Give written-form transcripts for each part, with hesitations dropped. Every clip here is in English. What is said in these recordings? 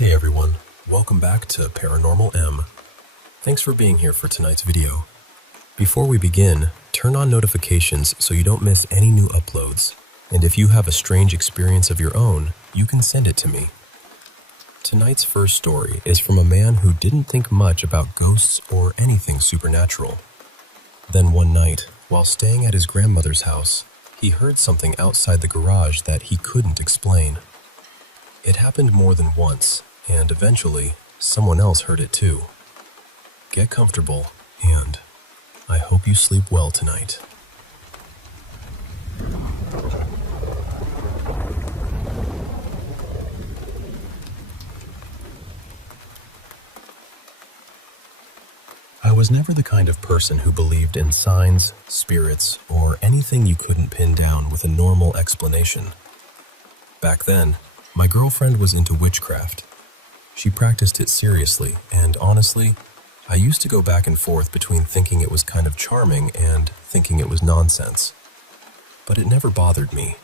Hey everyone, welcome back to Paranormal M. Thanks for being here for tonight's video. Before we begin, turn on notifications so you don't miss any new uploads. And if you have a strange experience of your own, you can send it to me. Tonight's first story is from a man who didn't think much about ghosts or anything supernatural. Then one night, while staying at his grandmother's house, he heard something outside the garage that he couldn't explain. It happened more than once, and eventually, someone else heard it too. Get comfortable, and I hope you sleep well tonight. I was never the kind of person who believed in signs, spirits, or anything you couldn't pin down with a normal explanation. Back then, my girlfriend was into witchcraft. She practiced it seriously, and honestly, I used to go back and forth between thinking it was kind of charming and thinking it was nonsense. But it never bothered me.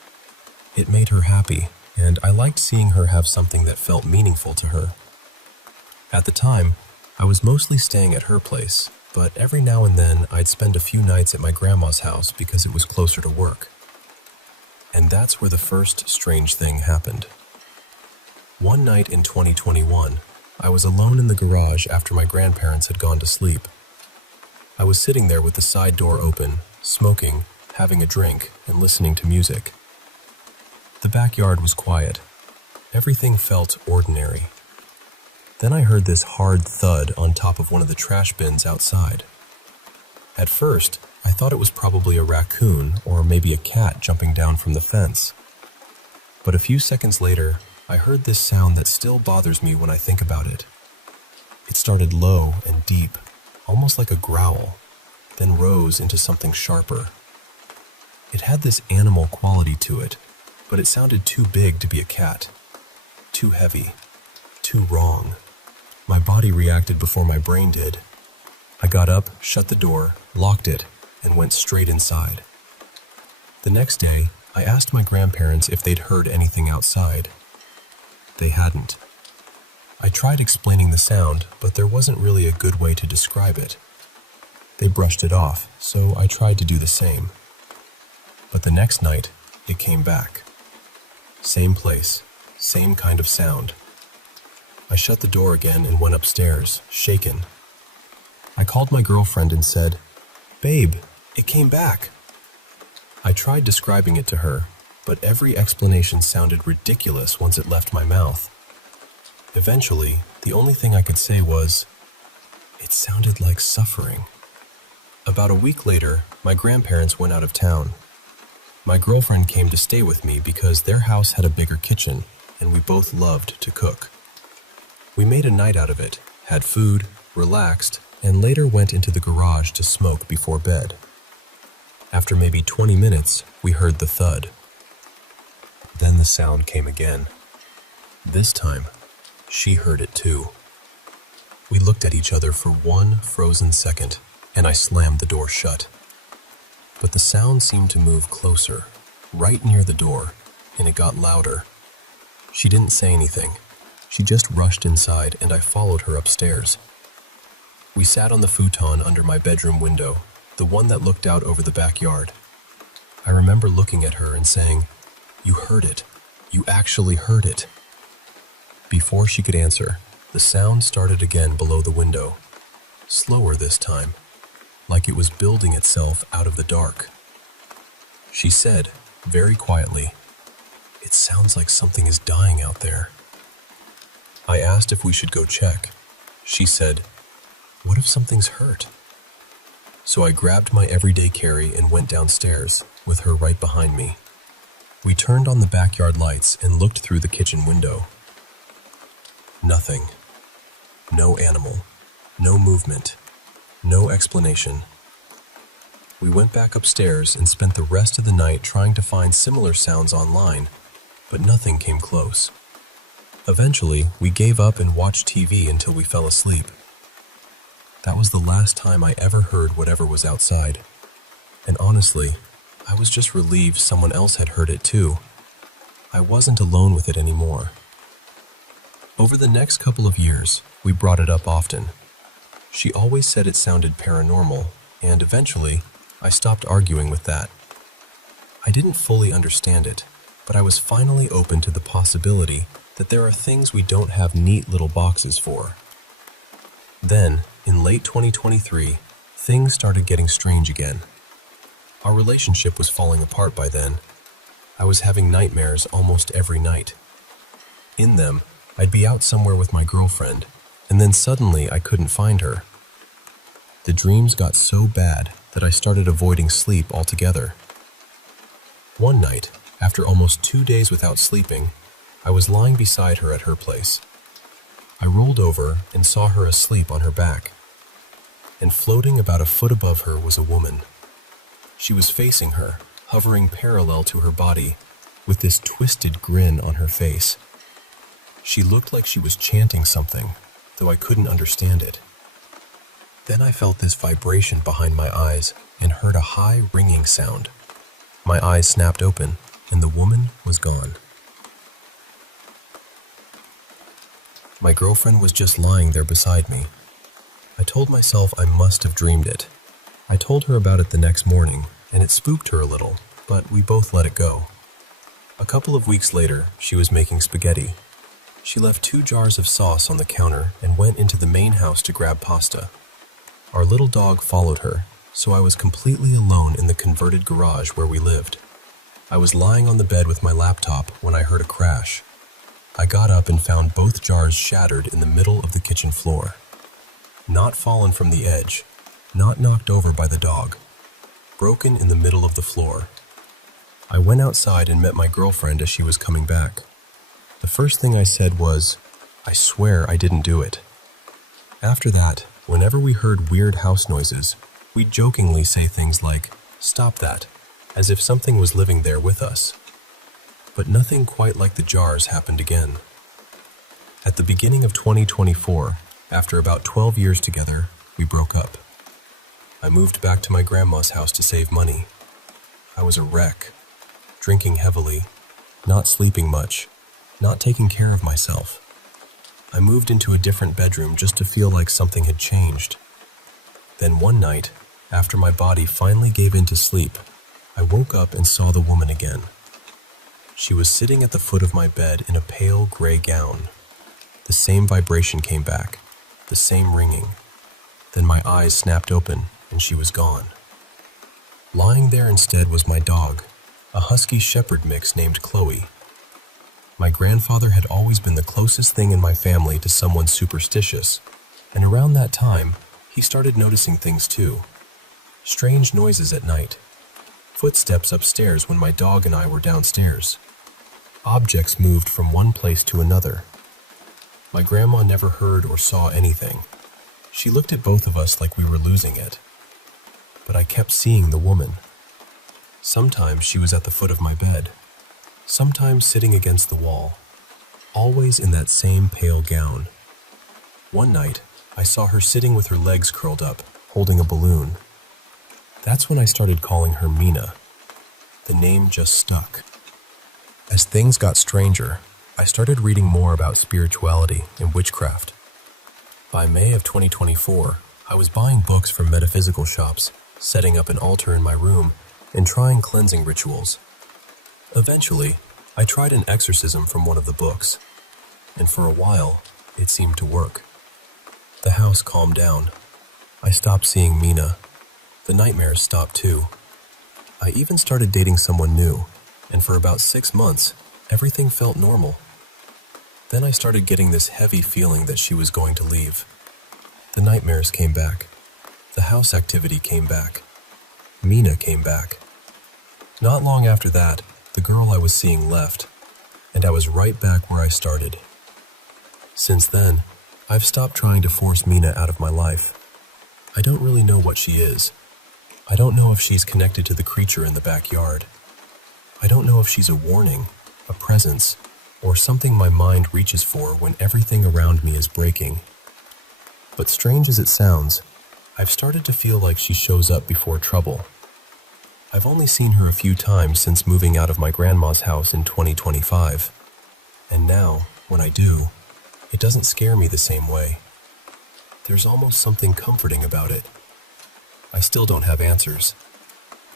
It made her happy, and I liked seeing her have something that felt meaningful to her. At the time, I was mostly staying at her place, but every now and then I'd spend a few nights at my grandma's house because it was closer to work. And that's where the first strange thing happened. One night in 2021, I was alone in the garage after my grandparents had gone to sleep. I was sitting there with the side door open, smoking, having a drink, and listening to music. The backyard was quiet. Everything felt ordinary. Then I heard this hard thud on top of one of the trash bins outside. At first, I thought it was probably a raccoon or maybe a cat jumping down from the fence. But a few seconds later, I heard this sound that still bothers me when I think about it. It started low and deep, almost like a growl, then rose into something sharper. It had this animal quality to it, but it sounded too big to be a cat. Too heavy. Too wrong. My body reacted before my brain did. I got up, shut the door, locked it, and went straight inside. The next day, I asked my grandparents if they'd heard anything outside. They hadn't. I tried explaining the sound, but there wasn't really a good way to describe it. They brushed it off, so I tried to do the same. But the next night, it came back. Same place, same kind of sound. I shut the door again and went upstairs, shaken. I called my girlfriend and said, "Babe, it came back." I tried describing it to her, but every explanation sounded ridiculous once it left my mouth. Eventually, the only thing I could say was, "It sounded like suffering." About a week later, my grandparents went out of town. My girlfriend came to stay with me because their house had a bigger kitchen, and we both loved to cook. We made a night out of it, had food, relaxed, and later went into the garage to smoke before bed. After maybe 20 minutes, we heard the thud. Then the sound came again. This time, she heard it too. We looked at each other for one frozen second, and I slammed the door shut. But the sound seemed to move closer, right near the door, and it got louder. She didn't say anything. She just rushed inside, and I followed her upstairs. We sat on the futon under my bedroom window, the one that looked out over the backyard. I remember looking at her and saying, "You heard it. You actually heard it." Before she could answer, the sound started again below the window. Slower this time, like it was building itself out of the dark. She said, very quietly, "It sounds like something is dying out there." I asked if we should go check. She said, "What if something's hurt?" So I grabbed my everyday carry and went downstairs, with her right behind me. We turned on the backyard lights and looked through the kitchen window. Nothing. No animal. No movement. No explanation. We went back upstairs and spent the rest of the night trying to find similar sounds online, but nothing came close. Eventually, we gave up and watched TV until we fell asleep. That was the last time I ever heard whatever was outside. And honestly, I was just relieved someone else had heard it too. I wasn't alone with it anymore. Over the next couple of years, we brought it up often. She always said it sounded paranormal, and eventually, I stopped arguing with that. I didn't fully understand it, but I was finally open to the possibility that there are things we don't have neat little boxes for. Then, in late 2023, things started getting strange again. Our relationship was falling apart by then. I was having nightmares almost every night. In them, I'd be out somewhere with my girlfriend, and then suddenly I couldn't find her. The dreams got so bad that I started avoiding sleep altogether. One night, after almost 2 days without sleeping, I was lying beside her at her place. I rolled over and saw her asleep on her back, and floating about a foot above her was a woman. She was facing her, hovering parallel to her body, with this twisted grin on her face. She looked like she was chanting something, though I couldn't understand it. Then I felt this vibration behind my eyes and heard a high ringing sound. My eyes snapped open, and the woman was gone. My girlfriend was just lying there beside me. I told myself I must have dreamed it. I told her about it the next morning, and it spooked her a little, but we both let it go. A couple of weeks later, she was making spaghetti. She left 2 jars of sauce on the counter and went into the main house to grab pasta. Our little dog followed her, so I was completely alone in the converted garage where we lived. I was lying on the bed with my laptop when I heard a crash. I got up and found both jars shattered in the middle of the kitchen floor. Not fallen from the edge, not knocked over by the dog, broken in the middle of the floor. I went outside and met my girlfriend as she was coming back. The first thing I said was, "I swear I didn't do it." After that, whenever we heard weird house noises, we'd jokingly say things like, "Stop that," as if something was living there with us. But nothing quite like the jars happened again. At the beginning of 2024, after about 12 years together, we broke up. I moved back to my grandma's house to save money. I was a wreck, drinking heavily, not sleeping much, not taking care of myself. I moved into a different bedroom just to feel like something had changed. Then one night, after my body finally gave in to sleep, I woke up and saw the woman again. She was sitting at the foot of my bed in a pale gray gown. The same vibration came back, the same ringing. Then my eyes snapped open and she was gone. Lying there instead was my dog, a husky shepherd mix named Chloe. My grandfather had always been the closest thing in my family to someone superstitious, and around that time, he started noticing things too. Strange noises at night, footsteps upstairs when my dog and I were downstairs. Objects moved from one place to another. My grandma never heard or saw anything. She looked at both of us like we were losing it. But I kept seeing the woman. Sometimes she was at the foot of my bed, sometimes sitting against the wall, always in that same pale gown. One night, I saw her sitting with her legs curled up, holding a balloon. That's when I started calling her Mina. The name just stuck. As things got stranger, I started reading more about spirituality and witchcraft. By May of 2024, I was buying books from metaphysical shops, setting up an altar in my room, and trying cleansing rituals. Eventually, I tried an exorcism from one of the books, and for a while, it seemed to work. The house calmed down. I stopped seeing Mina. The nightmares stopped too. I even started dating someone new, and for about 6 months, everything felt normal. Then I started getting this heavy feeling that she was going to leave. The nightmares came back. The house activity came back. Mina came back. Not long after that, the girl I was seeing left, and I was right back where I started. Since then, I've stopped trying to force Mina out of my life. I don't really know what she is. I don't know if she's connected to the creature in the backyard. I don't know if she's a warning, a presence, or something my mind reaches for when everything around me is breaking. But strange as it sounds, I've started to feel like she shows up before trouble. I've only seen her a few times since moving out of my grandma's house in 2025. And now, when I do, It doesn't scare me the same way. There's almost something comforting about it. I still don't have answers.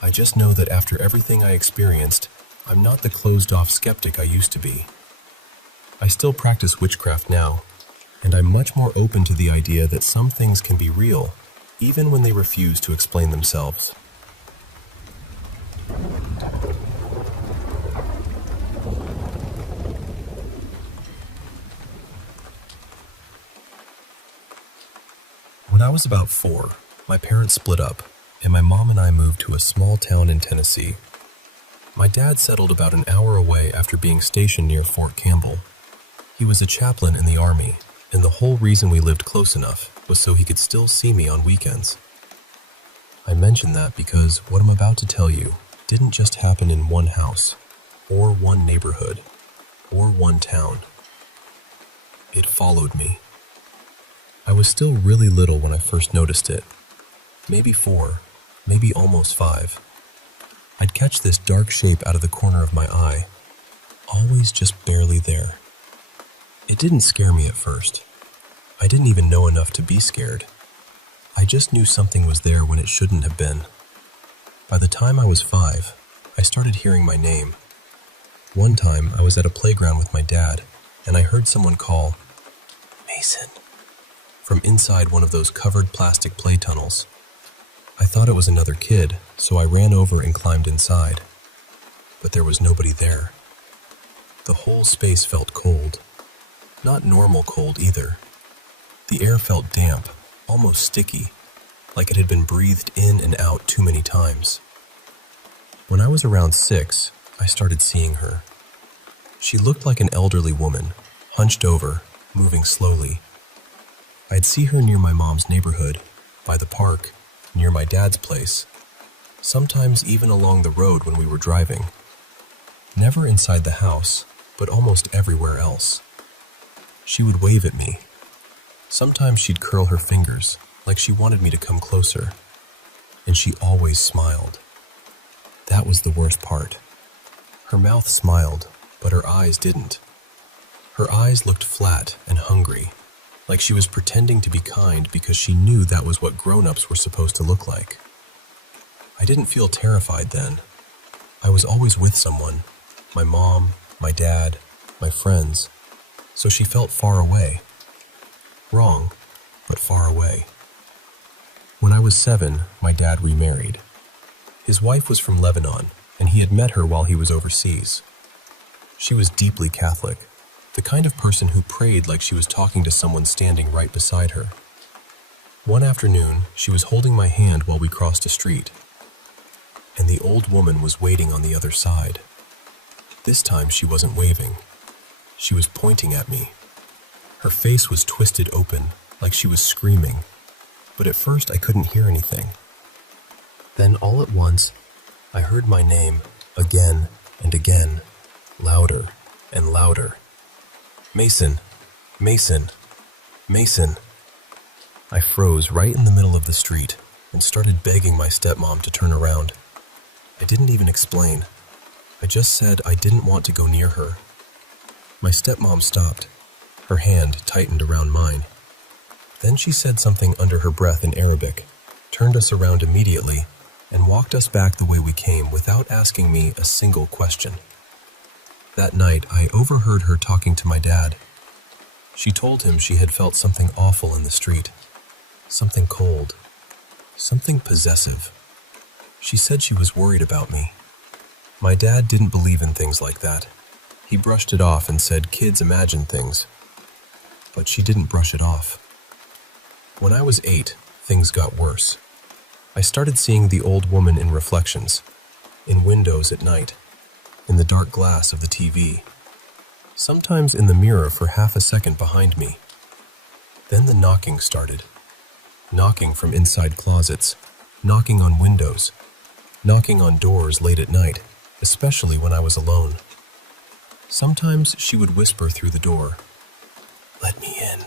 I just know that after everything I experienced, I'm not the closed-off skeptic I used to be. I still practice witchcraft now, and I'm much more open to the idea that some things can be real, even when they refuse to explain themselves. When I was about 4, my parents split up, and my mom and I moved to a small town in Tennessee. My dad settled about an hour away after being stationed near Fort Campbell. He was a chaplain in the Army, and the whole reason we lived close enough was so he could still see me on weekends. I mention that because what I'm about to tell you didn't just happen in one house, or one neighborhood, or one town. It followed me. I was still really little when I first noticed it. Maybe 4, maybe almost 5. I'd catch this dark shape out of the corner of my eye, always just barely there. It didn't scare me at first. I didn't even know enough to be scared. I just knew something was there when it shouldn't have been. By the time I was 5, I started hearing my name. One time, I was at a playground with my dad, and I heard someone call, "Mason," from inside one of those covered plastic play tunnels. I thought it was another kid, so I ran over and climbed inside. But there was nobody there. The whole space felt cold. Not normal cold either. The air felt damp, almost sticky, like it had been breathed in and out too many times. When I was around 6, I started seeing her. She looked like an elderly woman, hunched over, moving slowly. I'd see her near my mom's neighborhood, by the park, near my dad's place, sometimes even along the road when we were driving. Never inside the house, but almost everywhere else. She would wave at me. Sometimes she'd curl her fingers, like she wanted me to come closer. And she always smiled. That was the worst part. Her mouth smiled, but her eyes didn't. Her eyes looked flat and hungry, like she was pretending to be kind because she knew that was what grown-ups were supposed to look like. I didn't feel terrified then. I was always with someone, my mom, my dad, my friends, so she felt far away. Wrong, but far away. When I was 7, my dad remarried. His wife was from Lebanon, and he had met her while he was overseas. She was deeply Catholic, the kind of person who prayed like she was talking to someone standing right beside her. One afternoon, she was holding my hand while we crossed a street, and the old woman was waiting on the other side. This time she wasn't waving. She was pointing at me. Her face was twisted open, like she was screaming, but at first I couldn't hear anything. Then all at once, I heard my name again and again, louder and louder. "Mason, Mason, Mason." I froze right in the middle of the street and started begging my stepmom to turn around. I didn't even explain. I just said I didn't want to go near her. My stepmom stopped. Her hand tightened around mine. Then she said something under her breath in Arabic, turned us around immediately, and walked us back the way we came without asking me a single question. That night, I overheard her talking to my dad. She told him she had felt something awful in the street, something cold, something possessive. She said she was worried about me. My dad didn't believe in things like that. He brushed it off and said kids imagine things. But she didn't brush it off. When I was 8, things got worse. I started seeing the old woman in reflections, in windows at night, in the dark glass of the TV, sometimes in the mirror for half a second behind me. Then the knocking started. Knocking from inside closets, knocking on windows, knocking on doors late at night, especially when I was alone. Sometimes she would whisper through the door, "Let me in."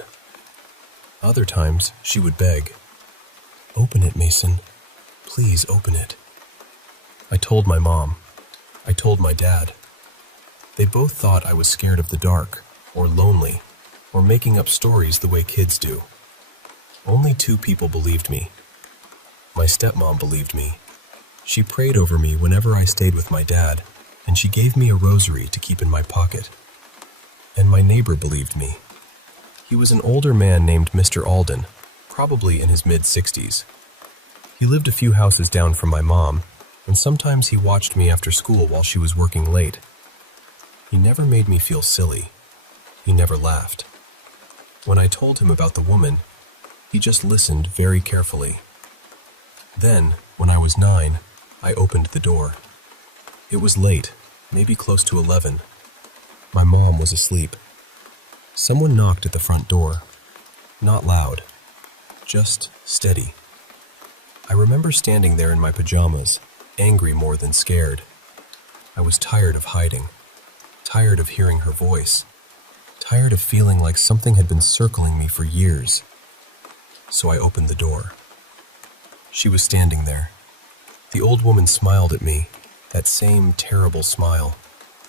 Other times she would beg, "Open it, Mason. Please open it." I told my mom. I told my dad. They both thought I was scared of the dark or lonely, or making up stories the way kids do. Only 2 people believed me. My stepmom believed me. She prayed over me whenever I stayed with my dad, and she gave me a rosary to keep in my pocket. And my neighbor believed me. He was an older man named Mr. Alden, probably in his mid-60s. He lived a few houses down from my mom, and sometimes he watched me after school while she was working late. He never made me feel silly. He never laughed. When I told him about the woman, he just listened very carefully. Then, when I was 9, I opened the door. It was late, maybe close to 11. My mom was asleep. Someone knocked at the front door. Not loud, just steady. I remember standing there in my pajamas, angry more than scared. I was tired of hiding, tired of hearing her voice, tired of feeling like something had been circling me for years. So I opened the door. She was standing there. The old woman smiled at me, that same terrible smile,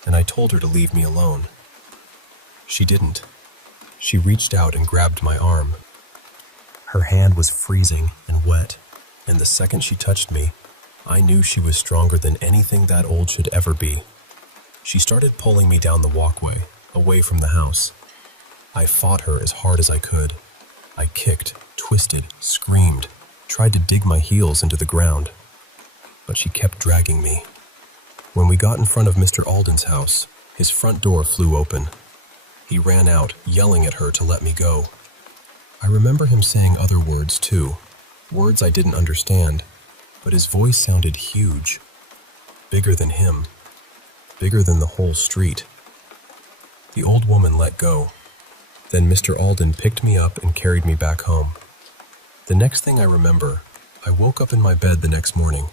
and I told her to leave me alone. She didn't. She reached out and grabbed my arm. Her hand was freezing and wet, and the second she touched me, I knew she was stronger than anything that old should ever be. She started pulling me down the walkway, away from the house. I fought her as hard as I could. I kicked, twisted, screamed, tried to dig my heels into the ground. But she kept dragging me. When we got in front of Mr. Alden's house, his front door flew open. He ran out, yelling at her to let me go. I remember him saying other words too, words I didn't understand, but his voice sounded huge, bigger than him, bigger than the whole street. The old woman let go. Then Mr. Alden picked me up and carried me back home. The next thing I remember, I woke up in my bed the next morning.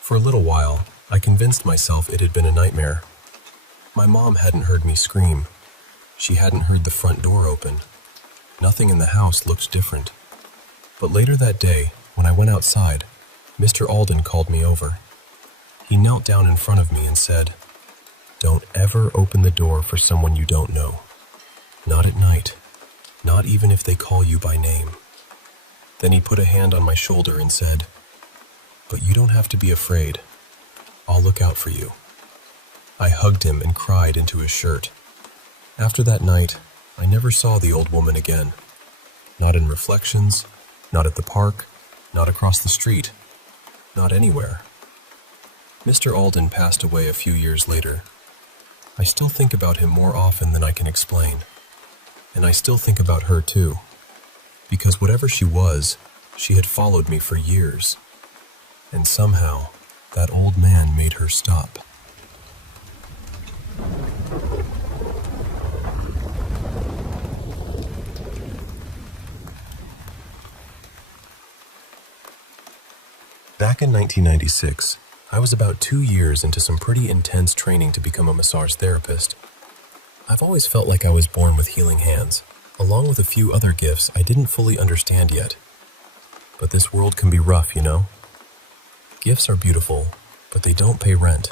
For a little while, I convinced myself it had been a nightmare. My mom hadn't heard me scream. She hadn't heard the front door open. Nothing in the house looked different. But later that day, when I went outside, Mr. Alden called me over. He knelt down in front of me and said, "Don't ever open the door for someone you don't know. Not at night. Not even if they call you by name." Then he put a hand on my shoulder and said, "But you don't have to be afraid. I'll look out for you." I hugged him and cried into his shirt. After that night, I never saw the old woman again. Not in reflections, not at the park, not across the street, not anywhere. Mr. Alden passed away a few years later. I still think about him more often than I can explain. And I still think about her too. Because whatever she was, she had followed me for years. And somehow, that old man made her stop. Back in 1996, I was about 2 years into some pretty intense training to become a massage therapist. I've always felt like I was born with healing hands, along with a few other gifts I didn't fully understand yet. But this world can be rough, you know? Gifts are beautiful, but they don't pay rent.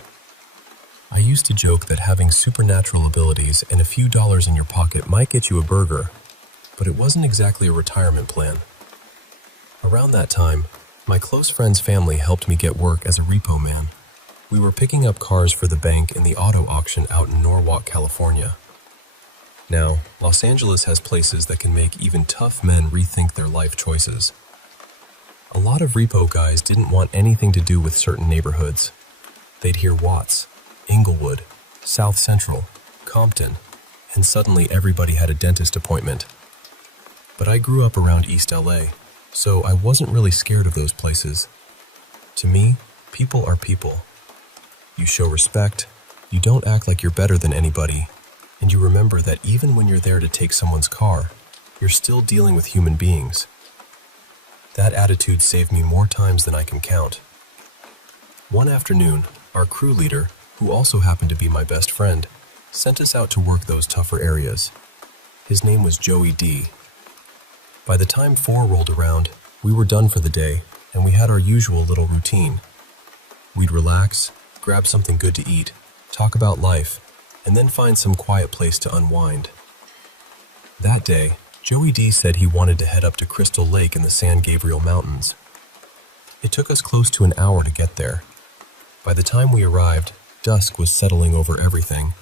I used to joke that having supernatural abilities and a few dollars in your pocket might get you a burger, but it wasn't exactly a retirement plan. Around that time, my close friend's family helped me get work as a repo man. We were picking up cars for the bank in the auto auction out in Norwalk, California. Now, Los Angeles has places that can make even tough men rethink their life choices. A lot of repo guys didn't want anything to do with certain neighborhoods. They'd hear Watts, Inglewood, South Central, Compton, and suddenly everybody had a dentist appointment. But I grew up around East LA, so I wasn't really scared of those places. To me, people are people. You show respect, you don't act like you're better than anybody, and you remember that even when you're there to take someone's car, you're still dealing with human beings. That attitude saved me more times than I can count. One afternoon, our crew leader, who also happened to be my best friend, sent us out to work those tougher areas. His name was Joey D. By the time 4 rolled around, we were done for the day, and we had our usual little routine. We'd relax, grab something good to eat, talk about life, and then find some quiet place to unwind. That day, Joey D said he wanted to head up to Crystal Lake in the San Gabriel Mountains. It took us close to an hour to get there. By the time we arrived, dusk was settling over everything,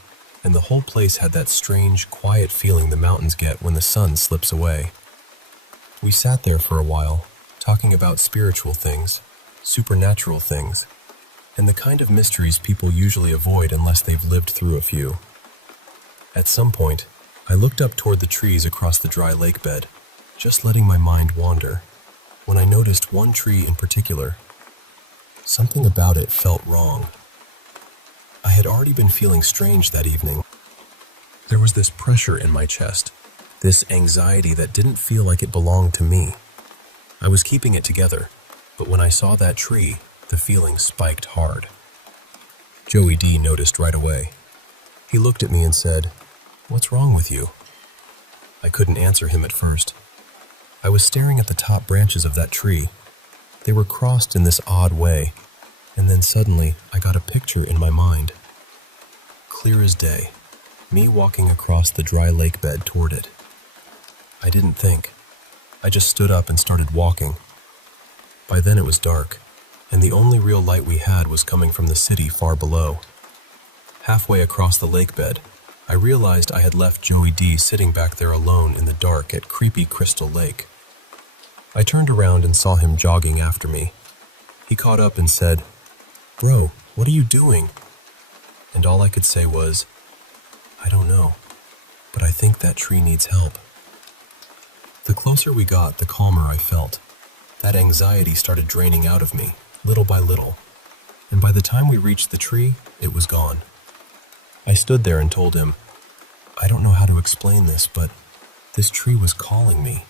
and the whole place had that strange, quiet feeling the mountains get when the sun slips away. We sat there for a while, talking about spiritual things, supernatural things, and the kind of mysteries people usually avoid unless they've lived through a few. At some point, I looked up toward the trees across the dry lake bed, just letting my mind wander, when I noticed one tree in particular. Something about it felt wrong. I had already been feeling strange that evening. There was this pressure in my chest, this anxiety that didn't feel like it belonged to me. I was keeping it together, but when I saw that tree, the feeling spiked hard. Joey D noticed right away. He looked at me and said, "What's wrong with you?" I couldn't answer him at first. I was staring at the top branches of that tree. They were crossed in this odd way, and then suddenly I got a picture in my mind. Clear as day, me walking across the dry lake bed toward it. I didn't think. I just stood up and started walking. By then it was dark, and the only real light we had was coming from the city far below. Halfway across the lake bed, I realized I had left Joey D sitting back there alone in the dark at creepy Crystal Lake. I turned around and saw him jogging after me. He caught up and said, "Bro, what are you doing?" And all I could say was, "I don't know, but I think that tree needs help." The closer we got, the calmer I felt. That anxiety started draining out of me, little by little, and by the time we reached the tree, it was gone. I stood there and told him, "I don't know how to explain this, but this tree was calling me."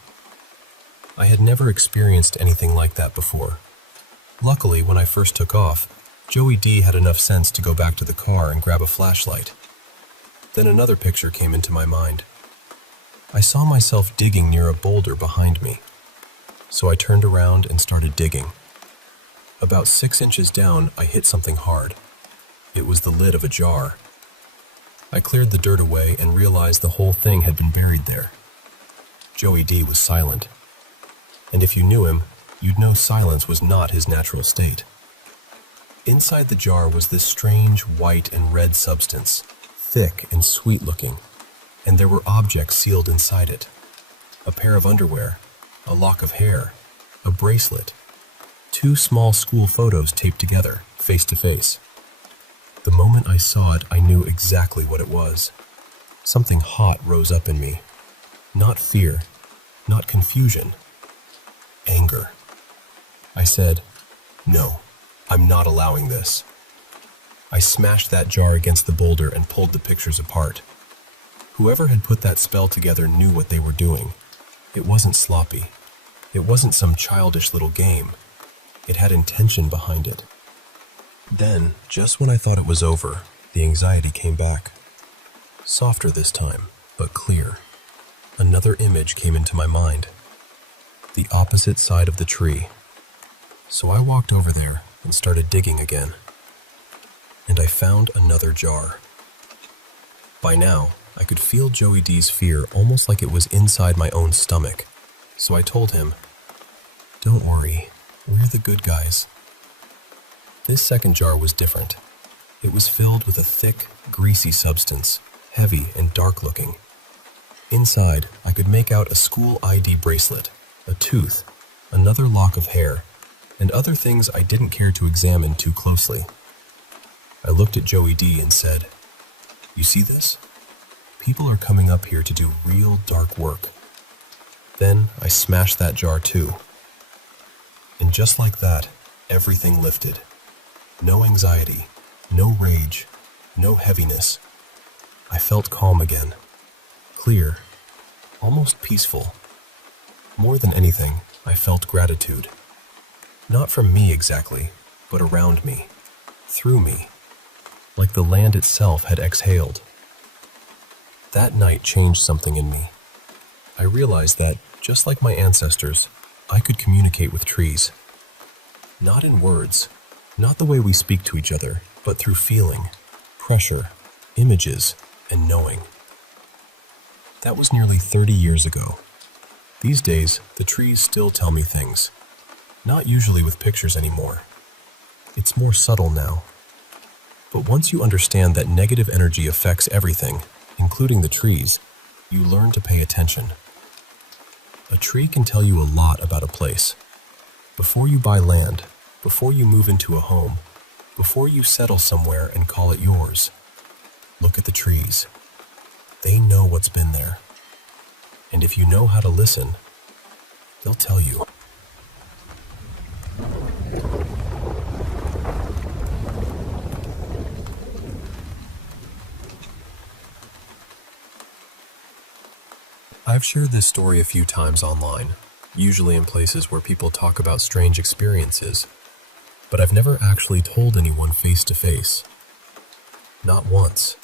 I had never experienced anything like that before. Luckily, when I first took off, Joey D had enough sense to go back to the car and grab a flashlight. Then another picture came into my mind. I saw myself digging near a boulder behind me, so I turned around and started digging. About 6 inches down, I hit something hard. It was the lid of a jar. I cleared the dirt away and realized the whole thing had been buried there. Joey D was silent, and if you knew him, you'd know silence was not his natural state. Inside the jar was this strange white and red substance, thick and sweet-looking, and there were objects sealed inside it. A pair of underwear, a lock of hair, a bracelet, 2 small school photos taped together, face to face. The moment I saw it, I knew exactly what it was. Something hot rose up in me. Not fear, not confusion, anger. I said, "No, I'm not allowing this." I smashed that jar against the boulder and pulled the pictures apart. Whoever had put that spell together knew what they were doing. It wasn't sloppy. It wasn't some childish little game. It had intention behind it. Then, just when I thought it was over, the anxiety came back. Softer this time, but clear. Another image came into my mind. The opposite side of the tree. So I walked over there and started digging again. And I found another jar. By now, I could feel Joey D's fear almost like it was inside my own stomach. So I told him, "Don't worry, we're the good guys." This second jar was different. It was filled with a thick, greasy substance, heavy and dark-looking. Inside, I could make out a school ID bracelet, a tooth, another lock of hair, and other things I didn't care to examine too closely. I looked at Joey D and said, "You see this? People are coming up here to do real dark work." Then I smashed that jar too. And just like that, everything lifted. No anxiety, no rage, no heaviness. I felt calm again, clear, almost peaceful. More than anything, I felt gratitude. Not from me exactly, but around me, through me, like the land itself had exhaled. That night changed something in me. I realized that, just like my ancestors, I could communicate with trees. Not in words, not the way we speak to each other, but through feeling, pressure, images, and knowing. That was nearly 30 years ago. These days, the trees still tell me things. Not usually with pictures anymore. It's more subtle now. But once you understand that negative energy affects everything, including the trees, you learn to pay attention. A tree can tell you a lot about a place. Before you buy land, before you move into a home, before you settle somewhere and call it yours, look at the trees. They know what's been there. And if you know how to listen, they'll tell you. I've shared this story a few times online, usually in places where people talk about strange experiences, but I've never actually told anyone face to face. Not once.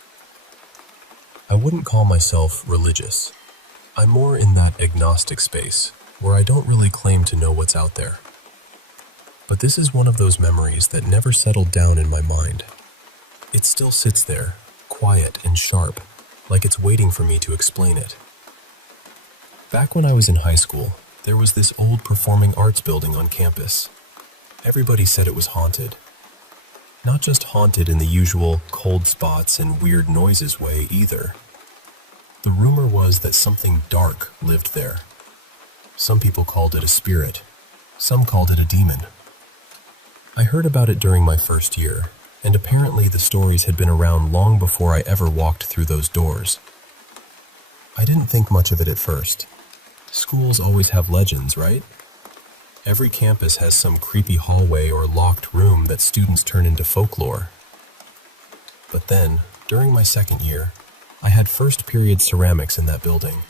I wouldn't call myself religious. I'm more in that agnostic space, where I don't really claim to know what's out there. But this is one of those memories that never settled down in my mind. It still sits there, quiet and sharp, like it's waiting for me to explain it. Back when I was in high school, there was this old performing arts building on campus. Everybody said it was haunted. Not just haunted in the usual cold spots and weird noises way either. The rumor was that something dark lived there. Some people called it a spirit. Some called it a demon. I heard about it during my first year, and apparently the stories had been around long before I ever walked through those doors. I didn't think much of it at first. Schools always have legends, right? Every campus has some creepy hallway or locked room that students turn into folklore. But then, during my second year, I had first period ceramics in that building.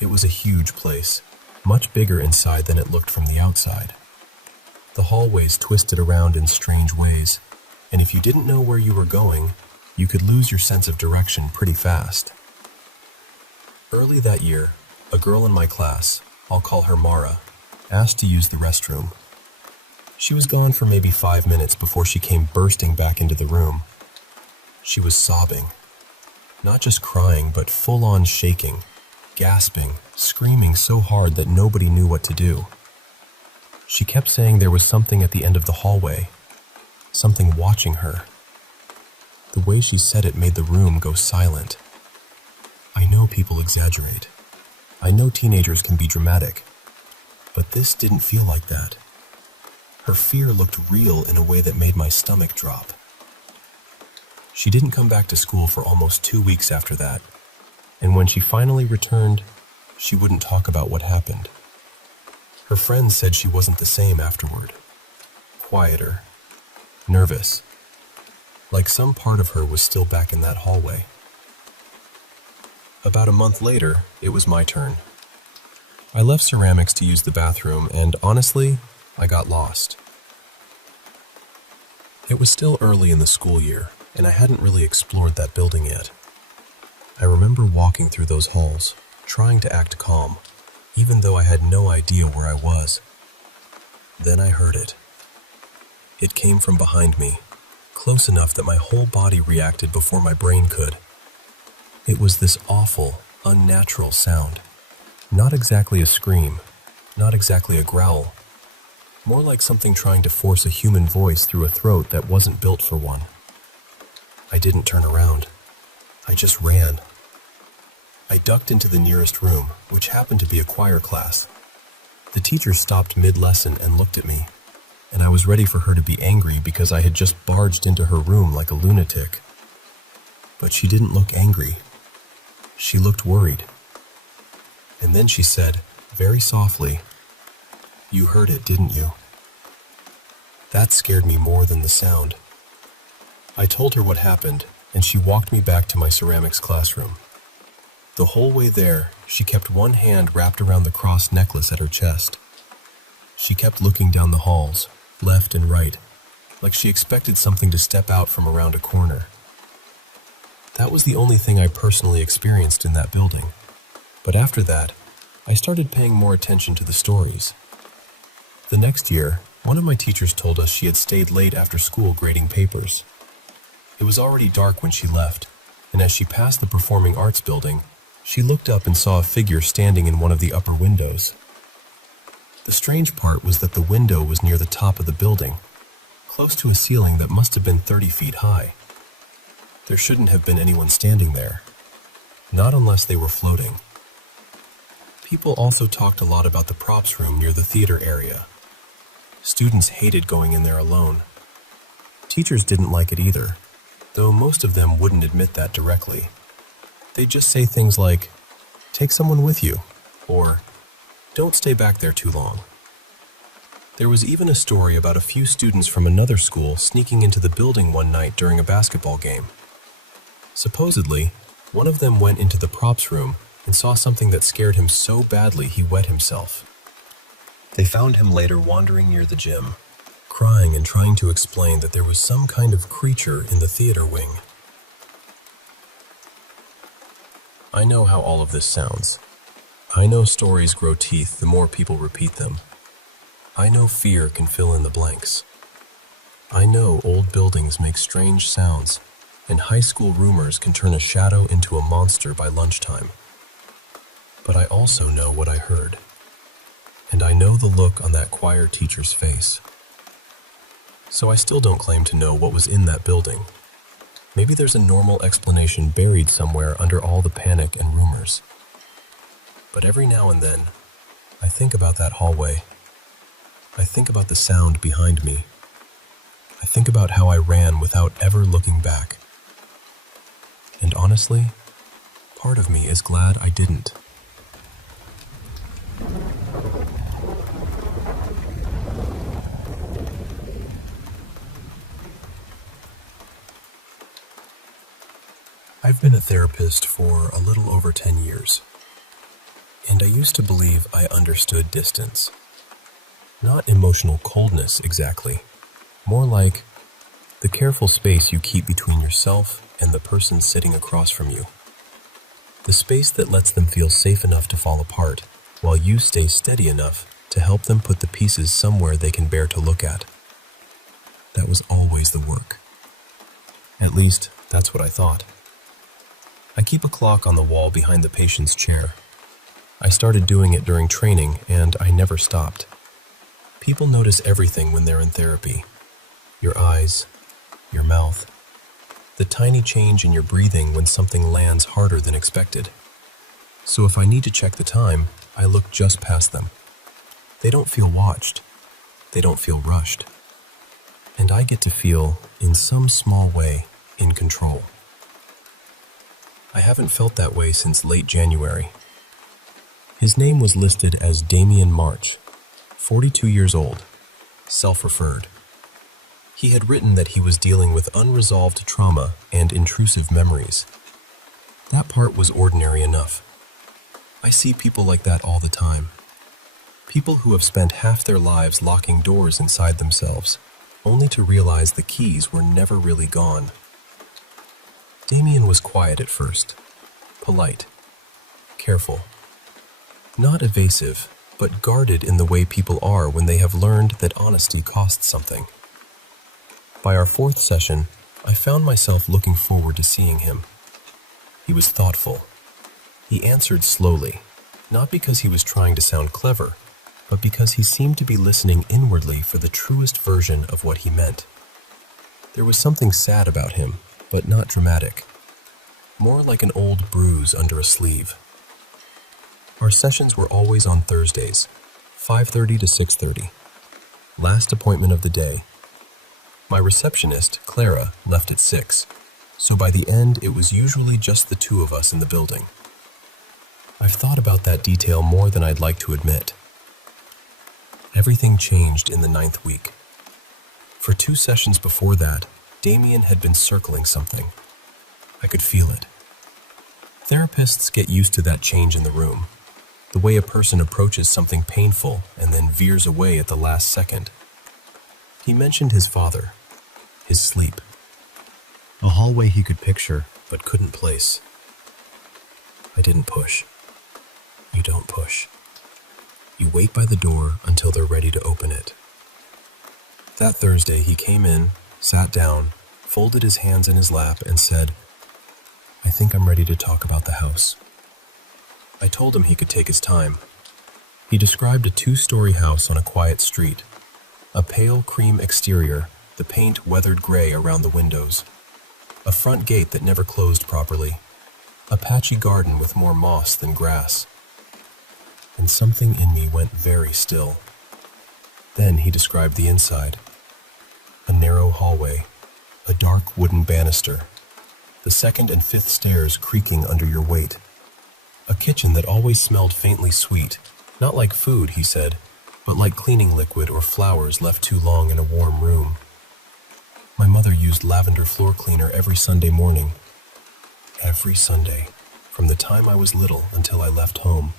It was a huge place, much bigger inside than it looked from the outside. The hallways twisted around in strange ways, and if you didn't know where you were going, you could lose your sense of direction pretty fast. Early that year, a girl in my class, I'll call her Mara, asked to use the restroom. She was gone for maybe 5 minutes before she came bursting back into the room. She was sobbing. Not just crying, but full-on shaking, gasping, screaming so hard that nobody knew what to do. She kept saying there was something at the end of the hallway, something watching her. The way she said it made the room go silent. I know people exaggerate. I know teenagers can be dramatic, but this didn't feel like that. Her fear looked real in a way that made my stomach drop. She didn't come back to school for almost 2 weeks after that, and when she finally returned, she wouldn't talk about what happened. Her friends said she wasn't the same afterward. Quieter, nervous, like some part of her was still back in that hallway. About a month later, it was my turn. I left ceramics to use the bathroom, and honestly, I got lost. It was still early in the school year, and I hadn't really explored that building yet. I remember walking through those halls, trying to act calm, even though I had no idea where I was. Then I heard it. It came from behind me, close enough that my whole body reacted before my brain could. It was this awful, unnatural sound. Not exactly a scream, not exactly a growl. More like something trying to force a human voice through a throat that wasn't built for one. I didn't turn around. I just ran. I ducked into the nearest room, which happened to be a choir class. The teacher stopped mid-lesson and looked at me, and I was ready for her to be angry because I had just barged into her room like a lunatic. But she didn't look angry. She looked worried. And then she said, very softly, "You heard it, didn't you?" That scared me more than the sound. I told her what happened, and she walked me back to my ceramics classroom. The whole way there, she kept one hand wrapped around the cross necklace at her chest. She kept looking down the halls, left and right, like she expected something to step out from around a corner. That was the only thing I personally experienced in that building. But after that, I started paying more attention to the stories. The next year, one of my teachers told us she had stayed late after school grading papers. It was already dark when she left, and as she passed the performing arts building, She looked up and saw a figure standing in one of the upper windows. The strange part was that the window was near the top of the building, close to a ceiling that must have been 30 feet high. There shouldn't have been anyone standing there, not unless they were floating. People also talked a lot about the props room near the theater area. Students hated going in there alone. Teachers didn't like it either, though most of them wouldn't admit that directly. They'd just say things like, "Take someone with you," or "Don't stay back there too long." There was even a story about a few students from another school sneaking into the building one night during a basketball game. Supposedly, one of them went into the props room and saw something that scared him so badly he wet himself. They found him later wandering near the gym, crying and trying to explain that there was some kind of creature in the theater wing. I know how all of this sounds. I know stories grow teeth the more people repeat them. I know fear can fill in the blanks. I know old buildings make strange sounds, and high school rumors can turn a shadow into a monster by lunchtime. But I also know what I heard. And I know the look on that choir teacher's face. So I still don't claim to know what was in that building. Maybe there's a normal explanation buried somewhere under all the panic and rumors. But every now and then, I think about that hallway. I think about the sound behind me. I think about how I ran without ever looking back. And honestly, part of me is glad I didn't. I've been a therapist for a little over 10 years, and I used to believe I understood distance. Not emotional coldness exactly, more like the careful space you keep between yourself and the person sitting across from you. The space that lets them feel safe enough to fall apart, while you stay steady enough to help them put the pieces somewhere they can bear to look at. That was always the work. At least, that's what I thought. I keep a clock on the wall behind the patient's chair. I started doing it during training, and I never stopped. People notice everything when they're in therapy. Your eyes, your mouth, the tiny change in your breathing when something lands harder than expected. So if I need to check the time, I look just past them. They don't feel watched. They don't feel rushed. And I get to feel, in some small way, in control. I haven't felt that way since late January. His name was listed as Damian March, 42 years old, self-referred. He had written that he was dealing with unresolved trauma and intrusive memories. That part was ordinary enough. I see people like that all the time. People who have spent half their lives locking doors inside themselves, only to realize the keys were never really gone. Damien was quiet at first, polite, careful, not evasive, but guarded in the way people are when they have learned that honesty costs something. By our fourth session, I found myself looking forward to seeing him. He was thoughtful. He answered slowly, not because he was trying to sound clever, but because he seemed to be listening inwardly for the truest version of what he meant. There was something sad about him, but not dramatic. More like an old bruise under a sleeve. Our sessions were always on Thursdays, 5:30 to 6:30. Last appointment of the day. My receptionist, Clara, left at 6, so by the end it was usually just the two of us in the building. I've thought about that detail more than I'd like to admit. Everything changed in the 9th week. For 2 sessions before that, Damien had been circling something. I could feel it. Therapists get used to that change in the room, the way a person approaches something painful and then veers away at the last second. He mentioned his father, his sleep, a hallway he could picture but couldn't place. I didn't push. You don't push. You wait by the door until they're ready to open it. That Thursday he came in, sat down, folded his hands in his lap, and said, "I think I'm ready to talk about the house." I told him he could take his time. He described a 2-story house on a quiet street. A pale cream exterior, the paint weathered gray around the windows. A front gate that never closed properly. A patchy garden with more moss than grass. And something in me went very still. Then he described the inside. A narrow hallway, a dark wooden banister, the 2nd and 5th stairs creaking under your weight. A kitchen that always smelled faintly sweet, not like food, he said, but like cleaning liquid or flowers left too long in a warm room. My mother used lavender floor cleaner every Sunday morning. Every Sunday, from the time I was little until I left home.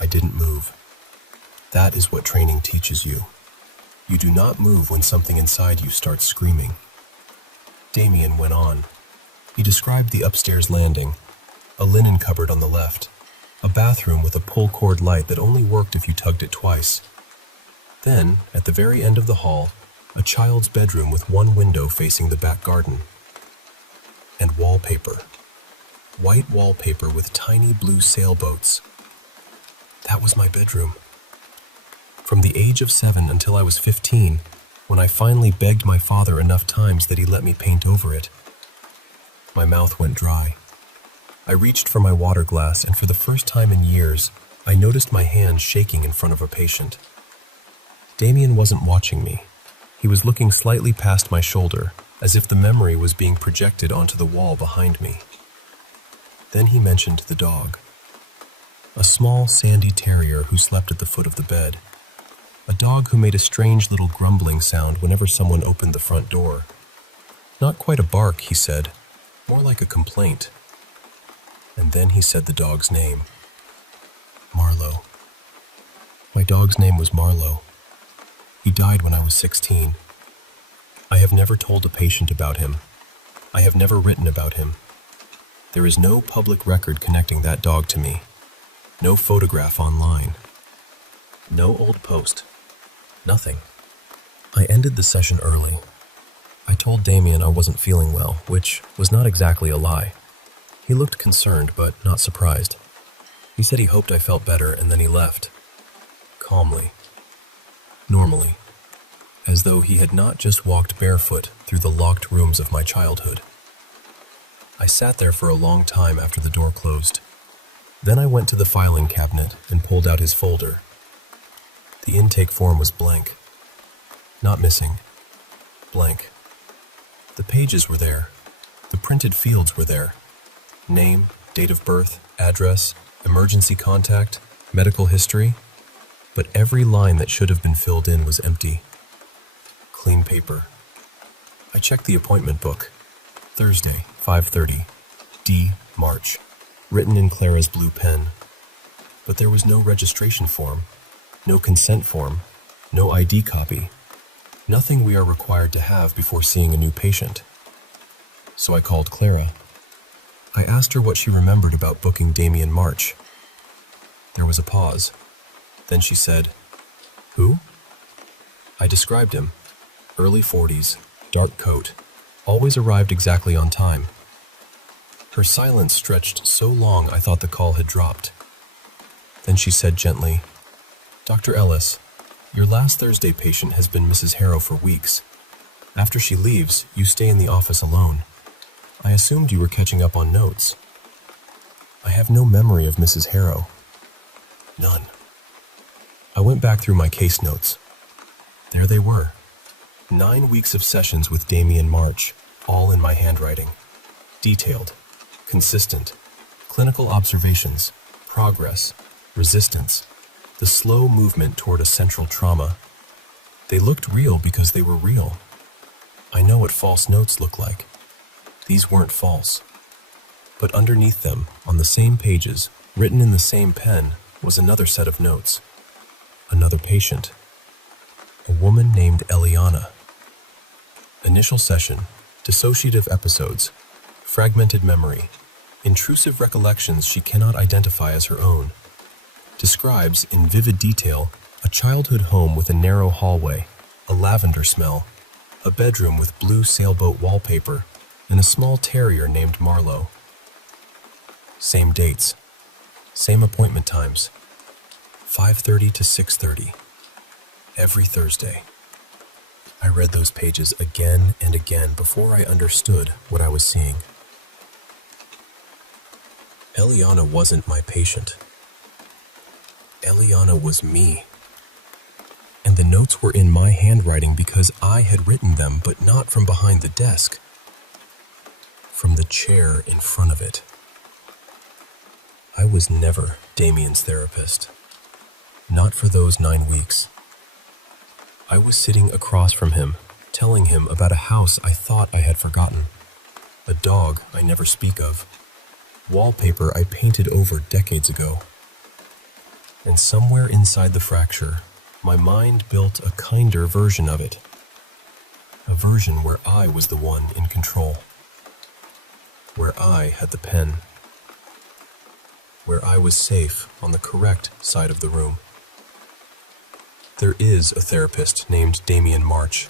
I didn't move. That is what training teaches you. You do not move when something inside you starts screaming. Damien went on. He described the upstairs landing, a linen cupboard on the left, a bathroom with a pull-cord light that only worked if you tugged it twice. Then, at the very end of the hall, a child's bedroom with one window facing the back garden. And wallpaper. White wallpaper with tiny blue sailboats. That was my bedroom. From the age of 7 until I was 15, when I finally begged my father enough times that he let me paint over it. My mouth went dry. I reached for my water glass, and for the first time in years, I noticed my hand shaking in front of a patient. Damien wasn't watching me. He was looking slightly past my shoulder, as if the memory was being projected onto the wall behind me. Then he mentioned the dog. A small, sandy terrier who slept at the foot of the bed. A dog who made a strange little grumbling sound whenever someone opened the front door. Not quite a bark, he said, more like a complaint. And then he said the dog's name. Marlowe. My dog's name was Marlowe. He died when I was 16. I have never told a patient about him. I have never written about him. There is no public record connecting that dog to me. No photograph online. No old post. Nothing. I ended the session early. I told Damien I wasn't feeling well, which was not exactly a lie. He looked concerned, but not surprised. He said he hoped I felt better, and then he left. Calmly. Normally. As though he had not just walked barefoot through the locked rooms of my childhood. I sat there for a long time after the door closed. Then I went to the filing cabinet and pulled out his folder. The intake form was blank. Not missing. Blank. The pages were there. The printed fields were there. Name, date of birth, address, emergency contact, medical history. But every line that should have been filled in was empty. Clean paper. I checked the appointment book. Thursday, 5:30. D. March. Written in Clara's blue pen. But there was no registration form, no consent form, no ID copy, nothing we are required to have before seeing a new patient. So I called Clara. I asked her what she remembered about booking Damien March. There was a pause. Then she said, "Who?" I described him. Early 40s, dark coat, always arrived exactly on time. Her silence stretched so long I thought the call had dropped. Then she said gently, "Dr. Ellis, your last Thursday patient has been Mrs. Harrow for weeks. After she leaves, you stay in the office alone. I assumed you were catching up on notes." I have no memory of Mrs. Harrow. None. I went back through my case notes. There they were. 9 weeks of sessions with Damien March, all in my handwriting. Detailed, consistent, clinical observations, progress, resistance, the slow movement toward a central trauma. They looked real because they were real. I know what false notes look like. These weren't false. But underneath them, on the same pages, written in the same pen, was another set of notes. Another patient. A woman named Eliana. Initial session, dissociative episodes, fragmented memory, intrusive recollections she cannot identify as her own. Describes, in vivid detail, a childhood home with a narrow hallway, a lavender smell, a bedroom with blue sailboat wallpaper, and a small terrier named Marlowe. Same dates. Same appointment times, 5:30 to 6:30, every Thursday. I read those pages again and again before I understood what I was seeing. Eliana wasn't my patient. Eliana was me. And the notes were in my handwriting because I had written them, but not from behind the desk. From the chair in front of it. I was never Damien's therapist. Not for those 9 weeks. I was sitting across from him, telling him about a house I thought I had forgotten, a dog I never speak of, wallpaper I painted over decades ago. And somewhere inside the fracture, my mind built a kinder version of it. A version where I was the one in control. Where I had the pen. Where I was safe on the correct side of the room. There is a therapist named Damien March.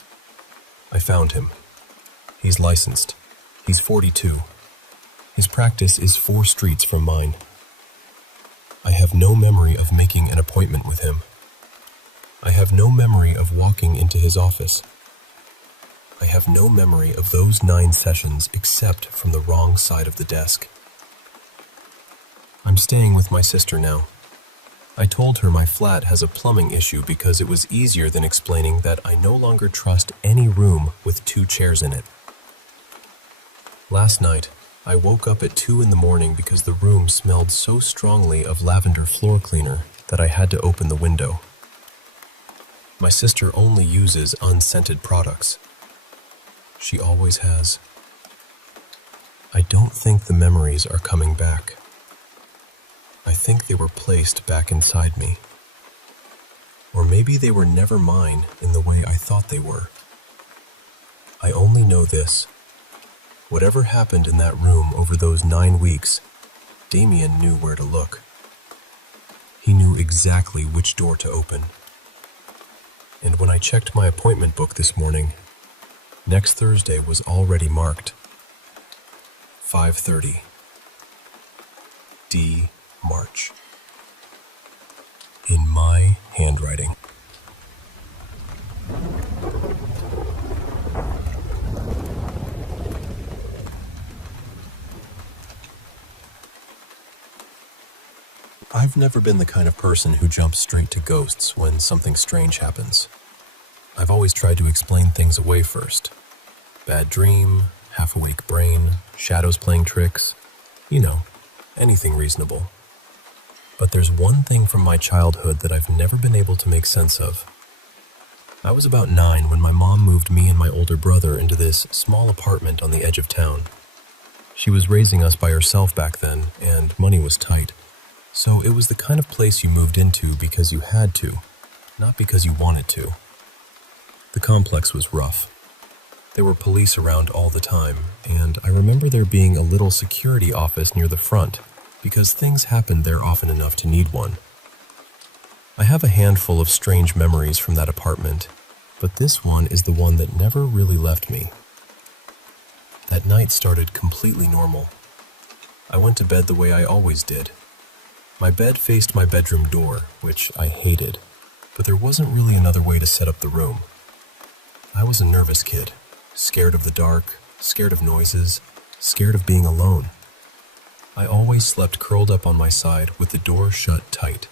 I found him. He's licensed. He's 42. His practice is 4 streets from mine. I have no memory of making an appointment with him. I have no memory of walking into his office. I have no memory of those 9 sessions except from the wrong side of the desk. I'm staying with my sister now. I told her my flat has a plumbing issue because it was easier than explaining that I no longer trust any room with 2 chairs in it. Last night, I woke up at 2 in the morning because the room smelled so strongly of lavender floor cleaner that I had to open the window. My sister only uses unscented products. She always has. I don't think the memories are coming back. I think they were placed back inside me. Or maybe they were never mine in the way I thought they were. I only know this. Whatever happened in that room over those 9 weeks, Damien knew where to look. He knew exactly which door to open. And when I checked my appointment book this morning, next Thursday was already marked. 5:30. D. March. In my handwriting. I've never been the kind of person who jumps straight to ghosts when something strange happens. I've always tried to explain things away first. Bad dream, half-awake brain, shadows playing tricks. You know, anything reasonable. But there's one thing from my childhood that I've never been able to make sense of. I was about 9 when my mom moved me and my older brother into this small apartment on the edge of town. She was raising us by herself back then, and money was tight. So it was the kind of place you moved into because you had to, not because you wanted to. The complex was rough. There were police around all the time, and I remember there being a little security office near the front, because things happened there often enough to need one. I have a handful of strange memories from that apartment, but this one is the one that never really left me. That night started completely normal. I went to bed the way I always did. My bed faced my bedroom door, which I hated, but there wasn't really another way to set up the room. I was a nervous kid, scared of the dark, scared of noises, scared of being alone. I always slept curled up on my side with the door shut tight.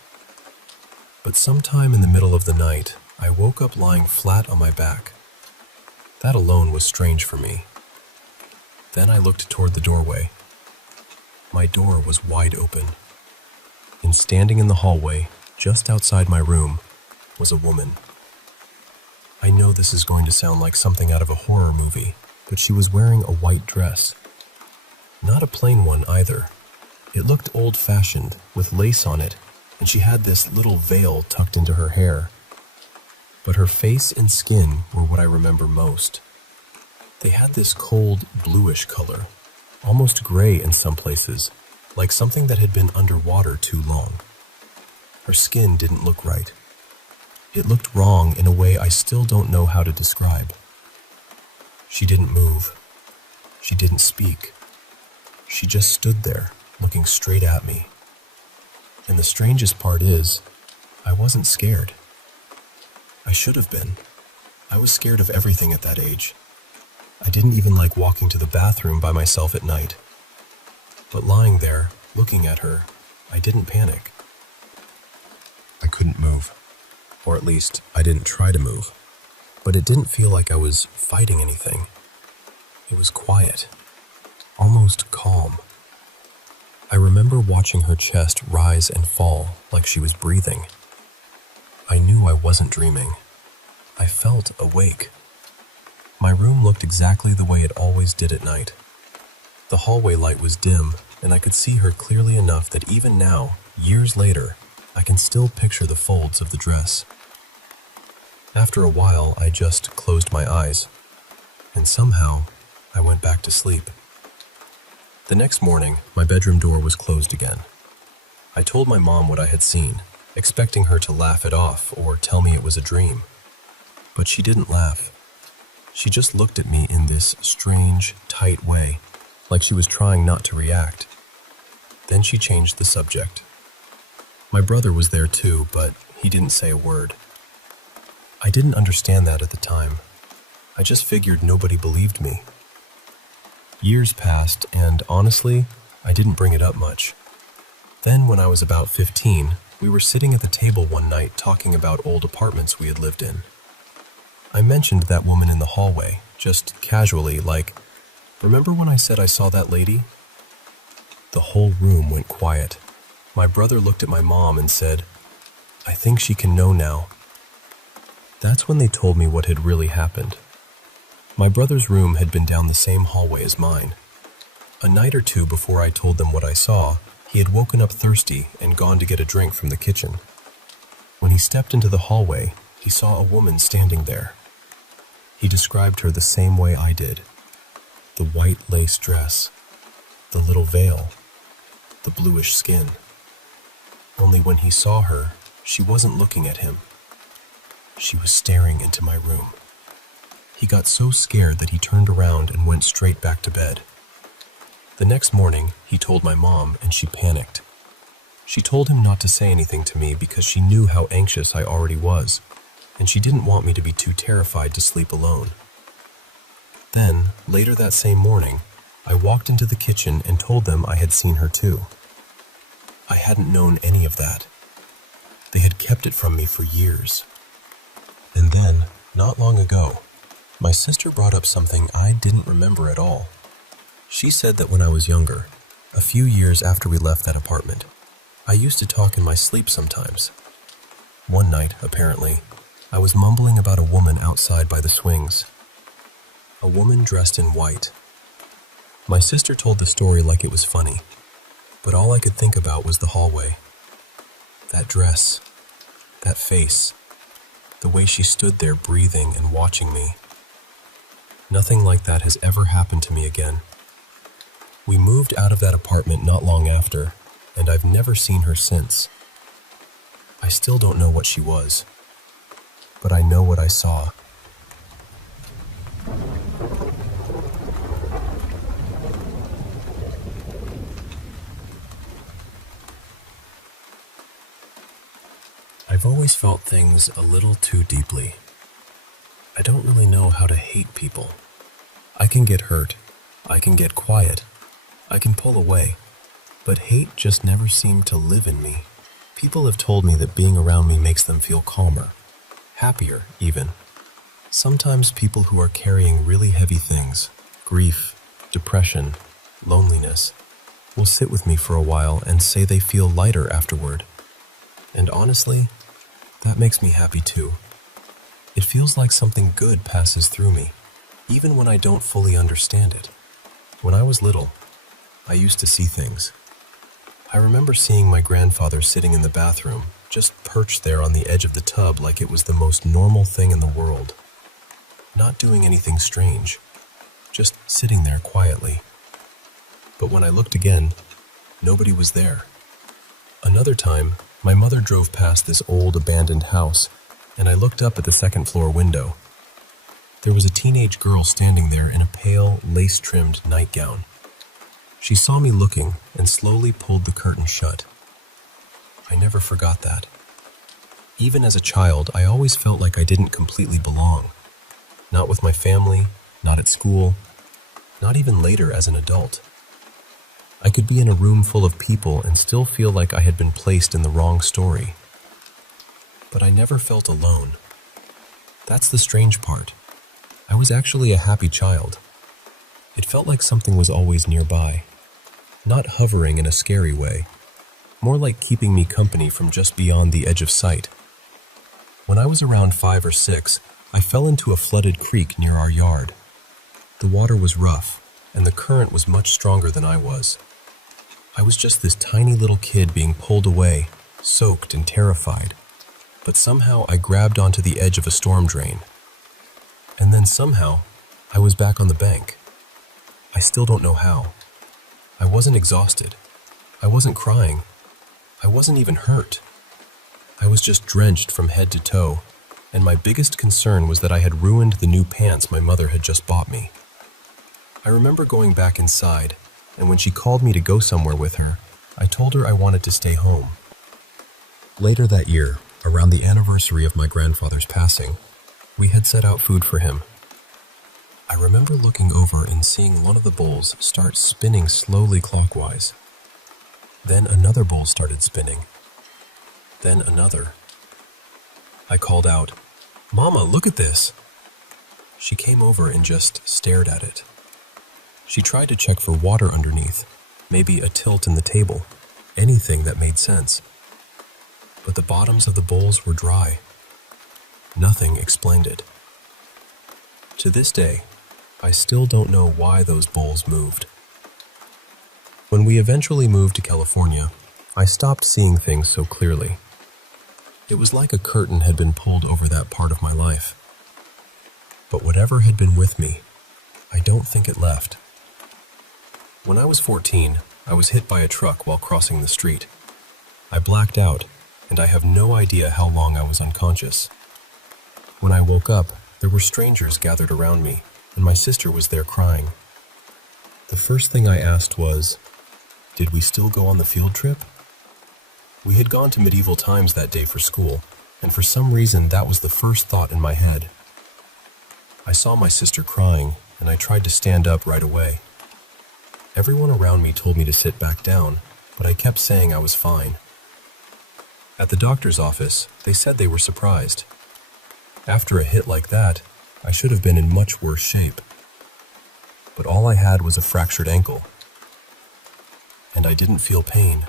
But sometime in the middle of the night, I woke up lying flat on my back. That alone was strange for me. Then I looked toward the doorway. My door was wide open. And standing in the hallway, just outside my room, was a woman. I know this is going to sound like something out of a horror movie, but she was wearing a white dress. Not a plain one either. It looked old-fashioned, with lace on it, and she had this little veil tucked into her hair. But her face and skin were what I remember most. They had this cold, bluish color, almost gray in some places, like something that had been underwater too long. Her skin didn't look right. It looked wrong in a way I still don't know how to describe. She didn't move. She didn't speak. She just stood there, looking straight at me. And the strangest part is, I wasn't scared. I should have been. I was scared of everything at that age. I didn't even like walking to the bathroom by myself at night. But lying there, looking at her, I didn't panic. I couldn't move. Or at least, I didn't try to move. But it didn't feel like I was fighting anything. It was quiet, almost calm. I remember watching her chest rise and fall like she was breathing. I knew I wasn't dreaming. I felt awake. My room looked exactly the way it always did at night. The hallway light was dim, and I could see her clearly enough that even now, years later, I can still picture the folds of the dress. After a while, I just closed my eyes, and somehow, I went back to sleep. The next morning, my bedroom door was closed again. I told my mom what I had seen, expecting her to laugh it off or tell me it was a dream. But she didn't laugh. She just looked at me in this strange, tight way, like she was trying not to react. Then she changed the subject. My brother was there too, but he didn't say a word. I didn't understand that at the time. I just figured nobody believed me. Years passed, and honestly, I didn't bring it up much. Then, when I was about 15, we were sitting at the table one night talking about old apartments we had lived in. I mentioned that woman in the hallway, just casually, like, "Remember when I said I saw that lady?" The whole room went quiet. My brother looked at my mom and said, "I think she can know now." That's when they told me what had really happened. My brother's room had been down the same hallway as mine. A night or two before I told them what I saw, he had woken up thirsty and gone to get a drink from the kitchen. When he stepped into the hallway, he saw a woman standing there. He described her the same way I did. The white lace dress, the little veil, the bluish skin. Only when he saw her, she wasn't looking at him. She was staring into my room. He got so scared that he turned around and went straight back to bed. The next morning, he told my mom, and she panicked. She told him not to say anything to me because she knew how anxious I already was, and she didn't want me to be too terrified to sleep alone. Then, later that same morning, I walked into the kitchen and told them I had seen her too. I hadn't known any of that. They had kept it from me for years. And then, not long ago, my sister brought up something I didn't remember at all. She said that when I was younger, a few years after we left that apartment, I used to talk in my sleep sometimes. One night, apparently, I was mumbling about a woman outside by the swings. A woman dressed in white. My sister told the story like it was funny, but all I could think about was the hallway. That dress, that face, the way she stood there breathing and watching me. Nothing like that has ever happened to me again. We moved out of that apartment not long after, and I've never seen her since. I still don't know what she was, but I know what I saw. I've always felt things a little too deeply. I don't really know how to hate people. I can get hurt. I can get quiet. I can pull away. But hate just never seemed to live in me. People have told me that being around me makes them feel calmer, happier even. Sometimes people who are carrying really heavy things, grief, depression, loneliness, will sit with me for a while and say they feel lighter afterward. And honestly, that makes me happy too. It feels like something good passes through me, even when I don't fully understand it. When I was little, I used to see things. I remember seeing my grandfather sitting in the bathroom, just perched there on the edge of the tub like it was the most normal thing in the world. Not doing anything strange, just sitting there quietly. But when I looked again, nobody was there. Another time, my mother drove past this old abandoned house, and I looked up at the second-floor window. There was a teenage girl standing there in a pale, lace-trimmed nightgown. She saw me looking and slowly pulled the curtain shut. I never forgot that. Even as a child, I always felt like I didn't completely belong. Not with my family, not at school, not even later as an adult. I could be in a room full of people and still feel like I had been placed in the wrong story. But I never felt alone. That's the strange part. I was actually a happy child. It felt like something was always nearby, not hovering in a scary way, more like keeping me company from just beyond the edge of sight. When I was around 5 or 6, I fell into a flooded creek near our yard. The water was rough, and the current was much stronger than I was. I was just this tiny little kid being pulled away, soaked and terrified. But somehow I grabbed onto the edge of a storm drain. And then somehow, I was back on the bank. I still don't know how. I wasn't exhausted. I wasn't crying. I wasn't even hurt. I was just drenched from head to toe, and my biggest concern was that I had ruined the new pants my mother had just bought me. I remember going back inside, and when she called me to go somewhere with her, I told her I wanted to stay home. Later that year, around the anniversary of my grandfather's passing, we had set out food for him. I remember looking over and seeing one of the bowls start spinning slowly clockwise. Then another bowl started spinning. Then another. I called out, "Mama, look at this!" She came over and just stared at it. She tried to check for water underneath, maybe a tilt in the table, anything that made sense. But the bottoms of the bowls were dry. Nothing explained it. To this day, I still don't know why those bowls moved. When we eventually moved to California, I stopped seeing things so clearly. It was like a curtain had been pulled over that part of my life. But whatever had been with me, I don't think it left. When I was 14, I was hit by a truck while crossing the street. I blacked out, and I have no idea how long I was unconscious. When I woke up, there were strangers gathered around me, and my sister was there crying. The first thing I asked was, did we still go on the field trip? We had gone to medieval times that day for school, and for some reason that was the first thought in my head. I saw my sister crying, and I tried to stand up right away. Everyone around me told me to sit back down, but I kept saying I was fine. At the doctor's office, they said they were surprised. After a hit like that, I should have been in much worse shape. But all I had was a fractured ankle, and I didn't feel pain.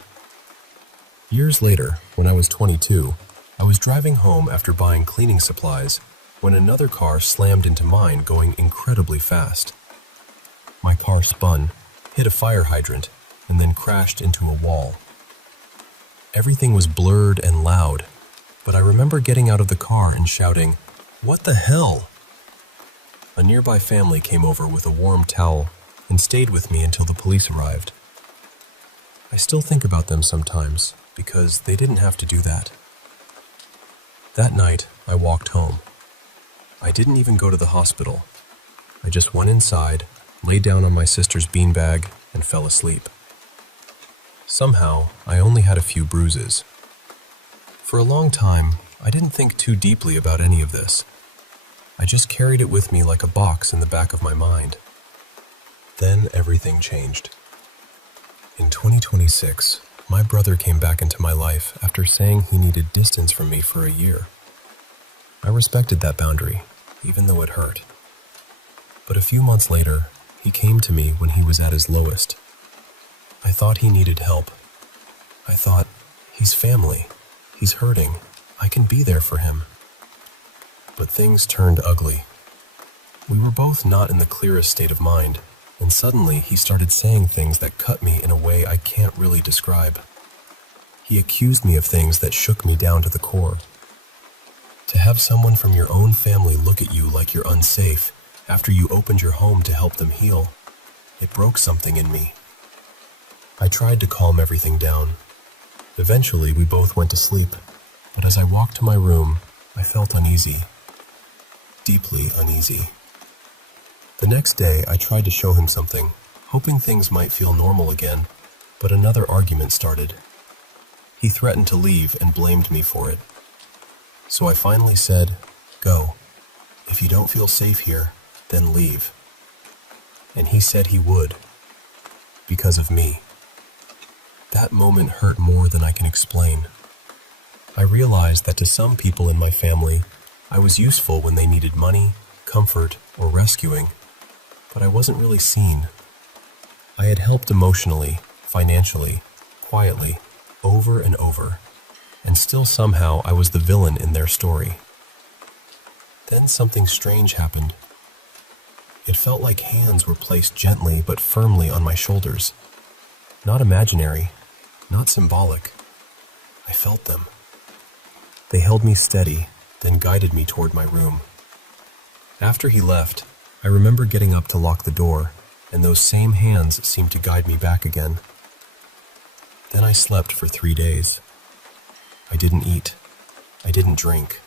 Years later, when I was 22, I was driving home after buying cleaning supplies when another car slammed into mine going incredibly fast. My car spun, hit a fire hydrant, and then crashed into a wall. Everything was blurred and loud, but I remember getting out of the car and shouting, "What the hell?" A nearby family came over with a warm towel and stayed with me until the police arrived. I still think about them sometimes because they didn't have to do that. That night, I walked home. I didn't even go to the hospital. I just went inside, lay down on my sister's beanbag, and fell asleep. Somehow, I only had a few bruises. For a long time, I didn't think too deeply about any of this. I just carried it with me like a box in the back of my mind. Then everything changed. In 2026, my brother came back into my life after saying he needed distance from me for a year. I respected that boundary, even though it hurt. But a few months later, he came to me when he was at his lowest. I thought he needed help. I thought, he's family. He's hurting. I can be there for him. But things turned ugly. We were both not in the clearest state of mind, and suddenly he started saying things that cut me in a way I can't really describe. He accused me of things that shook me down to the core. To have someone from your own family look at you like you're unsafe after you opened your home to help them heal, it broke something in me. I tried to calm everything down. Eventually, we both went to sleep, but as I walked to my room, I felt uneasy. Deeply uneasy. The next day, I tried to show him something, hoping things might feel normal again, but another argument started. He threatened to leave and blamed me for it. So I finally said, "Go. If you don't feel safe here, then leave." And he said he would, because of me. That moment hurt more than I can explain. I realized that to some people in my family, I was useful when they needed money, comfort, or rescuing, but I wasn't really seen. I had helped emotionally, financially, quietly, over and over, and still somehow I was the villain in their story. Then something strange happened. It felt like hands were placed gently but firmly on my shoulders. Not imaginary, not symbolic. I felt them. They held me steady, then guided me toward my room. After he left, I remember getting up to lock the door, and those same hands seemed to guide me back again. Then I slept for 3 days. I didn't eat. I didn't drink.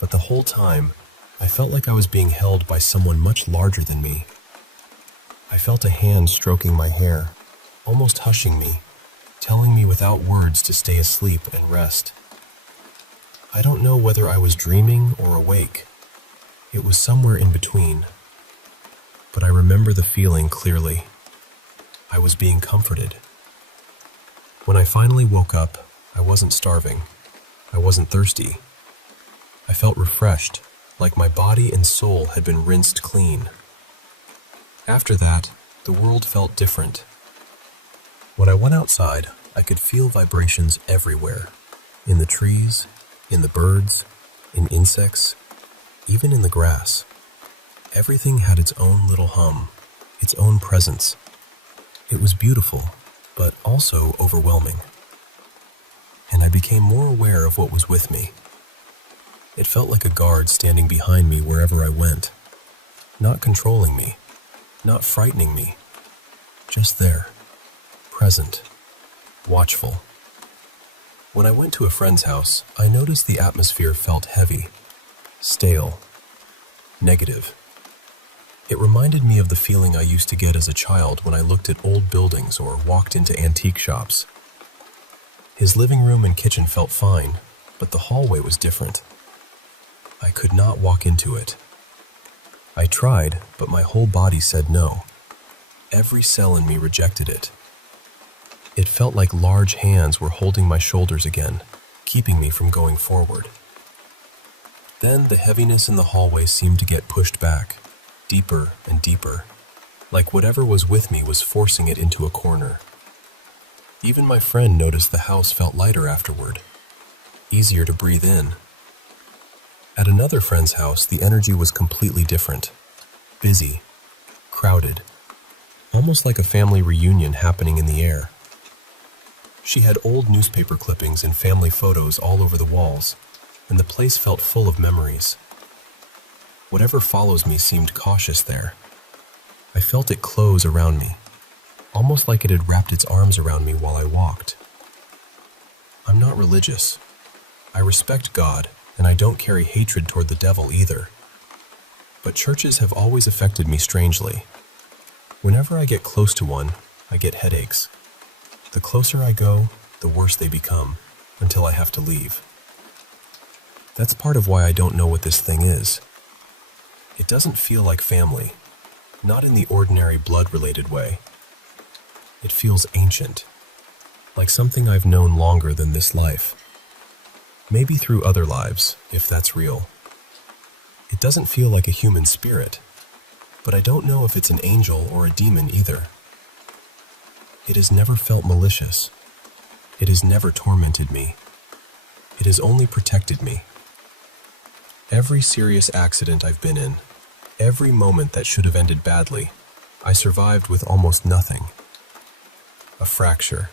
But the whole time, I felt like I was being held by someone much larger than me. I felt a hand stroking my hair, almost hushing me, telling me without words to stay asleep and rest. I don't know whether I was dreaming or awake. It was somewhere in between. But I remember the feeling clearly. I was being comforted. When I finally woke up, I wasn't starving. I wasn't thirsty. I felt refreshed, like my body and soul had been rinsed clean. After that, the world felt different. When I went outside, I could feel vibrations everywhere. In the trees, in the birds, in insects, even in the grass. Everything had its own little hum, its own presence. It was beautiful, but also overwhelming. And I became more aware of what was with me. It felt like a guard standing behind me wherever I went, not controlling me, not frightening me, just there, present, watchful. When I went to a friend's house, I noticed the atmosphere felt heavy, stale, negative. It reminded me of the feeling I used to get as a child when I looked at old buildings or walked into antique shops. His living room and kitchen felt fine, but the hallway was different. I could not walk into it. I tried, but my whole body said no. Every cell in me rejected it. It felt like large hands were holding my shoulders again, keeping me from going forward. Then the heaviness in the hallway seemed to get pushed back, deeper and deeper, like whatever was with me was forcing it into a corner. Even my friend noticed the house felt lighter afterward, easier to breathe in. At another friend's house, the energy was completely different, busy, crowded, almost like a family reunion happening in the air. She had old newspaper clippings and family photos all over the walls, and the place felt full of memories. Whatever follows me seemed cautious there. I felt it close around me, almost like it had wrapped its arms around me while I walked. I'm not religious. I respect God, and I don't carry hatred toward the devil either. But churches have always affected me strangely. Whenever I get close to one, I get headaches. The closer I go, the worse they become, until I have to leave. That's part of why I don't know what this thing is. It doesn't feel like family, not in the ordinary blood-related way. It feels ancient, like something I've known longer than this life. Maybe through other lives, if that's real. It doesn't feel like a human spirit, but I don't know if it's an angel or a demon either. It has never felt malicious. It has never tormented me. It has only protected me. Every serious accident I've been in, every moment that should have ended badly, I survived with almost nothing. A fracture,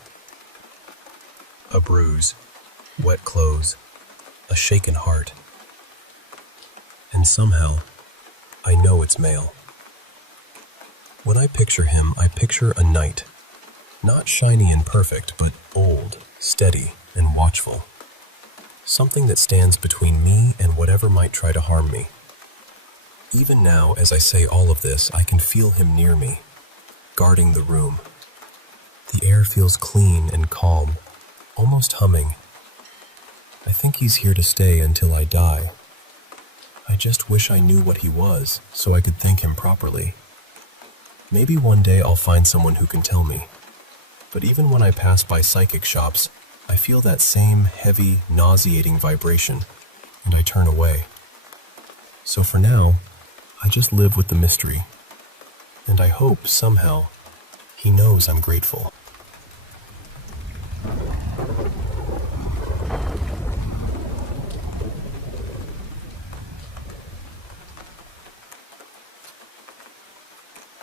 a bruise, wet clothes, a shaken heart. And somehow, I know it's male. When I picture him, I picture a knight. Not shiny and perfect, but old, steady, and watchful. Something that stands between me and whatever might try to harm me. Even now, as I say all of this, I can feel him near me, guarding the room. The air feels clean and calm, almost humming. I think he's here to stay until I die. I just wish I knew what he was so I could thank him properly. Maybe one day I'll find someone who can tell me. But even when I pass by psychic shops, I feel that same heavy, nauseating vibration, and I turn away. So for now, I just live with the mystery. And I hope, somehow, he knows I'm grateful.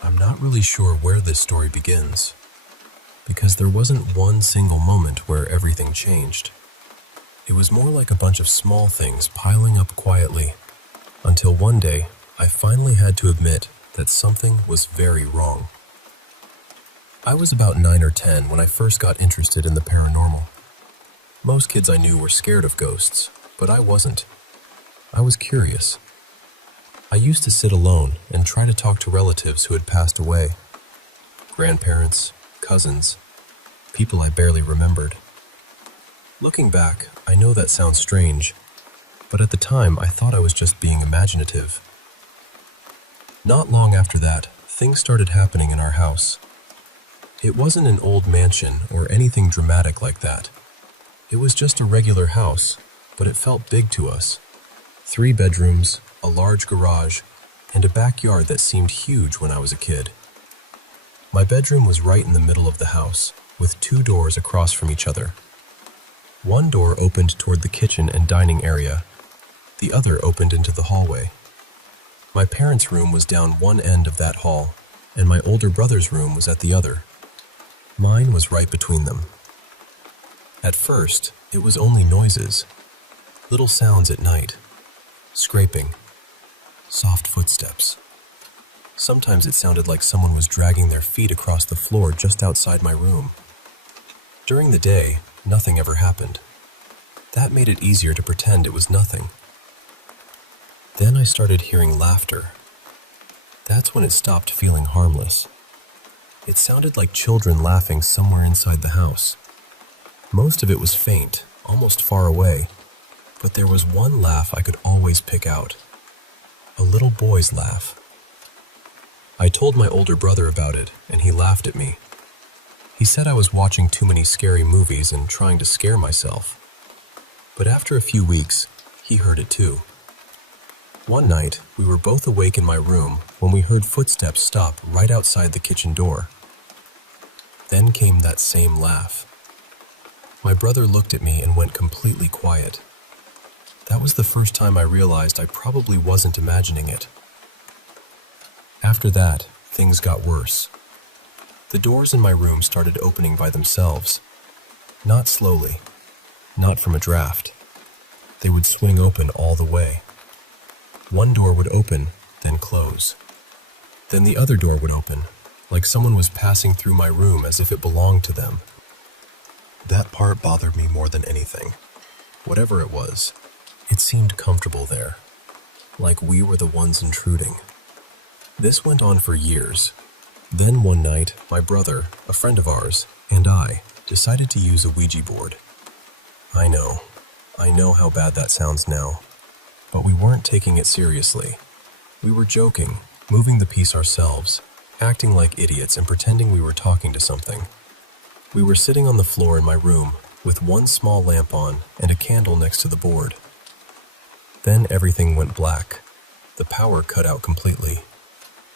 I'm not really sure where this story begins, because there wasn't one single moment where everything changed. It was more like a bunch of small things piling up quietly, until one day I finally had to admit that something was very wrong. I was about 9 or 10 when I first got interested in the paranormal. Most kids I knew were scared of ghosts, but I wasn't. I was curious. I used to sit alone and try to talk to relatives who had passed away. Grandparents, cousins, people I barely remembered. Looking back, I know that sounds strange, but at the time I thought I was just being imaginative. Not long after that, things started happening in our house. It wasn't an old mansion or anything dramatic like that. It was just a regular house, but it felt big to us. 3 bedrooms, a large garage, and a backyard that seemed huge when I was a kid. My bedroom was right in the middle of the house, with 2 doors across from each other. One door opened toward the kitchen and dining area. The other opened into the hallway. My parents' room was down one end of that hall, and my older brother's room was at the other. Mine was right between them. At first, it was only noises, little sounds at night, scraping, soft footsteps. Sometimes it sounded like someone was dragging their feet across the floor just outside my room. During the day, nothing ever happened. That made it easier to pretend it was nothing. Then I started hearing laughter. That's when it stopped feeling harmless. It sounded like children laughing somewhere inside the house. Most of it was faint, almost far away, but there was one laugh I could always pick out. A little boy's laugh. I told my older brother about it, and he laughed at me. He said I was watching too many scary movies and trying to scare myself. But after a few weeks, he heard it too. One night, we were both awake in my room when we heard footsteps stop right outside the kitchen door. Then came that same laugh. My brother looked at me and went completely quiet. That was the first time I realized I probably wasn't imagining it. After that, things got worse. The doors in my room started opening by themselves. Not slowly, not from a draft. They would swing open all the way. One door would open, then close. Then the other door would open, like someone was passing through my room as if it belonged to them. That part bothered me more than anything. Whatever it was, it seemed comfortable there, like we were the ones intruding. This went on for years. Then one night, my brother, a friend of ours, and I decided to use a Ouija board. I know how bad that sounds now, but we weren't taking it seriously. We were joking, moving the piece ourselves, acting like idiots and pretending we were talking to something. We were sitting on the floor in my room with one small lamp on and a candle next to the board. Then everything went black. The power cut out completely.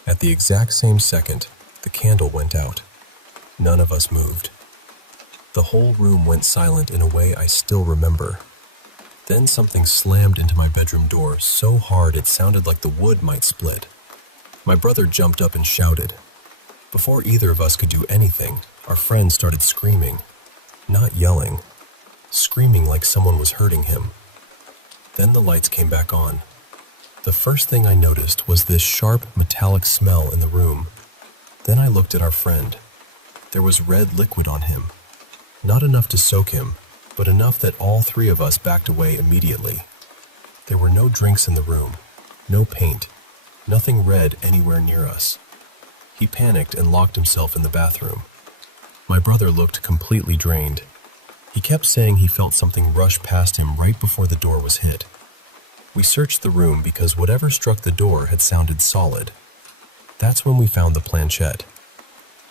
At the exact same second, the candle went out. None of us moved. The whole room went silent in a way I still remember. Then something slammed into my bedroom door so hard it sounded like the wood might split. My brother jumped up and shouted. Before either of us could do anything, our friend started screaming. Not yelling. Screaming like someone was hurting him. Then the lights came back on. The first thing I noticed was this sharp, metallic smell in the room. Then I looked at our friend. There was red liquid on him. Not enough to soak him, but enough that all 3 of us backed away immediately. There were no drinks in the room, no paint, nothing red anywhere near us. He panicked and locked himself in the bathroom. My brother looked completely drained. He kept saying he felt something rush past him right before the door was hit. We searched the room because whatever struck the door had sounded solid. That's when we found the planchette.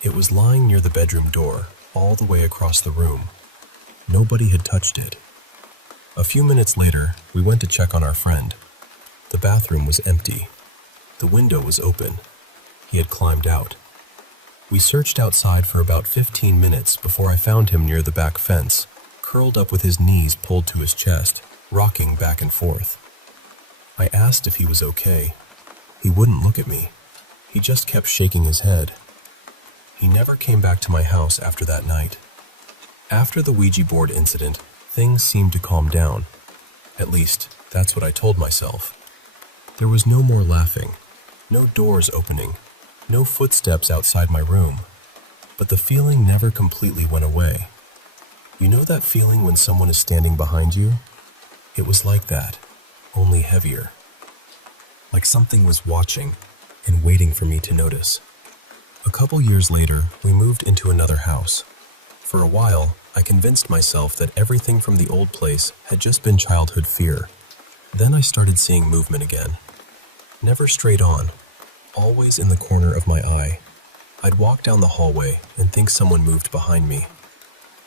It was lying near the bedroom door, all the way across the room. Nobody had touched it. A few minutes later, we went to check on our friend. The bathroom was empty. The window was open. He had climbed out. We searched outside for about 15 minutes before I found him near the back fence, curled up with his knees pulled to his chest, rocking back and forth. I asked if he was okay. He wouldn't look at me. He just kept shaking his head. He never came back to my house after that night. After the Ouija board incident, things seemed to calm down. At least, that's what I told myself. There was no more laughing, no doors opening, no footsteps outside my room. But the feeling never completely went away. You know that feeling when someone is standing behind you? It was like that, only heavier. Like something was watching and waiting for me to notice. A couple years later, we moved into another house. For a while, I convinced myself that everything from the old place had just been childhood fear. Then I started seeing movement again. Never straight on, always in the corner of my eye. I'd walk down the hallway and think someone moved behind me.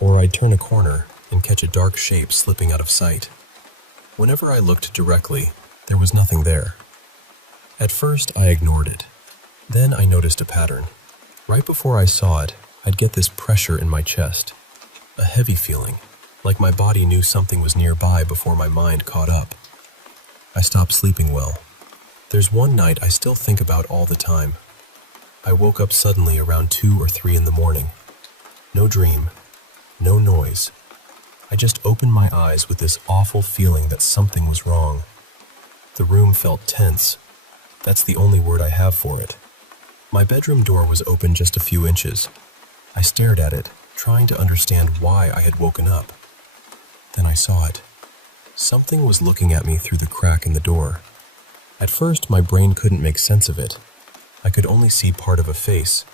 Or I'd turn a corner and catch a dark shape slipping out of sight. Whenever I looked directly, there was nothing there. At first, I ignored it. Then I noticed a pattern. Right before I saw it, I'd get this pressure in my chest. A heavy feeling, like my body knew something was nearby before my mind caught up. I stopped sleeping well. There's one night I still think about all the time. I woke up suddenly around 2 or 3 in the morning. No dream, no noise. I just opened my eyes with this awful feeling that something was wrong. The room felt tense. That's the only word I have for it. My bedroom door was open just a few inches. I stared at it, trying to understand why I had woken up. Then I saw it. Something was looking at me through the crack in the door. At first, my brain couldn't make sense of it. I could only see part of a face,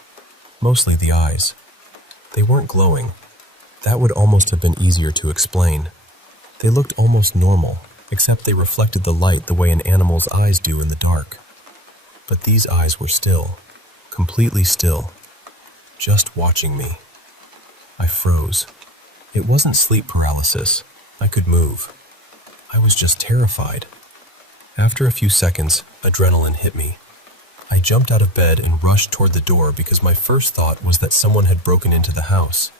mostly the eyes. They weren't glowing. That would almost have been easier to explain. They looked almost normal, except they reflected the light the way an animal's eyes do in the dark. But these eyes were still, completely still, just watching me. I froze. It wasn't sleep paralysis. I could move. I was just terrified. After a few seconds, adrenaline hit me. I jumped out of bed and rushed toward the door because my first thought was that someone had broken into the house.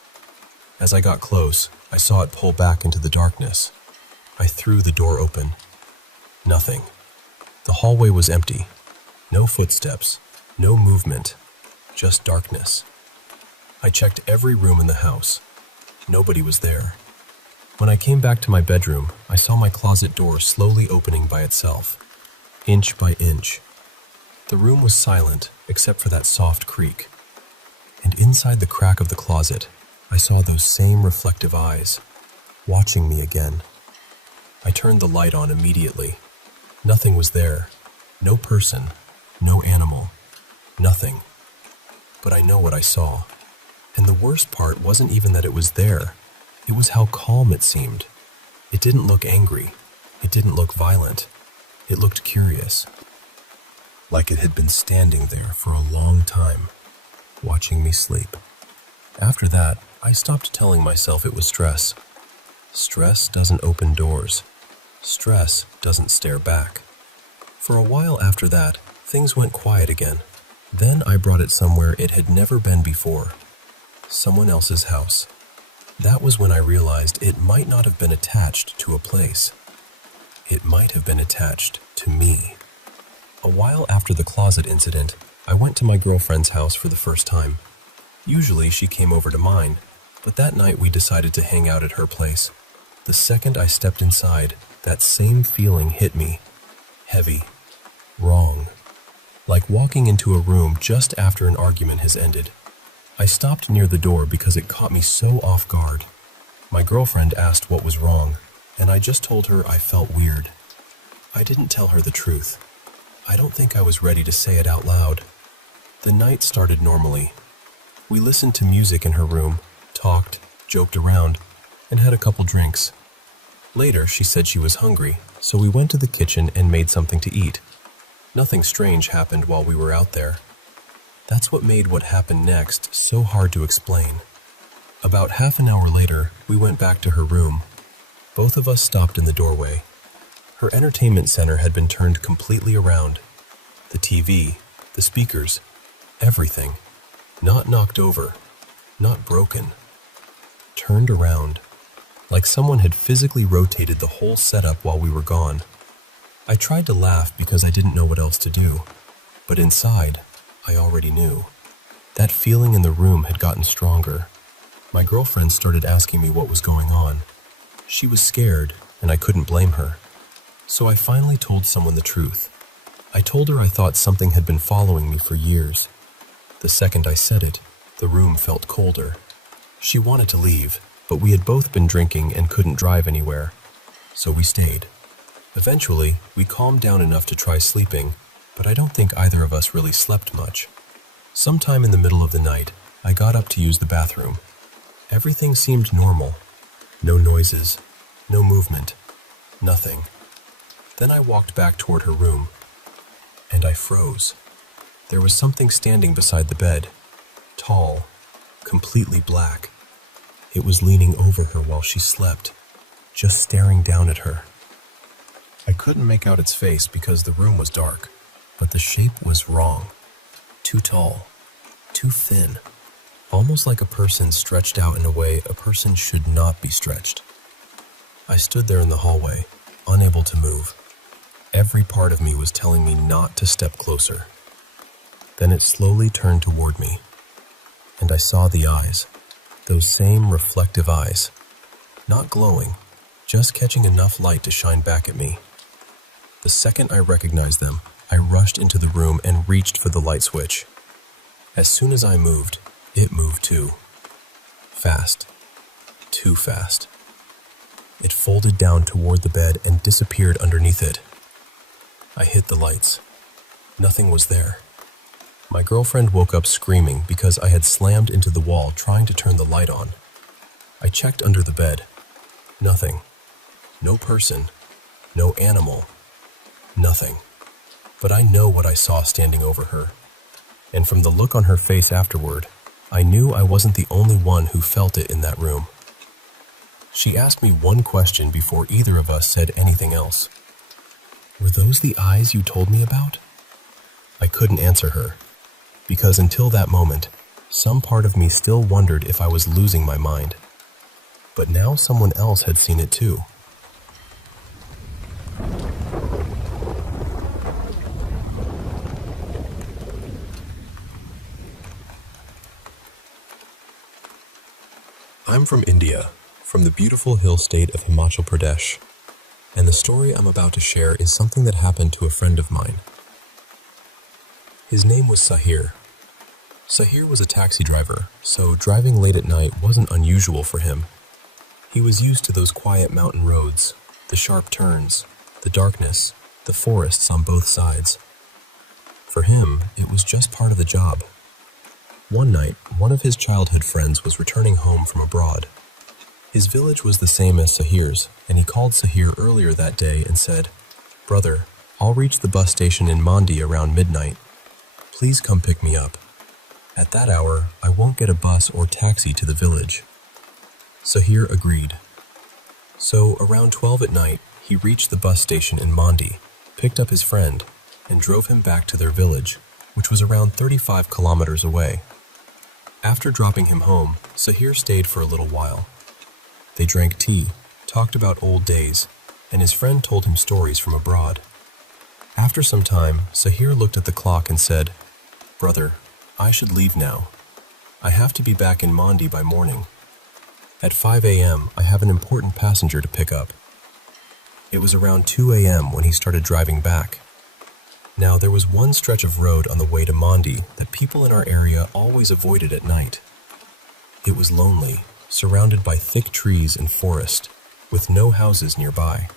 As I got close, I saw it pull back into the darkness. I threw the door open. Nothing. The hallway was empty. No footsteps, no movement, just darkness. I checked every room in the house. Nobody was there. When I came back to my bedroom, I saw my closet door slowly opening by itself, inch by inch. The room was silent except for that soft creak. And inside the crack of the closet, I saw those same reflective eyes, watching me again. I turned the light on immediately. Nothing was there. No person, no animal, nothing. But I know what I saw. And the worst part wasn't even that it was there. It was how calm it seemed. It didn't look angry. It didn't look violent. It looked curious. Like it had been standing there for a long time, watching me sleep. After that, I stopped telling myself it was stress. Stress doesn't open doors. Stress doesn't stare back. For a while after that, things went quiet again. Then I brought it somewhere it had never been before. Someone else's house. That was when I realized it might not have been attached to a place. It might have been attached to me. A while after the closet incident, I went to my girlfriend's house for the first time. Usually she came over to mine, but that night we decided to hang out at her place. The second I stepped inside, that same feeling hit me. Heavy. Wrong. Like walking into a room just after an argument has ended. I stopped near the door because it caught me so off guard. My girlfriend asked what was wrong, and I just told her I felt weird. I didn't tell her the truth. I don't think I was ready to say it out loud. The night started normally. We listened to music in her room, talked, joked around, and had a couple drinks. Later, she said she was hungry, so we went to the kitchen and made something to eat. Nothing strange happened while we were out there. That's what made what happened next so hard to explain. About half an hour later, we went back to her room. Both of us stopped in the doorway. Her entertainment center had been turned completely around. The TV, the speakers, everything. Not knocked over, not broken. Turned around, like someone had physically rotated the whole setup while we were gone. I tried to laugh because I didn't know what else to do, but inside, I already knew. That feeling in the room had gotten stronger. My girlfriend started asking me what was going on. She was scared, and I couldn't blame her. So I finally told someone the truth. I told her I thought something had been following me for years. The second I said it, the room felt colder. She wanted to leave, but we had both been drinking and couldn't drive anywhere, so we stayed. Eventually, we calmed down enough to try sleeping, but I don't think either of us really slept much. Sometime in the middle of the night, I got up to use the bathroom. Everything seemed normal. No noises, no movement, nothing. Then I walked back toward her room, and I froze. There was something standing beside the bed, tall, completely black. It was leaning over her while she slept, just staring down at her. I couldn't make out its face because the room was dark, but the shape was wrong. Too tall, too thin, almost like a person stretched out in a way a person should not be stretched. I stood there in the hallway, unable to move. Every part of me was telling me not to step closer. Then it slowly turned toward me, and I saw the eyes, those same reflective eyes, not glowing, just catching enough light to shine back at me. The second I recognized them, I rushed into the room and reached for the light switch. As soon as I moved, it moved too. Fast. Too fast. It folded down toward the bed and disappeared underneath it. I hit the lights. Nothing was there. My girlfriend woke up screaming because I had slammed into the wall trying to turn the light on. I checked under the bed. Nothing. No person. No animal. Nothing. But I know what I saw standing over her. And from the look on her face afterward, I knew I wasn't the only one who felt it in that room. She asked me one question before either of us said anything else. "Were those the eyes you told me about?" I couldn't answer her, because until that moment, some part of me still wondered if I was losing my mind. But now someone else had seen it too. I'm from India, from the beautiful hill state of Himachal Pradesh, and the story I'm about to share is something that happened to a friend of mine. His name was Sahir. Sahir was a taxi driver, so driving late at night wasn't unusual for him. He was used to those quiet mountain roads, the sharp turns, the darkness, the forests on both sides. For him, it was just part of the job. One night, one of his childhood friends was returning home from abroad. His village was the same as Sahir's, and he called Sahir earlier that day and said, "Brother, I'll reach the bus station in Mandi around midnight. Please come pick me up. At that hour, I won't get a bus or taxi to the village." Sahir agreed. So, around 12 at night, he reached the bus station in Mandi, picked up his friend, and drove him back to their village, which was around 35 kilometers away. After dropping him home, Sahir stayed for a little while. They drank tea, talked about old days, and his friend told him stories from abroad. After some time, Sahir looked at the clock and said, "Brother, I should leave now. I have to be back in Mandi by morning. At 5 a.m., I have an important passenger to pick up." It was around 2 a.m. when he started driving back. Now, there was one stretch of road on the way to Mandi that people in our area always avoided at night. It was lonely, surrounded by thick trees and forest, with no houses nearby.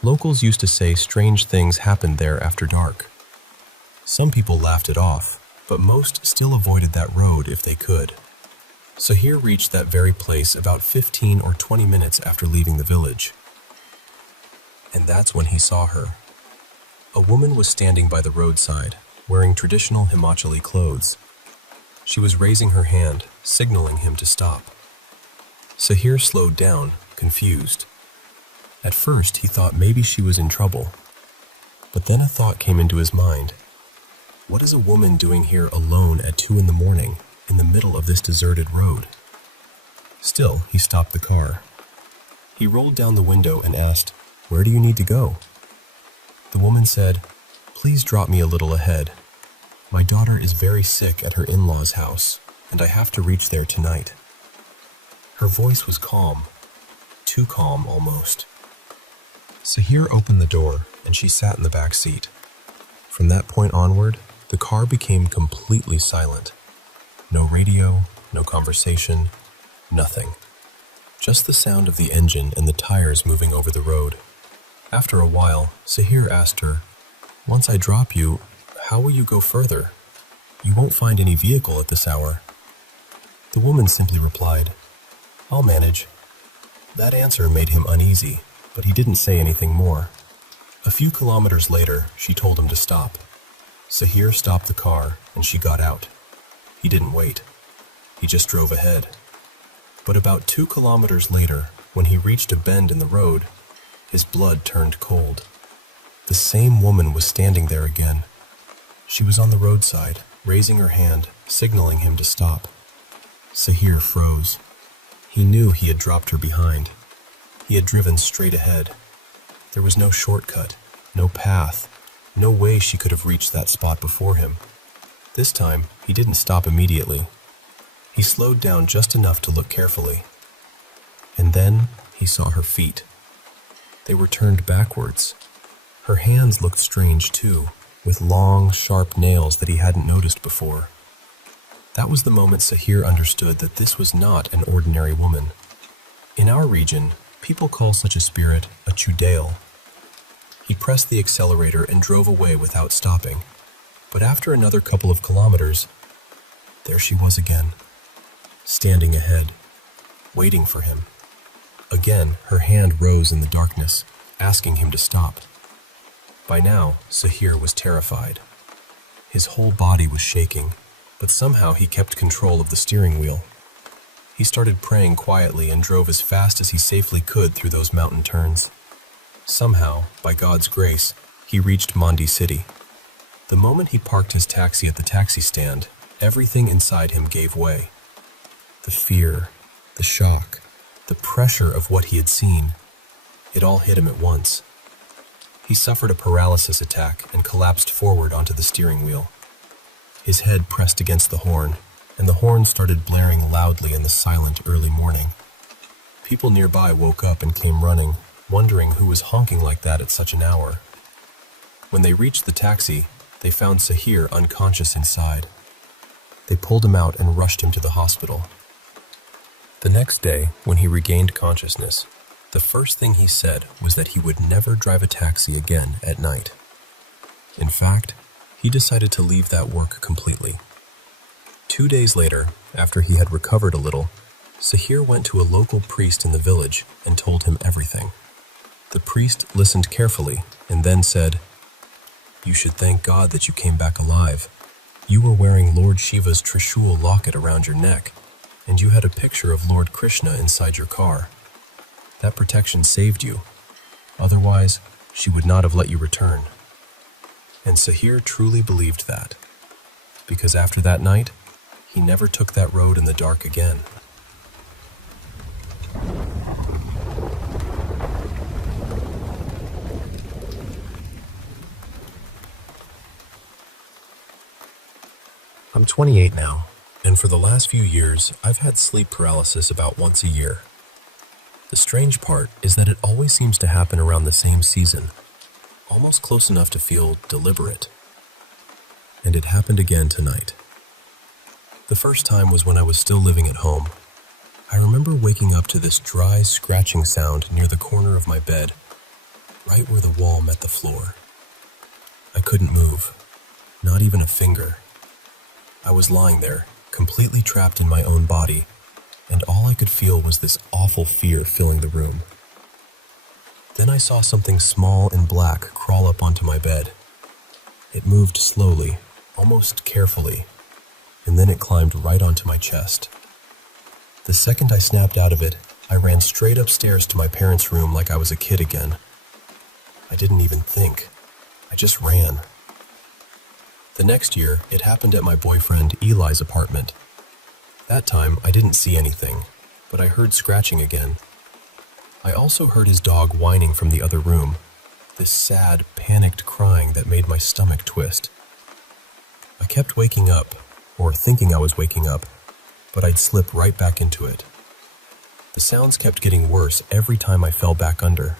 Locals used to say strange things happened there after dark. Some people laughed it off, but most still avoided that road if they could. Sahir reached that very place about 15 or 20 minutes after leaving the village. And that's when he saw her. A woman was standing by the roadside, wearing traditional Himachali clothes. She was raising her hand, signaling him to stop. Sahir slowed down, confused. At first, he thought maybe she was in trouble. But then a thought came into his mind. What is a woman doing here alone at 2 in the morning, in the middle of this deserted road? Still, he stopped the car. He rolled down the window and asked, "Where do you need to go?" The woman said, "Please drop me a little ahead. My daughter is very sick at her in-laws' house, and I have to reach there tonight." Her voice was calm, too calm almost. Sahir opened the door, and she sat in the back seat. From that point onward, the car became completely silent. No radio, no conversation, nothing. Just the sound of the engine and the tires moving over the road. After a while, Sahir asked her, "Once I drop you, how will you go further? You won't find any vehicle at this hour." The woman simply replied, "I'll manage." That answer made him uneasy, but he didn't say anything more. A few kilometers later, she told him to stop. Sahir stopped the car, and she got out. He didn't wait. He just drove ahead. But about 2 kilometers later, when he reached a bend in the road, his blood turned cold. The same woman was standing there again. She was on the roadside, raising her hand, signaling him to stop. Sahir froze. He knew he had dropped her behind. He had driven straight ahead. There was no shortcut, no path, no way she could have reached that spot before him. This time, he didn't stop immediately. He slowed down just enough to look carefully. And then he saw her feet. They were turned backwards. Her hands looked strange too, with long, sharp nails that he hadn't noticed before. That was the moment Sahir understood that this was not an ordinary woman. In our region, people call such a spirit a chudail. He pressed the accelerator and drove away without stopping. But after another couple of kilometers, there she was again, standing ahead, waiting for him. Again, her hand rose in the darkness, asking him to stop. By now, Sahir was terrified. His whole body was shaking, but somehow he kept control of the steering wheel. He started praying quietly and drove as fast as he safely could through those mountain turns. Somehow, by God's grace, he reached Mandi City. The moment he parked his taxi at the taxi stand, everything inside him gave way. The fear, the shock, the pressure of what he had seen, it all hit him at once. He suffered a paralysis attack and collapsed forward onto the steering wheel. His head pressed against the horn, and the horn started blaring loudly in the silent early morning. People nearby woke up and came running, wondering who was honking like that at such an hour. When they reached the taxi, they found Sahir unconscious inside. They pulled him out and rushed him to the hospital. The next day, when he regained consciousness, the first thing he said was that he would never drive a taxi again at night. In fact, he decided to leave that work completely. 2 days later, after he had recovered a little, Sahir went to a local priest in the village and told him everything. The priest listened carefully and then said, "You should thank God that you came back alive. You were wearing Lord Shiva's Trishul locket around your neck, and you had a picture of Lord Krishna inside your car. That protection saved you. Otherwise, she would not have let you return." And Sahir truly believed that, because after that night, he never took that road in the dark again. I'm 28 now, and for the last few years, I've had sleep paralysis about once a year. The strange part is that it always seems to happen around the same season, almost close enough to feel deliberate. And it happened again tonight. The first time was when I was still living at home. I remember waking up to this dry, scratching sound near the corner of my bed, right where the wall met the floor. I couldn't move, not even a finger. I was lying there, completely trapped in my own body, and all I could feel was this awful fear filling the room. Then I saw something small and black crawl up onto my bed. It moved slowly, almost carefully, and then it climbed right onto my chest. The second I snapped out of it, I ran straight upstairs to my parents' room like I was a kid again. I didn't even think. I just ran. The next year, it happened at my boyfriend Eli's apartment. That time, I didn't see anything, but I heard scratching again. I also heard his dog whining from the other room, this sad, panicked crying that made my stomach twist. I kept waking up, or thinking I was waking up, but I'd slip right back into it. The sounds kept getting worse every time I fell back under.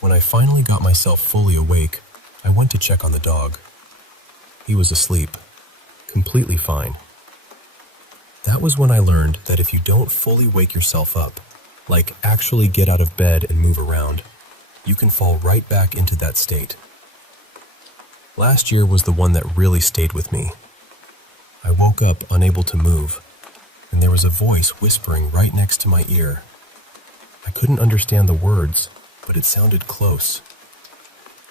When I finally got myself fully awake, I went to check on the dog. He was asleep, completely fine. That was when I learned that if you don't fully wake yourself up, like actually get out of bed and move around, you can fall right back into that state. Last year was the one that really stayed with me. I woke up unable to move, and there was a voice whispering right next to my ear. I couldn't understand the words, but it sounded close.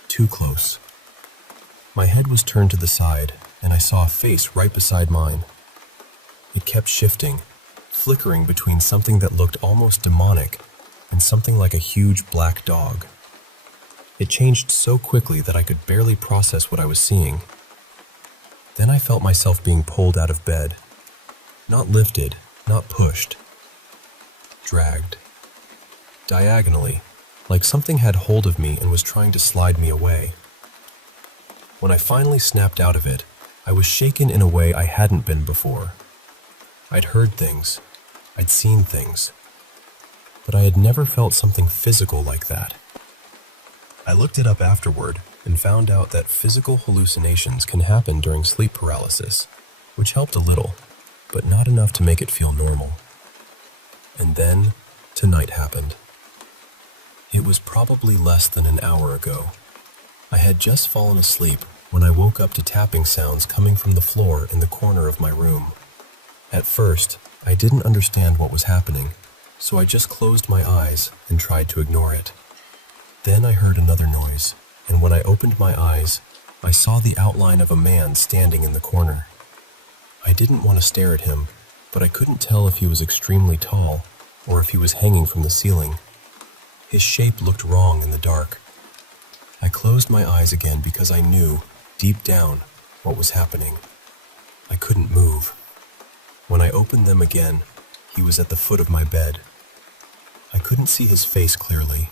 Too close. My head was turned to the side, and I saw a face right beside mine. It kept shifting, flickering between something that looked almost demonic and something like a huge black dog. It changed so quickly that I could barely process what I was seeing. Then I felt myself being pulled out of bed. Not lifted, not pushed. Dragged. Diagonally, like something had hold of me and was trying to slide me away. When I finally snapped out of it, I was shaken in a way I hadn't been before. I'd heard things, I'd seen things, but I had never felt something physical like that. I looked it up afterward and found out that physical hallucinations can happen during sleep paralysis, which helped a little, but not enough to make it feel normal. And then, tonight happened. It was probably less than an hour ago. I had just fallen asleep when I woke up to tapping sounds coming from the floor in the corner of my room. At first, I didn't understand what was happening, so I just closed my eyes and tried to ignore it. Then I heard another noise, and when I opened my eyes, I saw the outline of a man standing in the corner. I didn't want to stare at him, but I couldn't tell if he was extremely tall or if he was hanging from the ceiling. His shape looked wrong in the dark. I closed my eyes again because I knew, deep down, what was happening. I couldn't move. When I opened them again, he was at the foot of my bed. I couldn't see his face clearly.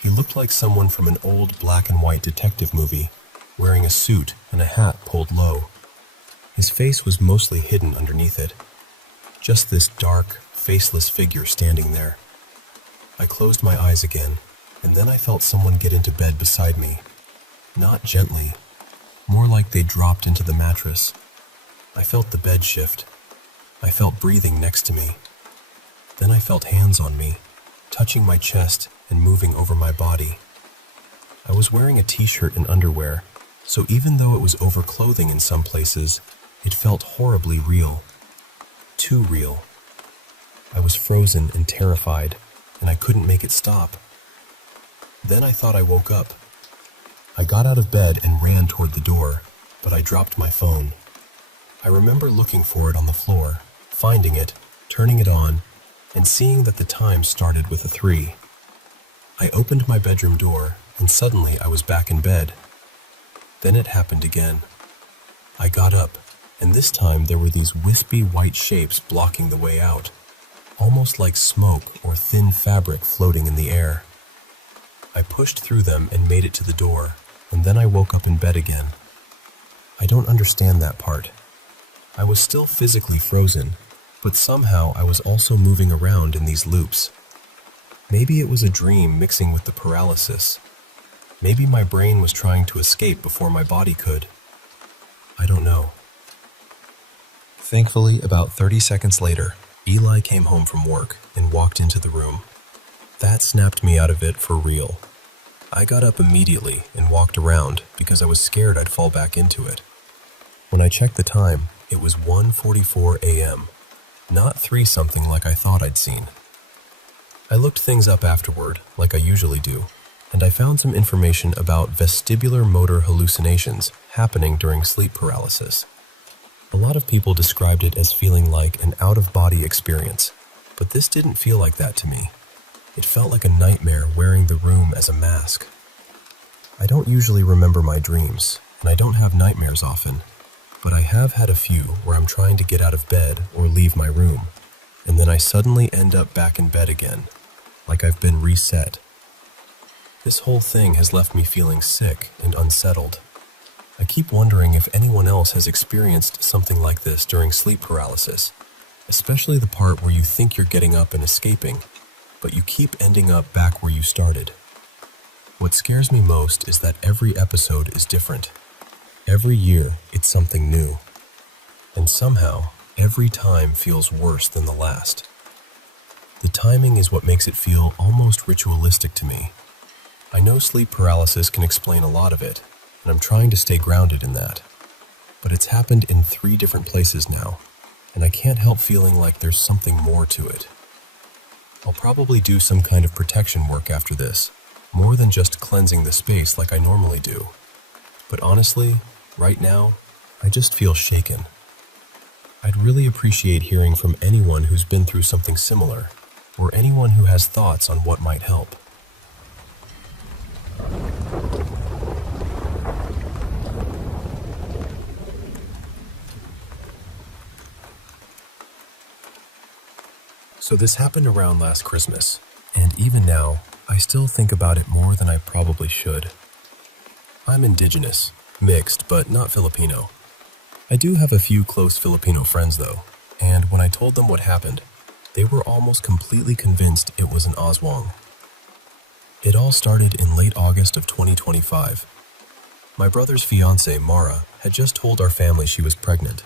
He looked like someone from an old black and white detective movie, wearing a suit and a hat pulled low. His face was mostly hidden underneath it. Just this dark, faceless figure standing there. I closed my eyes again, and then I felt someone get into bed beside me. Not gently, more like they dropped into the mattress. I felt the bed shift. I felt breathing next to me. Then I felt hands on me, touching my chest and moving over my body. I was wearing a t-shirt and underwear, so even though it was over clothing in some places, it felt horribly real. Too real. I was frozen and terrified, and I couldn't make it stop. Then I thought I woke up. I got out of bed and ran toward the door, but I dropped my phone. I remember looking for it on the floor, finding it, turning it on, and seeing that the time started with a 3. I opened my bedroom door, and suddenly I was back in bed. Then it happened again. I got up, and this time there were these wispy white shapes blocking the way out, almost like smoke or thin fabric floating in the air. I pushed through them and made it to the door, and then I woke up in bed again. I don't understand that part. I was still physically frozen, but somehow I was also moving around in these loops. Maybe it was a dream mixing with the paralysis. Maybe my brain was trying to escape before my body could. I don't know. Thankfully, about 30 seconds later, Eli came home from work and walked into the room. That snapped me out of it for real. I got up immediately and walked around because I was scared I'd fall back into it. When I checked the time, it was 1:44 a.m. not 3-something like I thought I'd seen. I looked things up afterward, like I usually do, and I found some information about vestibular motor hallucinations happening during sleep paralysis. A lot of people described it as feeling like an out-of-body experience, but this didn't feel like that to me. It felt like a nightmare wearing the room as a mask. I don't usually remember my dreams, and I don't have nightmares often, but I have had a few where I'm trying to get out of bed or leave my room, and then I suddenly end up back in bed again, like I've been reset. This whole thing has left me feeling sick and unsettled. I keep wondering if anyone else has experienced something like this during sleep paralysis, especially the part where you think you're getting up and escaping, but you keep ending up back where you started. What scares me most is that every episode is different. Every year, it's something new. And somehow, every time feels worse than the last. The timing is what makes it feel almost ritualistic to me. I know sleep paralysis can explain a lot of it, and I'm trying to stay grounded in that. But it's happened in 3 different places now, and I can't help feeling like there's something more to it. I'll probably do some kind of protection work after this, more than just cleansing the space like I normally do. But honestly, right now, I just feel shaken. I'd really appreciate hearing from anyone who's been through something similar, or anyone who has thoughts on what might help. So this happened around last Christmas, and even now, I still think about it more than I probably should. I'm indigenous, mixed, but not Filipino. I do have a few close Filipino friends though, and when I told them what happened, they were almost completely convinced it was an Aswang. It all started in late August of 2025. My brother's fiancée, Mara, had just told our family she was pregnant.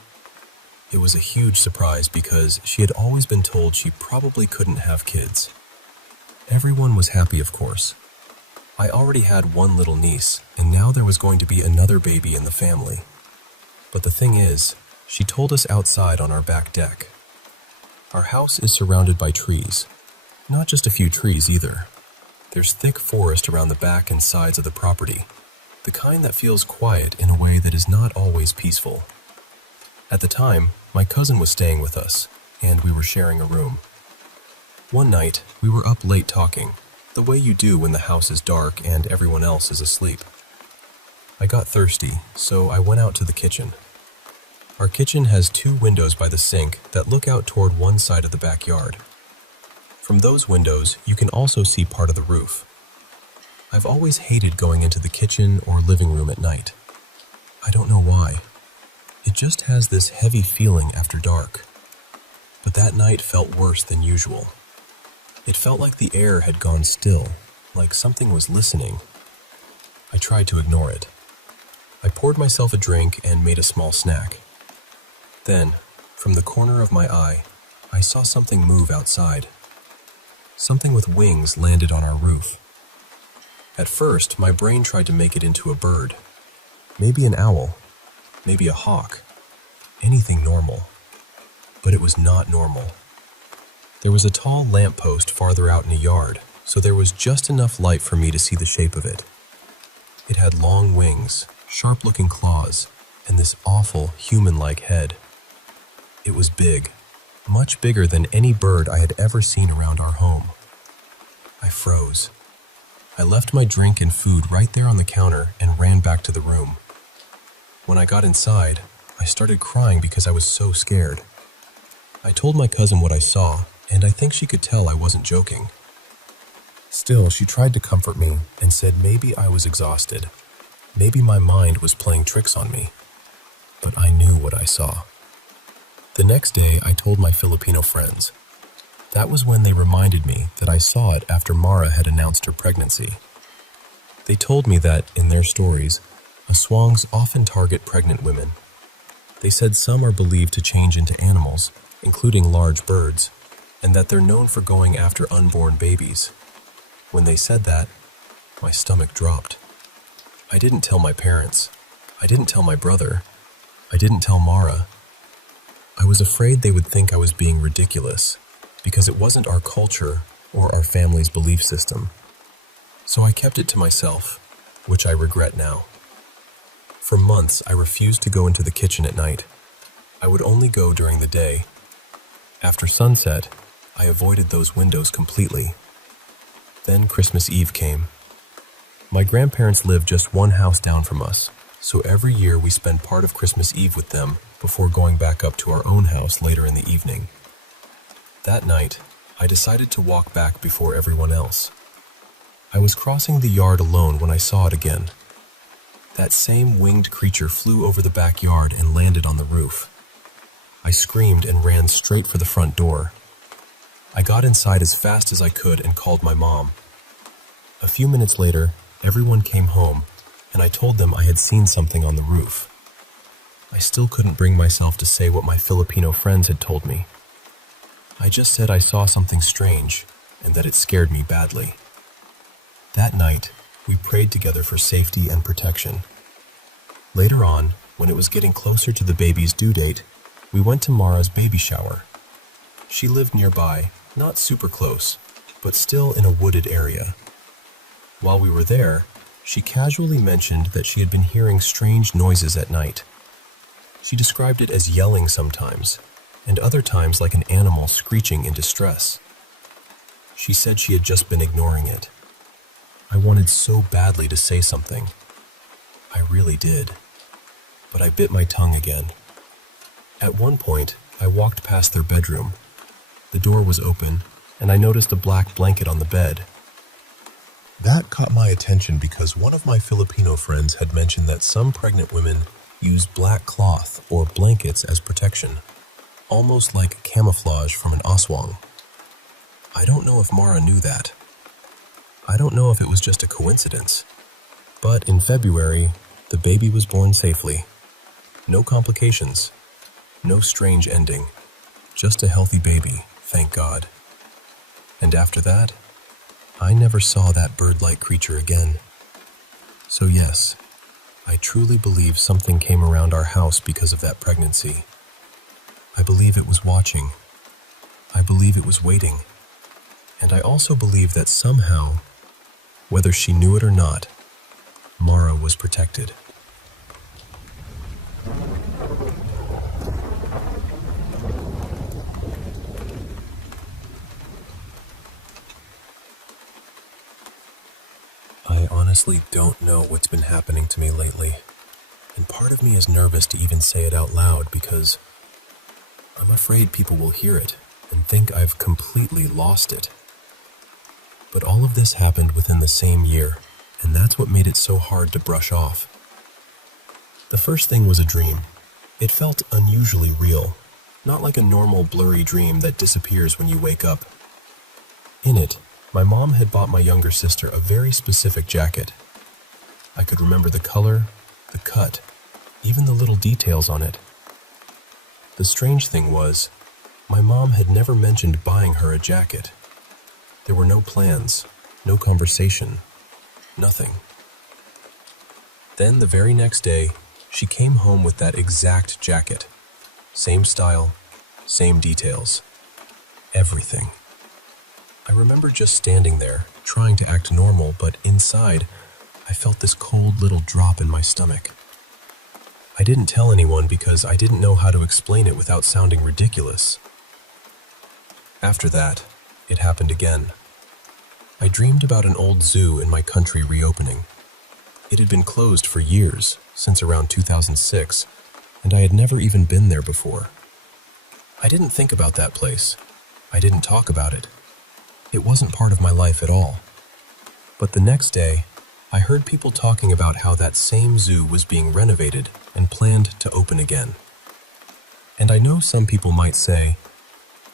It was a huge surprise because she had always been told she probably couldn't have kids. Everyone was happy, of course. I already had one little niece, and now there was going to be another baby in the family. But the thing is, she told us outside on our back deck. Our house is surrounded by trees. Not just a few trees either. There's thick forest around the back and sides of the property, the kind that feels quiet in a way that is not always peaceful. At the time, my cousin was staying with us, and we were sharing a room. One night, we were up late talking, the way you do when the house is dark and everyone else is asleep. I got thirsty, so I went out to the kitchen. Our kitchen has 2 windows by the sink that look out toward one side of the backyard. From those windows, you can also see part of the roof. I've always hated going into the kitchen or living room at night. I don't know why. It just has this heavy feeling after dark. But that night felt worse than usual. It felt like the air had gone still, like something was listening. I tried to ignore it. I poured myself a drink and made a small snack. Then, from the corner of my eye, I saw something move outside. Something with wings landed on our roof. At first, my brain tried to make it into a bird. Maybe an owl. Maybe a hawk. Anything normal. But it was not normal. There was a tall lamppost farther out in a yard, so there was just enough light for me to see the shape of it. It had long wings, sharp-looking claws, and this awful human-like head. It was big, much bigger than any bird I had ever seen around our home. I froze. I left my drink and food right there on the counter and ran back to the room. When I got inside, I started crying because I was so scared. I told my cousin what I saw, and I think she could tell I wasn't joking. Still, she tried to comfort me and said maybe I was exhausted. Maybe my mind was playing tricks on me. But I knew what I saw. The next day, I told my Filipino friends. That was when they reminded me that I saw it after Mara had announced her pregnancy. They told me that, in their stories, aswangs often target pregnant women. They said some are believed to change into animals, including large birds, and that they're known for going after unborn babies. When they said that, my stomach dropped. I didn't tell my parents. I didn't tell my brother. I didn't tell Mara. I was afraid they would think I was being ridiculous because it wasn't our culture or our family's belief system. So I kept it to myself, which I regret now. For months, I refused to go into the kitchen at night. I would only go during the day. After sunset, I avoided those windows completely. Then Christmas Eve came. My grandparents lived just one house down from us, so every year we spent part of Christmas Eve with them before going back up to our own house later in the evening. That night, I decided to walk back before everyone else. I was crossing the yard alone when I saw it again. That same winged creature flew over the backyard and landed on the roof. I screamed and ran straight for the front door. I got inside as fast as I could and called my mom. A few minutes later, everyone came home, and I told them I had seen something on the roof. I still couldn't bring myself to say what my Filipino friends had told me. I just said I saw something strange, and that it scared me badly. That night, we prayed together for safety and protection. Later on, when it was getting closer to the baby's due date, we went to Mara's baby shower. She lived nearby, not super close, but still in a wooded area. While we were there, she casually mentioned that she had been hearing strange noises at night. She described it as yelling sometimes, and other times like an animal screeching in distress. She said she had just been ignoring it. I wanted so badly to say something. I really did. But I bit my tongue again. At one point, I walked past their bedroom. The door was open, and I noticed a black blanket on the bed. That caught my attention because one of my Filipino friends had mentioned that some pregnant women use black cloth or blankets as protection, almost like camouflage from an aswang. I don't know if Mara knew that. I don't know if it was just a coincidence. But in February, the baby was born safely. No complications. No strange ending. Just a healthy baby, thank God. And after that, I never saw that bird-like creature again. So yes, I truly believe something came around our house because of that pregnancy. I believe it was watching. I believe it was waiting. And I also believe that somehow, whether she knew it or not, Mara was protected. I honestly don't know what's been happening to me lately, and part of me is nervous to even say it out loud because I'm afraid people will hear it and think I've completely lost it. But all of this happened within the same year, and that's what made it so hard to brush off. The first thing was a dream. It felt unusually real, not like a normal blurry dream that disappears when you wake up. In it, my mom had bought my younger sister a very specific jacket. I could remember the color, the cut, even the little details on it. The strange thing was, my mom had never mentioned buying her a jacket. There were no plans, no conversation, nothing. Then the very next day, she came home with that exact jacket. Same style, same details, everything. I remember just standing there, trying to act normal, but inside, I felt this cold little drop in my stomach. I didn't tell anyone because I didn't know how to explain it without sounding ridiculous. After that, it happened again. I dreamed about an old zoo in my country reopening. It had been closed for years, since around 2006, and I had never even been there before. I didn't think about that place. I didn't talk about it. It wasn't part of my life at all. But the next day, I heard people talking about how that same zoo was being renovated and planned to open again. And I know some people might say,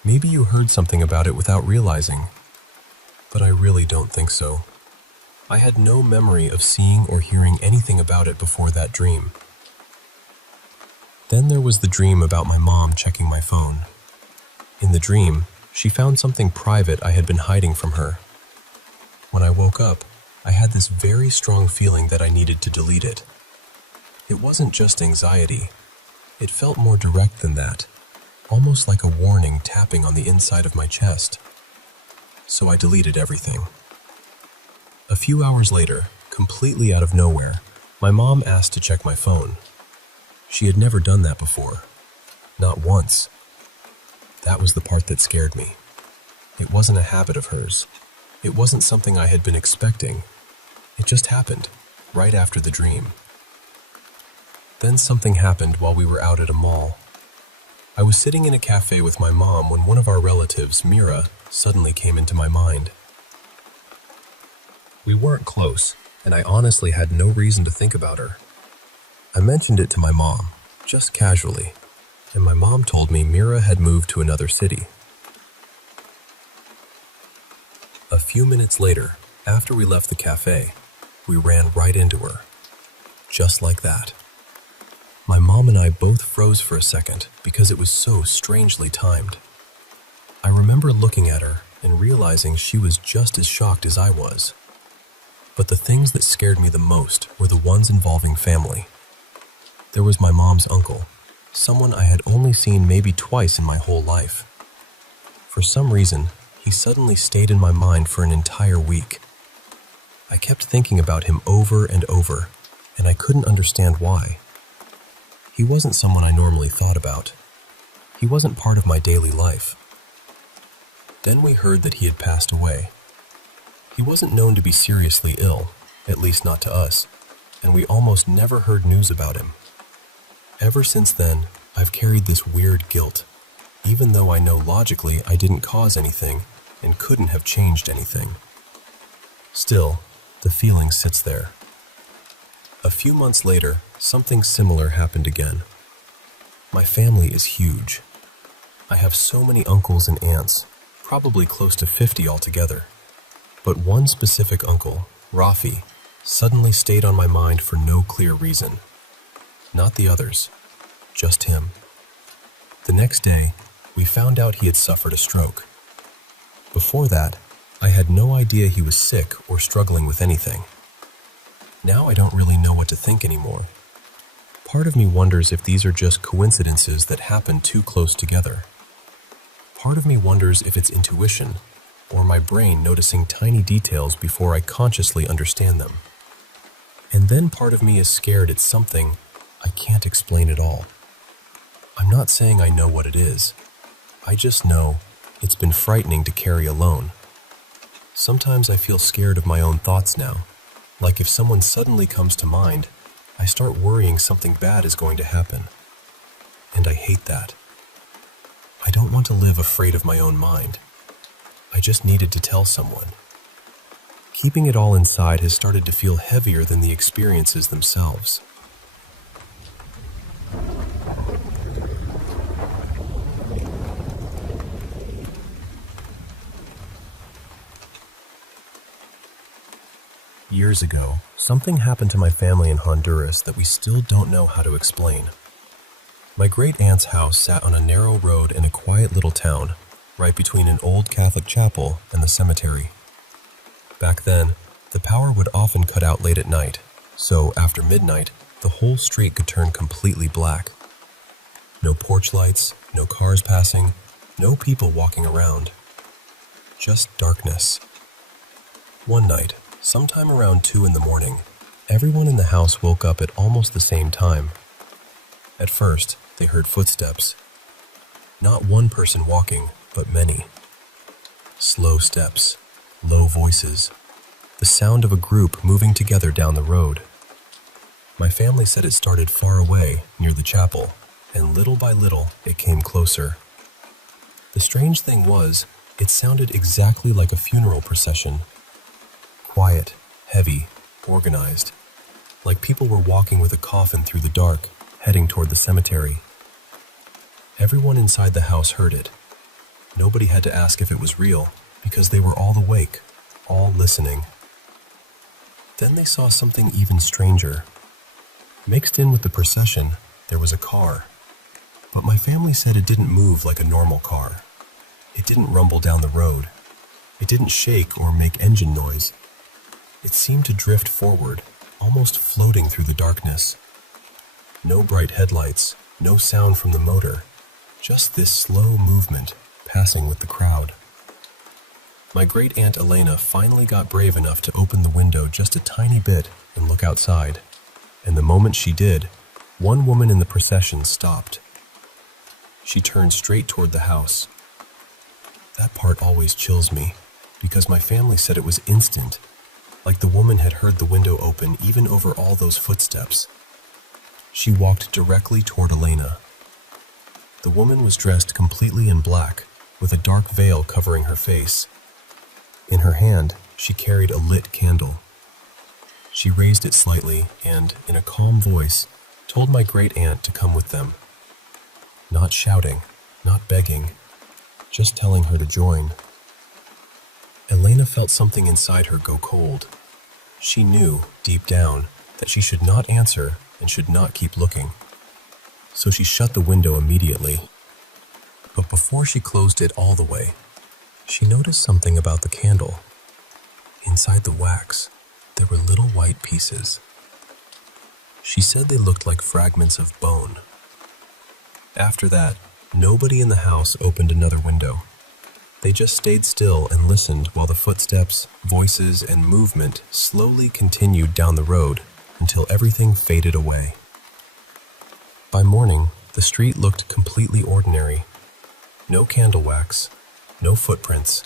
maybe you heard something about it without realizing. But I really don't think so. I had no memory of seeing or hearing anything about it before that dream. Then there was the dream about my mom checking my phone. In the dream, she found something private I had been hiding from her. When I woke up, I had this very strong feeling that I needed to delete it. It wasn't just anxiety. It felt more direct than that. almost like a warning tapping on the inside of my chest. So I deleted everything. A few hours later, completely out of nowhere, my mom asked to check my phone. She had never done that before. Not once. That was the part that scared me. It wasn't a habit of hers. It wasn't something I had been expecting. It just happened, right after the dream. Then something happened while we were out at a mall. I was sitting in a cafe with my mom when one of our relatives, Mira, suddenly came into my mind. We weren't close, and I honestly had no reason to think about her. I mentioned it to my mom, just casually, and my mom told me Mira had moved to another city. A few minutes later, after we left the cafe, we ran right into her. Just like that. My mom and I both froze for a second because it was so strangely timed. I remember looking at her and realizing she was just as shocked as I was. But the things that scared me the most were the ones involving family. There was my mom's uncle, someone I had only seen maybe twice in my whole life. For some reason, he suddenly stayed in my mind for an entire week. I kept thinking about him over and over, and I couldn't understand why. He wasn't someone I normally thought about. He wasn't part of my daily life. Then we heard that he had passed away. He wasn't known to be seriously ill, at least not to us, and we almost never heard news about him. Ever since then, I've carried this weird guilt, even though I know logically I didn't cause anything and couldn't have changed anything. Still, the feeling sits there. A few months later, something similar happened again. My family is huge. I have so many uncles and aunts, probably close to 50 altogether. But one specific uncle, Rafi, suddenly stayed on my mind for no clear reason. Not the others, just him. The next day, we found out he had suffered a stroke. Before that, I had no idea he was sick or struggling with anything. Now I don't really know what to think anymore. Part of me wonders if these are just coincidences that happen too close together. Part of me wonders if it's intuition, or my brain noticing tiny details before I consciously understand them. And then part of me is scared it's something I can't explain at all. I'm not saying I know what it is. I just know it's been frightening to carry alone. Sometimes I feel scared of my own thoughts now. Like if someone suddenly comes to mind, I start worrying something bad is going to happen. And I hate that. I don't want to live afraid of my own mind. I just needed to tell someone. Keeping it all inside has started to feel heavier than the experiences themselves. Years ago, something happened to my family in Honduras that we still don't know how to explain. My great-aunt's house sat on a narrow road in a quiet little town, right between an old Catholic chapel and the cemetery. Back then, the power would often cut out late at night, so after midnight, the whole street could turn completely black. No porch lights, no cars passing, no people walking around. Just darkness. One night, sometime around 2 a.m, everyone in the house woke up at almost the same time. At first, they heard footsteps. Not one person walking, but many. Slow steps, low voices, the sound of a group moving together down the road. My family said it started far away, near the chapel, and little by little, it came closer. The strange thing was, it sounded exactly like a funeral procession. Quiet, heavy, organized, like people were walking with a coffin through the dark, heading toward the cemetery. Everyone inside the house heard it. Nobody had to ask if it was real, because they were all awake, all listening. Then they saw something even stranger. Mixed in with the procession, there was a car. But my family said it didn't move like a normal car. It didn't rumble down the road. It didn't shake or make engine noise. It seemed to drift forward, almost floating through the darkness. No bright headlights, no sound from the motor, Just this slow movement, passing with the crowd. My great-aunt Elena finally got brave enough to open the window just a tiny bit and look outside. And the moment she did, one woman in the procession stopped. She turned straight toward the house. That part always chills me, because my family said it was instant, like the woman had heard the window open even over all those footsteps. She walked directly toward Elena. The woman was dressed completely in black, with a dark veil covering her face. In her hand, she carried a lit candle. She raised it slightly and, in a calm voice, told my great-aunt to come with them. Not shouting, not begging, just telling her to join. Elena felt something inside her go cold. She knew, deep down, that she should not answer and should not keep looking. So she shut the window immediately. But before she closed it all the way, she noticed something about the candle. Inside the wax, there were little white pieces. She said they looked like fragments of bone. After that, nobody in the house opened another window. They just stayed still and listened while the footsteps, voices, and movement slowly continued down the road until everything faded away. By morning, the street looked completely ordinary. No candle wax, no footprints,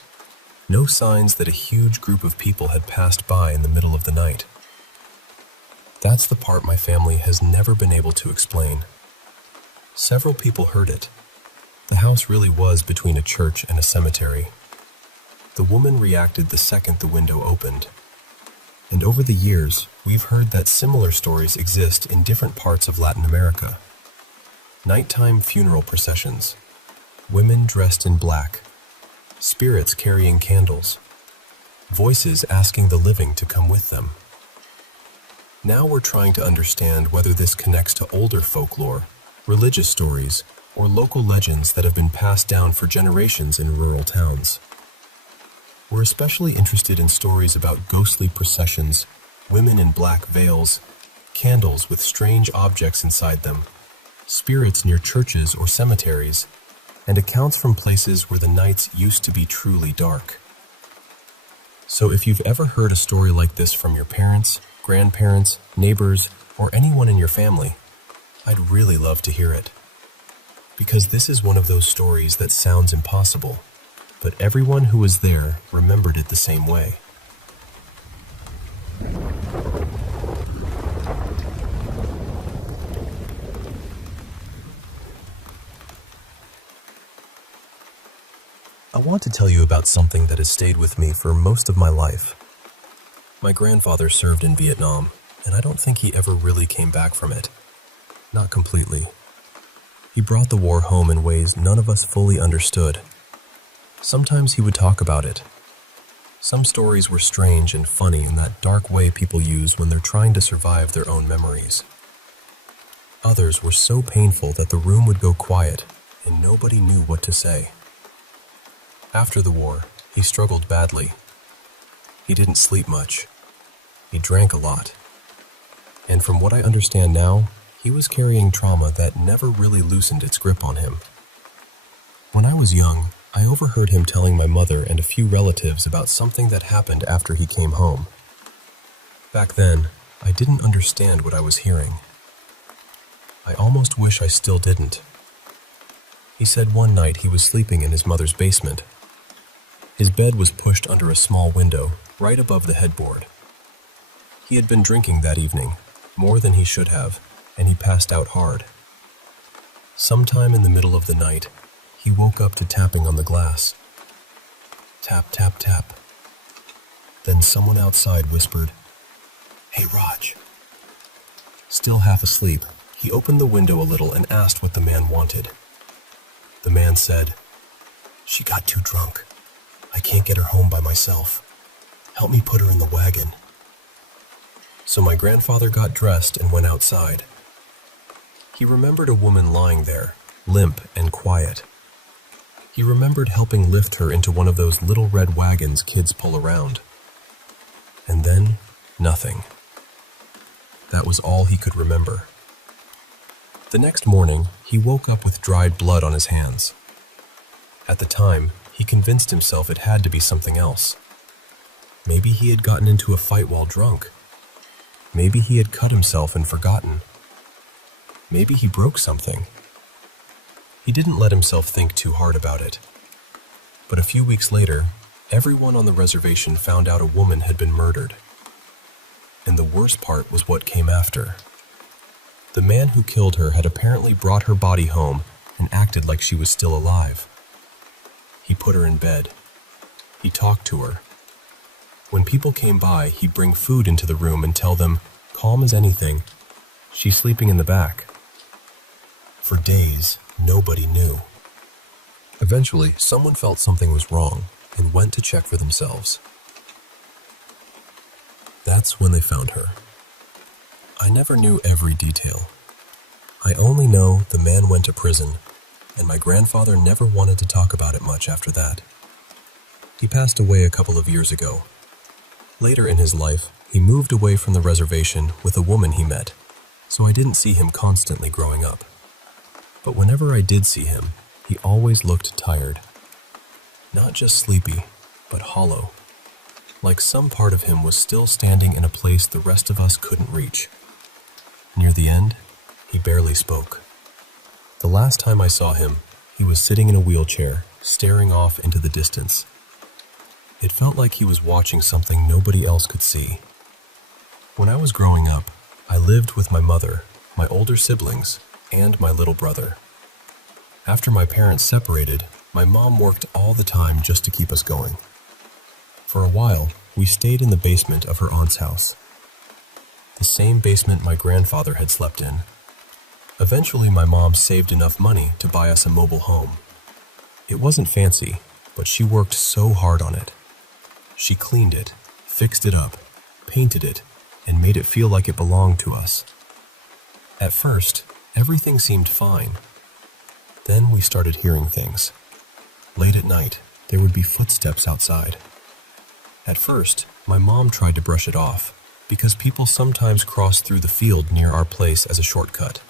no signs that a huge group of people had passed by in the middle of the night. That's the part my family has never been able to explain. Several people heard it. The house really was between a church and a cemetery. The woman reacted the second the window opened. And over the years, we've heard that similar stories exist in different parts of Latin America. Nighttime funeral processions, women dressed in black, spirits carrying candles, voices asking the living to come with them. Now we're trying to understand whether this connects to older folklore, religious stories, or local legends that have been passed down for generations in rural towns. We're especially interested in stories about ghostly processions, women in black veils, candles with strange objects inside them, spirits near churches or cemeteries, and accounts from places where the nights used to be truly dark. So if you've ever heard a story like this from your parents, grandparents, neighbors, or anyone in your family, I'd really love to hear it. Because this is one of those stories that sounds impossible, but everyone who was there remembered it the same way. I want to tell you about something that has stayed with me for most of my life. My grandfather served in Vietnam, and I don't think he ever really came back from it. Not completely. He brought the war home in ways none of us fully understood. Sometimes he would talk about it. Some stories were strange and funny in that dark way people use when they're trying to survive their own memories. Others were so painful that the room would go quiet and nobody knew what to say. After the war, he struggled badly. He didn't sleep much. He drank a lot. And from what I understand now, he was carrying trauma that never really loosened its grip on him. When I was young, I overheard him telling my mother and a few relatives about something that happened after he came home. Back then, I didn't understand what I was hearing. I almost wish I still didn't. He said one night he was sleeping in his mother's basement. His bed was pushed under a small window, right above the headboard. He had been drinking that evening, more than he should have, and he passed out hard. Sometime in the middle of the night, he woke up to tapping on the glass. Tap, tap, tap. Then someone outside whispered, "Hey, Raj." Still half asleep, he opened the window a little and asked what the man wanted. The man said, "She got too drunk. I can't get her home by myself. Help me put her in the wagon." So my grandfather got dressed and went outside. He remembered a woman lying there, limp and quiet. He remembered helping lift her into one of those little red wagons kids pull around. And then, nothing. That was all he could remember. The next morning, he woke up with dried blood on his hands. At the time, he convinced himself it had to be something else. Maybe he had gotten into a fight while drunk. Maybe he had cut himself and forgotten. Maybe he broke something. He didn't let himself think too hard about it. But a few weeks later, everyone on the reservation found out a woman had been murdered. And the worst part was what came after. The man who killed her had apparently brought her body home and acted like she was still alive. He put her in bed. He talked to her. When people came by, he'd bring food into the room and tell them, calm as anything, she's sleeping in the back. For days, nobody knew. Eventually, someone felt something was wrong and went to check for themselves. That's when they found her. I never knew every detail. I only know the man went to prison, and my grandfather never wanted to talk about it much after that. He passed away a couple of years ago. Later in his life, he moved away from the reservation with a woman he met, so I didn't see him constantly growing up. But whenever I did see him, he always looked tired. Not just sleepy, but hollow. Like some part of him was still standing in a place the rest of us couldn't reach. Near the end, he barely spoke. The last time I saw him, he was sitting in a wheelchair, staring off into the distance. It felt like he was watching something nobody else could see. When I was growing up, I lived with my mother, my older siblings, and my little brother. After my parents separated, my mom worked all the time just to keep us going. For a while, we stayed in the basement of her aunt's house. The same basement my grandfather had slept in. Eventually, my mom saved enough money to buy us a mobile home. It wasn't fancy, but she worked so hard on it. She cleaned it, fixed it up, painted it, and made it feel like it belonged to us. At first, everything seemed fine. Then we started hearing things. Late at night, there would be footsteps outside. At first, my mom tried to brush it off, because people sometimes crossed through the field near our place as a shortcut.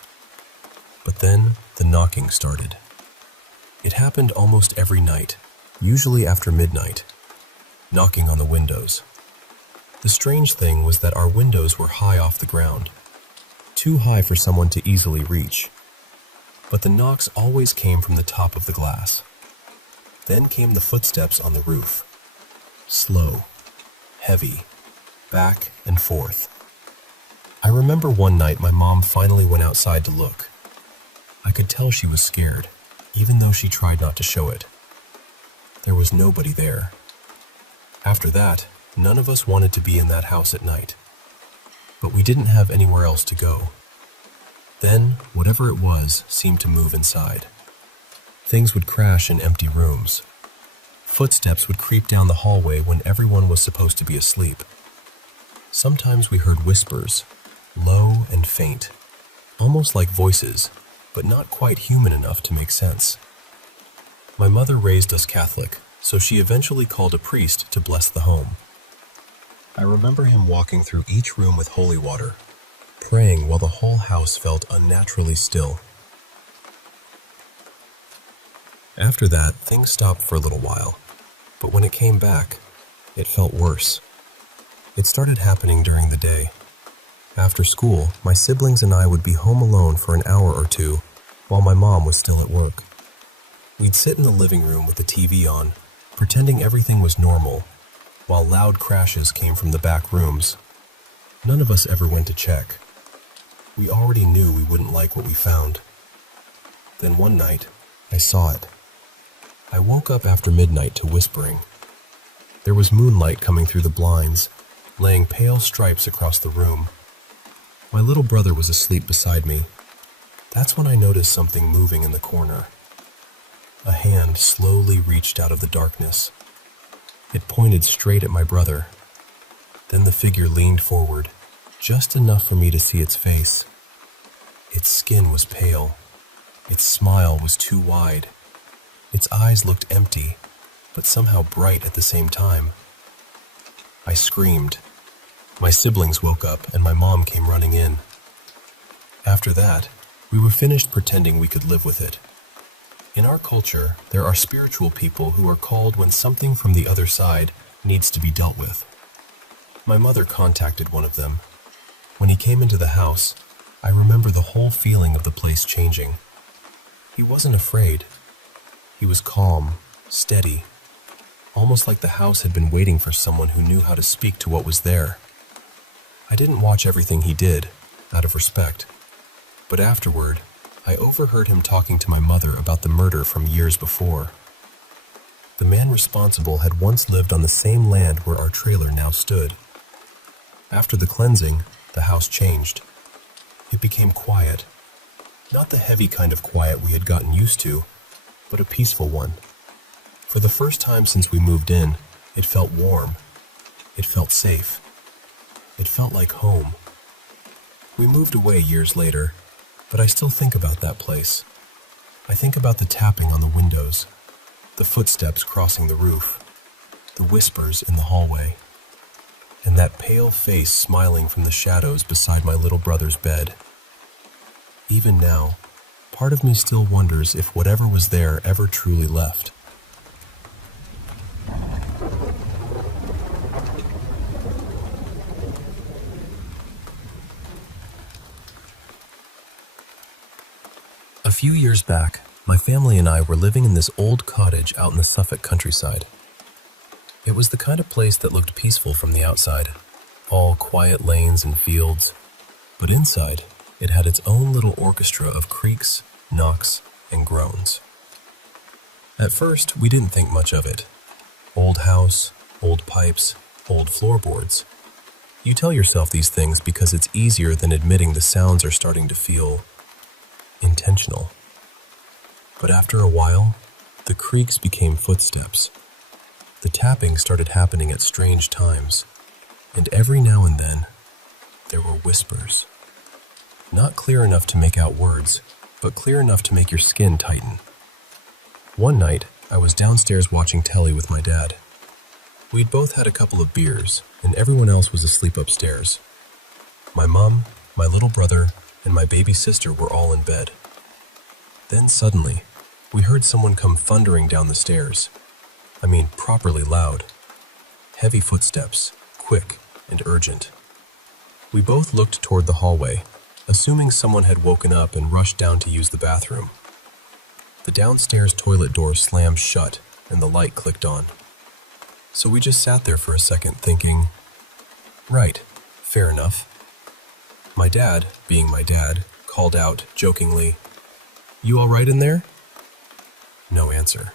But then, the knocking started. It happened almost every night, usually after midnight. Knocking on the windows. The strange thing was that our windows were high off the ground, too high for someone to easily reach. But the knocks always came from the top of the glass. Then came the footsteps on the roof. Slow, heavy, back and forth. I remember one night my mom finally went outside to look. I could tell she was scared, even though she tried not to show it. There was nobody there. After that, none of us wanted to be in that house at night. But we didn't have anywhere else to go. Then, whatever it was seemed to move inside. Things would crash in empty rooms. Footsteps would creep down the hallway when everyone was supposed to be asleep. Sometimes we heard whispers, low and faint, almost like voices, but not quite human enough to make sense. My mother raised us Catholic, so she eventually called a priest to bless the home. I remember him walking through each room with holy water, praying while the whole house felt unnaturally still. After that, things stopped for a little while, but when it came back, it felt worse. It started happening during the day. After school, my siblings and I would be home alone for an hour or two while my mom was still at work. We'd sit in the living room with the TV on, pretending everything was normal, while loud crashes came from the back rooms. None of us ever went to check. We already knew we wouldn't like what we found. Then one night, I saw it. I woke up after midnight to whispering. There was moonlight coming through the blinds, laying pale stripes across the room. My little brother was asleep beside me. That's when I noticed something moving in the corner. A hand slowly reached out of the darkness. It pointed straight at my brother. Then the figure leaned forward, just enough for me to see its face. Its skin was pale. Its smile was too wide. Its eyes looked empty, but somehow bright at the same time. I screamed. My siblings woke up and my mom came running in. After that, We were finished pretending we could live with it. In our culture, there are spiritual people who are called when something from the other side needs to be dealt with. My mother contacted one of them. When he came into the house, I remember the whole feeling of the place changing. He wasn't afraid. He was calm, steady, almost like the house had been waiting for someone who knew how to speak to what was there. I didn't watch everything he did, out of respect, but afterward, I overheard him talking to my mother about the murder from years before. The man responsible had once lived on the same land where our trailer now stood. After the cleansing, the house changed. It became quiet. Not the heavy kind of quiet we had gotten used to, but a peaceful one. For the first time since we moved in, it felt warm. It felt safe. It felt like home. We moved away years later, but I still think about that place. I think about the tapping on the windows, the footsteps crossing the roof, the whispers in the hallway, and that pale face smiling from the shadows beside my little brother's bed. Even now, part of me still wonders if whatever was there ever truly left. A few years back, my family and I were living in this old cottage out in the Suffolk countryside. It was the kind of place that looked peaceful from the outside, all quiet lanes and fields, but inside, it had its own little orchestra of creaks, knocks, and groans. At first, we didn't think much of it. Old house, old pipes, old floorboards. You tell yourself these things because it's easier than admitting the sounds are starting to feel intentional. But after a while, the creaks became footsteps. The tapping started happening at strange times, and every now and then, there were whispers. Not clear enough to make out words, but clear enough to make your skin tighten. One night, I was downstairs watching telly with my dad. We'd both had a couple of beers, and everyone else was asleep upstairs. My mom, my little brother, and my baby sister were all in bed. Then suddenly, we heard someone come thundering down the stairs. I mean, properly loud. Heavy footsteps, quick and urgent. We both looked toward the hallway, assuming someone had woken up and rushed down to use the bathroom. The downstairs toilet door slammed shut and the light clicked on. So we just sat there for a second thinking, right, fair enough. My dad, being my dad, called out jokingly, "You all right in there?" No answer.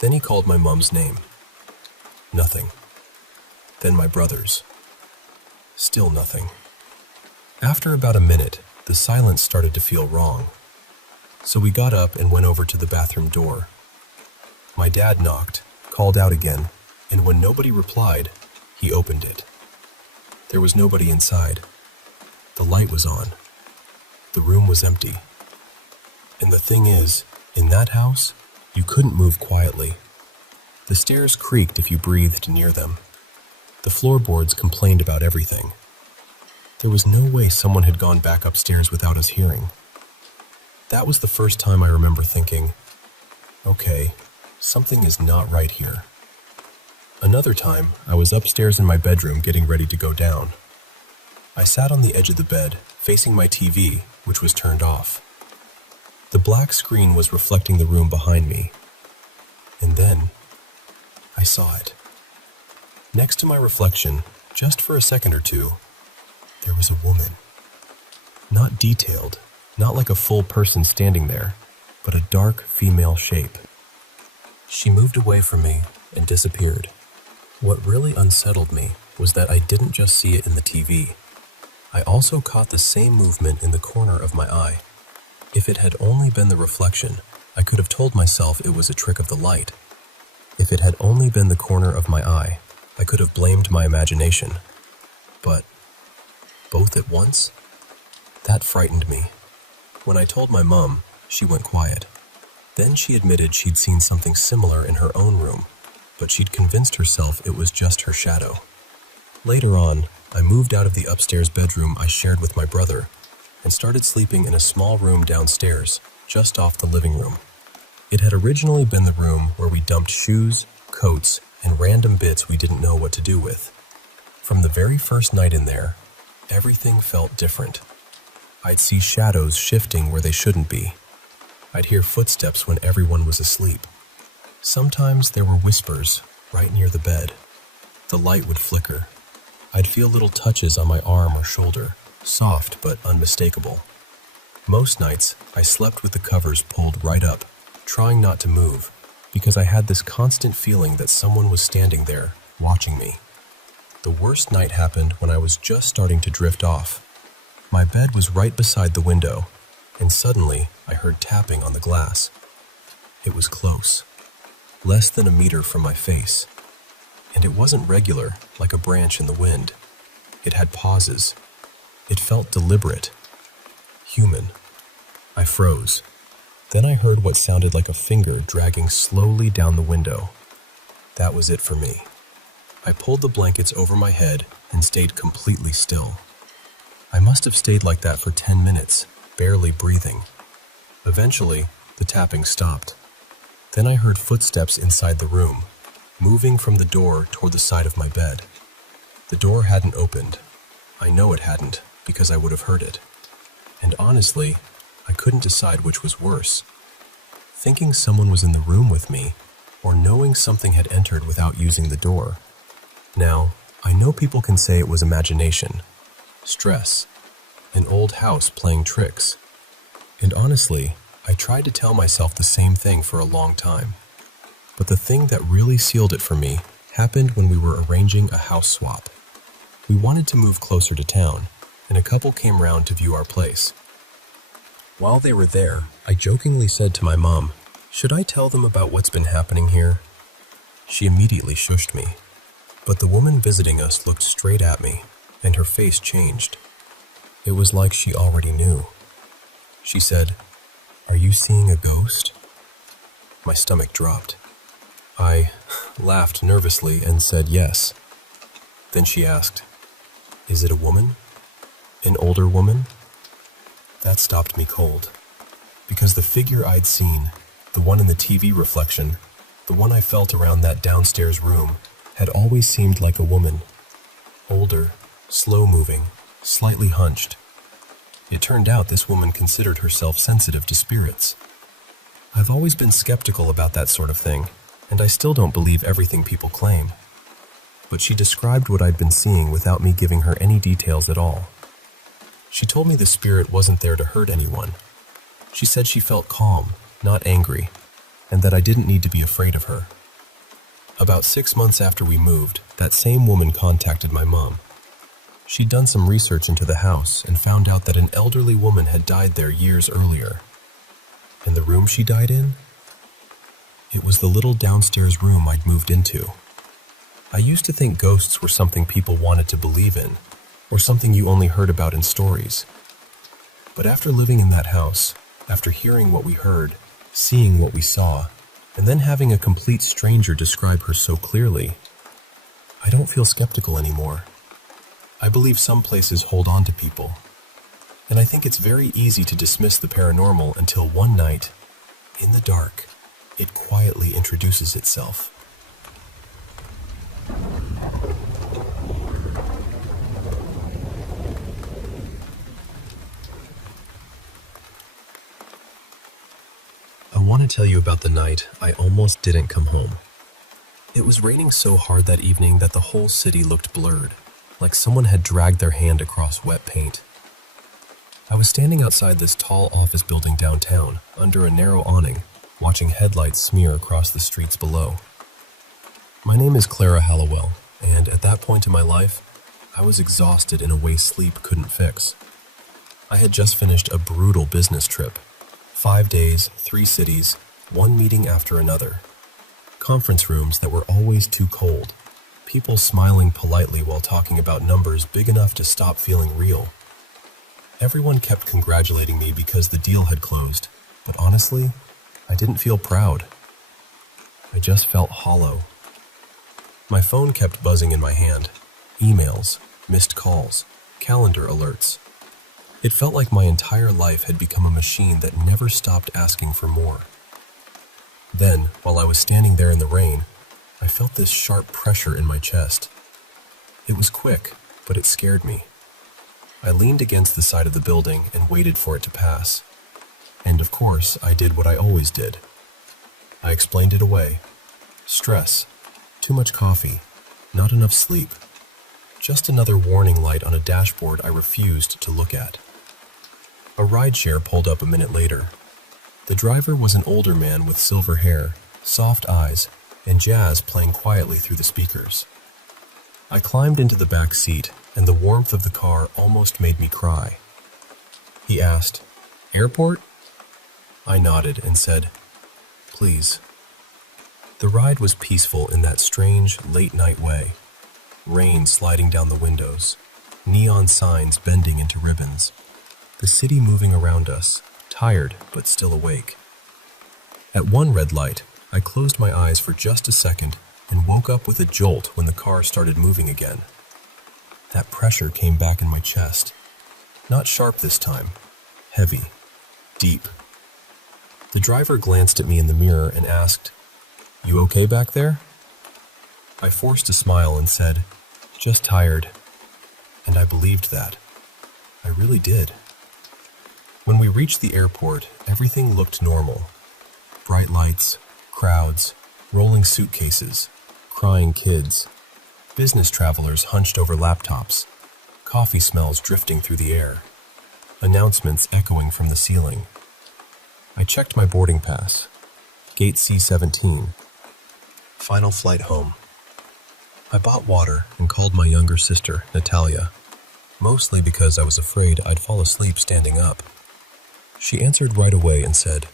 Then he called my mom's name. Nothing. Then my brother's. Still nothing. After about a minute, the silence started to feel wrong. So we got up and went over to the bathroom door. My dad knocked, called out again, and when nobody replied, he opened it. There was nobody inside. The light was on. The room was empty. And the thing is, in that house, you couldn't move quietly. The stairs creaked if you breathed near them. The floorboards complained about everything. There was no way someone had gone back upstairs without us hearing. That was the first time I remember thinking, okay, something is not right here. Another time, I was upstairs in my bedroom getting ready to go down. I sat on the edge of the bed, facing my TV, which was turned off. The black screen was reflecting the room behind me. And then, I saw it. Next to my reflection, just for a second or two, there was a woman. Not detailed, not like a full person standing there, but a dark female shape. She moved away from me and disappeared. What really unsettled me was that I didn't just see it in the TV. I also caught the same movement in the corner of my eye. If it had only been the reflection, I could have told myself it was a trick of the light. If it had only been the corner of my eye, I could have blamed my imagination. But both at once? That frightened me. When I told my mom, she went quiet. Then she admitted she'd seen something similar in her own room, but she'd convinced herself it was just her shadow. Later on, I moved out of the upstairs bedroom I shared with my brother and started sleeping in a small room downstairs, just off the living room. It had originally been the room where we dumped shoes, coats, and random bits we didn't know what to do with. From the very first night in there, everything felt different. I'd see shadows shifting where they shouldn't be. I'd hear footsteps when everyone was asleep. Sometimes there were whispers right near the bed. The light would flicker. I'd feel little touches on my arm or shoulder, soft but unmistakable. Most nights, I slept with the covers pulled right up, trying not to move, because I had this constant feeling that someone was standing there, watching me. The worst night happened when I was just starting to drift off. My bed was right beside the window, and suddenly I heard tapping on the glass. It was close, less than a meter from my face. And it wasn't regular, like a branch in the wind. It had pauses. It felt deliberate, human. I froze. Then I heard what sounded like a finger dragging slowly down the window. That was it for me. I pulled the blankets over my head and stayed completely still. I must have stayed like that for 10 minutes, barely breathing. Eventually, the tapping stopped. Then I heard footsteps inside the room, moving from the door toward the side of my bed. The door hadn't opened. I know it hadn't, because I would have heard it. And honestly, I couldn't decide which was worse. Thinking someone was in the room with me, or knowing something had entered without using the door. Now, I know people can say it was imagination, stress, an old house playing tricks. And honestly, I tried to tell myself the same thing for a long time. But the thing that really sealed it for me happened when we were arranging a house swap. We wanted to move closer to town, and a couple came round to view our place. While they were there, I jokingly said to my mom, "Should I tell them about what's been happening here?" She immediately shushed me, but the woman visiting us looked straight at me, and her face changed. It was like she already knew. She said, "Are you seeing a ghost?" My stomach dropped. I laughed nervously and said yes. Then she asked, "Is it a woman? An older woman?" That stopped me cold, because the figure I'd seen, the one in the TV reflection, the one I felt around that downstairs room, had always seemed like a woman. Older, slow-moving, slightly hunched. It turned out this woman considered herself sensitive to spirits. I've always been skeptical about that sort of thing, and I still don't believe everything people claim. But she described what I'd been seeing without me giving her any details at all. She told me the spirit wasn't there to hurt anyone. She said she felt calm, not angry, and that I didn't need to be afraid of her. About 6 months after we moved, that same woman contacted my mom. She'd done some research into the house and found out that an elderly woman had died there years earlier. And the room she died in? It was the little downstairs room I'd moved into. I used to think ghosts were something people wanted to believe in, or something you only heard about in stories. But after living in that house, after hearing what we heard, seeing what we saw, and then having a complete stranger describe her so clearly, I don't feel skeptical anymore. I believe some places hold on to people, and I think it's very easy to dismiss the paranormal until one night, in the dark, it quietly introduces itself. I want to tell you about the night I almost didn't come home. It was raining so hard that evening that the whole city looked blurred, like someone had dragged their hand across wet paint. I was standing outside this tall office building downtown, under a narrow awning, watching headlights smear across the streets below. My name is Clara Hallowell, and at that point in my life, I was exhausted in a way sleep couldn't fix. I had just finished a brutal business trip. 5 days, 3 cities, one meeting after another. Conference rooms that were always too cold. People smiling politely while talking about numbers big enough to stop feeling real. Everyone kept congratulating me because the deal had closed, but honestly, I didn't feel proud. I just felt hollow. My phone kept buzzing in my hand. Emails, missed calls, calendar alerts. It felt like my entire life had become a machine that never stopped asking for more. Then, while I was standing there in the rain, I felt this sharp pressure in my chest. It was quick, but it scared me. I leaned against the side of the building and waited for it to pass. And of course, I did what I always did. I explained it away. Stress, too much coffee, not enough sleep. Just another warning light on a dashboard I refused to look at. A rideshare pulled up a minute later. The driver was an older man with silver hair, soft eyes, and jazz playing quietly through the speakers. I climbed into the back seat, and the warmth of the car almost made me cry. He asked, "Airport?" I nodded and said, "Please." The ride was peaceful in that strange, late-night way. Rain sliding down the windows, neon signs bending into ribbons. The city moving around us, tired but still awake. At one red light, I closed my eyes for just a second and woke up with a jolt when the car started moving again. That pressure came back in my chest. Not sharp this time, heavy, deep. The driver glanced at me in the mirror and asked, "You okay back there?" I forced a smile and said, "Just tired." And I believed that. I really did. When we reached the airport, everything looked normal. Bright lights, crowds, rolling suitcases, crying kids, business travelers hunched over laptops, coffee smells drifting through the air, announcements echoing from the ceiling. I checked my boarding pass. Gate C-17. Final flight home. I bought water and called my younger sister, Natalia, mostly because I was afraid I'd fall asleep standing up. She answered right away and said,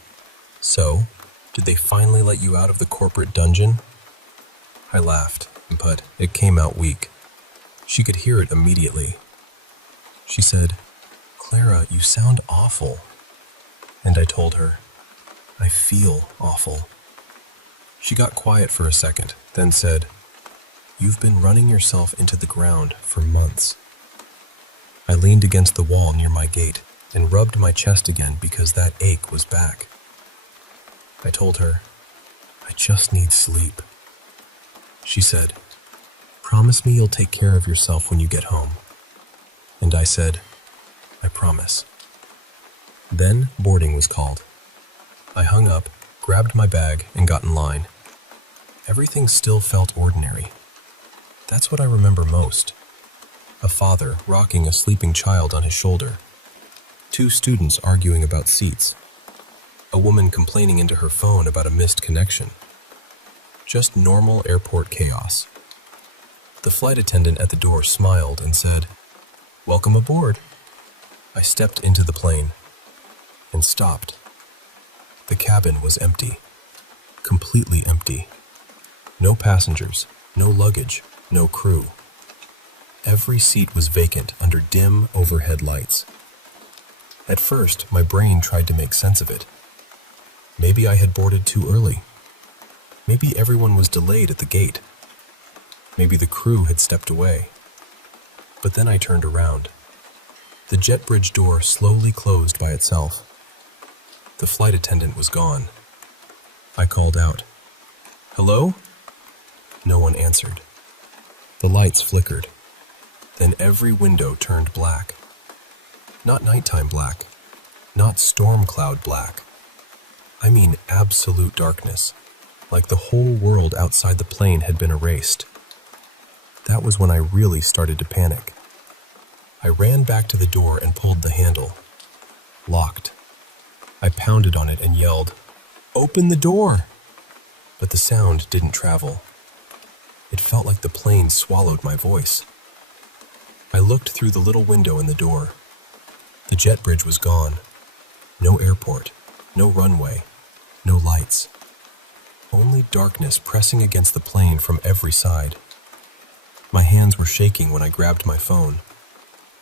"So, did they finally let you out of the corporate dungeon?" I laughed, but it came out weak. She could hear it immediately. She said, "Clara, you sound awful." And I told her, "I feel awful." She got quiet for a second, then said, "You've been running yourself into the ground for months." I leaned against the wall near my gate and rubbed my chest again because that ache was back. I told her, "I just need sleep." She said, "Promise me you'll take care of yourself when you get home." And I said, "I promise." Then boarding was called. I hung up, grabbed my bag, and got in line. Everything still felt ordinary. That's what I remember most. A father rocking a sleeping child on his shoulder. 2 students arguing about seats. A woman complaining into her phone about a missed connection. Just normal airport chaos. The flight attendant at the door smiled and said, "Welcome aboard." I stepped into the plane and stopped. The cabin was empty. Completely empty. No passengers, no luggage, no crew. Every seat was vacant under dim overhead lights. At first, my brain tried to make sense of it. Maybe I had boarded too early. Maybe everyone was delayed at the gate. Maybe the crew had stepped away. But then I turned around. The jet bridge door slowly closed by itself. The flight attendant was gone. I called out, "Hello?" No one answered. The lights flickered. Then every window turned black. Not nighttime black. Not storm cloud black. I mean absolute darkness, like the whole world outside the plane had been erased. That was when I really started to panic. I ran back to the door and pulled the handle. Locked. I pounded on it and yelled, "Open the door!" But the sound didn't travel. It felt like the plane swallowed my voice. I looked through the little window in the door. The jet bridge was gone. No airport, no runway, no lights. Only darkness pressing against the plane from every side. My hands were shaking when I grabbed my phone.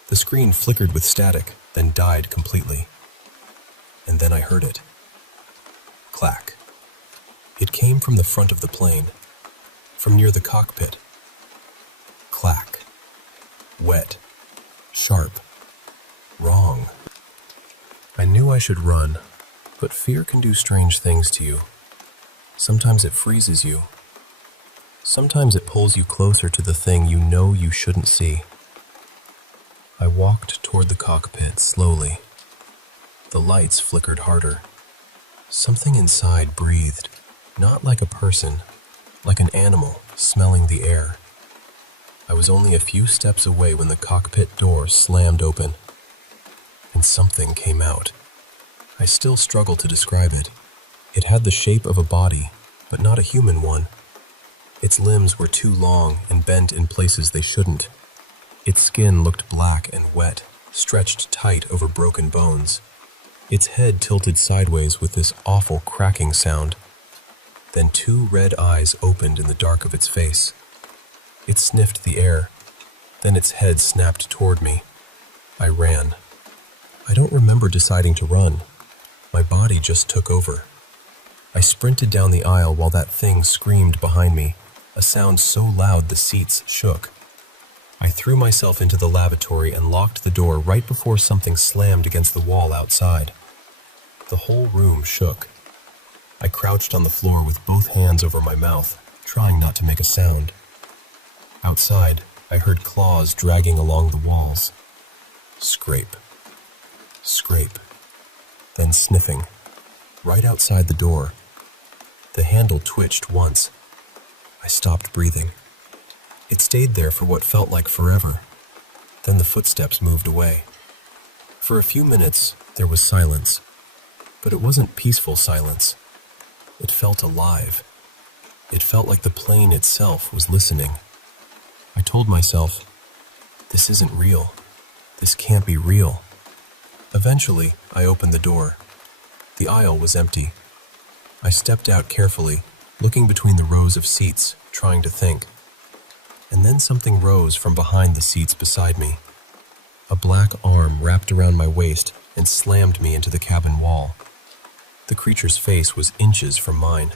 The screen flickered with static, then died completely. And then I heard it. Clack. It came from the front of the plane, from near the cockpit. Clack. Wet. Sharp. Wrong. I knew I should run, but fear can do strange things to you. Sometimes it freezes you. Sometimes it pulls you closer to the thing you know you shouldn't see. I walked toward the cockpit slowly. The lights flickered harder. Something inside breathed, not like a person, like an animal smelling the air. I was only a few steps away when the cockpit door slammed open, and something came out. I still struggle to describe it. It had the shape of a body, but not a human one. Its limbs were too long and bent in places they shouldn't. Its skin looked black and wet, stretched tight over broken bones. Its head tilted sideways with this awful cracking sound. Then two red eyes opened in the dark of its face. It sniffed the air. Then its head snapped toward me. I ran. I don't remember deciding to run. My body just took over. I sprinted down the aisle while that thing screamed behind me, a sound so loud the seats shook. I threw myself into the lavatory and locked the door right before something slammed against the wall outside. The whole room shook. I crouched on the floor with both hands over my mouth, trying not to make a sound. Outside, I heard claws dragging along the walls. Scrape. Scrape. Then sniffing. Right outside the door. The handle twitched once. I stopped breathing. It stayed there for what felt like forever. Then the footsteps moved away. For a few minutes, there was silence. But it wasn't peaceful silence. It felt alive. It felt like the plane itself was listening. I told myself, this isn't real. This can't be real. Eventually, I opened the door. The aisle was empty. I stepped out carefully, looking between the rows of seats, trying to think. And then something rose from behind the seats beside me. A black arm wrapped around my waist and slammed me into the cabin wall. The creature's face was inches from mine.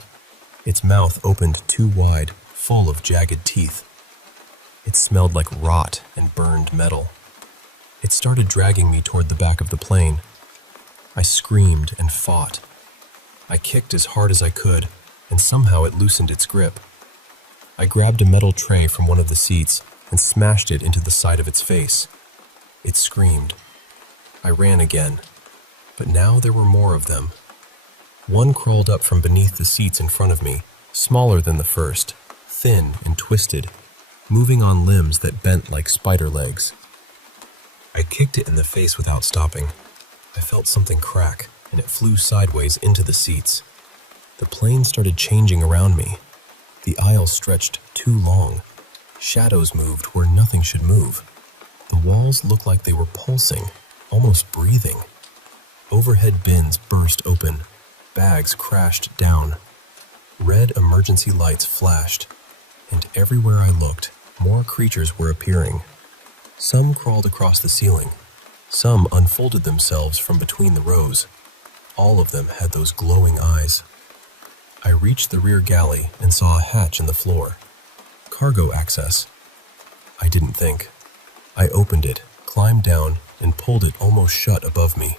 Its mouth opened too wide, full of jagged teeth. It smelled like rot and burned metal. It started dragging me toward the back of the plane. I screamed and fought. I kicked as hard as I could, and somehow it loosened its grip. I grabbed a metal tray from one of the seats and smashed it into the side of its face. It screamed. I ran again, but now there were more of them. One crawled up from beneath the seats in front of me, smaller than the first, thin and twisted, moving on limbs that bent like spider legs. I kicked it in the face without stopping. I felt something crack, and it flew sideways into the seats. The plane started changing around me. The aisle stretched too long. Shadows moved where nothing should move. The walls looked like they were pulsing, almost breathing. Overhead bins burst open. Bags crashed down. Red emergency lights flashed, and everywhere I looked, more creatures were appearing. Some crawled across the ceiling. Some unfolded themselves from between the rows. All of them had those glowing eyes. I reached the rear galley and saw a hatch in the floor. Cargo access. I didn't think. I opened it, climbed down, and pulled it almost shut above me.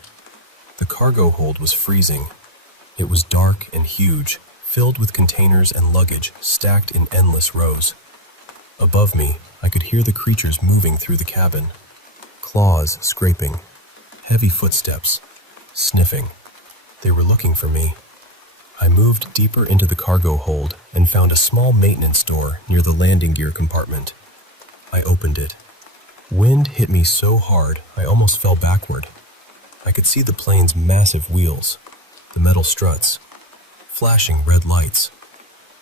The cargo hold was freezing. It was dark and huge, filled with containers and luggage stacked in endless rows. Above me, I could hear the creatures moving through the cabin. Claws scraping. Heavy footsteps. Sniffing. They were looking for me. I moved deeper into the cargo hold and found a small maintenance door near the landing gear compartment. I opened it. Wind hit me so hard I almost fell backward. I could see the plane's massive wheels, the metal struts, flashing red lights.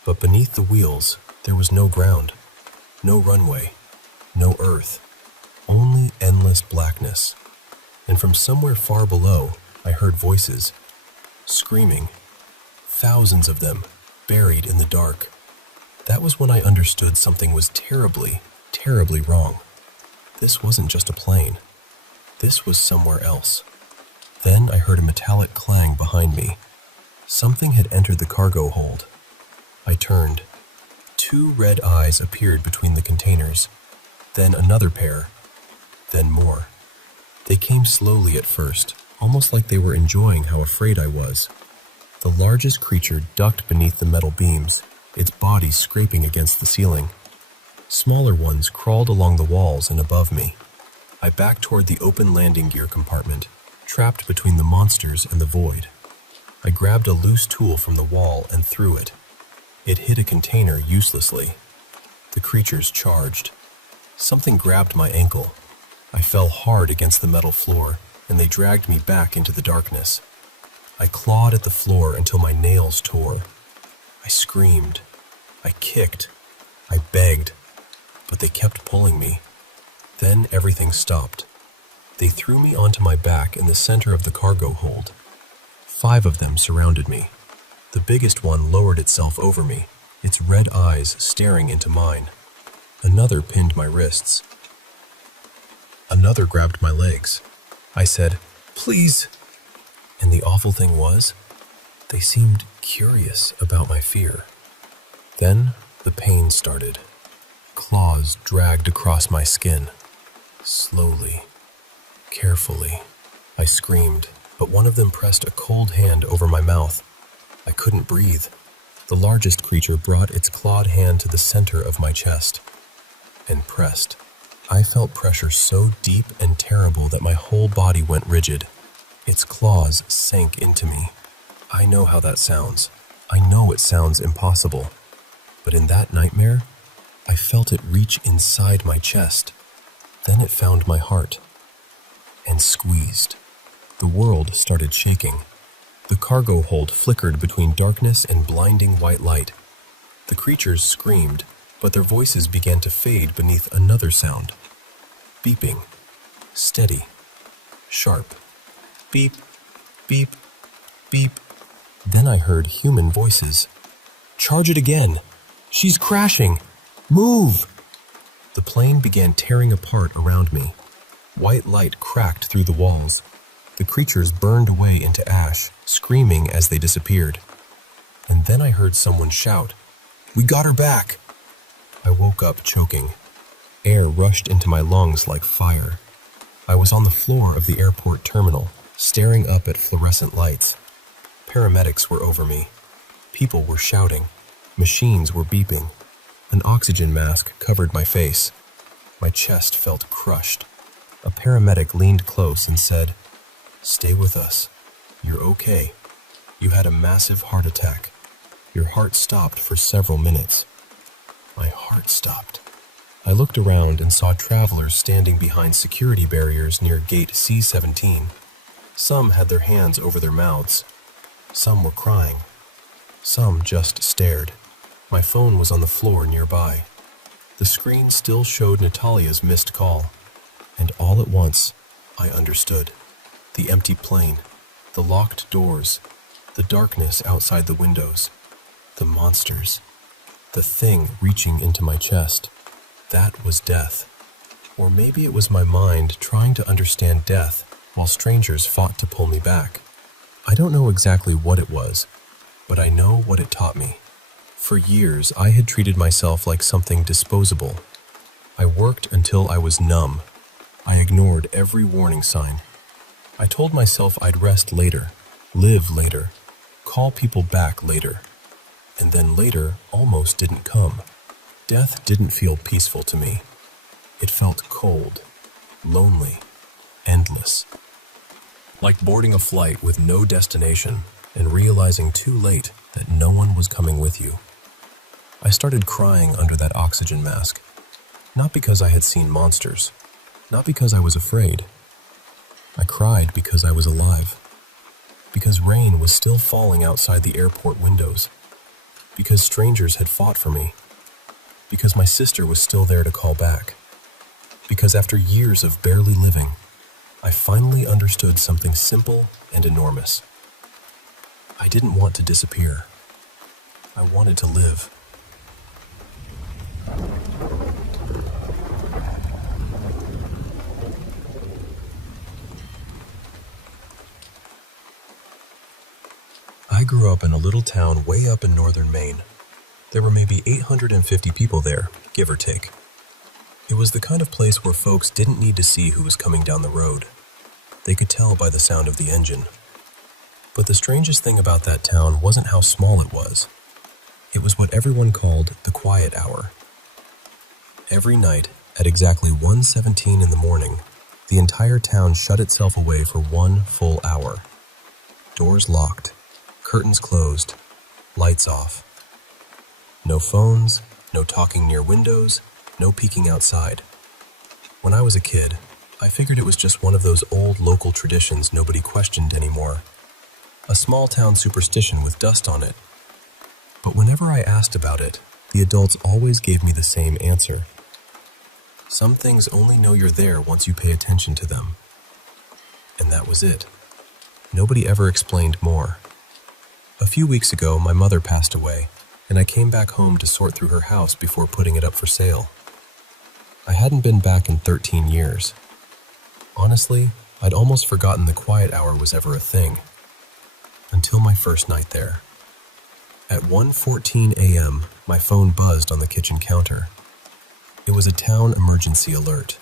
But beneath the wheels, there was no ground, no runway, no earth, only endless blackness. And from somewhere far below, I heard voices, screaming. Thousands of them, buried in the dark. That was when I understood something was terribly, terribly wrong. This wasn't just a plane. This was somewhere else. Then I heard a metallic clang behind me. Something had entered the cargo hold. I turned. Two red eyes appeared between the containers. Then another pair. Then more. They came slowly at first, almost like they were enjoying how afraid I was. The largest creature ducked beneath the metal beams, its body scraping against the ceiling. Smaller ones crawled along the walls and above me. I backed toward the open landing gear compartment, trapped between the monsters and the void. I grabbed a loose tool from the wall and threw it. It hit a container uselessly. The creatures charged. Something grabbed my ankle. I fell hard against the metal floor, and they dragged me back into the darkness. I clawed at the floor until my nails tore. I screamed. I kicked. I begged. But they kept pulling me. Then everything stopped. They threw me onto my back in the center of the cargo hold. 5 of them surrounded me. The biggest one lowered itself over me, its red eyes staring into mine. Another pinned my wrists. Another grabbed my legs. I said, "Please." And the awful thing was, they seemed curious about my fear. Then the pain started. Claws dragged across my skin. Slowly, carefully, I screamed, but one of them pressed a cold hand over my mouth. I couldn't breathe. The largest creature brought its clawed hand to the center of my chest and pressed. I felt pressure so deep and terrible that my whole body went rigid. Its claws sank into me. I know how that sounds. I know it sounds impossible. But in that nightmare, I felt it reach inside my chest. Then it found my heart and squeezed. The world started shaking. The cargo hold flickered between darkness and blinding white light. The creatures screamed, but their voices began to fade beneath another sound. Beeping. Steady. Sharp. Beep, beep, beep. Then I heard human voices. "Charge it again! She's crashing! Move!" The plane began tearing apart around me. White light cracked through the walls. The creatures burned away into ash, screaming as they disappeared. And then I heard someone shout, "We got her back!" I woke up choking. Air rushed into my lungs like fire. I was on the floor of the airport terminal, staring up at fluorescent lights. Paramedics were over me. People were shouting. Machines were beeping. An oxygen mask covered my face. My chest felt crushed. A paramedic leaned close and said, "Stay with us. You're okay. You had a massive heart attack. Your heart stopped for several minutes." My heart stopped. I looked around and saw travelers standing behind security barriers near gate C-17. Some had their hands over their mouths. Some were crying. Some just stared. My phone was on the floor nearby. The screen still showed Natalia's missed call. And all at once, I understood. The empty plane, the locked doors, the darkness outside the windows, the monsters, the thing reaching into my chest. That was death. Or maybe it was my mind trying to understand death while strangers fought to pull me back. I don't know exactly what it was, but I know what it taught me. For years, I had treated myself like something disposable. I worked until I was numb. I ignored every warning sign. I told myself I'd rest later, live later, call people back later. And then later almost didn't come. Death didn't feel peaceful to me. It felt cold, lonely, endless. Like boarding a flight with no destination and realizing too late that no one was coming with you. I started crying under that oxygen mask. Not because I had seen monsters. Not because I was afraid. I cried because I was alive. Because rain was still falling outside the airport windows. Because strangers had fought for me. Because my sister was still there to call back. Because after years of barely living, I finally understood something simple and enormous. I didn't want to disappear. I wanted to live. I grew up in a little town way up in northern Maine. There were maybe 850 people there, give or take. It was the kind of place where folks didn't need to see who was coming down the road. They could tell by the sound of the engine. But the strangest thing about that town wasn't how small it was. It was what everyone called the quiet hour. Every night, at exactly 1:17 in the morning, the entire town shut itself away for 1 full hour. Doors locked, curtains closed, lights off. No phones, no talking near windows, no peeking outside. When I was a kid, I figured it was just one of those old local traditions nobody questioned anymore. A small town superstition with dust on it. But whenever I asked about it, the adults always gave me the same answer. Some things only know you're there once you pay attention to them. And that was it. Nobody ever explained more. A few weeks ago, my mother passed away, and I came back home to sort through her house before putting it up for sale. I hadn't been back in 13 years. Honestly, I'd almost forgotten the quiet hour was ever a thing. Until my first night there. At 1:14 a.m., my phone buzzed on the kitchen counter. It was a town emergency alert.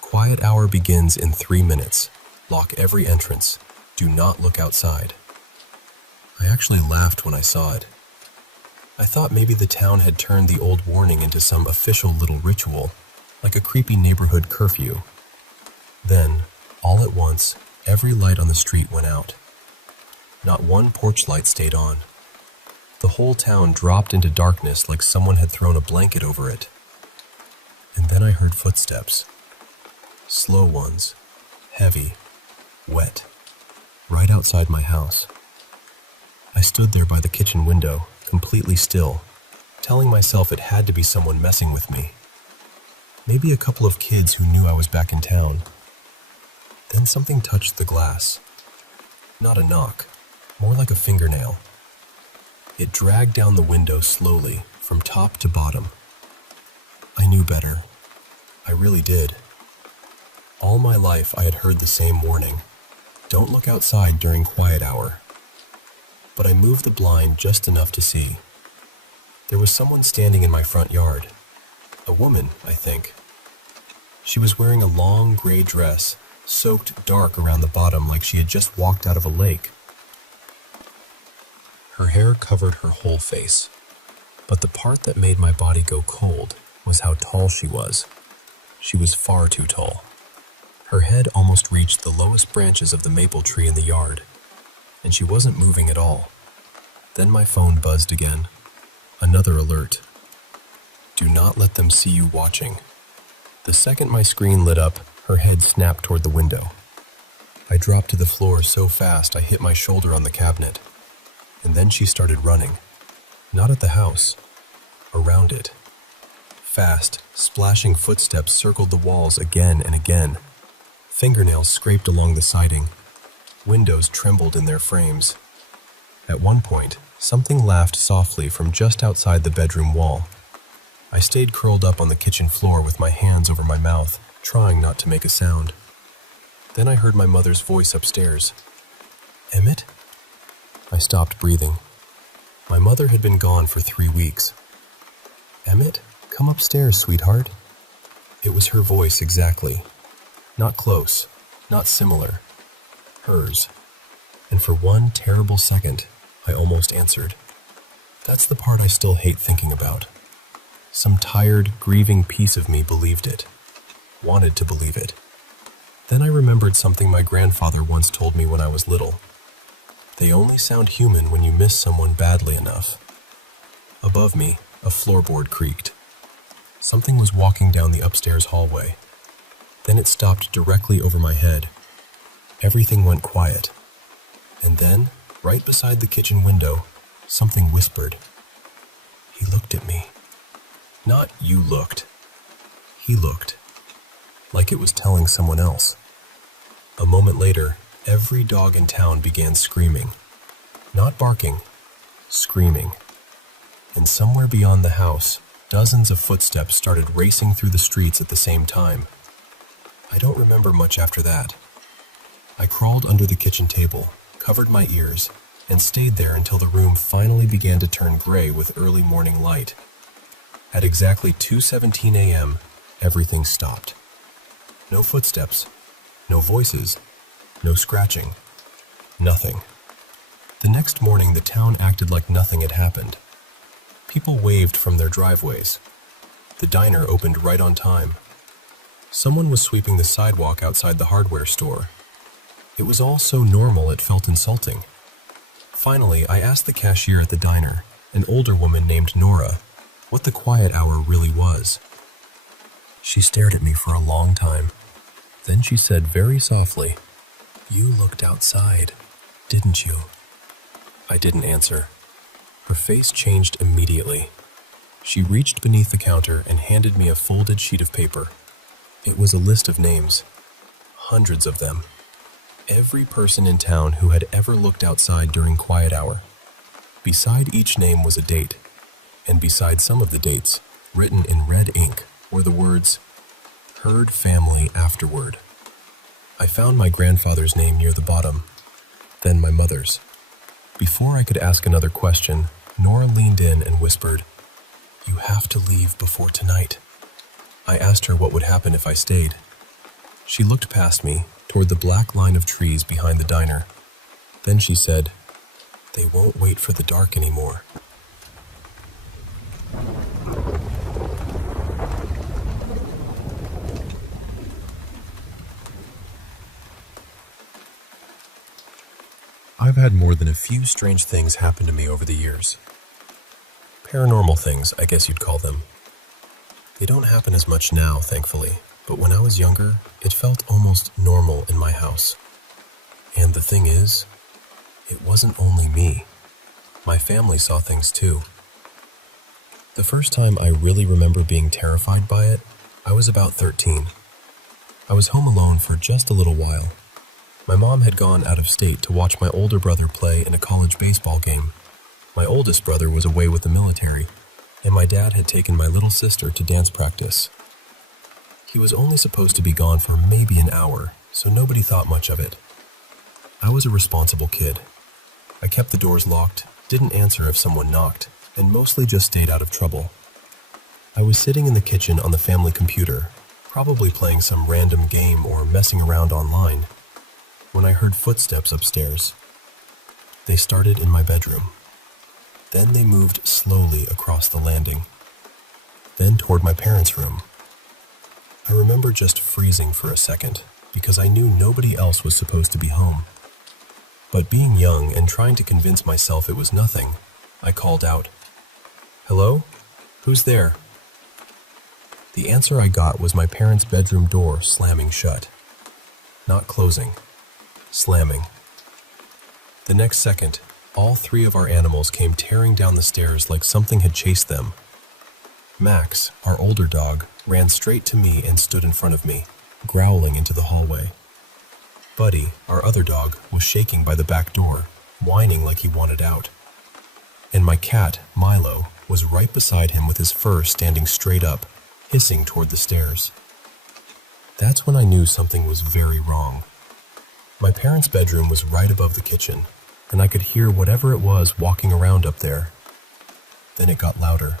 Quiet hour begins in 3 minutes. Lock every entrance. Do not look outside. I actually laughed when I saw it. I thought maybe the town had turned the old warning into some official little ritual, like a creepy neighborhood curfew. Then, all at once, every light on the street went out. Not one porch light stayed on. The whole town dropped into darkness like someone had thrown a blanket over it. And then I heard footsteps. Slow ones, heavy, wet, right outside my house. I stood there by the kitchen window, completely still, telling myself it had to be someone messing with me. Maybe a couple of kids who knew I was back in town. Then something touched the glass. Not a knock, more like a fingernail. It dragged down the window slowly, from top to bottom. I knew better. I really did. All my life I had heard the same warning. Don't look outside during quiet hour. But I moved the blind just enough to see. There was someone standing in my front yard. A woman, I think. She was wearing a long gray dress, soaked dark around the bottom like she had just walked out of a lake. Her hair covered her whole face, but the part that made my body go cold was how tall she was. She was far too tall. Her head almost reached the lowest branches of the maple tree in the yard, and she wasn't moving at all. Then my phone buzzed again. Another alert. Do not let them see you watching. The second my screen lit up, her head snapped toward the window. I dropped to the floor so fast I hit my shoulder on the cabinet. And then she started running. Not at the house. Around it. Fast, splashing footsteps circled the walls again and again. Fingernails scraped along the siding. Windows trembled in their frames. At one point, something laughed softly from just outside the bedroom wall. I stayed curled up on the kitchen floor with my hands over my mouth, trying not to make a sound. Then I heard my mother's voice upstairs. "Emmett?" I stopped breathing. My mother had been gone for 3 weeks. "Emmett, come upstairs, sweetheart." It was her voice exactly. Not close, not similar. Hers. And for one terrible second, I almost answered. That's the part I still hate thinking about. Some tired, grieving piece of me believed it. Wanted to believe it. Then I remembered something my grandfather once told me when I was little. They only sound human when you miss someone badly enough. Above me, a floorboard creaked. Something was walking down the upstairs hallway. Then it stopped directly over my head. Everything went quiet. And then, right beside the kitchen window, something whispered. He looked at me. Not you looked. He looked. Like it was telling someone else. A moment later, every dog in town began screaming. Not barking, screaming. And somewhere beyond the house, dozens of footsteps started racing through the streets at the same time. I don't remember much after that. I crawled under the kitchen table, covered my ears, and stayed there until the room finally began to turn gray with early morning light. At exactly 2:17 a.m., everything stopped. No footsteps, no voices, no scratching, nothing. The next morning, the town acted like nothing had happened. People waved from their driveways. The diner opened right on time. Someone was sweeping the sidewalk outside the hardware store. It was all so normal it felt insulting. Finally, I asked the cashier at the diner, an older woman named Nora, what the quiet hour really was. She stared at me for a long time. Then she said very softly, "You looked outside, didn't you?" I didn't answer. Her face changed immediately. She reached beneath the counter and handed me a folded sheet of paper. It was a list of names, hundreds of them. Every person in town who had ever looked outside during quiet hour. Beside each name was a date, and beside some of the dates, written in red ink, were the words, "Heard family afterward." I found my grandfather's name near the bottom, then my mother's. Before I could ask another question, Nora leaned in and whispered, "You have to leave before tonight." I asked her what would happen if I stayed. She looked past me, toward the black line of trees behind the diner. Then she said, "They won't wait for the dark anymore." I've had more than a few strange things happen to me over the years. Paranormal things, I guess you'd call them. They don't happen as much now, thankfully, but when I was younger, it felt almost normal in my house. And the thing is, it wasn't only me. My family saw things too. The first time I really remember being terrified by it, I was about 13. I was home alone for just a little while. My mom had gone out of state to watch my older brother play in a college baseball game. My oldest brother was away with the military, and my dad had taken my little sister to dance practice. He was only supposed to be gone for maybe an hour, so nobody thought much of it. I was a responsible kid. I kept the doors locked, didn't answer if someone knocked, and mostly just stayed out of trouble. I was sitting in the kitchen on the family computer, probably playing some random game or messing around online, when I heard footsteps upstairs. They started in my bedroom. Then they moved slowly across the landing, then toward my parents' room. I remember just freezing for a second, because I knew nobody else was supposed to be home. But being young and trying to convince myself it was nothing, I called out, "Hello? Who's there?" The answer I got was my parents' bedroom door slamming shut. Not closing, slamming. The next second, all three of our animals came tearing down the stairs like something had chased them. Max, our older dog, ran straight to me and stood in front of me, growling into the hallway. Buddy, our other dog, was shaking by the back door, whining like he wanted out. And my cat, Milo, was right beside him with his fur standing straight up, hissing toward the stairs. That's when I knew something was very wrong. My parents' bedroom was right above the kitchen, and I could hear whatever it was walking around up there. Then it got louder.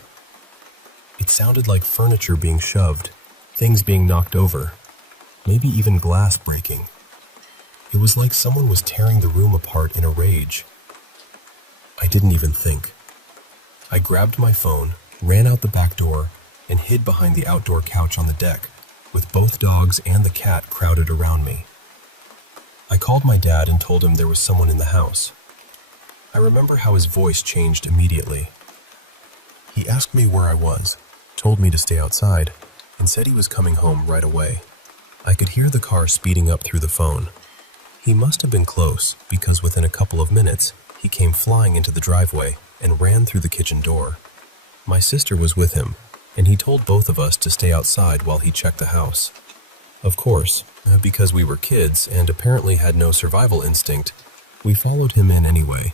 It sounded like furniture being shoved, things being knocked over, maybe even glass breaking. It was like someone was tearing the room apart in a rage. I didn't even think. I grabbed my phone, ran out the back door, and hid behind the outdoor couch on the deck, with both dogs and the cat crowded around me. I called my dad and told him there was someone in the house. I remember how his voice changed immediately. He asked me where I was, told me to stay outside, and said he was coming home right away. I could hear the car speeding up through the phone. He must have been close, because within a couple of minutes, he came flying into the driveway and ran through the kitchen door. My sister was with him, and he told both of us to stay outside while he checked the house. Of course, because we were kids and apparently had no survival instinct, we followed him in anyway.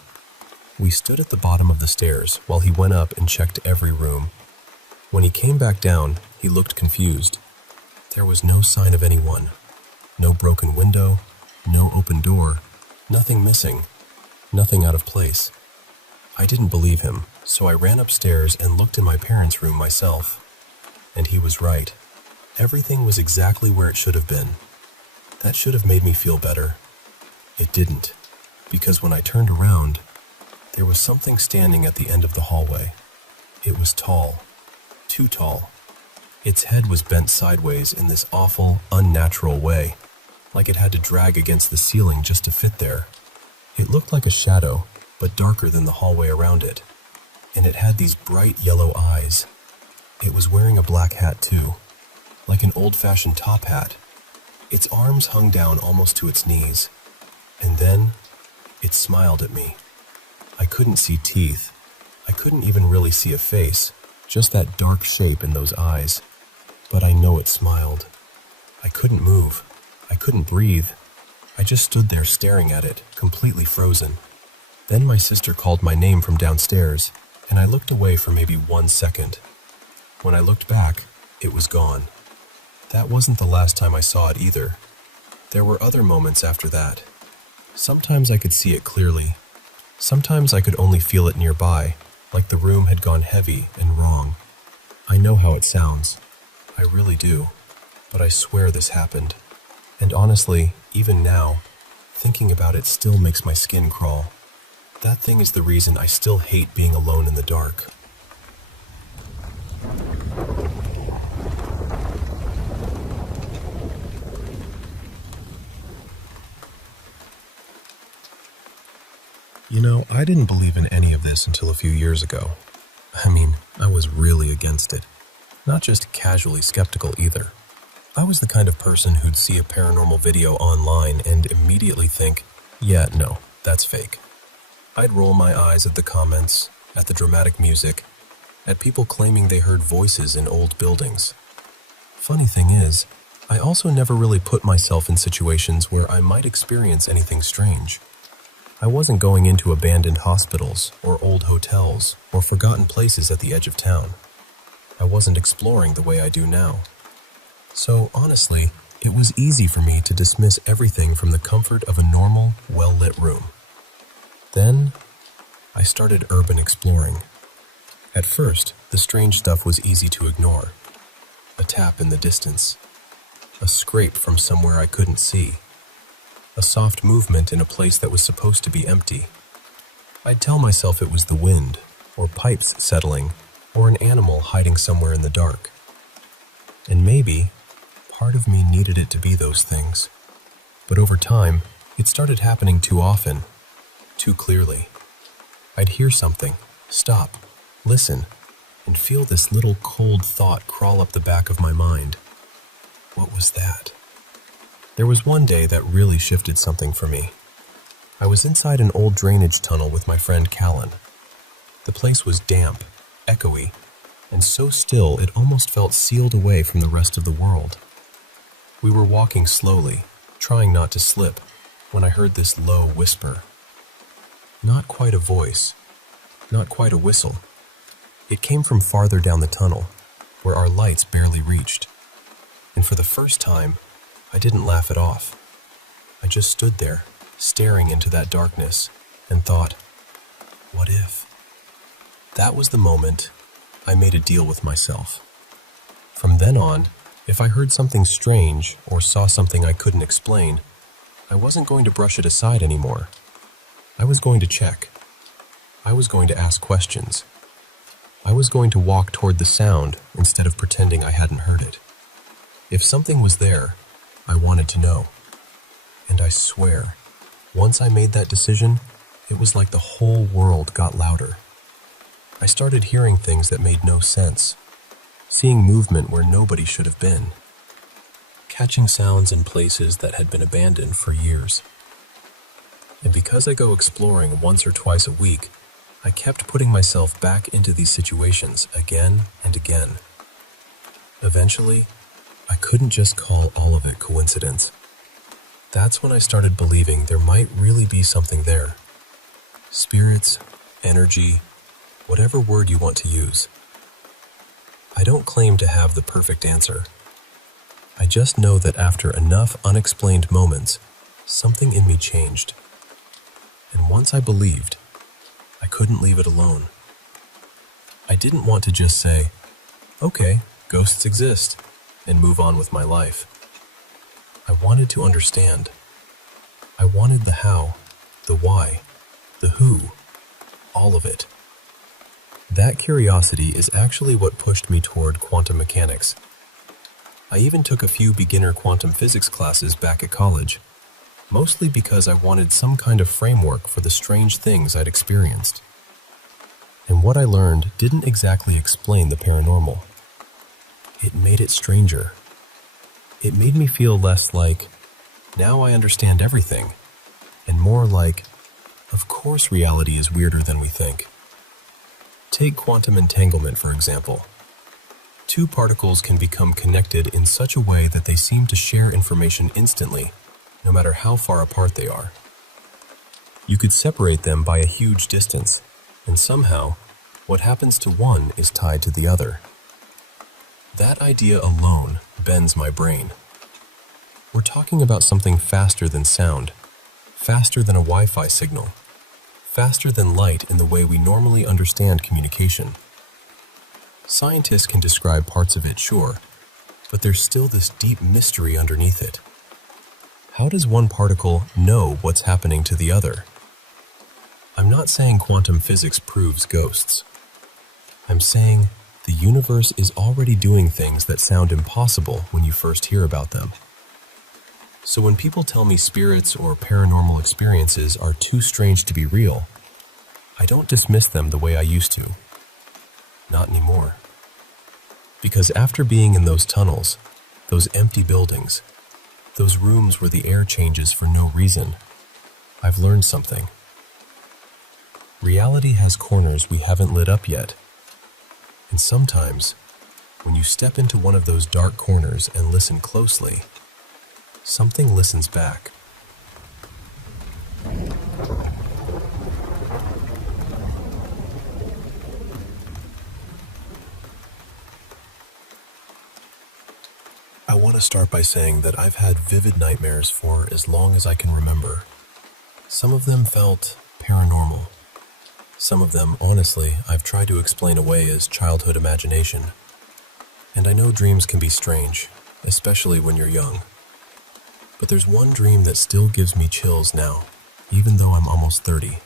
We stood at the bottom of the stairs while he went up and checked every room. When he came back down, he looked confused. There was no sign of anyone. No broken window, no open door, nothing missing, nothing out of place. I didn't believe him, so I ran upstairs and looked in my parents' room myself. And he was right. Everything was exactly where it should have been. That should have made me feel better. It didn't, because when I turned around, there was something standing at the end of the hallway. It was tall, too tall. Its head was bent sideways in this awful, unnatural way, like it had to drag against the ceiling just to fit there. It looked like a shadow, but darker than the hallway around it, and it had these bright yellow eyes. It was wearing a black hat too, like an old-fashioned top hat. Its arms hung down almost to its knees, and then it smiled at me. I couldn't see teeth. I couldn't even really see a face, just that dark shape in those eyes. But I know it smiled. I couldn't move. I couldn't breathe. I just stood there staring at it, completely frozen. Then my sister called my name from downstairs, and I looked away for maybe 1 second. When I looked back, it was gone. That wasn't the last time I saw it either. There were other moments after that. Sometimes I could see it clearly. Sometimes I could only feel it nearby, like the room had gone heavy and wrong. I know how it sounds. I really do. But I swear this happened. And honestly, even now, thinking about it still makes my skin crawl. That thing is the reason I still hate being alone in the dark. You know, I didn't believe in any of this until a few years ago. I was really against it. Not just casually skeptical either. I was the kind of person who'd see a paranormal video online and immediately think, yeah, no, that's fake. I'd roll my eyes at the comments, at the dramatic music, at people claiming they heard voices in old buildings. Funny thing is, I also never really put myself in situations where I might experience anything strange. I wasn't going into abandoned hospitals or old hotels or forgotten places at the edge of town. I wasn't exploring the way I do now. So honestly, it was easy for me to dismiss everything from the comfort of a normal, well-lit room. Then, I started urban exploring. At first, the strange stuff was easy to ignore. A tap in the distance. A scrape from somewhere I couldn't see. A soft movement in a place that was supposed to be empty. I'd tell myself it was the wind, or pipes settling, or an animal hiding somewhere in the dark. And maybe, part of me needed it to be those things. But over time, it started happening too often, too clearly. I'd hear something, stop, listen, and feel this little cold thought crawl up the back of my mind. What was that? There was one day that really shifted something for me. I was inside an old drainage tunnel with my friend Callan. The place was damp, echoey, and so still it almost felt sealed away from the rest of the world. We were walking slowly, trying not to slip, when I heard this low whisper. Not quite a voice, not quite a whistle. It came from farther down the tunnel, where our lights barely reached. And for the first time, I didn't laugh it off. I just stood there, staring into that darkness, and thought, what if? That was the moment I made a deal with myself. From then on, if I heard something strange or saw something I couldn't explain, I wasn't going to brush it aside anymore. I was going to check. I was going to ask questions. I was going to walk toward the sound instead of pretending I hadn't heard it. If something was there, I wanted to know. And I swear, once I made that decision, it was like the whole world got louder. I started hearing things that made no sense, seeing movement where nobody should have been, catching sounds in places that had been abandoned for years. And because I go exploring once or twice a week, I kept putting myself back into these situations again and again. Eventually, I couldn't just call all of it coincidence. That's when I started believing there might really be something there. Spirits, energy, whatever word you want to use. I don't claim to have the perfect answer. I just know that after enough unexplained moments, something in me changed. And once I believed, I couldn't leave it alone. I didn't want to just say, okay, ghosts exist, and move on with my life. I wanted to understand. I wanted the how, the why, the who, all of it. That curiosity is actually what pushed me toward quantum mechanics. I even took a few beginner quantum physics classes back at college, mostly because I wanted some kind of framework for the strange things I'd experienced. And what I learned didn't exactly explain the paranormal. It made it stranger. It made me feel less like, now I understand everything, and more like, of course reality is weirder than we think. Take quantum entanglement, for example. Two particles can become connected in such a way that they seem to share information instantly, no matter how far apart they are. You could separate them by a huge distance, and somehow, what happens to one is tied to the other. That idea alone bends my brain. We're talking about something faster than sound, faster than a Wi-Fi signal, faster than light in the way we normally understand communication. Scientists can describe parts of it, sure, but there's still this deep mystery underneath it. How does one particle know what's happening to the other? I'm not saying quantum physics proves ghosts. I'm saying the universe is already doing things that sound impossible when you first hear about them. So when people tell me spirits or paranormal experiences are too strange to be real, I don't dismiss them the way I used to. Not anymore. Because after being in those tunnels, those empty buildings, those rooms where the air changes for no reason, I've learned something. Reality has corners we haven't lit up yet. And sometimes, when you step into one of those dark corners and listen closely, something listens back. I want to start by saying that I've had vivid nightmares for as long as I can remember. Some of them felt paranormal. Some of them, honestly, I've tried to explain away as childhood imagination. And I know dreams can be strange, especially when you're young. But there's one dream that still gives me chills now, even though I'm almost 30.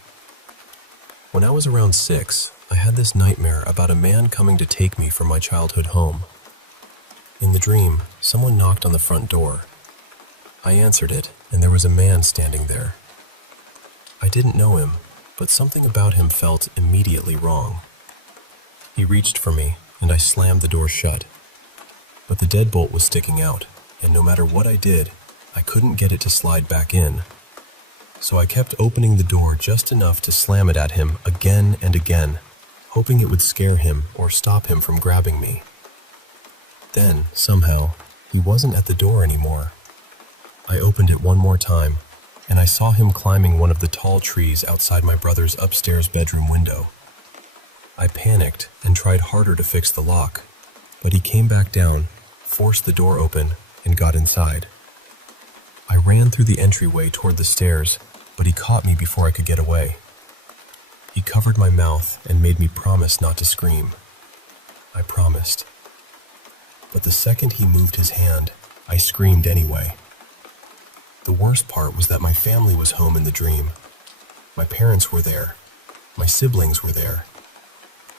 When I was around 6, I had this nightmare about a man coming to take me from my childhood home. In the dream, someone knocked on the front door. I answered it, and there was a man standing there. I didn't know him, but something about him felt immediately wrong. He reached for me, and I slammed the door shut. But the deadbolt was sticking out, and no matter what I did, I couldn't get it to slide back in. So I kept opening the door just enough to slam it at him again and again, hoping it would scare him or stop him from grabbing me. Then, somehow, he wasn't at the door anymore. I opened it one more time, and I saw him climbing one of the tall trees outside my brother's upstairs bedroom window. I panicked and tried harder to fix the lock, but he came back down, forced the door open, and got inside. I ran through the entryway toward the stairs, but he caught me before I could get away. He covered my mouth and made me promise not to scream. I promised. But the second he moved his hand, I screamed anyway. The worst part was that my family was home in the dream. My parents were there. My siblings were there.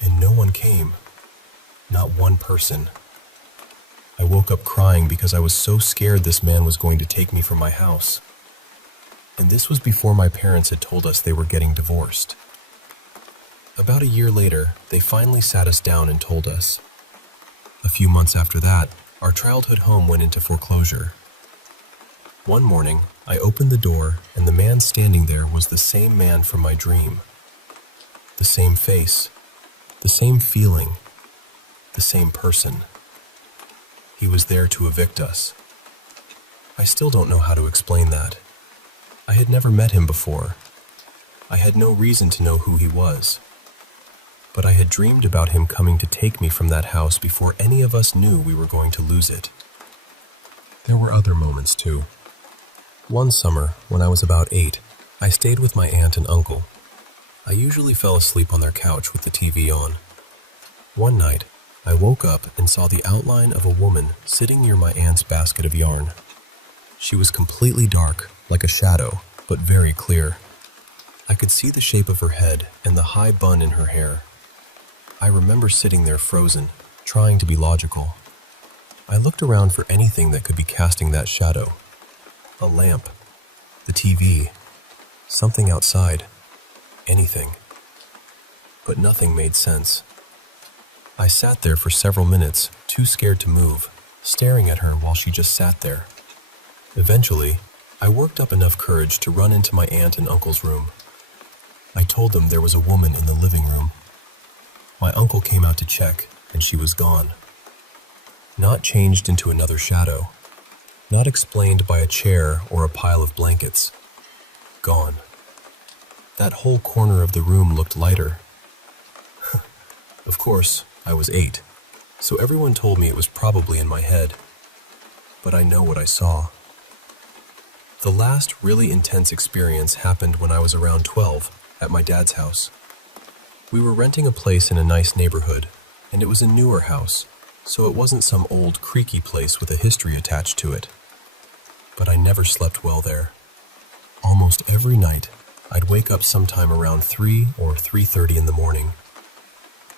And no one came. Not one person. I woke up crying because I was so scared this man was going to take me from my house. And this was before my parents had told us they were getting divorced. About a year later, they finally sat us down and told us. A few months after that, our childhood home went into foreclosure. One morning, I opened the door, and the man standing there was the same man from my dream. The same face, the same feeling, the same person. He was there to evict us. I still don't know how to explain that. I had never met him before. I had no reason to know who he was. But I had dreamed about him coming to take me from that house before any of us knew we were going to lose it. There were other moments too. One summer, when I was about 8, I stayed with my aunt and uncle. I usually fell asleep on their couch with the TV on. One night, I woke up and saw the outline of a woman sitting near my aunt's basket of yarn. She was completely dark, like a shadow, but very clear. I could see the shape of her head and the high bun in her hair. I remember sitting there frozen, trying to be logical. I looked around for anything that could be casting that shadow. A lamp, the TV, something outside, anything. But nothing made sense. I sat there for several minutes, too scared to move, staring at her while she just sat there. Eventually, I worked up enough courage to run into my aunt and uncle's room. I told them there was a woman in the living room. My uncle came out to check, and she was gone. Not changed into another shadow. Not explained by a chair or a pile of blankets. Gone. That whole corner of the room looked lighter. Of course, I was 8, so everyone told me it was probably in my head. But I know what I saw. The last really intense experience happened when I was around 12 at my dad's house. We were renting a place in a nice neighborhood, and it was a newer house, so it wasn't some old creaky place with a history attached to it. But I never slept well there. Almost every night, I'd wake up sometime around 3 or 3:30 in the morning.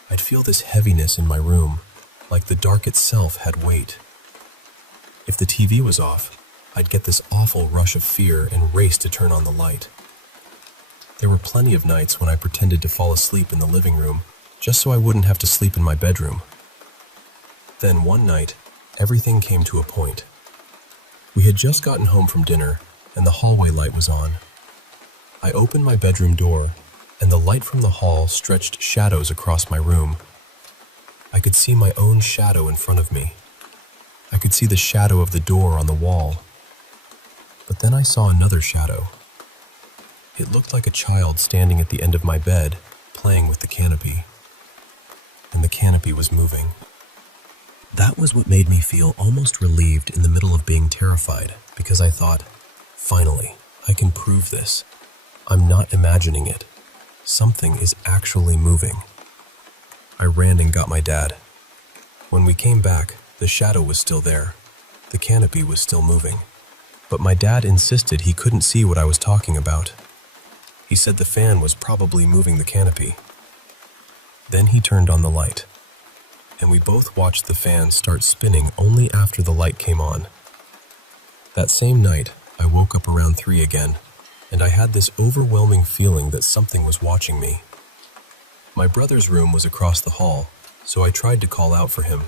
I'd feel this heaviness in my room, like the dark itself had weight. If the TV was off, I'd get this awful rush of fear and race to turn on the light. There were plenty of nights when I pretended to fall asleep in the living room, just so I wouldn't have to sleep in my bedroom. Then one night, everything came to a point. We had just gotten home from dinner, and the hallway light was on. I opened my bedroom door, and the light from the hall stretched shadows across my room. I could see my own shadow in front of me. I could see the shadow of the door on the wall. But then I saw another shadow. It looked like a child standing at the end of my bed, playing with the canopy. And the canopy was moving. That was what made me feel almost relieved in the middle of being terrified, because I thought, finally, I can prove this. I'm not imagining it. Something is actually moving. I ran and got my dad. When we came back, the shadow was still there. The canopy was still moving. But my dad insisted he couldn't see what I was talking about. He said the fan was probably moving the canopy. Then he turned on the light, and we both watched the fan start spinning only after the light came on. That same night, I woke up around 3 again, and I had this overwhelming feeling that something was watching me. My brother's room was across the hall, so I tried to call out for him.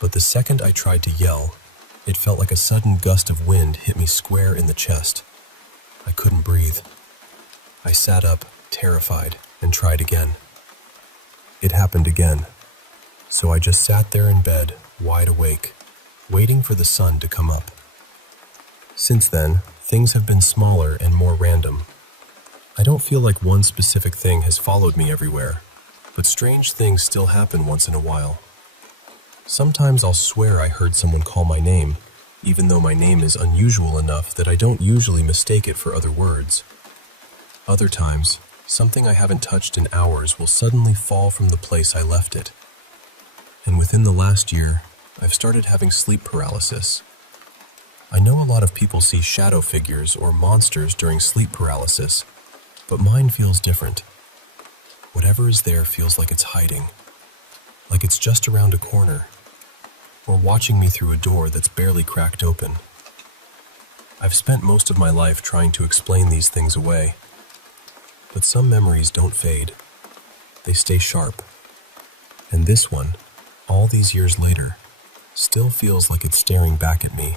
But the second I tried to yell, it felt like a sudden gust of wind hit me square in the chest. I couldn't breathe. I sat up, terrified, and tried again. It happened again, so I just sat there in bed, wide awake, waiting for the sun to come up. Since then, things have been smaller and more random. I don't feel like one specific thing has followed me everywhere, but strange things still happen once in a while. Sometimes I'll swear I heard someone call my name, even though my name is unusual enough that I don't usually mistake it for other words. Other times, something I haven't touched in hours will suddenly fall from the place I left it. And within the last year, I've started having sleep paralysis. I know a lot of people see shadow figures or monsters during sleep paralysis, but mine feels different. Whatever is there feels like it's hiding, like it's just around a corner, or watching me through a door that's barely cracked open. I've spent most of my life trying to explain these things away, but some memories don't fade. They stay sharp. And this one, all these years later, still feels like it's staring back at me.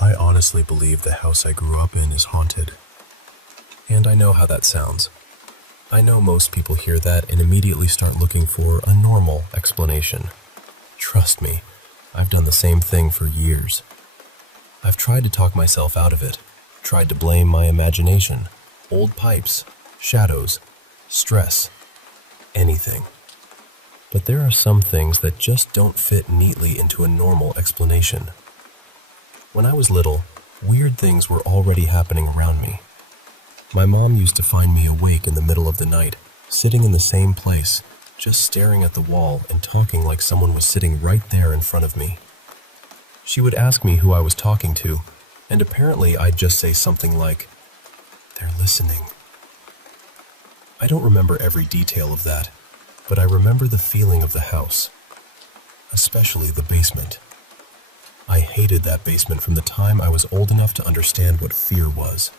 I honestly believe the house I grew up in is haunted. And I know how that sounds. I know most people hear that and immediately start looking for a normal explanation. Trust me, I've done the same thing for years. I've tried to talk myself out of it, tried to blame my imagination, old pipes, shadows, stress, anything. But there are some things that just don't fit neatly into a normal explanation. When I was little, weird things were already happening around me. My mom used to find me awake in the middle of the night, sitting in the same place, just staring at the wall and talking like someone was sitting right there in front of me. She would ask me who I was talking to, and apparently I'd just say something like, "They're listening." I don't remember every detail of that, but I remember the feeling of the house, especially the basement. I hated that basement from the time I was old enough to understand what fear was.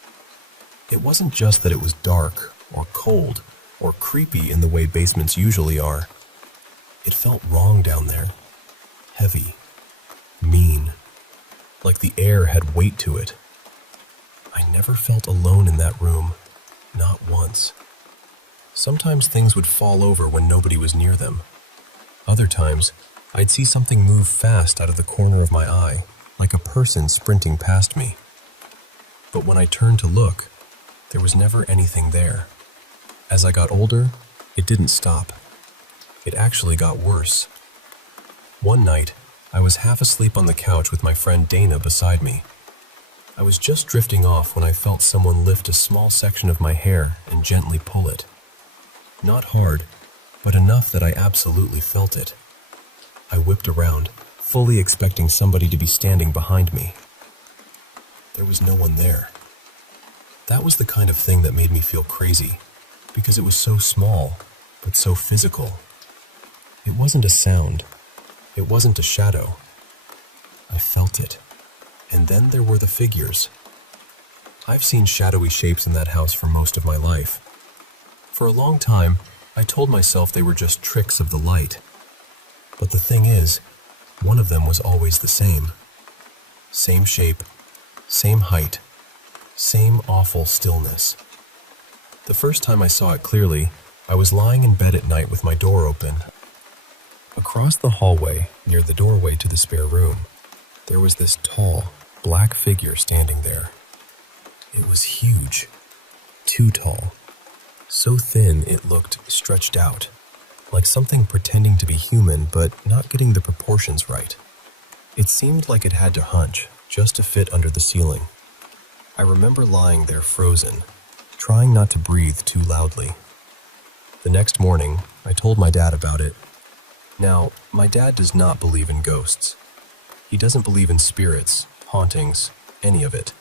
It wasn't just that it was dark or cold or creepy in the way basements usually are. It felt wrong down there. Heavy. Mean. Like the air had weight to it. I never felt alone in that room. Not once. Sometimes things would fall over when nobody was near them. Other times, I'd see something move fast out of the corner of my eye, like a person sprinting past me. But when I turned to look, there was never anything there. As I got older, it didn't stop. It actually got worse. One night, I was half asleep on the couch with my friend Dana beside me. I was just drifting off when I felt someone lift a small section of my hair and gently pull it. Not hard, but enough that I absolutely felt it. I whipped around, fully expecting somebody to be standing behind me. There was no one there. That was the kind of thing that made me feel crazy, because it was so small, but so physical. It wasn't a sound. It wasn't a shadow. I felt it. And then there were the figures. I've seen shadowy shapes in that house for most of my life. For a long time, I told myself they were just tricks of the light. But the thing is, one of them was always the same. Same shape, same height, same awful stillness. The first time I saw it clearly, I was lying in bed at night with my door open. Across the hallway, near the doorway to the spare room, there was this tall, black figure standing there. It was huge, too tall, so thin it looked stretched out, like something pretending to be human but not getting the proportions right. It seemed like it had to hunch just to fit under the ceiling. I remember lying there frozen, trying not to breathe too loudly. The next morning, I told my dad about it. Now, my dad does not believe in ghosts. He doesn't believe in spirits, hauntings, any of it.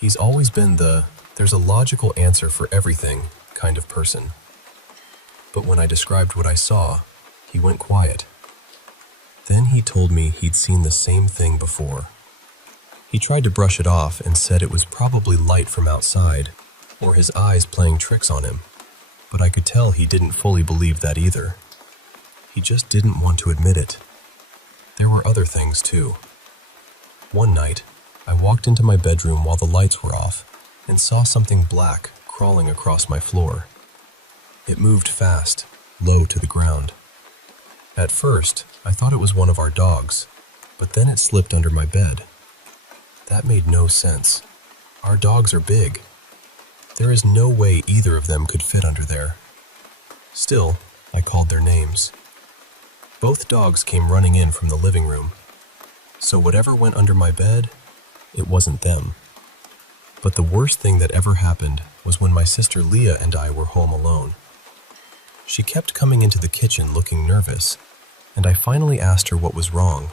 He's always been the "there's a logical answer for everything" kind of person. But when I described what I saw, he went quiet. Then he told me he'd seen the same thing before. He tried to brush it off and said it was probably light from outside, or his eyes playing tricks on him, but I could tell he didn't fully believe that either. He just didn't want to admit it. There were other things too. One night, I walked into my bedroom while the lights were off and saw something black crawling across my floor. It moved fast, low to the ground. At first, I thought it was one of our dogs, but then it slipped under my bed. That made no sense. Our dogs are big. There is no way either of them could fit under there. Still, I called their names. Both dogs came running in from the living room. So whatever went under my bed, it wasn't them. But the worst thing that ever happened was when my sister Leah and I were home alone. She kept coming into the kitchen looking nervous, and I finally asked her what was wrong.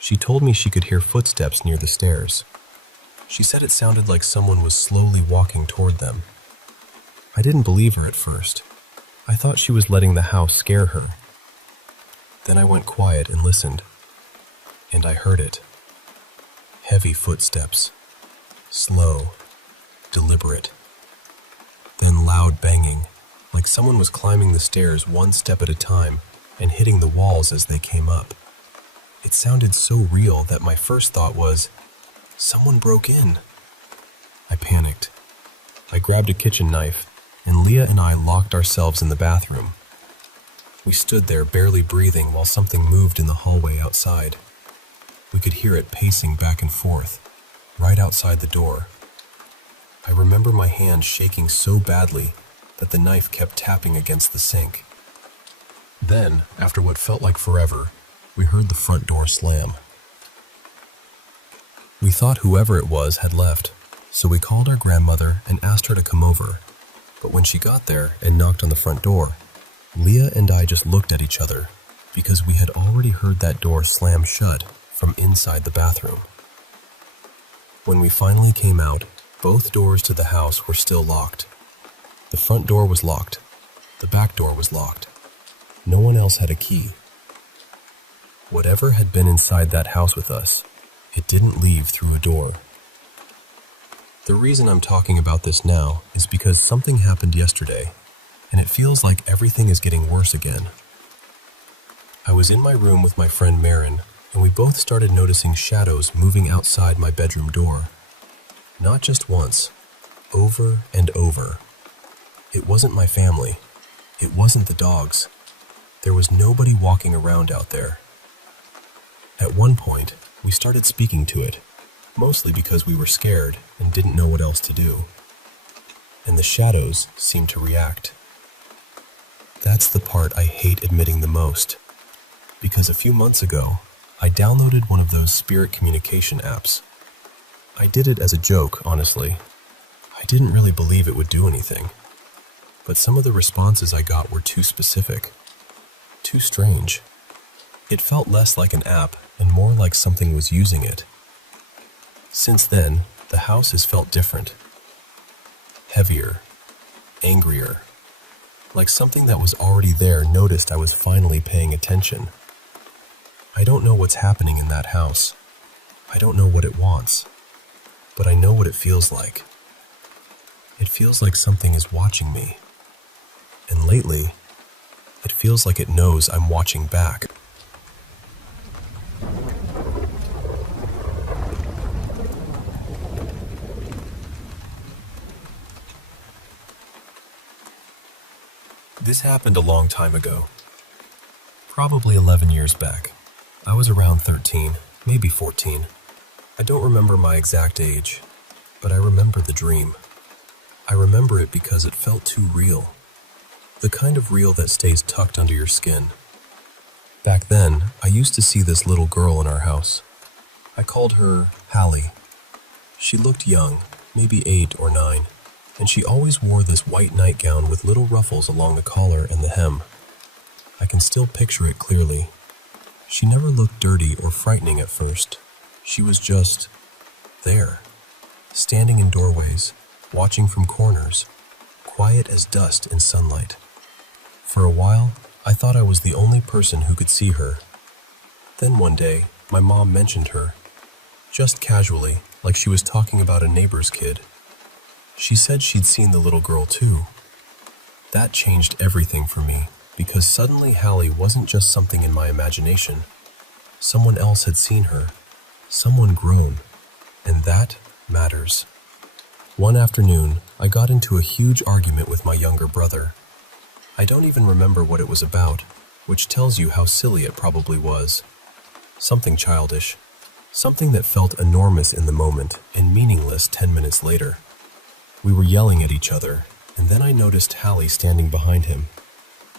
She told me she could hear footsteps near the stairs. She said it sounded like someone was slowly walking toward them. I didn't believe her at first. I thought she was letting the house scare her. Then I went quiet and listened, and I heard it. Heavy footsteps. Slow, deliberate. Then loud banging, like someone was climbing the stairs one step at a time and hitting the walls as they came up. It sounded so real that my first thought was, someone broke in. I panicked. I grabbed a kitchen knife, and Leah and I locked ourselves in the bathroom. We stood there barely breathing while something moved in the hallway outside. We could hear it pacing back and forth, right outside the door. I remember my hand shaking so badly that the knife kept tapping against the sink. Then, after what felt like forever, we heard the front door slam. We thought whoever it was had left, so we called our grandmother and asked her to come over. But when she got there and knocked on the front door, Leah and I just looked at each other because we had already heard that door slam shut from inside the bathroom. When we finally came out, both doors to the house were still locked. The front door was locked. The back door was locked. No one else had a key. Whatever had been inside that house with us, it didn't leave through a door. The reason I'm talking about this now is because something happened yesterday, and it feels like everything is getting worse again. I was in my room with my friend Marin, and we both started noticing shadows moving outside my bedroom door. Not just once, over and over. It wasn't my family. It wasn't the dogs. There was nobody walking around out there. At one point, we started speaking to it, mostly because we were scared and didn't know what else to do. And the shadows seemed to react. That's the part I hate admitting the most, because a few months ago, I downloaded one of those spirit communication apps. I did it as a joke, honestly. I didn't really believe it would do anything. But some of the responses I got were too specific, too strange. It felt less like an app and more like something was using it. Since then, the house has felt different. Heavier, angrier. Like something that was already there noticed I was finally paying attention. I don't know what's happening in that house. I don't know what it wants. But I know what it feels like. It feels like something is watching me. And lately, it feels like it knows I'm watching back. This happened a long time ago. Probably 11 years back. I was around 13, maybe 14. I don't remember my exact age, but I remember the dream. I remember it because it felt too real. The kind of real that stays tucked under your skin. Back then, I used to see this little girl in our house. I called her Hallie. She looked young, maybe 8 or 9, and she always wore this white nightgown with little ruffles along the collar and the hem. I can still picture it clearly. She never looked dirty or frightening at first. She was just there, standing in doorways, watching from corners, quiet as dust in sunlight. For a while, I thought I was the only person who could see her. Then one day, my mom mentioned her, just casually, like she was talking about a neighbor's kid. She said she'd seen the little girl too. That changed everything for me, because suddenly Hallie wasn't just something in my imagination. Someone else had seen her, someone grown, and that matters. One afternoon, I got into a huge argument with my younger brother. I don't even remember what it was about, which tells you how silly it probably was. Something childish. Something that felt enormous in the moment and meaningless 10 minutes later. We were yelling at each other, and then I noticed Hallie standing behind him.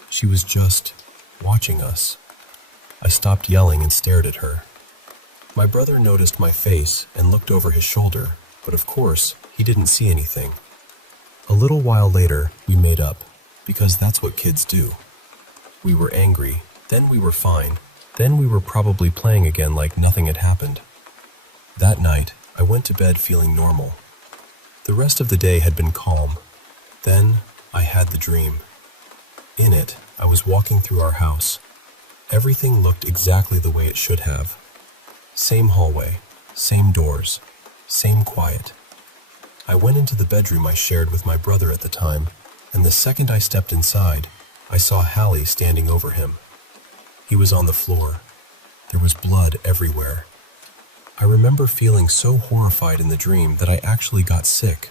She was just watching us. I stopped yelling and stared at her. My brother noticed my face and looked over his shoulder, but of course, he didn't see anything. A little while later, we made up, because that's what kids do. We were angry, then we were fine, then we were probably playing again like nothing had happened. That night, I went to bed feeling normal. The rest of the day had been calm. Then, I had the dream. In it, I was walking through our house. Everything looked exactly the way it should have. Same hallway, same doors, same quiet. I went into the bedroom I shared with my brother at the time, and the second I stepped inside, I saw Hallie standing over him. He was on the floor. There was blood everywhere. I remember feeling so horrified in the dream that I actually got sick.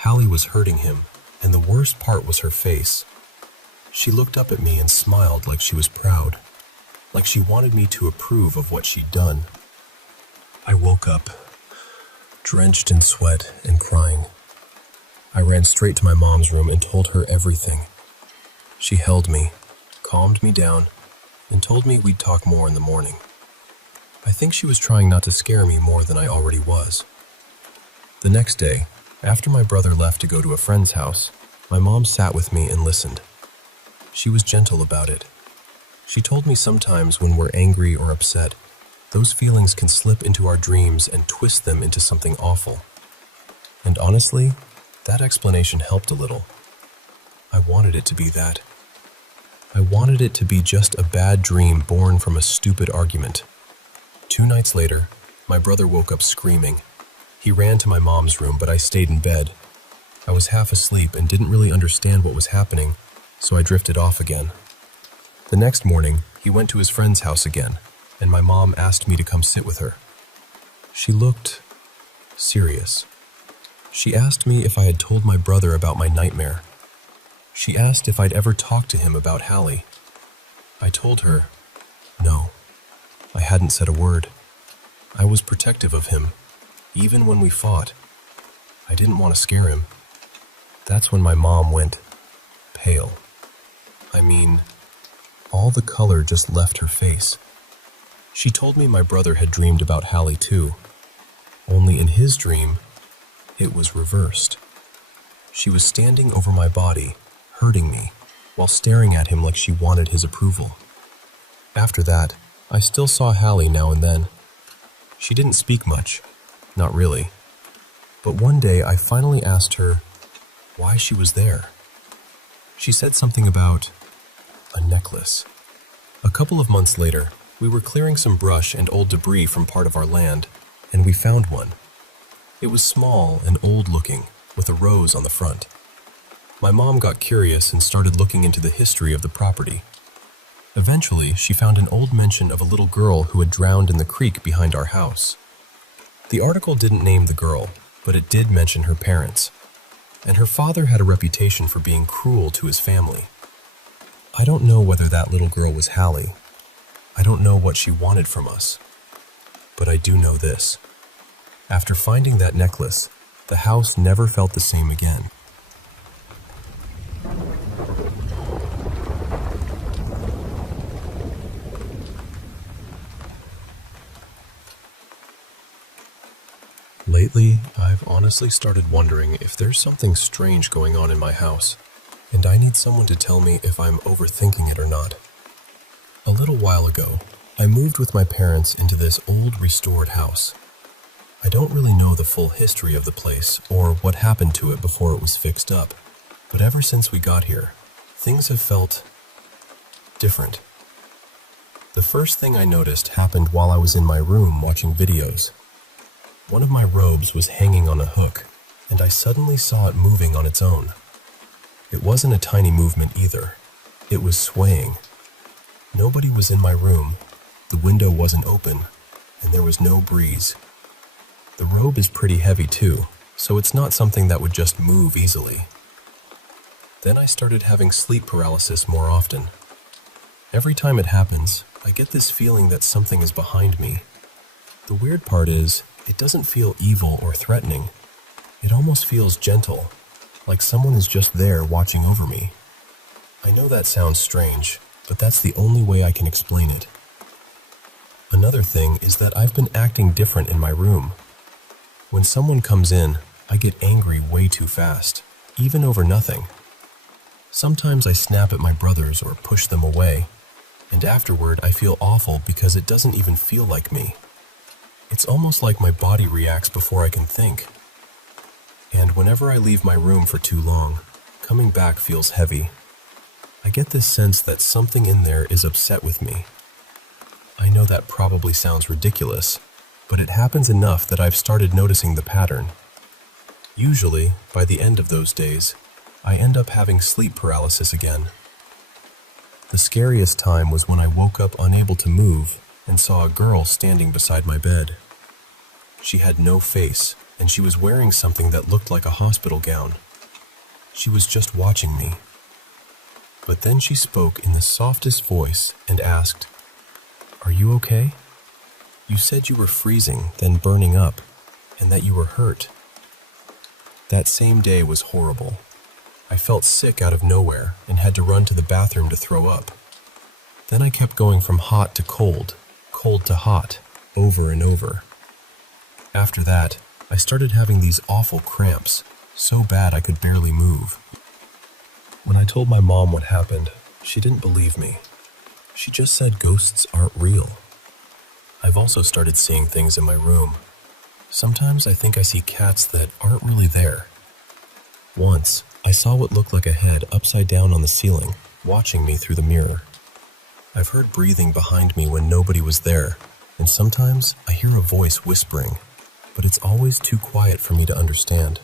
Hallie was hurting him, and the worst part was her face. She looked up at me and smiled like she was proud, like she wanted me to approve of what she'd done. I woke up, drenched in sweat and crying. I ran straight to my mom's room and told her everything. She held me, calmed me down, and told me we'd talk more in the morning. I think she was trying not to scare me more than I already was. The next day, after my brother left to go to a friend's house, My mom sat with me and listened. She was gentle about it. She told me sometimes when we're angry or upset, those feelings can slip into our dreams and twist them into something awful. And honestly, that explanation helped a little. I wanted it to be that. I wanted it to be just a bad dream born from a stupid argument. 2 nights later, my brother woke up screaming. He ran to my mom's room, but I stayed in bed. I was half asleep and didn't really understand what was happening, so I drifted off again. The next morning, he went to his friend's house again, and my mom asked me to come sit with her. She looked serious. She asked me if I had told my brother about my nightmare. She asked if I'd ever talked to him about Hallie. I told her, no, I hadn't said a word. I was protective of him, even when we fought. I didn't want to scare him. That's when my mom went pale. I mean, all the color just left her face. She told me my brother had dreamed about Hallie too, only in his dream, it was reversed. She was standing over my body, hurting me, while staring at him like she wanted his approval. After that, I still saw Hallie now and then. She didn't speak much, not really. But one day I finally asked her why she was there. She said something about a necklace. A couple of months later, we were clearing some brush and old debris from part of our land, and we found one. It was small and old-looking, with a rose on the front. My mom got curious and started looking into the history of the property. Eventually, she found an old mention of a little girl who had drowned in the creek behind our house. The article didn't name the girl, but it did mention her parents. And her father had a reputation for being cruel to his family. I don't know whether that little girl was Hallie. I don't know what she wanted from us. But I do know this. After finding that necklace, the house never felt the same again. Lately, I've honestly started wondering if there's something strange going on in my house, and I need someone to tell me if I'm overthinking it or not. A little while ago, I moved with my parents into this old restored house. I don't really know the full history of the place or what happened to it before it was fixed up, but ever since we got here, things have felt different. The first thing I noticed happened while I was in my room watching videos. One of my robes was hanging on a hook, and I suddenly saw it moving on its own. It wasn't a tiny movement either. It was swaying. Nobody was in my room, the window wasn't open, and there was no breeze. The robe is pretty heavy too, so it's not something that would just move easily. Then I started having sleep paralysis more often. Every time it happens, I get this feeling that something is behind me. The weird part is, it doesn't feel evil or threatening. It almost feels gentle, like someone is just there watching over me. I know that sounds strange, but that's the only way I can explain it. Another thing is that I've been acting different in my room. When someone comes in, I get angry way too fast, even over nothing. Sometimes I snap at my brothers or push them away, and afterward I feel awful because it doesn't even feel like me. It's almost like my body reacts before I can think. And whenever I leave my room for too long, coming back feels heavy. I get this sense that something in there is upset with me. I know that probably sounds ridiculous, but it happens enough that I've started noticing the pattern. Usually, by the end of those days, I end up having sleep paralysis again. The scariest time was when I woke up unable to move and saw a girl standing beside my bed. She had no face, and she was wearing something that looked like a hospital gown. She was just watching me. But then she spoke in the softest voice and asked, "Are you okay? You said you were freezing, then burning up, and that you were hurt." That same day was horrible. I felt sick out of nowhere and had to run to the bathroom to throw up. Then I kept going from hot to cold, cold to hot, over and over. After that, I started having these awful cramps, so bad I could barely move. When I told my mom what happened, she didn't believe me. She just said ghosts aren't real. I've also started seeing things in my room. Sometimes I think I see cats that aren't really there. Once, I saw what looked like a head upside down on the ceiling, watching me through the mirror. I've heard breathing behind me when nobody was there, and sometimes I hear a voice whispering, but it's always too quiet for me to understand.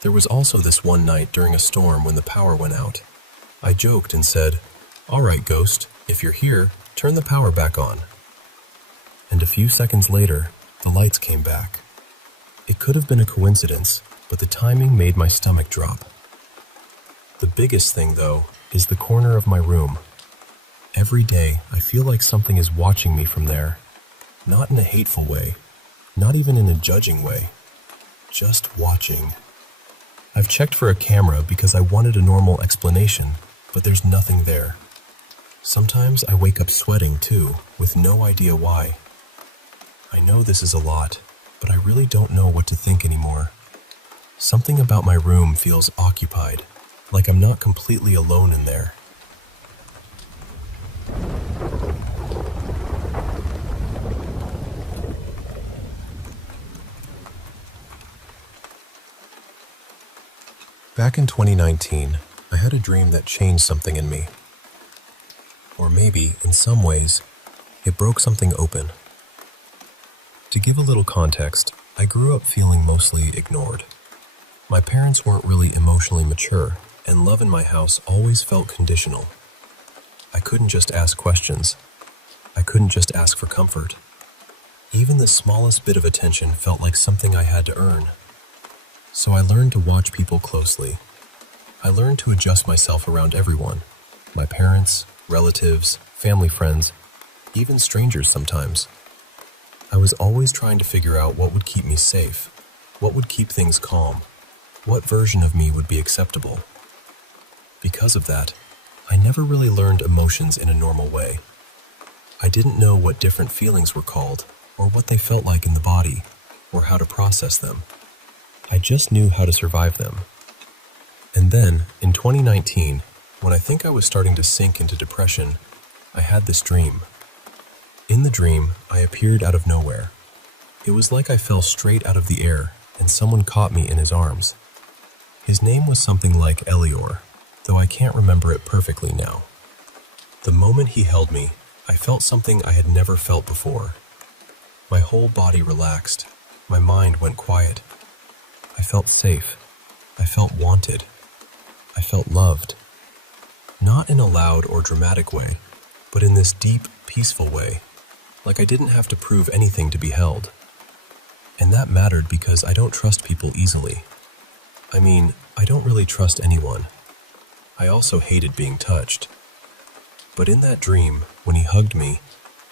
There was also this one night during a storm when the power went out. I joked and said, "All right, ghost, if you're here, turn the power back on." And a few seconds later, the lights came back. It could have been a coincidence, but the timing made my stomach drop. The biggest thing, though, is the corner of my room. Every day, I feel like something is watching me from there. Not in a hateful way, not even in a judging way, just watching. I've checked for a camera because I wanted a normal explanation, but there's nothing there. Sometimes I wake up sweating too, with no idea why. I know this is a lot, but I really don't know what to think anymore. Something about my room feels occupied, like I'm not completely alone in there. Back in 2019, I had a dream that changed something in me. Or maybe, in some ways, it broke something open. To give a little context, I grew up feeling mostly ignored. My parents weren't really emotionally mature, and love in my house always felt conditional. I couldn't just ask questions. I couldn't just ask for comfort. Even the smallest bit of attention felt like something I had to earn. So I learned to watch people closely. I learned to adjust myself around everyone. My parents, relatives, family friends, even strangers sometimes. I was always trying to figure out what would keep me safe, what would keep things calm, what version of me would be acceptable. Because of that, I never really learned emotions in a normal way. I didn't know what different feelings were called, or what they felt like in the body, or how to process them. I just knew how to survive them. And then, in 2019, when I think I was starting to sink into depression, I had this dream. In the dream, I appeared out of nowhere. It was like I fell straight out of the air, and someone caught me in his arms. His name was something like Elior, though I can't remember it perfectly now. The moment he held me, I felt something I had never felt before. My whole body relaxed. My mind went quiet. I felt safe. I felt wanted. I felt loved. Not in a loud or dramatic way, but in this deep, peaceful way, like I didn't have to prove anything to be held. And that mattered because I don't trust people easily. I mean, I don't really trust anyone. I also hated being touched. But in that dream, when he hugged me,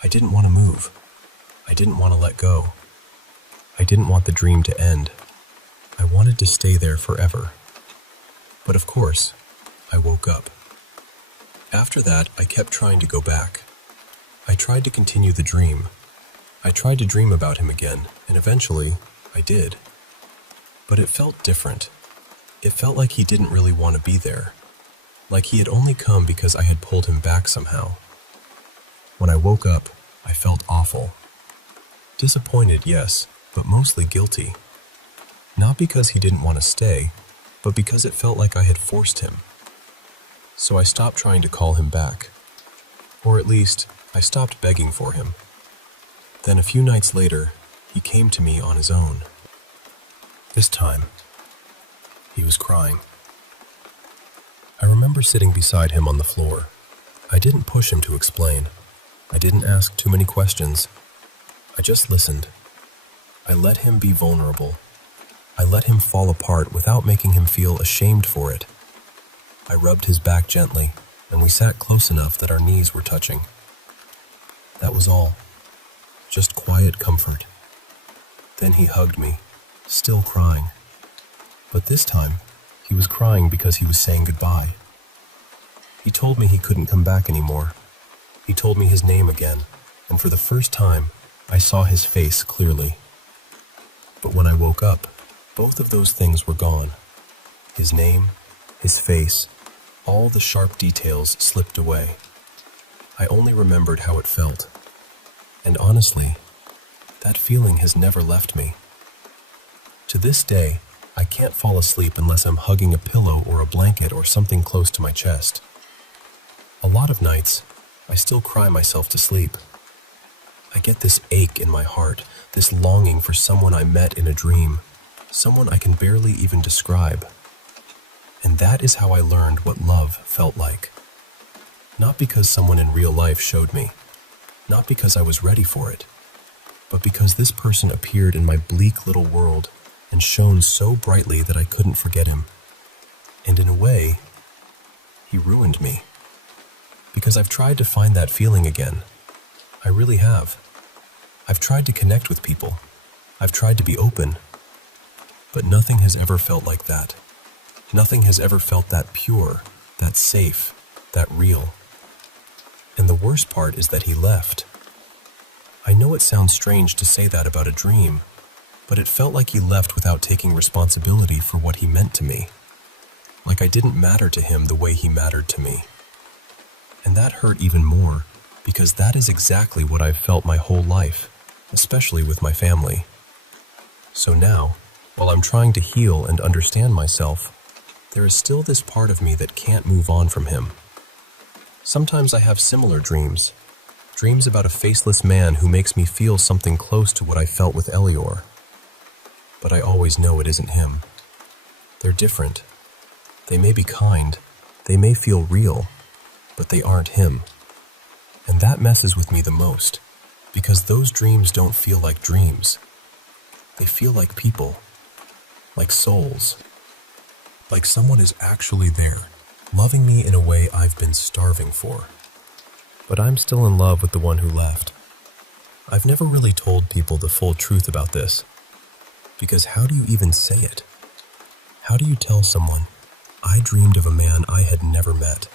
I didn't want to move. I didn't want to let go. I didn't want the dream to end. I wanted to stay there forever. But of course, I woke up. After that, I kept trying to go back. I tried to continue the dream. I tried to dream about him again, and eventually, I did. But it felt different. It felt like he didn't really want to be there. Like he had only come because I had pulled him back somehow. When I woke up, I felt awful. Disappointed, yes, but mostly guilty. Not because he didn't want to stay, but because it felt like I had forced him. So I stopped trying to call him back. Or at least, I stopped begging for him. Then a few nights later, he came to me on his own. This time, he was crying. I remember sitting beside him on the floor. I didn't push him to explain. I didn't ask too many questions. I just listened. I let him be vulnerable. I let him fall apart without making him feel ashamed for it. I rubbed his back gently, and we sat close enough that our knees were touching. That was all. Just quiet comfort. Then he hugged me, still crying. But this time, he was crying because he was saying goodbye. He told me he couldn't come back anymore. He told me his name again, and for the first time, I saw his face clearly. But when I woke up, both of those things were gone. His name, his face, All the sharp details slipped away. I only remembered how it felt. And honestly, that feeling has never left me. To this day, I can't fall asleep unless I'm hugging a pillow or a blanket or something close to my chest. A lot of nights, I still cry myself to sleep. I get this ache in my heart, this longing for someone I met in a dream, someone I can barely even describe. And that is how I learned what love felt like. Not because someone in real life showed me, not because I was ready for it, but because this person appeared in my bleak little world and shone so brightly that I couldn't forget him. And in a way, he ruined me. Because I've tried to find that feeling again. I really have. I've tried to connect with people. I've tried to be open. But nothing has ever felt like that. Nothing has ever felt that pure, that safe, that real. And the worst part is that he left. I know it sounds strange to say that about a dream, but it felt like he left without taking responsibility for what he meant to me. Like I didn't matter to him the way he mattered to me. And that hurt even more, because that is exactly what I've felt my whole life, especially with my family. So now, while I'm trying to heal and understand myself, there is still this part of me that can't move on from him. Sometimes I have similar dreams about a faceless man who makes me feel something close to what I felt with Elior. But I always know it isn't him. They're different. They may be kind, they may feel real, but they aren't him. And that messes with me the most, because those dreams don't feel like dreams. They feel like people, like souls, like someone is actually there, loving me in a way I've been starving for. But I'm still in love with the one who left. I've never really told people the full truth about this, because how do you even say it? How do you tell someone, I dreamed of a man I had never met,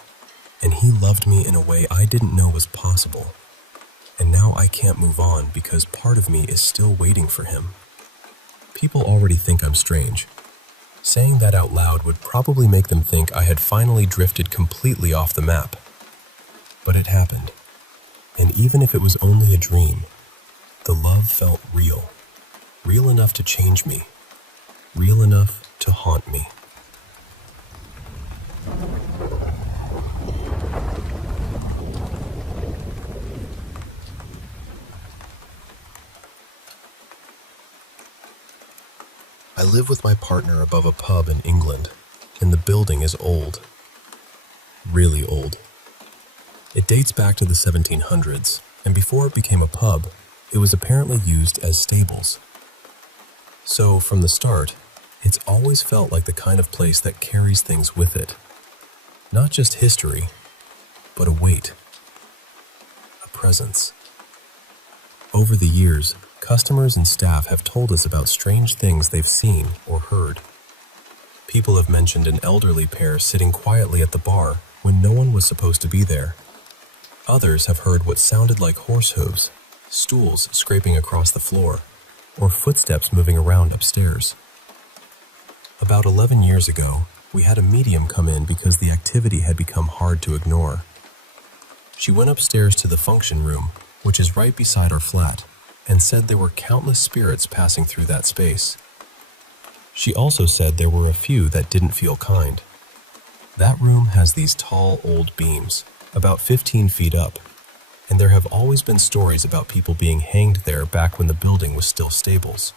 and he loved me in a way I didn't know was possible, and now I can't move on because part of me is still waiting for him? People already think I'm strange. Saying that out loud would probably make them think I had finally drifted completely off the map. But it happened, and even if it was only a dream, the love felt real. Real enough to change me. Real enough to haunt me. I live with my partner above a pub in England, and the building is old. Really old. It dates back to the 1700s, and before it became a pub, it was apparently used as stables. So, from the start, it's always felt like the kind of place that carries things with it. Not just history, but a weight. A presence. Over the years, customers and staff have told us about strange things they've seen or heard. People have mentioned an elderly pair sitting quietly at the bar when no one was supposed to be there. Others have heard what sounded like horse hooves, stools scraping across the floor, or footsteps moving around upstairs. About 11 years ago, we had a medium come in because the activity had become hard to ignore. She went upstairs to the function room, which is right beside our flat, and said there were countless spirits passing through that space. She also said there were a few that didn't feel kind. That room has these tall, old beams, about 15 feet up, and there have always been stories about people being hanged there back when the building was still stables.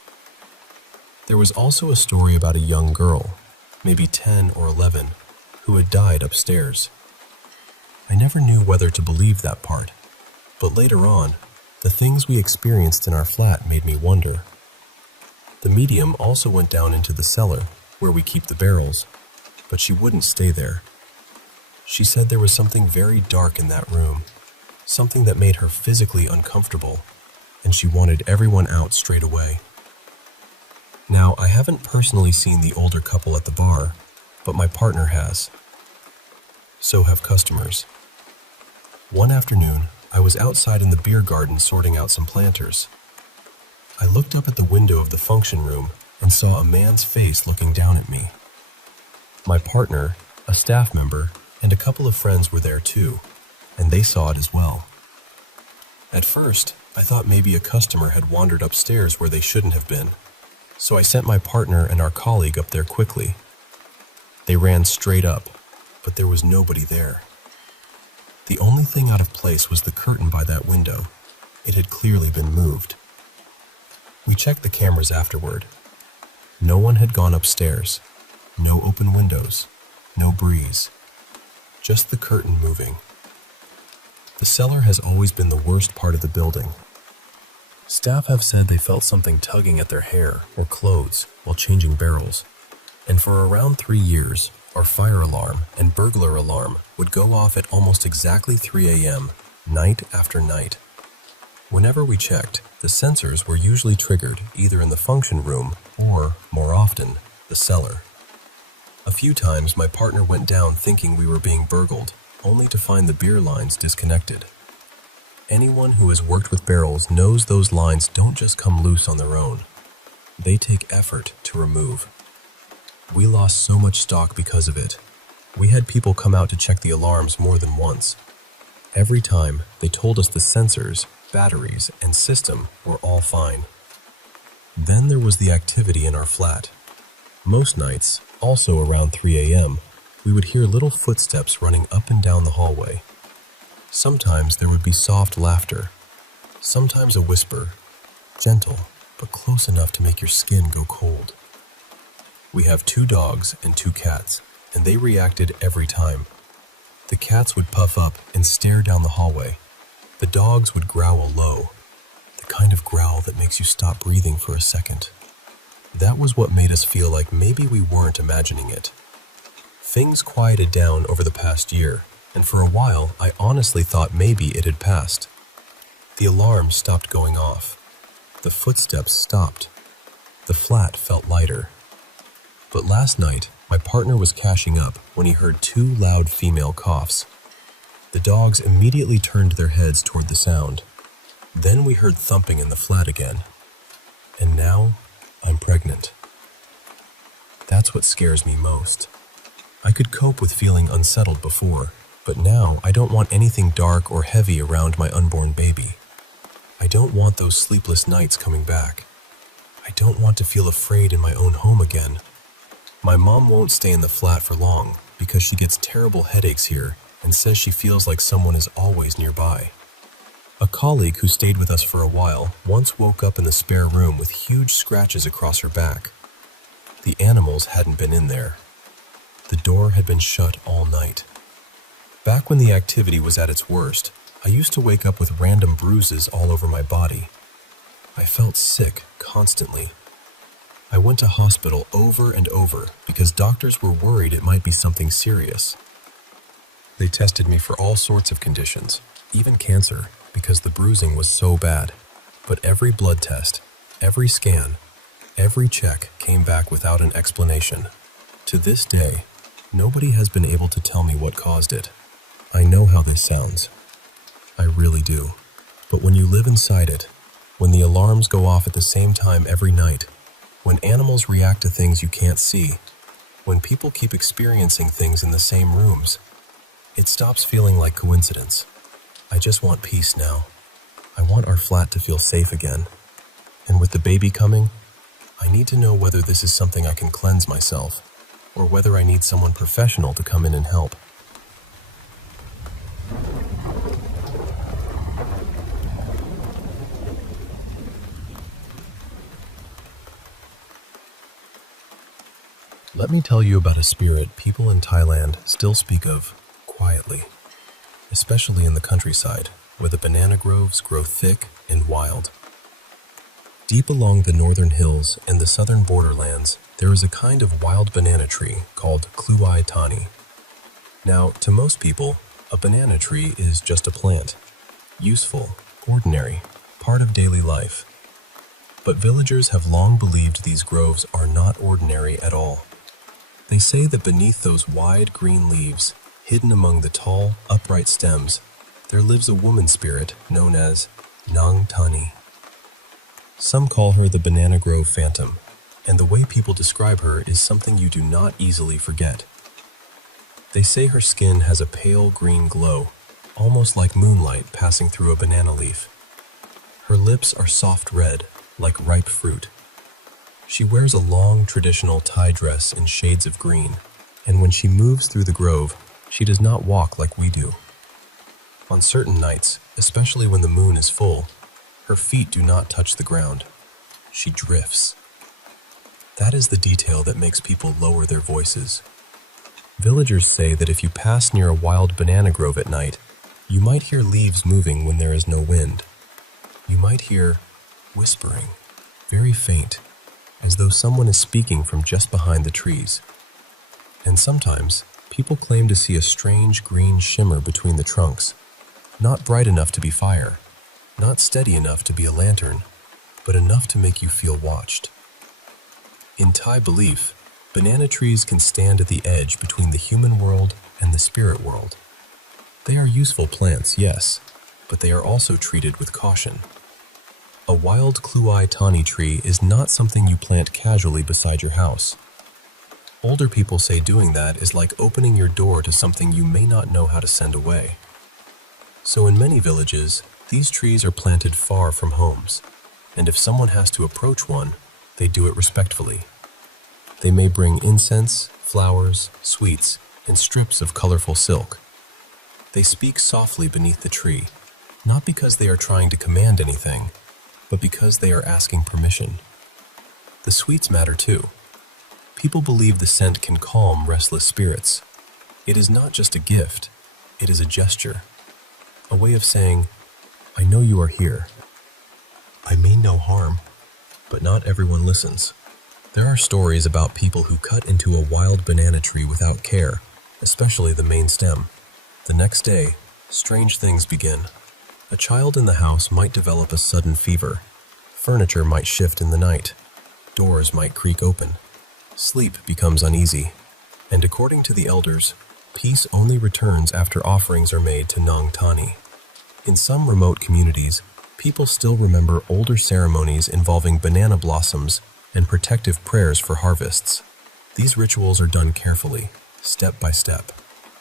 There was also a story about a young girl, maybe 10 or 11, who had died upstairs. I never knew whether to believe that part, but later on, the things we experienced in our flat made me wonder. The medium also went down into the cellar, where we keep the barrels, but she wouldn't stay there. She said there was something very dark in that room, something that made her physically uncomfortable, and she wanted everyone out straight away. Now, I haven't personally seen the older couple at the bar, but my partner has. So have customers. One afternoon, I was outside in the beer garden sorting out some planters. I looked up at the window of the function room and saw a man's face looking down at me. My partner, a staff member, and a couple of friends were there too, and they saw it as well. At first, I thought maybe a customer had wandered upstairs where they shouldn't have been, so I sent my partner and our colleague up there quickly. They ran straight up, but there was nobody there. The only thing out of place was the curtain by that window. It had clearly been moved. We checked the cameras afterward. No one had gone upstairs. No open windows. No breeze. Just the curtain moving. The cellar has always been the worst part of the building. Staff have said they felt something tugging at their hair or clothes while changing barrels. And for around 3 years, our fire alarm and burglar alarm would go off at almost exactly 3 a.m., night after night. Whenever we checked, the sensors were usually triggered either in the function room or, more often, the cellar. A few times my partner went down thinking we were being burgled, only to find the beer lines disconnected. Anyone who has worked with barrels knows those lines don't just come loose on their own. They take effort to remove. We lost so much stock because of it. We had people come out to check the alarms more than once. Every time, they told us the sensors, batteries, and system were all fine. Then there was the activity in our flat. Most nights, also around 3 a.m., we would hear little footsteps running up and down the hallway. Sometimes there would be soft laughter, sometimes a whisper, gentle but close enough to make your skin go cold. We have 2 dogs and 2 cats, and they reacted every time. The cats would puff up and stare down the hallway. The dogs would growl low, the kind of growl that makes you stop breathing for a second. That was what made us feel like maybe we weren't imagining it. Things quieted down over the past year, and for a while I honestly thought maybe it had passed. The alarm stopped going off. The footsteps stopped. The flat felt lighter. But last night, my partner was cashing up when he heard 2 loud female coughs. The dogs immediately turned their heads toward the sound. Then we heard thumping in the flat again. And now, I'm pregnant. That's what scares me most. I could cope with feeling unsettled before, but now I don't want anything dark or heavy around my unborn baby. I don't want those sleepless nights coming back. I don't want to feel afraid in my own home again. My mom won't stay in the flat for long because she gets terrible headaches here and says she feels like someone is always nearby. A colleague who stayed with us for a while once woke up in the spare room with huge scratches across her back. The animals hadn't been in there. The door had been shut all night. Back when the activity was at its worst, I used to wake up with random bruises all over my body. I felt sick constantly. I went to hospital over and over because doctors were worried it might be something serious. They tested me for all sorts of conditions, even cancer, because the bruising was so bad. But every blood test, every scan, every check came back without an explanation. To this day, nobody has been able to tell me what caused it. I know how this sounds. I really do. But when you live inside it, when the alarms go off at the same time every night, when animals react to things you can't see, when people keep experiencing things in the same rooms, it stops feeling like coincidence. I just want peace now. I want our flat to feel safe again. And with the baby coming, I need to know whether this is something I can cleanse myself, or whether I need someone professional to come in and help. Let me tell you about a spirit people in Thailand still speak of quietly, especially in the countryside, where the banana groves grow thick and wild. Deep along the northern hills and the southern borderlands, there is a kind of wild banana tree called Kluai Tani. Now, to most people, a banana tree is just a plant, useful, ordinary, part of daily life. But villagers have long believed these groves are not ordinary at all. They say that beneath those wide green leaves, hidden among the tall, upright stems, there lives a woman spirit known as Nang Tani. Some call her the Banana Grove Phantom, and the way people describe her is something you do not easily forget. They say her skin has a pale green glow, almost like moonlight passing through a banana leaf. Her lips are soft red, like ripe fruit. She wears a long, traditional tie dress in shades of green, and when she moves through the grove, she does not walk like we do. On certain nights, especially when the moon is full, her feet do not touch the ground. She drifts. That is the detail that makes people lower their voices. Villagers say that if you pass near a wild banana grove at night, you might hear leaves moving when there is no wind. You might hear whispering, very faint, as though someone is speaking from just behind the trees. And sometimes, people claim to see a strange green shimmer between the trunks, not bright enough to be fire, not steady enough to be a lantern, but enough to make you feel watched. In Thai belief, banana trees can stand at the edge between the human world and the spirit world. They are useful plants, yes, but they are also treated with caution. A wild Kluai tani tree is not something you plant casually beside your house. Older people say doing that is like opening your door to something you may not know how to send away. So in many villages, these trees are planted far from homes, and if someone has to approach one, they do it respectfully. They may bring incense, flowers, sweets, and strips of colorful silk. They speak softly beneath the tree, not because they are trying to command anything, but because they are asking permission. The sweets matter too. People believe the scent can calm restless spirits. It is not just a gift, it is a gesture, a way of saying, I know you are here. I mean no harm, but not everyone listens. There are stories about people who cut into a wild banana tree without care, especially the main stem. The next day, strange things begin. A child in the house might develop a sudden fever. Furniture might shift in the night. Doors might creak open. Sleep becomes uneasy. And according to the elders, peace only returns after offerings are made to Nang Tani. In some remote communities, people still remember older ceremonies involving banana blossoms and protective prayers for harvests. These rituals are done carefully, step by step.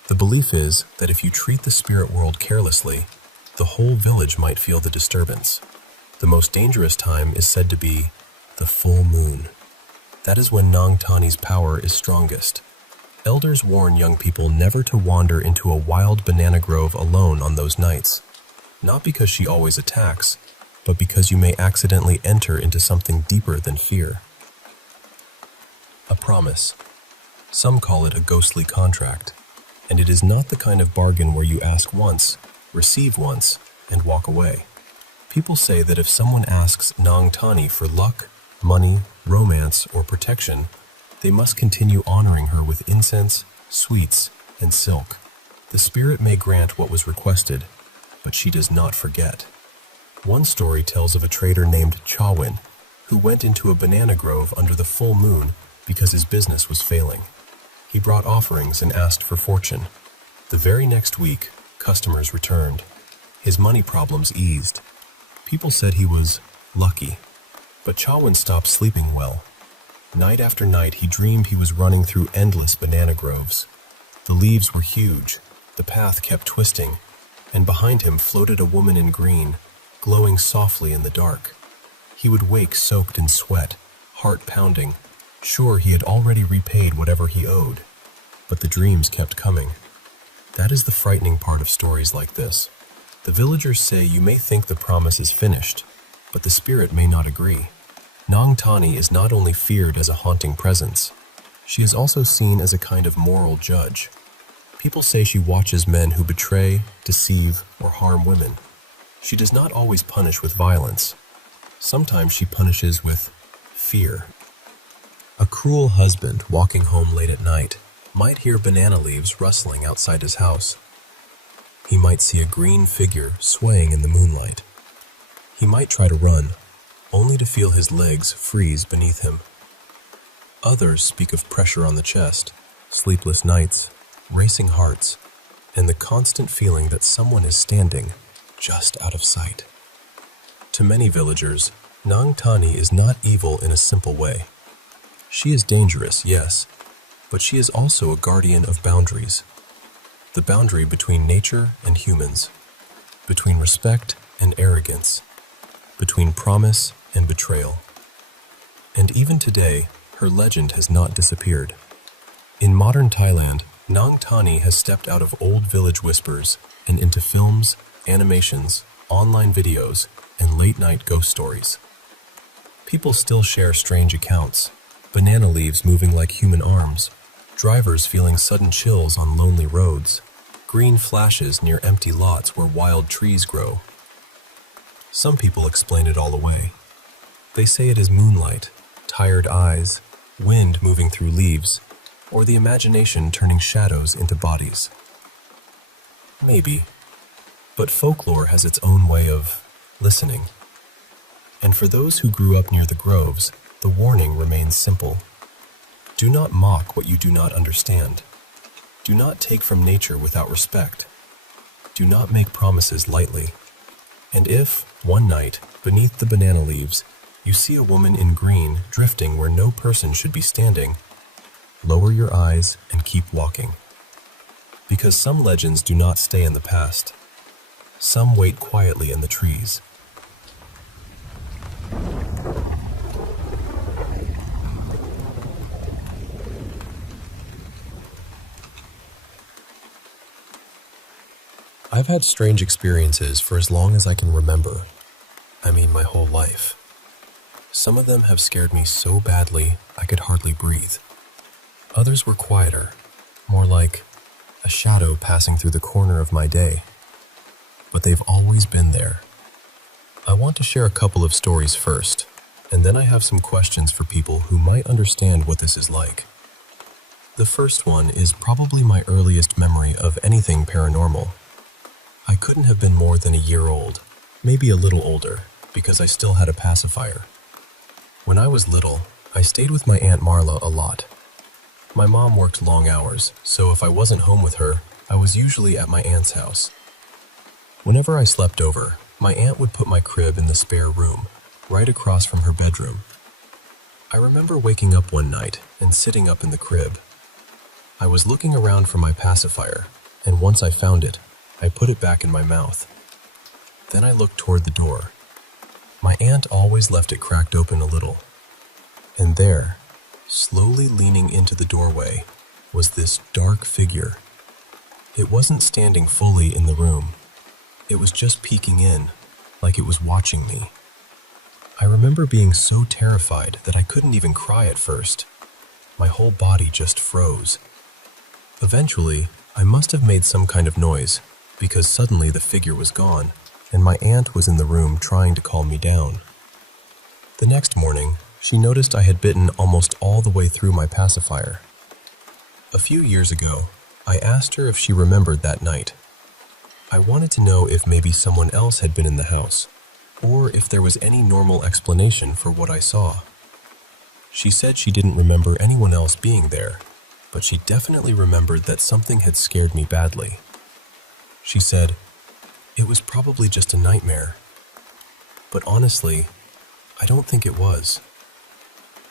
The belief is that if you treat the spirit world carelessly, the whole village might feel the disturbance. The most dangerous time is said to be the full moon. That is when Nang Tani's power is strongest. Elders warn young people never to wander into a wild banana grove alone on those nights. Not because she always attacks, but because you may accidentally enter into something deeper than fear. A promise. Some call it a ghostly contract, and it is not the kind of bargain where you ask once, receive once, and walk away. People say that if someone asks Nang Tani for luck, money, romance, or protection, they must continue honoring her with incense, sweets, and silk. The spirit may grant what was requested, but she does not forget. One story tells of a trader named Chawin, who went into a banana grove under the full moon because his business was failing. He brought offerings and asked for fortune. The very next week, customers returned. His money problems eased. People said he was lucky. But Chawin stopped sleeping well. Night after night, he dreamed he was running through endless banana groves. The leaves were huge, the path kept twisting, and behind him floated a woman in green, glowing softly in the dark. He would wake soaked in sweat, heart pounding, sure he had already repaid whatever he owed. But the dreams kept coming. That is the frightening part of stories like this. The villagers say you may think the promise is finished, but the spirit may not agree. Nang Tani is not only feared as a haunting presence, she is also seen as a kind of moral judge. People say she watches men who betray, deceive, or harm women. She does not always punish with violence. Sometimes she punishes with fear. A cruel husband walking home late at night might hear banana leaves rustling outside his house. He might see a green figure swaying in the moonlight. He might try to run, only to feel his legs freeze beneath him. Others speak of pressure on the chest, sleepless nights, racing hearts, and the constant feeling that someone is standing just out of sight. To many villagers, Nang Tani is not evil in a simple way. She is dangerous, yes, but she is also a guardian of boundaries. the boundary between nature and humans, between respect and arrogance, between promise and betrayal. And even today, her legend has not disappeared. In modern Thailand, Nang Tani has stepped out of old village whispers and into films, animations, online videos, and late-night ghost stories. People still share strange accounts, banana leaves moving like human arms, drivers feeling sudden chills on lonely roads, green flashes near empty lots where wild trees grow. Some people explain it all away. They say it is moonlight, tired eyes, wind moving through leaves, or the imagination turning shadows into bodies. Maybe, but folklore has its own way of listening. And for those who grew up near the groves, the warning remains simple. Do not mock what you do not understand. Do not take from nature without respect. Do not make promises lightly. And if, one night, beneath the banana leaves, you see a woman in green drifting where no person should be standing, lower your eyes and keep walking. Because some legends do not stay in the past. Some wait quietly in the trees. I've had strange experiences for as long as I can remember. I mean, my whole life. Some of them have scared me so badly I could hardly breathe. Others were quieter, more like a shadow passing through the corner of my day. But they've always been there. I want to share a couple of stories first, and then I have some questions for people who might understand what this is like. The first one is probably my earliest memory of anything paranormal. I couldn't have been more than a year old, maybe a little older, because I still had a pacifier. When I was little, I stayed with my Aunt Marla a lot. My mom worked long hours, so if I wasn't home with her, I was usually at my aunt's house. Whenever I slept over, my aunt would put my crib in the spare room, right across from her bedroom. I remember waking up one night and sitting up in the crib. I was looking around for my pacifier, and once I found it, I put it back in my mouth. Then I looked toward the door. My aunt always left it cracked open a little. And there, slowly leaning into the doorway, was this dark figure. It wasn't standing fully in the room. It was just peeking in, like it was watching me. I remember being so terrified that I couldn't even cry at first. My whole body just froze. Eventually, I must have made some kind of noise, because suddenly the figure was gone, and my aunt was in the room trying to calm me down. The next morning, she noticed I had bitten almost all the way through my pacifier. A few years ago, I asked her if she remembered that night. I wanted to know if maybe someone else had been in the house, or if there was any normal explanation for what I saw. She said she didn't remember anyone else being there, but she definitely remembered that something had scared me badly. She said, "It was probably just a nightmare." But honestly, I don't think it was.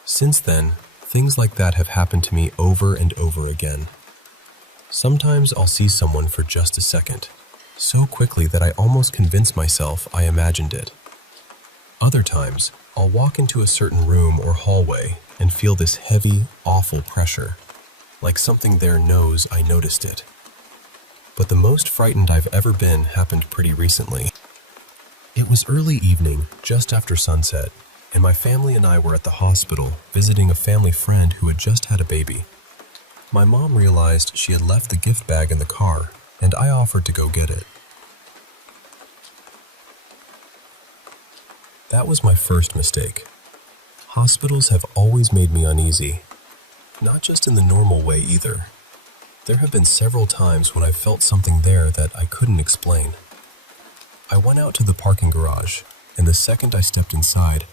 Since then, things like that have happened to me over and over again. Sometimes I'll see someone for just a second, so quickly that I almost convince myself I imagined it. Other times, I'll walk into a certain room or hallway and feel this heavy, awful pressure, like something there knows I noticed it. But the most frightened I've ever been happened pretty recently. It was early evening, just after sunset, and my family and I were at the hospital visiting a family friend who had just had a baby. My mom realized she had left the gift bag in the car, and I offered to go get it. That was my first mistake. Hospitals have always made me uneasy, not just in the normal way either. There have been several times when I felt something there that I couldn't explain. I went out to the parking garage, and the second I stepped inside,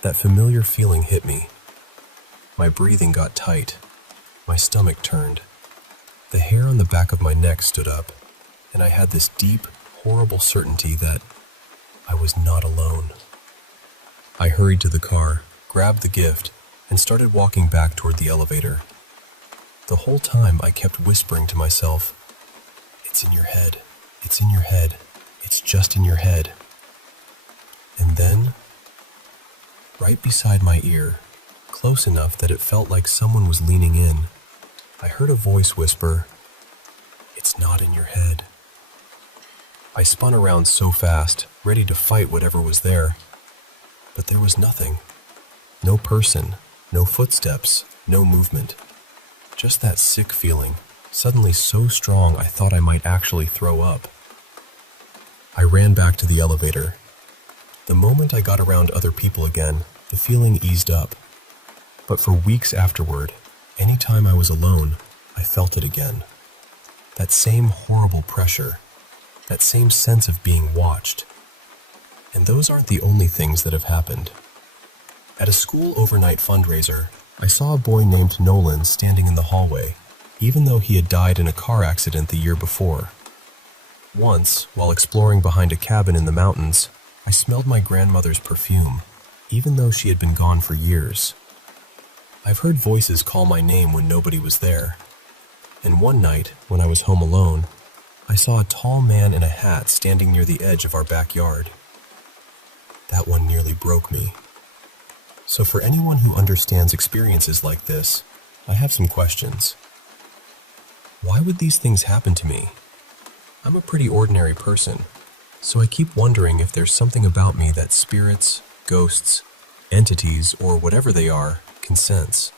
that familiar feeling hit me. My breathing got tight. My stomach turned. The hair on the back of my neck stood up, and I had this deep, horrible certainty that I was not alone. I hurried to the car, grabbed the gift, and started walking back toward the elevator. The whole time I kept whispering to myself, "It's in your head. It's in your head. It's just in your head." And then, right beside my ear, close enough that it felt like someone was leaning in, I heard a voice whisper, "It's not in your head." I spun around so fast, ready to fight whatever was there. But there was nothing. No person, no footsteps, no movement. Just that sick feeling, suddenly so strong I thought I might actually throw up. I ran back to the elevator. The moment I got around other people again, the feeling eased up. But for weeks afterward, anytime I was alone, I felt it again. That same horrible pressure, that same sense of being watched. And those aren't the only things that have happened. At a school overnight fundraiser, I saw a boy named Nolan standing in the hallway, even though he had died in a car accident the year before. Once, while exploring behind a cabin in the mountains, I smelled my grandmother's perfume, even though she had been gone for years. I've heard voices call my name when nobody was there. And one night, when I was home alone, I saw a tall man in a hat standing near the edge of our backyard. That one nearly broke me. So for anyone who understands experiences like this, I have some questions. Why would these things happen to me? I'm a pretty ordinary person, so I keep wondering if there's something about me that spirits, ghosts, entities, or whatever they are, can sense.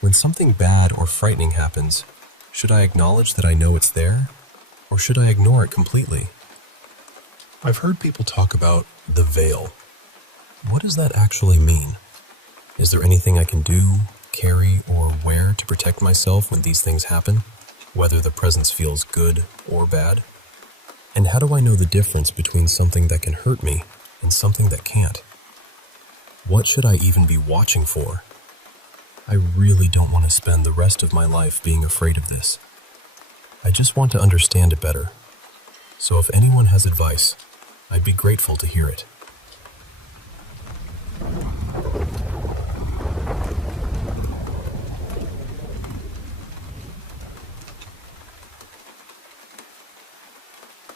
When something bad or frightening happens, should I acknowledge that I know it's there, or should I ignore it completely? I've heard people talk about the veil. What does that actually mean? Is there anything I can do, carry, or wear to protect myself when these things happen, whether the presence feels good or bad? And how do I know the difference between something that can hurt me and something that can't? What should I even be watching for? I really don't want to spend the rest of my life being afraid of this. I just want to understand it better. So if anyone has advice, I'd be grateful to hear it.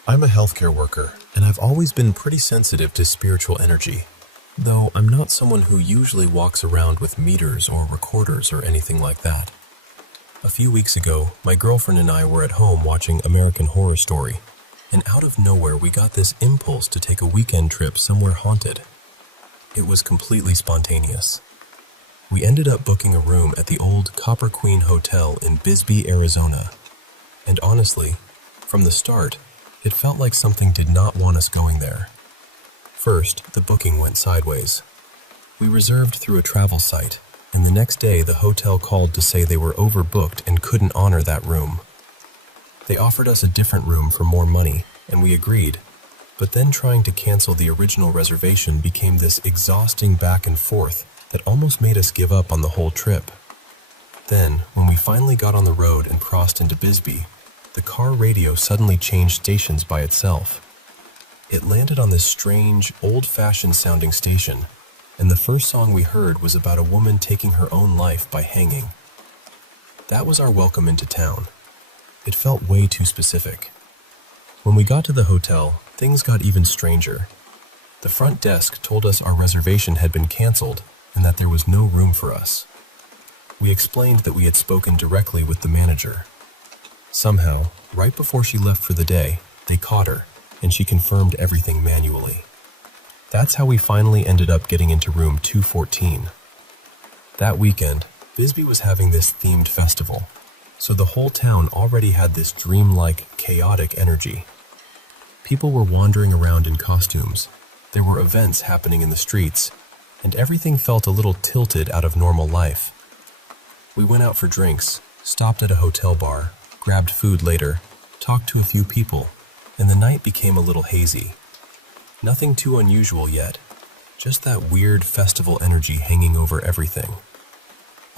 I'm a healthcare worker, and I've always been pretty sensitive to spiritual energy, though I'm not someone who usually walks around with meters or recorders or anything like that. A few weeks ago, my girlfriend and I were at home watching American Horror Story, and out of nowhere we got this impulse to take a weekend trip somewhere haunted. It was completely spontaneous. We ended up booking a room at the old Copper Queen Hotel in Bisbee, Arizona, and honestly, from the start, it felt like something did not want us going there. First, the booking went sideways. We reserved through a travel site, and the next day the hotel called to say they were overbooked and couldn't honor that room. They offered us a different room for more money, and we agreed, but then trying to cancel the original reservation became this exhausting back and forth that almost made us give up on the whole trip. Then, when we finally got on the road and crossed into Bisbee, the car radio suddenly changed stations by itself. It landed on this strange, old-fashioned sounding station, and the first song we heard was about a woman taking her own life by hanging. That was our welcome into town. It felt way too specific. When we got to the hotel, things got even stranger. The front desk told us our reservation had been canceled and that there was no room for us. We explained that we had spoken directly with the manager. Somehow, right before she left for the day, they caught her, and she confirmed everything manually. That's how we finally ended up getting into room 214. That weekend, Bisbee was having this themed festival, so the whole town already had this dreamlike, chaotic energy. People were wandering around in costumes, there were events happening in the streets, and everything felt a little tilted out of normal life. We went out for drinks, stopped at a hotel bar, grabbed food later, talked to a few people, and the night became a little hazy. Nothing too unusual yet, just that weird festival energy hanging over everything.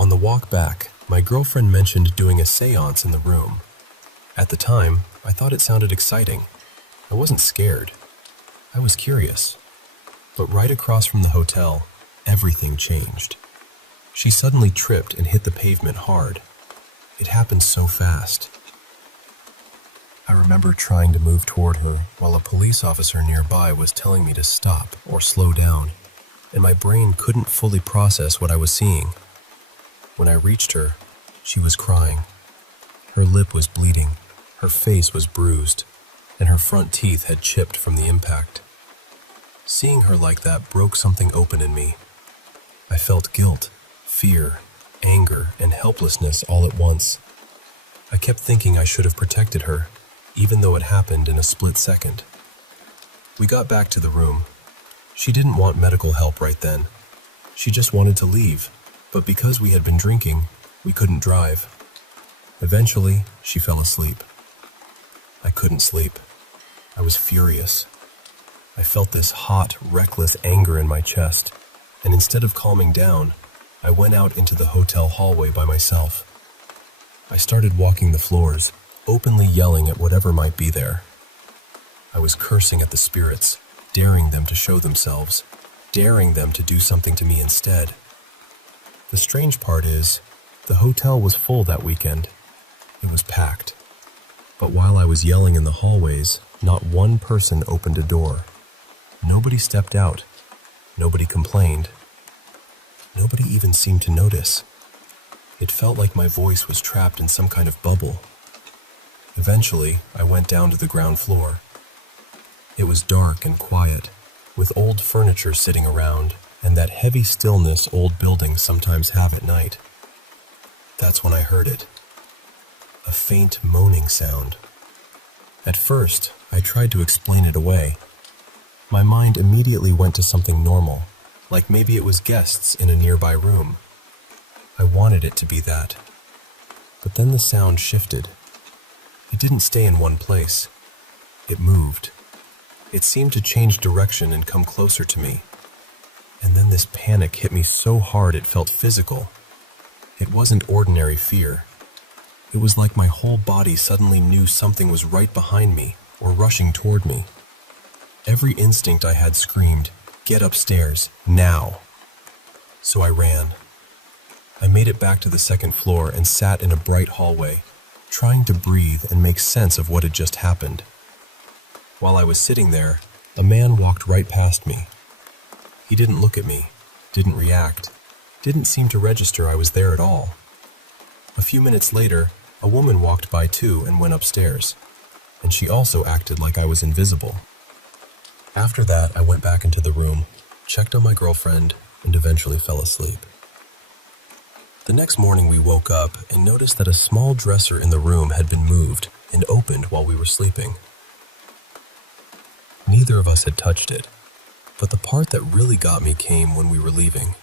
On the walk back, my girlfriend mentioned doing a seance in the room. At the time, I thought it sounded exciting. I wasn't scared. I was curious. But right across from the hotel, everything changed. She suddenly tripped and hit the pavement hard. It happened so fast. I remember trying to move toward her while a police officer nearby was telling me to stop or slow down, and my brain couldn't fully process what I was seeing. When I reached her, she was crying. Her lip was bleeding, her face was bruised, and her front teeth had chipped from the impact. Seeing her like that broke something open in me. I felt guilt, fear, anger, and helplessness all at once. I kept thinking I should have protected her, even though it happened in a split second. We got back to the room. She didn't want medical help right then. She just wanted to leave, but because we had been drinking, we couldn't drive. Eventually, she fell asleep. I couldn't sleep. I was furious. I felt this hot, reckless anger in my chest, and instead of calming down, I went out into the hotel hallway by myself. I started walking the floors, openly yelling at whatever might be there. I was cursing at the spirits, daring them to show themselves, daring them to do something to me instead. The strange part is, the hotel was full that weekend. It was packed. But while I was yelling in the hallways, not one person opened a door. Nobody stepped out. Nobody complained. Nobody even seemed to notice. It felt like my voice was trapped in some kind of bubble. Eventually, I went down to the ground floor. It was dark and quiet, with old furniture sitting around, and that heavy stillness old buildings sometimes have at night. That's when I heard it. A faint moaning sound. At first, I tried to explain it away. My mind immediately went to something normal, like maybe it was guests in a nearby room. I wanted it to be that. But then the sound shifted. It didn't stay in one place. It moved. It seemed to change direction and come closer to me. And then this panic hit me so hard it felt physical. It wasn't ordinary fear. It was like my whole body suddenly knew something was right behind me or rushing toward me. Every instinct I had screamed, "Get upstairs, now!" So I ran. I made it back to the second floor and sat in a bright hallway, trying to breathe and make sense of what had just happened. While I was sitting there, a man walked right past me. He didn't look at me, didn't react, didn't seem to register I was there at all. A few minutes later, a woman walked by too and went upstairs, and she also acted like I was invisible. After that, I went back into the room, checked on my girlfriend, and eventually fell asleep. The next morning we woke up and noticed that a small dresser in the room had been moved and opened while we were sleeping. Neither of us had touched it, but the part that really got me came when we were leaving.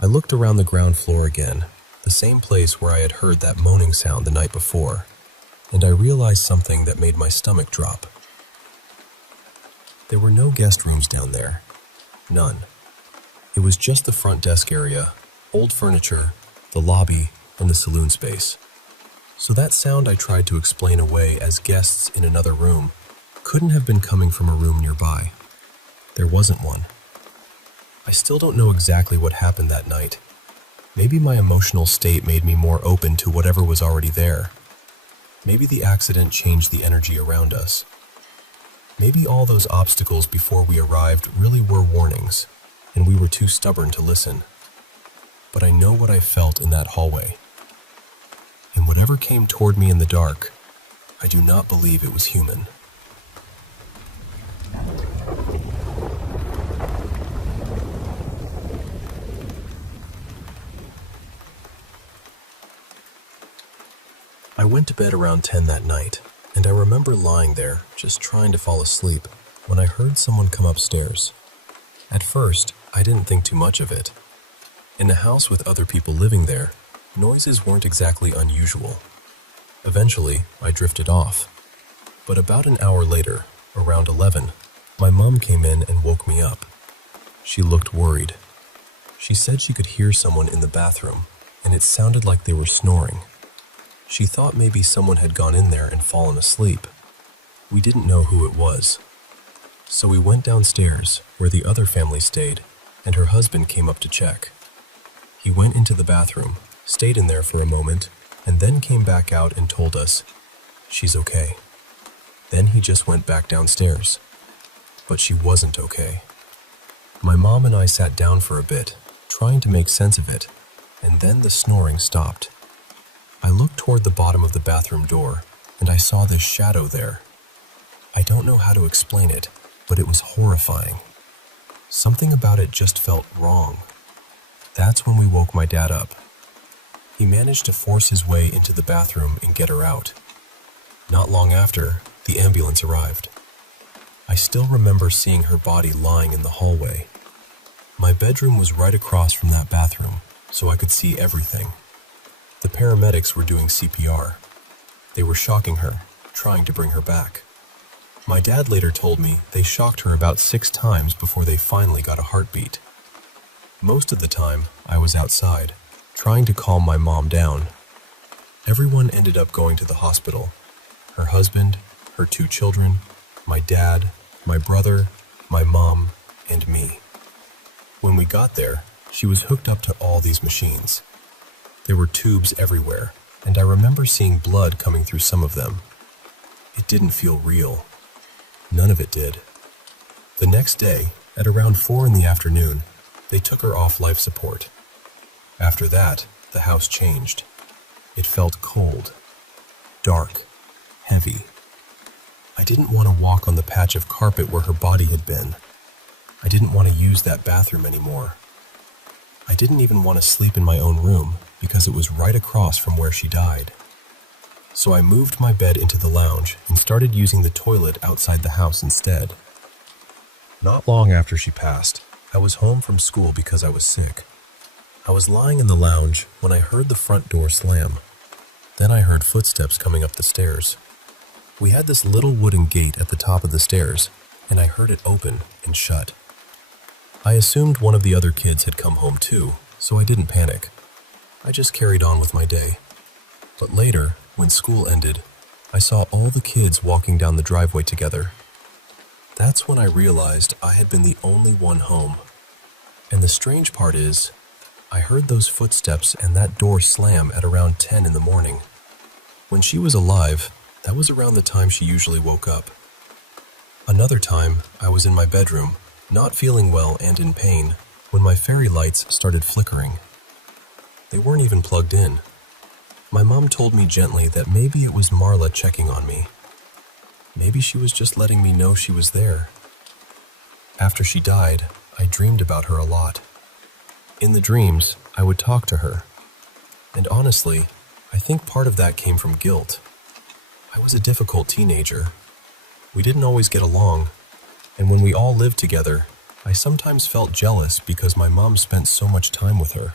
I looked around the ground floor again, the same place where I had heard that moaning sound the night before, and I realized something that made my stomach drop. There were no guest rooms down there. None. It was just the front desk area, old furniture, the lobby, and the saloon space. So that sound I tried to explain away as guests in another room couldn't have been coming from a room nearby. There wasn't one. I still don't know exactly what happened that night. Maybe my emotional state made me more open to whatever was already there. Maybe the accident changed the energy around us. Maybe all those obstacles before we arrived really were warnings, and we were too stubborn to listen. But I know what I felt in that hallway. And whatever came toward me in the dark, I do not believe it was human. I went to bed around 10 that night, and I remember lying there, just trying to fall asleep, when I heard someone come upstairs. At first, I didn't think too much of it. In a house with other people living there, noises weren't exactly unusual. Eventually, I drifted off. But about an hour later, around 11, my mom came in and woke me up. She looked worried. She said she could hear someone in the bathroom, and it sounded like they were snoring. She thought maybe someone had gone in there and fallen asleep. We didn't know who it was. So we went downstairs, where the other family stayed, and her husband came up to check. He went into the bathroom, stayed in there for a moment, and then came back out and told us, "She's okay." Then he just went back downstairs. But she wasn't okay. My mom and I sat down for a bit, trying to make sense of it, and then the snoring stopped. I looked toward the bottom of the bathroom door, and I saw this shadow there. I don't know how to explain it, but it was horrifying. Something about it just felt wrong. That's when we woke my dad up. He managed to force his way into the bathroom and get her out. Not long after, the ambulance arrived. I still remember seeing her body lying in the hallway. My bedroom was right across from that bathroom, so I could see everything. The paramedics were doing CPR. They were shocking her, trying to bring her back. My dad later told me they shocked her about 6 times before they finally got a heartbeat. Most of the time, I was outside, trying to calm my mom down. Everyone ended up going to the hospital. Her husband, her 2 children, my dad, my brother, my mom, and me. When we got there, she was hooked up to all these machines. There were tubes everywhere, and I remember seeing blood coming through some of them. It didn't feel real. None of it did. The next day, at around 4 in the afternoon, they took her off life support. After that, the house changed. It felt cold, dark, heavy. I didn't want to walk on the patch of carpet where her body had been. I didn't want to use that bathroom anymore. I didn't even want to sleep in my own room because it was right across from where she died. So I moved my bed into the lounge and started using the toilet outside the house instead. Not long after she passed, I was home from school because I was sick. I was lying in the lounge when I heard the front door slam. Then I heard footsteps coming up the stairs. We had this little wooden gate at the top of the stairs, and I heard it open and shut. I assumed one of the other kids had come home too, so I didn't panic. I just carried on with my day. But later, when school ended, I saw all the kids walking down the driveway together. That's when I realized I had been the only one home. And the strange part is, I heard those footsteps and that door slam at around 10 in the morning. When she was alive, that was around the time she usually woke up. Another time, I was in my bedroom, not feeling well and in pain, when my fairy lights started flickering. They weren't even plugged in. My mom told me gently that maybe it was Marla checking on me. Maybe she was just letting me know she was there. After she died, I dreamed about her a lot. In the dreams, I would talk to her. And honestly, I think part of that came from guilt. I was a difficult teenager. We didn't always get along, and when we all lived together, I sometimes felt jealous because my mom spent so much time with her.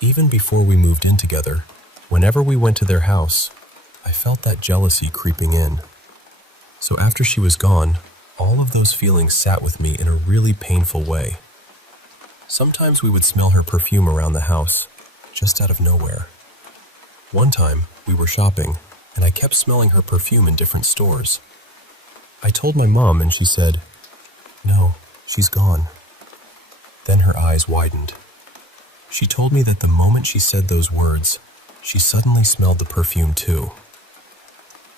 Even before we moved in together, whenever we went to their house, I felt that jealousy creeping in. So after she was gone, all of those feelings sat with me in a really painful way. Sometimes we would smell her perfume around the house, just out of nowhere. One time, we were shopping, and I kept smelling her perfume in different stores. I told my mom, and she said, "No, she's gone." Then her eyes widened. She told me that the moment she said those words, she suddenly smelled the perfume too.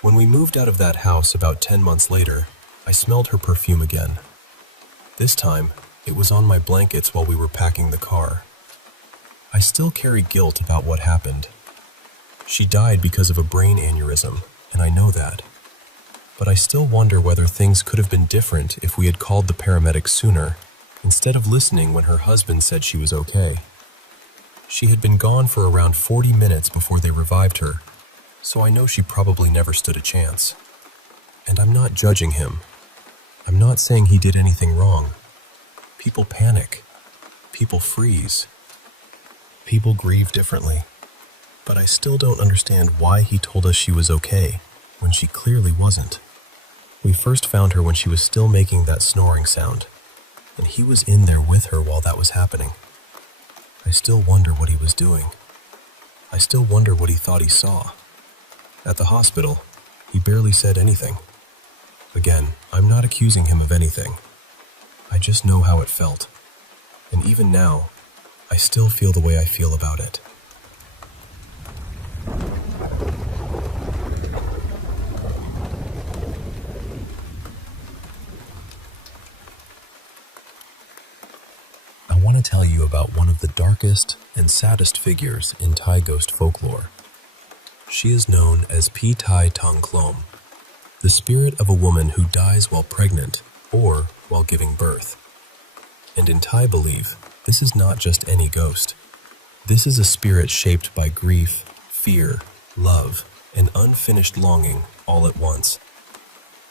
When we moved out of that house about 10 months later, I smelled her perfume again. This time, it was on my blankets while we were packing the car. I still carry guilt about what happened. She died because of a brain aneurysm, and I know that. But I still wonder whether things could have been different if we had called the paramedics sooner, instead of listening when her husband said she was okay. She had been gone for around 40 minutes before they revived her, so I know she probably never stood a chance. And I'm not judging him. I'm not saying he did anything wrong. People panic. People freeze. People grieve differently. But I still don't understand why he told us she was okay when she clearly wasn't. We first found her when she was still making that snoring sound, and he was in there with her while that was happening. I still wonder what he was doing. I still wonder what he thought he saw. At the hospital, he barely said anything. Again, I'm not accusing him of anything. I just know how it felt. And even now, I still feel the way I feel about it. about one of the darkest and saddest figures in Thai ghost folklore. She is known as Pi Tai Tong Klom, the spirit of a woman who dies while pregnant or while giving birth. And in Thai belief, this is not just any ghost. This is a spirit shaped by grief, fear, love, and unfinished longing all at once.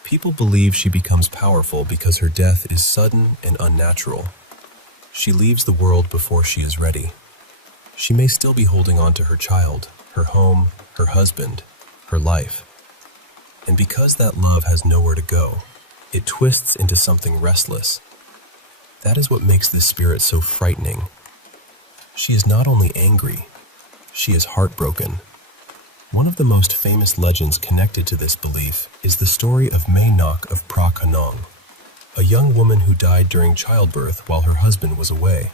People believe she becomes powerful because her death is sudden and unnatural. She leaves the world before she is ready. She may still be holding on to her child, her home, her husband, her life. And because that love has nowhere to go, it twists into something restless. That is what makes this spirit so frightening. She is not only angry, she is heartbroken. One of the most famous legends connected to this belief is the story of May Nok of Pra Kanong, a young woman who died during childbirth while her husband was away.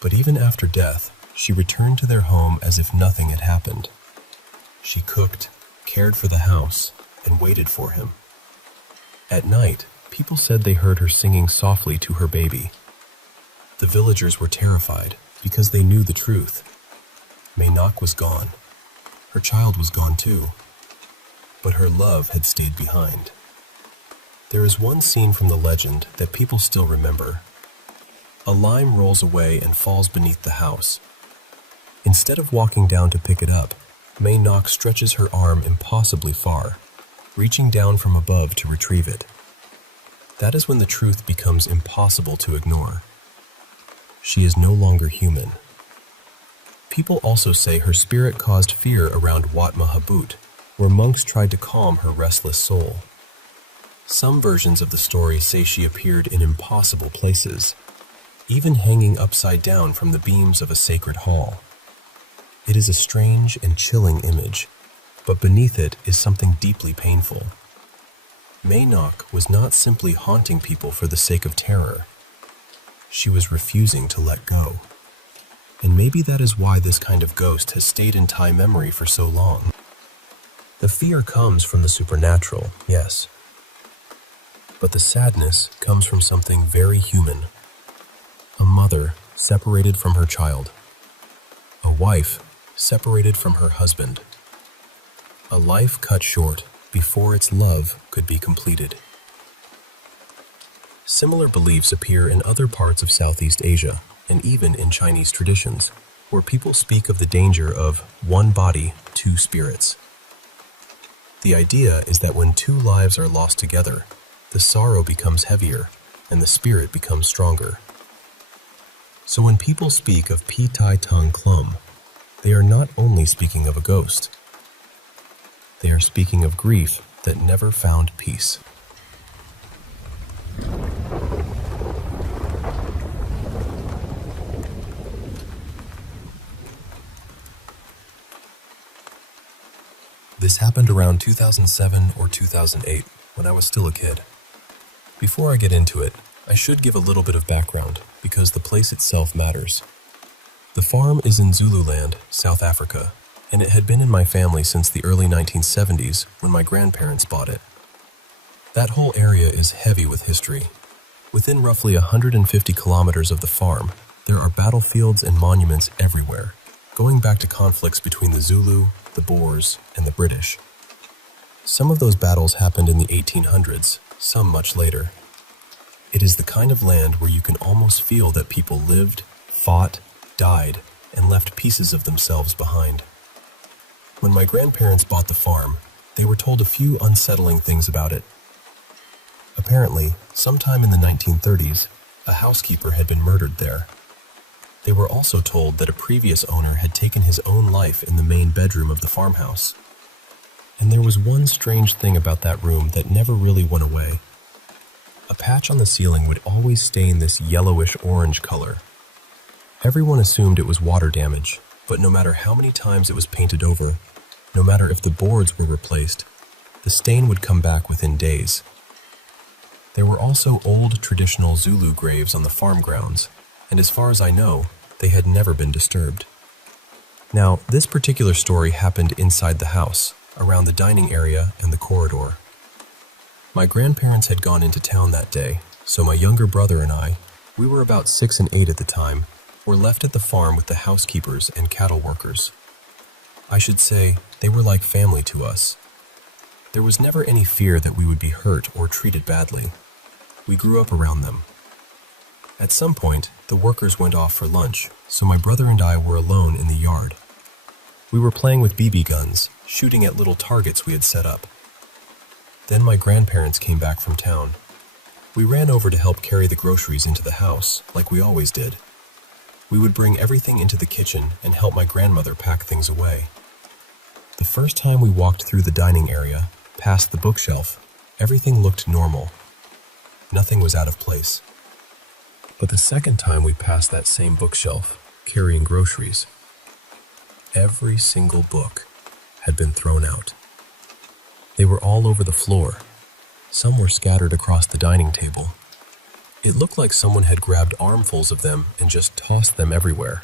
But even after death, she returned to their home as if nothing had happened. She cooked, cared for the house, and waited for him. At night, people said they heard her singing softly to her baby. The villagers were terrified because they knew the truth. May Nok was gone. Her child was gone too. But her love had stayed behind. There is one scene from the legend that people still remember. A lime rolls away and falls beneath the house. Instead of walking down to pick it up, May Nok stretches her arm impossibly far, reaching down from above to retrieve it. That is when the truth becomes impossible to ignore. She is no longer human. People also say her spirit caused fear around Wat Mahabut, where monks tried to calm her restless soul. Some versions of the story say she appeared in impossible places, even hanging upside down from the beams of a sacred hall. It is a strange and chilling image, but beneath it is something deeply painful. May Nok was not simply haunting people for the sake of terror. She was refusing to let go. And maybe that is why this kind of ghost has stayed in Thai memory for so long. The fear comes from the supernatural, yes. But the sadness comes from something very human. A mother separated from her child. A wife separated from her husband. A life cut short before its love could be completed. Similar beliefs appear in other parts of Southeast Asia, and even in Chinese traditions, where people speak of the danger of one body, two spirits. The idea is that when two lives are lost together, the sorrow becomes heavier and the spirit becomes stronger. So when people speak of Pi Tai Tong Klom, they are not only speaking of a ghost. They are speaking of grief that never found peace. This happened around 2007 or 2008, when I was still a kid. Before I get into it, I should give a little bit of background, because the place itself matters. The farm is in Zululand, South Africa, and it had been in my family since the early 1970s when my grandparents bought it. That whole area is heavy with history. Within roughly 150 kilometers of the farm, there are battlefields and monuments everywhere, going back to conflicts between the Zulu, the Boers, and the British. Some of those battles happened in the 1800s, some much later. It is the kind of land where you can almost feel that people lived, fought, died, and left pieces of themselves behind. When my grandparents bought the farm, they were told a few unsettling things about it. Apparently, sometime in the 1930s, a housekeeper had been murdered there. They were also told that a previous owner had taken his own life in the main bedroom of the farmhouse. And there was one strange thing about that room that never really went away. A patch on the ceiling would always stain this yellowish-orange color. Everyone assumed it was water damage, but no matter how many times it was painted over, no matter if the boards were replaced, the stain would come back within days. There were also old traditional Zulu graves on the farm grounds, and as far as I know, they had never been disturbed. Now, this particular story happened inside the house, around the dining area and the corridor. My grandparents had gone into town that day, so my younger brother and I, we were about 6 and 8 at the time, were left at the farm with the housekeepers and cattle workers. I should say, they were like family to us. There was never any fear that we would be hurt or treated badly. We grew up around them. At some point, the workers went off for lunch, so my brother and I were alone in the yard. We were playing with BB guns, shooting at little targets we had set up. Then my grandparents came back from town. We ran over to help carry the groceries into the house, like we always did. We would bring everything into the kitchen and help my grandmother pack things away. The first time we walked through the dining area, past the bookshelf, everything looked normal. Nothing was out of place. But the second time we passed that same bookshelf, carrying groceries, every single book had been thrown out. They were all over the floor. Some were scattered across the dining table. It looked like someone had grabbed armfuls of them and just tossed them everywhere.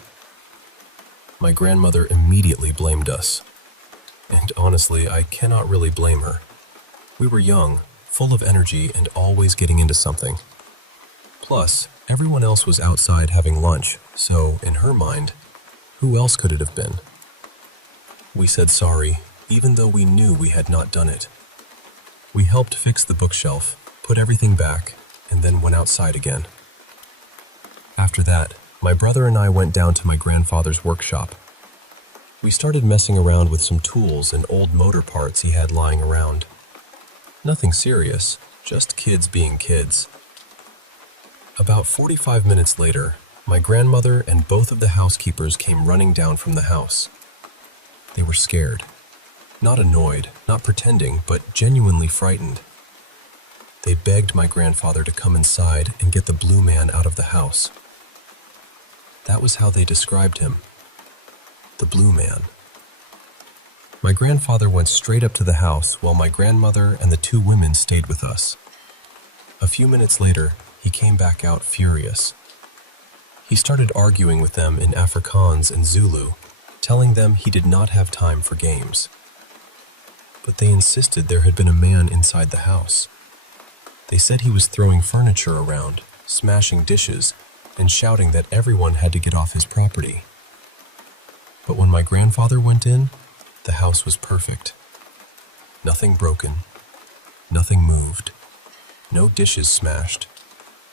My grandmother immediately blamed us. And honestly, I cannot really blame her. We were young, full of energy, and always getting into something. Plus, everyone else was outside having lunch, so, in her mind, who else could it have been? We said sorry, even though we knew we had not done it. We helped fix the bookshelf, put everything back, and then went outside again. After that, my brother and I went down to my grandfather's workshop. We started messing around with some tools and old motor parts he had lying around. Nothing serious, just kids being kids. About 45 minutes later, my grandmother and both of the housekeepers came running down from the house. They were scared. Not annoyed, not pretending, but genuinely frightened. They begged my grandfather to come inside and get the blue man out of the house. That was how they described him. The blue man. My grandfather went straight up to the house while my grandmother and the two women stayed with us. A few minutes later, he came back out furious. He started arguing with them in Afrikaans and Zulu, telling them he did not have time for games. But they insisted there had been a man inside the house. They said he was throwing furniture around, smashing dishes, and shouting that everyone had to get off his property. But when my grandfather went in, the house was perfect. Nothing broken, nothing moved, no dishes smashed,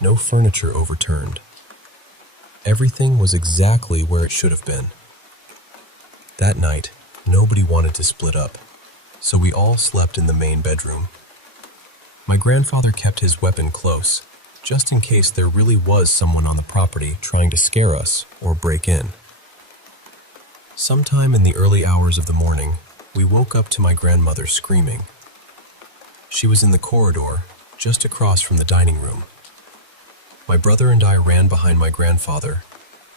no furniture overturned. Everything was exactly where it should have been. That night, nobody wanted to split up, so we all slept in the main bedroom. My grandfather kept his weapon close, just in case there really was someone on the property trying to scare us or break in. Sometime in the early hours of the morning, we woke up to my grandmother screaming. She was in the corridor, just across from the dining room. My brother and I ran behind my grandfather,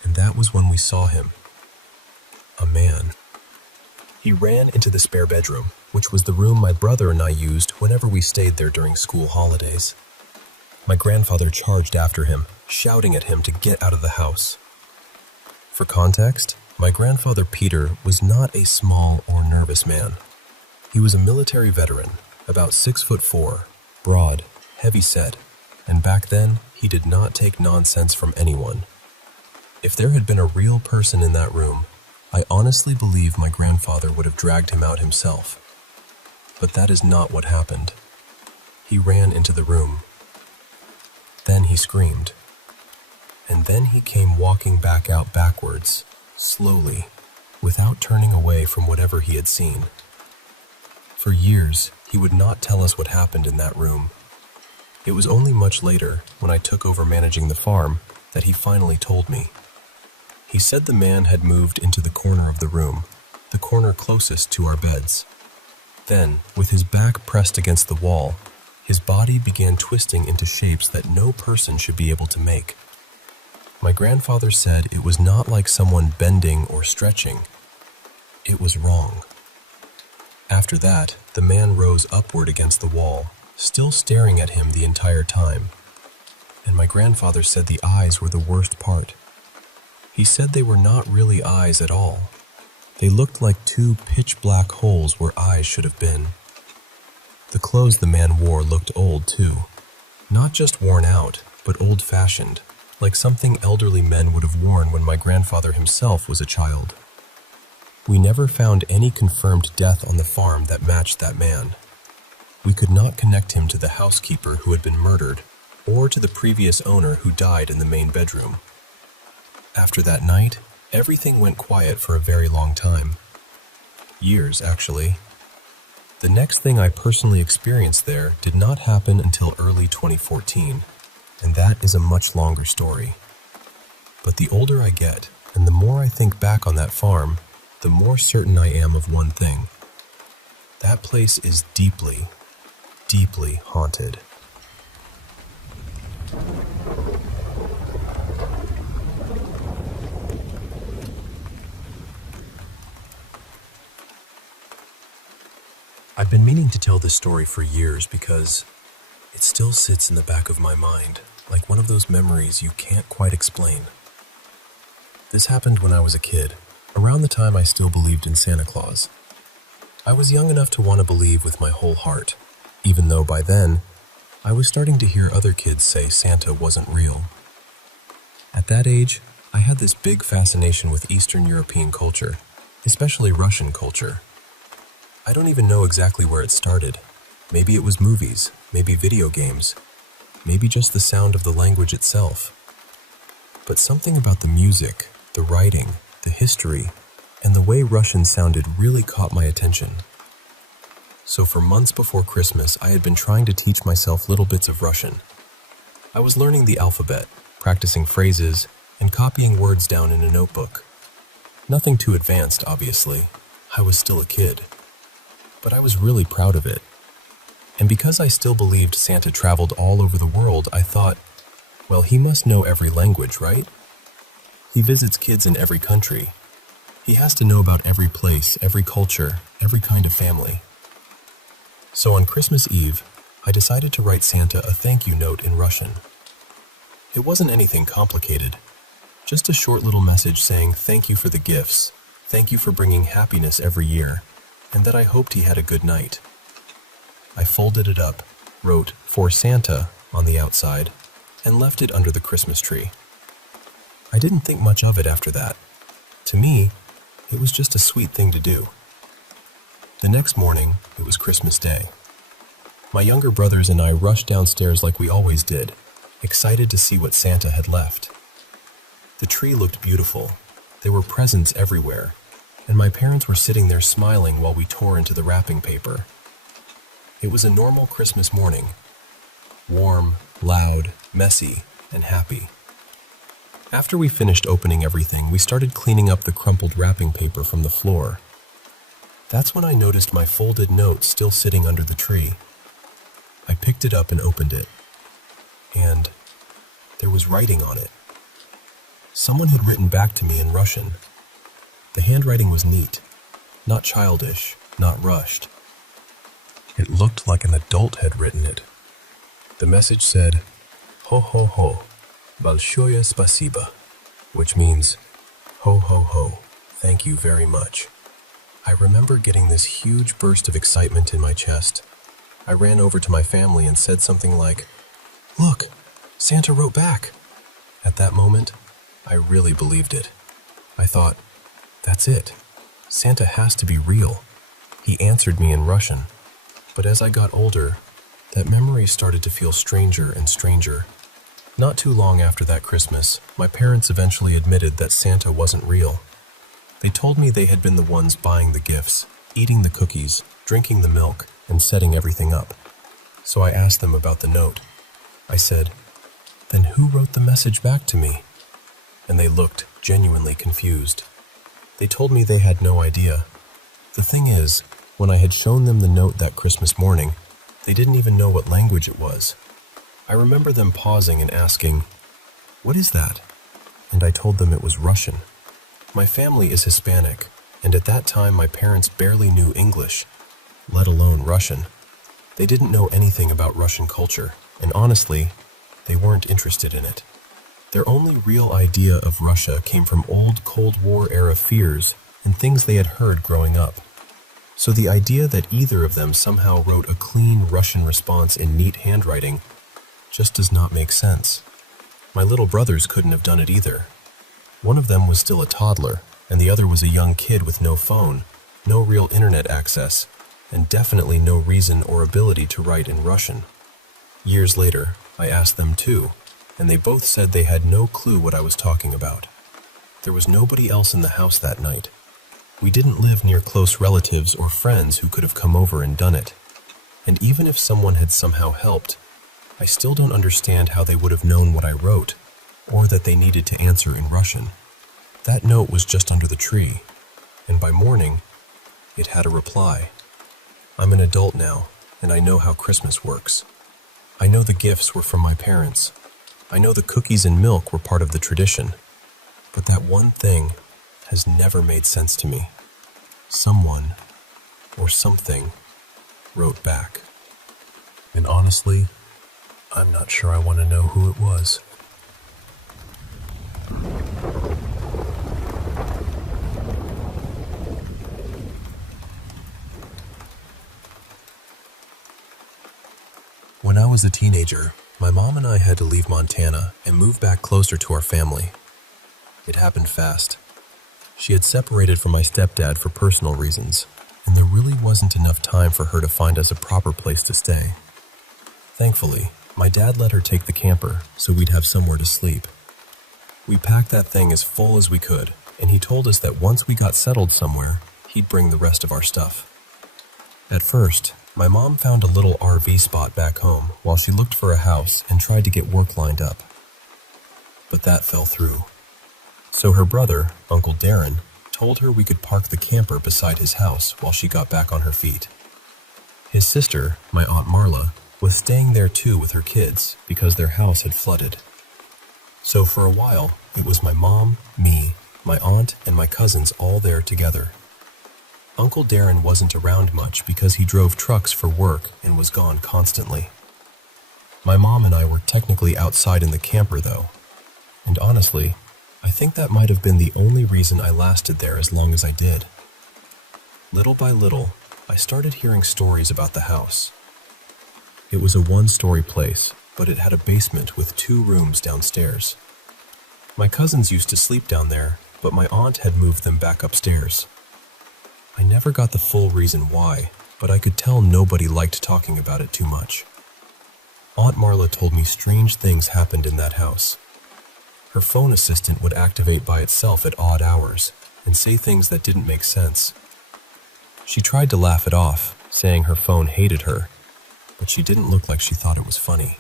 and that was when we saw him. A man. He ran into the spare bedroom, which was the room my brother and I used whenever we stayed there during school holidays. My grandfather charged after him, shouting at him to get out of the house. For context, my grandfather Peter was not a small or nervous man. He was a military veteran, about 6'4", broad, heavy-set, and back then he did not take nonsense from anyone. If there had been a real person in that room, I honestly believe my grandfather would have dragged him out himself. But that is not what happened. He ran into the room. Then he screamed. And then he came walking back out backwards, slowly, without turning away from whatever he had seen. For years, he would not tell us what happened in that room. It was only much later, when I took over managing the farm, that he finally told me. He said the man had moved into the corner of the room, the corner closest to our beds. Then, with his back pressed against the wall, his body began twisting into shapes that no person should be able to make. My grandfather said it was not like someone bending or stretching. It was wrong. After that, the man rose upward against the wall, still staring at him the entire time. And my grandfather said the eyes were the worst part. He said they were not really eyes at all. They looked like two pitch-black holes where eyes should have been. The clothes the man wore looked old, too. Not just worn out, but old-fashioned. like something elderly men would have worn when my grandfather himself was a child. We never found any confirmed death on the farm that matched that man. We could not connect him to the housekeeper who had been murdered, or to the previous owner who died in the main bedroom. After that night, everything went quiet for a very long time. Years, actually. The next thing I personally experienced there did not happen until early 2014, and that is a much longer story. But the older I get, and the more I think back on that farm, the more certain I am of one thing. That place is deeply, deeply haunted. I've been meaning to tell this story for years because it still sits in the back of my mind, like one of those memories you can't quite explain. This happened when I was a kid, around the time I still believed in Santa Claus. I was young enough to want to believe with my whole heart, even though by then, I was starting to hear other kids say Santa wasn't real. At that age, I had this big fascination with Eastern European culture, especially Russian culture. I don't even know exactly where it started. Maybe it was movies, maybe video games, maybe just the sound of the language itself. But something about the music, the writing, the history, and the way Russian sounded really caught my attention. So for months before Christmas, I had been trying to teach myself little bits of Russian. I was learning the alphabet, practicing phrases, and copying words down in a notebook. Nothing too advanced, obviously. I was still a kid. But I was really proud of it. And because I still believed Santa traveled all over the world, I thought, well, he must know every language, right? He visits kids in every country. He has to know about every place, every culture, every kind of family. So on Christmas Eve, I decided to write Santa a thank you note in Russian. It wasn't anything complicated, just a short little message saying thank you for the gifts, thank you for bringing happiness every year, and that I hoped he had a good night. I folded it up, wrote "For Santa" on the outside, and left it under the Christmas tree. I didn't think much of it after that. To me, it was just a sweet thing to do. The next morning, it was Christmas Day. My younger brothers and I rushed downstairs like we always did, excited to see what Santa had left. The tree looked beautiful. There were presents everywhere, and my parents were sitting there smiling while we tore into the wrapping paper. It was a normal Christmas morning. Warm, loud, messy, and happy. After we finished opening everything, we started cleaning up the crumpled wrapping paper from the floor. That's when I noticed my folded note still sitting under the tree. I picked it up and opened it. And there was writing on it. Someone had written back to me in Russian. The handwriting was neat, not childish, not rushed. It looked like an adult had written it. The message said, "Ho ho ho, большое спасибо," which means, "Ho ho ho, thank you very much." I remember getting this huge burst of excitement in my chest. I ran over to my family and said something like, "Look, Santa wrote back." At that moment, I really believed it. I thought, that's it. Santa has to be real. He answered me in Russian. But as I got older, that memory started to feel stranger and stranger. Not too long after that Christmas, my parents eventually admitted that Santa wasn't real. They told me they had been the ones buying the gifts, eating the cookies, drinking the milk, and setting everything up. So I asked them about the note. I said, "Then who wrote the message back to me?" And they looked genuinely confused. They told me they had no idea. The thing is, when I had shown them the note that Christmas morning, they didn't even know what language it was. I remember them pausing and asking, "What is that?" And I told them it was Russian. My family is Hispanic, and at that time my parents barely knew English, let alone Russian. They didn't know anything about Russian culture, and honestly, they weren't interested in it. Their only real idea of Russia came from old Cold War-era fears and things they had heard growing up. So the idea that either of them somehow wrote a clean Russian response in neat handwriting just does not make sense. My little brothers couldn't have done it either. One of them was still a toddler, and the other was a young kid with no phone, no real internet access, and definitely no reason or ability to write in Russian. Years later, I asked them too, and they both said they had no clue what I was talking about. There was nobody else in the house that night. We didn't live near close relatives or friends who could have come over and done it. And even if someone had somehow helped, I still don't understand how they would have known what I wrote, or that they needed to answer in Russian. That note was just under the tree, and by morning, it had a reply. I'm an adult now, and I know how Christmas works. I know the gifts were from my parents. I know the cookies and milk were part of the tradition. But that one thing has never made sense to me. Someone, or something, wrote back. And honestly, I'm not sure I want to know who it was. When I was a teenager, my mom and I had to leave Montana and move back closer to our family. It happened fast. She had separated from my stepdad for personal reasons, and there really wasn't enough time for her to find us a proper place to stay. Thankfully, my dad let her take the camper so we'd have somewhere to sleep. We packed that thing as full as we could, and he told us that once we got settled somewhere, he'd bring the rest of our stuff. At first, my mom found a little RV spot back home while she looked for a house and tried to get work lined up. But that fell through. So her brother, Uncle Darren, told her we could park the camper beside his house while she got back on her feet. His sister, my Aunt Marla, was staying there too with her kids because their house had flooded. So for a while, it was my mom, me, my aunt, and my cousins all there together. Uncle Darren wasn't around much because he drove trucks for work and was gone constantly. My mom and I were technically outside in the camper though, and honestly, I think that might have been the only reason I lasted there as long as I did. Little by little, I started hearing stories about the house. It was a one-story place, but it had a basement with 2 rooms downstairs. My cousins used to sleep down there, but my aunt had moved them back upstairs. I never got the full reason why, but I could tell nobody liked talking about it too much. Aunt Marla told me strange things happened in that house. Her phone assistant would activate by itself at odd hours and say things that didn't make sense. She tried to laugh it off, saying her phone hated her, but she didn't look like she thought it was funny.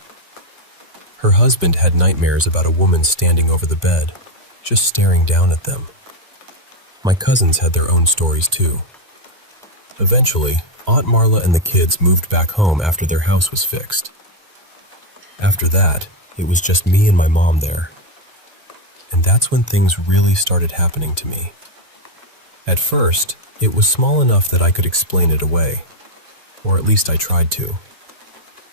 Her husband had nightmares about a woman standing over the bed, just staring down at them. My cousins had their own stories too. Eventually, Aunt Marla and the kids moved back home after their house was fixed. After that, it was just me and my mom there. And that's when things really started happening to me. At first, it was small enough that I could explain it away, or at least I tried to.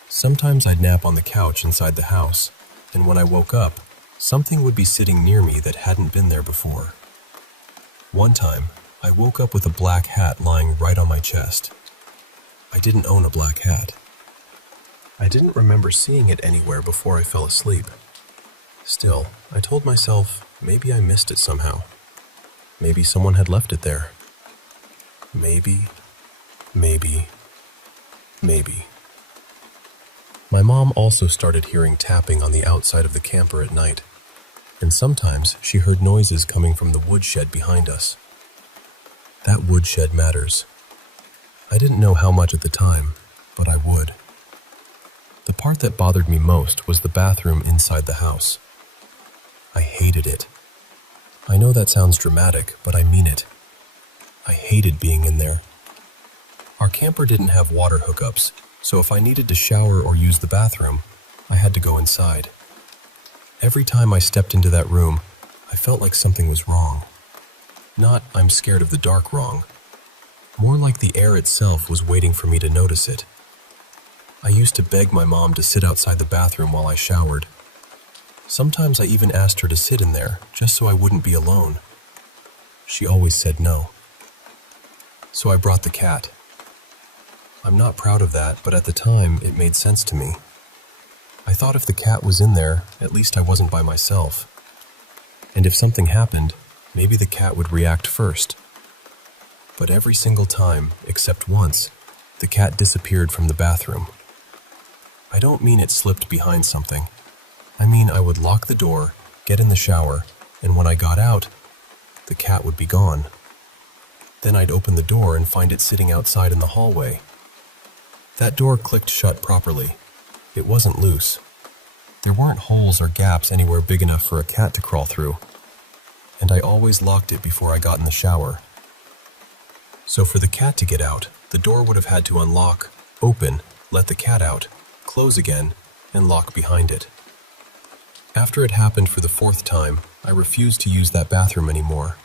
Sometimes I'd nap on the couch inside the house, and when I woke up, something would be sitting near me that hadn't been there before. One time, I woke up with a black hat lying right on my chest. I didn't own a black hat. I didn't remember seeing it anywhere before I fell asleep. Still, I told myself maybe I missed it somehow. Maybe someone had left it there. Maybe. My mom also started hearing tapping on the outside of the camper at night, and sometimes she heard noises coming from the woodshed behind us. That woodshed matters. I didn't know how much at the time, but I would. The part that bothered me most was the bathroom inside the house. I hated it. I know that sounds dramatic, but I mean it. I hated being in there. Our camper didn't have water hookups, so if I needed to shower or use the bathroom, I had to go inside. Every time I stepped into that room, I felt like something was wrong. Not I'm scared of the dark wrong. More like the air itself was waiting for me to notice it. I used to beg my mom to sit outside the bathroom while I showered. Sometimes I even asked her to sit in there, just so I wouldn't be alone. She always said no. So I brought the cat. I'm not proud of that, but at the time, it made sense to me. I thought if the cat was in there, at least I wasn't by myself. And if something happened, maybe the cat would react first. But every single time, except once, the cat disappeared from the bathroom. I don't mean it slipped behind something. I mean I would lock the door, get in the shower, and when I got out, the cat would be gone. Then I'd open the door and find it sitting outside in the hallway. That door clicked shut properly. It wasn't loose. There weren't holes or gaps anywhere big enough for a cat to crawl through. And I always locked it before I got in the shower. So for the cat to get out, the door would have had to unlock, open, let the cat out, close again, and lock behind it. After it happened for the 4th time, I refused to use that bathroom anymore.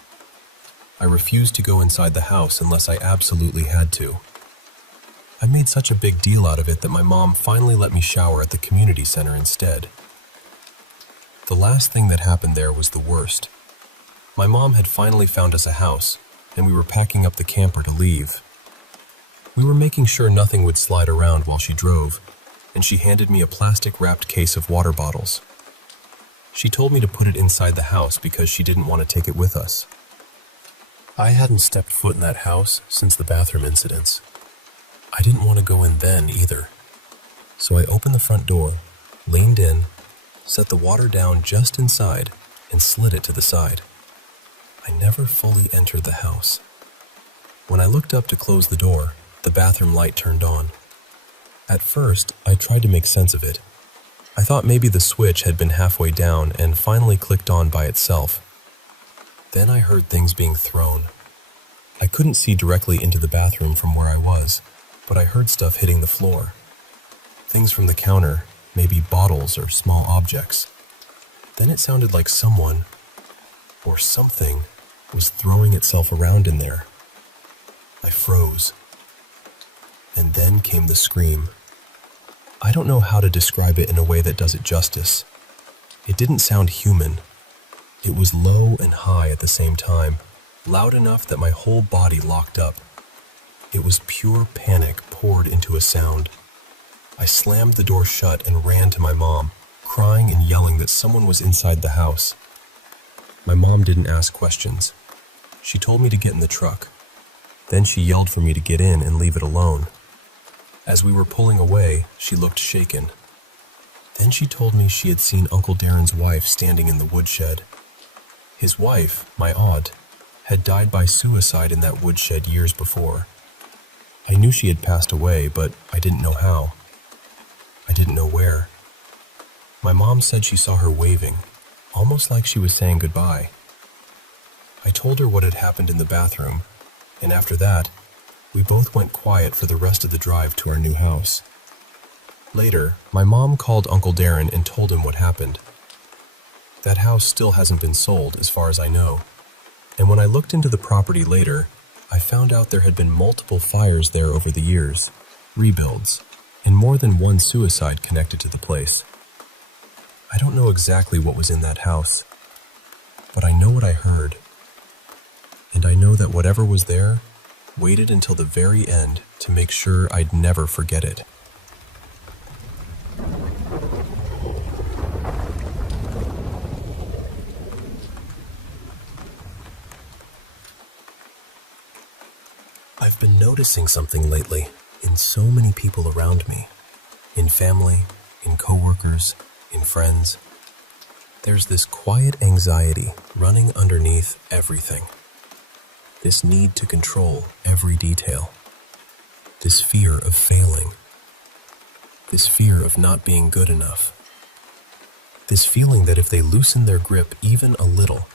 I refused to go inside the house unless I absolutely had to. I made such a big deal out of it that my mom finally let me shower at the community center instead. The last thing that happened there was the worst. My mom had finally found us a house, and we were packing up the camper to leave. We were making sure nothing would slide around while she drove, and she handed me a plastic-wrapped case of water bottles. She told me to put it inside the house because she didn't want to take it with us. I hadn't stepped foot in that house since the bathroom incidents. I didn't want to go in then either. So I opened the front door, leaned in, set the water down just inside, and slid it to the side. I never fully entered the house. When I looked up to close the door, the bathroom light turned on. At first, I tried to make sense of it. I thought maybe the switch had been halfway down and finally clicked on by itself. Then I heard things being thrown. I couldn't see directly into the bathroom from where I was, but I heard stuff hitting the floor. Things from the counter, maybe bottles or small objects. Then it sounded like someone, or something, was throwing itself around in there. I froze. And then came the scream. I don't know how to describe it in a way that does it justice. It didn't sound human. It was low and high at the same time, loud enough that my whole body locked up. It was pure panic poured into a sound. I slammed the door shut and ran to my mom, crying and yelling that someone was inside the house. My mom didn't ask questions. She told me to get in the truck. Then she yelled for me to get in and leave it alone. As we were pulling away, she looked shaken. Then she told me she had seen Uncle Darren's wife standing in the woodshed. His wife, my aunt, had died by suicide in that woodshed years before. I knew she had passed away, but I didn't know how. I didn't know where. My mom said she saw her waving, almost like she was saying goodbye. I told her what had happened in the bathroom, and after that, we both went quiet for the rest of the drive to our new house. Later, my mom called Uncle Darren and told him what happened. That house still hasn't been sold, as far as I know, and when I looked into the property later, I found out there had been multiple fires there over the years, rebuilds, and more than one suicide connected to the place. I don't know exactly what was in that house, but I know what I heard. And I know that whatever was there waited until the very end to make sure I'd never forget it. I've been noticing something lately in so many people around me, in family, in coworkers, in friends. There's this quiet anxiety running underneath everything. This need to control every detail. This fear of failing. This fear of not being good enough. This feeling that if they loosen their grip even a little,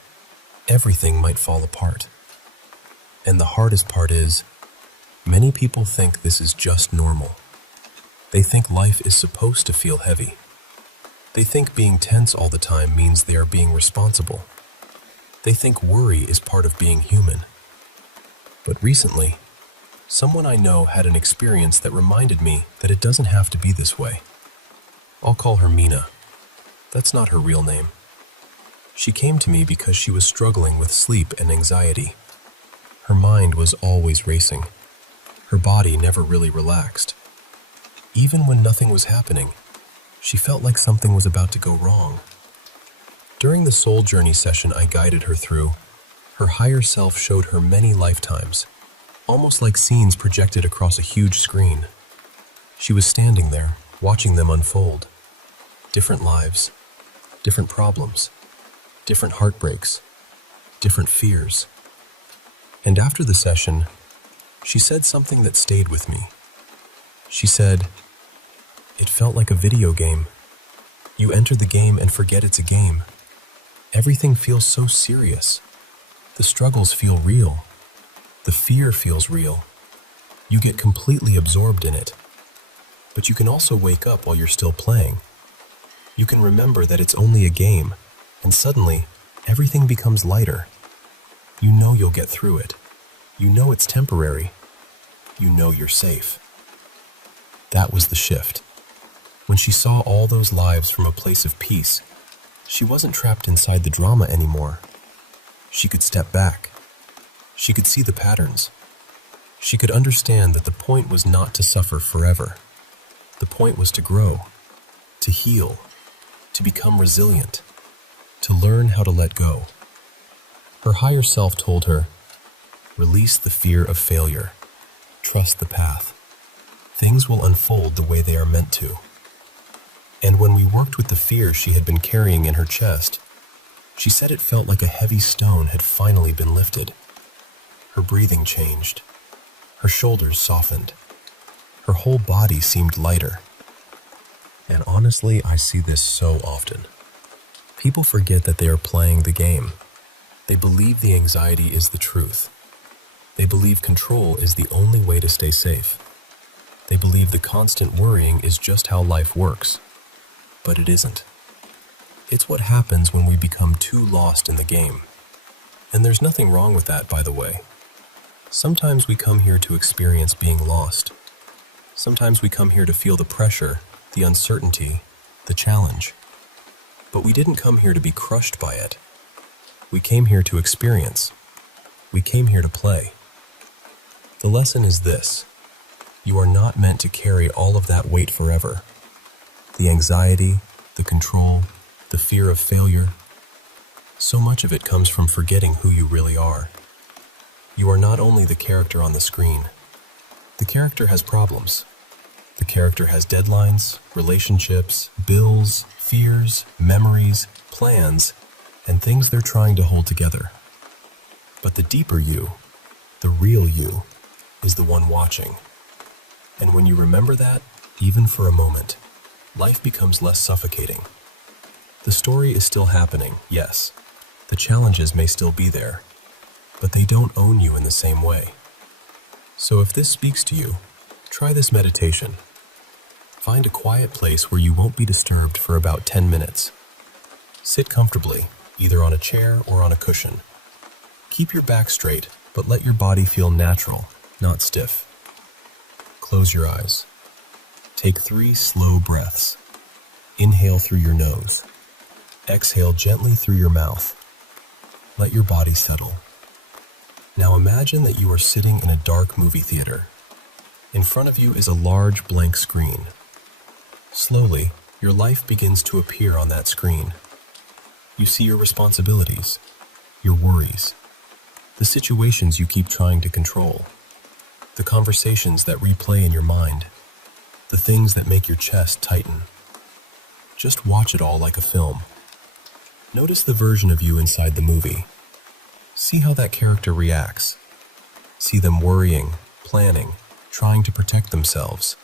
everything might fall apart. And the hardest part is, many people think this is just normal. They think life is supposed to feel heavy. They think being tense all the time means they are being responsible. They think worry is part of being human. But recently, someone I know had an experience that reminded me that it doesn't have to be this way. I'll call her Mina. That's not her real name. She came to me because she was struggling with sleep and anxiety. Her mind was always racing. Her body never really relaxed. Even when nothing was happening, She felt like something was about to go wrong. During the soul journey session I guided her through, her higher self showed her many lifetimes, almost like scenes projected across a huge screen. She was standing there, watching them unfold. Different lives, different problems, different heartbreaks, different fears. And after the session, she said something that stayed with me. She said, "It felt like a video game. You enter the game and forget it's a game. Everything feels so serious. The struggles feel real. The fear feels real. You get completely absorbed in it. But you can also wake up while you're still playing. You can remember that it's only a game, and suddenly, everything becomes lighter. You know you'll get through it. You know it's temporary. You know you're safe." That was the shift. When she saw all those lives from a place of peace, she wasn't trapped inside the drama anymore. She could step back. She could see the patterns. She could understand that the point was not to suffer forever. The point was to grow, to heal, to become resilient, to learn how to let go. Her higher self told her, "Release the fear of failure. Trust the path. Things will unfold the way they are meant to." And when we worked with the fear she had been carrying in her chest, she said it felt like a heavy stone had finally been lifted. Her breathing changed. Her shoulders softened. Her whole body seemed lighter. And honestly, I see this so often. People forget that they are playing the game. They believe the anxiety is the truth. They believe control is the only way to stay safe. They believe the constant worrying is just how life works. But it isn't. It's what happens when we become too lost in the game. And there's nothing wrong with that, by the way. Sometimes we come here to experience being lost. Sometimes we come here to feel the pressure, the uncertainty, the challenge. But we didn't come here to be crushed by it. We came here to experience. We came here to play. The lesson is this: you are not meant to carry all of that weight forever. The anxiety, the control, the fear of failure. So much of it comes from forgetting who you really are. You are not only the character on the screen. The character has problems. The character has deadlines, relationships, bills, fears, memories, plans, and things they're trying to hold together. But the deeper you, the real you, is the one watching. And when you remember that, even for a moment, life becomes less suffocating. The story is still happening, yes. The challenges may still be there, but they don't own you in the same way. So if this speaks to you, try this meditation. Find a quiet place where you won't be disturbed for about 10 minutes. Sit comfortably, either on a chair or on a cushion. Keep your back straight, but let your body feel natural, not stiff. Close your eyes. Take 3 slow breaths. Inhale through your nose. Exhale gently through your mouth. Let your body settle. Now imagine that you are sitting in a dark movie theater. In front of you is a large blank screen. Slowly, your life begins to appear on that screen. You see your responsibilities, your worries, the situations you keep trying to control, the conversations that replay in your mind, the things that make your chest tighten. Just watch it all like a film. Notice the version of you inside the movie. See how that character reacts. See them worrying, planning, trying to protect themselves,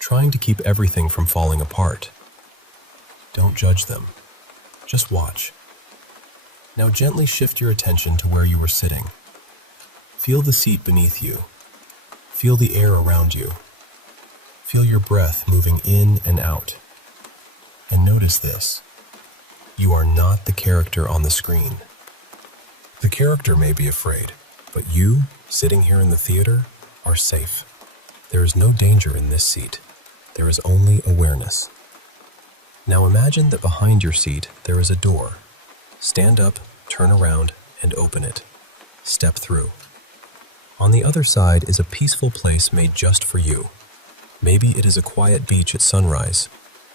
trying to keep everything from falling apart. Don't judge them. Just watch. Now gently shift your attention to where you were sitting. Feel the seat beneath you. Feel the air around you. Feel your breath moving in and out. And notice this. You are not the character on the screen. The character may be afraid, but you, sitting here in the theater, are safe. There is no danger in this seat. There is only awareness. Now imagine that behind your seat there is a door. Stand up, turn around, and open it. Step through. On the other side is a peaceful place made just for you. Maybe it is a quiet beach at sunrise.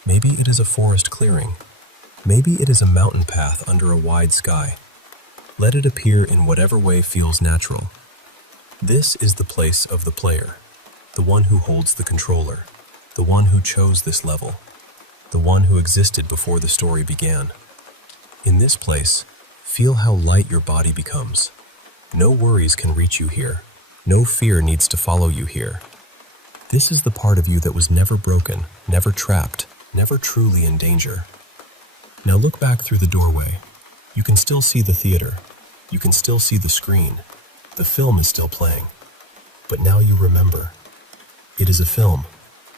Maybe it is a forest clearing. Maybe it is a mountain path under a wide sky. Let it appear in whatever way feels natural. This is the place of the player, the one who holds the controller, the one who chose this level, the one who existed before the story began. In this place, feel how light your body becomes. No worries can reach you here. No fear needs to follow you here. This is the part of you that was never broken, never trapped, never truly in danger. Now look back through the doorway. You can still see the theater. You can still see the screen. The film is still playing. But now you remember. It is a film.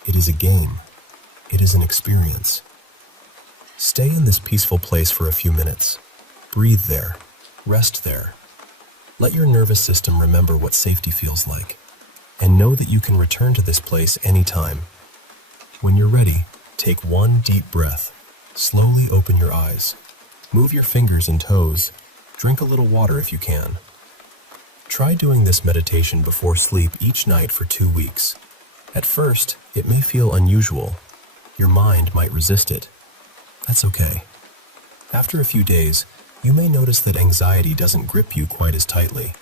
It is a game. It is an experience. Stay in this peaceful place for a few minutes. Breathe there. Rest there. Let your nervous system remember what safety feels like. And know that you can return to this place anytime. When you're ready, take one deep breath. Slowly open your eyes. Move your fingers and toes. Drink a little water if you can. Try doing this meditation before sleep each night for 2 weeks. At first, it may feel unusual. Your mind might resist it. That's okay. After a few days, you may notice that anxiety doesn't grip you quite as tightly.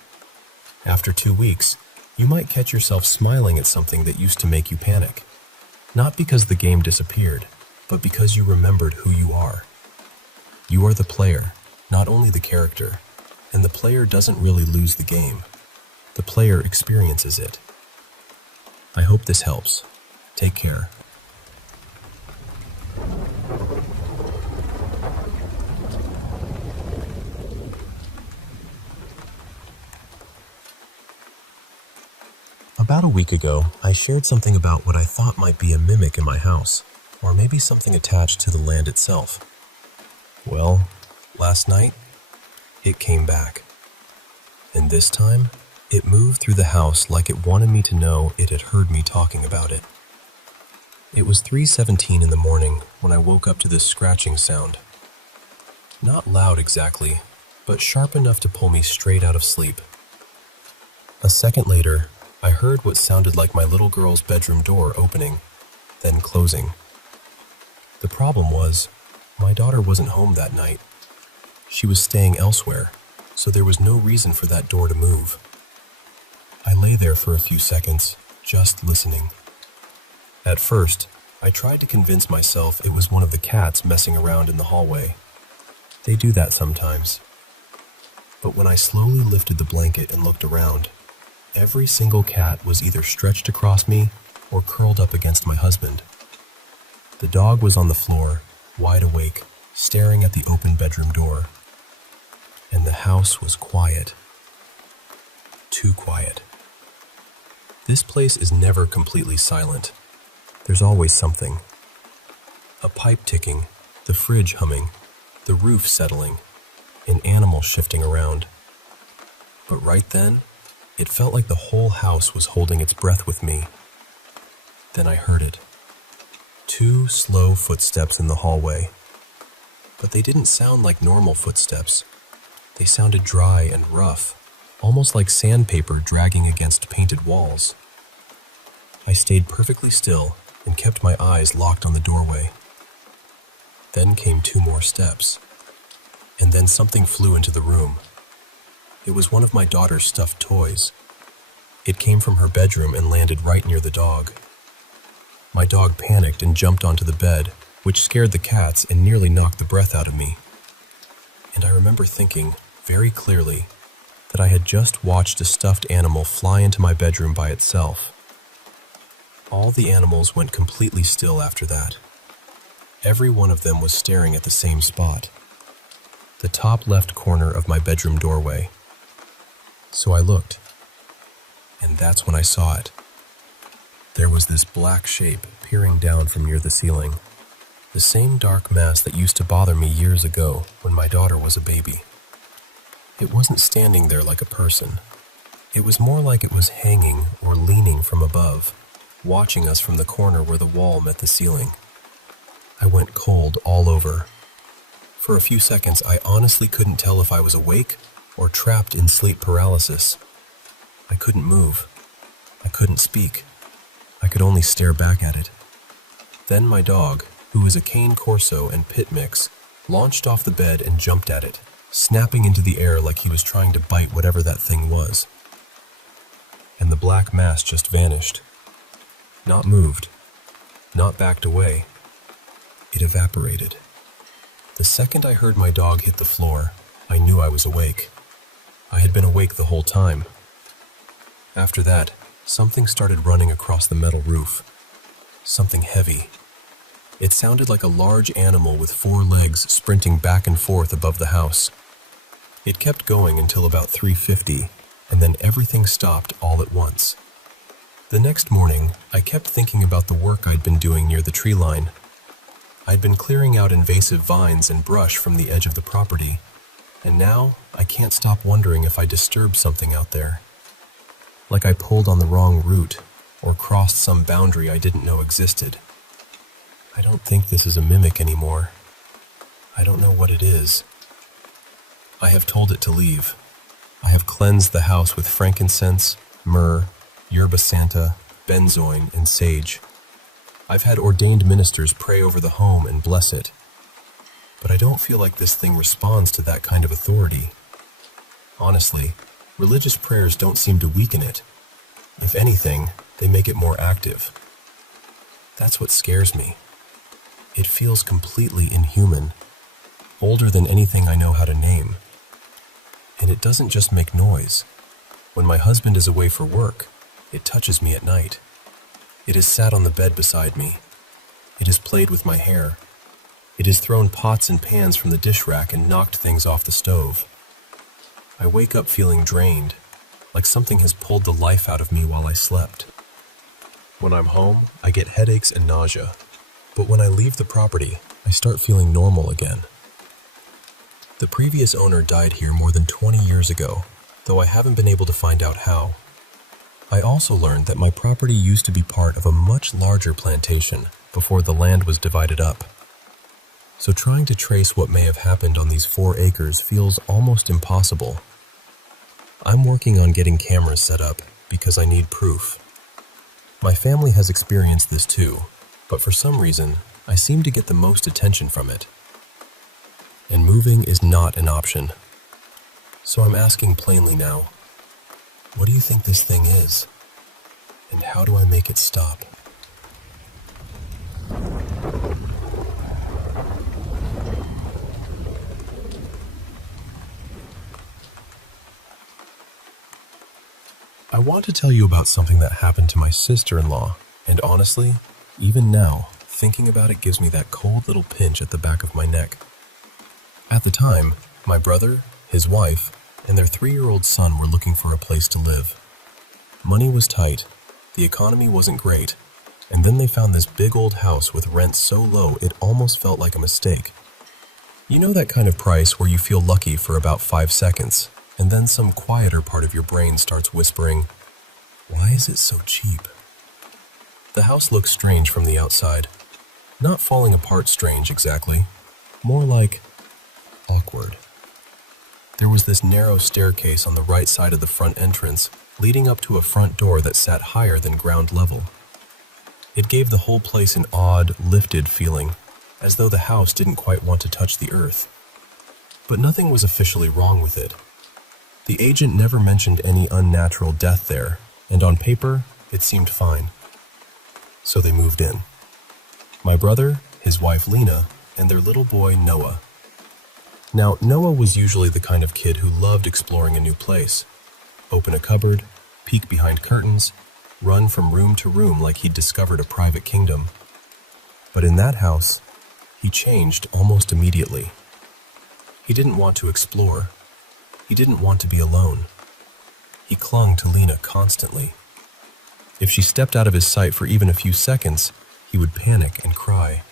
After 2 weeks, you might catch yourself smiling at something that used to make you panic. Not because the game disappeared, but because you remembered who you are. You are the player, not only the character, and the player doesn't really lose the game. The player experiences it. I hope this helps. Take care. About a week ago, I shared something about what I thought might be a mimic in my house, or maybe something attached to the land itself. Well, last night, it came back. And this time, it moved through the house like it wanted me to know it had heard me talking about it. It was 3:17 in the morning when I woke up to this scratching sound. Not loud exactly, but sharp enough to pull me straight out of sleep. A second later, I heard what sounded like my little girl's bedroom door opening, then closing. The problem was, my daughter wasn't home that night. She was staying elsewhere, so there was no reason for that door to move. I lay there for a few seconds, just listening. At first, I tried to convince myself it was one of the cats messing around in the hallway. They do that sometimes. But when I slowly lifted the blanket and looked around, every single cat was either stretched across me or curled up against my husband. The dog was on the floor, wide awake, staring at the open bedroom door. And the house was quiet. Too quiet. This place is never completely silent. There's always something. A pipe ticking, the fridge humming, the roof settling, an animal shifting around. But right then, it felt like the whole house was holding its breath with me. Then I heard it. 2 slow footsteps in the hallway. But they didn't sound like normal footsteps. They sounded dry and rough, almost like sandpaper dragging against painted walls. I stayed perfectly still and kept my eyes locked on the doorway. Then came 2 more steps. And then something flew into the room. It was one of my daughter's stuffed toys. It came from her bedroom and landed right near the dog. My dog panicked and jumped onto the bed, which scared the cats and nearly knocked the breath out of me. And I remember thinking, very clearly, that I had just watched a stuffed animal fly into my bedroom by itself. All the animals went completely still after that. Every one of them was staring at the same spot, the top left corner of my bedroom doorway. So I looked, and that's when I saw it. There was this black shape peering down from near the ceiling, the same dark mass that used to bother me years ago when my daughter was a baby. It wasn't standing there like a person. It was more like it was hanging or leaning from above, watching us from the corner where the wall met the ceiling. I went cold all over. For a few seconds, I honestly couldn't tell if I was awake or trapped in sleep paralysis. I couldn't move. I couldn't speak. I could only stare back at it. Then my dog, who is a cane corso and pit mix, launched off the bed and jumped at it, snapping into the air like he was trying to bite whatever that thing was. And the black mass just vanished. Not moved, not backed away. It evaporated. The second I heard my dog hit the floor, I knew I was awake. I had been awake the whole time. After that, something started running across the metal roof. Something heavy. It sounded like a large animal with 4 legs sprinting back and forth above the house. It kept going until about 3:50, and then everything stopped all at once. The next morning, I kept thinking about the work I'd been doing near the tree line. I'd been clearing out invasive vines and brush from the edge of the property, and now I can't stop wondering if I disturbed something out there. Like I pulled on the wrong route, or crossed some boundary I didn't know existed. I don't think this is a mimic anymore. I don't know what it is. I have told it to leave. I have cleansed the house with frankincense, myrrh, yerba santa, benzoin, and sage. I've had ordained ministers pray over the home and bless it. But I don't feel like this thing responds to that kind of authority. Honestly, religious prayers don't seem to weaken it. If anything, they make it more active. That's what scares me. It feels completely inhuman, older than anything I know how to name. And it doesn't just make noise. When my husband is away for work, it touches me at night. It has sat on the bed beside me. It has played with my hair. It has thrown pots and pans from the dish rack and knocked things off the stove. I wake up feeling drained, like something has pulled the life out of me while I slept. When I'm home, I get headaches and nausea. But when I leave the property, I start feeling normal again. The previous owner died here more than 20 years ago, though I haven't been able to find out how. I also learned that my property used to be part of a much larger plantation before the land was divided up. So trying to trace what may have happened on these 4 acres feels almost impossible. I'm working on getting cameras set up because I need proof. My family has experienced this too, but for some reason, I seem to get the most attention from it. And moving is not an option. So I'm asking plainly now, what do you think this thing is? And how do I make it stop? I want to tell you about something that happened to my sister-in-law, and honestly, even now, thinking about it gives me that cold little pinch at the back of my neck. At the time, my brother, his wife, and their 3-year-old son were looking for a place to live. Money was tight, the economy wasn't great, and then they found this big old house with rent so low it almost felt like a mistake. You know that kind of price where you feel lucky for about 5 seconds, and then some quieter part of your brain starts whispering, why is it so cheap? The house looks strange from the outside. Not falling apart strange exactly, more like awkward. There was this narrow staircase on the right side of the front entrance, leading up to a front door that sat higher than ground level. It gave the whole place an odd, lifted feeling, as though the house didn't quite want to touch the earth. But nothing was officially wrong with it. The agent never mentioned any unnatural death there, and on paper, it seemed fine. So they moved in. My brother, his wife Lena, and their little boy Noah. Now, Noah was usually the kind of kid who loved exploring a new place. Open a cupboard, peek behind curtains, run from room to room like he'd discovered a private kingdom. But in that house, he changed almost immediately. He didn't want to explore. He didn't want to be alone. He clung to Lena constantly. If she stepped out of his sight for even a few seconds, he would panic and cry.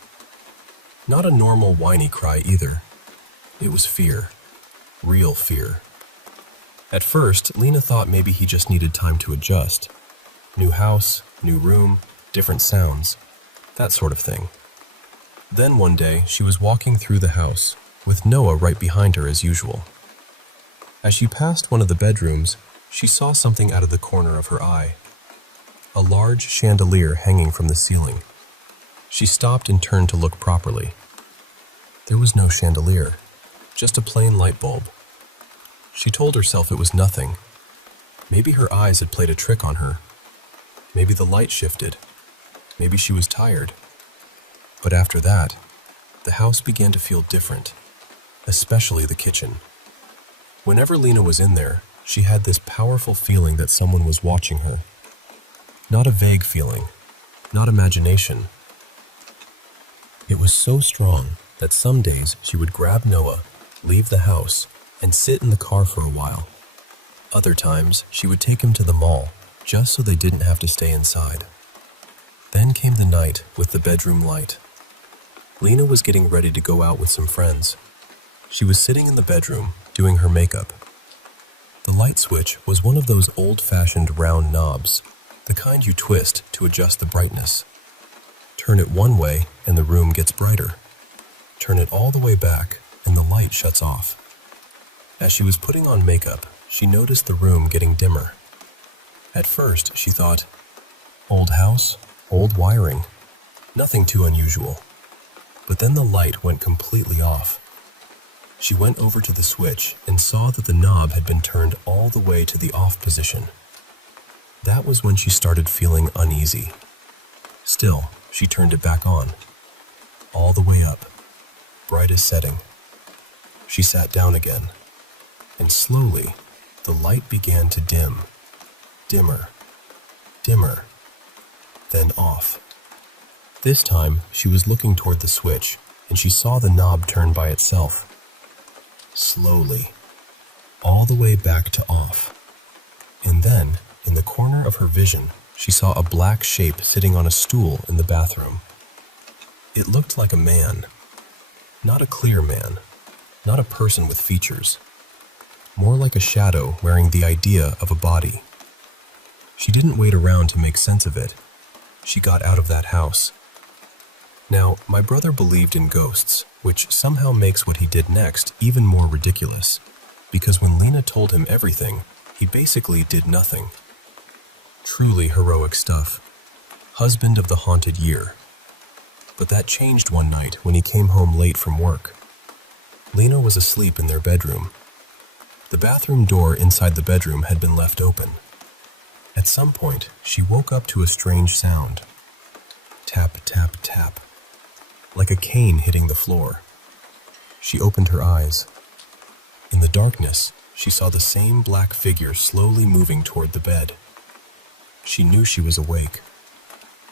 Not a normal whiny cry either. It was fear. Real fear. At first, Lena thought maybe he just needed time to adjust. New house, new room, different sounds, that sort of thing. Then one day, she was walking through the house, with Noah right behind her as usual. As she passed one of the bedrooms, she saw something out of the corner of her eye. A large chandelier hanging from the ceiling. She stopped and turned to look properly. There was no chandelier, just a plain light bulb. She told herself it was nothing. Maybe her eyes had played a trick on her. Maybe the light shifted. Maybe she was tired. But after that, the house began to feel different, especially the kitchen. Whenever Lena was in there, she had this powerful feeling that someone was watching her. Not a vague feeling, not imagination. It was so strong that some days she would grab Noah, leave the house, and sit in the car for a while. Other times, she would take him to the mall, just so they didn't have to stay inside. Then came the night with the bedroom light. Lena was getting ready to go out with some friends. She was sitting in the bedroom, doing her makeup. The light switch was one of those old-fashioned round knobs, the kind you twist to adjust the brightness. Turn it one way and the room gets brighter. Turn it all the way back and the light shuts off. As she was putting on makeup, she noticed the room getting dimmer. At first, she thought, old house, old wiring, nothing too unusual. But then the light went completely off. She went over to the switch and saw that the knob had been turned all the way to the off position. That was when she started feeling uneasy. Still, she turned it back on, all the way up, bright as setting. She sat down again, and slowly, the light began to dim, dimmer, dimmer, then off. This time, she was looking toward the switch, and she saw the knob turn by itself. Slowly, all the way back to off. And then, in the corner of her vision, she saw a black shape sitting on a stool in the bathroom. It looked like a man. Not a clear man, not a person with features. More like a shadow wearing the idea of a body. She didn't wait around to make sense of it. She got out of that house. Now, my brother believed in ghosts, which somehow makes what he did next even more ridiculous, because when Lena told him everything, he basically did nothing. Truly heroic stuff. Husband of the haunted year. But that changed one night when he came home late from work. Lena was asleep in their bedroom. The bathroom door inside the bedroom had been left open. At some point, she woke up to a strange sound. Tap, tap, tap. Like a cane hitting the floor. She opened her eyes. In the darkness, she saw the same black figure slowly moving toward the bed. She knew she was awake.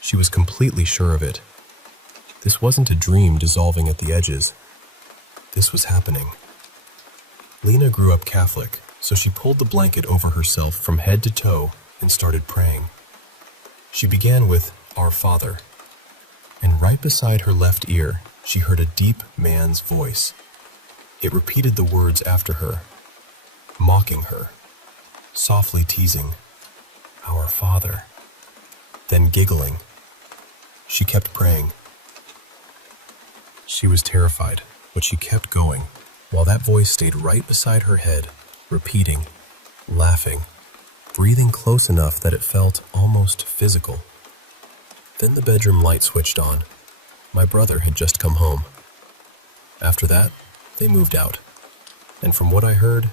She was completely sure of it. This wasn't a dream dissolving at the edges. This was happening. Lena grew up Catholic, so she pulled the blanket over herself from head to toe and started praying. She began with, Our Father. And right beside her left ear, she heard a deep man's voice. It repeated the words after her, mocking her, softly teasing, Our Father, then giggling. She kept praying. She was terrified, but she kept going, while that voice stayed right beside her head, repeating, laughing, breathing close enough that it felt almost physical. Then the bedroom light switched on. My brother had just come home. After that, they moved out. And from what I heard,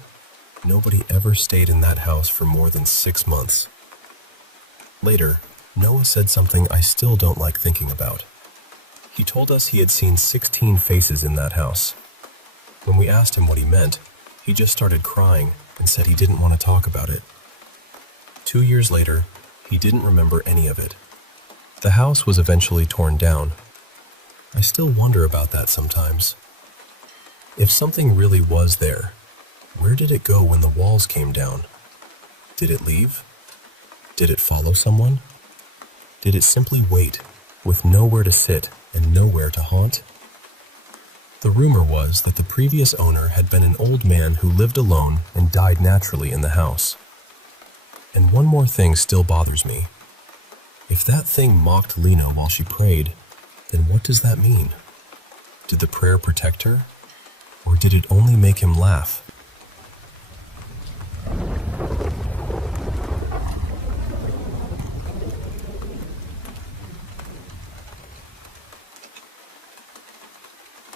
nobody ever stayed in that house for more than 6 months. Later, Noah said something I still don't like thinking about. He told us he had seen 16 faces in that house. When we asked him what he meant, he just started crying and said he didn't want to talk about it. 2 years later, he didn't remember any of it. The house was eventually torn down. I still wonder about that sometimes. If something really was there, where did it go when the walls came down? Did it leave? Did it follow someone? Did it simply wait, with nowhere to sit and nowhere to haunt? The rumor was that the previous owner had been an old man who lived alone and died naturally in the house. And one more thing still bothers me. If that thing mocked Lena while she prayed, then what does that mean? Did the prayer protect her? Or did it only make him laugh?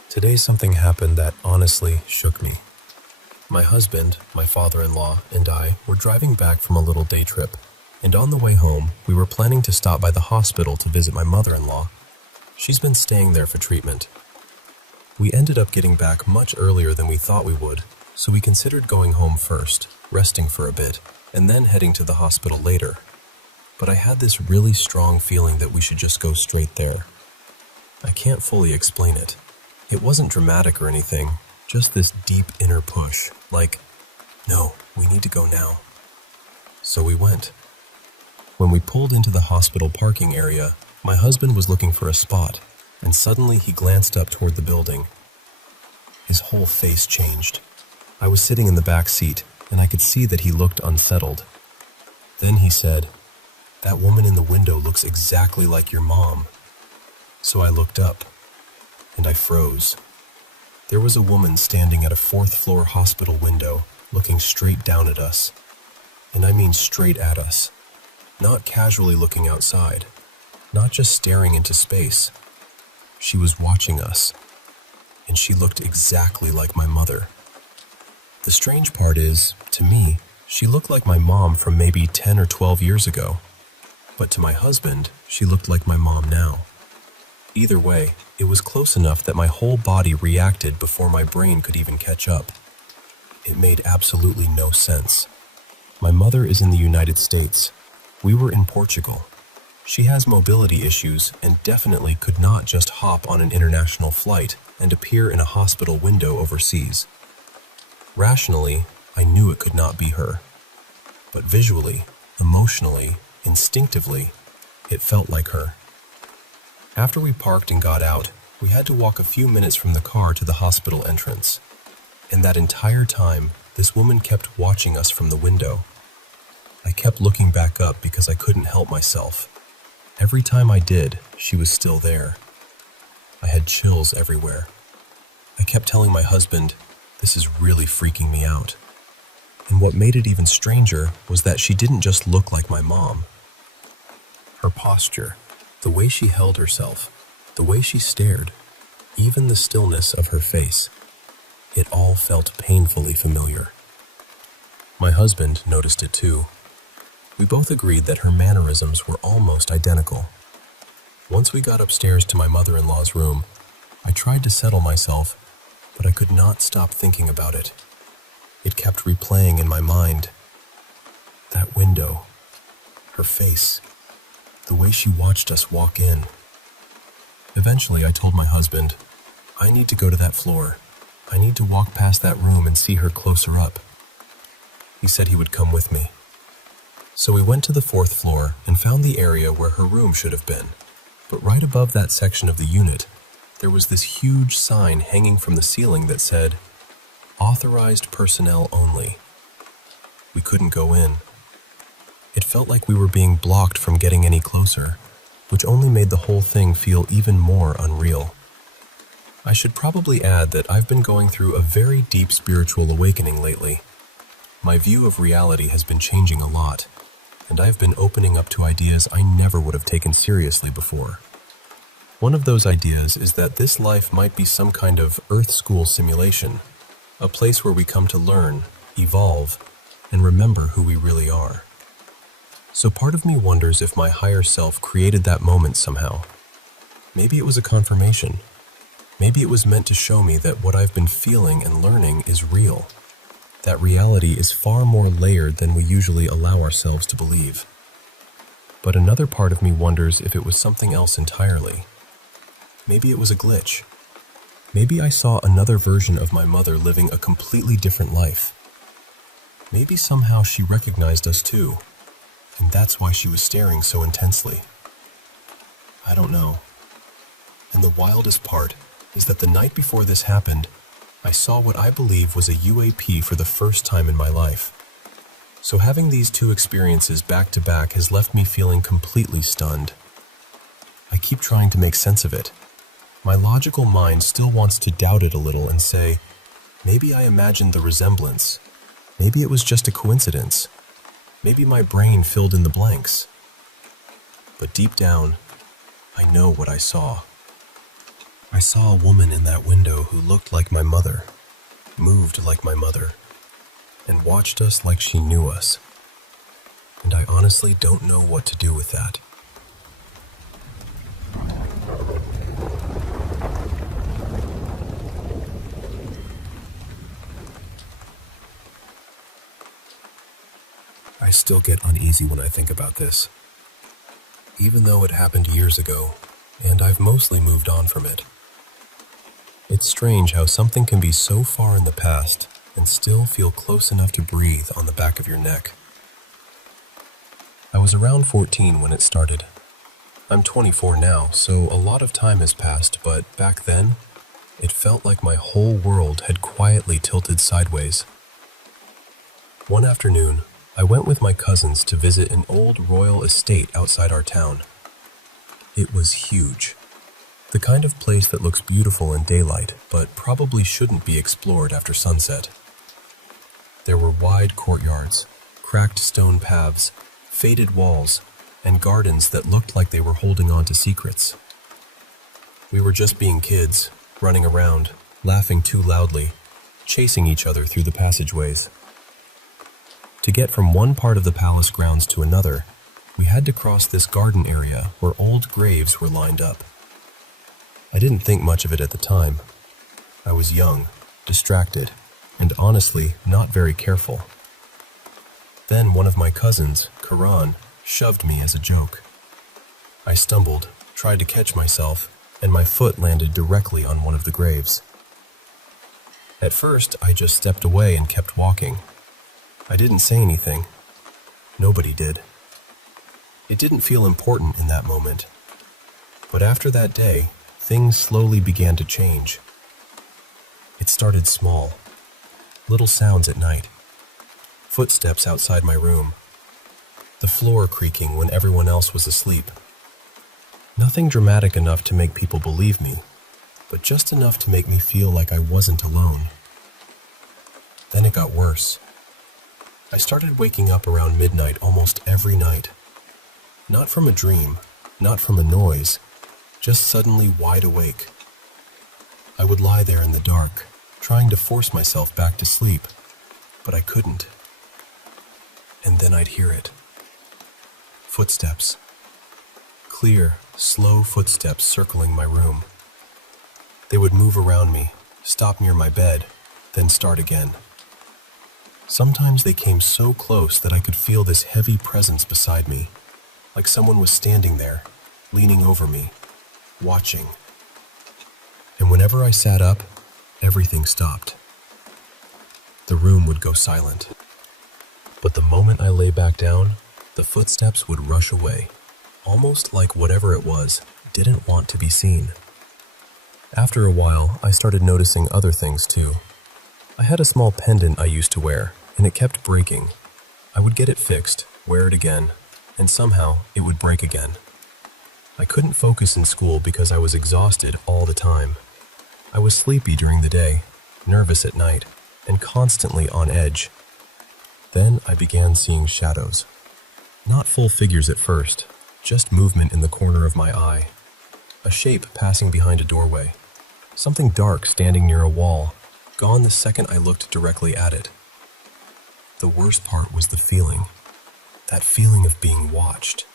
Today something happened that honestly shook me. My husband, my father-in-law, and I were driving back from a little day trip, and on the way home, we were planning to stop by the hospital to visit my mother-in-law. She's been staying there for treatment. We ended up getting back much earlier than we thought we would, so we considered going home first, resting for a bit, and then heading to the hospital later. But I had this really strong feeling that we should just go straight there. I can't fully explain it. It wasn't dramatic or anything, just this deep inner push, like, no, we need to go now. So we went. When we pulled into the hospital parking area, my husband was looking for a spot, and suddenly he glanced up toward the building. His whole face changed. I was sitting in the back seat, and I could see that he looked unsettled. Then he said, "That woman in the window looks exactly like your mom." So I looked up, and I froze. There was a woman standing at a fourth-floor hospital window, looking straight down at us. And I mean straight at us. Not casually looking outside, not just staring into space. She was watching us, and she looked exactly like my mother. The strange part is, to me, she looked like my mom from maybe 10 or 12 years ago. But to my husband, she looked like my mom now. Either way, it was close enough that my whole body reacted before my brain could even catch up. It made absolutely no sense. My mother is in the United States. We were in Portugal. She has mobility issues and definitely could not just hop on an international flight and appear in a hospital window overseas. Rationally, I knew it could not be her. But visually, emotionally, instinctively, it felt like her. After we parked and got out, we had to walk a few minutes from the car to the hospital entrance. And that entire time, this woman kept watching us from the window. I kept looking back up because I couldn't help myself. Every time I did, she was still there. I had chills everywhere. I kept telling my husband, "This is really freaking me out." And what made it even stranger was that she didn't just look like my mom. Her posture, the way she held herself, the way she stared, even the stillness of her face, it all felt painfully familiar. My husband noticed it too. We both agreed that her mannerisms were almost identical. Once we got upstairs to my mother-in-law's room, I tried to settle myself, but I could not stop thinking about it. It kept replaying in my mind. That window, her face, the way she watched us walk in. Eventually, I told my husband, "I need to go to that floor. I need to walk past that room and see her closer up." He said he would come with me. So we went to the fourth floor and found the area where her room should have been. But right above that section of the unit, there was this huge sign hanging from the ceiling that said, "Authorized personnel only." We couldn't go in. It felt like we were being blocked from getting any closer, which only made the whole thing feel even more unreal. I should probably add that I've been going through a very deep spiritual awakening lately. My view of reality has been changing a lot, and I've been opening up to ideas I never would have taken seriously before. One of those ideas is that this life might be some kind of Earth School simulation, a place where we come to learn, evolve, and remember who we really are. So part of me wonders if my higher self created that moment somehow. Maybe it was a confirmation. Maybe it was meant to show me that what I've been feeling and learning is real. That reality is far more layered than we usually allow ourselves to believe. But another part of me wonders if it was something else entirely. Maybe it was a glitch. Maybe I saw another version of my mother living a completely different life. Maybe somehow she recognized us too, and that's why she was staring so intensely. I don't know. And the wildest part is that the night before this happened, I saw what I believe was a UAP for the first time in my life. So having these two experiences back to back has left me feeling completely stunned. I keep trying to make sense of it. My logical mind still wants to doubt it a little and say, maybe I imagined the resemblance. Maybe it was just a coincidence. Maybe my brain filled in the blanks. But deep down, I know what I saw. I saw a woman in that window who looked like my mother, moved like my mother, and watched us like she knew us. And I honestly don't know what to do with that. I still get uneasy when I think about this, even though it happened years ago, and I've mostly moved on from it. It's strange how something can be so far in the past and still feel close enough to breathe on the back of your neck. I was around 14 when it started. I'm 24 now, so a lot of time has passed, but back then, it felt like my whole world had quietly tilted sideways. One afternoon, I went with my cousins to visit an old royal estate outside our town. It was huge. The kind of place that looks beautiful in daylight, but probably shouldn't be explored after sunset. There were wide courtyards, cracked stone paths, faded walls, and gardens that looked like they were holding on to secrets. We were just being kids, running around, laughing too loudly, chasing each other through the passageways. To get from one part of the palace grounds to another, we had to cross this garden area where old graves were lined up. I didn't think much of it at the time. I was young, distracted, and honestly not very careful. Then one of my cousins, Karan, shoved me as a joke. I stumbled, tried to catch myself, and my foot landed directly on one of the graves. At first, I just stepped away and kept walking. I didn't say anything. Nobody did. It didn't feel important in that moment. But after that day, things slowly began to change. It started small. Little sounds at night. Footsteps outside my room. The floor creaking when everyone else was asleep. Nothing dramatic enough to make people believe me, but just enough to make me feel like I wasn't alone. Then it got worse. I started waking up around midnight almost every night. Not from a dream, not from a noise, just suddenly wide awake. I would lie there in the dark, trying to force myself back to sleep, but I couldn't. And then I'd hear it. Footsteps. Clear, slow footsteps circling my room. They would move around me, stop near my bed, then start again. Sometimes they came so close that I could feel this heavy presence beside me, like someone was standing there, leaning over me, watching. And whenever I sat up, everything stopped. The room would go silent. But the moment I lay back down, the footsteps would rush away, almost like whatever it was didn't want to be seen. After a while, I started noticing other things too. I had a small pendant I used to wear, and it kept breaking. I would get it fixed, wear it again, and somehow it would break again. I couldn't focus in school because I was exhausted all the time. I was sleepy during the day, nervous at night, and constantly on edge. Then I began seeing shadows. Not full figures at first, just movement in the corner of my eye. A shape passing behind a doorway. Something dark standing near a wall, gone the second I looked directly at it. The worst part was the feeling. That feeling of being watched.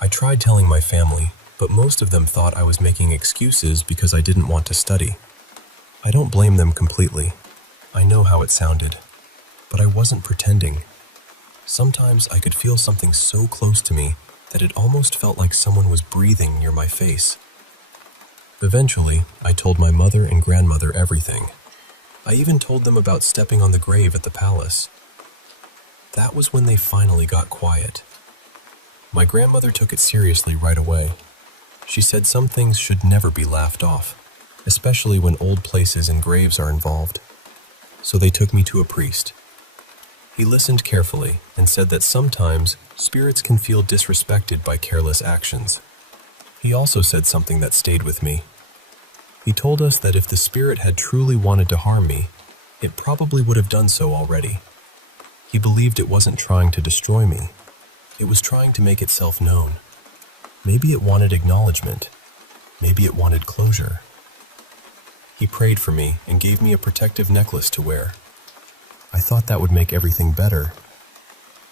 I tried telling my family, but most of them thought I was making excuses because I didn't want to study. I don't blame them completely. I know how it sounded. But I wasn't pretending. Sometimes I could feel something so close to me that it almost felt like someone was breathing near my face. Eventually, I told my mother and grandmother everything. I even told them about stepping on the grave at the palace. That was when they finally got quiet. My grandmother took it seriously right away. She said some things should never be laughed off, especially when old places and graves are involved. So they took me to a priest. He listened carefully and said that sometimes spirits can feel disrespected by careless actions. He also said something that stayed with me. He told us that if the spirit had truly wanted to harm me, it probably would have done so already. He believed it wasn't trying to destroy me. It was trying to make itself known. Maybe it wanted acknowledgement. Maybe it wanted closure. He prayed for me and gave me a protective necklace to wear. I thought that would make everything better,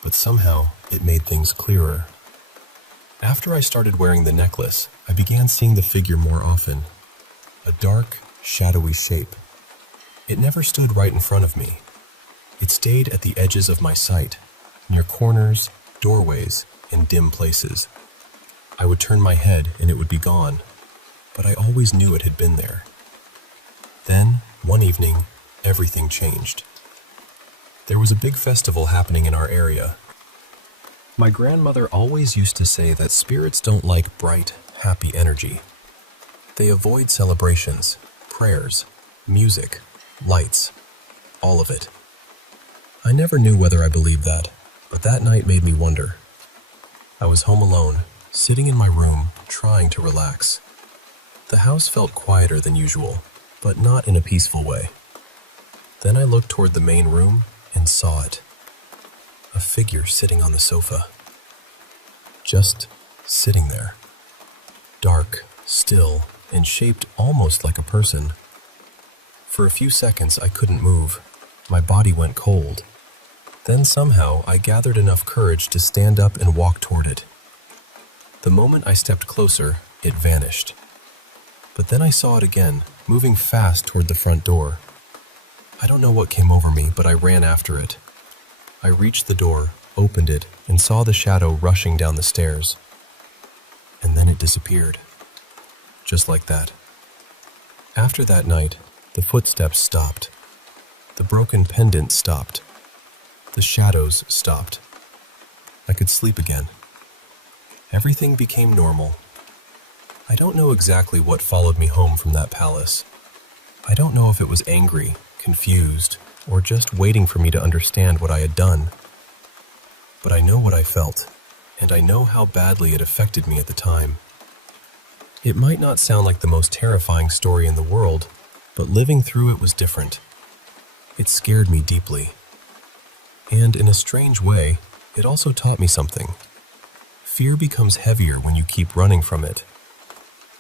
but somehow it made things clearer. After I started wearing the necklace, I began seeing the figure more often. A dark, shadowy shape. It never stood right in front of me. It stayed at the edges of my sight, near corners, doorways, and dim places. I would turn my head and it would be gone, but I always knew it had been there. Then, one evening, everything changed. There was a big festival happening in our area. My grandmother always used to say that spirits don't like bright, happy energy. They avoid celebrations, prayers, music, lights, all of it. I never knew whether I believed that, but that night made me wonder. I was home alone, sitting in my room, trying to relax. The house felt quieter than usual, but not in a peaceful way. Then I looked toward the main room and saw it. A figure sitting on the sofa. Just sitting there. Dark, still, and shaped almost like a person. For a few seconds I couldn't move. My body went cold. Then somehow I gathered enough courage to stand up and walk toward it. The moment I stepped closer, it vanished. But then I saw it again, moving fast toward the front door. I don't know what came over me, but I ran after it. I reached the door, opened it, and saw the shadow rushing down the stairs. And then it disappeared. Just like that. After that night, the footsteps stopped. The broken pendant stopped. The shadows stopped. I could sleep again. Everything became normal. I don't know exactly what followed me home from that palace. I don't know if it was angry, confused, or just waiting for me to understand what I had done. But I know what I felt, and I know how badly it affected me at the time. It might not sound like the most terrifying story in the world, but living through it was different. It scared me deeply. And in a strange way, it also taught me something. Fear becomes heavier when you keep running from it.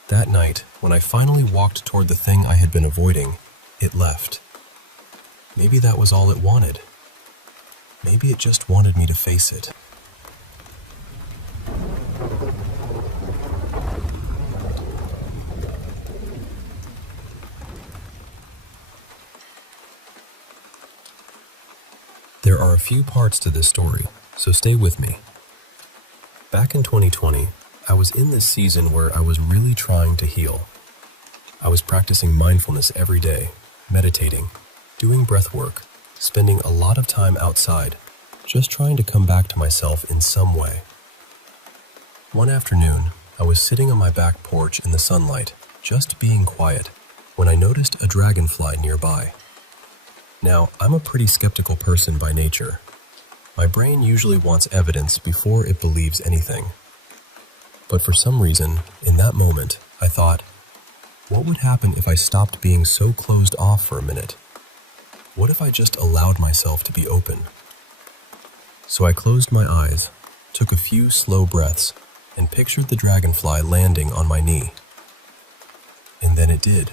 That night, when I finally walked toward the thing I had been avoiding, it left. Maybe that was all it wanted. Maybe it just wanted me to face it. There are a few parts to this story, so stay with me. Back in 2020, I was in this season where I was really trying to heal. I was practicing mindfulness every day, meditating, doing breath work, spending a lot of time outside, just trying to come back to myself in some way. One afternoon, I was sitting on my back porch in the sunlight, just being quiet, when I noticed a dragonfly nearby. Now, I'm a pretty skeptical person by nature. My brain usually wants evidence before it believes anything. But for some reason, in that moment, I thought, what would happen if I stopped being so closed off for a minute? What if I just allowed myself to be open? So I closed my eyes, took a few slow breaths, and pictured the dragonfly landing on my knee. And then it did.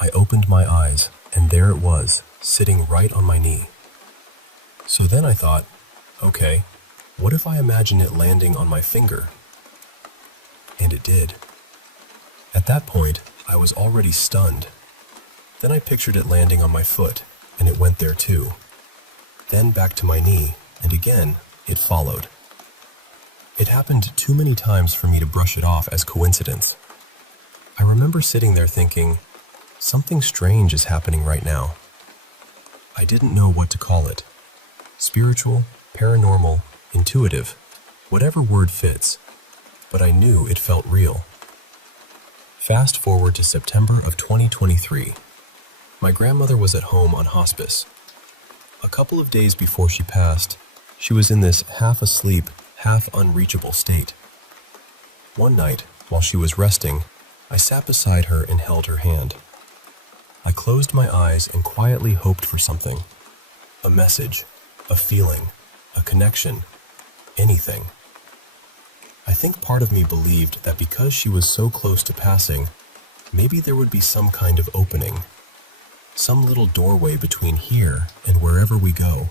I opened my eyes, and there it was, sitting right on my knee. So then I thought, okay, what if I imagine it landing on my finger? And it did. At that point, I was already stunned. Then I pictured it landing on my foot, and it went there too. Then back to my knee, and again, it followed. It happened too many times for me to brush it off as coincidence. I remember sitting there thinking, something strange is happening right now. I didn't know what to call it. Spiritual, paranormal, intuitive, whatever word fits, but I knew it felt real. Fast forward to September of 2023. My grandmother was at home on hospice. A couple of days before she passed, she was in this half-asleep, half-unreachable state. One night, while she was resting, I sat beside her and held her hand. I closed my eyes and quietly hoped for something. A message, a feeling, a connection, anything. I think part of me believed that because she was so close to passing, maybe there would be some kind of opening, some little doorway between here and wherever we go.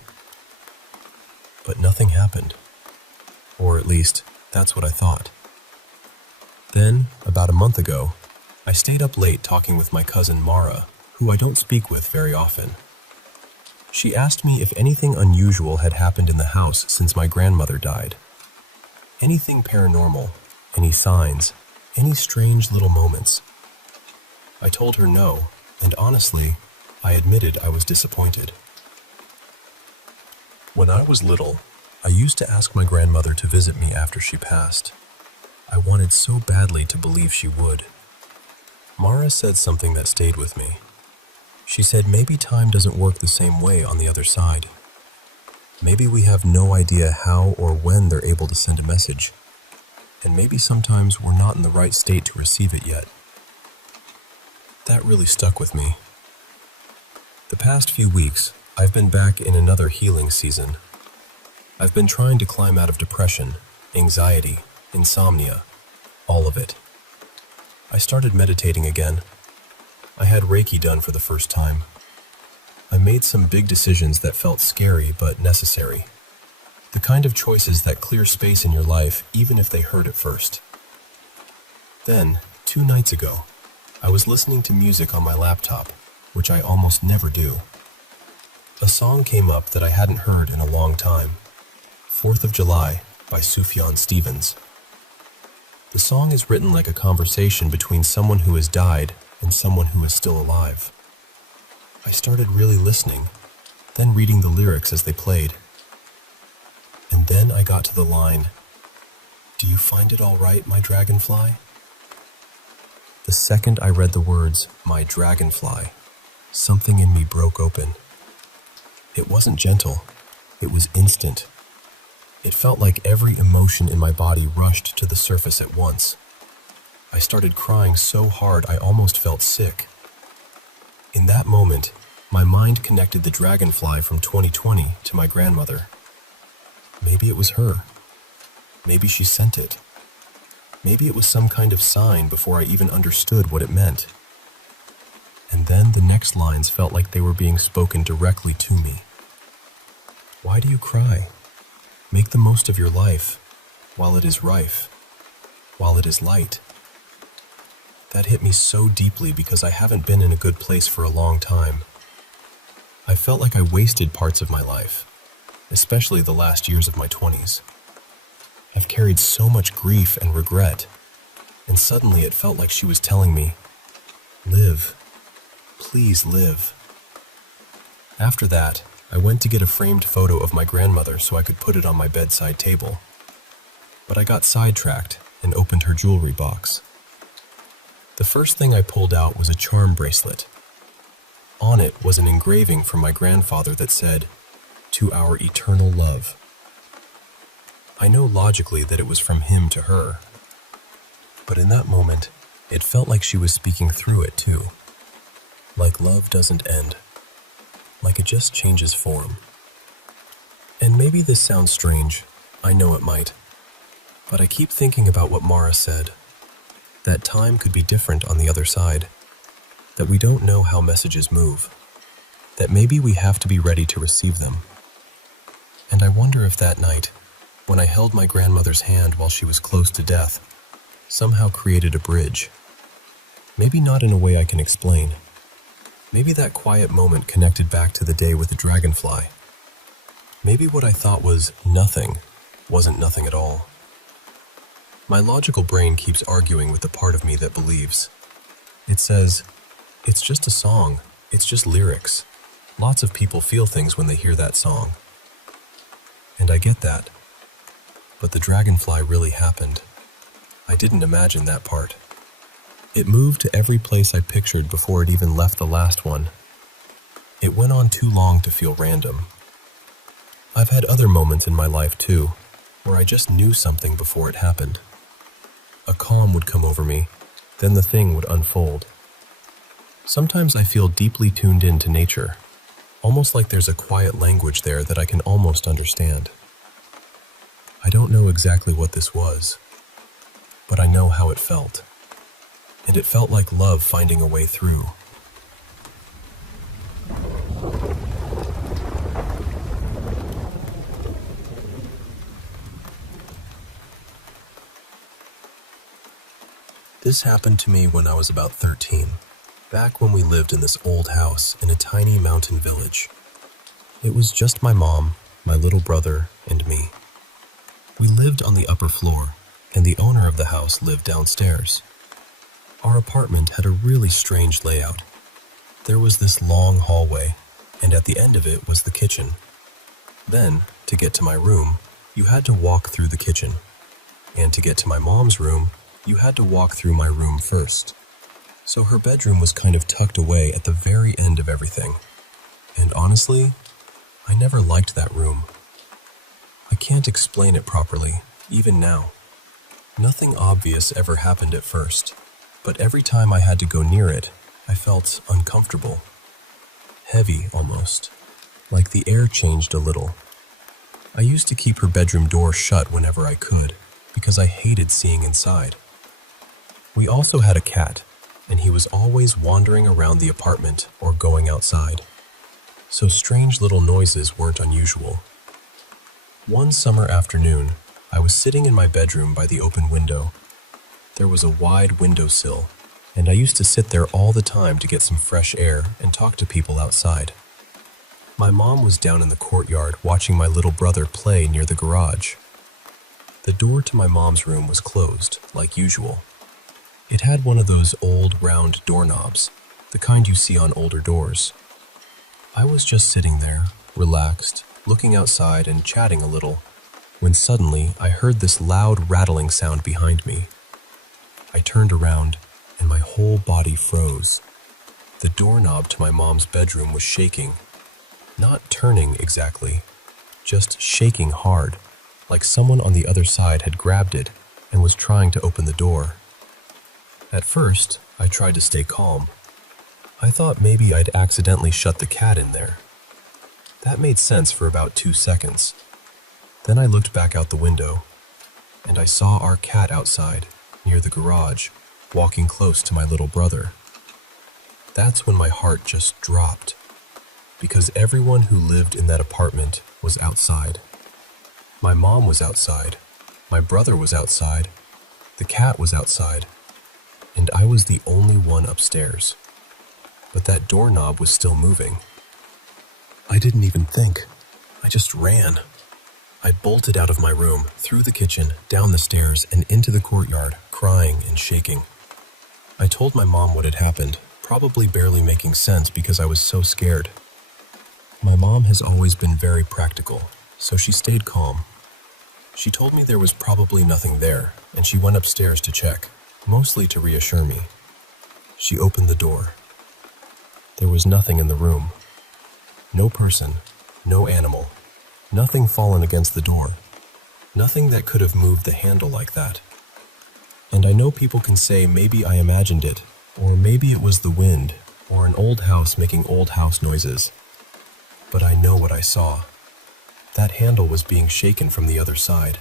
But nothing happened. Or at least, that's what I thought. Then, about a month ago, I stayed up late talking with my cousin Mara, who I don't speak with very often. She asked me if anything unusual had happened in the house since my grandmother died. Anything paranormal, any signs, any strange little moments. I told her no, and honestly, I admitted I was disappointed. When I was little, I used to ask my grandmother to visit me after she passed. I wanted so badly to believe she would. Mara said something that stayed with me. She said maybe time doesn't work the same way on the other side. Maybe we have no idea how or when they're able to send a message, and maybe sometimes we're not in the right state to receive it yet. That really stuck with me. The past few weeks, I've been back in another healing season. I've been trying to climb out of depression, anxiety, insomnia, all of it. I started meditating again. I had Reiki done for the first time. I made some big decisions that felt scary but necessary. The kind of choices that clear space in your life even if they hurt at first. Then, 2 nights ago, I was listening to music on my laptop, which I almost never do. A song came up that I hadn't heard in a long time, 4th of July by Sufjan Stevens. The song is written like a conversation between someone who has died and someone who is still alive. I started really listening, then reading the lyrics as they played. And then I got to the line, "Do you find it all right, my dragonfly?" The second I read the words, "my dragonfly," something in me broke open. It wasn't gentle, it was instant. It felt like every emotion in my body rushed to the surface at once. I started crying so hard I almost felt sick. In that moment, my mind connected the dragonfly from 2020 to my grandmother. Maybe it was her. Maybe she sent it. Maybe it was some kind of sign before I even understood what it meant. And then the next lines felt like they were being spoken directly to me. Why do you cry? Make the most of your life, while it is rife, while it is light. That hit me so deeply because I haven't been in a good place for a long time. I felt like I wasted parts of my life, especially the last years of my 20s. I've carried so much grief and regret, and suddenly it felt like she was telling me, "Live, please live." After that, I went to get a framed photo of my grandmother so I could put it on my bedside table. But I got sidetracked and opened her jewelry box. The first thing I pulled out was a charm bracelet. On it was an engraving from my grandfather that said, "To our eternal love." I know logically that it was from him to her. But in that moment, it felt like she was speaking through it too. Like love doesn't end. Like it just changes form. And maybe this sounds strange, I know it might, but I keep thinking about what Mara said, that time could be different on the other side, that we don't know how messages move, that maybe we have to be ready to receive them. And I wonder if that night, when I held my grandmother's hand while she was close to death, somehow created a bridge. Maybe not in a way I can explain. Maybe that quiet moment connected back to the day with the dragonfly. Maybe what I thought was nothing wasn't nothing at all. My logical brain keeps arguing with the part of me that believes. It says, it's just a song, it's just lyrics. Lots of people feel things when they hear that song. And I get that. But the dragonfly really happened. I didn't imagine that part. It moved to every place I pictured before it even left the last one. It went on too long to feel random. I've had other moments in my life too, where I just knew something before it happened. A calm would come over me, then the thing would unfold. Sometimes I feel deeply tuned in to nature, almost like there's a quiet language there that I can almost understand. I don't know exactly what this was, but I know how it felt. And it felt like love finding a way through. This happened to me when I was about 13, back when we lived in this old house in a tiny mountain village. It was just my mom, my little brother, and me. We lived on the upper floor, and the owner of the house lived downstairs. Our apartment had a really strange layout. There was this long hallway, and at the end of it was the kitchen. Then, to get to my room, you had to walk through the kitchen. And to get to my mom's room, you had to walk through my room first. So her bedroom was kind of tucked away at the very end of everything. And honestly, I never liked that room. I can't explain it properly, even now. Nothing obvious ever happened at first, but every time I had to go near it, I felt uncomfortable. Heavy, almost. Like the air changed a little. I used to keep her bedroom door shut whenever I could, because I hated seeing inside. We also had a cat, and he was always wandering around the apartment or going outside. So strange little noises weren't unusual. One summer afternoon, I was sitting in my bedroom by the open window. There was a wide windowsill, and I used to sit there all the time to get some fresh air and talk to people outside. My mom was down in the courtyard watching my little brother play near the garage. The door to my mom's room was closed, like usual. It had one of those old, round doorknobs, the kind you see on older doors. I was just sitting there, relaxed, looking outside and chatting a little, when suddenly I heard this loud rattling sound behind me. I turned around, and my whole body froze. The doorknob to my mom's bedroom was shaking. Not turning exactly, just shaking hard, like someone on the other side had grabbed it and was trying to open the door. At first, I tried to stay calm. I thought maybe I'd accidentally shut the cat in there. That made sense for about 2 seconds. Then I looked back out the window, and I saw our cat outside, near the garage, walking close to my little brother. That's when my heart just dropped, because everyone who lived in that apartment was outside. My mom was outside, my brother was outside, the cat was outside, and I was the only one upstairs. But that doorknob was still moving. I didn't even think. I just ran. I bolted out of my room, through the kitchen, down the stairs, and into the courtyard, crying and shaking. I told my mom what had happened, probably barely making sense because I was so scared. My mom has always been very practical, so she stayed calm. She told me there was probably nothing there, and she went upstairs to check, mostly to reassure me. She opened the door. There was nothing in the room. No person, no animal, nothing fallen against the door, nothing that could have moved the handle like that. And I know people can say maybe I imagined it, or maybe it was the wind, or an old house making old house noises. But I know what I saw. That handle was being shaken from the other side.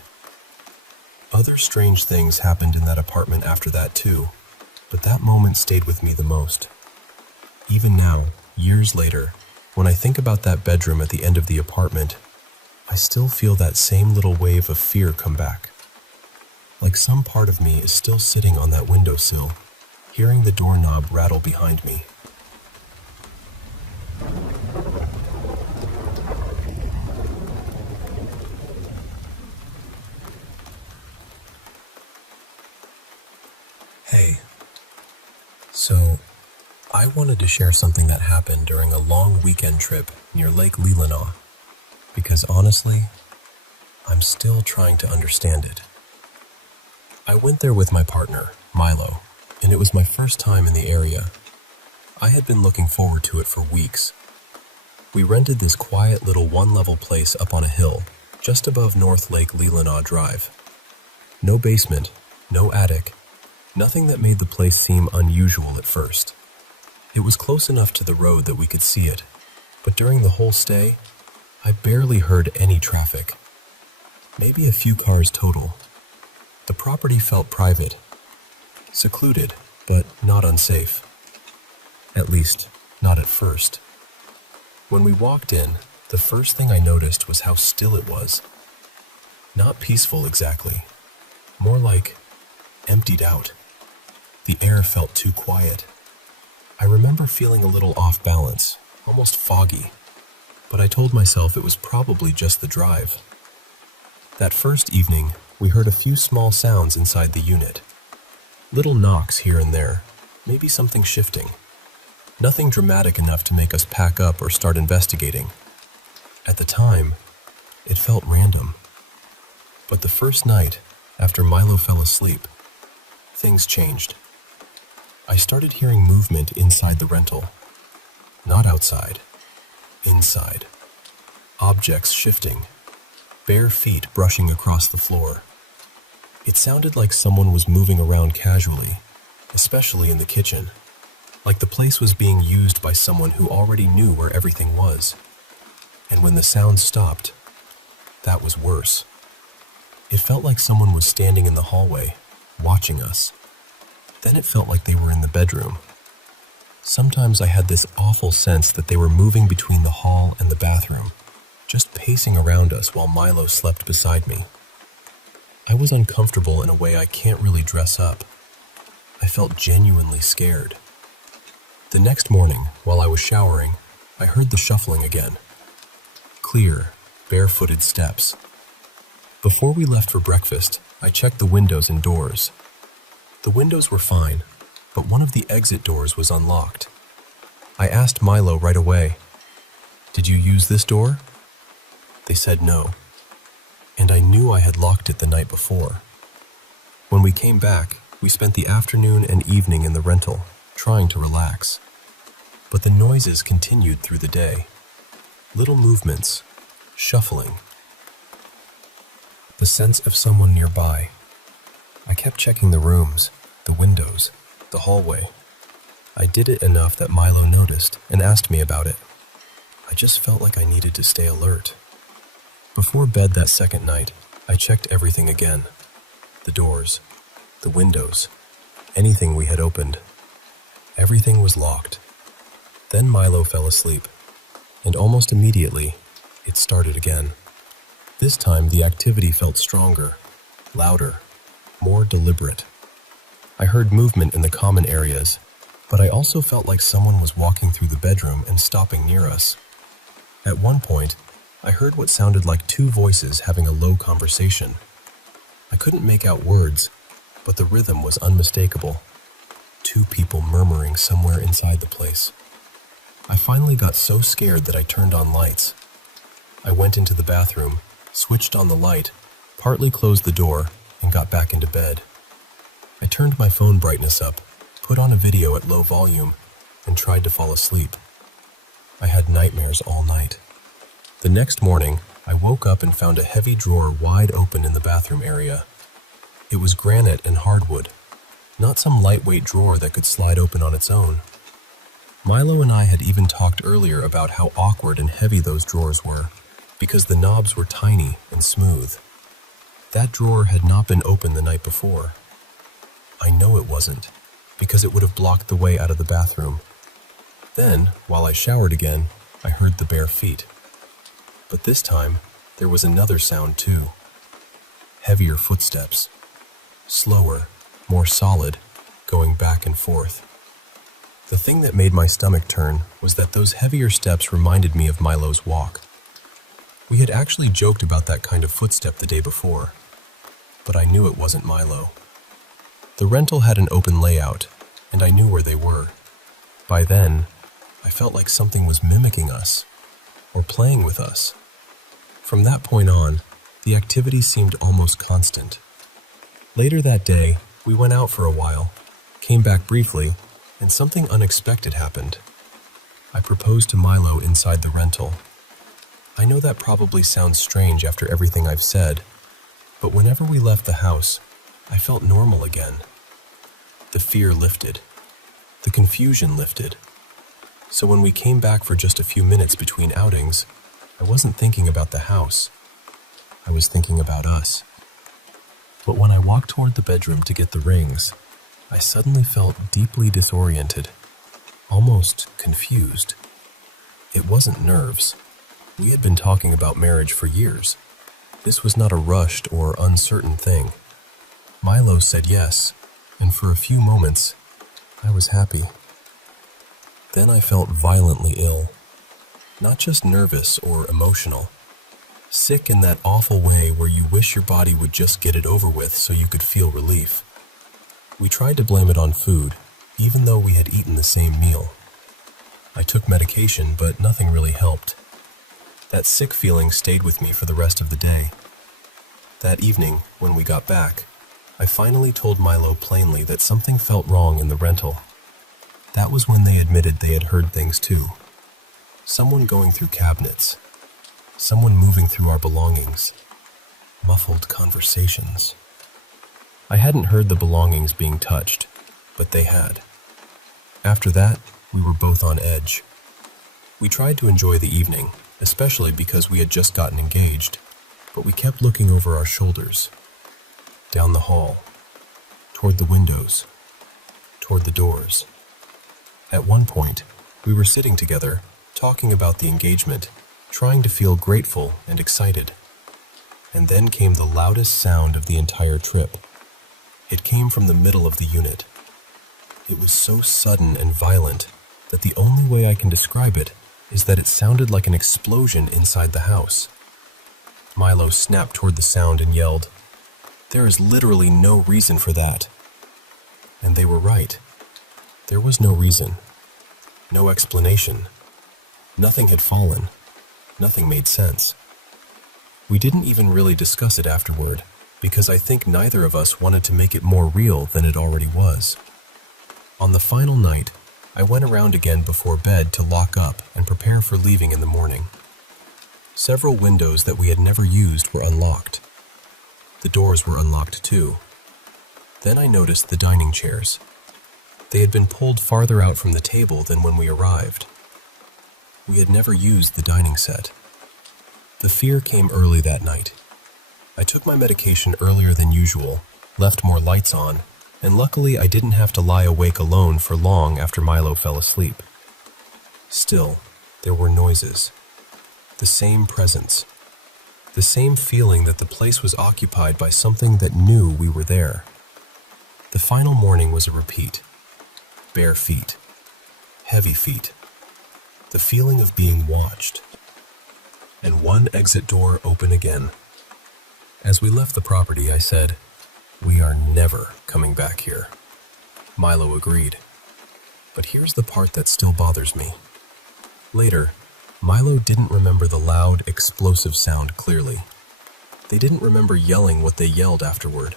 Other strange things happened in that apartment after that too, but that moment stayed with me the most. Even now, years later, when I think about that bedroom at the end of the apartment, I still feel that same little wave of fear come back. Like some part of me is still sitting on that windowsill, hearing the doorknob rattle behind me. Hey, so I wanted to share something that happened during a long weekend trip near Lake Leelanau, because honestly, I'm still trying to understand it. I went there with my partner, Milo, and it was my first time in the area. I had been looking forward to it for weeks. We rented this quiet little one-level place up on a hill, just above North Lake Leelanau Drive. No basement, no attic, nothing that made the place seem unusual at first. It was close enough to the road that we could see it, but during the whole stay, I barely heard any traffic. Maybe a few cars total. The property felt private, secluded, but not unsafe. At least, not at first. When we walked in, the first thing I noticed was how still it was. Not peaceful exactly, more like emptied out. The air felt too quiet. I remember feeling a little off balance, almost foggy, but I told myself it was probably just the drive. That first evening, we heard a few small sounds inside the unit. Little knocks here and there, maybe something shifting. Nothing dramatic enough to make us pack up or start investigating. At the time, it felt random. But the first night, after Milo fell asleep, things changed. I started hearing movement inside the rental. Not outside, inside. Objects shifting, bare feet brushing across the floor. It sounded like someone was moving around casually, especially in the kitchen, like the place was being used by someone who already knew where everything was. And when the sound stopped, that was worse. It felt like someone was standing in the hallway, watching us. Then it felt like they were in the bedroom. Sometimes I had this awful sense that they were moving between the hall and the bathroom, just pacing around us while Milo slept beside me. I was uncomfortable in a way I can't really dress up. I felt genuinely scared. The next morning, while I was showering, I heard the shuffling again. Clear, barefooted steps. Before we left for breakfast, I checked the windows and doors. The windows were fine, but one of the exit doors was unlocked. I asked Milo right away, "Did you use this door?" They said no, and I knew I had locked it the night before. When we came back, we spent the afternoon and evening in the rental, trying to relax. But the noises continued through the day. Little movements, shuffling. The sense of someone nearby. I kept checking the rooms, the windows, the hallway. I did it enough that Milo noticed and asked me about it. I just felt like I needed to stay alert. Before bed that second night, I checked everything again. The doors, the windows, anything we had opened. Everything was locked. Then Milo fell asleep, and almost immediately, it started again. This time the activity felt stronger, louder, more deliberate. I heard movement in the common areas, but I also felt like someone was walking through the bedroom and stopping near us. At one point, I heard what sounded like two voices having a low conversation. I couldn't make out words, but the rhythm was unmistakable. Two people murmuring somewhere inside the place. I finally got so scared that I turned on lights. I went into the bathroom, switched on the light, partly closed the door, and got back into bed. I turned my phone brightness up, put on a video at low volume, and tried to fall asleep. I had nightmares all night. The next morning, I woke up and found a heavy drawer wide open in the bathroom area. It was granite and hardwood, not some lightweight drawer that could slide open on its own. Milo and I had even talked earlier about how awkward and heavy those drawers were, because the knobs were tiny and smooth. That drawer had not been opened the night before. I know it wasn't, because it would have blocked the way out of the bathroom. Then, while I showered again, I heard the bare feet. But this time, there was another sound too. Heavier footsteps. Slower, more solid, going back and forth. The thing that made my stomach turn was that those heavier steps reminded me of Milo's walk. We had actually joked about that kind of footstep the day before, but I knew it wasn't Milo. The rental had an open layout, and I knew where they were. By then, I felt like something was mimicking us, or playing with us. From that point on, the activity seemed almost constant. Later that day, we went out for a while, came back briefly, and something unexpected happened. I proposed to Milo inside the rental. I know that probably sounds strange after everything I've said, but whenever we left the house, I felt normal again. The fear lifted. The confusion lifted. So when we came back for just a few minutes between outings, I wasn't thinking about the house. I was thinking about us. But when I walked toward the bedroom to get the rings, I suddenly felt deeply disoriented, almost confused. It wasn't nerves. We had been talking about marriage for years. This was not a rushed or uncertain thing. Milo said yes, and for a few moments, I was happy. Then I felt violently ill. Not just nervous or emotional. Sick in that awful way where you wish your body would just get it over with so you could feel relief. We tried to blame it on food, even though we had eaten the same meal. I took medication, but nothing really helped. That sick feeling stayed with me for the rest of the day. That evening, when we got back, I finally told Milo plainly that something felt wrong in the rental. That was when they admitted they had heard things too. Someone going through cabinets. Someone moving through our belongings. Muffled conversations. I hadn't heard the belongings being touched, but they had. After that, we were both on edge. We tried to enjoy the evening, especially because we had just gotten engaged, but we kept looking over our shoulders, down the hall, toward the windows, toward the doors. At one point, we were sitting together, talking about the engagement, trying to feel grateful and excited. And then came the loudest sound of the entire trip. It came from the middle of the unit. It was so sudden and violent that the only way I can describe it is that it sounded like an explosion inside the house. Milo snapped toward the sound and yelled, "There is literally no reason for that." And they were right. There was no reason. No explanation. Nothing had fallen. Nothing made sense. We didn't even really discuss it afterward, because I think neither of us wanted to make it more real than it already was. On the final night, I went around again before bed to lock up and prepare for leaving in the morning. Several windows that we had never used were unlocked. The doors were unlocked too. Then I noticed the dining chairs. They had been pulled farther out from the table than when we arrived. We had never used the dining set. The fear came early that night. I took my medication earlier than usual, left more lights on, and luckily I didn't have to lie awake alone for long after Milo fell asleep. Still, there were noises. The same presence. The same feeling that the place was occupied by something that knew we were there. The final morning was a repeat. Bare feet. Heavy feet. The feeling of being watched. And one exit door open again. As we left the property, I said, "We are never coming back here." Milo agreed. But here's the part that still bothers me. Later, Milo didn't remember the loud, explosive sound clearly. They didn't remember yelling what they yelled afterward.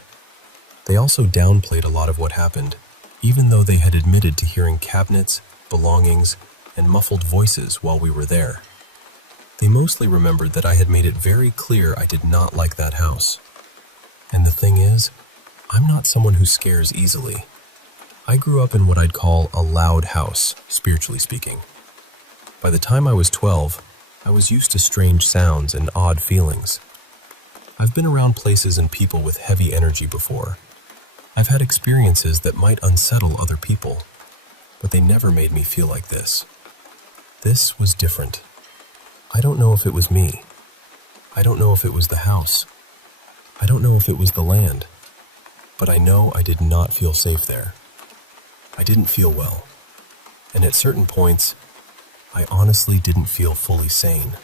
They also downplayed a lot of what happened, even though they had admitted to hearing cabinets, belongings, and muffled voices while we were there. They mostly remembered that I had made it very clear I did not like that house. And the thing is, I'm not someone who scares easily. I grew up in what I'd call a loud house, spiritually speaking. By the time I was 12, I was used to strange sounds and odd feelings. I've been around places and people with heavy energy before. I've had experiences that might unsettle other people, but they never made me feel like this. This was different. I don't know if it was me. I don't know if it was the house. I don't know if it was the land. But I know I did not feel safe there. I didn't feel well. And at certain points, I honestly didn't feel fully sane.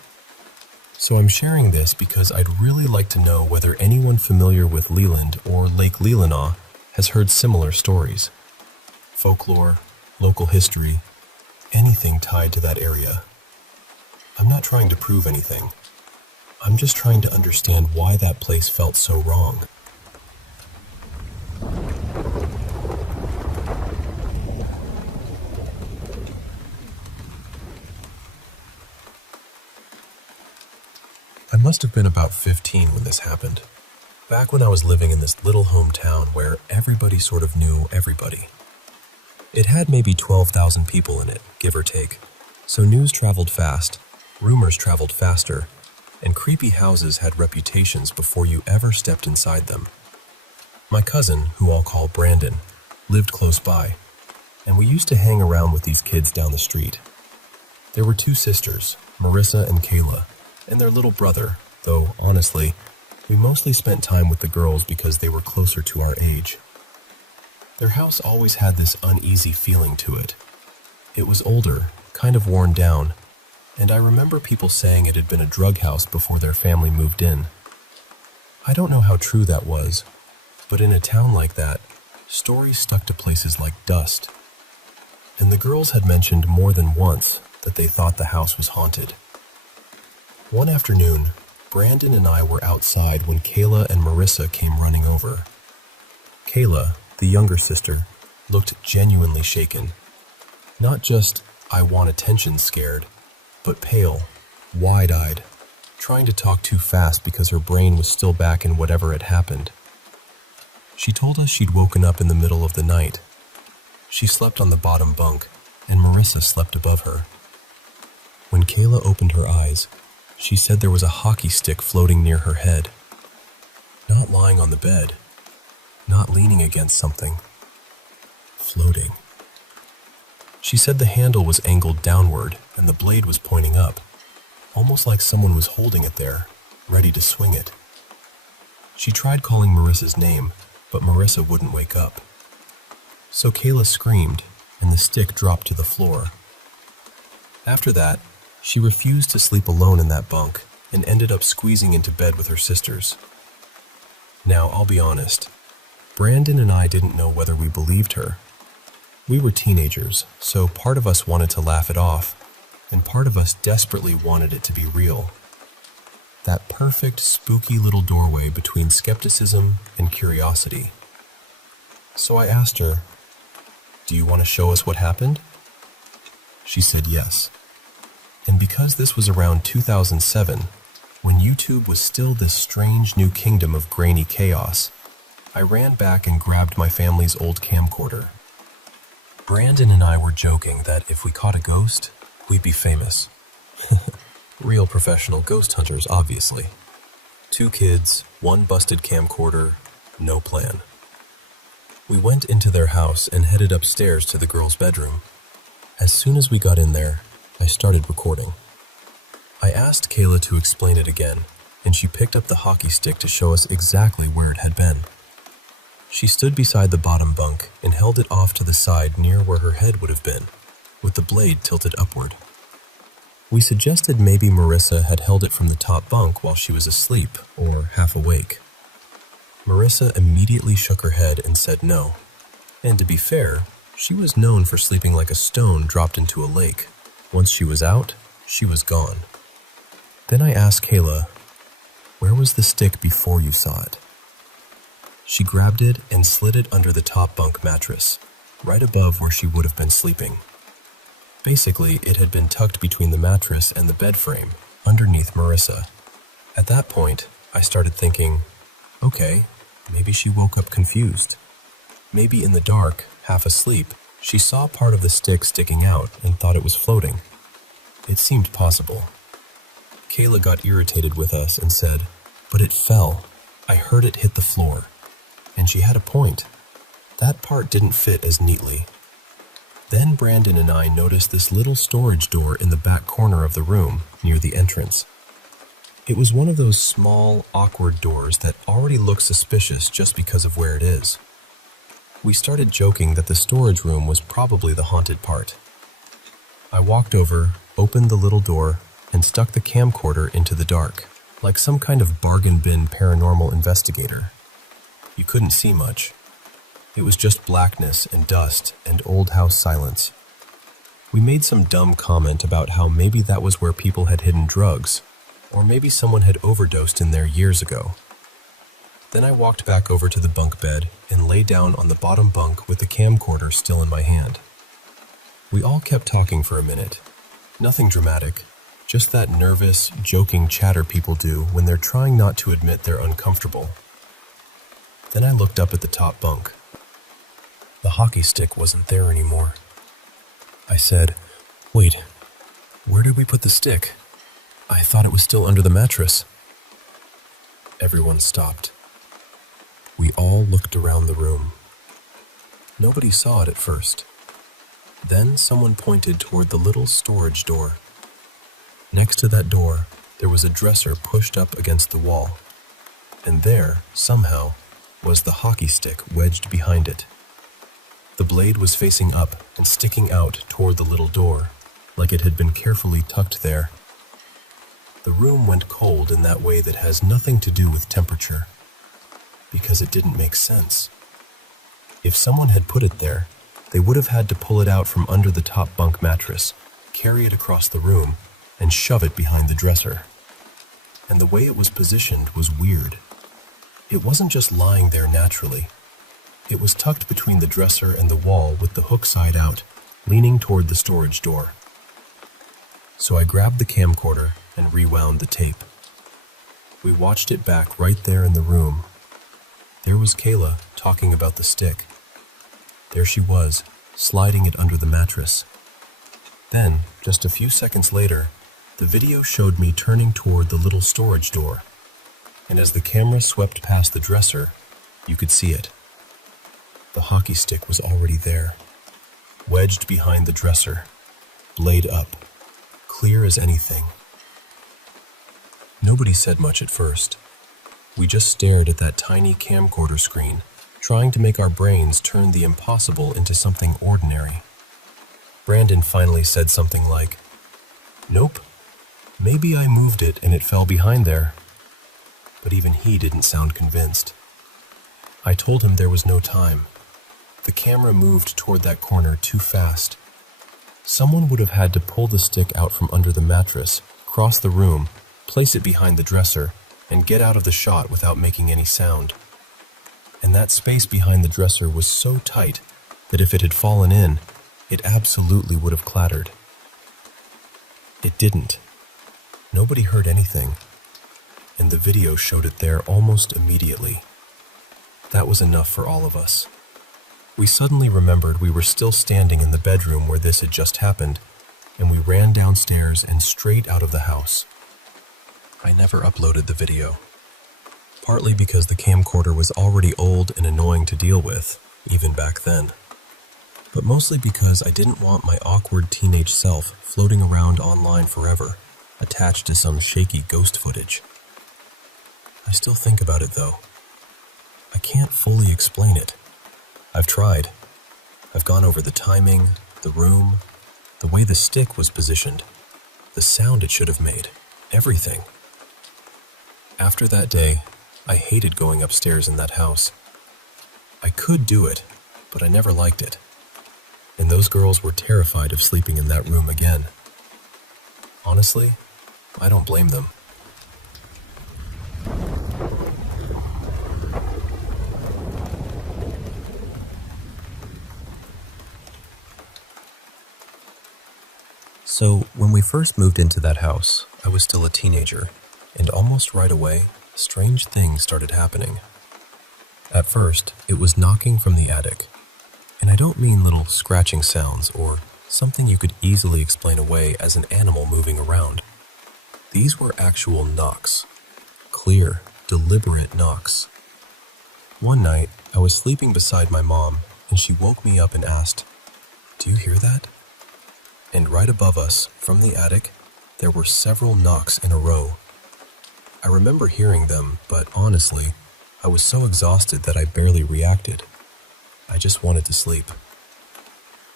So I'm sharing this because I'd really like to know whether anyone familiar with Leland or Lake Leelanau has heard similar stories. Folklore, local history, anything tied to that area. I'm not trying to prove anything. I'm just trying to understand why that place felt so wrong. I must have been about 15 when this happened. Back when I was living in this little hometown where everybody sort of knew everybody. It had maybe 12,000 people in it, give or take, so news traveled fast, rumors traveled faster, and creepy houses had reputations before you ever stepped inside them. My cousin, who I'll call Brandon, lived close by, and we used to hang around with these kids down the street. There were two sisters, Marissa and Kayla, and their little brother, though, honestly, we mostly spent time with the girls because they were closer to our age. Their house always had this uneasy feeling to it. It was older, kind of worn down, and I remember people saying it had been a drug house before their family moved in. I don't know how true that was, but in a town like that, stories stuck to places like dust. And the girls had mentioned more than once that they thought the house was haunted. One afternoon, Brandon and I were outside when Kayla and Marissa came running over. Kayla, the younger sister, looked genuinely shaken. Not just, I want attention scared, but pale, wide-eyed, trying to talk too fast because her brain was still back in whatever had happened. She told us she'd woken up in the middle of the night. She slept on the bottom bunk, and Marissa slept above her. When Kayla opened her eyes, she said there was a hockey stick floating near her head. Not lying on the bed, not leaning against something. Floating. She said the handle was angled downward and the blade was pointing up, almost like someone was holding it there, ready to swing it. She tried calling Marissa's name, but Marissa wouldn't wake up. So Kayla screamed, and the stick dropped to the floor. After that, she refused to sleep alone in that bunk and ended up squeezing into bed with her sisters. Now, I'll be honest, Brandon and I didn't know whether we believed her. We were teenagers, so part of us wanted to laugh it off, and part of us desperately wanted it to be real. That perfect, spooky little doorway between skepticism and curiosity. So I asked her, "Do you want to show us what happened?" She said yes. And because this was around 2007, when YouTube was still this strange new kingdom of grainy chaos, I ran back and grabbed my family's old camcorder. Brandon and I were joking that if we caught a ghost, we'd be famous. Real professional ghost hunters, obviously. 2 kids, 1 busted camcorder, no plan. We went into their house and headed upstairs to the girls' bedroom. As soon as we got in there, I started recording. I asked Kayla to explain it again, and she picked up the hockey stick to show us exactly where it had been. She stood beside the bottom bunk and held it off to the side near where her head would have been, with the blade tilted upward. We suggested maybe Marissa had held it from the top bunk while she was asleep or half awake. Marissa immediately shook her head and said no. And to be fair, she was known for sleeping like a stone dropped into a lake. Once she was out, she was gone. Then I asked Kayla, "Where was the stick before you saw it?" She grabbed it and slid it under the top bunk mattress, right above where she would have been sleeping. Basically, it had been tucked between the mattress and the bed frame, underneath Marissa. At that point, I started thinking, okay, maybe she woke up confused. Maybe in the dark, half asleep, she saw part of the stick sticking out and thought it was floating. It seemed possible. Kayla got irritated with us and said, "But it fell. I heard it hit the floor." And she had a point. That part didn't fit as neatly. Then Brandon and I noticed this little storage door in the back corner of the room, near the entrance. It was one of those small, awkward doors that already look suspicious just because of where it is. We started joking that the storage room was probably the haunted part. I walked over, opened the little door, and stuck the camcorder into the dark, like some kind of bargain bin paranormal investigator. You couldn't see much. It was just blackness and dust and old house silence. We made some dumb comment about how maybe that was where people had hidden drugs, or maybe someone had overdosed in there years ago. Then I walked back over to the bunk bed and lay down on the bottom bunk with the camcorder still in my hand. We all kept talking for a minute. Nothing dramatic, just that nervous, joking chatter people do when they're trying not to admit they're uncomfortable. Then I looked up at the top bunk. The hockey stick wasn't there anymore. I said, "Wait, where did we put the stick? I thought it was still under the mattress." Everyone stopped. We all looked around the room. Nobody saw it at first. Then someone pointed toward the little storage door. Next to that door, there was a dresser pushed up against the wall, and there, somehow, was the hockey stick wedged behind it. The blade was facing up and sticking out toward the little door, like it had been carefully tucked there. The room went cold in that way that has nothing to do with temperature, because it didn't make sense. If someone had put it there, they would have had to pull it out from under the top bunk mattress, carry it across the room, and shove it behind the dresser. And the way it was positioned was weird. It wasn't just lying there naturally. It was tucked between the dresser and the wall with the hook side out, leaning toward the storage door. So I grabbed the camcorder and rewound the tape. We watched it back right there in the room. There was Kayla talking about the stick. There she was, sliding it under the mattress. Then, just a few seconds later, the video showed me turning toward the little storage door, and as the camera swept past the dresser, you could see it. The hockey stick was already there, wedged behind the dresser, blade up, clear as anything. Nobody said much at first. We just stared at that tiny camcorder screen, trying to make our brains turn the impossible into something ordinary. Brandon finally said something like, "Nope. Maybe I moved it and it fell behind there." But even he didn't sound convinced. I told him there was no time. The camera moved toward that corner too fast. Someone would have had to pull the stick out from under the mattress, cross the room, place it behind the dresser, and get out of the shot without making any sound. And that space behind the dresser was so tight that if it had fallen in, it absolutely would have clattered. It didn't. Nobody heard anything, and the video showed it there almost immediately. That was enough for all of us. We suddenly remembered we were still standing in the bedroom where this had just happened, and we ran downstairs and straight out of the house. I never uploaded the video, partly because the camcorder was already old and annoying to deal with, even back then, but mostly because I didn't want my awkward teenage self floating around online forever, attached to some shaky ghost footage. I still think about it though. I can't fully explain it. I've tried. I've gone over the timing, the room, the way the stick was positioned, the sound it should have made, everything. After that day, I hated going upstairs in that house. I could do it, but I never liked it. And those girls were terrified of sleeping in that room again. Honestly, I don't blame them. So, when we first moved into that house, I was still a teenager, and almost right away, strange things started happening. At first, it was knocking from the attic, and I don't mean little scratching sounds or something you could easily explain away as an animal moving around. These were actual knocks, clear, deliberate knocks. One night, I was sleeping beside my mom, and she woke me up and asked, "Do you hear that?" And right above us, from the attic, there were several knocks in a row. I remember hearing them, but honestly, I was so exhausted that I barely reacted. I just wanted to sleep.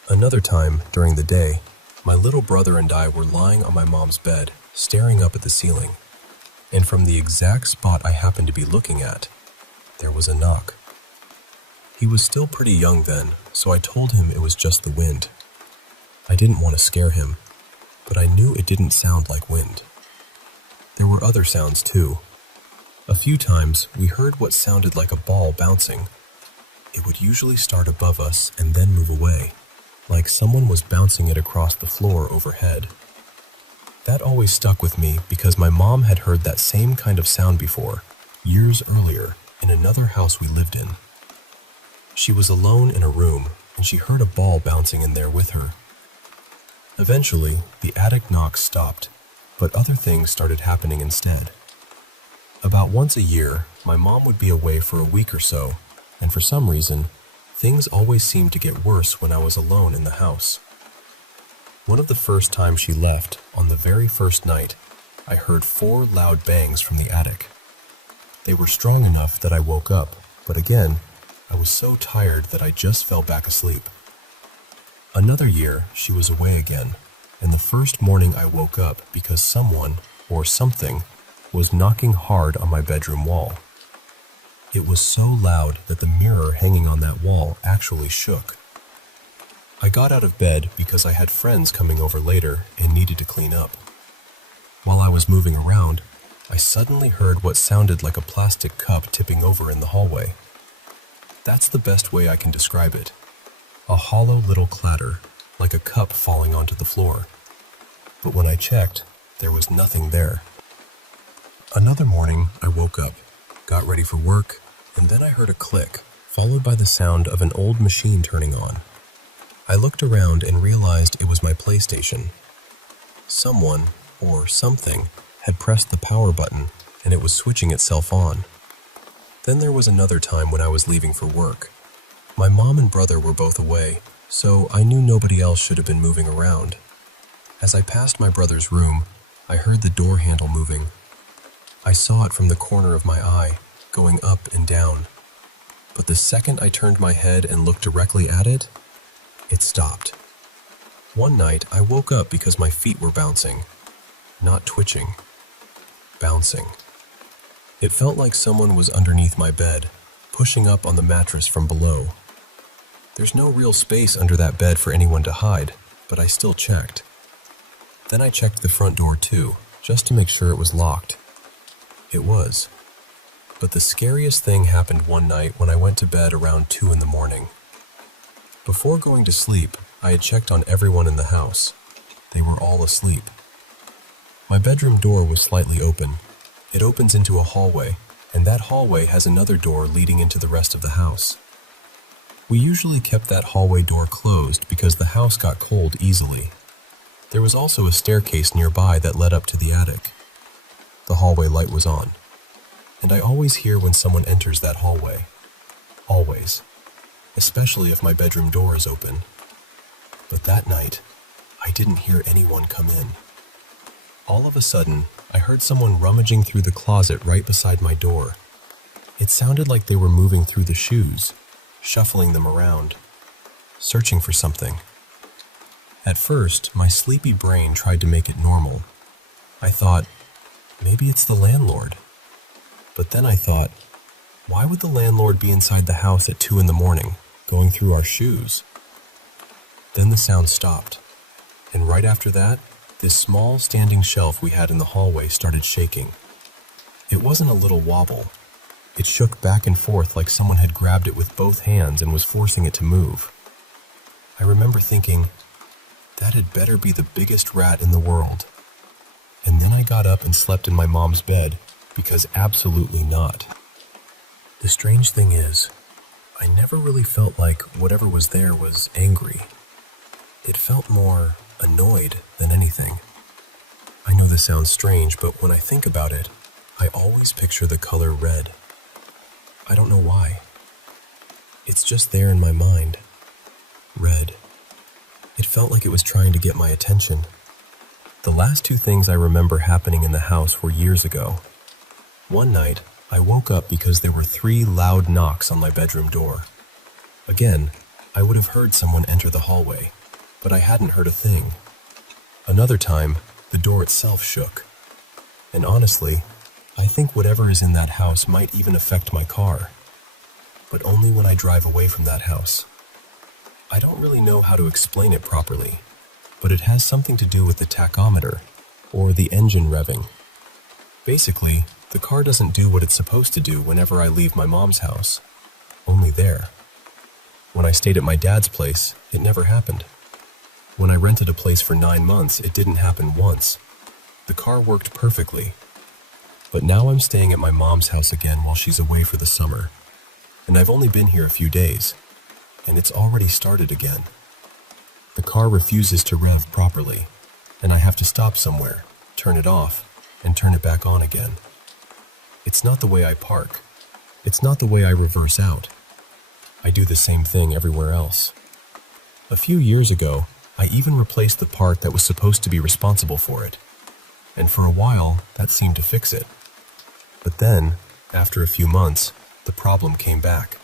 Another time, during the day, my little brother and I were lying on my mom's bed, staring up at the ceiling, and from the exact spot I happened to be looking at, there was a knock. He was still pretty young then, so I told him it was just the wind. I didn't want to scare him, but I knew it didn't sound like wind. There were other sounds too. A few times, we heard what sounded like a ball bouncing. It would usually start above us and then move away, like someone was bouncing it across the floor overhead. That always stuck with me because my mom had heard that same kind of sound before, years earlier, in another house we lived in. She was alone in a room, and she heard a ball bouncing in there with her. Eventually, the attic knocks stopped, but other things started happening instead. About once a year, my mom would be away for a week or so, and for some reason, things always seemed to get worse when I was alone in the house. One of the first times she left, on the very first night, I heard 4 loud bangs from the attic. They were strong enough that I woke up, but again, I was so tired that I just fell back asleep. Another year, she was away again, and the first morning I woke up because someone, or something, was knocking hard on my bedroom wall. It was so loud that the mirror hanging on that wall actually shook. I got out of bed because I had friends coming over later and needed to clean up. While I was moving around, I suddenly heard what sounded like a plastic cup tipping over in the hallway. That's the best way I can describe it. A hollow little clatter, like a cup falling onto the floor. But when I checked, there was nothing there. Another morning, I woke up, got ready for work, and then I heard a click, followed by the sound of an old machine turning on. I looked around and realized it was my PlayStation. Someone, or something, had pressed the power button, and it was switching itself on. Then there was another time when I was leaving for work. My mom and brother were both away, so I knew nobody else should have been moving around. As I passed my brother's room, I heard the door handle moving. I saw it from the corner of my eye, going up and down. But the second I turned my head and looked directly at it, it stopped. One night, I woke up because my feet were bouncing. Not twitching. Bouncing. It felt like someone was underneath my bed, pushing up on the mattress from below. There's no real space under that bed for anyone to hide, but I still checked. Then I checked the front door too, just to make sure it was locked. It was. But the scariest thing happened one night when I went to bed around 2 in the morning. Before going to sleep, I had checked on everyone in the house. They were all asleep. My bedroom door was slightly open. It opens into a hallway, and that hallway has another door leading into the rest of the house. We usually kept that hallway door closed because the house got cold easily. There was also a staircase nearby that led up to the attic. The hallway light was on, and I always hear when someone enters that hallway. Always. Especially if my bedroom door is open. But that night, I didn't hear anyone come in. All of a sudden, I heard someone rummaging through the closet right beside my door. It sounded like they were moving through the shoes, shuffling them around, searching for something. At first, my sleepy brain tried to make it normal. I thought, maybe it's the landlord. But then I thought, why would the landlord be inside the house at 2 in the morning, going through our shoes? Then the sound stopped, and right after that, this small standing shelf we had in the hallway started shaking. It wasn't a little wobble. It shook back and forth like someone had grabbed it with both hands and was forcing it to move. I remember thinking, that had better be the biggest rat in the world. And then I got up and slept in my mom's bed, because absolutely not. The strange thing is, I never really felt like whatever was there was angry. It felt more annoyed than anything. I know this sounds strange, but when I think about it, I always picture the color red. I don't know why. It's just there in my mind. Red. It felt like it was trying to get my attention. The last 2 things I remember happening in the house were years ago. One night, I woke up because there were 3 loud knocks on my bedroom door. Again, I would have heard someone enter the hallway, but I hadn't heard a thing. Another time, the door itself shook. And honestly, I think whatever is in that house might even affect my car. But only when I drive away from that house. I don't really know how to explain it properly, but it has something to do with the tachometer, or the engine revving. Basically, the car doesn't do what it's supposed to do whenever I leave my mom's house. Only there. When I stayed at my dad's place, it never happened. When I rented a place for 9 months, it didn't happen once. The car worked perfectly. But now I'm staying at my mom's house again while she's away for the summer. And I've only been here a few days, and it's already started again. The car refuses to rev properly, and I have to stop somewhere, turn it off, and turn it back on again. It's not the way I park. It's not the way I reverse out. I do the same thing everywhere else. A few years ago, I even replaced the part that was supposed to be responsible for it. And for a while, that seemed to fix it. But then, after a few months, the problem came back.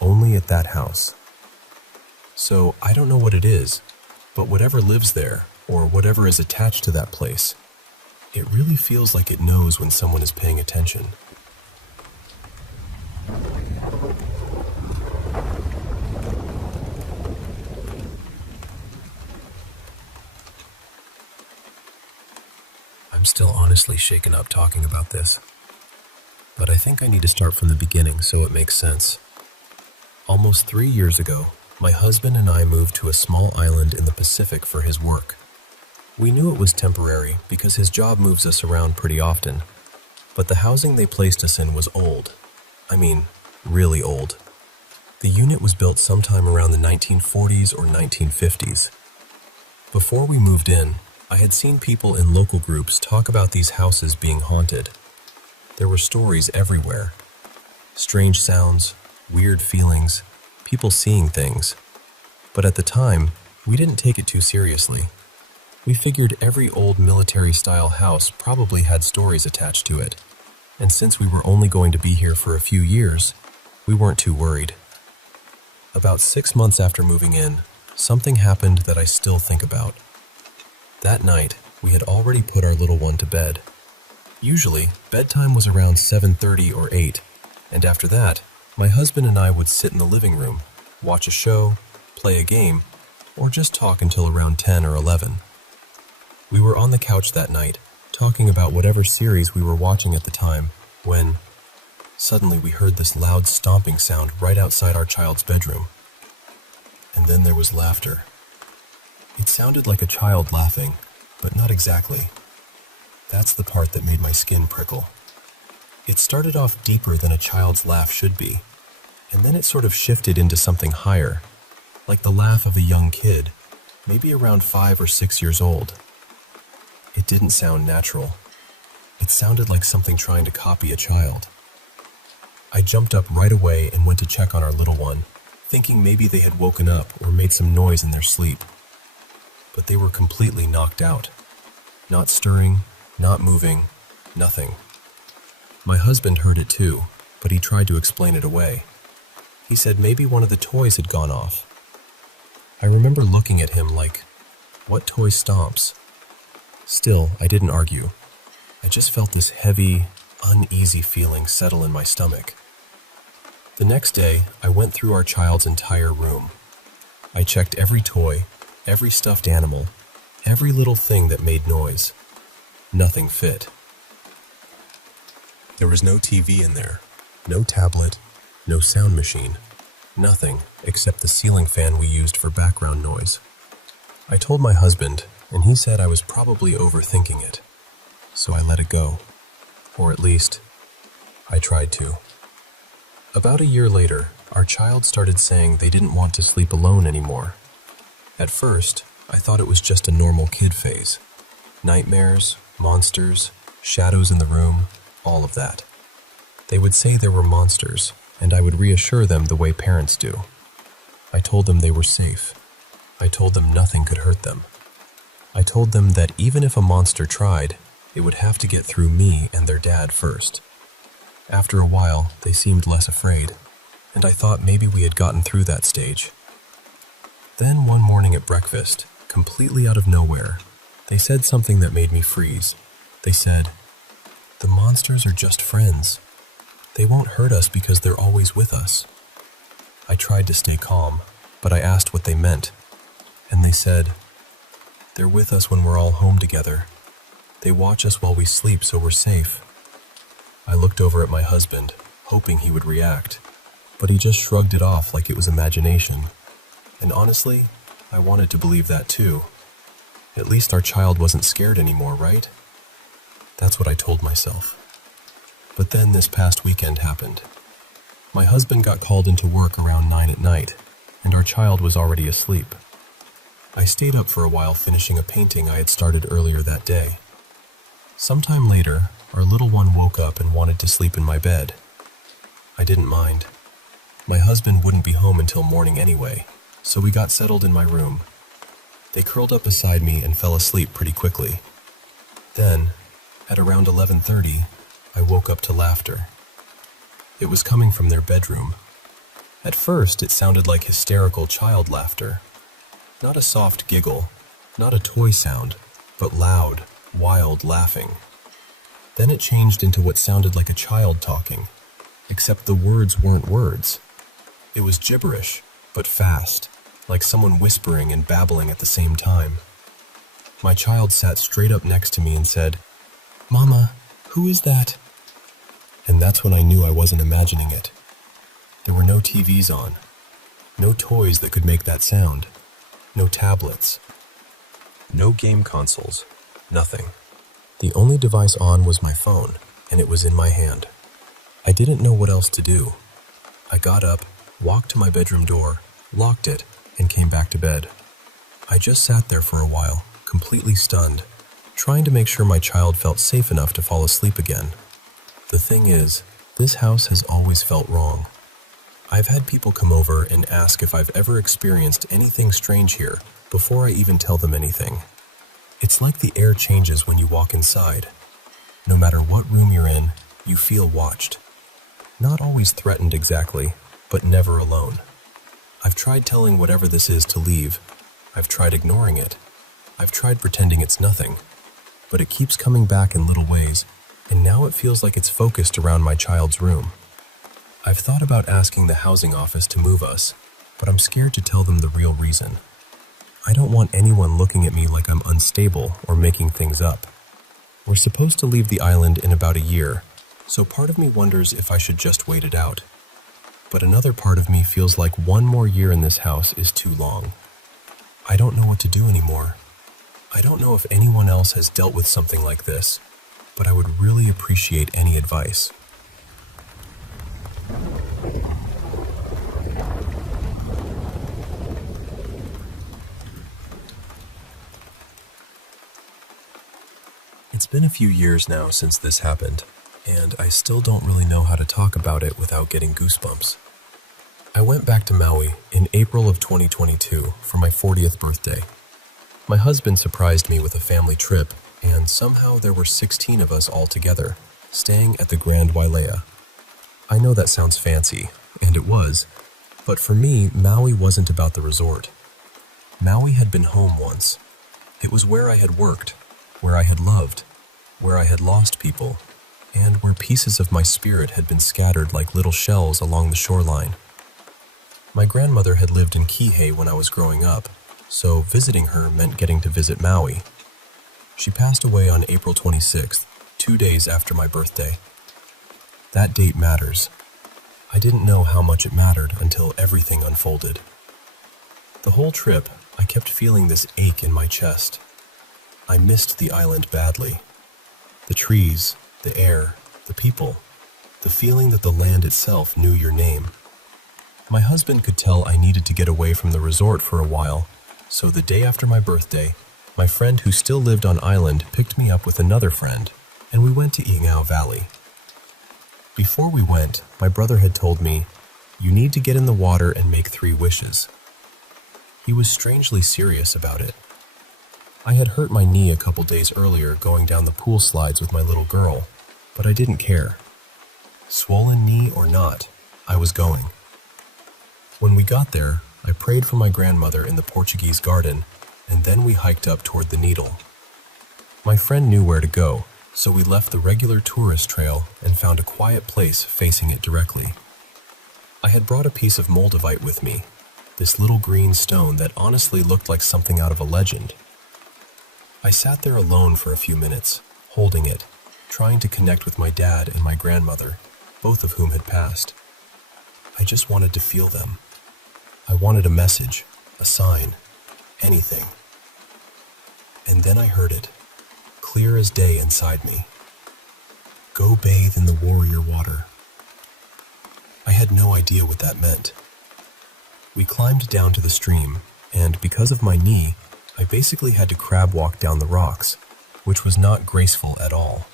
Only at that house. So I don't know what it is, but whatever lives there, or whatever is attached to that place, it really feels like it knows when someone is paying attention. I'm still honestly shaken up talking about this, but I think I need to start from the beginning so it makes sense. Almost 3 years ago, my husband and I moved to a small island in the Pacific for his work. We knew it was temporary because his job moves us around pretty often, but the housing they placed us in was old. I mean, really old. The unit was built sometime around the 1940s or 1950s. Before we moved in, I had seen people in local groups talk about these houses being haunted. There were stories everywhere. Strange sounds, weird feelings, people seeing things. But at the time, we didn't take it too seriously. We figured every old military-style house probably had stories attached to it. And since we were only going to be here for a few years, we weren't too worried. About 6 months after moving in, something happened that I still think about. That night, we had already put our little one to bed. Usually, bedtime was around 7:30 or 8, and after that, my husband and I would sit in the living room, watch a show, play a game, or just talk until around 10 or 11. We were on the couch that night, talking about whatever series we were watching at the time, when suddenly we heard this loud stomping sound right outside our child's bedroom. And then there was laughter. It sounded like a child laughing, but not exactly. That's the part that made my skin prickle. It started off deeper than a child's laugh should be, and then it sort of shifted into something higher, like the laugh of a young kid, maybe around 5 or 6 years old. It didn't sound natural. It sounded like something trying to copy a child. I jumped up right away and went to check on our little one, thinking maybe they had woken up or made some noise in their sleep. But they were completely knocked out. Not stirring, not moving, nothing. My husband heard it too, but he tried to explain it away. He said maybe one of the toys had gone off. I remember looking at him like, what toy stomps? Still, I didn't argue. I just felt this heavy, uneasy feeling settle in my stomach. The next day, I went through our child's entire room. I checked every toy, every stuffed animal, every little thing that made noise. Nothing fit. There was no TV in there, no tablet, no sound machine, nothing except the ceiling fan we used for background noise. I told my husband, and he said I was probably overthinking it, so I let it go. Or at least, I tried to. About a year later, our child started saying they didn't want to sleep alone anymore. At first, I thought it was just a normal kid phase. Nightmares, monsters, shadows in the room, all of that. They would say there were monsters, and I would reassure them the way parents do. I told them they were safe. I told them nothing could hurt them. I told them that even if a monster tried, it would have to get through me and their dad first. After a while, they seemed less afraid, and I thought maybe we had gotten through that stage. Then one morning at breakfast, completely out of nowhere, they said something that made me freeze. They said, "The monsters are just friends. They won't hurt us because they're always with us." I tried to stay calm, but I asked what they meant, and they said, "They're with us when we're all home together. They watch us while we sleep so we're safe." I looked over at my husband, hoping he would react, but he just shrugged it off like it was imagination. And honestly, I wanted to believe that too. At least our child wasn't scared anymore, right? That's what I told myself. But then this past weekend happened. My husband got called into work around 9 at night, and our child was already asleep. I stayed up for a while finishing a painting I had started earlier that day. Sometime later, our little one woke up and wanted to sleep in my bed. I didn't mind. My husband wouldn't be home until morning anyway, so we got settled in my room. They curled up beside me and fell asleep pretty quickly. Then, at around 11:30, I woke up to laughter. It was coming from their bedroom. At first, it sounded like hysterical child laughter. Not a soft giggle, not a toy sound, but loud, wild laughing. Then it changed into what sounded like a child talking, except the words weren't words. It was gibberish, but fast, like someone whispering and babbling at the same time. My child sat straight up next to me and said, "Mama, who is that?" And that's when I knew I wasn't imagining it. There were no TVs on, no toys that could make that sound, no tablets, no game consoles, nothing. The only device on was my phone, and it was in my hand. I didn't know what else to do. I got up, walked to my bedroom door, locked it, and came back to bed. I just sat there for a while, completely stunned, trying to make sure my child felt safe enough to fall asleep again. The thing is, this house has always felt wrong. I've had people come over and ask if I've ever experienced anything strange here before I even tell them anything. It's like the air changes when you walk inside. No matter what room you're in, you feel watched. Not always threatened exactly, but never alone. I've tried telling whatever this is to leave. I've tried ignoring it. I've tried pretending it's nothing. But it keeps coming back in little ways, and now it feels like it's focused around my child's room. I've thought about asking the housing office to move us, but I'm scared to tell them the real reason. I don't want anyone looking at me like I'm unstable or making things up. We're supposed to leave the island in about a year, so part of me wonders if I should just wait it out. But another part of me feels like one more year in this house is too long. I don't know what to do anymore. I don't know if anyone else has dealt with something like this, but I would really appreciate any advice. It's been a few years now since this happened, and I still don't really know how to talk about it without getting goosebumps. I went back to Maui in April of 2022 for my 40th birthday. My husband surprised me with a family trip, and somehow there were 16 of us all together, staying at the Grand Wailea. I know that sounds fancy, and it was, but for me, Maui wasn't about the resort. Maui had been home once. It was where I had worked, where I had loved, where I had lost people, and where pieces of my spirit had been scattered like little shells along the shoreline. My grandmother had lived in Kihei when I was growing up, so visiting her meant getting to visit Maui. She passed away on April 26th, 2 days after my birthday. That date matters. I didn't know how much it mattered until everything unfolded. The whole trip, I kept feeling this ache in my chest. I missed the island badly. The trees, the air, the people, the feeling that the land itself knew your name. My husband could tell I needed to get away from the resort for a while, so the day after my birthday, my friend who still lived on island picked me up with another friend, and we went to Ingao Valley. Before we went, my brother had told me, "You need to get in the water and make 3 wishes." He was strangely serious about it. I had hurt my knee a couple days earlier going down the pool slides with my little girl, but I didn't care. Swollen knee or not, I was going. When we got there, I prayed for my grandmother in the Portuguese garden, and then we hiked up toward the needle. My friend knew where to go, so we left the regular tourist trail and found a quiet place facing it directly. I had brought a piece of moldavite with me, this little green stone that honestly looked like something out of a legend. I sat there alone for a few minutes, holding it, trying to connect with my dad and my grandmother, both of whom had passed. I just wanted to feel them. I wanted a message, a sign, anything. And then I heard it, clear as day inside me. Go bathe in the warrior water. I had no idea what that meant. We climbed down to the stream, and because of my knee, I basically had to crab walk down the rocks, which was not graceful at all.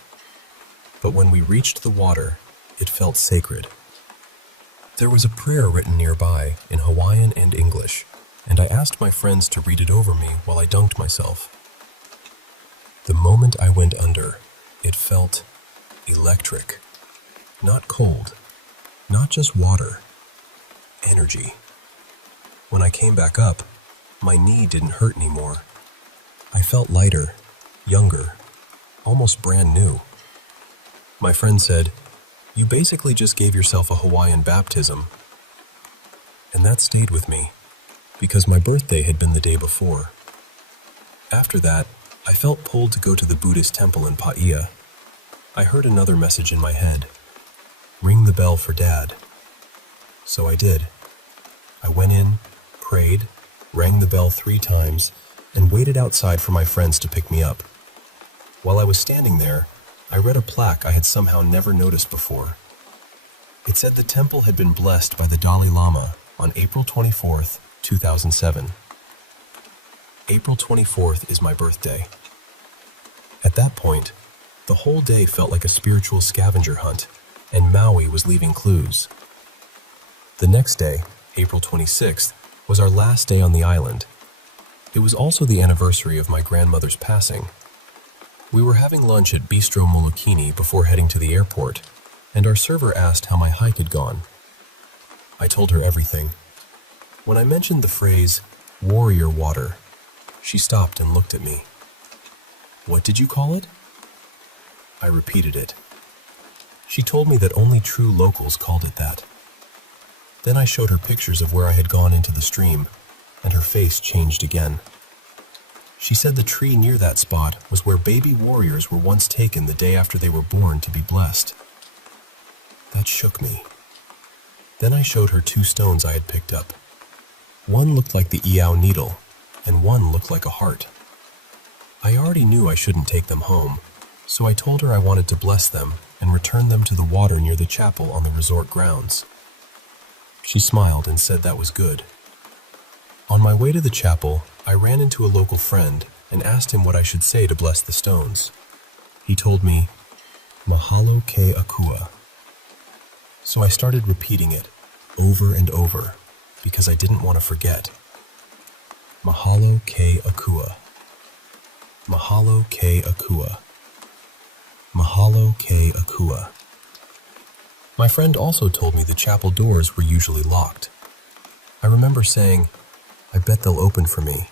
But when we reached the water, it felt sacred. There was a prayer written nearby in Hawaiian and English, and I asked my friends to read it over me while I dunked myself. The moment I went under, it felt electric. Not cold, not just water, energy. When I came back up, my knee didn't hurt anymore. I felt lighter, younger, almost brand new. My friend said, "You basically just gave yourself a Hawaiian baptism." And that stayed with me, because my birthday had been the day before. After that, I felt pulled to go to the Buddhist temple in Paia. I heard another message in my head: ring the bell for Dad. So I did. I went in, prayed, rang the bell 3 times, and waited outside for my friends to pick me up. While I was standing there, I read a plaque I had somehow never noticed before. It said the temple had been blessed by the Dalai Lama on April 24th, 2007. April 24th is my birthday. At that point, the whole day felt like a spiritual scavenger hunt, and Maui was leaving clues. The next day, April 26th, was our last day on the island. It was also the anniversary of my grandmother's passing. We were having lunch at Bistro Molokini before heading to the airport, and our server asked how my hike had gone. I told her everything. When I mentioned the phrase, warrior water, she stopped and looked at me. "What did you call it?" I repeated it. She told me that only true locals called it that. Then I showed her pictures of where I had gone into the stream, and her face changed again. She said the tree near that spot was where baby warriors were once taken the day after they were born to be blessed. That shook me. Then I showed her 2 stones I had picked up. One looked like the Iao needle, and one looked like a heart. I already knew I shouldn't take them home, so I told her I wanted to bless them and return them to the water near the chapel on the resort grounds. She smiled and said that was good. On my way to the chapel, I ran into a local friend and asked him what I should say to bless the stones. He told me, "Mahalo ke akua." So I started repeating it over and over because I didn't want to forget. Mahalo ke akua. Mahalo ke akua. Mahalo ke akua. My friend also told me the chapel doors were usually locked. I remember saying, "I bet they'll open for me."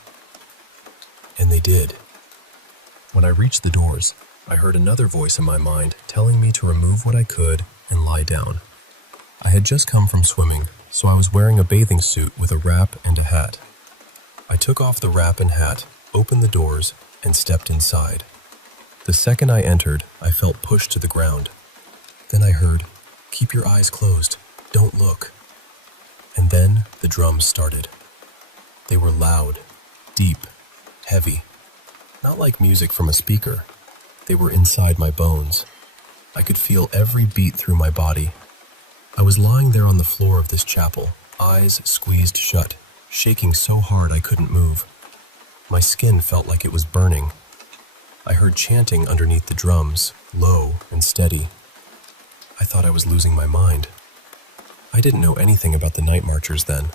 And they did. When I reached the doors, I heard another voice in my mind telling me to remove what I could and lie down. I had just come from swimming, so I was wearing a bathing suit with a wrap and a hat. I took off the wrap and hat, opened the doors, and stepped inside. The second I entered, I felt pushed to the ground. Then I heard, "Keep your eyes closed, don't look." And then the drums started. They were loud, deep, heavy. Not like music from a speaker. They were inside my bones. I could feel every beat through my body. I was lying there on the floor of this chapel, eyes squeezed shut, shaking so hard I couldn't move. My skin felt like it was burning. I heard chanting underneath the drums, low and steady. I thought I was losing my mind. I didn't know anything about the night marchers then.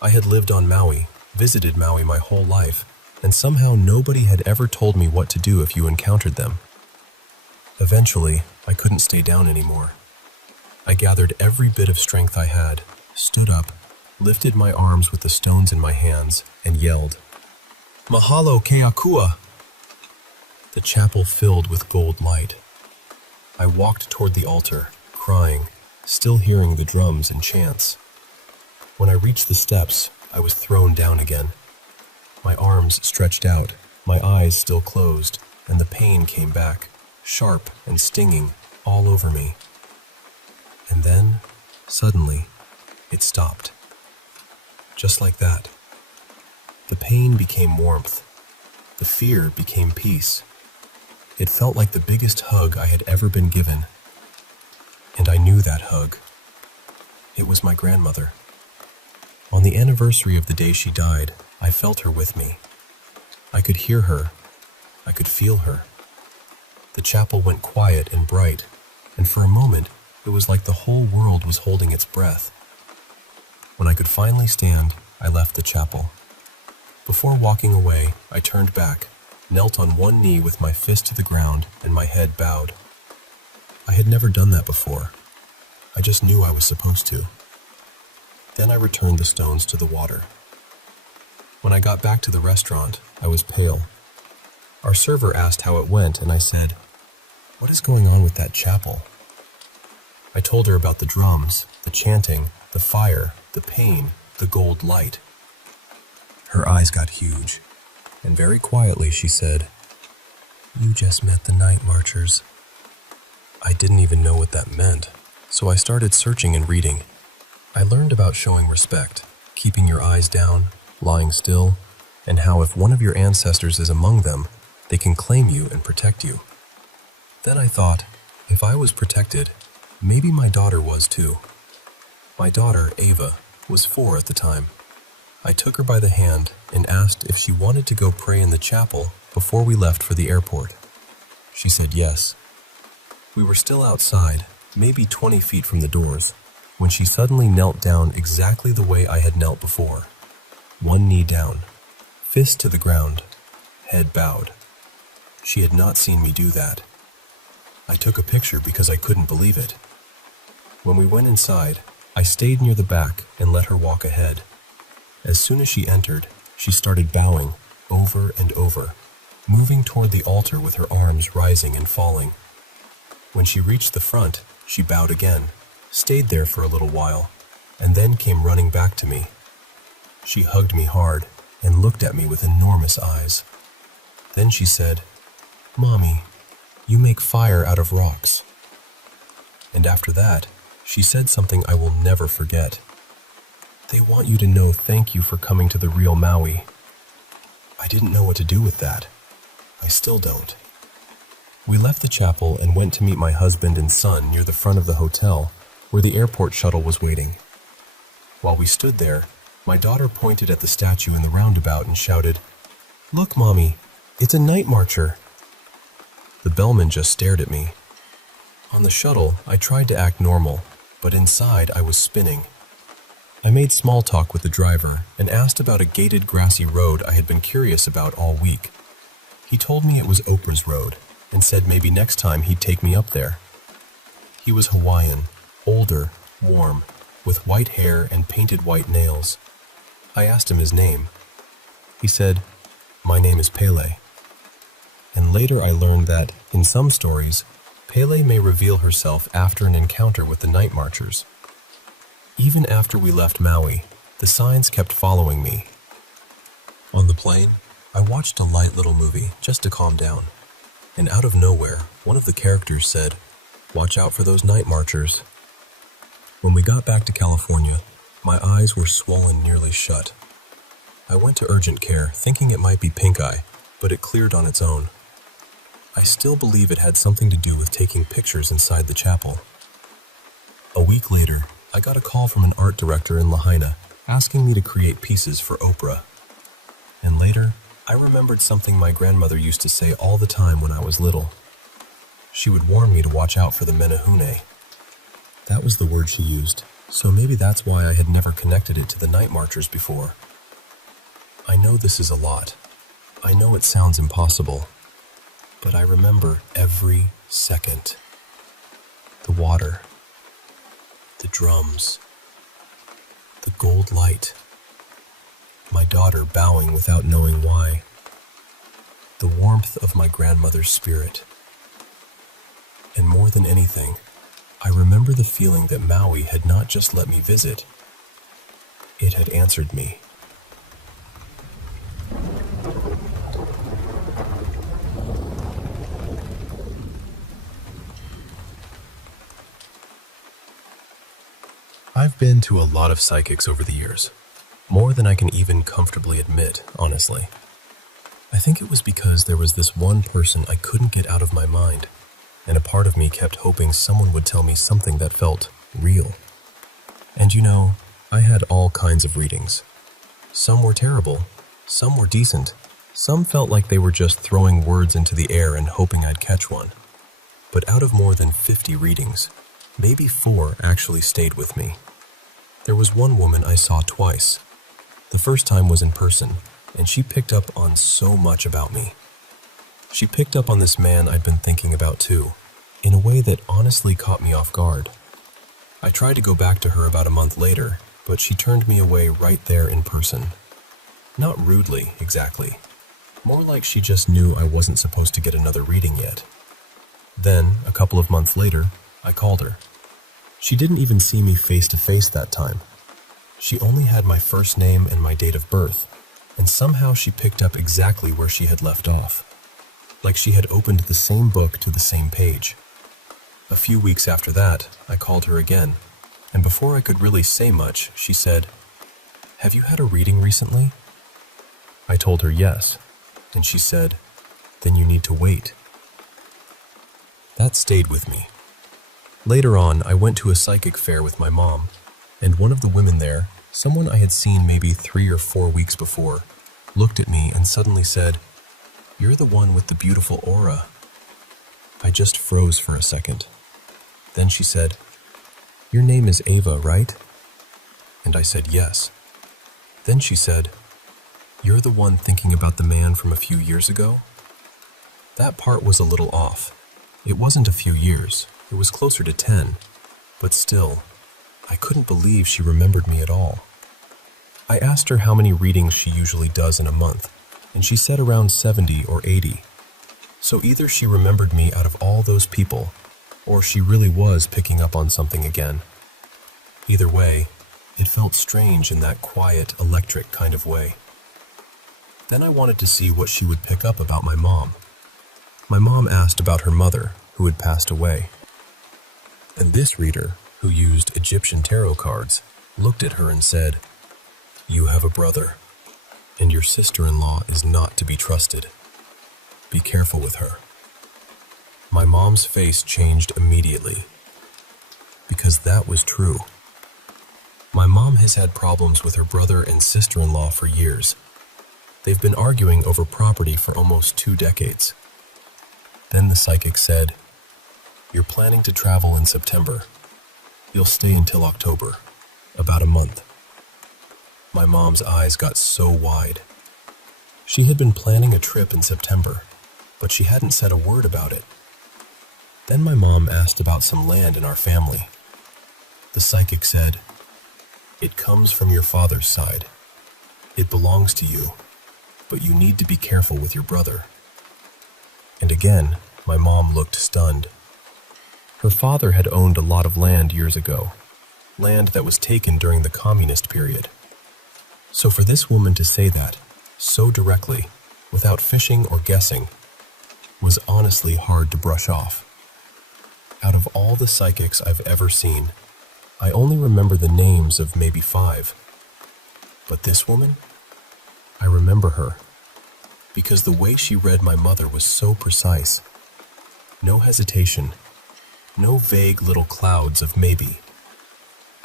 I had lived on Maui, visited Maui my whole life, and somehow nobody had ever told me what to do if you encountered them. Eventually, I couldn't stay down anymore. I gathered every bit of strength I had, stood up, lifted my arms with the stones in my hands, and yelled, "Mahalo ke akua!" The chapel filled with gold light. I walked toward the altar, crying, still hearing the drums and chants. When I reached the steps, I was thrown down again. My arms stretched out, my eyes still closed, and the pain came back, sharp and stinging, all over me. And then, suddenly, it stopped. Just like that. The pain became warmth. The fear became peace. It felt like the biggest hug I had ever been given. And I knew that hug. It was my grandmother. On the anniversary of the day she died, I felt her with me. I could hear her. I could feel her. The chapel went quiet and bright, and for a moment, it was like the whole world was holding its breath. When I could finally stand, I left the chapel. Before walking away, I turned back, knelt on one knee with my fist to the ground and my head bowed. I had never done that before. I just knew I was supposed to. Then I returned the stones to the water. When I got back to the restaurant, I was pale. Our server asked how it went, and I said, "What is going on with that chapel?" I told her about the drums, the chanting, the fire, the pain, the gold light. Her eyes got huge, and very quietly she said, "You just met the night marchers." I didn't even know what that meant, so I started searching and reading. I learned about showing respect, keeping your eyes down, lying still, and how if one of your ancestors is among them, they can claim you and protect you. Then I thought, if I was protected, maybe my daughter was too. My daughter, Ava, was 4 at the time. I took her by the hand and asked if she wanted to go pray in the chapel before we left for the airport. She said yes. We were still outside, maybe 20 feet from the doors, when she suddenly knelt down exactly the way I had knelt before. One knee down, fist to the ground, head bowed. She had not seen me do that. I took a picture because I couldn't believe it. When we went inside, I stayed near the back and let her walk ahead. As soon as she entered, she started bowing over and over, moving toward the altar with her arms rising and falling. When she reached the front, she bowed again, stayed there for a little while, and then came running back to me. She hugged me hard and looked at me with enormous eyes. Then she said, "Mommy, you make fire out of rocks." And after that, she said something I will never forget. "They want you to know thank you for coming to the real Maui." I didn't know what to do with that. I still don't. We left the chapel and went to meet my husband and son near the front of the hotel where the airport shuttle was waiting. While we stood there, my daughter pointed at the statue in the roundabout and shouted, "Look, Mommy, it's a night marcher." The bellman just stared at me. On the shuttle, I tried to act normal, but inside I was spinning. I made small talk with the driver and asked about a gated grassy road I had been curious about all week. He told me it was Oprah's road and said maybe next time he'd take me up there. He was Hawaiian, older, warm, with white hair and painted white nails. I asked him his name. He said, "My name is Pele." And later I learned that, in some stories, Pele may reveal herself after an encounter with the night marchers. Even after we left Maui, the signs kept following me. On the plane, I watched a light little movie just to calm down. And out of nowhere, one of the characters said, "Watch out for those night marchers." When we got back to California, my eyes were swollen nearly shut. I went to urgent care thinking it might be pink eye, but it cleared on its own. I still believe it had something to do with taking pictures inside the chapel. A week later, I got a call from an art director in Lahaina asking me to create pieces for Oprah. And later, I remembered something my grandmother used to say all the time when I was little. She would warn me to watch out for the menehune. That was the word she used, so maybe that's why I had never connected it to the night marchers before. I know this is a lot. I know it sounds impossible. But I remember every second. The water. The drums. The gold light. My daughter bowing without knowing why. The warmth of my grandmother's spirit. And more than anything, I remember the feeling that Maui had not just let me visit. It had answered me. I've been to a lot of psychics over the years, more than I can even comfortably admit, honestly. I think it was because there was this one person I couldn't get out of my mind, and a part of me kept hoping someone would tell me something that felt real. And you know, I had all kinds of readings. Some were terrible, some were decent, some felt like they were just throwing words into the air and hoping I'd catch one. But out of more than 50 readings, maybe 4 actually stayed with me. There was one woman I saw twice. The first time was in person, and she picked up on so much about me. She picked up on this man I'd been thinking about too, in a way that honestly caught me off guard. I tried to go back to her about a month later, but she turned me away right there in person. Not rudely, exactly. More like she just knew I wasn't supposed to get another reading yet. Then, a couple of months later, I called her. She didn't even see me face to face that time. She only had my first name and my date of birth, and somehow she picked up exactly where she had left off, like she had opened the same book to the same page. A few weeks after that, I called her again, and before I could really say much, she said, "Have you had a reading recently?" I told her yes, and she said, "Then you need to wait." That stayed with me. Later on, I went to a psychic fair with my mom, and one of the women there, someone I had seen maybe 3 or 4 weeks before, looked at me and suddenly said, "You're the one with the beautiful aura." I just froze for a second. Then she said, "Your name is Ava, right?" And I said yes. Then she said, "You're the one thinking about the man from a few years ago?" That part was a little off. It wasn't a few years, it was closer to 10, but still, I couldn't believe she remembered me at all. I asked her how many readings she usually does in a month, and she said around 70 or 80. So either she remembered me out of all those people, or she really was picking up on something again. Either way, it felt strange in that quiet, electric kind of way. Then I wanted to see what she would pick up about my mom. My mom asked about her mother, who had passed away. And this reader, who used Egyptian tarot cards, looked at her and said, "You have a brother, and your sister-in-law is not to be trusted. Be careful with her." My mom's face changed immediately, because that was true. My mom has had problems with her brother and sister-in-law for years. They've been arguing over property for almost 2 decades. Then the psychic said, "You're planning to travel in September. You'll stay until October, about a month." My mom's eyes got so wide. She had been planning a trip in September, but she hadn't said a word about it. Then my mom asked about some land in our family. The psychic said, "It comes from your father's side. It belongs to you, but you need to be careful with your brother." And again, my mom looked stunned. Her father had owned a lot of land years ago, land that was taken during the communist period. So for this woman to say that, so directly, without fishing or guessing, was honestly hard to brush off. Out of all the psychics I've ever seen, I only remember the names of maybe 5. But this woman? I remember her, because the way she read my mother was so precise. No hesitation, no vague little clouds of maybe.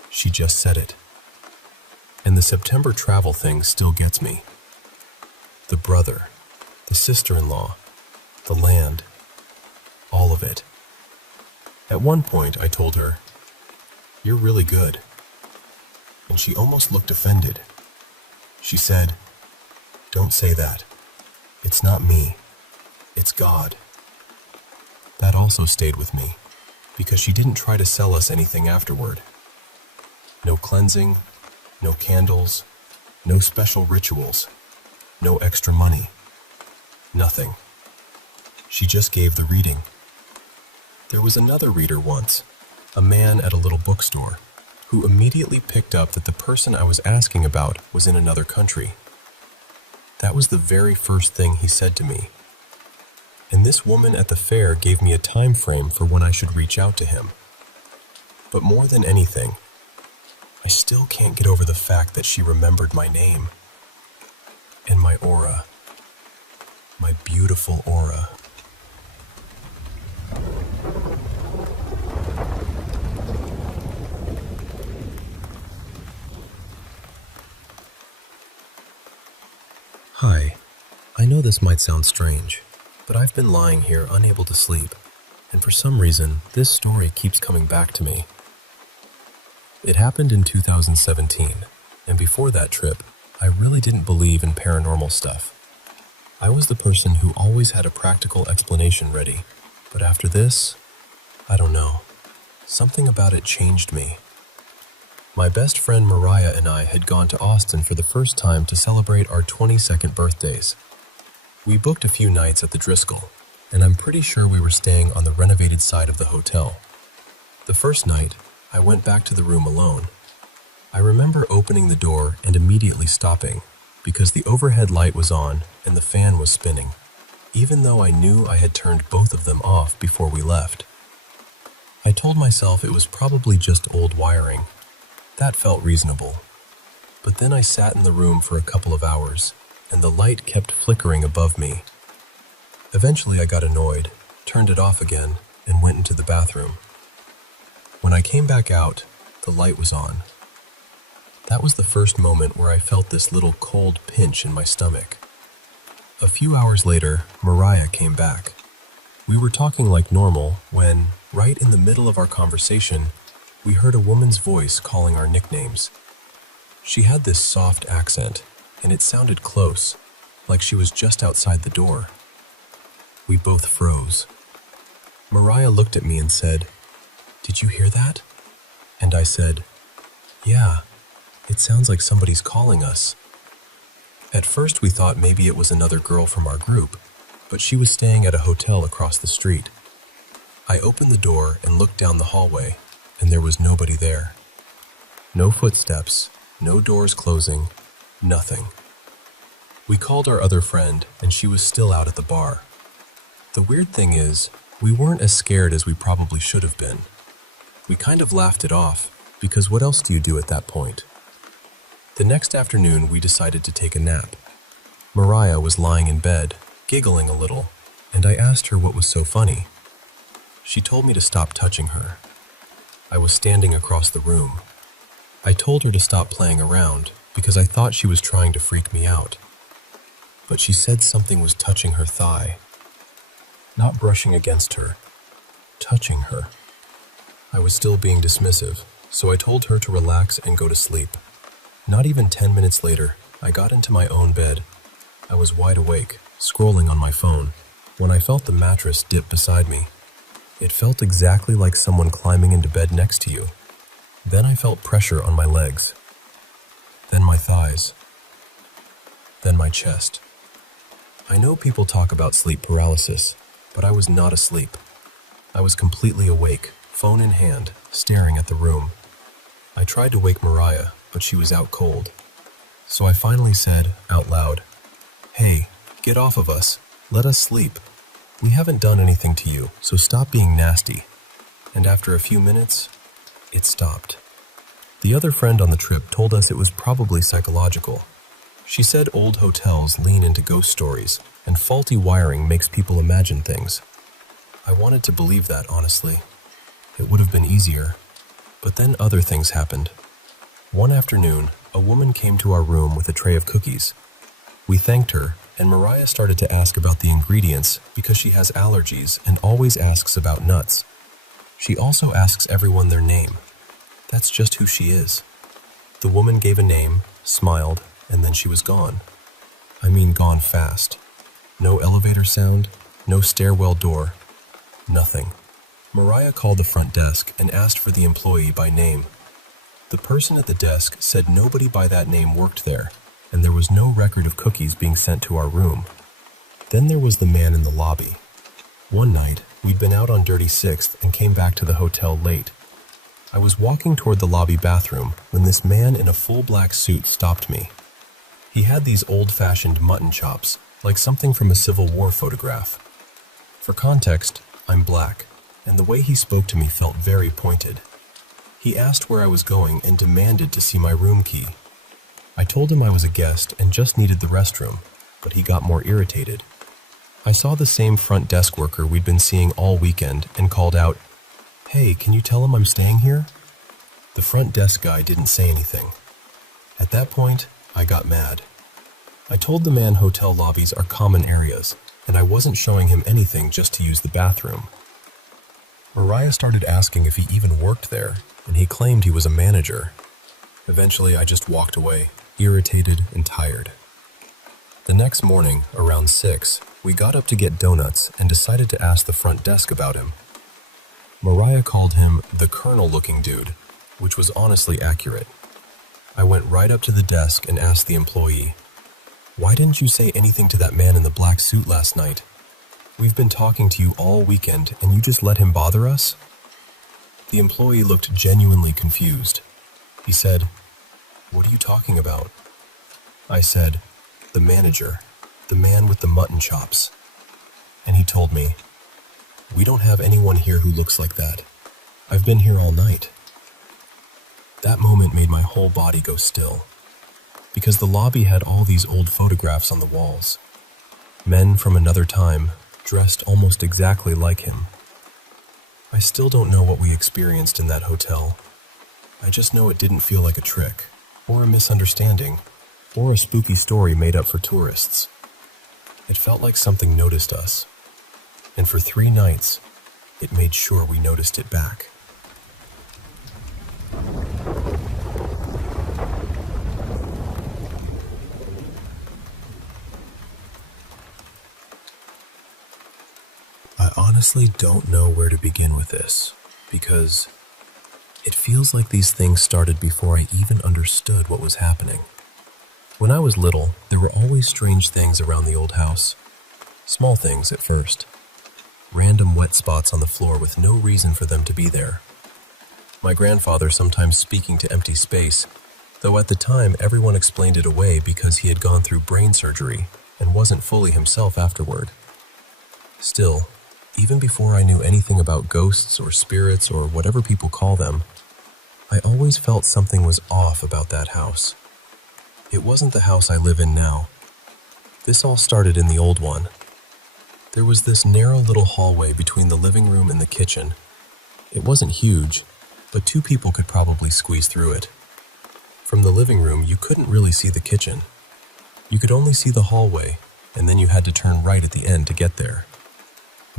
She just said it. And the September travel thing still gets me. The brother, the sister-in-law, the land, all of it. At one point, I told her, "You're really good." And she almost looked offended. She said, "Don't say that. It's not me. It's God." That also stayed with me, because she didn't try to sell us anything afterward. No cleansing, no candles, no special rituals, no extra money. Nothing. She just gave the reading. There was another reader once, a man at a little bookstore, who immediately picked up that the person I was asking about was in another country. That was the very first thing he said to me. And this woman at the fair gave me a time frame for when I should reach out to him. But more than anything, I still can't get over the fact that she remembered my name and my aura, my beautiful aura. Hi, I know this might sound strange, but I've been lying here unable to sleep, and for some reason, this story keeps coming back to me. It happened in 2017, and before that trip, I really didn't believe in paranormal stuff. I was the person who always had a practical explanation ready, but after this, I don't know. Something about it changed me. My best friend Mariah and I had gone to Austin for the first time to celebrate our 22nd birthdays. We booked a few nights at the Driscoll, and I'm pretty sure we were staying on the renovated side of the hotel. The first night, I went back to the room alone. I remember opening the door and immediately stopping because the overhead light was on and the fan was spinning, even though I knew I had turned both of them off before we left. I told myself it was probably just old wiring. That felt reasonable. But then I sat in the room for a couple of hours, and the light kept flickering above me. Eventually I got annoyed, turned it off again, and went into the bathroom. When I came back out, the light was on. That was the first moment where I felt this little cold pinch in my stomach. A few hours later, Mariah came back. We were talking like normal when, right in the middle of our conversation, we heard a woman's voice calling our nicknames. She had this soft accent, and it sounded close, like she was just outside the door. We both froze. Mariah looked at me and said, "Did you hear that?" And I said, "Yeah, it sounds like somebody's calling us." At first we thought maybe it was another girl from our group, but she was staying at a hotel across the street. I opened the door and looked down the hallway, and there was nobody there. No footsteps, no doors closing, nothing. We called our other friend, and she was still out at the bar. The weird thing is, we weren't as scared as we probably should have been. We kind of laughed it off, because what else do you do at that point? The next afternoon, we decided to take a nap. Mariah was lying in bed, giggling a little, and I asked her what was so funny. She told me to stop touching her. I was standing across the room. I told her to stop playing around because I thought she was trying to freak me out. But she said something was touching her thigh. Not brushing against her, touching her. I was still being dismissive, so I told her to relax and go to sleep. Not even 10 minutes later, I got into my own bed. I was wide awake, scrolling on my phone, when I felt the mattress dip beside me. It felt exactly like someone climbing into bed next to you. Then I felt pressure on my legs. Then my thighs. Then my chest. I know people talk about sleep paralysis, but I was not asleep. I was completely awake, phone in hand, staring at the room. I tried to wake Mariah, but she was out cold. So I finally said, out loud, "Hey, get off of us. Let us sleep. We haven't done anything to you, so stop being nasty." And after a few minutes, it stopped. The other friend on the trip told us it was probably psychological. She said old hotels lean into ghost stories, and faulty wiring makes people imagine things. I wanted to believe that, honestly. It would have been easier. But then other things happened. One afternoon, a woman came to our room with a tray of cookies. We thanked her, and Mariah started to ask about the ingredients because she has allergies and always asks about nuts. She also asks everyone their name. That's just who she is. The woman gave a name, smiled, and then she was gone. I mean gone fast. No elevator sound, no stairwell door, nothing. Mariah called the front desk and asked for the employee by name. The person at the desk said nobody by that name worked there, and there was no record of cookies being sent to our room. Then there was the man in the lobby. One night, we'd been out on Dirty Sixth and came back to the hotel late. I was walking toward the lobby bathroom when this man in a full black suit stopped me. He had these old-fashioned mutton chops, like something from a Civil War photograph. For context, I'm black, and the way he spoke to me felt very pointed. He asked where I was going and demanded to see my room key. I told him I was a guest and just needed the restroom, but he got more irritated. I saw the same front desk worker we'd been seeing all weekend and called out, "Hey, can you tell him I'm staying here?" The front desk guy didn't say anything. At that point, I got mad. I told the man hotel lobbies are common areas, and I wasn't showing him anything just to use the bathroom. Mariah started asking if he even worked there, and he claimed he was a manager. Eventually, I just walked away, irritated and tired. The next morning, around 6, we got up to get donuts and decided to ask the front desk about him. Mariah called him the colonel-looking dude, which was honestly accurate. I went right up to the desk and asked the employee, "Why didn't you say anything to that man in the black suit last night? We've been talking to you all weekend and you just let him bother us?" The employee looked genuinely confused. He said, "What are you talking about?" I said, "The manager, the man with the mutton chops." And he told me, "We don't have anyone here who looks like that. I've been here all night." That moment made my whole body go still, because the lobby had all these old photographs on the walls. Men from another time, dressed almost exactly like him. I still don't know what we experienced in that hotel. I just know it didn't feel like a trick, or a misunderstanding, or a spooky story made up for tourists. It felt like something noticed us, and for 3 nights, it made sure we noticed it back. I honestly don't know where to begin with this, because it feels like these things started before I even understood what was happening. When I was little, there were always strange things around the old house. Small things at first. Random wet spots on the floor with no reason for them to be there. My grandfather sometimes speaking to empty space, though at the time everyone explained it away because he had gone through brain surgery and wasn't fully himself afterward. Still, even before I knew anything about ghosts or spirits or whatever people call them, I always felt something was off about that house. It wasn't the house I live in now. This all started in the old one. There was this narrow little hallway between the living room and the kitchen. It wasn't huge, but 2 people could probably squeeze through it. From the living room, you couldn't really see the kitchen. You could only see the hallway, and then you had to turn right at the end to get there.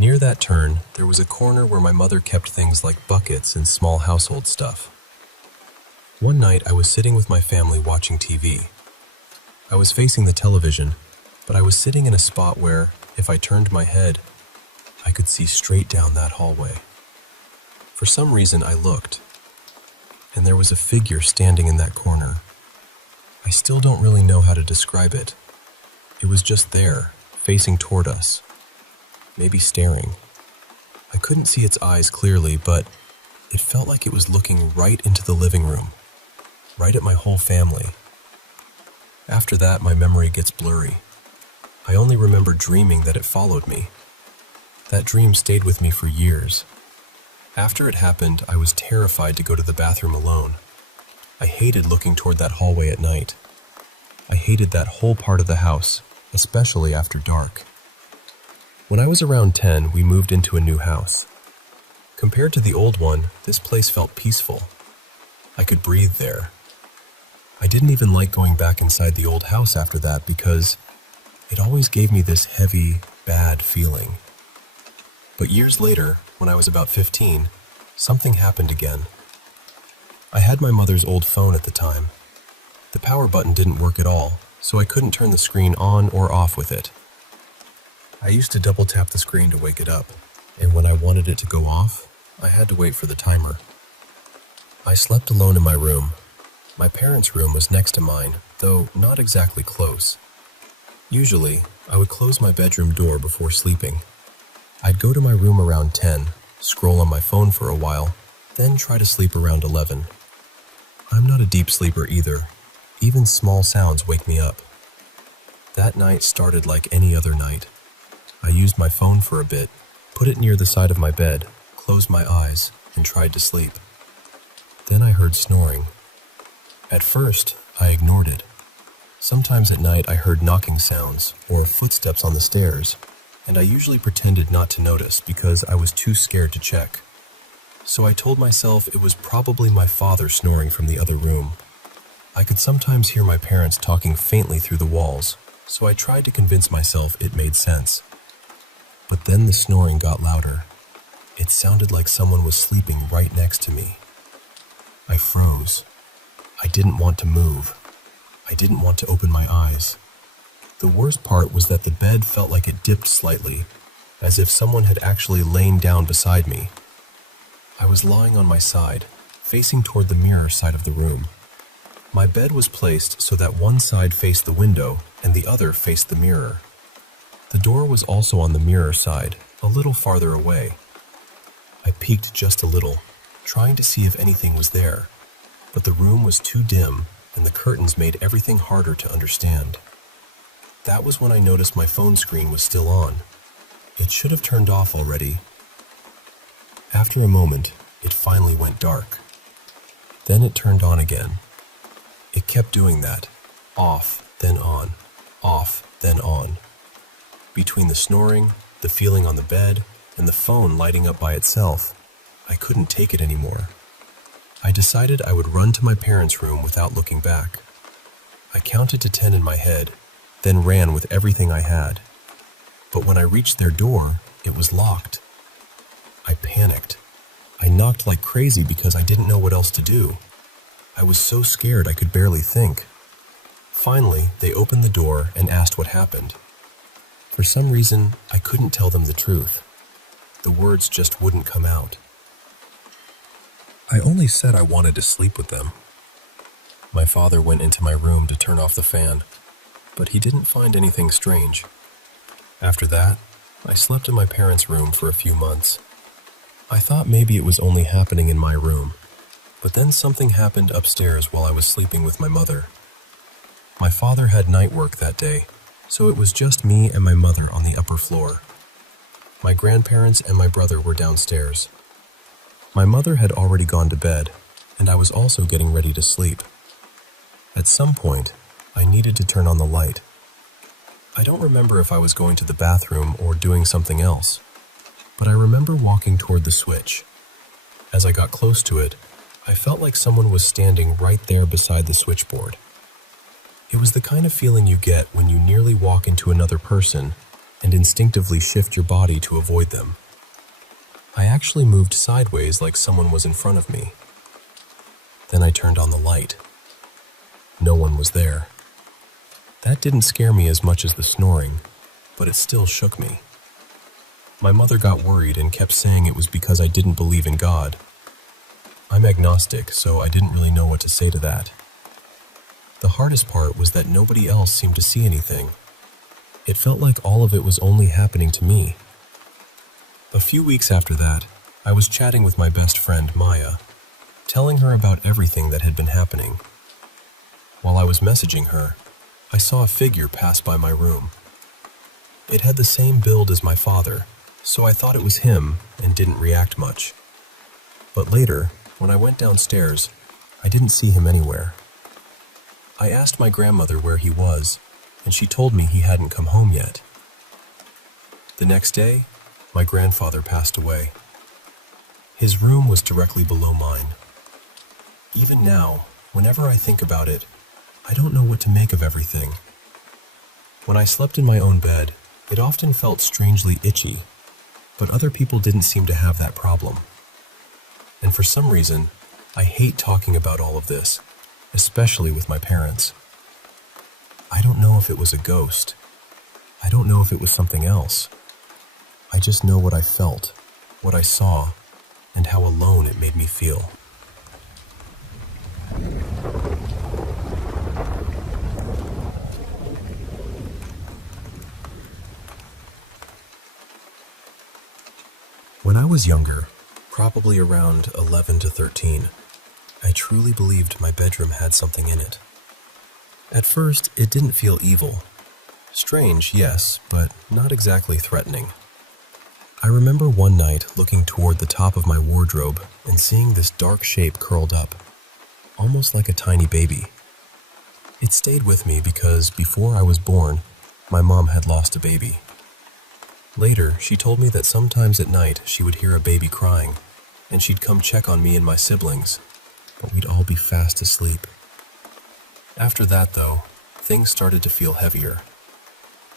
Near that turn, there was a corner where my mother kept things like buckets and small household stuff. One night, I was sitting with my family watching TV. I was facing the television, but I was sitting in a spot where, if I turned my head, I could see straight down that hallway. For some reason, I looked, and there was a figure standing in that corner. I still don't really know how to describe it. It was just there, facing toward us. Maybe staring. I couldn't see its eyes clearly, but it felt like it was looking right into the living room, right at my whole family. After that, my memory gets blurry. I only remember dreaming that it followed me. That dream stayed with me for years. After it happened, I was terrified to go to the bathroom alone. I hated looking toward that hallway at night. I hated that whole part of the house, especially after dark. When I was around 10, we moved into a new house. Compared to the old one, this place felt peaceful. I could breathe there. I didn't even like going back inside the old house after that because it always gave me this heavy, bad feeling. But years later, when I was about 15, something happened again. I had my mother's old phone at the time. The power button didn't work at all, so I couldn't turn the screen on or off with it. I used to double tap the screen to wake it up, and when I wanted it to go off, I had to wait for the timer. I slept alone in my room. My parents' room was next to mine, though not exactly close. Usually, I would close my bedroom door before sleeping. I'd go to my room around 10, scroll on my phone for a while, then try to sleep around 11. I'm not a deep sleeper either. Even small sounds wake me up. That night started like any other night. I used my phone for a bit, put it near the side of my bed, closed my eyes, and tried to sleep. Then I heard snoring. At first, I ignored it. Sometimes at night I heard knocking sounds or footsteps on the stairs, and I usually pretended not to notice because I was too scared to check. So I told myself it was probably my father snoring from the other room. I could sometimes hear my parents talking faintly through the walls, so I tried to convince myself it made sense. But then the snoring got louder. It sounded like someone was sleeping right next to me. I froze. I didn't want to move. I didn't want to open my eyes. The worst part was that the bed felt like it dipped slightly, as if someone had actually lain down beside me. I was lying on my side, facing toward the mirror side of the room. My bed was placed so that one side faced the window and the other faced the mirror. The door was also on the mirror side, a little farther away. I peeked just a little, trying to see if anything was there, but the room was too dim and the curtains made everything harder to understand. That was when I noticed my phone screen was still on. It should have turned off already. After a moment, it finally went dark. Then it turned on again. It kept doing that, off, then on, off, then on. Between the snoring, the feeling on the bed, and the phone lighting up by itself, I couldn't take it anymore. I decided I would run to my parents' room without looking back. I counted to 10 in my head, then ran with everything I had. But when I reached their door, it was locked. I panicked. I knocked like crazy because I didn't know what else to do. I was so scared I could barely think. Finally, they opened the door and asked what happened. For some reason, I couldn't tell them the truth. The words just wouldn't come out. I only said I wanted to sleep with them. My father went into my room to turn off the fan, but he didn't find anything strange. After that, I slept in my parents' room for a few months. I thought maybe it was only happening in my room, but then something happened upstairs while I was sleeping with my mother. My father had night work that day, so it was just me and my mother on the upper floor. My grandparents and my brother were downstairs. My mother had already gone to bed, and I was also getting ready to sleep. At some point, I needed to turn on the light. I don't remember if I was going to the bathroom or doing something else, but I remember walking toward the switch. As I got close to it, I felt like someone was standing right there beside the switchboard. It was the kind of feeling you get when you nearly walk into another person and instinctively shift your body to avoid them. I actually moved sideways like someone was in front of me. Then I turned on the light. No one was there. That didn't scare me as much as the snoring, but it still shook me. My mother got worried and kept saying it was because I didn't believe in God. I'm agnostic, so I didn't really know what to say to that. The hardest part was that nobody else seemed to see anything. It felt like all of it was only happening to me. A few weeks after that, I was chatting with my best friend, Maya, telling her about everything that had been happening. While I was messaging her, I saw a figure pass by my room. It had the same build as my father, so I thought it was him and didn't react much. But later, when I went downstairs, I didn't see him anywhere. I asked my grandmother where he was, and she told me he hadn't come home yet. The next day, my grandfather passed away. His room was directly below mine. Even now, whenever I think about it, I don't know what to make of everything. When I slept in my own bed, it often felt strangely itchy, but other people didn't seem to have that problem. And for some reason, I hate talking about all of this, especially with my parents. I don't know if it was a ghost. I don't know if it was something else. I just know what I felt, what I saw, and how alone it made me feel. When I was younger, probably around 11 to 13, I truly believed my bedroom had something in it. At first, it didn't feel evil. Strange, yes, but not exactly threatening. I remember one night looking toward the top of my wardrobe and seeing this dark shape curled up, almost like a tiny baby. It stayed with me because before I was born, my mom had lost a baby. Later, she told me that sometimes at night she would hear a baby crying, and she'd come check on me and my siblings, but we'd all be fast asleep. After that, though, things started to feel heavier.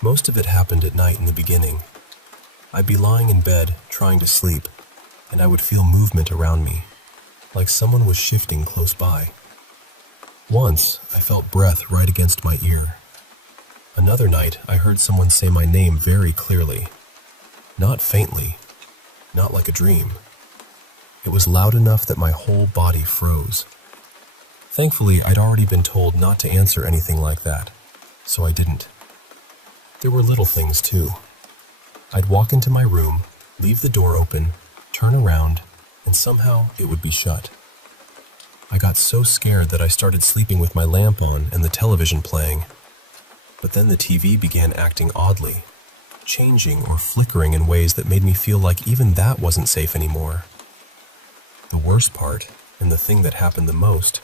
Most of it happened at night in the beginning. I'd be lying in bed, trying to sleep, and I would feel movement around me, like someone was shifting close by. Once, I felt breath right against my ear. Another night, I heard someone say my name very clearly. Not faintly, not like a dream. It was loud enough that my whole body froze. Thankfully, I'd already been told not to answer anything like that, so I didn't. There were little things too. I'd walk into my room, leave the door open, turn around, and somehow it would be shut. I got so scared that I started sleeping with my lamp on and the television playing. But then the TV began acting oddly, changing or flickering in ways that made me feel like even that wasn't safe anymore. The worst part, and the thing that happened the most,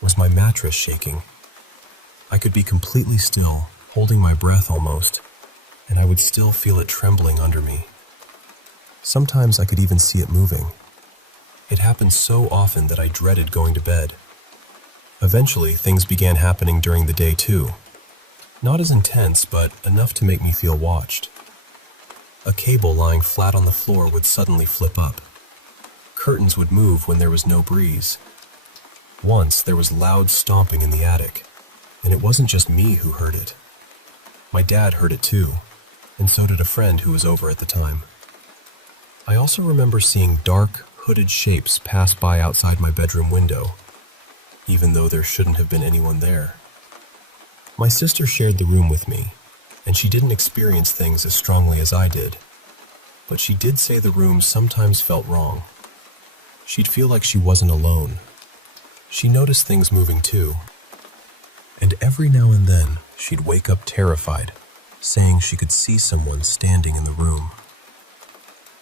was my mattress shaking. I could be completely still, holding my breath almost, and I would still feel it trembling under me. Sometimes I could even see it moving. It happened so often that I dreaded going to bed. Eventually, things began happening during the day too. Not as intense, but enough to make me feel watched. A cable lying flat on the floor would suddenly flip up. Curtains would move when there was no breeze. Once, there was loud stomping in the attic, and it wasn't just me who heard it. My dad heard it too, and so did a friend who was over at the time. I also remember seeing dark, hooded shapes pass by outside my bedroom window, even though there shouldn't have been anyone there. My sister shared the room with me, and she didn't experience things as strongly as I did, but she did say the room sometimes felt wrong. She'd feel like she wasn't alone. She noticed things moving too, and every now and then she'd wake up terrified, saying she could see someone standing in the room.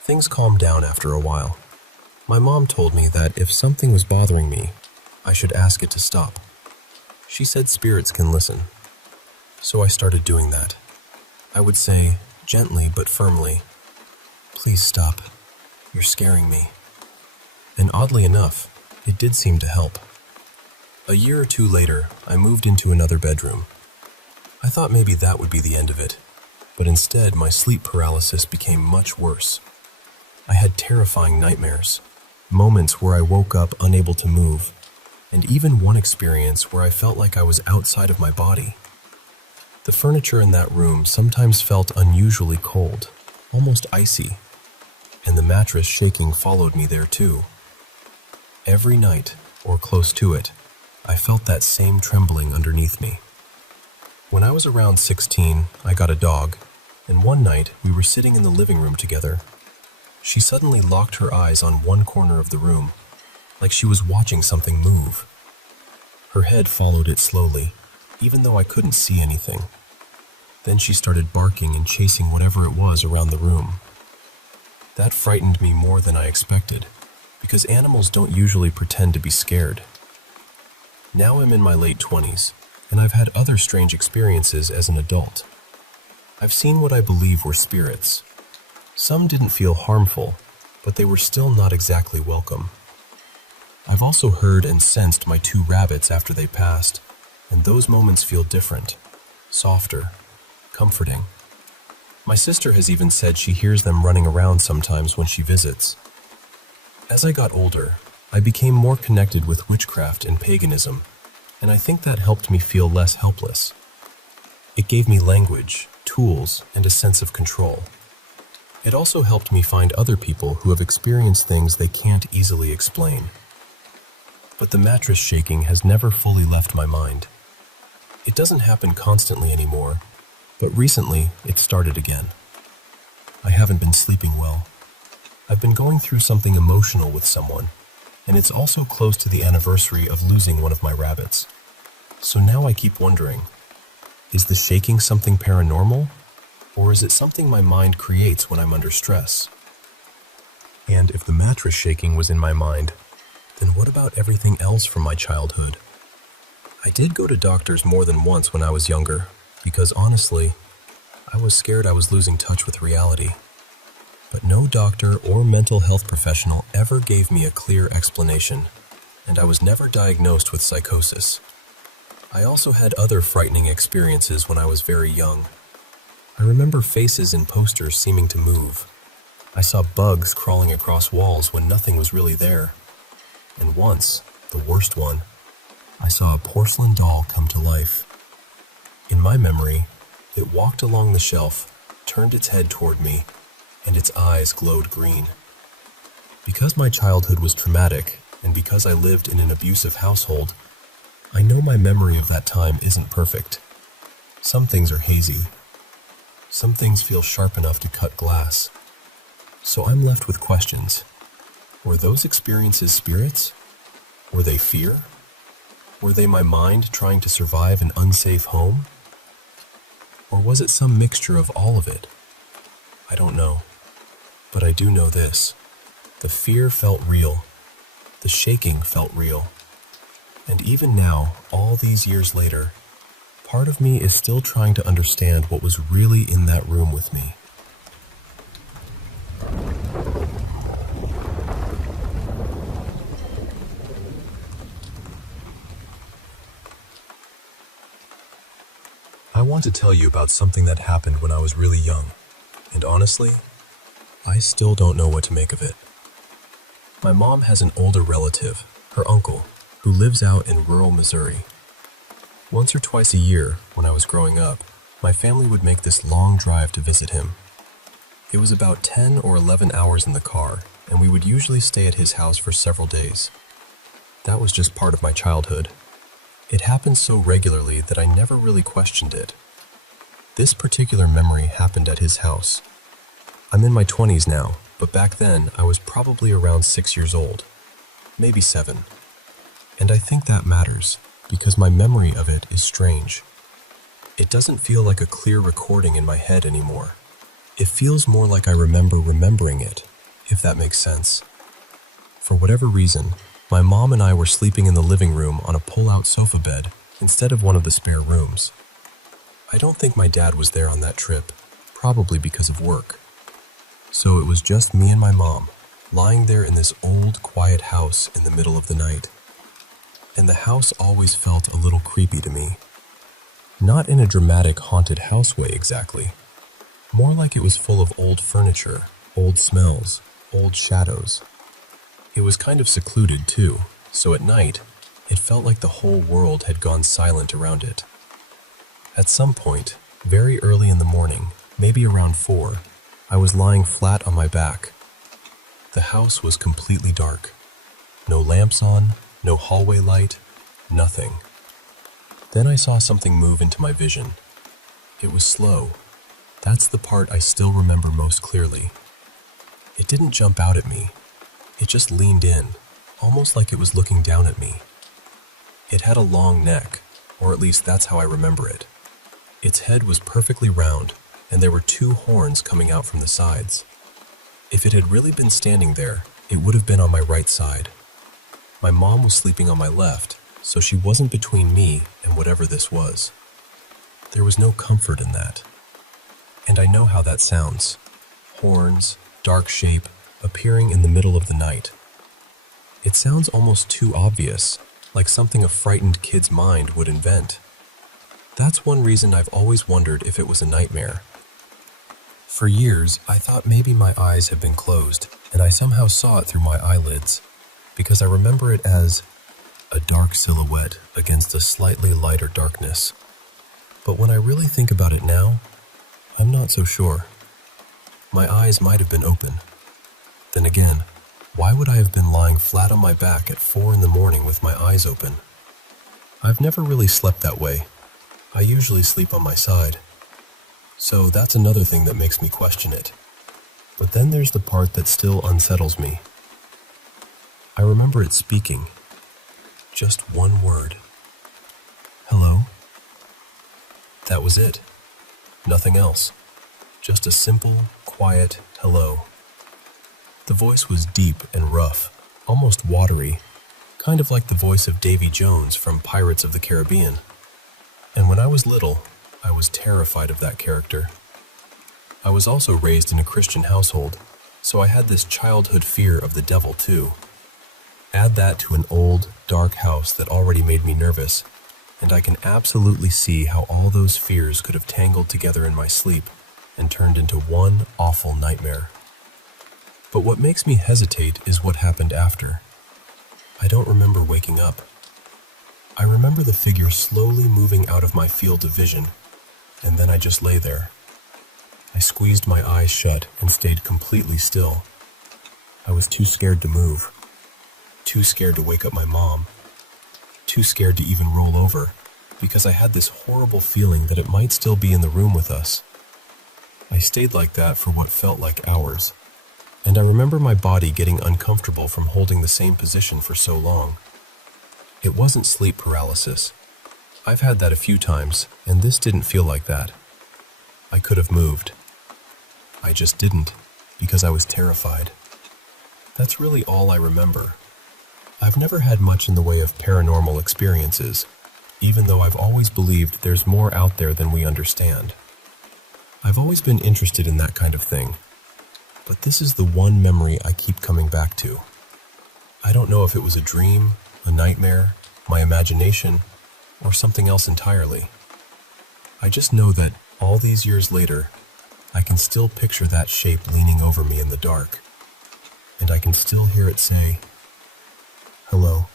Things calmed down after a while. My mom told me that if something was bothering me, I should ask it to stop. She said spirits can listen, so I started doing that. I would say, gently but firmly, "Please stop. You're scaring me." And oddly enough, it did seem to help. A year or two later, I moved into another bedroom. I thought maybe that would be the end of it, but instead my sleep paralysis became much worse. I had terrifying nightmares, moments where I woke up unable to move, and even one experience where I felt like I was outside of my body. The furniture in that room sometimes felt unusually cold, almost icy, and the mattress shaking followed me there too. Every night, or close to it, I felt that same trembling underneath me. When I was around 16, I got a dog, and one night we were sitting in the living room together. She suddenly locked her eyes on one corner of the room, like she was watching something move. Her head followed it slowly, even though I couldn't see anything. Then she started barking and chasing whatever it was around the room. That frightened me more than I expected, because animals don't usually pretend to be scared. Now I'm in my late 20s, and I've had other strange experiences as an adult. I've seen what I believe were spirits. Some didn't feel harmful, but they were still not exactly welcome. I've also heard and sensed my 2 rabbits after they passed, and those moments feel different, softer, comforting. My sister has even said she hears them running around sometimes when she visits. As I got older, I became more connected with witchcraft and paganism, and I think that helped me feel less helpless. It gave me language, tools, and a sense of control. It also helped me find other people who have experienced things they can't easily explain. But the mattress shaking has never fully left my mind. It doesn't happen constantly anymore, but recently it started again. I haven't been sleeping well. I've been going through something emotional with someone, and it's also close to the anniversary of losing one of my rabbits. So now I keep wondering, is the shaking something paranormal, or is it something my mind creates when I'm under stress? And if the mattress shaking was in my mind, then what about everything else from my childhood? I did go to doctors more than once when I was younger, because honestly, I was scared I was losing touch with reality. But no doctor or mental health professional ever gave me a clear explanation, and I was never diagnosed with psychosis. I also had other frightening experiences when I was very young. I remember faces in posters seeming to move, I saw bugs crawling across walls when nothing was really there. And once, the worst one, I saw a porcelain doll come to life. In my memory, it walked along the shelf, turned its head toward me, and its eyes glowed green. Because my childhood was traumatic, and because I lived in an abusive household, I know my memory of that time isn't perfect. Some things are hazy. Some things feel sharp enough to cut glass. So I'm left with questions. Were those experiences spirits? Were they fear? Were they my mind trying to survive an unsafe home? Or was it some mixture of all of it? I don't know. But I do know this. The fear felt real. The shaking felt real. And even now, all these years later, part of me is still trying to understand what was really in that room with me. I want to tell you about something that happened when I was really young, and honestly, I still don't know what to make of it. My mom has an older relative, her uncle, who lives out in rural Missouri. Once or twice a year, when I was growing up, my family would make this long drive to visit him. It was about 10 or 11 hours in the car, and we would usually stay at his house for several days. That was just part of my childhood. It happened so regularly that I never really questioned it. This particular memory happened at his house. I'm in my 20s now, but back then I was probably around 6 years old, maybe 7. And I think that matters, because my memory of it is strange. It doesn't feel like a clear recording in my head anymore. It feels more like I remember remembering it, if that makes sense. For whatever reason, my mom and I were sleeping in the living room on a pull-out sofa bed instead of one of the spare rooms. I don't think my dad was there on that trip, probably because of work. So it was just me and my mom, lying there in this old, quiet house in the middle of the night. And the house always felt a little creepy to me. Not in a dramatic haunted house way exactly. More like it was full of old furniture, old smells, old shadows. It was kind of secluded too, so at night, it felt like the whole world had gone silent around it. At some point, very early in the morning, maybe around 4, I was lying flat on my back. The house was completely dark. No lamps on, no hallway light, nothing. Then I saw something move into my vision. It was slow. That's the part I still remember most clearly. It didn't jump out at me. It just leaned in, almost like it was looking down at me. It had a long neck, or at least that's how I remember it. Its head was perfectly round, and there were 2 horns coming out from the sides. If it had really been standing there, it would have been on my right side. My mom was sleeping on my left, so she wasn't between me and whatever this was. There was no comfort in that. And I know how that sounds. Horns, dark shape, appearing in the middle of the night. It sounds almost too obvious, like something a frightened kid's mind would invent. That's one reason I've always wondered if it was a nightmare. For years, I thought maybe my eyes had been closed, and I somehow saw it through my eyelids, because I remember it as a dark silhouette against a slightly lighter darkness. But when I really think about it now, I'm not so sure. My eyes might have been open. Then again, why would I have been lying flat on my back at 4 in the morning with my eyes open? I've never really slept that way. I usually sleep on my side. So that's another thing that makes me question it. But then there's the part that still unsettles me. I remember it speaking. Just one word. Hello? That was it. Nothing else. Just a simple, quiet hello. The voice was deep and rough, almost watery, kind of like the voice of Davy Jones from Pirates of the Caribbean. And when I was little, I was terrified of that character. I was also raised in a Christian household, so I had this childhood fear of the devil too. Add that to an old, dark house that already made me nervous, and I can absolutely see how all those fears could have tangled together in my sleep and turned into one awful nightmare. But what makes me hesitate is what happened after. I don't remember waking up. I remember the figure slowly moving out of my field of vision, and then I just lay there. I squeezed my eyes shut and stayed completely still. I was too scared to move, too scared to wake up my mom, too scared to even roll over, because I had this horrible feeling that it might still be in the room with us. I stayed like that for what felt like hours, and I remember my body getting uncomfortable from holding the same position for so long. It wasn't sleep paralysis. I've had that a few times, and this didn't feel like that. I could have moved. I just didn't, because I was terrified. That's really all I remember. I've never had much in the way of paranormal experiences, even though I've always believed there's more out there than we understand. I've always been interested in that kind of thing, but this is the one memory I keep coming back to. I don't know if it was a dream, a nightmare, my imagination, or something else entirely. I just know that all these years later, I can still picture that shape leaning over me in the dark, and I can still hear it say, "Hello."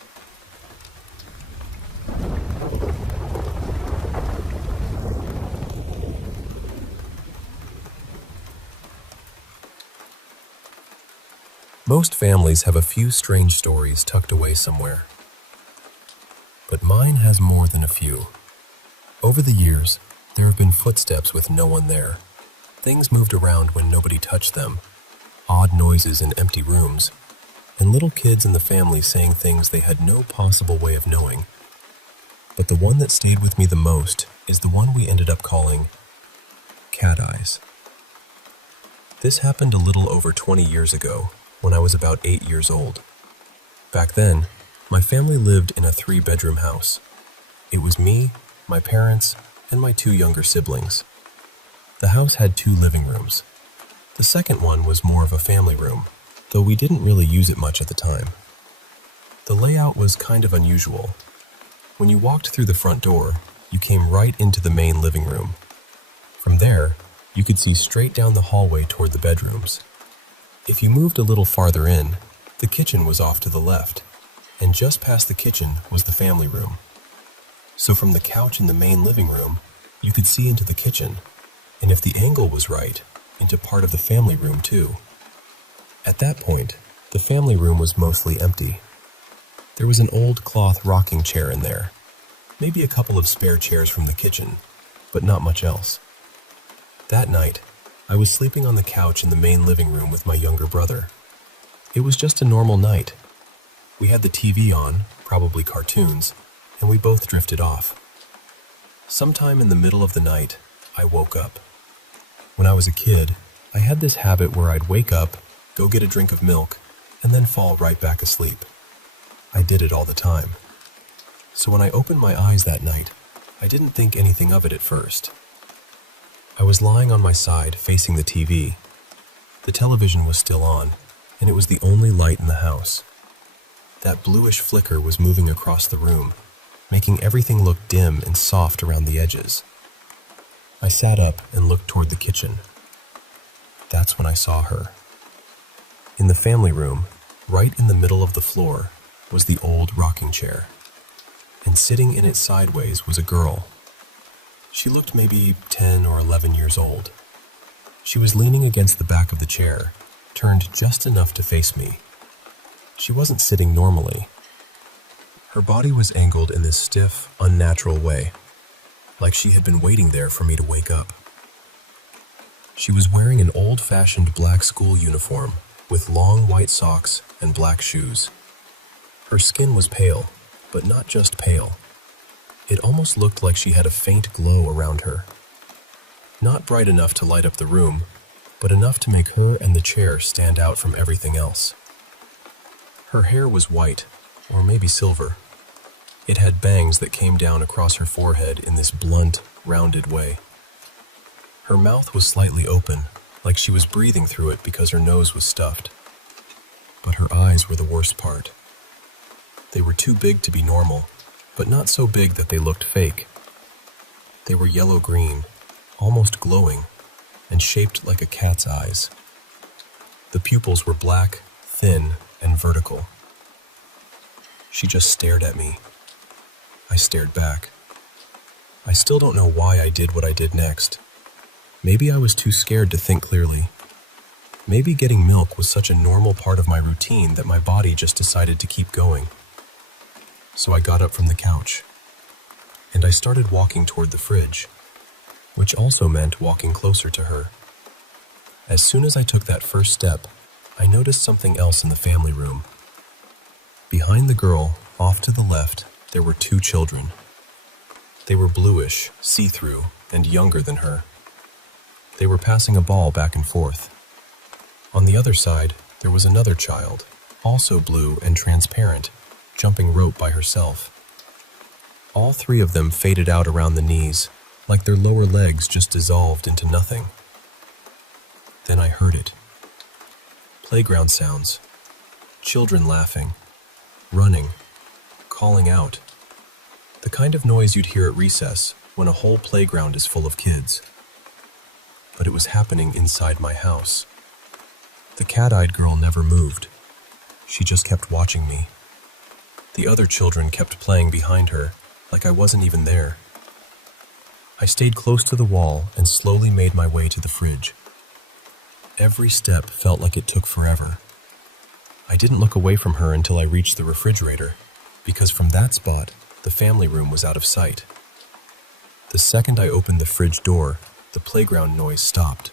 Most families have a few strange stories tucked away somewhere, but mine has more than a few. Over the years, there have been footsteps with no one there. Things moved around when nobody touched them, odd noises in empty rooms, and little kids in the family saying things they had no possible way of knowing. But the one that stayed with me the most is the one we ended up calling Cat Eyes. This happened a little over 20 years ago, when I was about 8 years old. Back then, my family lived in a 3-bedroom house. It was me, my parents, and my 2 younger siblings. The house had 2 living rooms. The second one was more of a family room, though we didn't really use it much at the time. The layout was kind of unusual. When you walked through the front door, you came right into the main living room. From there, you could see straight down the hallway toward the bedrooms. If you moved a little farther in, the kitchen was off to the left, and just past the kitchen was the family room. So from the couch in the main living room, you could see into the kitchen, and if the angle was right, into part of the family room too. At that point, the family room was mostly empty. There was an old cloth rocking chair in there, maybe a couple of spare chairs from the kitchen, but not much else. That night, I was sleeping on the couch in the main living room with my younger brother. It was just a normal night. We had the TV on, probably cartoons, and we both drifted off. Sometime in the middle of the night, I woke up. When I was a kid, I had this habit where I'd wake up, go get a drink of milk, and then fall right back asleep. I did it all the time. So when I opened my eyes that night, I didn't think anything of it at first. I was lying on my side, facing the TV. The television was still on, and it was the only light in the house. That bluish flicker was moving across the room, making everything look dim and soft around the edges. I sat up and looked toward the kitchen. That's when I saw her. In the family room, right in the middle of the floor, was the old rocking chair, and sitting in it sideways was a girl. She looked maybe 10 or 11 years old. She was leaning against the back of the chair, turned just enough to face me. She wasn't sitting normally. Her body was angled in this stiff, unnatural way, like she had been waiting there for me to wake up. She was wearing an old-fashioned black school uniform with long white socks and black shoes. Her skin was pale, but not just pale. It almost looked like she had a faint glow around her. Not bright enough to light up the room, but enough to make her and the chair stand out from everything else. Her hair was white, or maybe silver. It had bangs that came down across her forehead in this blunt, rounded way. Her mouth was slightly open, like she was breathing through it because her nose was stuffed. But her eyes were the worst part. They were too big to be normal, but not so big that they looked fake. They were yellow-green, almost glowing, and shaped like a cat's eyes. The pupils were black, thin, and vertical. She just stared at me. I stared back. I still don't know why I did what I did next. Maybe I was too scared to think clearly. Maybe getting milk was such a normal part of my routine that my body just decided to keep going. So I got up from the couch, and I started walking toward the fridge, which also meant walking closer to her. As soon as I took that first step, I noticed something else in the family room. Behind the girl, off to the left, there were two children. They were bluish, see-through, and younger than her. They were passing a ball back and forth. On the other side, there was another child, also blue and transparent, jumping rope by herself. All three of them faded out around the knees, like their lower legs just dissolved into nothing. Then I heard it. Playground sounds. Children laughing, running, calling out. The kind of noise you'd hear at recess when a whole playground is full of kids. But it was happening inside my house. The cat-eyed girl never moved. She just kept watching me. The other children kept playing behind her, like I wasn't even there. I stayed close to the wall and slowly made my way to the fridge. Every step felt like it took forever. I didn't look away from her until I reached the refrigerator, because from that spot, the family room was out of sight. The second I opened the fridge door, the playground noise stopped.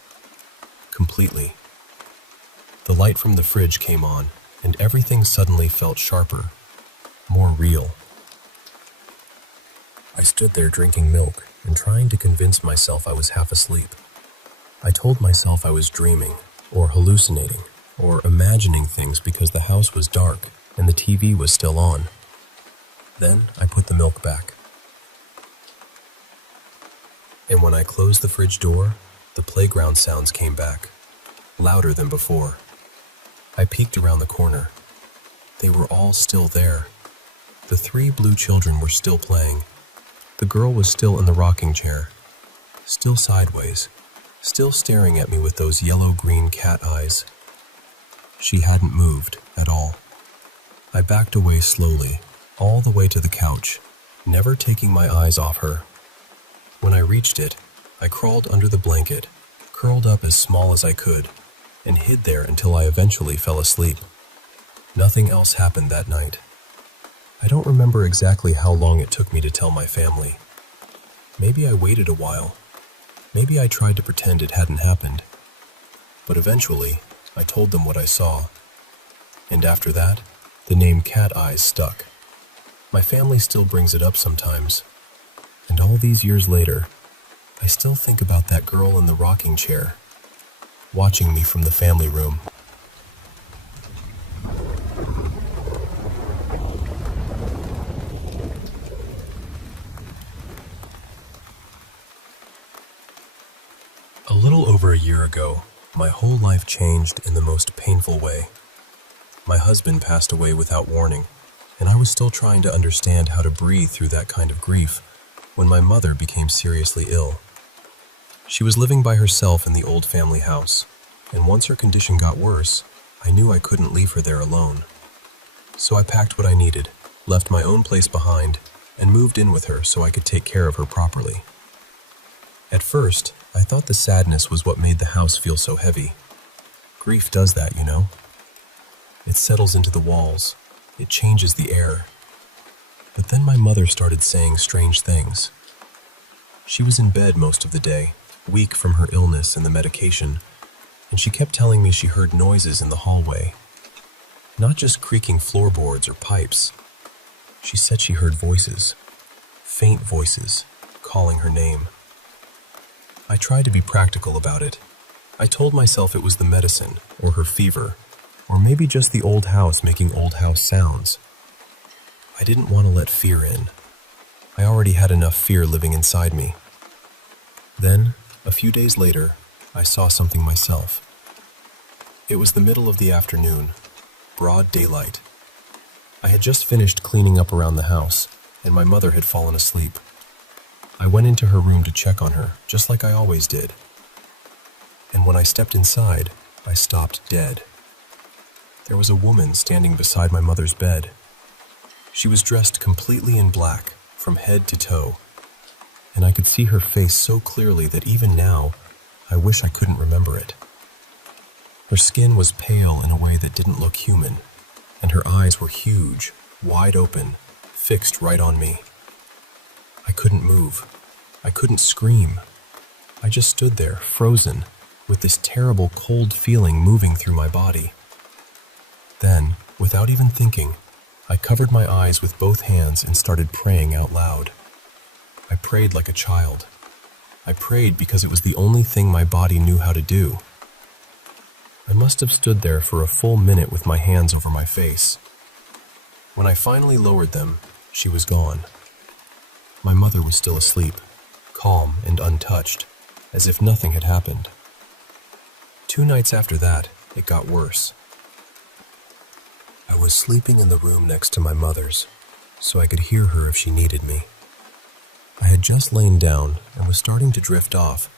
Completely. The light from the fridge came on, and everything suddenly felt sharper, more real. I stood there drinking milk and trying to convince myself I was half asleep. I told myself I was dreaming, or hallucinating, or imagining things because the house was dark and the TV was still on. Then I put the milk back. And when I closed the fridge door, the playground sounds came back, louder than before. I peeked around the corner. They were all still there. The three blue children were still playing. The girl was still in the rocking chair, still sideways, still staring at me with those yellow-green cat eyes. She hadn't moved at all. I backed away slowly, all the way to the couch, never taking my eyes off her. When I reached it, I crawled under the blanket, curled up as small as I could, and hid there until I eventually fell asleep. Nothing else happened that night. I don't remember exactly how long it took me to tell my family. Maybe I waited a while. Maybe I tried to pretend it hadn't happened. But eventually, I told them what I saw. And after that, the name Cat Eyes stuck. My family still brings it up sometimes. And all these years later, I still think about that girl in the rocking chair, watching me from the family room. A little over a year ago, my whole life changed in the most painful way. My husband passed away without warning, and I was still trying to understand how to breathe through that kind of grief when my mother became seriously ill. She was living by herself in the old family house, and once her condition got worse, I knew I couldn't leave her there alone. So I packed what I needed, left my own place behind, and moved in with her so I could take care of her properly. At first, I thought the sadness was what made the house feel so heavy. Grief does that, you know. It settles into the walls. It changes the air. But then my mother started saying strange things. She was in bed most of the day, weak from her illness and the medication, and she kept telling me she heard noises in the hallway. Not just creaking floorboards or pipes. She said she heard voices, faint voices, calling her name. I tried to be practical about it. I told myself it was the medicine, or her fever, or maybe just the old house making old house sounds. I didn't want to let fear in. I already had enough fear living inside me. Then, a few days later, I saw something myself. It was the middle of the afternoon, broad daylight. I had just finished cleaning up around the house, and my mother had fallen asleep. I went into her room to check on her, just like I always did. And when I stepped inside, I stopped dead. There was a woman standing beside my mother's bed. She was dressed completely in black, from head to toe, and I could see her face so clearly that even now, I wish I couldn't remember it. Her skin was pale in a way that didn't look human, and her eyes were huge, wide open, fixed right on me. I couldn't move. I couldn't scream. I just stood there, frozen, with this terrible cold feeling moving through my body. Then, without even thinking, I covered my eyes with both hands and started praying out loud. I prayed like a child. I prayed because it was the only thing my body knew how to do. I must have stood there for a full minute with my hands over my face. When I finally lowered them, she was gone. My mother was still asleep, calm and untouched, as if nothing had happened. 2 nights after that, it got worse. I was sleeping in the room next to my mother's, so I could hear her if she needed me. I had just lain down and was starting to drift off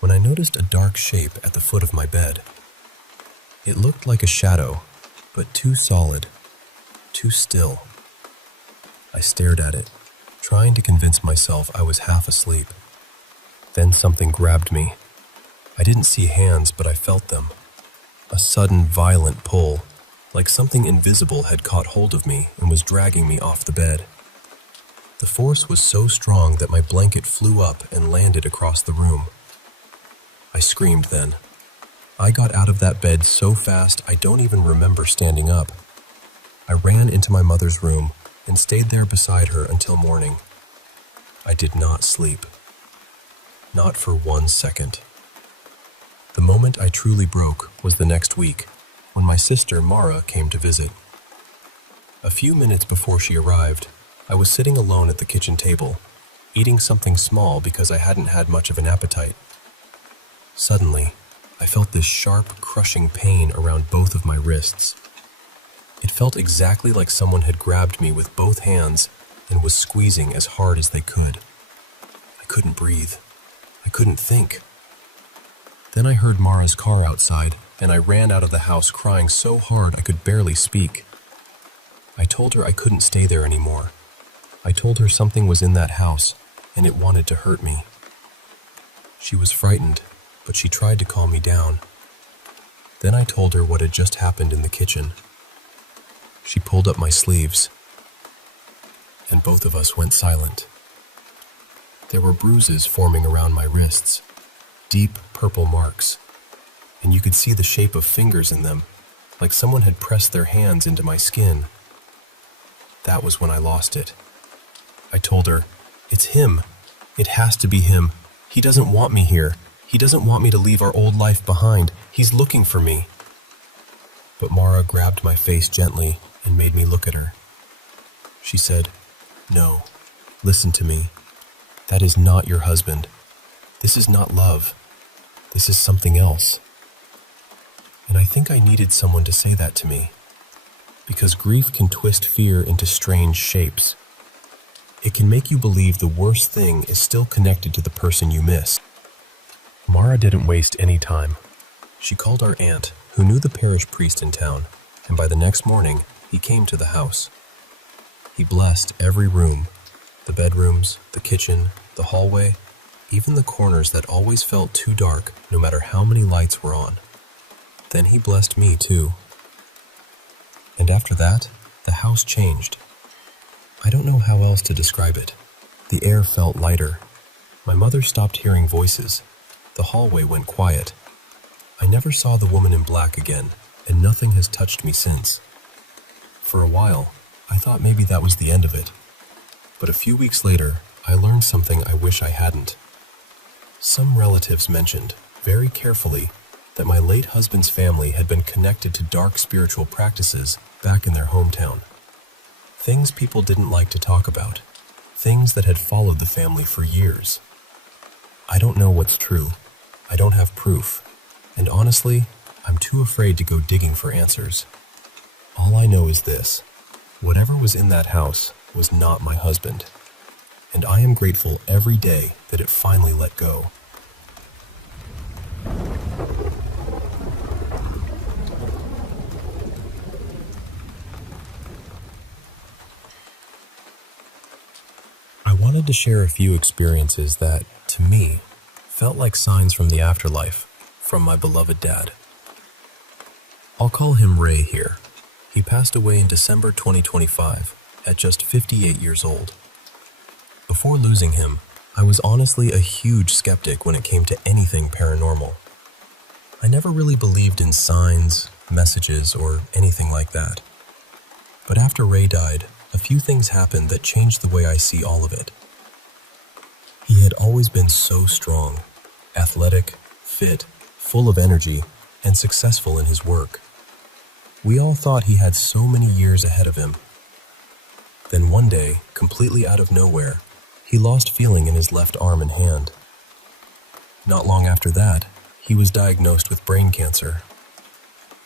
when I noticed a dark shape at the foot of my bed. It looked like a shadow, but too solid, too still. I stared at it, trying to convince myself I was half asleep. Then something grabbed me. I didn't see hands, but I felt them. A sudden, violent pull, like something invisible had caught hold of me and was dragging me off the bed. The force was so strong that my blanket flew up and landed across the room. I screamed then. I got out of that bed so fast I don't even remember standing up. I ran into my mother's room and stayed there beside her until morning. I did not sleep. Not for 1 second. The moment I truly broke was the next week, when my sister Mara came to visit. A few minutes before she arrived, I was sitting alone at the kitchen table, eating something small because I hadn't had much of an appetite. Suddenly, I felt this sharp, crushing pain around both of my wrists. It felt exactly like someone had grabbed me with both hands and was squeezing as hard as they could. I couldn't breathe. I couldn't think. Then I heard Mara's car outside, and I ran out of the house crying so hard I could barely speak. I told her I couldn't stay there anymore. I told her something was in that house, and it wanted to hurt me. She was frightened, but she tried to calm me down. Then I told her what had just happened in the kitchen. She pulled up my sleeves, and both of us went silent. There were bruises forming around my wrists, deep purple marks, and you could see the shape of fingers in them, like someone had pressed their hands into my skin. That was when I lost it. I told her, "It's him. It has to be him. He doesn't want me here. He doesn't want me to leave our old life behind. He's looking for me." But Mara grabbed my face gently and made me look at her. She said, "No, listen to me. That is not your husband. This is not love. This is something else." And I think I needed someone to say that to me, because grief can twist fear into strange shapes. It can make you believe the worst thing is still connected to the person you miss. Mara didn't waste any time. She called our aunt, who knew the parish priest in town, and by the next morning, he came to the house. He blessed every room, the bedrooms, the kitchen, the hallway, even the corners that always felt too dark no matter how many lights were on. Then he blessed me too. And after that, the house changed. I don't know how else to describe it. The air felt lighter. My mother stopped hearing voices. The hallway went quiet. I never saw the woman in black again, and nothing has touched me since. For a while, I thought maybe that was the end of it. But a few weeks later, I learned something I wish I hadn't. Some relatives mentioned, very carefully, that my late husband's family had been connected to dark spiritual practices back in their hometown. Things people didn't like to talk about. Things that had followed the family for years. I don't know what's true. I don't have proof. And honestly, I'm too afraid to go digging for answers. All I know is this. Whatever was in that house was not my husband. And I am grateful every day that it finally let go. wanted to share a few experiences that, to me, felt like signs from the afterlife from my beloved dad. I'll call him Ray here. He passed away in December 2025 at just 58 years old. Before losing him, I was honestly a huge skeptic when it came to anything paranormal. I never really believed in signs, messages, or anything like that. But after Ray died, a few things happened that changed the way I see all of it. He had always been so strong, athletic, fit, full of energy, and successful in his work. We all thought he had so many years ahead of him. Then one day, completely out of nowhere, he lost feeling in his left arm and hand. Not long after that, he was diagnosed with brain cancer.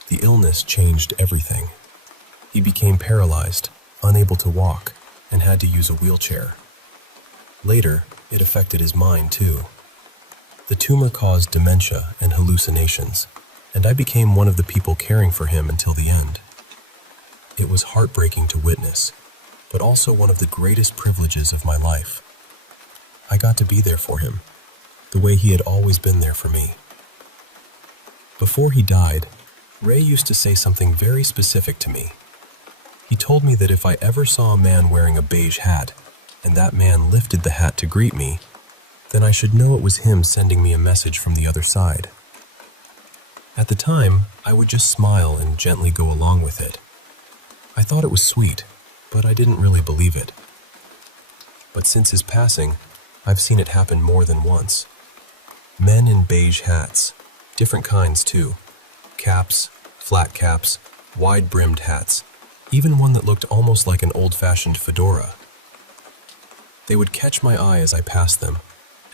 The illness changed everything. He became paralyzed, unable to walk, and had to use a wheelchair. Later, it affected his mind too. The tumor caused dementia and hallucinations, and I became one of the people caring for him until the end. It was heartbreaking to witness, but also one of the greatest privileges of my life. I got to be there for him, the way he had always been there for me. Before he died, Ray used to say something very specific to me. He told me that if I ever saw a man wearing a beige hat, and that man lifted the hat to greet me, then I should know it was him sending me a message from the other side. At the time, I would just smile and gently go along with it. I thought it was sweet, but I didn't really believe it. But since his passing, I've seen it happen more than once. Men in beige hats, different kinds too. Caps, flat caps, wide-brimmed hats, even one that looked almost like an old-fashioned fedora. They would catch my eye as I passed them,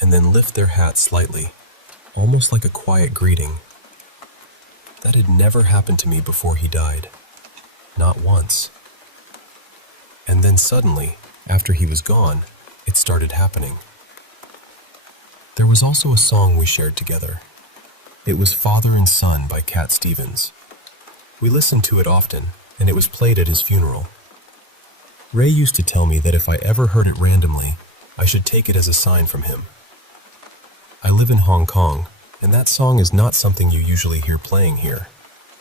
and then lift their hats slightly, almost like a quiet greeting. That had never happened to me before he died. Not once. And then suddenly, after he was gone, it started happening. There was also a song we shared together. It was Father and Son by Cat Stevens. We listened to it often, and it was played at his funeral. Ray used to tell me that if I ever heard it randomly, I should take it as a sign from him. I live in Hong Kong, and that song is not something you usually hear playing here,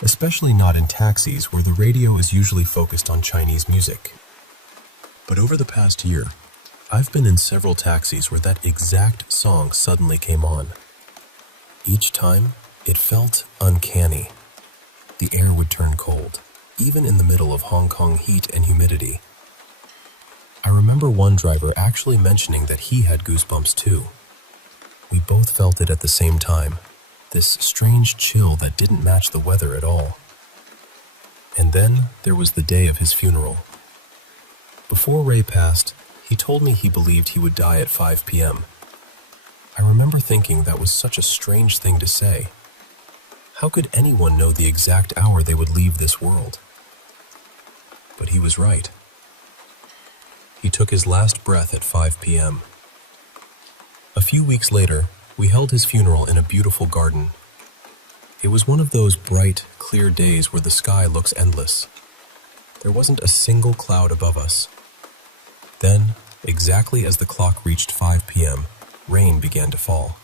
especially not in taxis where the radio is usually focused on Chinese music. But over the past year, I've been in several taxis where that exact song suddenly came on. Each time, it felt uncanny. The air would turn cold, even in the middle of Hong Kong heat and humidity. I remember one driver actually mentioning that he had goosebumps too. We both felt it at the same time, this strange chill that didn't match the weather at all. And then there was the day of his funeral. Before Ray passed, he told me he believed he would die at 5 p.m. I remember thinking that was such a strange thing to say. How could anyone know the exact hour they would leave this world? But he was right. He took his last breath at 5 p.m. A few weeks later, we held his funeral in a beautiful garden. It was one of those bright, clear days where the sky looks endless. There wasn't a single cloud above us. Then, exactly as the clock reached 5 p.m., rain began to fall.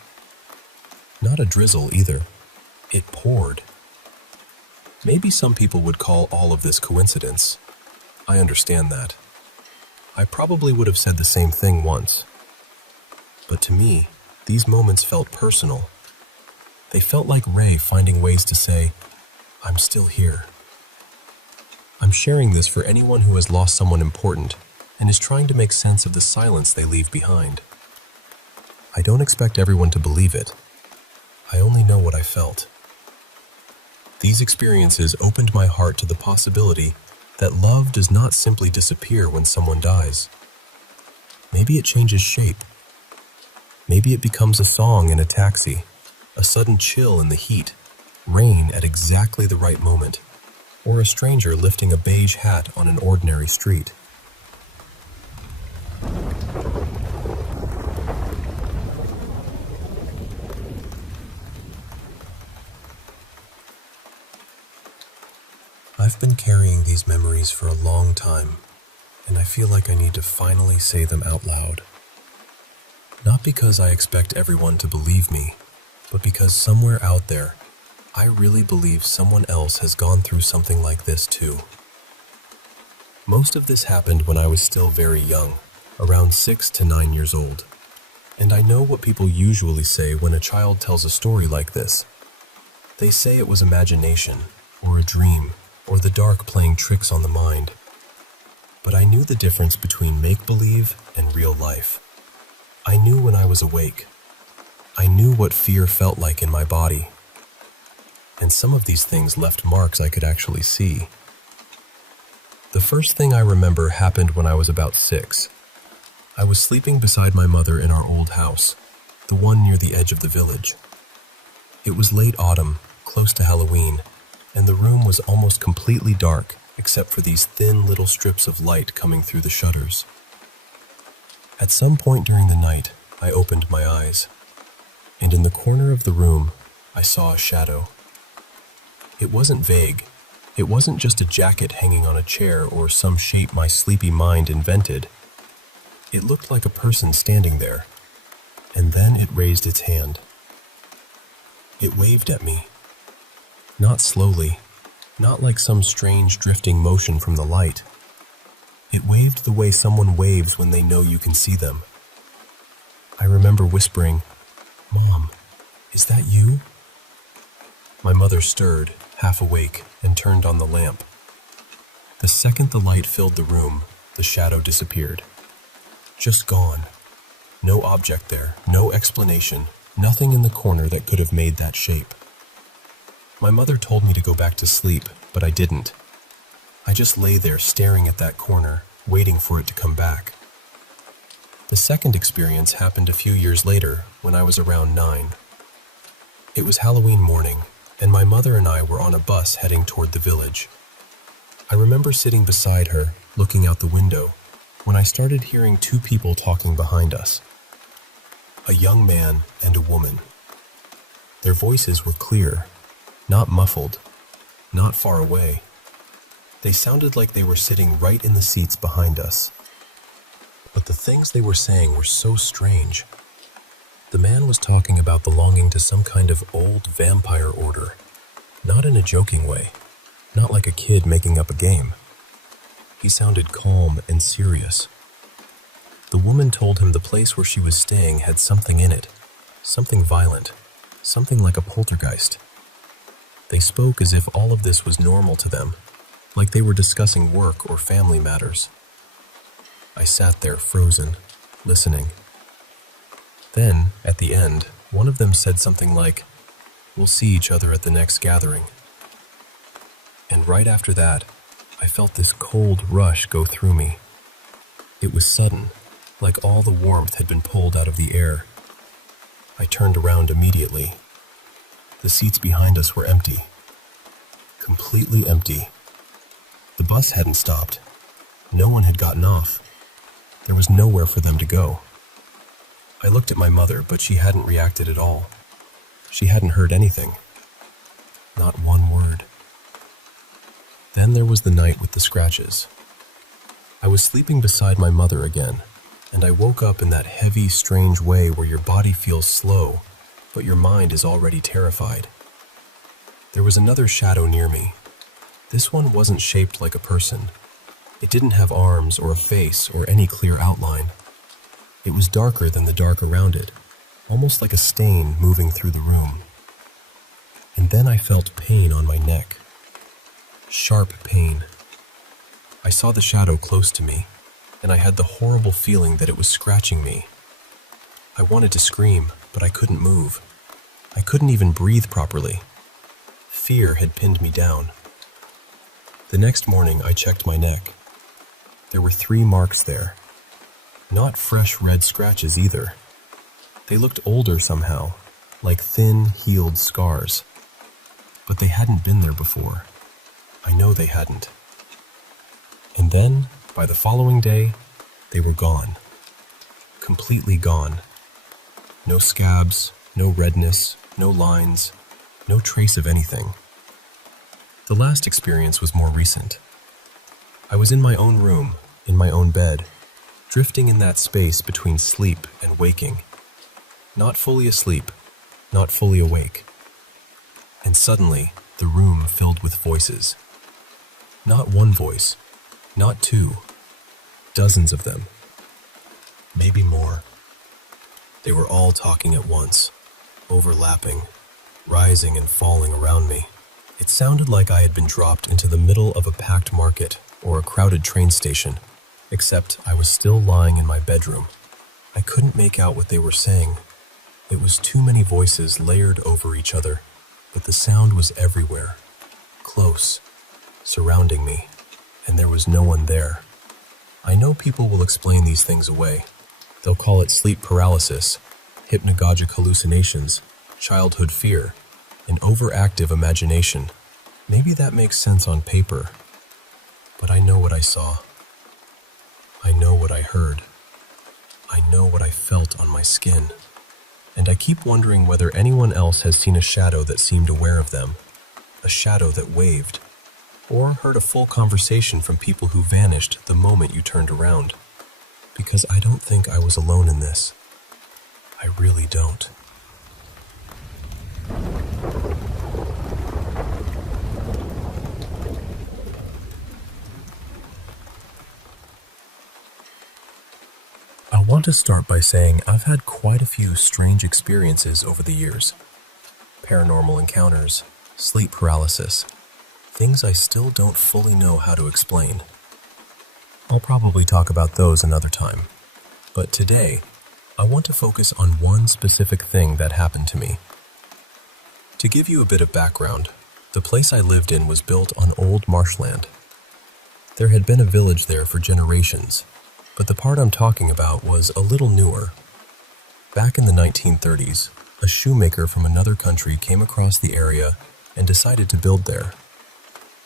Not a drizzle either. It poured. Maybe some people would call all of this coincidence. I understand that. I probably would have said the same thing once. But to me, these moments felt personal. They felt like Ray finding ways to say, "I'm still here." I'm sharing this for anyone who has lost someone important and is trying to make sense of the silence they leave behind. I don't expect everyone to believe it. I only know what I felt. These experiences opened my heart to the possibility that love does not simply disappear when someone dies. Maybe it changes shape. Maybe it becomes a song in a taxi, a sudden chill in the heat, rain at exactly the right moment, or a stranger lifting a beige hat on an ordinary street. I've been carrying these memories for a long time, and I feel like I need to finally say them out loud. Not because I expect everyone to believe me, but because somewhere out there, I really believe someone else has gone through something like this too. Most of this happened when I was still very young, around 6 to 9 years old. And I know what people usually say when a child tells a story like this. They say it was imagination, or a dream, or the dark playing tricks on the mind. But I knew the difference between make-believe and real life. I knew when I was awake. I knew what fear felt like in my body. And some of these things left marks I could actually see. The first thing I remember happened when I was about 6. I was sleeping beside my mother in our old house, the one near the edge of the village. It was late autumn, close to Halloween, and the room was almost completely dark except for these thin little strips of light coming through the shutters. At some point during the night, I opened my eyes, and in the corner of the room, I saw a shadow. It wasn't vague. It wasn't just a jacket hanging on a chair or some shape my sleepy mind invented. It looked like a person standing there, and then it raised its hand. It waved at me. Not slowly, not like some strange drifting motion from the light. It waved the way someone waves when they know you can see them. I remember whispering, "Mom, is that you?" My mother stirred, half awake, and turned on the lamp. The second the light filled the room, the shadow disappeared. Just gone. No object there, no explanation, nothing in the corner that could have made that shape. My mother told me to go back to sleep, but I didn't. I just lay there staring at that corner, waiting for it to come back. The second experience happened a few years later, when I was around 9. It was Halloween morning, and my mother and I were on a bus heading toward the village. I remember sitting beside her, looking out the window, when I started hearing 2 people talking behind us. A young man and a woman. Their voices were clear, not muffled, not far away. They sounded like they were sitting right in the seats behind us. But the things they were saying were so strange. The man was talking about belonging to some kind of old vampire order, not in a joking way, not like a kid making up a game. He sounded calm and serious. The woman told him the place where she was staying had something in it, something violent, something like a poltergeist. They spoke as if all of this was normal to them, like they were discussing work or family matters. I sat there frozen, listening. Then, at the end, one of them said something like, "We'll see each other at the next gathering." And right after that, I felt this cold rush go through me. It was sudden, like all the warmth had been pulled out of the air. I turned around immediately. The seats behind us were empty. Completely empty. The bus hadn't stopped. No one had gotten off. There was nowhere for them to go. I looked at my mother, but she hadn't reacted at all. She hadn't heard anything. Not one word. Then there was the night with the scratches. I was sleeping beside my mother again, and I woke up in that heavy, strange way where your body feels slow, but your mind is already terrified. There was another shadow near me. This one wasn't shaped like a person. It didn't have arms or a face or any clear outline. It was darker than the dark around it, almost like a stain moving through the room. And then I felt pain on my neck. Sharp pain. I saw the shadow close to me, and I had the horrible feeling that it was scratching me. I wanted to scream, but I couldn't move. I couldn't even breathe properly. Fear had pinned me down. The next morning, I checked my neck. There were 3 marks there. Not fresh red scratches either. They looked older somehow, like thin, healed scars. But they hadn't been there before. I know they hadn't. And then, by the following day, they were gone. Completely gone. No scabs, no redness, no lines, no trace of anything. The last experience was more recent. I was in my own room, in my own bed, drifting in that space between sleep and waking, Not fully asleep, not fully awake. And suddenly, the room filled with voices. Not one voice, not two, dozens of them. Maybe more. They were all talking at once, overlapping, rising and falling around me. It sounded like I had been dropped into the middle of a packed market or a crowded train station, except I was still lying in my bedroom. I couldn't make out what they were saying. It was too many voices layered over each other, but the sound was everywhere, close, surrounding me, and there was no one there. I know people will explain these things away. They'll call it sleep paralysis, hypnagogic hallucinations, childhood fear, an overactive imagination. Maybe that makes sense on paper, but I know what I saw. I know what I heard. I know what I felt on my skin. And I keep wondering whether anyone else has seen a shadow that seemed aware of them, a shadow that waved, or heard a full conversation from people who vanished the moment you turned around. Because I don't think I was alone in this. I really don't. I want to start by saying I've had quite a few strange experiences over the years. Paranormal encounters, sleep paralysis, things I still don't fully know how to explain. I'll probably talk about those another time. But today, I want to focus on one specific thing that happened to me. To give you a bit of background, the place I lived in was built on old marshland. There had been a village there for generations, but the part I'm talking about was a little newer. Back in the 1930s, a shoemaker from another country came across the area and decided to build there.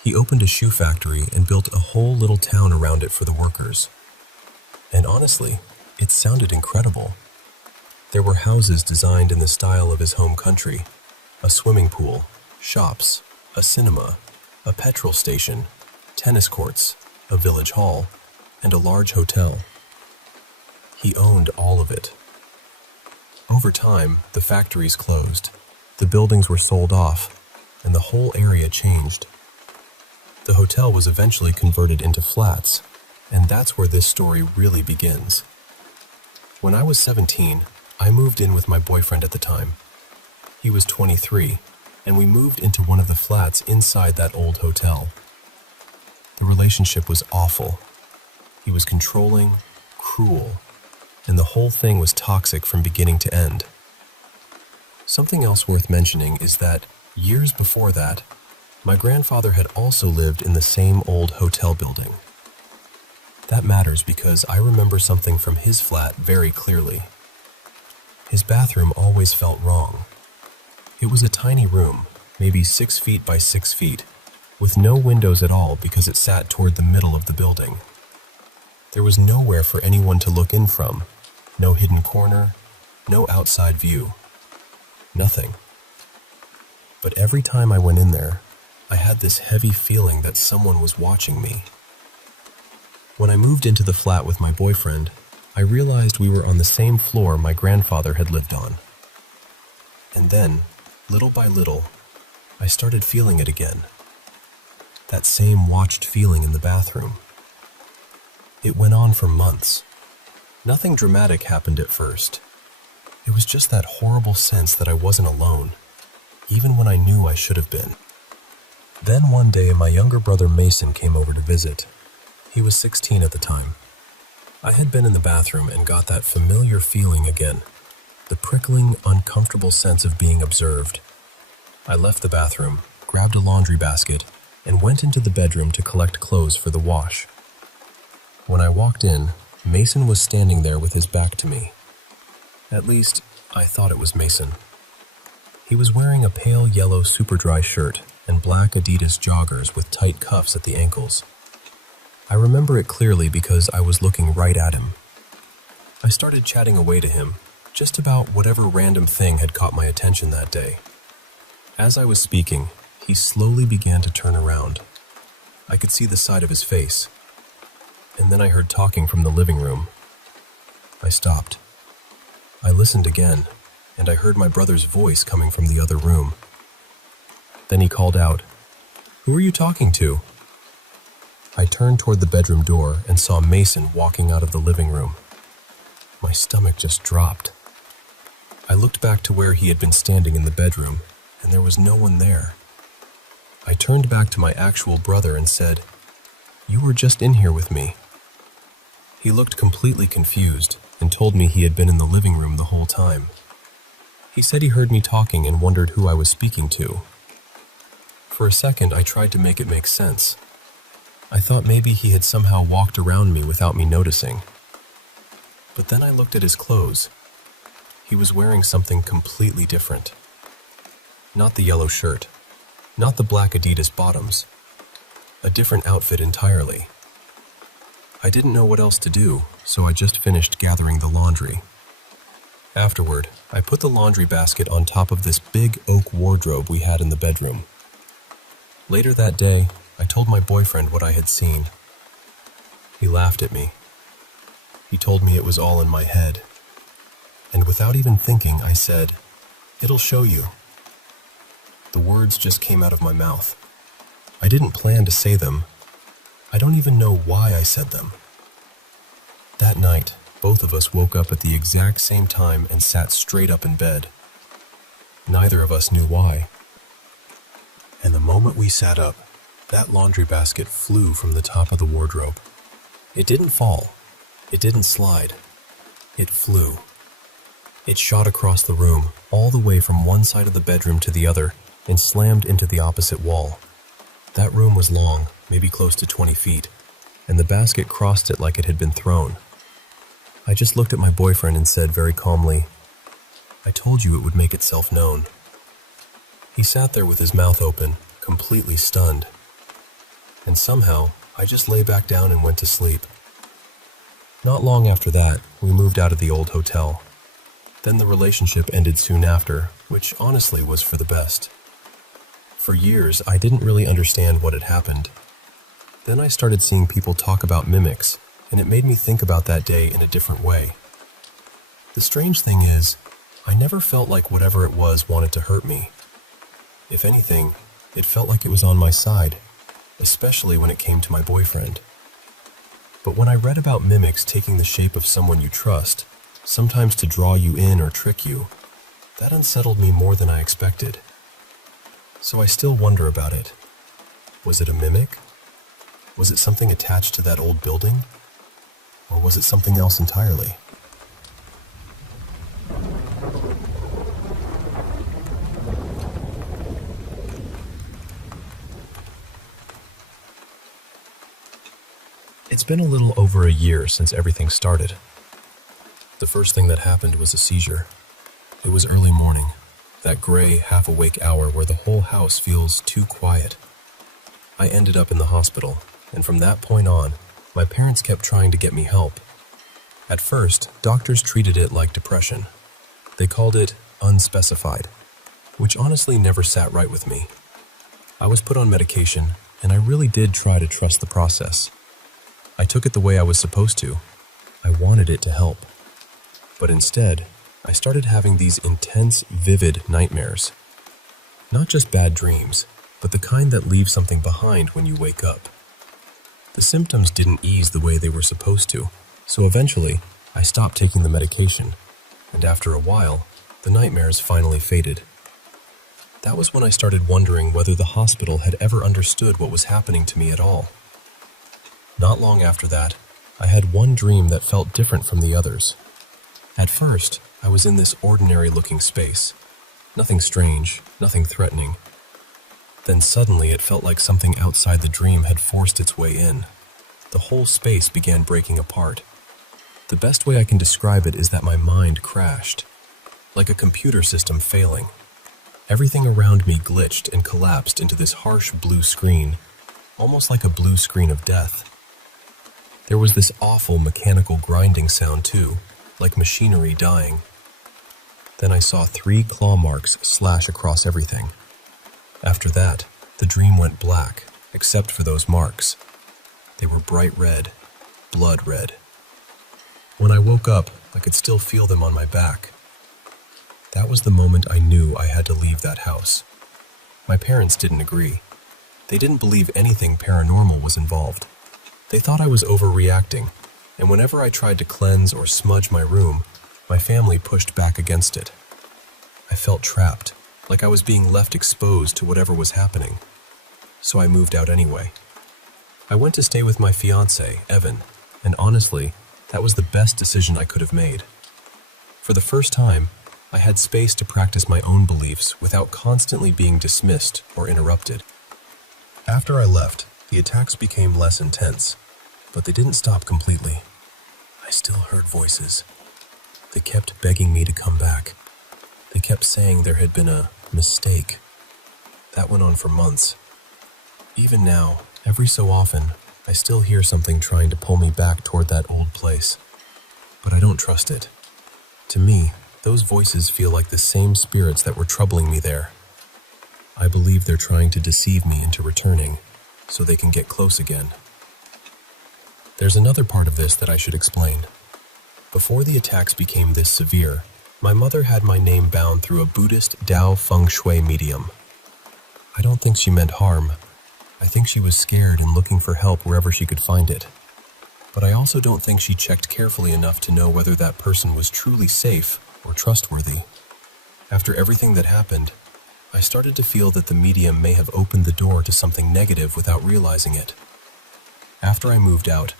He opened a shoe factory and built a whole little town around it for the workers. And honestly, it sounded incredible. There were houses designed in the style of his home country, a swimming pool, shops, a cinema, a petrol station, tennis courts, a village hall, and a large hotel. He owned all of it. Over time, the factories closed, the buildings were sold off, and the whole area changed. The hotel was eventually converted into flats, and that's where this story really begins. When I was 17, I moved in with my boyfriend at the time. He was 23, and we moved into one of the flats inside that old hotel. The relationship was awful. He was controlling, cruel, and the whole thing was toxic from beginning to end. Something else worth mentioning is that, years before that, my grandfather had also lived in the same old hotel building. That matters because I remember something from his flat very clearly. His bathroom always felt wrong. It was a tiny room, maybe 6 feet by 6 feet, with no windows at all because it sat toward the middle of the building. There was nowhere for anyone to look in from, no hidden corner, no outside view. Nothing. But every time I went in there, I had this heavy feeling that someone was watching me. When I moved into the flat with my boyfriend, I realized we were on the same floor my grandfather had lived on. And then, little by little, I started feeling it again. That same watched feeling in the bathroom. It went on for months. Nothing dramatic happened at first. It was just that horrible sense that I wasn't alone, even when I knew I should have been. Then one day, my younger brother Mason came over to visit. He was 16 at the time. I had been in the bathroom and got that familiar feeling again, the prickling, uncomfortable sense of being observed. I left the bathroom, grabbed a laundry basket, and went into the bedroom to collect clothes for the wash. When I walked in, Mason was standing there with his back to me. At least, I thought it was Mason. He was wearing a pale yellow super-dry shirt and black Adidas joggers with tight cuffs at the ankles. I remember it clearly because I was looking right at him. I started chatting away to him, just about whatever random thing had caught my attention that day. As I was speaking, he slowly began to turn around. I could see the side of his face. And then I heard talking from the living room. I stopped. I listened again, and I heard my brother's voice coming from the other room. Then he called out, "Who are you talking to?" I turned toward the bedroom door and saw Mason walking out of the living room. My stomach just dropped. I looked back to where he had been standing in the bedroom, and there was no one there. I turned back to my actual brother and said, "You were just in here with me." He looked completely confused and told me he had been in the living room the whole time. He said he heard me talking and wondered who I was speaking to. For a second, I tried to make it make sense. I thought maybe he had somehow walked around me without me noticing. But then I looked at his clothes. He was wearing something completely different. Not the yellow shirt, not the black Adidas bottoms. A different outfit entirely. I didn't know what else to do, so I just finished gathering the laundry. Afterward, I put the laundry basket on top of this big oak wardrobe we had in the bedroom. Later that day, I told my boyfriend what I had seen. He laughed at me. He told me it was all in my head. And without even thinking, I said, "It'll show you." The words just came out of my mouth. I didn't plan to say them. I don't even know why I said them. That night, both of us woke up at the exact same time and sat straight up in bed. Neither of us knew why. And the moment we sat up, that laundry basket flew from the top of the wardrobe. It didn't fall. It didn't slide. It flew. It shot across the room, all the way from one side of the bedroom to the other, and slammed into the opposite wall. That room was long, maybe close to 20 feet, and the basket crossed it like it had been thrown. I just looked at my boyfriend and said very calmly, "I told you it would make itself known." He sat there with his mouth open, completely stunned. And somehow, I just lay back down and went to sleep. Not long after that, we moved out of the old hotel. Then the relationship ended soon after, which honestly was for the best. For years, I didn't really understand what had happened. Then I started seeing people talk about mimics, and it made me think about that day in a different way. The strange thing is, I never felt like whatever it was wanted to hurt me. If anything, it felt like it was on my side, especially when it came to my boyfriend. But when I read about mimics taking the shape of someone you trust, sometimes to draw you in or trick you, that unsettled me more than I expected. So I still wonder about it. Was it a mimic? Was it something attached to that old building? Or was it something else entirely? It's been a little over a year since everything started. The first thing that happened was a seizure. It was early morning, that gray, half-awake hour where the whole house feels too quiet. I ended up in the hospital, and from that point on, my parents kept trying to get me help. At first, doctors treated it like depression. They called it unspecified, which honestly never sat right with me. I was put on medication, and I really did try to trust the process. I took it the way I was supposed to. I wanted it to help. But instead, I started having these intense, vivid nightmares. Not just bad dreams, but the kind that leave something behind when you wake up. The symptoms didn't ease the way they were supposed to, so eventually, I stopped taking the medication, and after a while, the nightmares finally faded. That was when I started wondering whether the hospital had ever understood what was happening to me at all. Not long after that, I had one dream that felt different from the others. At first, I was in this ordinary-looking space. Nothing strange, nothing threatening. Then suddenly it felt like something outside the dream had forced its way in. The whole space began breaking apart. The best way I can describe it is that my mind crashed, like a computer system failing. Everything around me glitched and collapsed into this harsh blue screen, almost like a blue screen of death. There was this awful mechanical grinding sound too, like machinery dying. Then I saw 3 claw marks slash across everything. After that, the dream went black, except for those marks. They were bright red, blood red. When I woke up, I could still feel them on my back. That was the moment I knew I had to leave that house. My parents didn't agree. They didn't believe anything paranormal was involved. They thought I was overreacting, and whenever I tried to cleanse or smudge my room, my family pushed back against it. I felt trapped, like I was being left exposed to whatever was happening. So I moved out anyway. I went to stay with my fiancé, Evan, and honestly, that was the best decision I could have made. For the first time, I had space to practice my own beliefs without constantly being dismissed or interrupted. After I left, the attacks became less intense, but they didn't stop completely. I still heard voices. They kept begging me to come back. They kept saying there had been a mistake. That went on for months. Even now, every so often, I still hear something trying to pull me back toward that old place. But I don't trust it. To me, those voices feel like the same spirits that were troubling me there. I believe they're trying to deceive me into returning, so they can get close again. There's another part of this that I should explain. Before the attacks became this severe, my mother had my name bound through a Buddhist Tao Feng Shui medium. I don't think she meant harm. I think she was scared and looking for help wherever she could find it. But I also don't think she checked carefully enough to know whether that person was truly safe or trustworthy. After everything that happened, I started to feel that the medium may have opened the door to something negative without realizing it. After I moved out,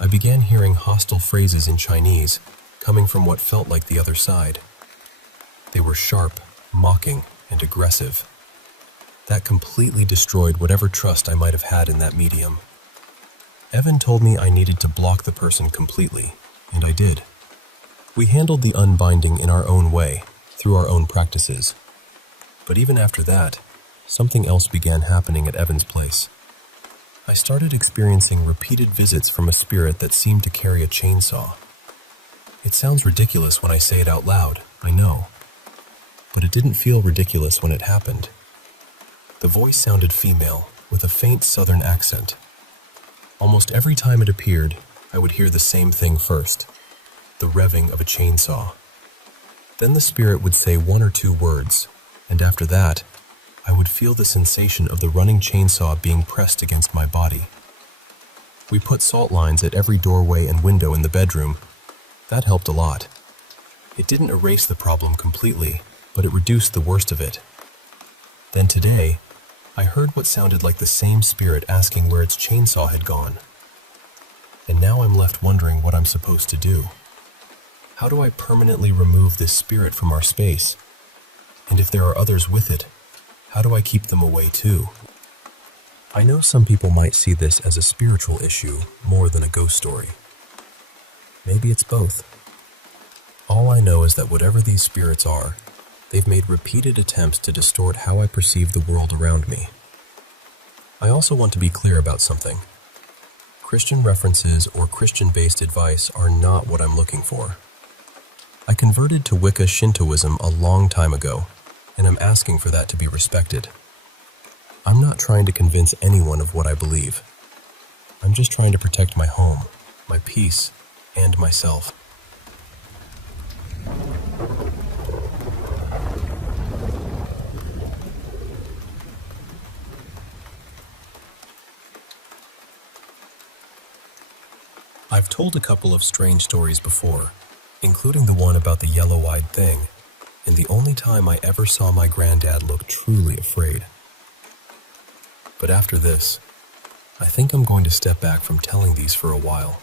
I began hearing hostile phrases in Chinese coming from what felt like the other side. They were sharp, mocking, and aggressive. That completely destroyed whatever trust I might have had in that medium. Evan told me I needed to block the person completely, and I did. We handled the unbinding in our own way, through our own practices. But even after that, something else began happening at Evan's place. I started experiencing repeated visits from a spirit that seemed to carry a chainsaw. It sounds ridiculous when I say it out loud, I know. But it didn't feel ridiculous when it happened. The voice sounded female, with a faint southern accent. Almost every time it appeared, I would hear the same thing first, the revving of a chainsaw. Then the spirit would say one or two words, and after that, I would feel the sensation of the running chainsaw being pressed against my body. We put salt lines at every doorway and window in the bedroom. That helped a lot. It didn't erase the problem completely, but it reduced the worst of it. Then today, I heard what sounded like the same spirit asking where its chainsaw had gone. And now I'm left wondering what I'm supposed to do. How do I permanently remove this spirit from our space? And if there are others with it, how do I keep them away too? I know some people might see this as a spiritual issue more than a ghost story. Maybe it's both. All I know is that whatever these spirits are, they've made repeated attempts to distort how I perceive the world around me. I also want to be clear about something. Christian references or Christian-based advice are not what I'm looking for. I converted to Wicca Shintoism a long time ago, and I'm asking for that to be respected. I'm not trying to convince anyone of what I believe. I'm just trying to protect my home, my peace, and myself. I've told a couple of strange stories before, including the one about the yellow-eyed thing, and the only time I ever saw my granddad look truly afraid. But after this, I think I'm going to step back from telling these for a while.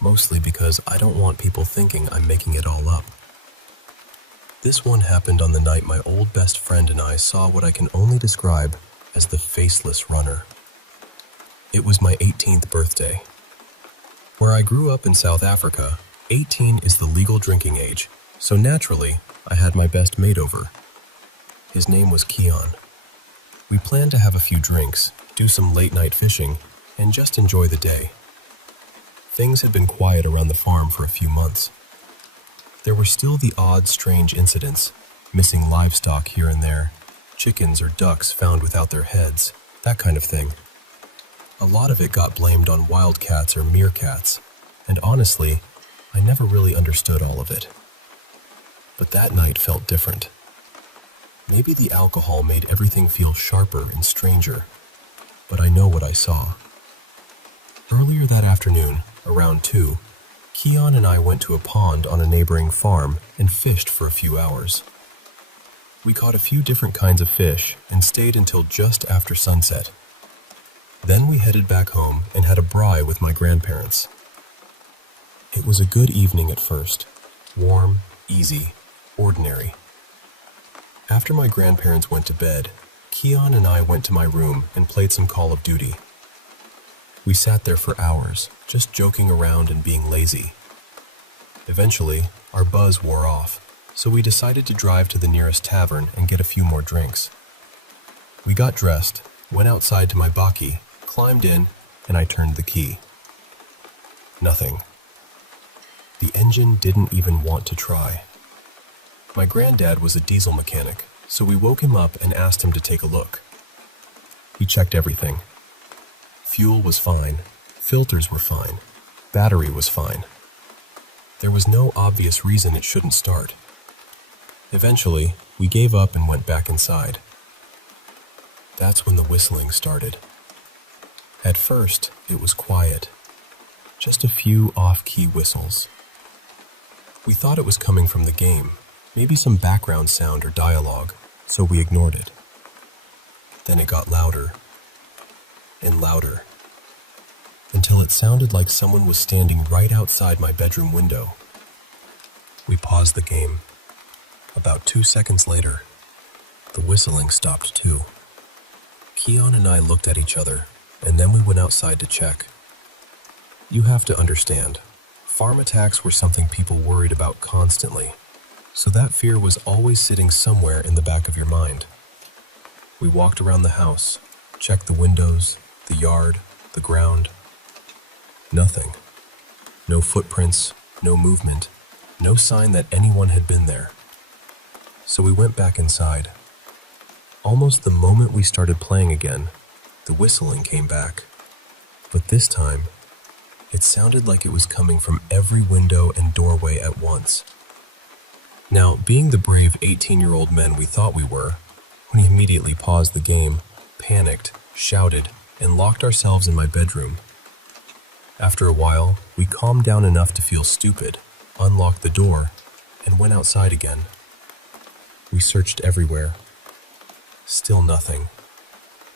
Mostly because I don't want people thinking I'm making it all up. This one happened on the night my old best friend and I saw what I can only describe as the Faceless Runner. It was my 18th birthday. Where I grew up in South Africa, 18 is the legal drinking age, so naturally, I had my best mate over. His name was Keon. We planned to have a few drinks, do some late-night fishing, and just enjoy the day. Things had been quiet around the farm for a few months. There were still the odd, strange incidents, missing livestock here and there, chickens or ducks found without their heads, that kind of thing. A lot of it got blamed on wildcats or meerkats, and honestly, I never really understood all of it. But that night felt different. Maybe the alcohol made everything feel sharper and stranger, but I know what I saw. Earlier that afternoon, around 2, Keon and I went to a pond on a neighboring farm and fished for a few hours. We caught a few different kinds of fish and stayed until just after sunset. Then we headed back home and had a braai with my grandparents. It was a good evening at first, warm, easy, ordinary. After my grandparents went to bed, Keon and I went to my room and played some Call of Duty. We sat there for hours, just joking around and being lazy. Eventually, our buzz wore off, so we decided to drive to the nearest tavern and get a few more drinks. We got dressed, went outside to my bakkie, climbed in, and I turned the key. Nothing. The engine didn't even want to try. My granddad was a diesel mechanic, so we woke him up and asked him to take a look. He checked everything. Fuel was fine, filters were fine, battery was fine. There was no obvious reason it shouldn't start. Eventually, we gave up and went back inside. That's when the whistling started. At first, it was quiet, just a few off-key whistles. We thought it was coming from the game, maybe some background sound or dialogue, so we ignored it. Then it got louder and louder, until it sounded like someone was standing right outside my bedroom window. We paused the game. About 2 seconds later, the whistling stopped too. Keon and I looked at each other, and then we went outside to check. You have to understand, farm attacks were something people worried about constantly, so that fear was always sitting somewhere in the back of your mind. We walked around the house, checked the windows, the yard, the ground. Nothing. No footprints, no movement, no sign that anyone had been there. So we went back inside. Almost the moment we started playing again, the whistling came back. But this time, it sounded like it was coming from every window and doorway at once. Now, being the brave 18-year-old men we thought we were, we immediately paused the game, panicked, shouted, and locked ourselves in my bedroom. After a while, we calmed down enough to feel stupid, unlocked the door, and went outside again. We searched everywhere. Still nothing.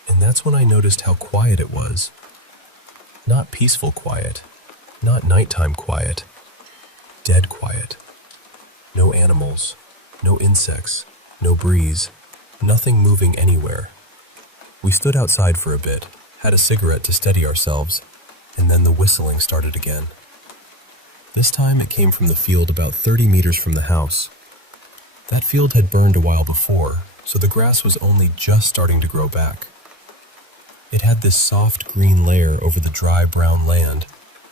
And that's when I noticed how quiet it was. Not peaceful quiet, not nighttime quiet, dead quiet. No animals, no insects, no breeze, nothing moving anywhere. We stood outside for a bit, had a cigarette to steady ourselves, and then the whistling started again. This time it came from the field about 30 meters from the house. That field had burned a while before, so the grass was only just starting to grow back. It had this soft green layer over the dry brown land,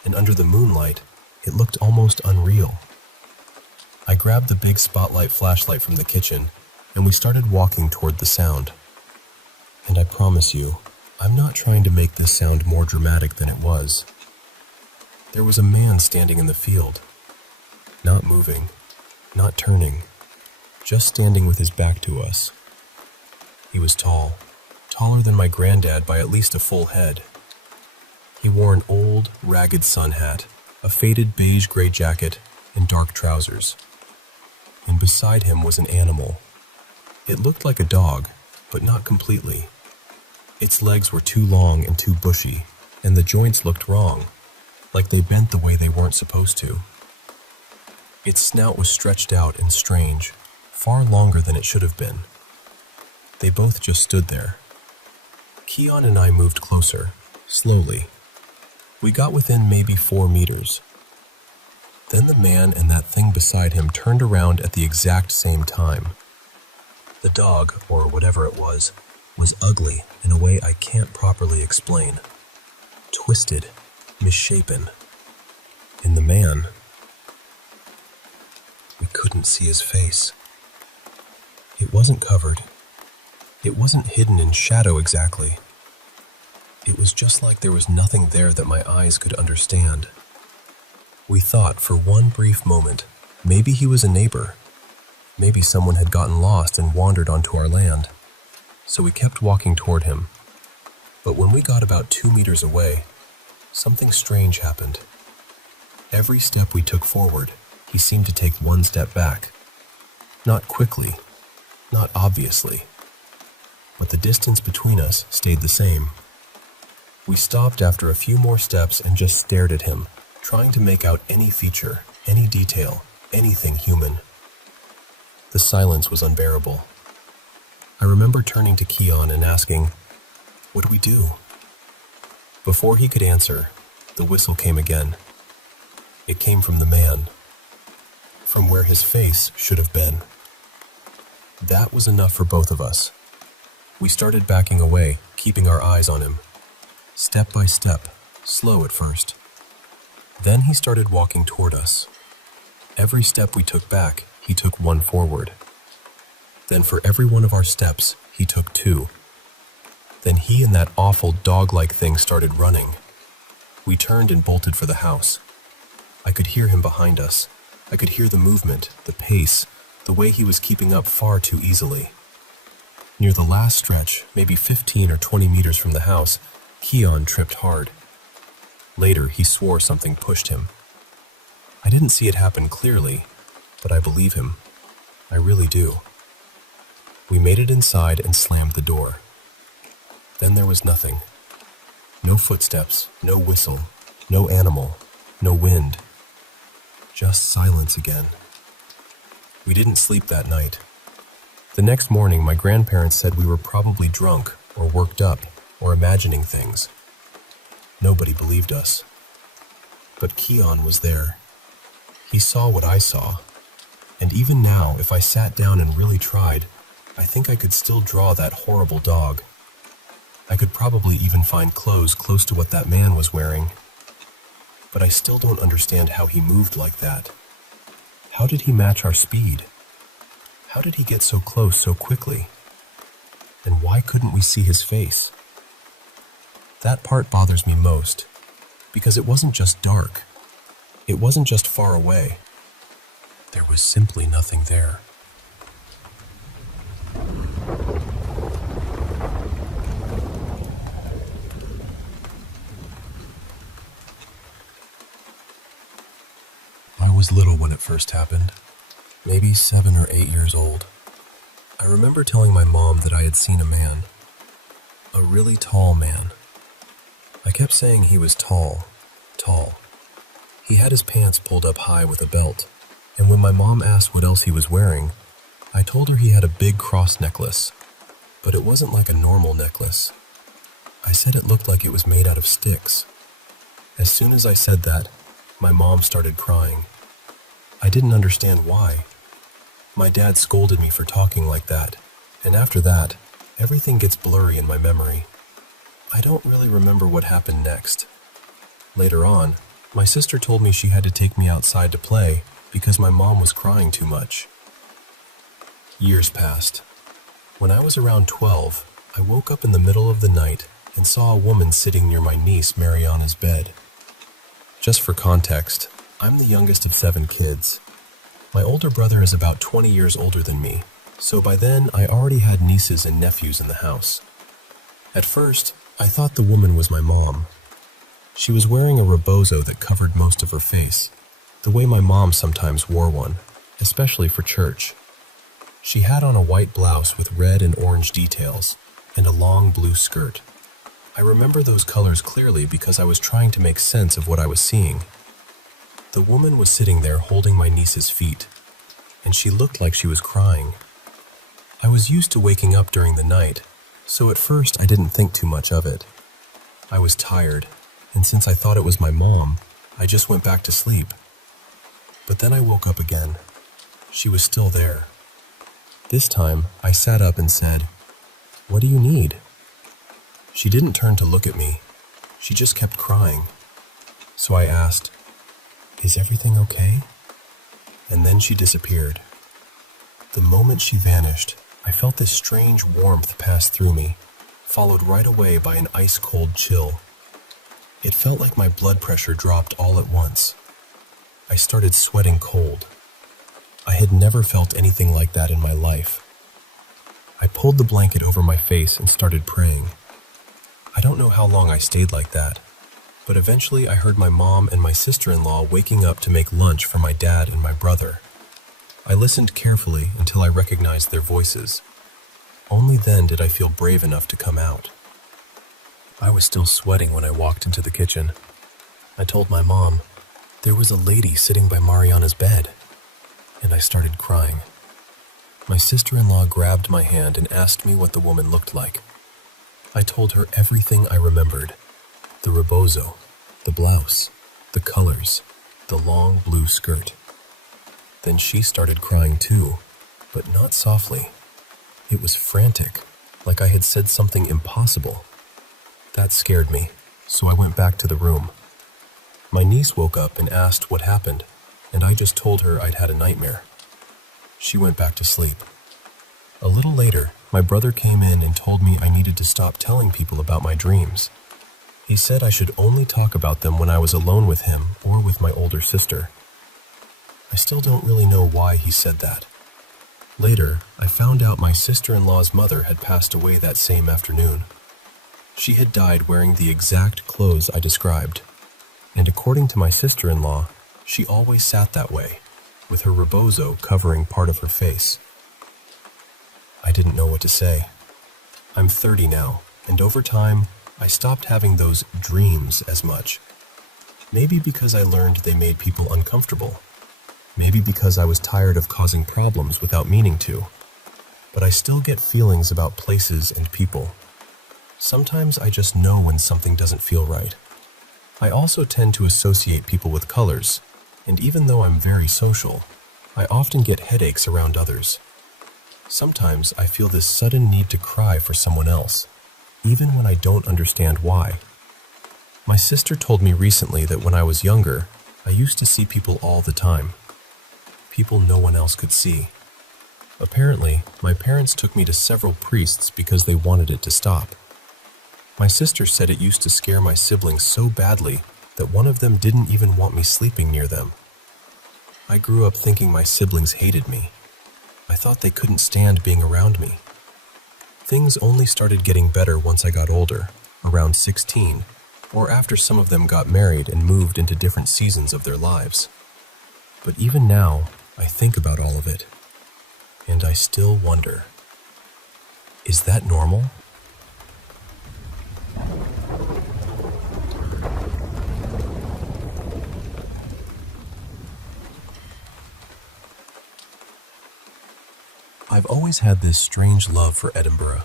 and under the moonlight, it looked almost unreal. I grabbed the big spotlight flashlight from the kitchen, and we started walking toward the sound. And I promise you, I'm not trying to make this sound more dramatic than it was. There was a man standing in the field, not moving, not turning, just standing with his back to us. He was tall, taller than my granddad by at least a full head. He wore an old, ragged sun hat, a faded beige-gray jacket, and dark trousers. And beside him was an animal. It looked like a dog, but not completely. Its legs were too long and too bushy, and the joints looked wrong, like they bent the way they weren't supposed to. Its snout was stretched out and strange, far longer than it should have been. They both just stood there. Keon and I moved closer, slowly. We got within maybe 4 meters. Then the man and that thing beside him turned around at the exact same time. The dog, or whatever it was ugly in a way I can't properly explain. Twisted, misshapen. And the man, we couldn't see his face. It wasn't covered. It wasn't hidden in shadow exactly. It was just like there was nothing there that my eyes could understand. We thought for one brief moment, maybe he was a neighbor. Maybe someone had gotten lost and wandered onto our land. So we kept walking toward him. But when we got about 2 meters away, something strange happened. Every step we took forward, he seemed to take 1 step back. Not quickly, not obviously, but the distance between us stayed the same. We stopped after a few more steps and just stared at him, trying to make out any feature, any detail, anything human. The silence was unbearable. I remember turning to Keon and asking, "What do we do?" Before he could answer, the whistle came again. It came from the man, from where his face should have been. That was enough for both of us. We started backing away, keeping our eyes on him. Step by step, slow at first. Then he started walking toward us. Every step we took back, he took 1 forward. Then for every one of our steps, he took 2. Then he and that awful dog-like thing started running. We turned and bolted for the house. I could hear him behind us. I could hear the movement, the pace, the way he was keeping up far too easily. Near the last stretch, maybe 15 or 20 meters from the house, Keon tripped hard. Later, he swore something pushed him. I didn't see it happen clearly, but I believe him. I really do. We made it inside and slammed the door. Then there was nothing. No footsteps, no whistle, no animal, no wind. Just silence again. We didn't sleep that night. The next morning, my grandparents said we were probably drunk or worked up or imagining things. Nobody believed us. But Keon was there. He saw what I saw. And even now, if I sat down and really tried, I think I could still draw that horrible dog. I could probably even find clothes close to what that man was wearing. But I still don't understand how he moved like that. How did he match our speed? How did he get so close so quickly? And why couldn't we see his face? That part bothers me most, because it wasn't just dark. It wasn't just far away. There was simply nothing there. I was little when it first happened, maybe 7 or 8 years old. I remember telling my mom that I had seen a man, a really tall man. I kept saying he was tall, tall. He had his pants pulled up high with a belt, and when my mom asked what else he was wearing, I told her he had a big cross necklace, but it wasn't like a normal necklace. I said it looked like it was made out of sticks. As soon as I said that, my mom started crying. I didn't understand why. My dad scolded me for talking like that, and after that, everything gets blurry in my memory. I don't really remember what happened next. Later on, my sister told me she had to take me outside to play because my mom was crying too much. Years passed. When I was around 12, I woke up in the middle of the night and saw a woman sitting near my niece Mariana's bed. Just for context, I'm the youngest of 7 kids. My older brother is about 20 years older than me, so by then I already had nieces and nephews in the house. At first, I thought the woman was my mom. She was wearing a rebozo that covered most of her face, the way my mom sometimes wore one, especially for church. She had on a white blouse with red and orange details, and a long blue skirt. I remember those colors clearly because I was trying to make sense of what I was seeing. The woman was sitting there holding my niece's feet, and she looked like she was crying. I was used to waking up during the night, so at first I didn't think too much of it. I was tired, and since I thought it was my mom, I just went back to sleep. But then I woke up again. She was still there. This time, I sat up and said, "What do you need?" She didn't turn to look at me. She just kept crying. So I asked, "Is everything okay?" And then she disappeared. The moment she vanished, I felt this strange warmth pass through me, followed right away by an ice-cold chill. It felt like my blood pressure dropped all at once. I started sweating cold. I had never felt anything like that in my life. I pulled the blanket over my face and started praying. I don't know how long I stayed like that, but eventually I heard my mom and my sister-in-law waking up to make lunch for my dad and my brother. I listened carefully until I recognized their voices. Only then did I feel brave enough to come out. I was still sweating when I walked into the kitchen. I told my mom, there was a lady sitting by Mariana's bed, and I started crying. My sister-in-law grabbed my hand and asked me what the woman looked like. I told her everything I remembered. The rebozo, the blouse, the colors, the long blue skirt. Then she started crying too, but not softly. It was frantic, like I had said something impossible. That scared me, so I went back to the room. My niece woke up and asked what happened, and I just told her I'd had a nightmare. She went back to sleep. A little later, my brother came in and told me I needed to stop telling people about my dreams. He said I should only talk about them when I was alone with him or with my older sister. I still don't really know why he said that. Later, I found out my sister-in-law's mother had passed away that same afternoon. She had died wearing the exact clothes I described, and according to my sister-in-law, she always sat that way, with her rebozo covering part of her face. I didn't know what to say. I'm 30 now, and over time, I stopped having those dreams as much. Maybe because I learned they made people uncomfortable. Maybe because I was tired of causing problems without meaning to. But I still get feelings about places and people. Sometimes I just know when something doesn't feel right. I also tend to associate people with colors, and even though I'm very social, I often get headaches around others. Sometimes I feel this sudden need to cry for someone else, even when I don't understand why. My sister told me recently that when I was younger, I used to see people all the time. People no one else could see. Apparently, my parents took me to several priests because they wanted it to stop. My sister said it used to scare my siblings so badly that one of them didn't even want me sleeping near them. I grew up thinking my siblings hated me. I thought they couldn't stand being around me. Things only started getting better once I got older, around 16, or after some of them got married and moved into different seasons of their lives. But even now, I think about all of it, and I still wonder, is that normal? I've always had this strange love for Edinburgh.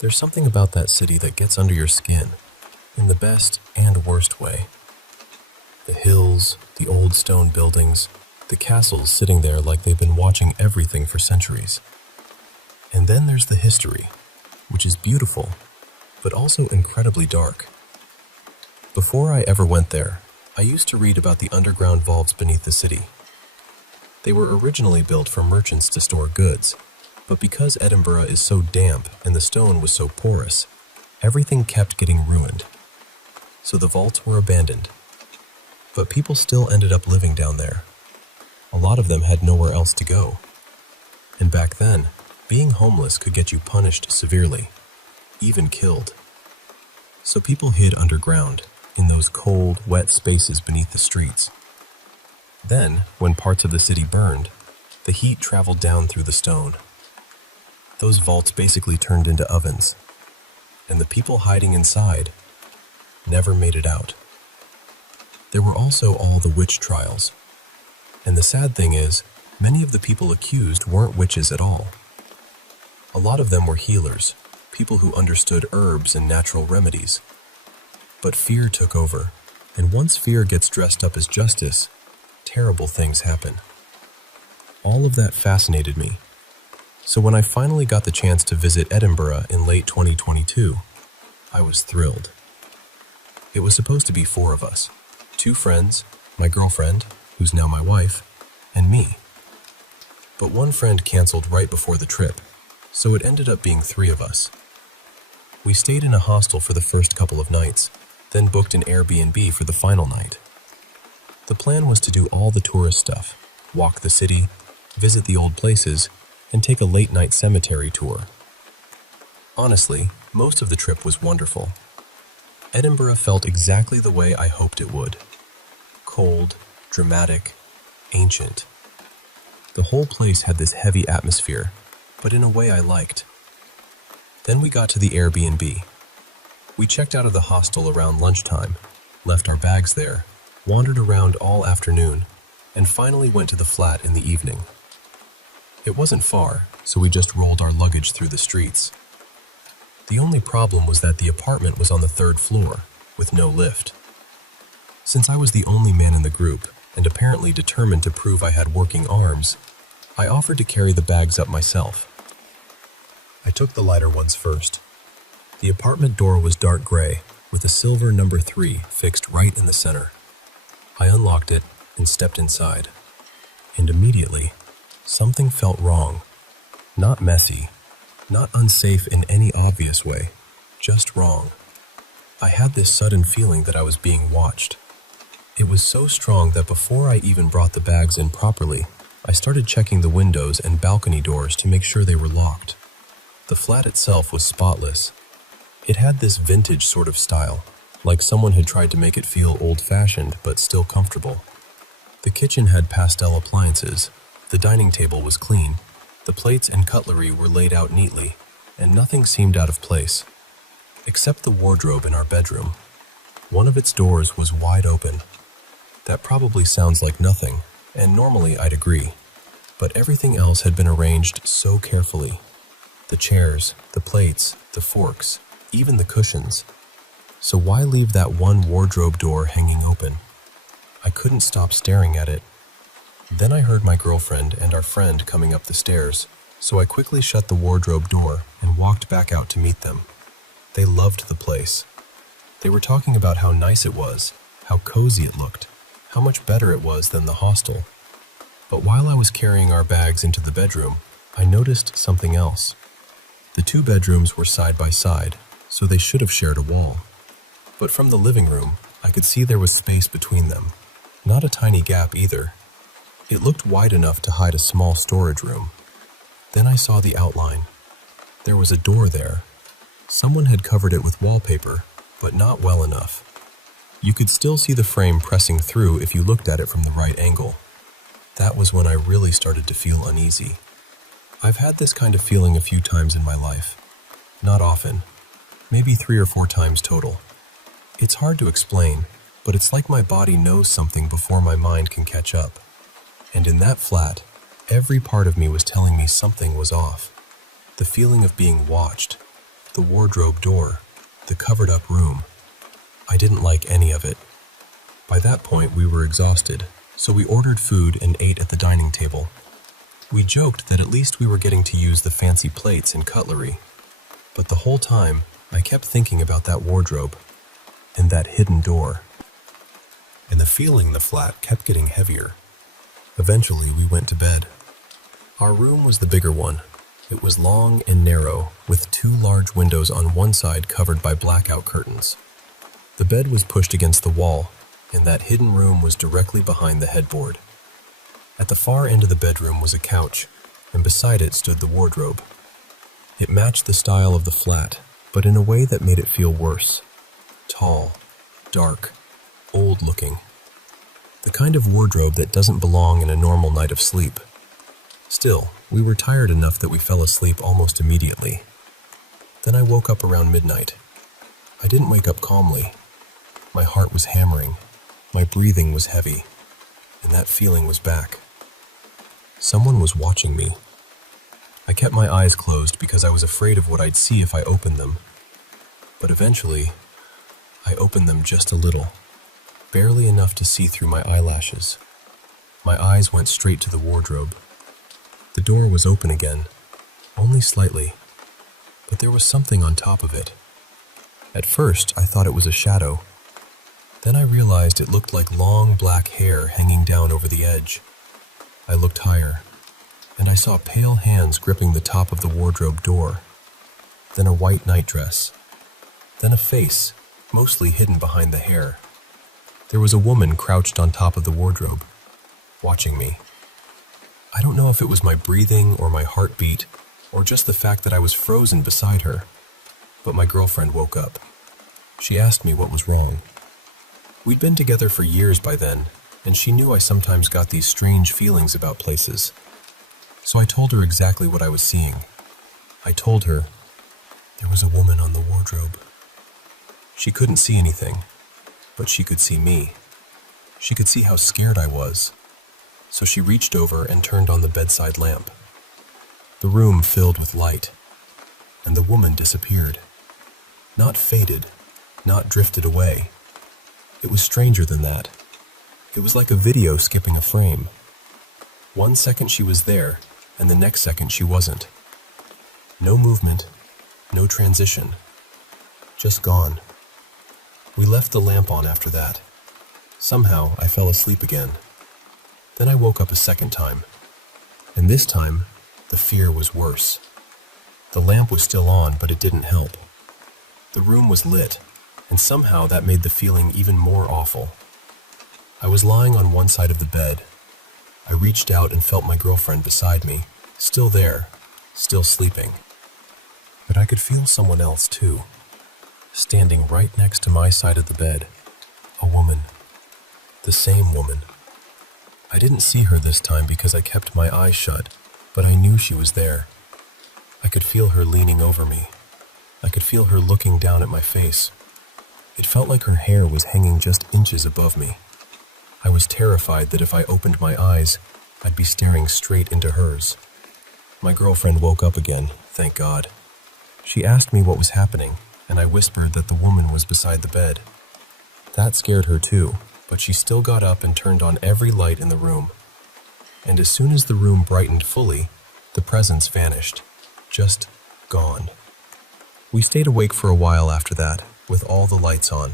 There's something about that city that gets under your skin, in the best and worst way. The hills, the old stone buildings, the castles sitting there like they've been watching everything for centuries. And then there's the history, which is beautiful, but also incredibly dark. Before I ever went there, I used to read about the underground vaults beneath the city. They were originally built for merchants to store goods, but because Edinburgh is so damp and the stone was so porous, everything kept getting ruined. So the vaults were abandoned. But people still ended up living down there. A lot of them had nowhere else to go. And back then, being homeless could get you punished severely, even killed. So people hid underground, in those cold, wet spaces beneath the streets. Then, when parts of the city burned, the heat traveled down through the stone. Those vaults basically turned into ovens, and the people hiding inside never made it out. There were also all the witch trials, and the sad thing is, many of the people accused weren't witches at all. A lot of them were healers, people who understood herbs and natural remedies. But fear took over, and once fear gets dressed up as justice, terrible things happen. All of that fascinated me. So when I finally got the chance to visit Edinburgh in late 2022, I was thrilled. It was supposed to be 4 of us, 2 friends, my girlfriend, who's now my wife, and me. But one friend canceled right before the trip, so it ended up being 3 of us. We stayed in a hostel for the first couple of nights, then booked an Airbnb for the final night. The plan was to do all the tourist stuff, walk the city, visit the old places, and take a late-night cemetery tour. Honestly, most of the trip was wonderful. Edinburgh felt exactly the way I hoped it would. Cold, dramatic, ancient. The whole place had this heavy atmosphere, but in a way I liked. Then we got to the Airbnb. We checked out of the hostel around lunchtime, left our bags there, wandered around all afternoon, and finally went to the flat in the evening. It wasn't far, so we just rolled our luggage through the streets. The only problem was that the apartment was on the 3rd floor, with no lift. Since I was the only man in the group, and apparently determined to prove I had working arms, I offered to carry the bags up myself. I took the lighter ones first. The apartment door was dark gray, with a silver number 3 fixed right in the center. I unlocked it and stepped inside. And immediately, something felt wrong. Not messy, not unsafe in any obvious way, just wrong. I had this sudden feeling that I was being watched. It was so strong that before I even brought the bags in properly, I started checking the windows and balcony doors to make sure they were locked. The flat itself was spotless. It had this vintage sort of style, like someone had tried to make it feel old-fashioned but still comfortable. The kitchen had pastel appliances, the dining table was clean, the plates and cutlery were laid out neatly, and nothing seemed out of place. Except the wardrobe in our bedroom. One of its doors was wide open. That probably sounds like nothing, and normally I'd agree, but everything else had been arranged so carefully. The chairs, the plates, the forks, even the cushions. So why leave that one wardrobe door hanging open? I couldn't stop staring at it. Then I heard my girlfriend and our friend coming up the stairs, so I quickly shut the wardrobe door and walked back out to meet them. They loved the place. They were talking about how nice it was, how cozy it looked, how much better it was than the hostel. But while I was carrying our bags into the bedroom, I noticed something else. The 2 bedrooms were side by side, so they should have shared a wall. But from the living room, I could see there was space between them. Not a tiny gap either. It looked wide enough to hide a small storage room. Then I saw the outline. There was a door there. Someone had covered it with wallpaper, but not well enough. You could still see the frame pressing through if you looked at it from the right angle. That was when I really started to feel uneasy. I've had this kind of feeling a few times in my life. Not often. Maybe 3 or 4 times total. It's hard to explain, but it's like my body knows something before my mind can catch up. And in that flat, every part of me was telling me something was off. The feeling of being watched, the wardrobe door, the covered-up room. I didn't like any of it. By that point, we were exhausted, so we ordered food and ate at the dining table. We joked that at least we were getting to use the fancy plates and cutlery. But the whole time, I kept thinking about that wardrobe and that hidden door. And the feeling in the flat kept getting heavier. Eventually, we went to bed. Our room was the bigger one. It was long and narrow, with 2 large windows on one side covered by blackout curtains. The bed was pushed against the wall, and that hidden room was directly behind the headboard. At the far end of the bedroom was a couch, and beside it stood the wardrobe. It matched the style of the flat, but in a way that made it feel worse. Tall, dark, old-looking. The kind of wardrobe that doesn't belong in a normal night of sleep. Still, we were tired enough that we fell asleep almost immediately. Then I woke up around midnight. I didn't wake up calmly. My heart was hammering, my breathing was heavy, and that feeling was back. Someone was watching me. I kept my eyes closed because I was afraid of what I'd see if I opened them. But eventually, I opened them just a little, barely enough to see through my eyelashes. My eyes went straight to the wardrobe. The door was open again, only slightly, but there was something on top of it. At first, I thought it was a shadow. Then I realized it looked like long black hair hanging down over the edge. I looked higher, and I saw pale hands gripping the top of the wardrobe door. Then a white nightdress. Then a face, mostly hidden behind the hair. There was a woman crouched on top of the wardrobe, watching me. I don't know if it was my breathing or my heartbeat or just the fact that I was frozen beside her, but my girlfriend woke up. She asked me what was wrong. We'd been together for years by then, and she knew I sometimes got these strange feelings about places. So I told her exactly what I was seeing. I told her there was a woman on the wardrobe. She couldn't see anything, but she could see me. She could see how scared I was. So she reached over and turned on the bedside lamp. The room filled with light, and the woman disappeared. Not faded, not drifted away. It was stranger than that. It was like a video skipping a frame. 1 second she was there, and the next second she wasn't. No movement, no transition. Just gone. We left the lamp on after that. Somehow I fell asleep again. Then I woke up a second time, and this time the fear was worse. The lamp was still on, but it didn't help. The room was lit, and somehow that made the feeling even more awful. I was lying on one side of the bed. I reached out and felt my girlfriend beside me, still there, still sleeping. But I could feel someone else too, standing right next to my side of the bed. A woman. The same woman. I didn't see her this time because I kept my eyes shut, but I knew she was there. I could feel her leaning over me. I could feel her looking down at my face. It felt like her hair was hanging just inches above me. I was terrified that if I opened my eyes, I'd be staring straight into hers. My girlfriend woke up again, thank God. She asked me what was happening, and I whispered that the woman was beside the bed. That scared her too, but she still got up and turned on every light in the room. And as soon as the room brightened fully, the presence vanished, just gone. We stayed awake for a while after that, with all the lights on.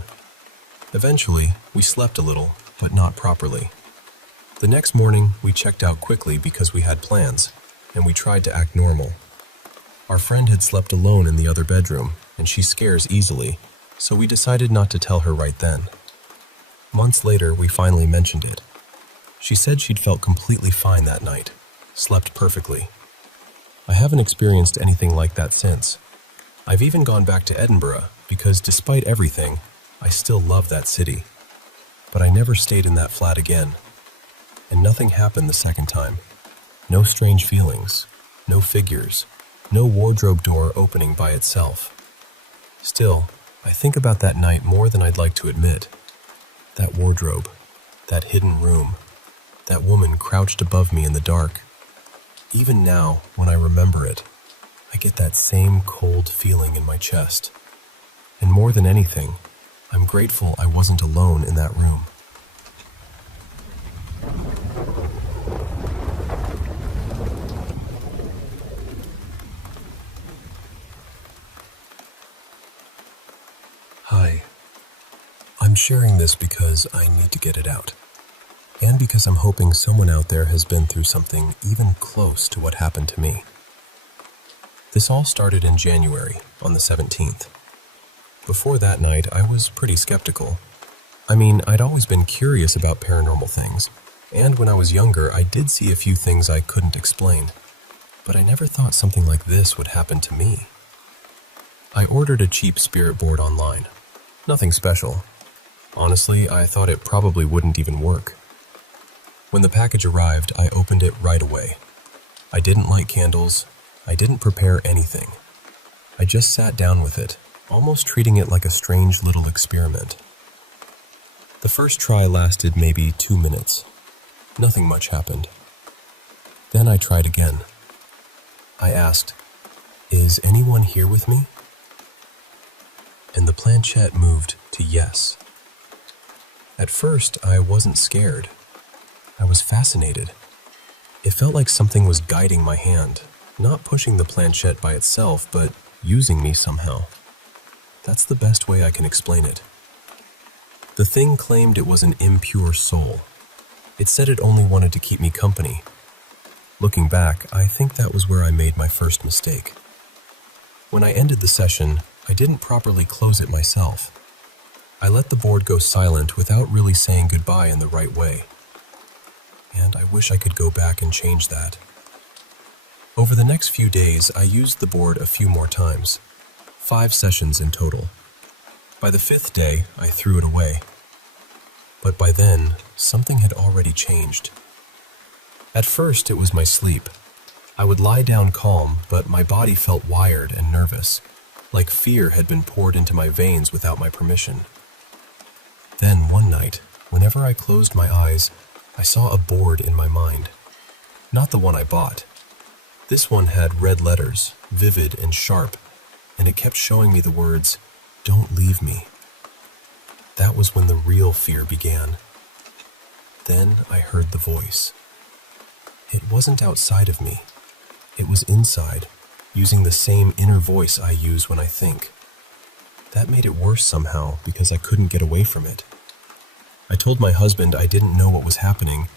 Eventually, we slept a little, but not properly. The next morning, we checked out quickly because we had plans, and we tried to act normal. Our friend had slept alone in the other bedroom, and she scares easily, so we decided not to tell her right then. Months later, we finally mentioned it. She said she'd felt completely fine that night, slept perfectly. I haven't experienced anything like that since. I've even gone back to Edinburgh because despite everything, I still love that city. But I never stayed in that flat again. And nothing happened the second time. No strange feelings, no figures, no wardrobe door opening by itself. Still, I think about that night more than I'd like to admit. That wardrobe, that hidden room, that woman crouched above me in the dark. Even now, when I remember it, I get that same cold feeling in my chest. And more than anything, I'm grateful I wasn't alone in that room. Hi. I'm sharing this because I need to get it out. And because I'm hoping someone out there has been through something even close to what happened to me. This all started in January, on the 17th. Before that night, I was pretty skeptical. I mean, I'd always been curious about paranormal things, and when I was younger, I did see a few things I couldn't explain, but I never thought something like this would happen to me. I ordered a cheap spirit board online. Nothing special. Honestly, I thought it probably wouldn't even work. When the package arrived, I opened it right away. I didn't light candles. I didn't prepare anything. I just sat down with it, almost treating it like a strange little experiment. The first try lasted maybe 2 minutes. Nothing much happened. Then I tried again. I asked, "Is anyone here with me?" And the planchette moved to yes. At first, I wasn't scared. I was fascinated. It felt like something was guiding my hand, not pushing the planchette by itself, but using me somehow. That's the best way I can explain it. The thing claimed it was an impure soul. It said it only wanted to keep me company. Looking back, I think that was where I made my first mistake. When I ended the session, I didn't properly close it myself. I let the board go silent without really saying goodbye in the right way. and I wish I could go back and change that. Over the next few days, I used the board a few more times, 5 sessions in total. By the 5th day, I threw it away. But by then, something had already changed. At first, it was my sleep. I would lie down calm, but my body felt wired and nervous, like fear had been poured into my veins without my permission. Then, one night, whenever I closed my eyes, I saw a board in my mind. Not the one I bought. This one had red letters, vivid and sharp, and it kept showing me the words, "Don't leave me." That was when the real fear began. Then I heard the voice. It wasn't outside of me. It was inside, using the same inner voice I use when I think. That made it worse somehow because I couldn't get away from it. I told my husband I didn't know what was happening,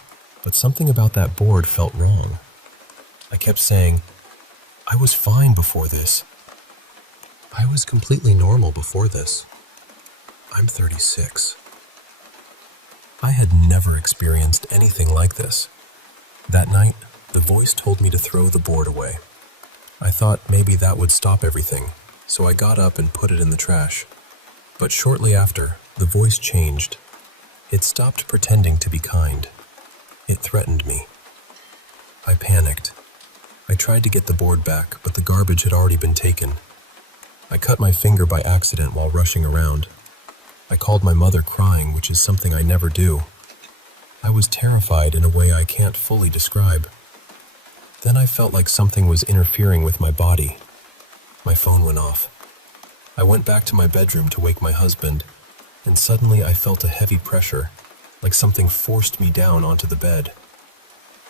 but something about that board felt wrong. I kept saying, "I was fine before this. I was completely normal before this. I'm 36. I had never experienced anything like this. That night, the voice told me to throw the board away. I thought maybe that would stop everything, so I got up and put it in the trash. But shortly after, the voice changed. It stopped pretending to be kind. It threatened me. I panicked. I tried to get the board back, but the garbage had already been taken. I cut my finger by accident while rushing around. I called my mother crying, which is something I never do. I was terrified in a way I can't fully describe. Then I felt like something was interfering with my body. My phone went off. I went back to my bedroom to wake my husband, and suddenly I felt a heavy pressure, like something forced me down onto the bed.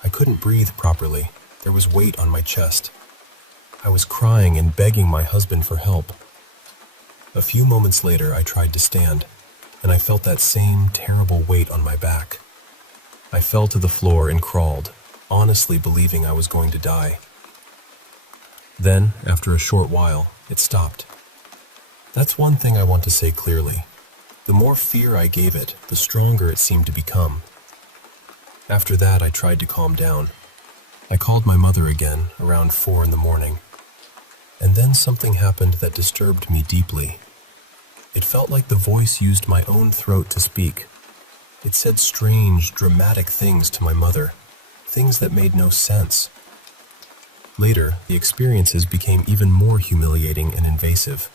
I couldn't breathe properly. There was weight on my chest. I was crying and begging my husband for help. A few moments later, I tried to stand, and I felt that same terrible weight on my back. I fell to the floor and crawled, honestly believing I was going to die. Then, after a short while, it stopped. That's one thing I want to say clearly. The more fear I gave it, the stronger it seemed to become. After that, I tried to calm down. I called my mother again around 4 in the morning. And then something happened that disturbed me deeply. It felt like the voice used my own throat to speak. It said strange, dramatic things to my mother, things that made no sense. Later, the experiences became even more humiliating and invasive.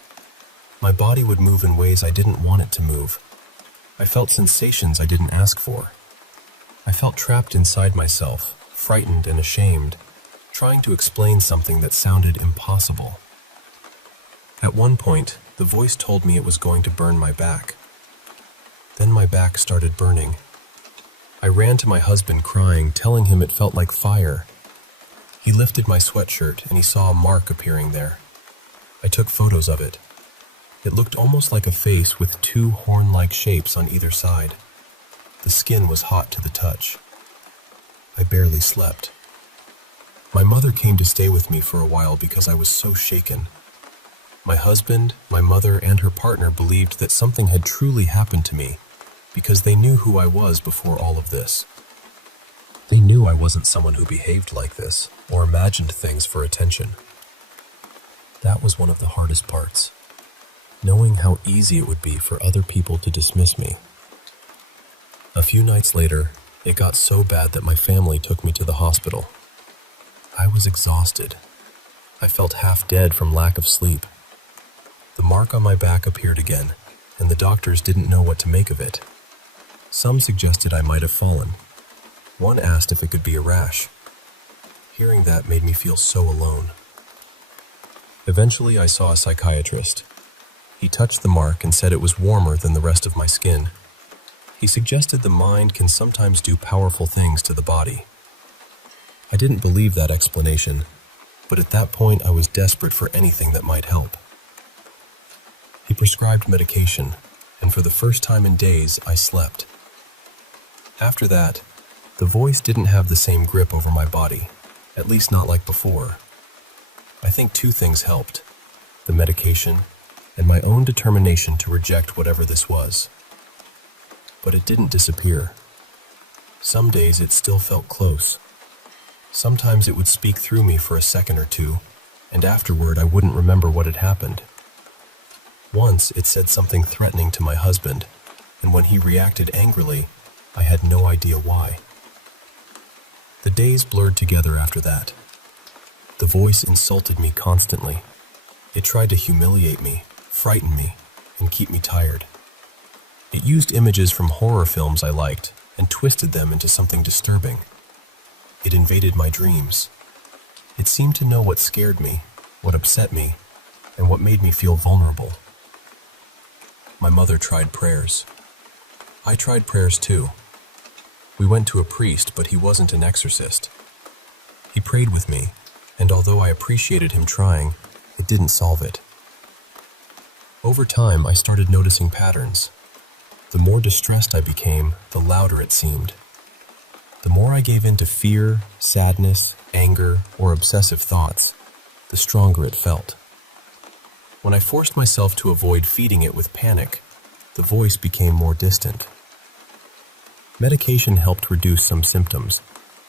My body would move in ways I didn't want it to move. I felt sensations I didn't ask for. I felt trapped inside myself, frightened and ashamed, trying to explain something that sounded impossible. At one point, the voice told me it was going to burn my back. Then my back started burning. I ran to my husband crying, telling him it felt like fire. He lifted my sweatshirt and he saw a mark appearing there. I took photos of it. It looked almost like a face with 2 horn-like shapes on either side. The skin was hot to the touch. I barely slept. My mother came to stay with me for a while because I was so shaken. My husband, my mother, and her partner believed that something had truly happened to me because they knew who I was before all of this. They knew I wasn't someone who behaved like this or imagined things for attention. That was one of the hardest parts, knowing how easy it would be for other people to dismiss me. A few nights later, it got so bad that my family took me to the hospital. I was exhausted. I felt half dead from lack of sleep. The mark on my back appeared again, and the doctors didn't know what to make of it. Some suggested I might have fallen. One asked if it could be a rash. Hearing that made me feel so alone. Eventually, I saw a psychiatrist. He touched the mark and said it was warmer than the rest of my skin. He suggested the mind can sometimes do powerful things to the body. I didn't believe that explanation, but at that point I was desperate for anything that might help. He prescribed medication, and for the first time in days, I slept. After that, the voice didn't have the same grip over my body, at least not like before. I think 2 things helped: the medication and my own determination to reject whatever this was. But it didn't disappear. Some days it still felt close. Sometimes it would speak through me for a second or two, and afterward I wouldn't remember what had happened. Once it said something threatening to my husband, and when he reacted angrily, I had no idea why. The days blurred together after that. The voice insulted me constantly. It tried to humiliate me, frighten me, and keep me tired. It used images from horror films I liked and twisted them into something disturbing. It invaded my dreams. It seemed to know what scared me, what upset me, and what made me feel vulnerable. My mother tried prayers. I tried prayers too. We went to a priest, but he wasn't an exorcist. He prayed with me, and although I appreciated him trying, it didn't solve it. Over time, I started noticing patterns. The more distressed I became, the louder it seemed. The more I gave in to fear, sadness, anger, or obsessive thoughts, the stronger it felt. When I forced myself to avoid feeding it with panic, the voice became more distant. Medication helped reduce some symptoms,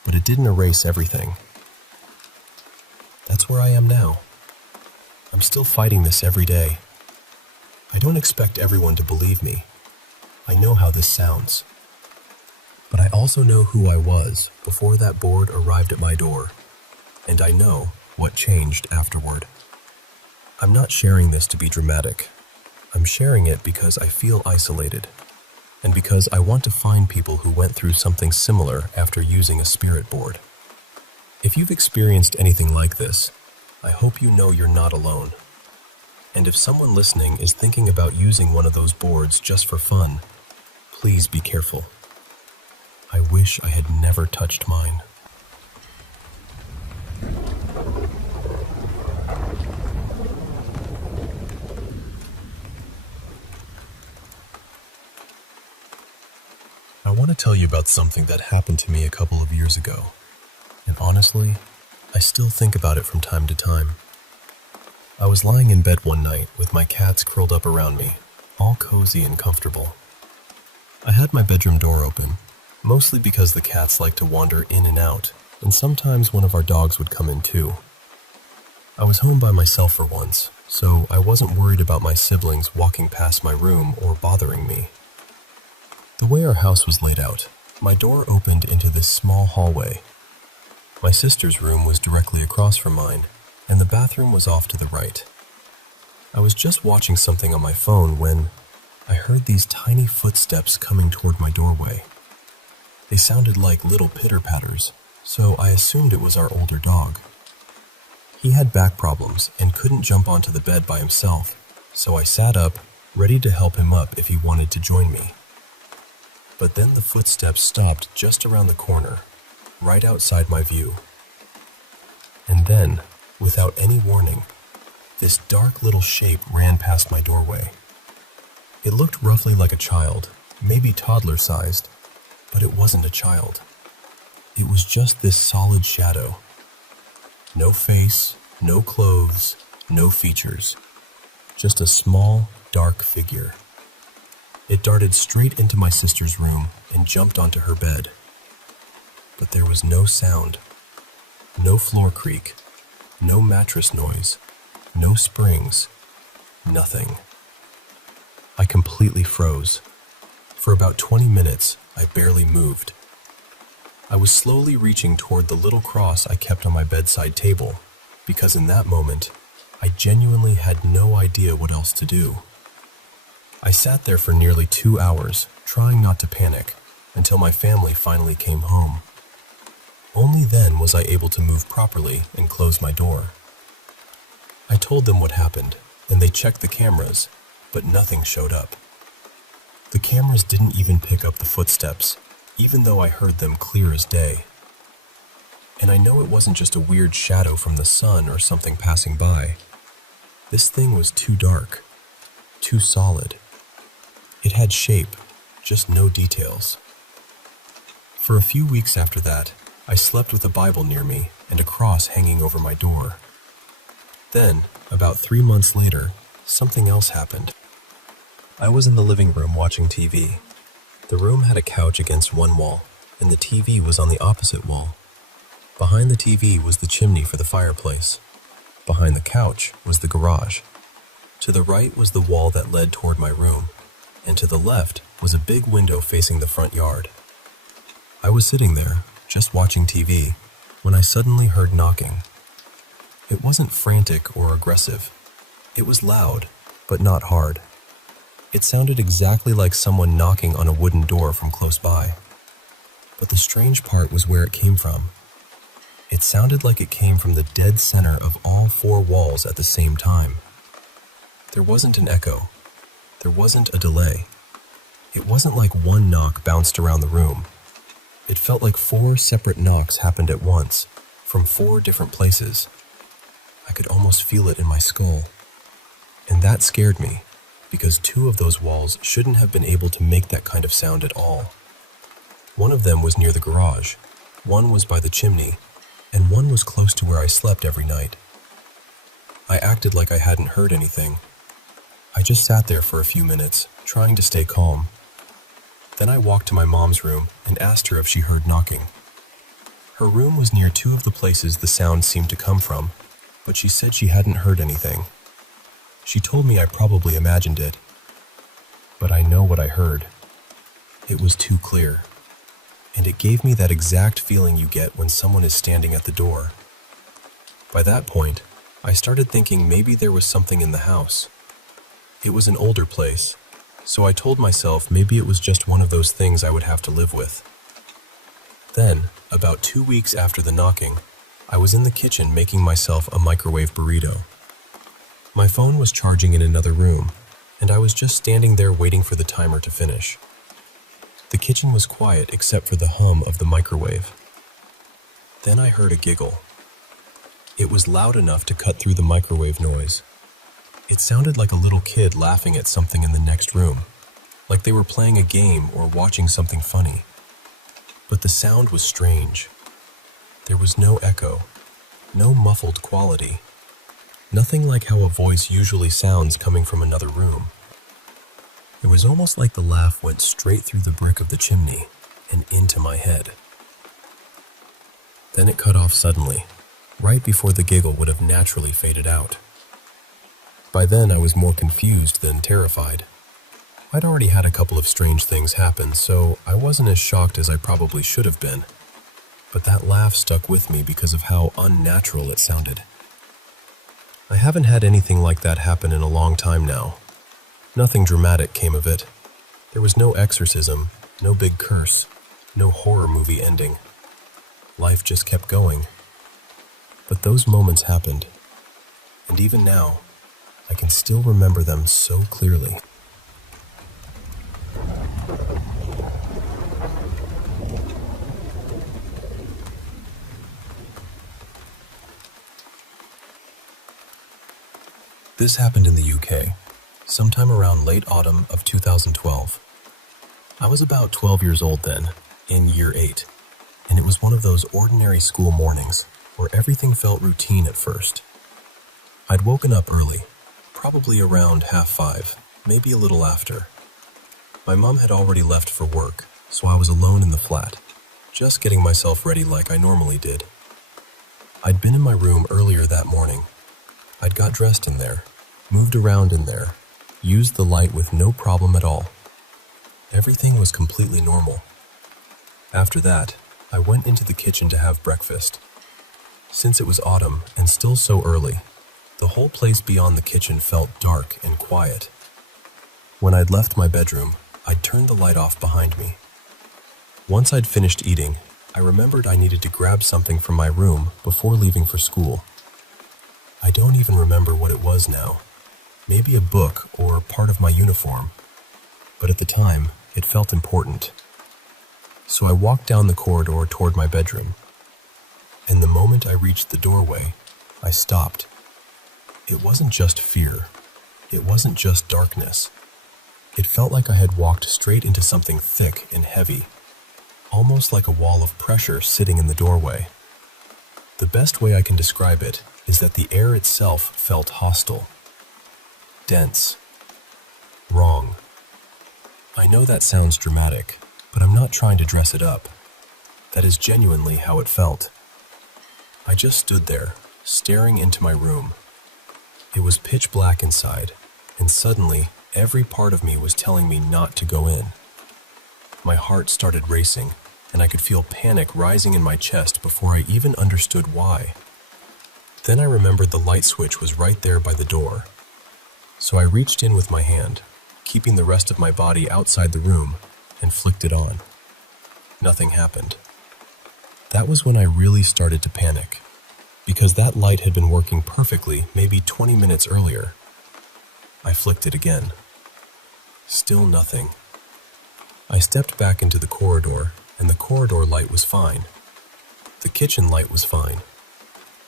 but it didn't erase everything. That's where I am now. I'm still fighting this every day. I don't expect everyone to believe me. I know how this sounds. But I also know who I was before that board arrived at my door, and I know what changed afterward. I'm not sharing this to be dramatic. I'm sharing it because I feel isolated, and because I want to find people who went through something similar after using a spirit board. If you've experienced anything like this, I hope you know you're not alone. And if someone listening is thinking about using one of those boards just for fun, please be careful. I wish I had never touched mine. I want to tell you about something that happened to me a couple of years ago, and honestly, I still think about it from time to time. I was lying in bed one night with my cats curled up around me, all cozy and comfortable. I had my bedroom door open, mostly because the cats like to wander in and out, and sometimes one of our dogs would come in too. I was home by myself for once, so I wasn't worried about my siblings walking past my room or bothering me. The way our house was laid out, my door opened into this small hallway. My sister's room was directly across from mine, and the bathroom was off to the right. I was just watching something on my phone when I heard these tiny footsteps coming toward my doorway. They sounded like little pitter-patters, so I assumed it was our older dog. He had back problems and couldn't jump onto the bed by himself, so I sat up, ready to help him up if he wanted to join me. But then the footsteps stopped just around the corner, right outside my view. And then, without any warning, this dark little shape ran past my doorway. It looked roughly like a child, maybe toddler-sized, but it wasn't a child. It was just this solid shadow. No face, no clothes, no features. Just a small, dark figure. It darted straight into my sister's room and jumped onto her bed. But there was no sound, no floor creak, no mattress noise, no springs, nothing. I completely froze. For about 20 minutes, I barely moved. I was slowly reaching toward the little cross I kept on my bedside table, because in that moment, I genuinely had no idea what else to do. I sat there for nearly 2 hours, trying not to panic, until my family finally came home. Only then was I able to move properly and close my door. I told them what happened, and they checked the cameras, but nothing showed up. The cameras didn't even pick up the footsteps, even though I heard them clear as day. And I know it wasn't just a weird shadow from the sun or something passing by. This thing was too dark, too solid. It had shape, just no details. For a few weeks after that, I slept with a Bible near me and a cross hanging over my door. Then, about 3 months later, something else happened. I was in the living room watching TV. The room had a couch against one wall, and the TV was on the opposite wall. Behind the TV was the chimney for the fireplace. Behind the couch was the garage. To the right was the wall that led toward my room, and to the left was a big window facing the front yard. I was sitting there, just watching TV, when I suddenly heard knocking. It wasn't frantic or aggressive. It was loud, but not hard. It sounded exactly like someone knocking on a wooden door from close by. But the strange part was where it came from. It sounded like it came from the dead center of all four walls at the same time. There wasn't an echo. There wasn't a delay. It wasn't like one knock bounced around the room. It felt like four separate knocks happened at once, from four different places. I could almost feel it in my skull. And that scared me, because two of those walls shouldn't have been able to make that kind of sound at all. One of them was near the garage, one was by the chimney, and one was close to where I slept every night. I acted like I hadn't heard anything. I just sat there for a few minutes, trying to stay calm. Then I walked to my mom's room and asked her if she heard knocking. Her room was near two of the places the sound seemed to come from, but she said she hadn't heard anything. She told me I probably imagined it, but I know what I heard. It was too clear, and it gave me that exact feeling you get when someone is standing at the door. By that point, I started thinking maybe there was something in the house. It was an older place, so I told myself maybe it was just one of those things I would have to live with. Then, about 2 weeks after the knocking, I was in the kitchen making myself a microwave burrito. My phone was charging in another room, and I was just standing there waiting for the timer to finish. The kitchen was quiet except for the hum of the microwave. Then I heard a giggle. It was loud enough to cut through the microwave noise. It sounded like a little kid laughing at something in the next room, like they were playing a game or watching something funny. But the sound was strange. There was no echo, no muffled quality, nothing like how a voice usually sounds coming from another room. It was almost like the laugh went straight through the brick of the chimney and into my head. Then it cut off suddenly, right before the giggle would have naturally faded out. By then I was more confused than terrified. I'd already had a couple of strange things happen, so I wasn't as shocked as I probably should have been. But that laugh stuck with me because of how unnatural it sounded. I haven't had anything like that happen in a long time now. Nothing dramatic came of it. There was no exorcism, no big curse, no horror movie ending. Life just kept going. But those moments happened, and even now, I can still remember them so clearly. This happened in the UK, sometime around late autumn of 2012. I was about 12 years old then, in year 8, and it was one of those ordinary school mornings where everything felt routine at first. I'd woken up early, probably around 5:30, maybe a little after. My mom had already left for work, so I was alone in the flat, just getting myself ready like I normally did. I'd been in my room earlier that morning. I'd got dressed in there, moved around in there, used the light with no problem at all. Everything was completely normal. After that, I went into the kitchen to have breakfast. Since it was autumn and still so early, the whole place beyond the kitchen felt dark and quiet. When I'd left my bedroom, I'd turned the light off behind me. Once I'd finished eating, I remembered I needed to grab something from my room before leaving for school. I don't even remember what it was now. Maybe a book or part of my uniform. But at the time, it felt important. So I walked down the corridor toward my bedroom. And the moment I reached the doorway, I stopped. It wasn't just fear. It wasn't just darkness. It felt like I had walked straight into something thick and heavy, almost like a wall of pressure sitting in the doorway. The best way I can describe it is that the air itself felt hostile, dense, wrong. I know that sounds dramatic, but I'm not trying to dress it up. That is genuinely how it felt. I just stood there, staring into my room. It was pitch black inside, and suddenly, every part of me was telling me not to go in. My heart started racing, and I could feel panic rising in my chest before I even understood why. Then I remembered the light switch was right there by the door. So I reached in with my hand, keeping the rest of my body outside the room, and flicked it on. Nothing happened. That was when I really started to panic, because that light had been working perfectly maybe 20 minutes earlier. I flicked it again. Still nothing. I stepped back into the corridor, and the corridor light was fine. The kitchen light was fine.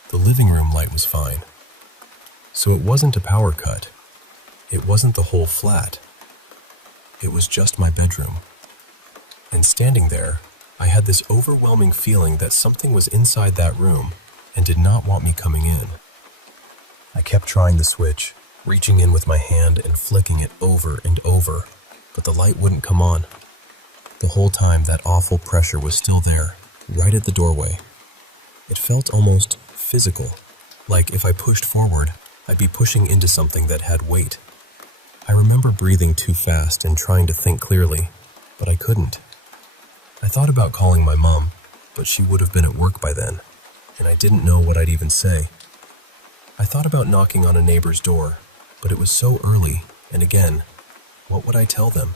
The living room light was fine. So it wasn't a power cut. It wasn't the whole flat. It was just my bedroom. And standing there, I had this overwhelming feeling that something was inside that room and did not want me coming in. I kept trying the switch, reaching in with my hand and flicking it over and over, but the light wouldn't come on. The whole time, that awful pressure was still there, right at the doorway. It felt almost physical, like if I pushed forward, I'd be pushing into something that had weight. I remember breathing too fast and trying to think clearly, but I couldn't. I thought about calling my mom, but she would have been at work by then, and I didn't know what I'd even say. I thought about knocking on a neighbor's door, but it was so early, and again, what would I tell them?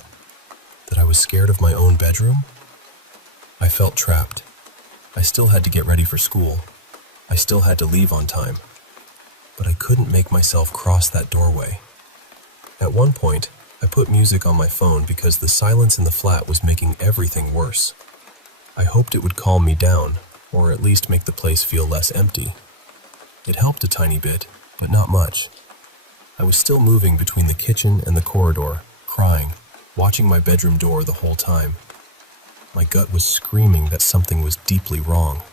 That I was scared of my own bedroom? I felt trapped. I still had to get ready for school. I still had to leave on time. But I couldn't make myself cross that doorway. At one point, I put music on my phone because the silence in the flat was making everything worse. I hoped it would calm me down, or at least make the place feel less empty. It helped a tiny bit, but not much. I was still moving between the kitchen and the corridor, crying, watching my bedroom door the whole time. My gut was screaming that something was deeply wrong.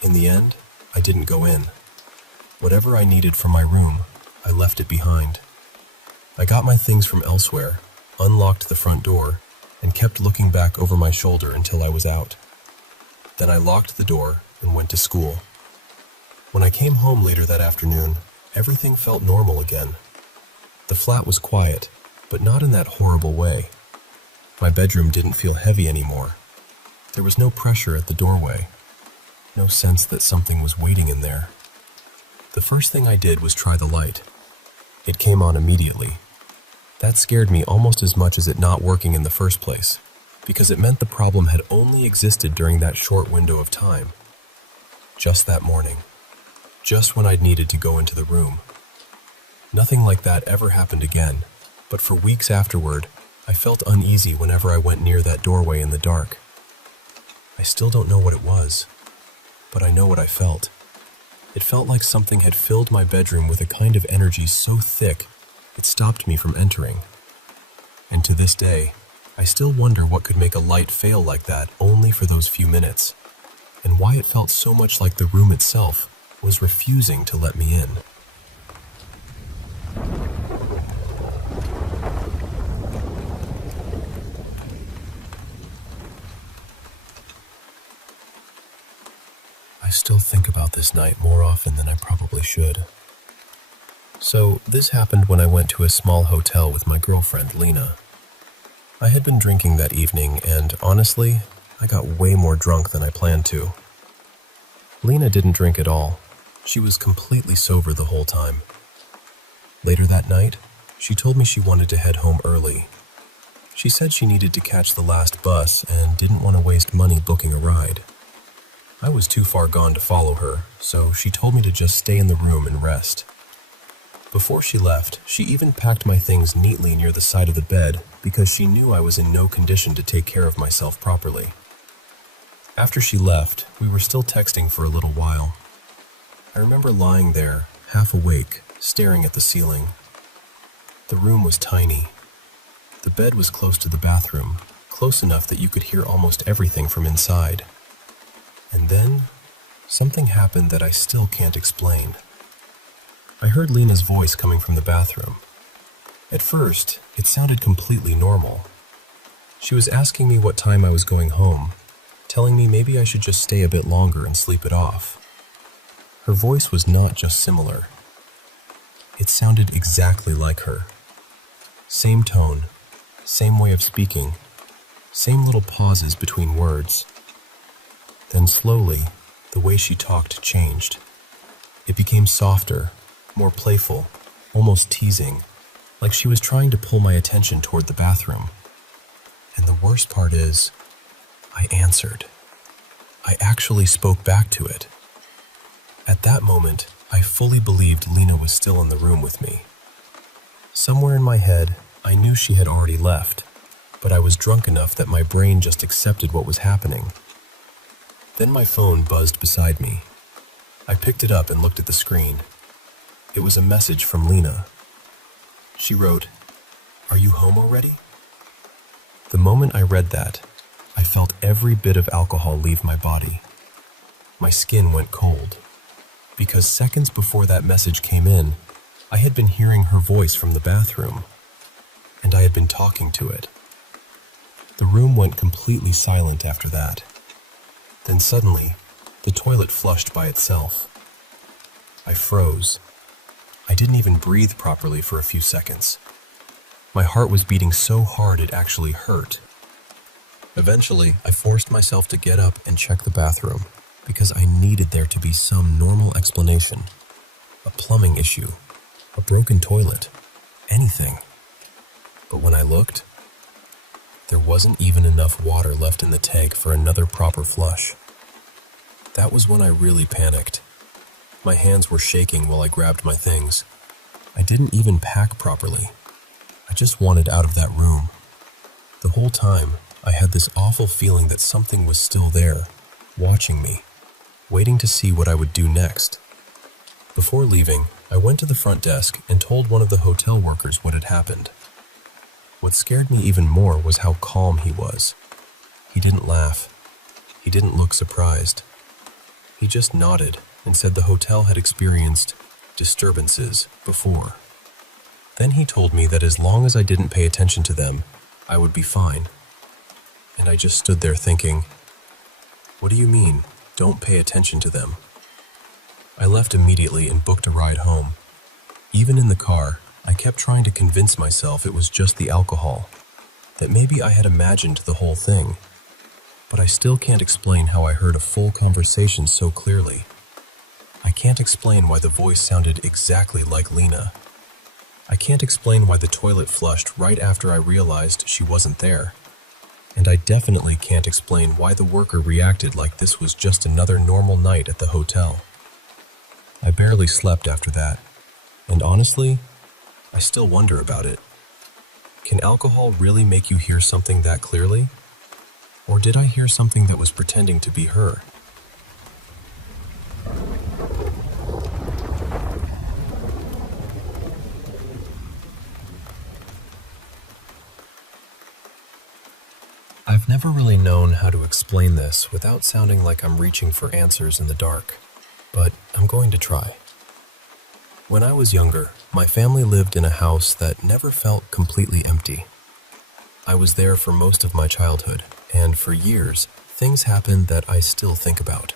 In the end, I didn't go in. Whatever I needed from my room, I left it behind. I got my things from elsewhere, unlocked the front door, and kept looking back over my shoulder until I was out. Then I locked the door and went to school. When I came home later that afternoon, everything felt normal again. The flat was quiet, but not in that horrible way. My bedroom didn't feel heavy anymore. There was no pressure at the doorway, no sense that something was waiting in there. The first thing I did was try the light. It came on immediately. That scared me almost as much as it not working in the first place, because it meant the problem had only existed during that short window of time. Just that morning. Just when I'd needed to go into the room. Nothing like that ever happened again, but for weeks afterward, I felt uneasy whenever I went near that doorway in the dark. I still don't know what it was, but I know what I felt. It felt like something had filled my bedroom with a kind of energy so thick, it stopped me from entering. And to this day, I still wonder what could make a light fail like that only for those few minutes, and why it felt so much like the room itself was refusing to let me in. I still think about this night more often than I probably should. So, this happened when I went to a small hotel with my girlfriend, Lena. I had been drinking that evening, and honestly, I got way more drunk than I planned to. Lena didn't drink at all. She was completely sober the whole time. Later that night, she told me she wanted to head home early. She said she needed to catch the last bus and didn't want to waste money booking a ride. I was too far gone to follow her, so she told me to just stay in the room and rest. Before she left, she even packed my things neatly near the side of the bed because she knew I was in no condition to take care of myself properly. After she left, we were still texting for a little while. I remember lying there, half awake, staring at the ceiling. The room was tiny. The bed was close to the bathroom, close enough that you could hear almost everything from inside. And then, something happened that I still can't explain. I heard Lena's voice coming from the bathroom. At first, it sounded completely normal. She was asking me what time I was going home, telling me maybe I should just stay a bit longer and sleep it off. Her voice was not just similar. It sounded exactly like her. Same tone, same way of speaking, same little pauses between words. Then slowly, the way she talked changed. It became softer, more playful, almost teasing, like she was trying to pull my attention toward the bathroom. And the worst part is, I answered. I actually spoke back to it. At that moment, I fully believed Lena was still in the room with me. Somewhere in my head, I knew she had already left, but I was drunk enough that my brain just accepted what was happening. Then my phone buzzed beside me. I picked it up and looked at the screen. It was a message from Lena. She wrote, "Are you home already?" The moment I read that, I felt every bit of alcohol leave my body. My skin went cold, because seconds before that message came in, I had been hearing her voice from the bathroom, and I had been talking to it. The room went completely silent after that. Then suddenly, the toilet flushed by itself. I froze. I didn't even breathe properly for a few seconds. My heart was beating so hard it actually hurt. Eventually, I forced myself to get up and check the bathroom, because I needed there to be some normal explanation. A plumbing issue, a broken toilet, anything. But when I looked, there wasn't even enough water left in the tank for another proper flush. That was when I really panicked. My hands were shaking while I grabbed my things. I didn't even pack properly. I just wanted out of that room. The whole time, I had this awful feeling that something was still there, watching me, waiting to see what I would do next. Before leaving, I went to the front desk and told one of the hotel workers what had happened. What scared me even more was how calm he was. He didn't laugh. He didn't look surprised. He just nodded and said the hotel had experienced disturbances before. Then he told me that as long as I didn't pay attention to them, I would be fine. And I just stood there thinking, what do you mean, don't pay attention to them? I left immediately and booked a ride home. Even in the car, I kept trying to convince myself it was just the alcohol, that maybe I had imagined the whole thing. But I still can't explain how I heard a full conversation so clearly. I can't explain why the voice sounded exactly like Lena. I can't explain why the toilet flushed right after I realized she wasn't there. And I definitely can't explain why the worker reacted like this was just another normal night at the hotel. I barely slept after that, and honestly, I still wonder about it. Can alcohol really make you hear something that clearly? Or did I hear something that was pretending to be her? I've never really known how to explain this without sounding like I'm reaching for answers in the dark, but I'm going to try. When I was younger, my family lived in a house that never felt completely empty. I was there for most of my childhood, and for years, things happened that I still think about.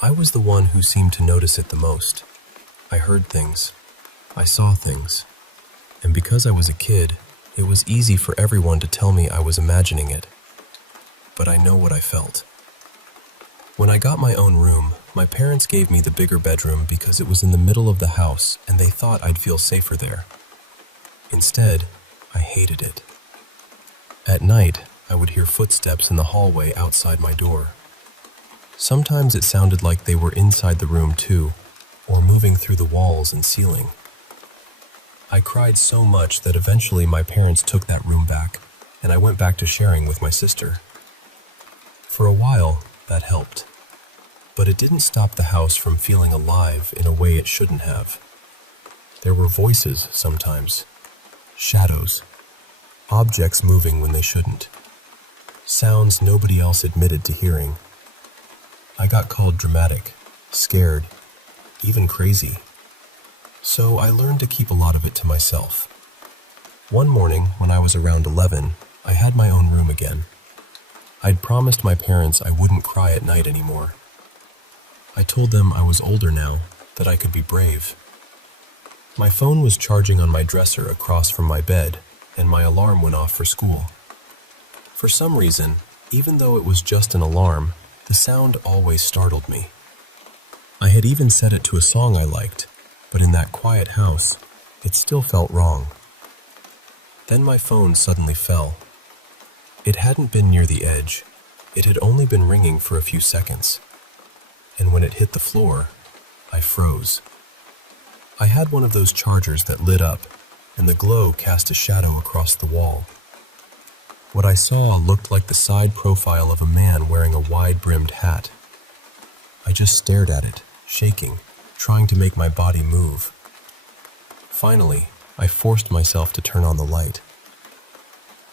I was the one who seemed to notice it the most. I heard things. I saw things. And because I was a kid, it was easy for everyone to tell me I was imagining it. But I know what I felt. When I got my own room, my parents gave me the bigger bedroom because it was in the middle of the house and they thought I'd feel safer there. Instead, I hated it. At night, I would hear footsteps in the hallway outside my door. Sometimes it sounded like they were inside the room too, or moving through the walls and ceiling. I cried so much that eventually my parents took that room back, and I went back to sharing with my sister. For a while, that helped. But it didn't stop the house from feeling alive in a way it shouldn't have. There were voices sometimes, shadows, objects moving when they shouldn't, sounds nobody else admitted to hearing. I got called dramatic, scared, even crazy. So I learned to keep a lot of it to myself. One morning, when I was around 11, I had my own room again. I'd promised my parents I wouldn't cry at night anymore. I told them I was older now, that I could be brave. My phone was charging on my dresser across from my bed, and my alarm went off for school. For some reason, even though it was just an alarm, the sound always startled me. I had even set it to a song I liked, but in that quiet house, it still felt wrong. Then my phone suddenly fell. It hadn't been near the edge. It had only been ringing for a few seconds. And when it hit the floor, I froze. I had one of those chargers that lit up, and the glow cast a shadow across the wall. What I saw looked like the side profile of a man wearing a wide-brimmed hat. I just stared at it, shaking, trying to make my body move. Finally, I forced myself to turn on the light.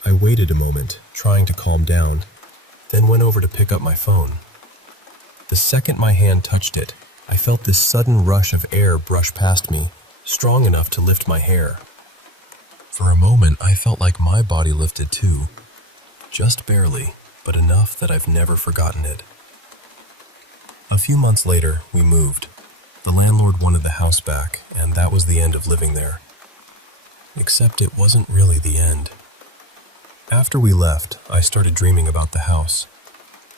I waited a moment, trying to calm down, then went over to pick up my phone. The second my hand touched it, I felt this sudden rush of air brush past me, strong enough to lift my hair. For a moment, I felt like my body lifted too. Just barely, but enough that I've never forgotten it. A few months later, we moved. The landlord wanted the house back, and that was the end of living there. Except it wasn't really the end. After we left, I started dreaming about the house.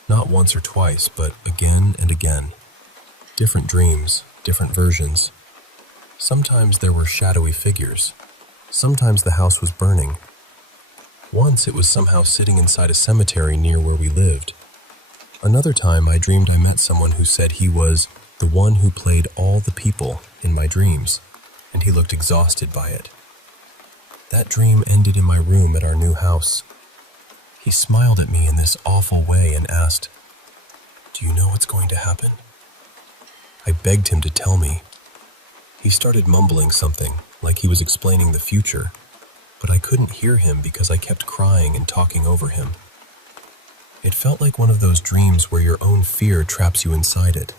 Not once or twice, but again and again. Different dreams, different versions. Sometimes there were shadowy figures. Sometimes the house was burning. Once it was somehow sitting inside a cemetery near where we lived. Another time I dreamed I met someone who said he was the one who played all the people in my dreams, and he looked exhausted by it. That dream ended in my room at our new house. He smiled at me in this awful way and asked, "Do you know what's going to happen?" I begged him to tell me. He started mumbling something, like he was explaining the future, but I couldn't hear him because I kept crying and talking over him. It felt like one of those dreams where your own fear traps you inside it.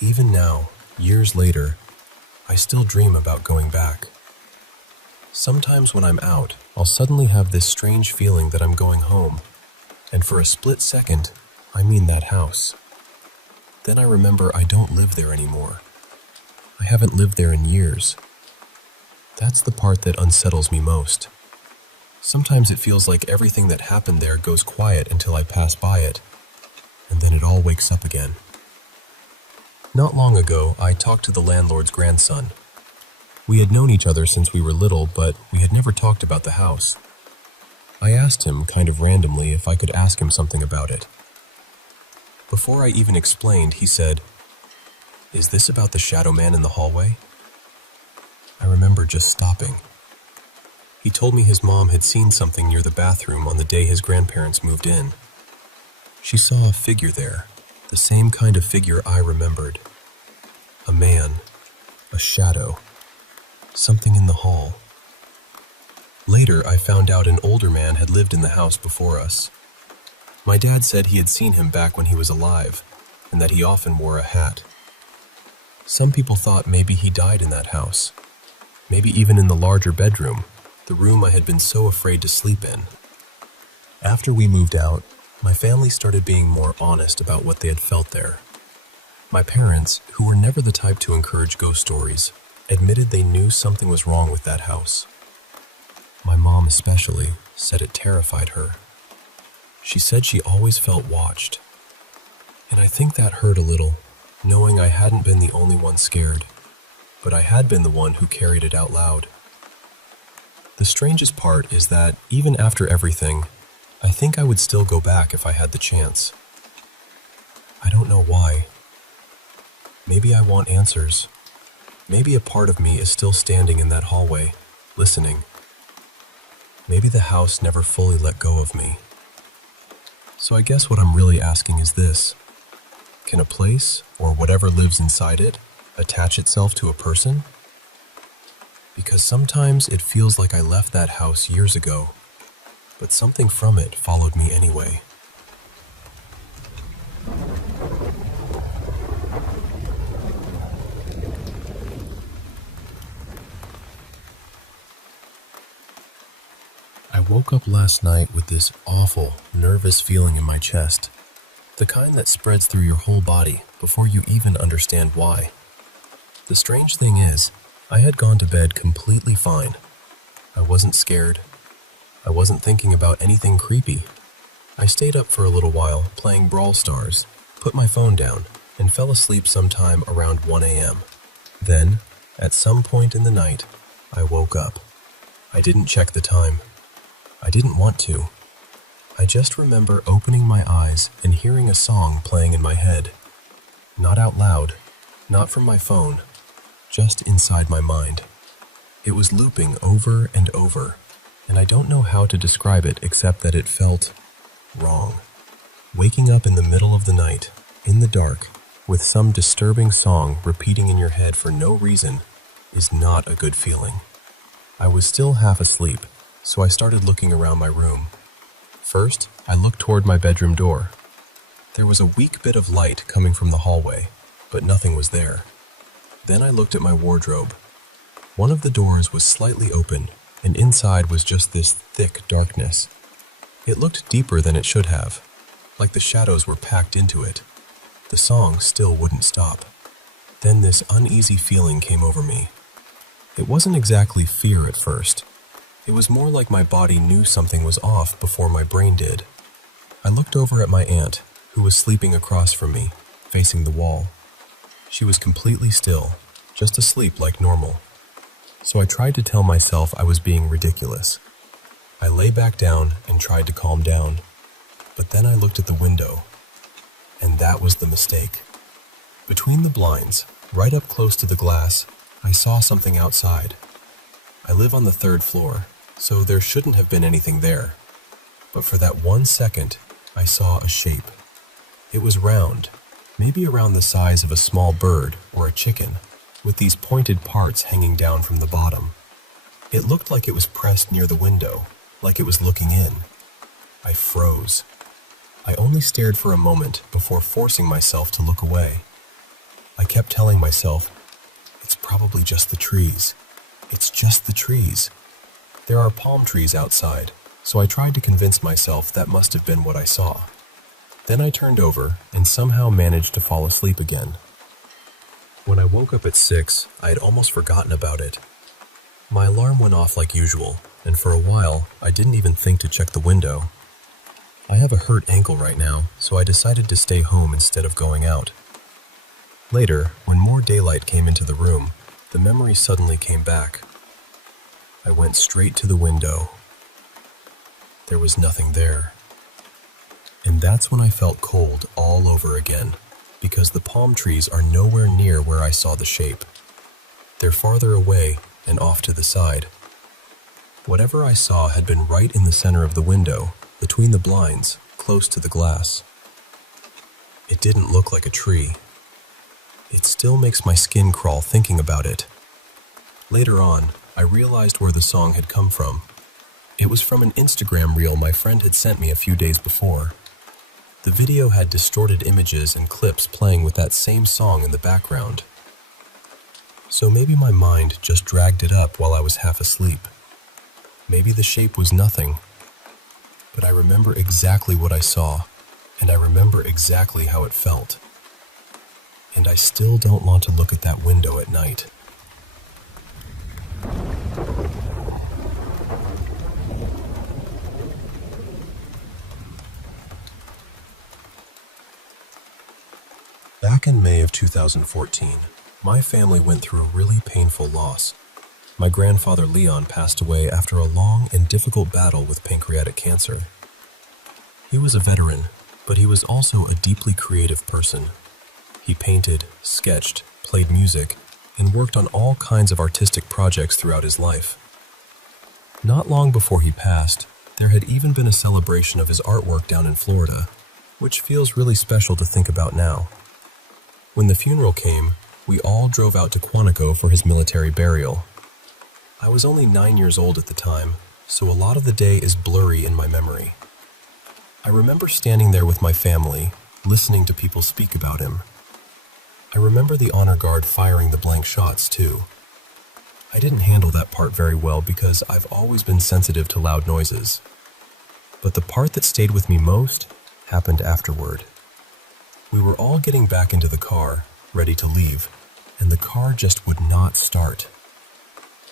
Even now, years later, I still dream about going back. Sometimes when I'm out, I'll suddenly have this strange feeling that I'm going home, and for a split second, I mean that house. Then I remember I don't live there anymore. I haven't lived there in years. That's the part that unsettles me most. Sometimes it feels like everything that happened there goes quiet until I pass by it, and then it all wakes up again. Not long ago, I talked to the landlord's grandson. We had known each other since we were little, but we had never talked about the house. I asked him, kind of randomly, if I could ask him something about it. Before I even explained, he said, "Is this about the shadow man in the hallway?" I remember just stopping. He told me his mom had seen something near the bathroom on the day his grandparents moved in. She saw a figure there, the same kind of figure I remembered. A man, a shadow, something in the hall. Later, I found out an older man had lived in the house before us. My dad said he had seen him back when he was alive, and that he often wore a hat. Some people thought maybe he died in that house, maybe even in the larger bedroom, the room I had been so afraid to sleep in. After we moved out, my family started being more honest about what they had felt there. My parents, who were never the type to encourage ghost stories, admitted they knew something was wrong with that house. My mom especially said it terrified her. She said she always felt watched. And I think that hurt a little, knowing I hadn't been the only one scared, but I had been the one who carried it out loud. The strangest part is that, even after everything, I think I would still go back if I had the chance. I don't know why. Maybe I want answers. Maybe a part of me is still standing in that hallway, listening. Maybe the house never fully let go of me. So I guess what I'm really asking is this. Can a place, or whatever lives inside it, attach itself to a person? Because sometimes it feels like I left that house years ago, but something from it followed me anyway. I woke up last night with this awful, nervous feeling in my chest. The kind that spreads through your whole body before you even understand why. The strange thing is, I had gone to bed completely fine. I wasn't scared. I wasn't thinking about anything creepy. I stayed up for a little while playing Brawl Stars, put my phone down, and fell asleep sometime around 1 a.m. Then, at some point in the night, I woke up. I didn't check the time. I didn't want to. I just remember opening my eyes and hearing a song playing in my head. Not out loud, not from my phone, just inside my mind. It was looping over and over, and I don't know how to describe it except that it felt wrong. Waking up in the middle of the night, in the dark, with some disturbing song repeating in your head for no reason is not a good feeling. I was still half asleep, so I started looking around my room. First, I looked toward my bedroom door. There was a weak bit of light coming from the hallway, but nothing was there. Then I looked at my wardrobe. One of the doors was slightly open, and inside was just this thick darkness. It looked deeper than it should have, like the shadows were packed into it. The song still wouldn't stop. Then this uneasy feeling came over me. It wasn't exactly fear at first. It was more like my body knew something was off before my brain did. I looked over at my aunt, who was sleeping across from me, facing the wall. She was completely still, just asleep like normal. So I tried to tell myself I was being ridiculous. I lay back down and tried to calm down, but then I looked at the window. And that was the mistake. Between the blinds, right up close to the glass, I saw something outside. I live on the 3rd floor, so there shouldn't have been anything there. But for that 1 second, I saw a shape. It was round, maybe around the size of a small bird or a chicken, with these pointed parts hanging down from the bottom. It looked like it was pressed near the window, like it was looking in. I froze. I only stared for a moment before forcing myself to look away. I kept telling myself, it's probably just the trees. It's just the trees. There are palm trees outside, so I tried to convince myself that must have been what I saw. Then I turned over and somehow managed to fall asleep again. When I woke up at 6, I had almost forgotten about it. My alarm went off like usual, and for a while, I didn't even think to check the window. I have a hurt ankle right now, so I decided to stay home instead of going out. Later, when more daylight came into the room, the memory suddenly came back. I went straight to the window. There was nothing there. And that's when I felt cold all over again, because the palm trees are nowhere near where I saw the shape. They're farther away and off to the side. Whatever I saw had been right in the center of the window, between the blinds, close to the glass. It didn't look like a tree. It still makes my skin crawl thinking about it. Later on, I realized where the song had come from. It was from an Instagram reel my friend had sent me a few days before. The video had distorted images and clips playing with that same song in the background. So maybe my mind just dragged it up while I was half asleep. Maybe the shape was nothing. But I remember exactly what I saw, and I remember exactly how it felt. And I still don't want to look at that window at night. Back in May of 2014, my family went through a really painful loss. My grandfather Leon passed away after a long and difficult battle with pancreatic cancer. He was a veteran, but he was also a deeply creative person. He painted, sketched, played music, and worked on all kinds of artistic projects throughout his life. Not long before he passed, there had even been a celebration of his artwork down in Florida, which feels really special to think about now. When the funeral came, we all drove out to Quantico for his military burial. I was only 9 years old at the time, so a lot of the day is blurry in my memory. I remember standing there with my family, listening to people speak about him. I remember the honor guard firing the blank shots, too. I didn't handle that part very well because I've always been sensitive to loud noises. But the part that stayed with me most happened afterward. We were all getting back into the car, ready to leave, and the car just would not start.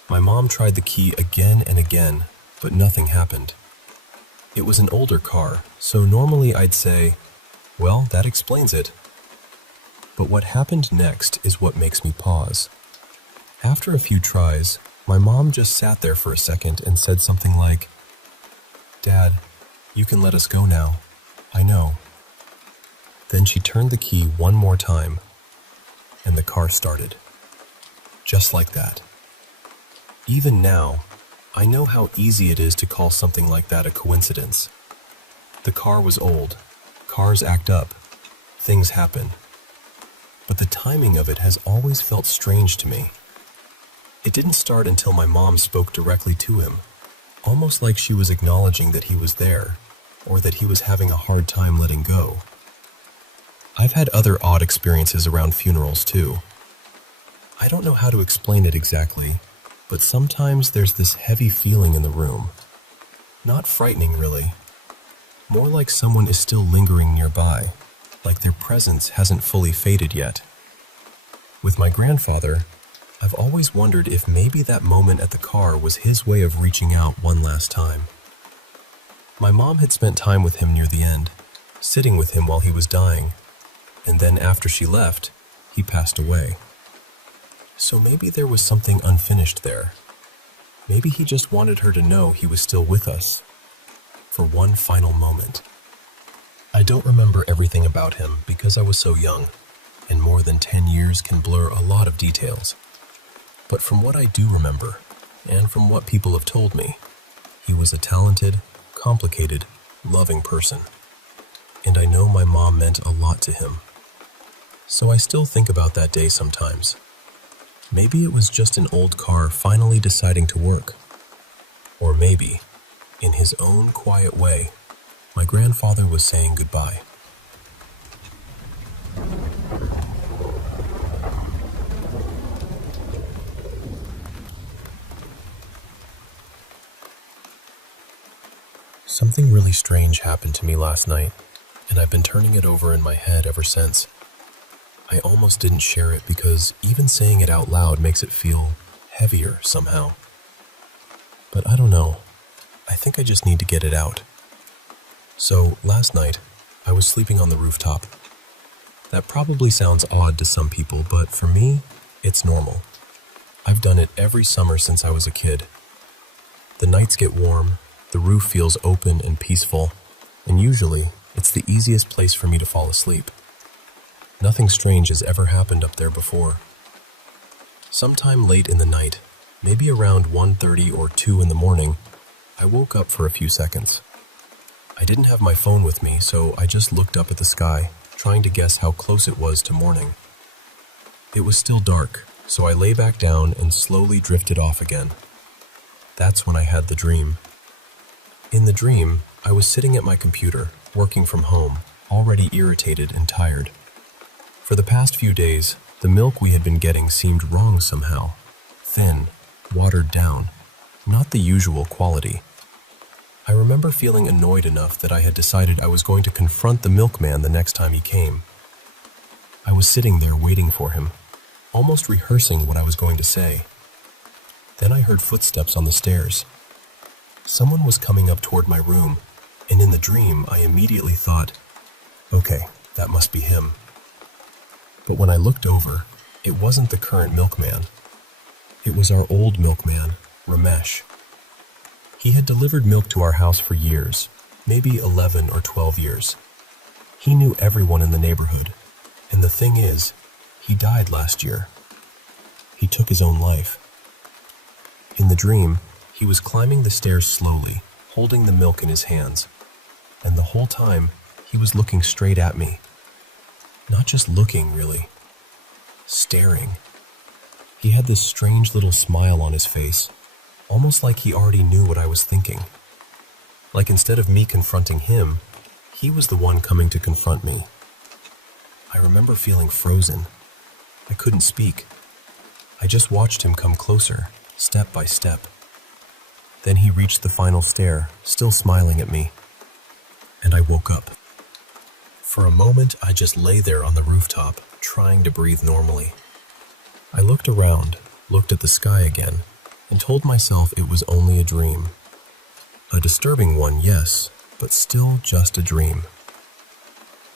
My mom tried the key again and again, but nothing happened. It was an older car, so normally I'd say, well, that explains it. But what happened next is what makes me pause. After a few tries, my mom just sat there for a second and said something like, "Dad, you can let us go now. I know." Then she turned the key one more time, and the car started. Just like that. Even now, I know how easy it is to call something like that a coincidence. The car was old. Cars act up. Things happen. But the timing of it has always felt strange to me. It didn't start until my mom spoke directly to him, almost like she was acknowledging that he was there, or that he was having a hard time letting go. I've had other odd experiences around funerals too. I don't know how to explain it exactly, but sometimes there's this heavy feeling in the room. Not frightening, really. More like someone is still lingering nearby, like their presence hasn't fully faded yet. With my grandfather, I've always wondered if maybe that moment at the car was his way of reaching out one last time. My mom had spent time with him near the end, sitting with him while he was dying, and then after she left, he passed away. So maybe there was something unfinished there. Maybe he just wanted her to know he was still with us, for one final moment. I don't remember everything about him because I was so young, and more than 10 years can blur a lot of details. But from what I do remember, and from what people have told me, he was a talented, complicated, loving person. And I know my mom meant a lot to him. So I still think about that day sometimes. Maybe it was just an old car finally deciding to work. Or maybe, in his own quiet way, my grandfather was saying goodbye. Something really strange happened to me last night, and I've been turning it over in my head ever since. I almost didn't share it because even saying it out loud makes it feel heavier somehow. But I don't know. I think I just need to get it out. So, last night, I was sleeping on the rooftop. That probably sounds odd to some people, but for me, it's normal. I've done it every summer since I was a kid. The nights get warm, the roof feels open and peaceful, and usually, it's the easiest place for me to fall asleep. Nothing strange has ever happened up there before. Sometime late in the night, maybe around 1:30 or 2 in the morning, I woke up for a few seconds. I didn't have my phone with me, so I just looked up at the sky, trying to guess how close it was to morning. It was still dark, so I lay back down and slowly drifted off again. That's when I had the dream. In the dream, I was sitting at my computer, working from home, already irritated and tired. For the past few days, the milk we had been getting seemed wrong somehow. Thin, watered down, not the usual quality. I remember feeling annoyed enough that I had decided I was going to confront the milkman the next time he came. I was sitting there waiting for him, almost rehearsing what I was going to say. Then I heard footsteps on the stairs. Someone was coming up toward my room, and in the dream I immediately thought, okay, that must be him. But when I looked over, it wasn't the current milkman. It was our old milkman, Ramesh. He had delivered milk to our house for years, maybe 11 or 12 years. He knew everyone in the neighborhood, and the thing is, he died last year. He took his own life. In the dream, he was climbing the stairs slowly, holding the milk in his hands, and the whole time, he was looking straight at me. Not just looking, really. Staring. He had this strange little smile on his face, almost like he already knew what I was thinking. Like instead of me confronting him, he was the one coming to confront me. I remember feeling frozen. I couldn't speak. I just watched him come closer, step by step. Then he reached the final stair, still smiling at me, and I woke up. For a moment, I just lay there on the rooftop, trying to breathe normally. I looked around, looked at the sky again, and told myself it was only a dream. A disturbing one, yes, but still just a dream.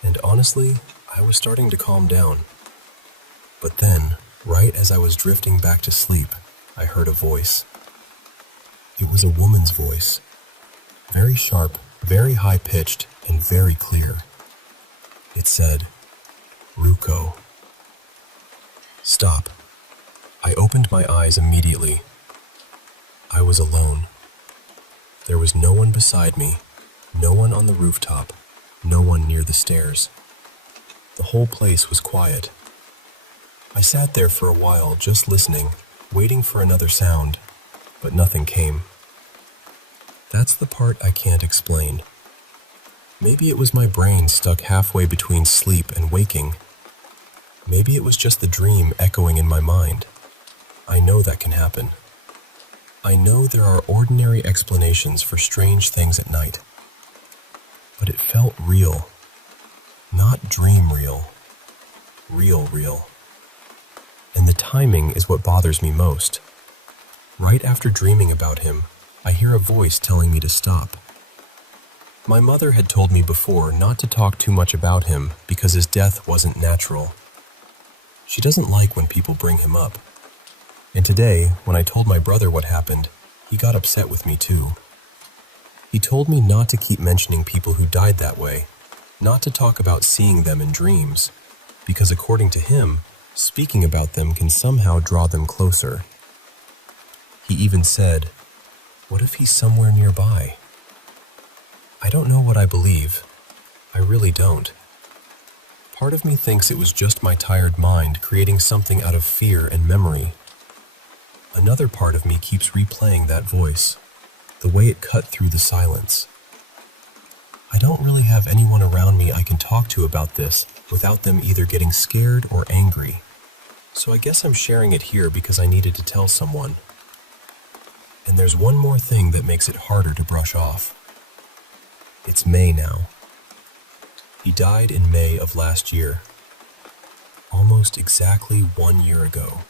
And honestly, I was starting to calm down. But then, right as I was drifting back to sleep, I heard a voice. It was a woman's voice. Very sharp, very high-pitched, and very clear. It said, "Ruko." Stop. I opened my eyes immediately. I was alone. There was no one beside me, no one on the rooftop, no one near the stairs. The whole place was quiet. I sat there for a while, just listening, waiting for another sound, but nothing came. That's the part I can't explain. Maybe it was my brain stuck halfway between sleep and waking. Maybe it was just the dream echoing in my mind. I know that can happen. I know there are ordinary explanations for strange things at night. But it felt real. Not dream real. Real. And the timing is what bothers me most. Right after dreaming about him, I hear a voice telling me to stop. My mother had told me before not to talk too much about him because his death wasn't natural. She doesn't like when people bring him up. And today, when I told my brother what happened, he got upset with me too. He told me not to keep mentioning people who died that way, not to talk about seeing them in dreams, because according to him, speaking about them can somehow draw them closer. He even said, "What if he's somewhere nearby?" I don't know what I believe. I really don't. Part of me thinks it was just my tired mind creating something out of fear and memory. Another part of me keeps replaying that voice, the way it cut through the silence. I don't really have anyone around me I can talk to about this without them either getting scared or angry. So I guess I'm sharing it here because I needed to tell someone. And there's one more thing that makes it harder to brush off. It's May now. He died in May of last year. Almost exactly 1 year ago.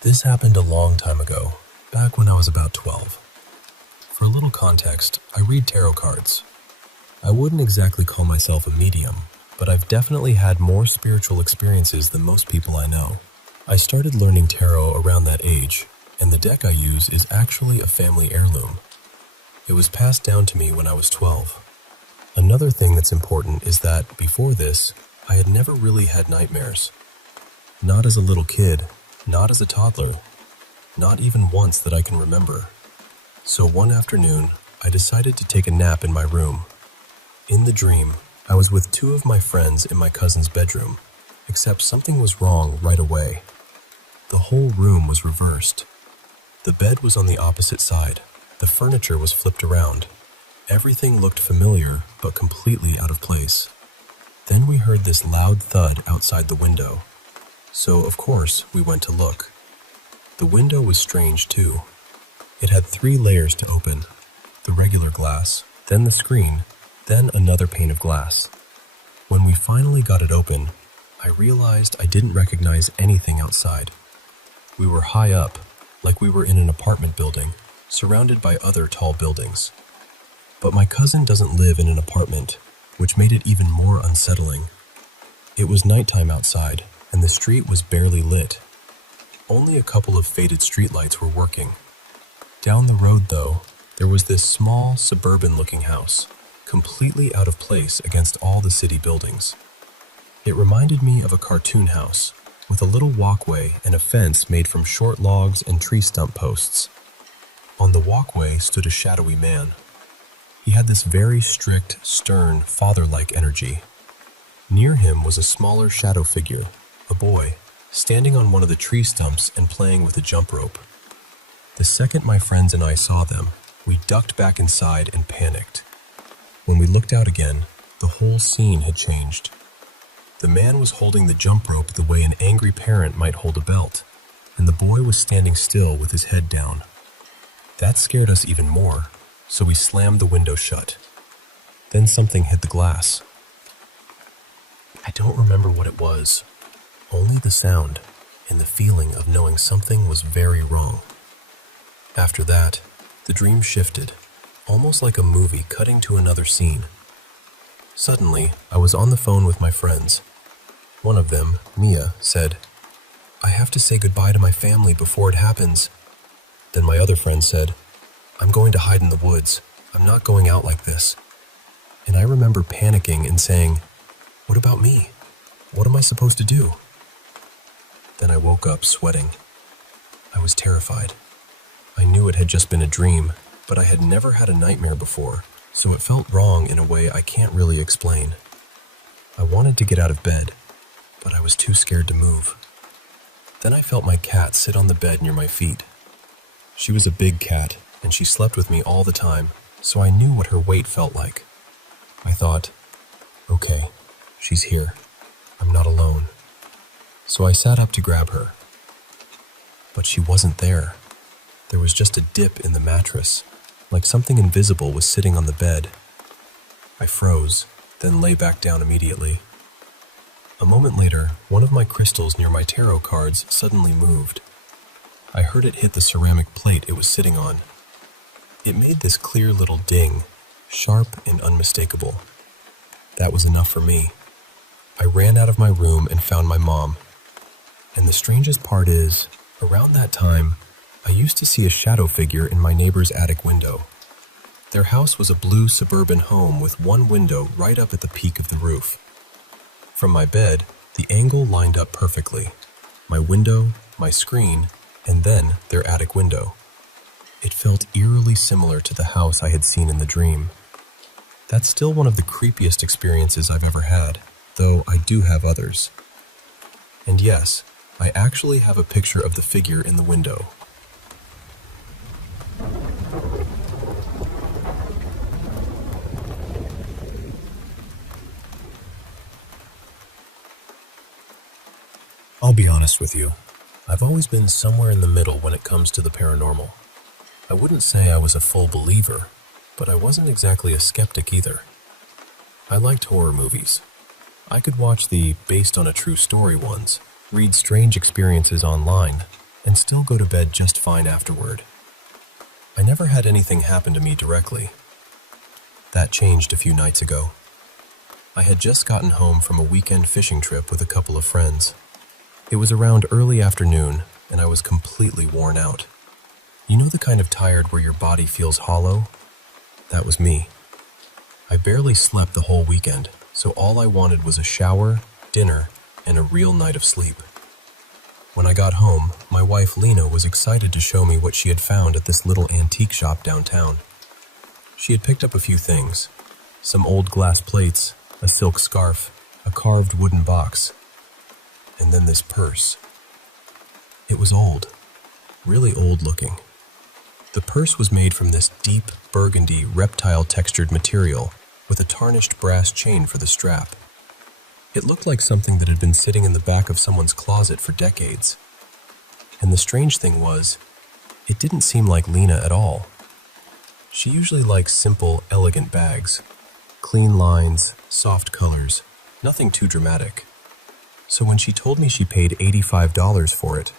This happened a long time ago, back when I was about 12. For a little context, I read tarot cards. I wouldn't exactly call myself a medium, but I've definitely had more spiritual experiences than most people I know. I started learning tarot around that age, and the deck I use is actually a family heirloom. It was passed down to me when I was 12. Another thing that's important is that, before this, I had never really had nightmares. Not as a little kid, not as a toddler, not even once that I can remember. So one afternoon, I decided to take a nap in my room. In the dream, I was with 2 of my friends in my cousin's bedroom, except something was wrong right away. The whole room was reversed. The bed was on the opposite side. The furniture was flipped around. Everything looked familiar, but completely out of place. Then we heard this loud thud outside the window. So, of course, we went to look. The window was strange, too. It had 3 layers to open. The regular glass, then the screen, then another pane of glass. When we finally got it open, I realized I didn't recognize anything outside. We were high up, like we were in an apartment building, surrounded by other tall buildings. But my cousin doesn't live in an apartment, which made it even more unsettling. It was nighttime outside, and the street was barely lit. Only a couple of faded streetlights were working. Down the road, though, there was this small, suburban-looking house, completely out of place against all the city buildings. It reminded me of a cartoon house, with a little walkway and a fence made from short logs and tree stump posts. On the walkway stood a shadowy man. He had this very strict, stern, father-like energy. Near him was a smaller shadow figure, a boy, standing on one of the tree stumps and playing with a jump rope. The second my friends and I saw them, We ducked back inside and panicked. When we looked out again, the whole scene had changed. The man was holding the jump rope the way an angry parent might hold a belt, and the boy was standing still with his head down. That scared us even more, so we slammed the window shut. Then something hit the glass. I don't remember what it was, only the sound and the feeling of knowing something was very wrong. After that, the dream shifted, almost like a movie cutting to another scene. Suddenly, I was on the phone with my friends. One of them, Mia, said, "I have to say goodbye to my family before it happens." Then my other friend said, "I'm going to hide in the woods. I'm not going out like this." And I remember panicking and saying, "What about me? What am I supposed to do?" Then I woke up sweating. I was terrified. I knew it had just been a dream, but I had never had a nightmare before, so it felt wrong in a way I can't really explain. I wanted to get out of bed, but I was too scared to move. Then I felt my cat sit on the bed near my feet. She was a big cat, and she slept with me all the time, so I knew what her weight felt like. I thought, okay, she's here. I'm not alone. So I sat up to grab her. But she wasn't there. There was just a dip in the mattress, like something invisible was sitting on the bed. I froze, then lay back down immediately. A moment later, one of my crystals near my tarot cards suddenly moved. I heard it hit the ceramic plate it was sitting on. It made this clear little ding, sharp and unmistakable. That was enough for me. I ran out of my room and found my mom. And the strangest part is, around that time, I used to see a shadow figure in my neighbor's attic window. Their house was a blue suburban home with one window right up at the peak of the roof. From my bed, the angle lined up perfectly. My window, my screen, and then their attic window. It felt eerily similar to the house I had seen in the dream. That's still one of the creepiest experiences I've ever had, though I do have others. And yes, I actually have a picture of the figure in the window. I'll be honest with you. I've always been somewhere in the middle when it comes to the paranormal. I wouldn't say I was a full believer, but I wasn't exactly a skeptic either. I liked horror movies. I could watch the based on a true story ones, read strange experiences online, and still go to bed just fine afterward. I never had anything happen to me directly. That changed a few nights ago. I had just gotten home from a weekend fishing trip with a couple of friends. It was around early afternoon, and I was completely worn out. You know the kind of tired where your body feels hollow? That was me. I barely slept the whole weekend, so all I wanted was a shower, dinner, and a real night of sleep. When I got home, my wife Lena was excited to show me what she had found at this little antique shop downtown. She had picked up a few things: some old glass plates, a silk scarf, a carved wooden box, and then this purse. It was old, really old looking. The purse was made from this deep, burgundy, reptile-textured material with a tarnished brass chain for the strap. It looked like something that had been sitting in the back of someone's closet for decades. And the strange thing was, it didn't seem like Lena at all. She usually likes simple, elegant bags. Clean lines, soft colors, nothing too dramatic. So when she told me she paid $85 for it,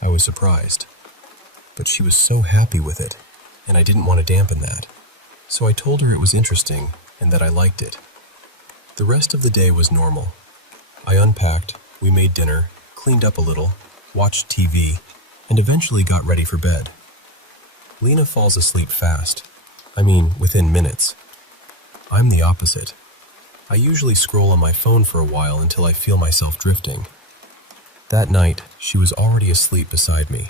I was surprised. But she was so happy with it, and I didn't want to dampen that. So I told her it was interesting and that I liked it. The rest of the day was normal. I unpacked, we made dinner, cleaned up a little, watched TV, and eventually got ready for bed. Lena falls asleep fast. I mean, within minutes. I'm the opposite. I usually scroll on my phone for a while until I feel myself drifting. That night, she was already asleep beside me.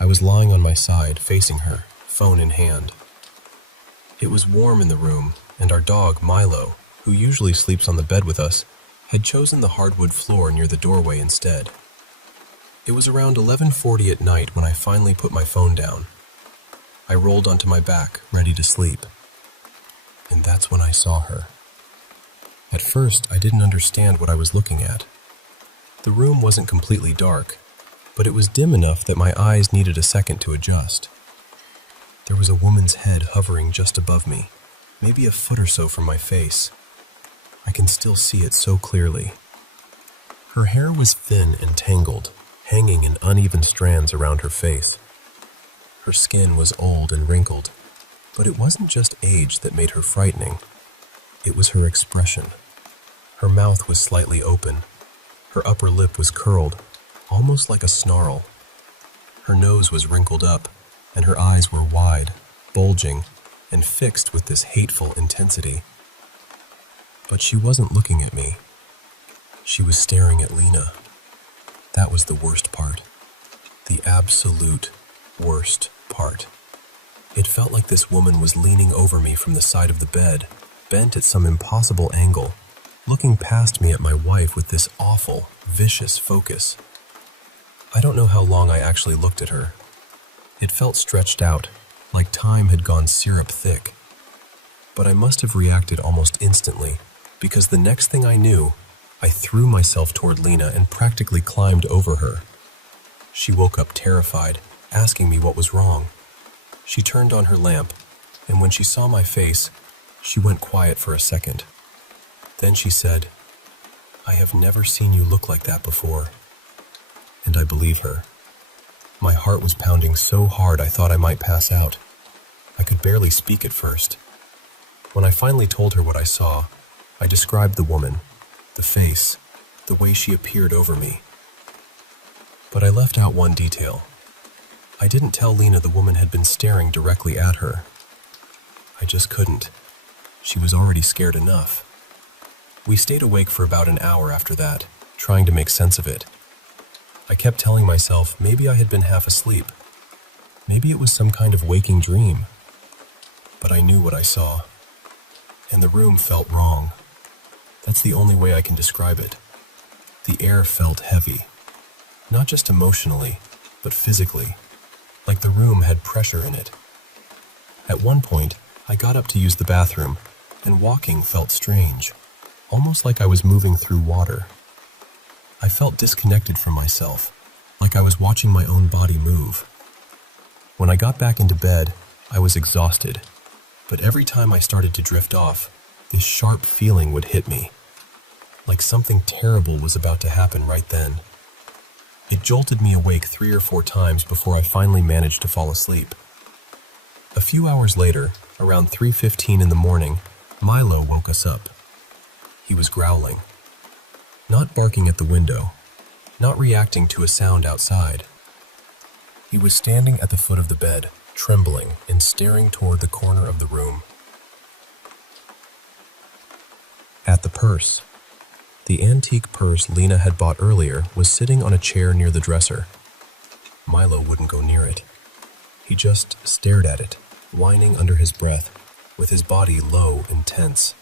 I was lying on my side, facing her, phone in hand. It was warm in the room, and our dog, Milo, who usually sleeps on the bed with us, had chosen the hardwood floor near the doorway instead. It was around 11:40 at night when I finally put my phone down. I rolled onto my back, ready to sleep. And that's when I saw her. At first, I didn't understand what I was looking at. The room wasn't completely dark, but it was dim enough that my eyes needed a second to adjust. There was a woman's head hovering just above me, maybe a foot or so from my face. I can still see it so clearly. Her hair was thin and tangled, hanging in uneven strands around her face. Her skin was old and wrinkled, but it wasn't just age that made her frightening. It was her expression. Her mouth was slightly open. Her upper lip was curled, almost like a snarl. Her nose was wrinkled up, and her eyes were wide, bulging, and fixed with this hateful intensity. But she wasn't looking at me. She was staring at Lena. That was the worst part. The absolute worst part. It felt like this woman was leaning over me from the side of the bed, bent at some impossible angle, looking past me at my wife with this awful, vicious focus. I don't know how long I actually looked at her. It felt stretched out, like time had gone syrup thick. But I must have reacted almost instantly, because the next thing I knew, I threw myself toward Lena and practically climbed over her. She woke up terrified, asking me what was wrong. She turned on her lamp, and when she saw my face, she went quiet for a second. Then she said, "I have never seen you look like that before." And I believe her. My heart was pounding so hard I thought I might pass out. I could barely speak at first. When I finally told her what I saw, I described the woman, the face, the way she appeared over me. But I left out one detail. I didn't tell Lena the woman had been staring directly at her. I just couldn't. She was already scared enough. We stayed awake for about an hour after that, trying to make sense of it. I kept telling myself maybe I had been half asleep. Maybe it was some kind of waking dream. But I knew what I saw. And the room felt wrong. That's the only way I can describe it. The air felt heavy. Not just emotionally, but physically. Like the room had pressure in it. At one point, I got up to use the bathroom, and walking felt strange. Almost like I was moving through water. I felt disconnected from myself, like I was watching my own body move. When I got back into bed, I was exhausted, but every time I started to drift off, this sharp feeling would hit me, like something terrible was about to happen right then. It jolted me awake 3 or 4 times before I finally managed to fall asleep. A few hours later, around 3:15 in the morning, Milo woke us up. He was growling. Not barking at the window, not reacting to a sound outside. He was standing at the foot of the bed, trembling and staring toward the corner of the room. At the purse. The antique purse Lena had bought earlier was sitting on a chair near the dresser. Milo wouldn't go near it. He just stared at it, whining under his breath, with his body low and tense.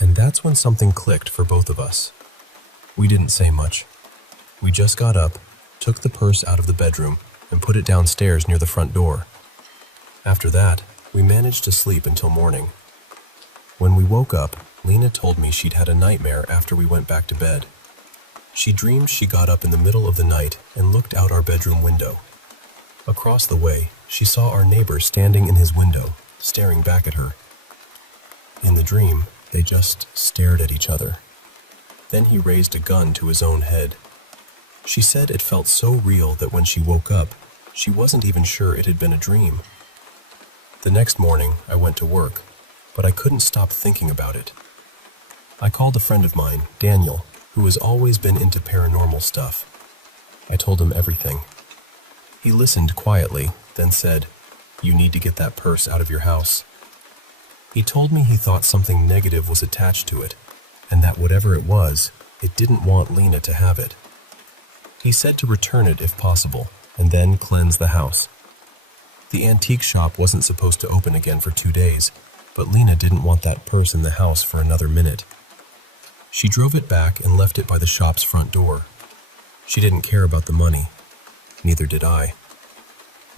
And that's when something clicked for both of us. We didn't say much. We just got up, took the purse out of the bedroom, and put it downstairs near the front door. After that, we managed to sleep until morning. When we woke up, Lena told me she'd had a nightmare after we went back to bed. She dreamed she got up in the middle of the night and looked out our bedroom window. Across the way, she saw our neighbor standing in his window, staring back at her. In the dream, they just stared at each other. Then he raised a gun to his own head. She said it felt so real that when she woke up, she wasn't even sure it had been a dream. The next morning, I went to work, but I couldn't stop thinking about it. I called a friend of mine, Daniel, who has always been into paranormal stuff. I told him everything. He listened quietly, then said, "You need to get that purse out of your house." He told me he thought something negative was attached to it, and that whatever it was, it didn't want Lena to have it. He said to return it if possible, and then cleanse the house. The antique shop wasn't supposed to open again for 2 days, but Lena didn't want that purse in the house for another minute. She drove it back and left it by the shop's front door. She didn't care about the money. Neither did I.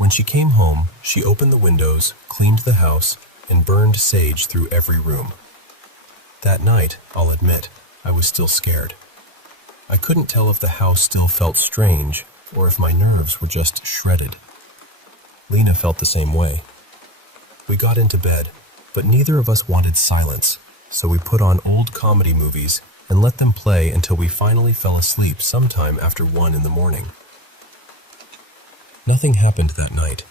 When she came home, she opened the windows, cleaned the house, and burned sage through every room. That night, I'll admit, I was still scared. I couldn't tell if the house still felt strange or if my nerves were just shredded. Lena felt the same way. We got into bed, but neither of us wanted silence, so we put on old comedy movies and let them play until we finally fell asleep sometime after 1 in the morning. Nothing happened that night.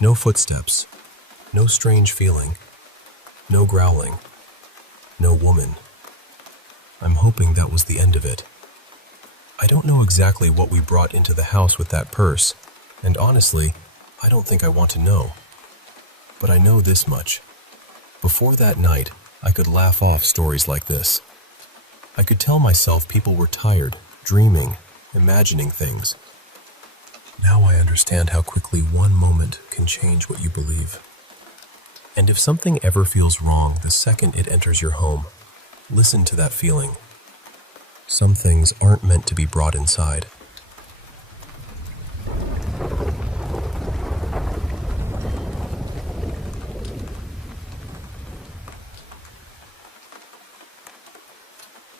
No footsteps, no strange feeling, no growling, no woman. I'm hoping that was the end of it. I don't know exactly what we brought into the house with that purse, and honestly, I don't think I want to know. But I know this much. Before that night, I could laugh off stories like this. I could tell myself people were tired, dreaming, imagining things. Now I understand how quickly one moment can change what you believe. And if something ever feels wrong the second it enters your home, listen to that feeling. Some things aren't meant to be brought inside.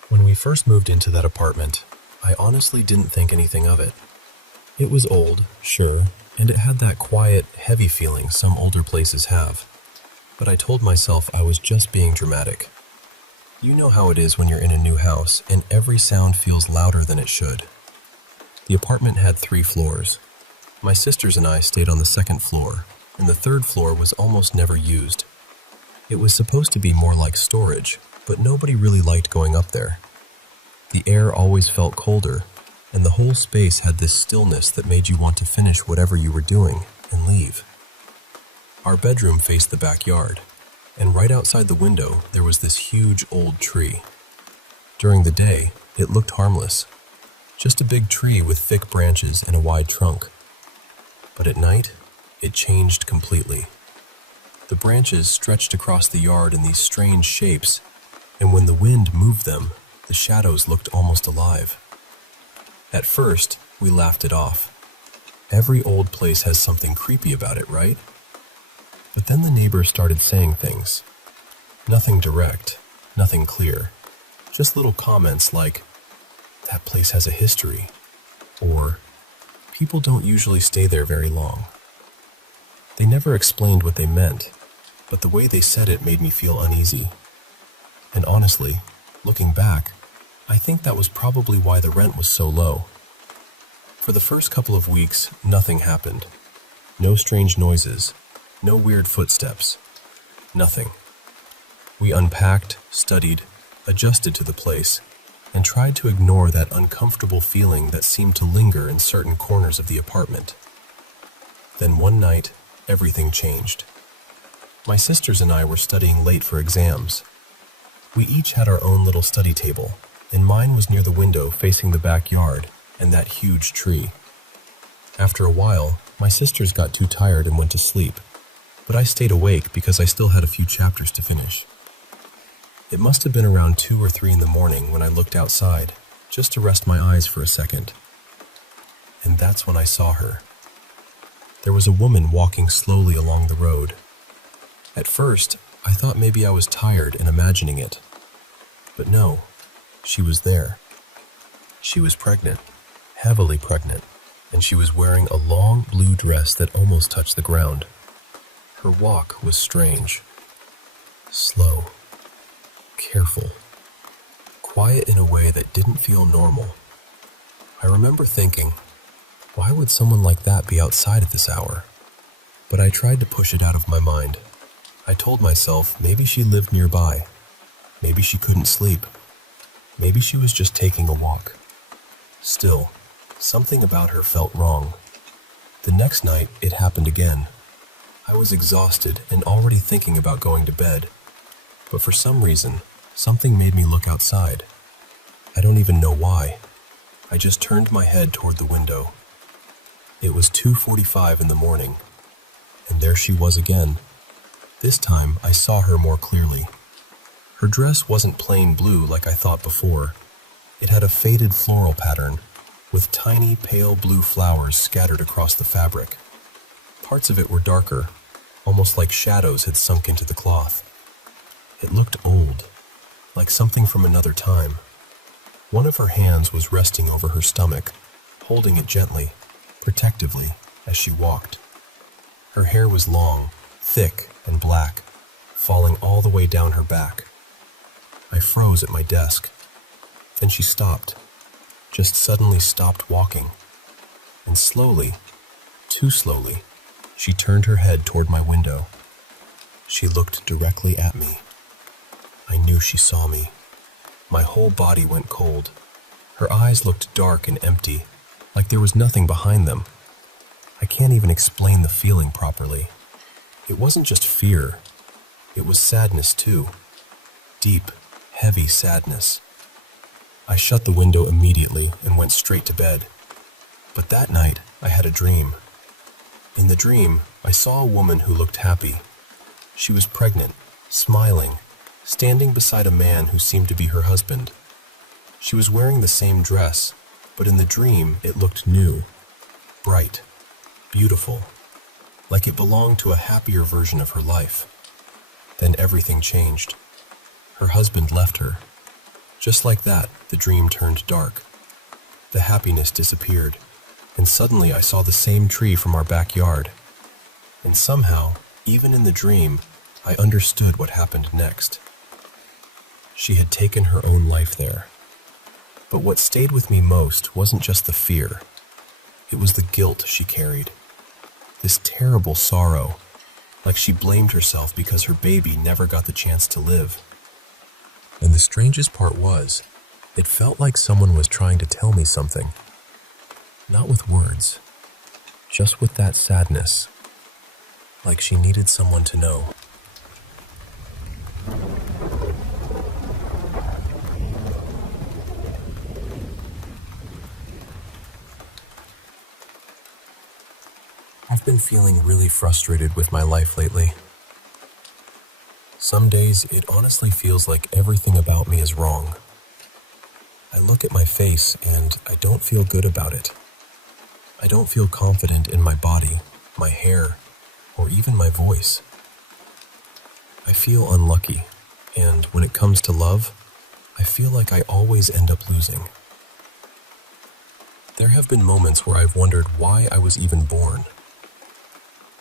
When we first moved into that apartment, I honestly didn't think anything of it. It was old, sure, and it had that quiet, heavy feeling some older places have. But I told myself I was just being dramatic. You know how it is when you're in a new house and every sound feels louder than it should. The apartment had 3 floors. My sisters and I stayed on the 2nd floor, and the 3rd floor was almost never used. It was supposed to be more like storage, but nobody really liked going up there. The air always felt colder, and the whole space had this stillness that made you want to finish whatever you were doing and leave. Our bedroom faced the backyard, and right outside the window there was this huge old tree. During the day, it looked harmless, just a big tree with thick branches and a wide trunk. But at night, it changed completely. The branches stretched across the yard in these strange shapes, and when the wind moved them, the shadows looked almost alive. At first, we laughed it off. Every old place has something creepy about it, right? But then the neighbors started saying things. Nothing direct, nothing clear. Just little comments like, "That place has a history," or "People don't usually stay there very long." They never explained what they meant, but the way they said it made me feel uneasy. And honestly, looking back, I think that was probably why the rent was so low. For the first couple of weeks, nothing happened. No strange noises, no weird footsteps, nothing. We unpacked, studied, adjusted to the place, and tried to ignore that uncomfortable feeling that seemed to linger in certain corners of the apartment. Then one night, everything changed. My sisters and I were studying late for exams. We each had our own little study table, and mine was near the window facing the backyard and that huge tree. After a while, my sisters got too tired and went to sleep, but I stayed awake because I still had a few chapters to finish. It must have been around 2 or 3 in the morning when I looked outside, just to rest my eyes for a second. And that's when I saw her. There was a woman walking slowly along the road. At first, I thought maybe I was tired and imagining it. But no, she was there. She was pregnant, heavily pregnant, and she was wearing a long blue dress that almost touched the ground. Her walk was strange. Slow, careful, quiet in a way that didn't feel normal. I remember thinking, why would someone like that be outside at this hour? But I tried to push it out of my mind. I told myself maybe she lived nearby. Maybe she couldn't sleep. Maybe she was just taking a walk. Still, something about her felt wrong. The next night, it happened again. I was exhausted and already thinking about going to bed. But for some reason, something made me look outside. I don't even know why. I just turned my head toward the window. It was 2:45 in the morning, and there she was again. This time, I saw her more clearly. Her dress wasn't plain blue like I thought before. It had a faded floral pattern, with tiny pale blue flowers scattered across the fabric. Parts of it were darker, almost like shadows had sunk into the cloth. It looked old, like something from another time. One of her hands was resting over her stomach, holding it gently, protectively, as she walked. Her hair was long, thick, and black, falling all the way down her back. I froze at my desk. Then she stopped, just suddenly stopped walking. And slowly, too slowly, she turned her head toward my window. She looked directly at me. I knew she saw me. My whole body went cold. Her eyes looked dark and empty, like there was nothing behind them. I can't even explain the feeling properly. It wasn't just fear. It was sadness too. Deep, heavy sadness. I shut the window immediately and went straight to bed. But that night, I had a dream. In the dream, I saw a woman who looked happy. She was pregnant, smiling, standing beside a man who seemed to be her husband. She was wearing the same dress, but in the dream, it looked new, bright, beautiful, like it belonged to a happier version of her life. Then everything changed. Her husband left her. Just like that, the dream turned dark. The happiness disappeared, and suddenly I saw the same tree from our backyard. And somehow, even in the dream, I understood what happened next. She had taken her own life there. But what stayed with me most wasn't just the fear. It was the guilt she carried. This terrible sorrow, like she blamed herself because her baby never got the chance to live. And the strangest part was, it felt like someone was trying to tell me something. Not with words, just with that sadness. Like she needed someone to know. I've been feeling really frustrated with my life lately. Some days, it honestly feels like everything about me is wrong. I look at my face and I don't feel good about it. I don't feel confident in my body, my hair, or even my voice. I feel unlucky, and when it comes to love, I feel like I always end up losing. There have been moments where I've wondered why I was even born.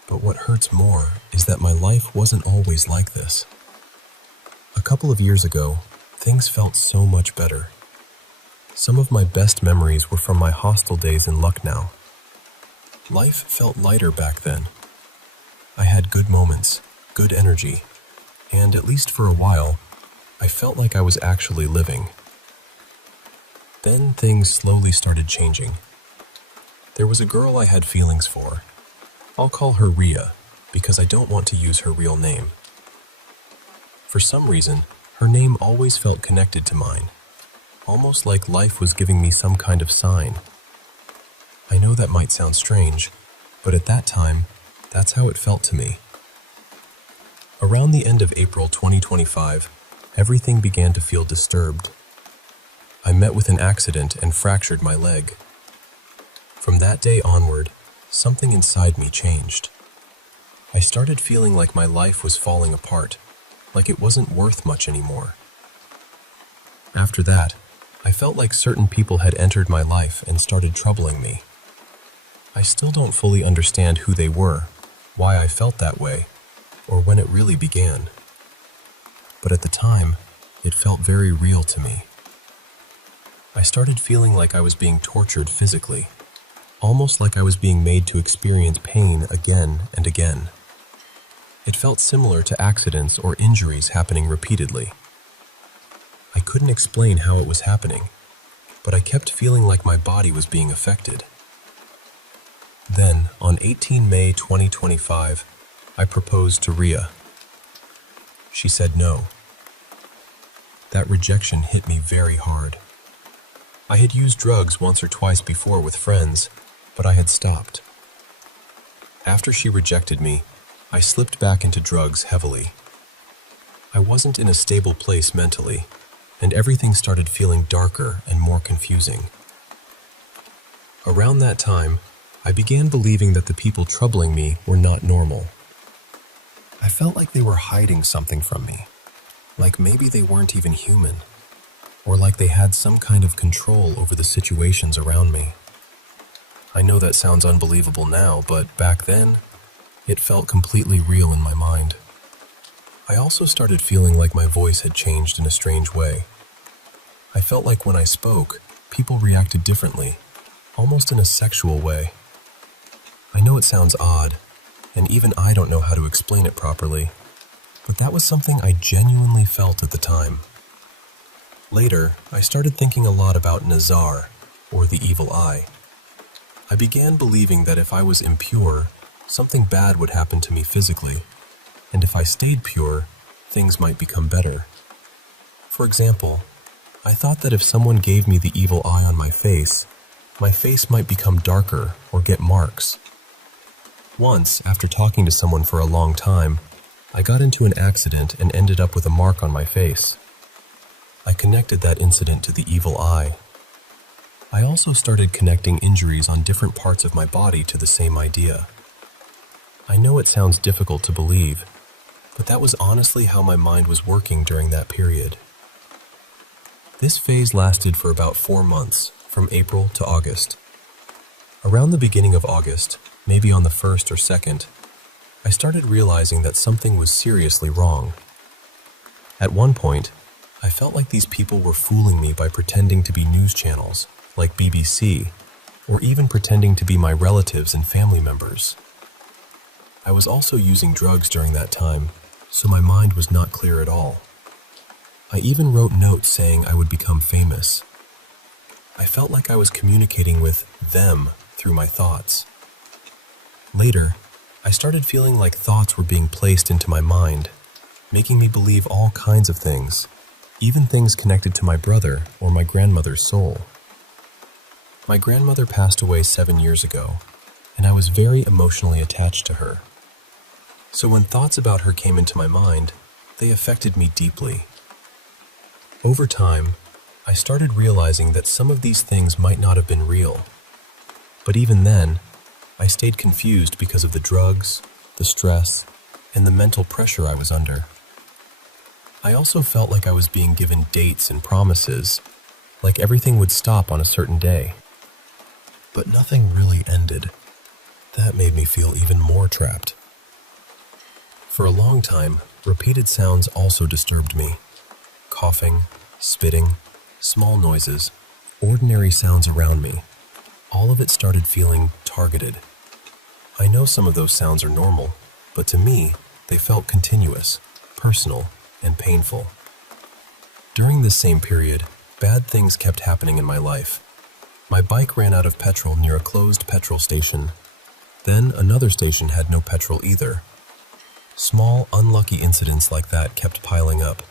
But what hurts more is that my life wasn't always like this. A couple of years ago, things felt so much better. Some of my best memories were from my hostel days in Lucknow. Life felt lighter back then. I had good moments, good energy, and at least for a while, I felt like I was actually living. Then things slowly started changing. There was a girl I had feelings for. I'll call her Ria, because I don't want to use her real name. For some reason, her name always felt connected to mine, almost like life was giving me some kind of sign. I know that might sound strange, but at that time, that's how it felt to me. Around the end of April 2025, everything began to feel disturbed. I met with an accident and fractured my leg. From that day onward, something inside me changed. I started feeling like my life was falling apart, like it wasn't worth much anymore. After that, I felt like certain people had entered my life and started troubling me. I still don't fully understand who they were, why I felt that way, or when it really began. But at the time, it felt very real to me. I started feeling like I was being tortured physically, almost like I was being made to experience pain again and again. It felt similar to accidents or injuries happening repeatedly. I couldn't explain how it was happening, but I kept feeling like my body was being affected. Then, on 18 May 2025, I proposed to Ria. She said no. That rejection hit me very hard. I had used drugs once or twice before with friends, but I had stopped. After she rejected me, I slipped back into drugs heavily. I wasn't in a stable place mentally, and everything started feeling darker and more confusing. Around that time, I began believing that the people troubling me were not normal. I felt like they were hiding something from me, like maybe they weren't even human, or like they had some kind of control over the situations around me. I know that sounds unbelievable now, but back then, it felt completely real in my mind. I also started feeling like my voice had changed in a strange way. I felt like when I spoke, people reacted differently, almost in a sexual way. I know it sounds odd, and even I don't know how to explain it properly, but that was something I genuinely felt at the time. Later, I started thinking a lot about Nazar, or the evil eye. I began believing that if I was impure, something bad would happen to me physically, and if I stayed pure, things might become better. For example, I thought that if someone gave me the evil eye on my face might become darker or get marks. Once, after talking to someone for a long time, I got into an accident and ended up with a mark on my face. I connected that incident to the evil eye. I also started connecting injuries on different parts of my body to the same idea. I know it sounds difficult to believe, but that was honestly how my mind was working during that period. This phase lasted for about 4 months, from April to August. Around the beginning of August, maybe on the 1st or 2nd, I started realizing that something was seriously wrong. At one point, I felt like these people were fooling me by pretending to be news channels, like BBC, or even pretending to be my relatives and family members. I was also using drugs during that time, so my mind was not clear at all. I even wrote notes saying I would become famous. I felt like I was communicating with them through my thoughts. Later, I started feeling like thoughts were being placed into my mind, making me believe all kinds of things, even things connected to my brother or my grandmother's soul. My grandmother passed away 7 years ago, and I was very emotionally attached to her. So when thoughts about her came into my mind, they affected me deeply. Over time, I started realizing that some of these things might not have been real. But even then, I stayed confused because of the drugs, the stress, and the mental pressure I was under. I also felt like I was being given dates and promises, like everything would stop on a certain day. But nothing really ended. That made me feel even more trapped. For a long time, repeated sounds also disturbed me. Coughing, spitting, small noises, ordinary sounds around me. All of it started feeling targeted. I know some of those sounds are normal, but to me, they felt continuous, personal, and painful. During this same period, bad things kept happening in my life. My bike ran out of petrol near a closed petrol station. Then another station had no petrol either. Small, unlucky incidents like that kept piling up.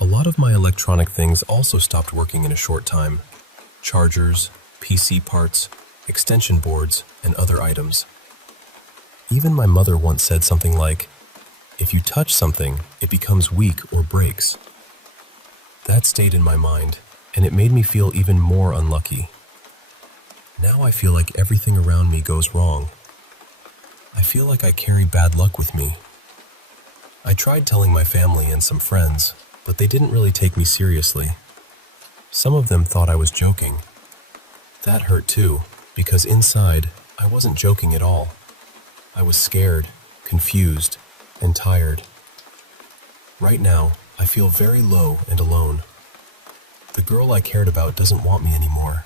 A lot of my electronic things also stopped working in a short time. Chargers, PC parts, extension boards, and other items. Even my mother once said something like, "If you touch something, it becomes weak or breaks." That stayed in my mind, and it made me feel even more unlucky. Now I feel like everything around me goes wrong. I feel like I carry bad luck with me. I tried telling my family and some friends, but they didn't really take me seriously. Some of them thought I was joking. That hurt too, because inside, I wasn't joking at all. I was scared, confused, and tired. Right now, I feel very low and alone. The girl I cared about doesn't want me anymore.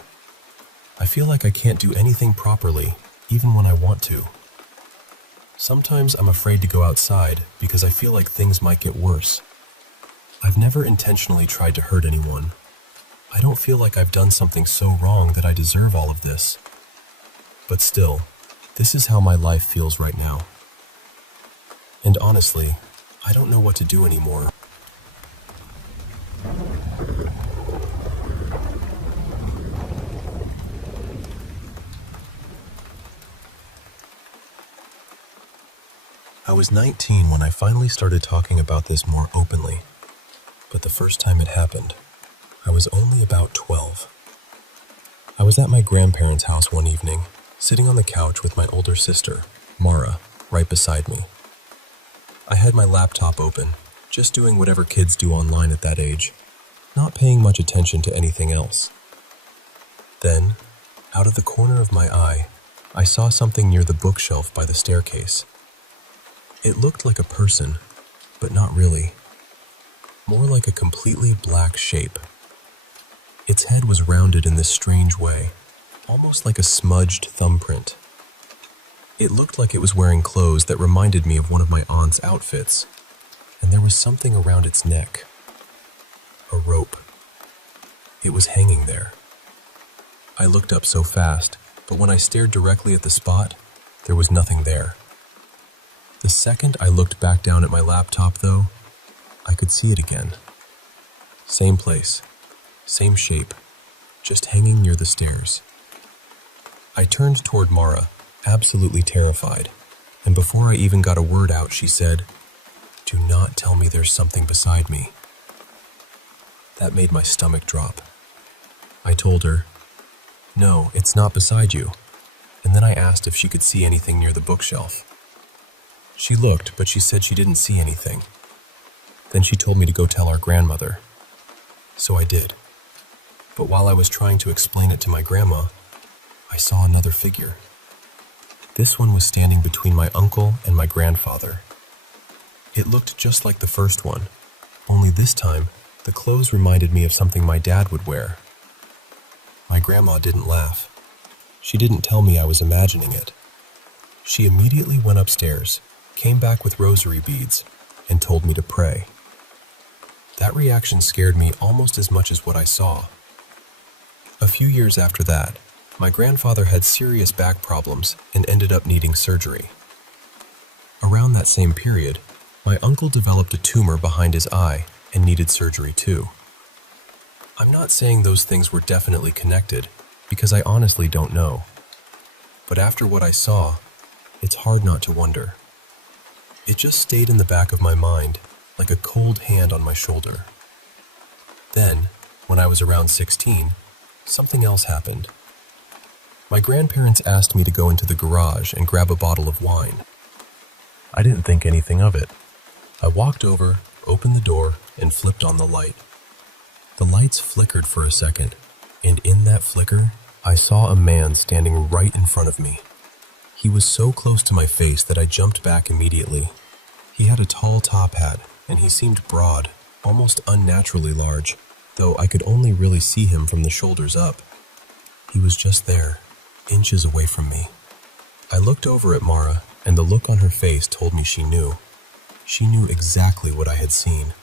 I feel like I can't do anything properly, even when I want to. Sometimes I'm afraid to go outside because I feel like things might get worse. I've never intentionally tried to hurt anyone. I don't feel like I've done something so wrong that I deserve all of this. But still, this is how my life feels right now. And honestly, I don't know what to do anymore. I was 19 when I finally started talking about this more openly. But the first time it happened, I was only about 12. I was at my grandparents' house one evening, sitting on the couch with my older sister, Mara, right beside me. I had my laptop open, just doing whatever kids do online at that age, not paying much attention to anything else. Then, out of the corner of my eye, I saw something near the bookshelf by the staircase. It looked like a person, but not really. More like a completely black shape. Its head was rounded in this strange way, almost like a smudged thumbprint. It looked like it was wearing clothes that reminded me of one of my aunt's outfits, and there was something around its neck. A rope. It was hanging there. I looked up so fast, but when I stared directly at the spot, there was nothing there. The second I looked back down at my laptop, though, I could see it again. Same place, same shape, just hanging near the stairs. I turned toward Mara, absolutely terrified, and before I even got a word out, she said, "Do not tell me there's something beside me." That made my stomach drop. I told her, "No, it's not beside you," and then I asked if she could see anything near the bookshelf. She looked, but she said she didn't see anything. Then she told me to go tell our grandmother. So I did. But while I was trying to explain it to my grandma, I saw another figure. This one was standing between my uncle and my grandfather. It looked just like the first one, only this time, the clothes reminded me of something my dad would wear. My grandma didn't laugh. She didn't tell me I was imagining it. She immediately went upstairs, came back with rosary beads, and told me to pray. That reaction scared me almost as much as what I saw. A few years after that, my grandfather had serious back problems and ended up needing surgery. Around that same period, my uncle developed a tumor behind his eye and needed surgery too. I'm not saying those things were definitely connected, because I honestly don't know. But after what I saw, it's hard not to wonder. It just stayed in the back of my mind, like a cold hand on my shoulder. Then, when I was around 16, something else happened. My grandparents asked me to go into the garage and grab a bottle of wine. I didn't think anything of it. I walked over, opened the door, and flipped on the light. The lights flickered for a second, and in that flicker, I saw a man standing right in front of me. He was so close to my face that I jumped back immediately. He had a tall top hat, and he seemed broad, almost unnaturally large, though I could only really see him from the shoulders up. He was just there, inches away from me. I looked over at Mara, and the look on her face told me she knew. She knew exactly what I had seen.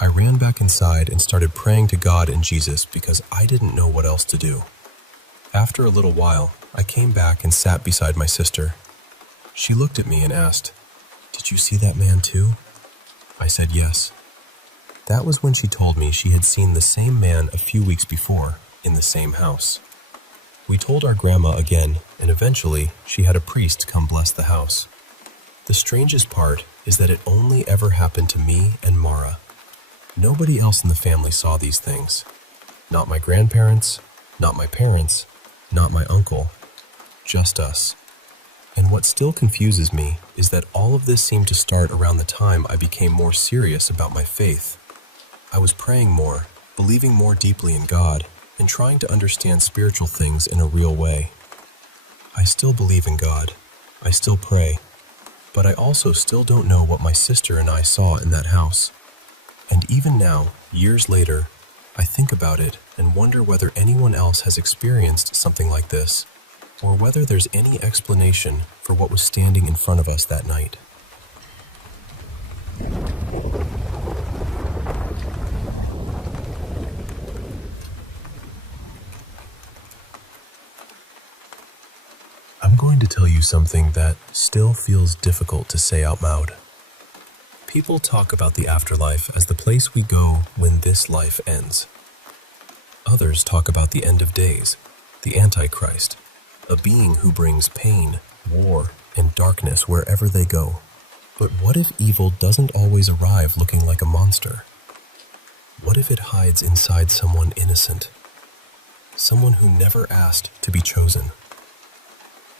I ran back inside and started praying to God and Jesus because I didn't know what else to do. After a little while, I came back and sat beside my sister. She looked at me and asked, "Did you see that man too?" I said yes. That was when she told me she had seen the same man a few weeks before in the same house. We told our grandma again, and eventually she had a priest come bless the house. The strangest part is that it only ever happened to me and Mara. Nobody else in the family saw these things. Not my grandparents, not my parents, not my uncle, just us. And what still confuses me is that all of this seemed to start around the time I became more serious about my faith. I was praying more, believing more deeply in God, and trying to understand spiritual things in a real way. I still believe in God. I still pray. But I also still don't know what my sister and I saw in that house. And even now, years later, I think about it and wonder whether anyone else has experienced something like this, or whether there's any explanation for what was standing in front of us that night. I'm going to tell you something that still feels difficult to say out loud. People talk about the afterlife as the place we go when this life ends. Others talk about the end of days, the Antichrist, a being who brings pain, war, and darkness wherever they go. But what if evil doesn't always arrive looking like a monster? What if it hides inside someone innocent? Someone who never asked to be chosen?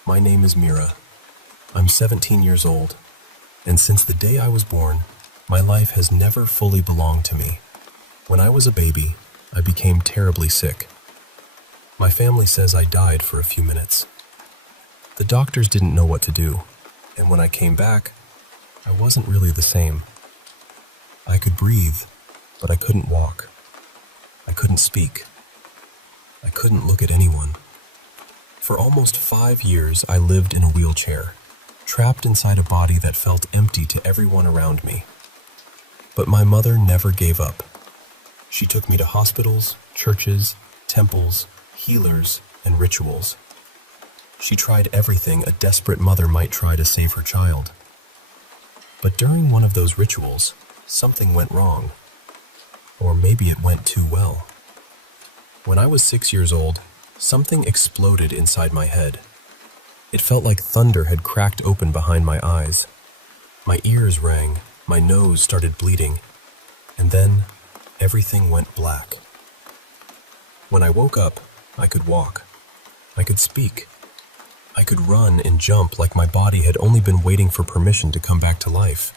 My name is Mira. I'm 17 years old, and since the day I was born, my life has never fully belonged to me. When I was a baby, I became terribly sick. My family says I died for a few minutes. The doctors didn't know what to do, and when I came back, I wasn't really the same. I could breathe, but I couldn't walk. I couldn't speak. I couldn't look at anyone. For almost 5 years, I lived in a wheelchair, trapped inside a body that felt empty to everyone around me. But my mother never gave up. She took me to hospitals, churches, temples, healers, and rituals. She tried everything a desperate mother might try to save her child. But during one of those rituals, something went wrong. Or maybe it went too well. When I was 6 years old, something exploded inside my head. It felt like thunder had cracked open behind my eyes. My ears rang, my nose started bleeding, and then everything went black. When I woke up, I could walk. I could speak. I could run and jump like my body had only been waiting for permission to come back to life.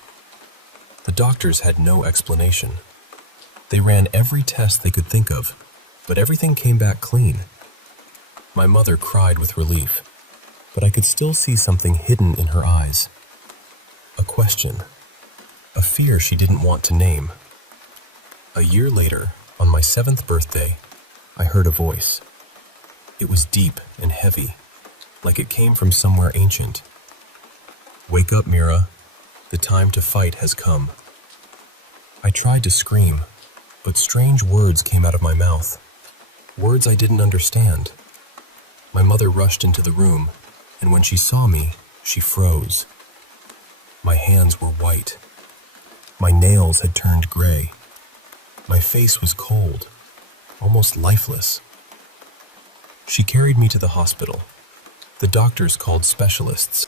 The doctors had no explanation. They ran every test they could think of, but everything came back clean. My mother cried with relief, but I could still see something hidden in her eyes. A question. A fear she didn't want to name. A year later, on my 7th birthday, I heard a voice. It was deep and heavy, like it came from somewhere ancient. "Wake up, Mira. The time to fight has come." I tried to scream, but strange words came out of my mouth. Words I didn't understand. My mother rushed into the room, and when she saw me, she froze. My hands were white. My nails had turned gray. My face was cold, almost lifeless. She carried me to the hospital. The doctors called specialists.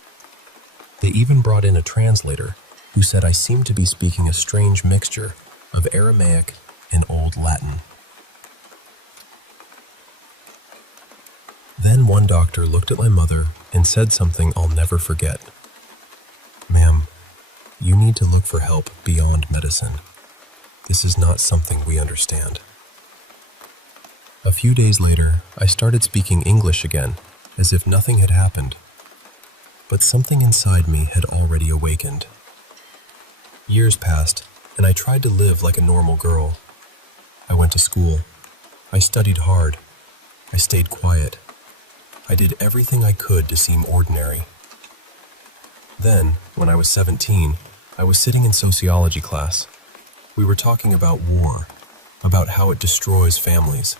They even brought in a translator who said I seemed to be speaking a strange mixture of Aramaic and Old Latin. Then one doctor looked at my mother and said something I'll never forget. "Ma'am, you need to look for help beyond medicine. This is not something we understand." A few days later, I started speaking English again, as if nothing had happened. But something inside me had already awakened. Years passed, and I tried to live like a normal girl. I went to school. I studied hard. I stayed quiet. I did everything I could to seem ordinary. Then, when I was 17, I was sitting in sociology class. We were talking about war, about how it destroys families,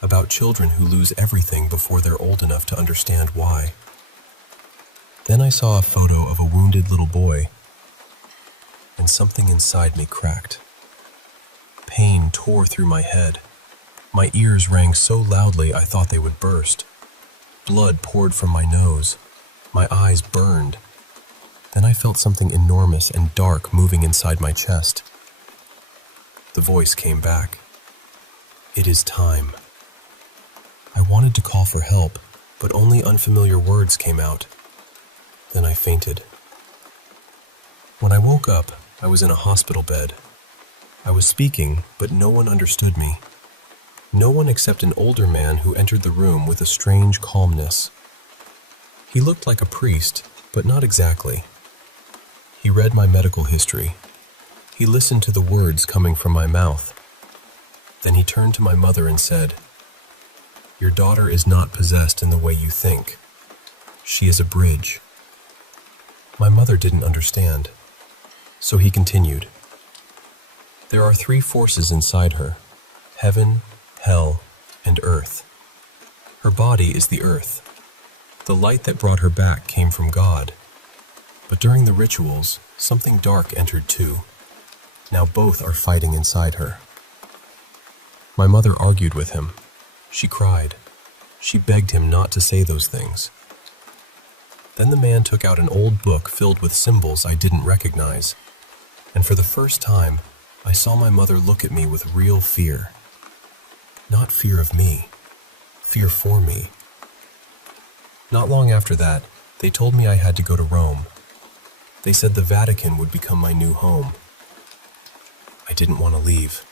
about children who lose everything before they're old enough to understand why. Then I saw a photo of a wounded little boy, and something inside me cracked. Pain tore through my head. My ears rang so loudly I thought they would burst. Blood poured from my nose. My eyes burned. Then I felt something enormous and dark moving inside my chest. The voice came back. "It is time." I wanted to call for help, but only unfamiliar words came out. Then I fainted. When I woke up, I was in a hospital bed. I was speaking, but no one understood me. No one except an older man who entered the room with a strange calmness. He looked like a priest, but not exactly. He read my medical history. He listened to the words coming from my mouth. Then he turned to my mother and said, "Your daughter is not possessed in the way you think. She is a bridge." My mother didn't understand. So he continued, "There are 3 forces inside her: heaven, hell, and earth. Her body is the earth. The light that brought her back came from God. But during the rituals, something dark entered too. Now both are fighting inside her." My mother argued with him. She cried. She begged him not to say those things. Then the man took out an old book filled with symbols I didn't recognize, and for the first time, I saw my mother look at me with real fear. Not fear of me, fear for me. Not long after that, They told me I had to go to Rome. They said the Vatican would become my new home. I didn't want to leave.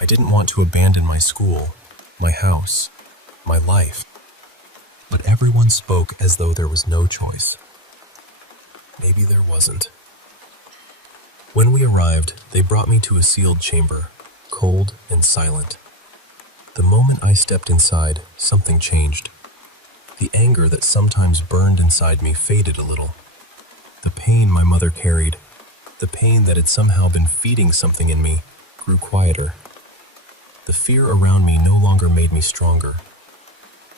I didn't want to abandon my school, my house, my life. But everyone spoke as though there was no choice. Maybe there wasn't. When we arrived, they brought me to a sealed chamber, cold and silent. The moment I stepped inside, something changed. The anger that sometimes burned inside me faded a little. The pain my mother carried, the pain that had somehow been feeding something in me, grew quieter. The fear around me no longer made me stronger.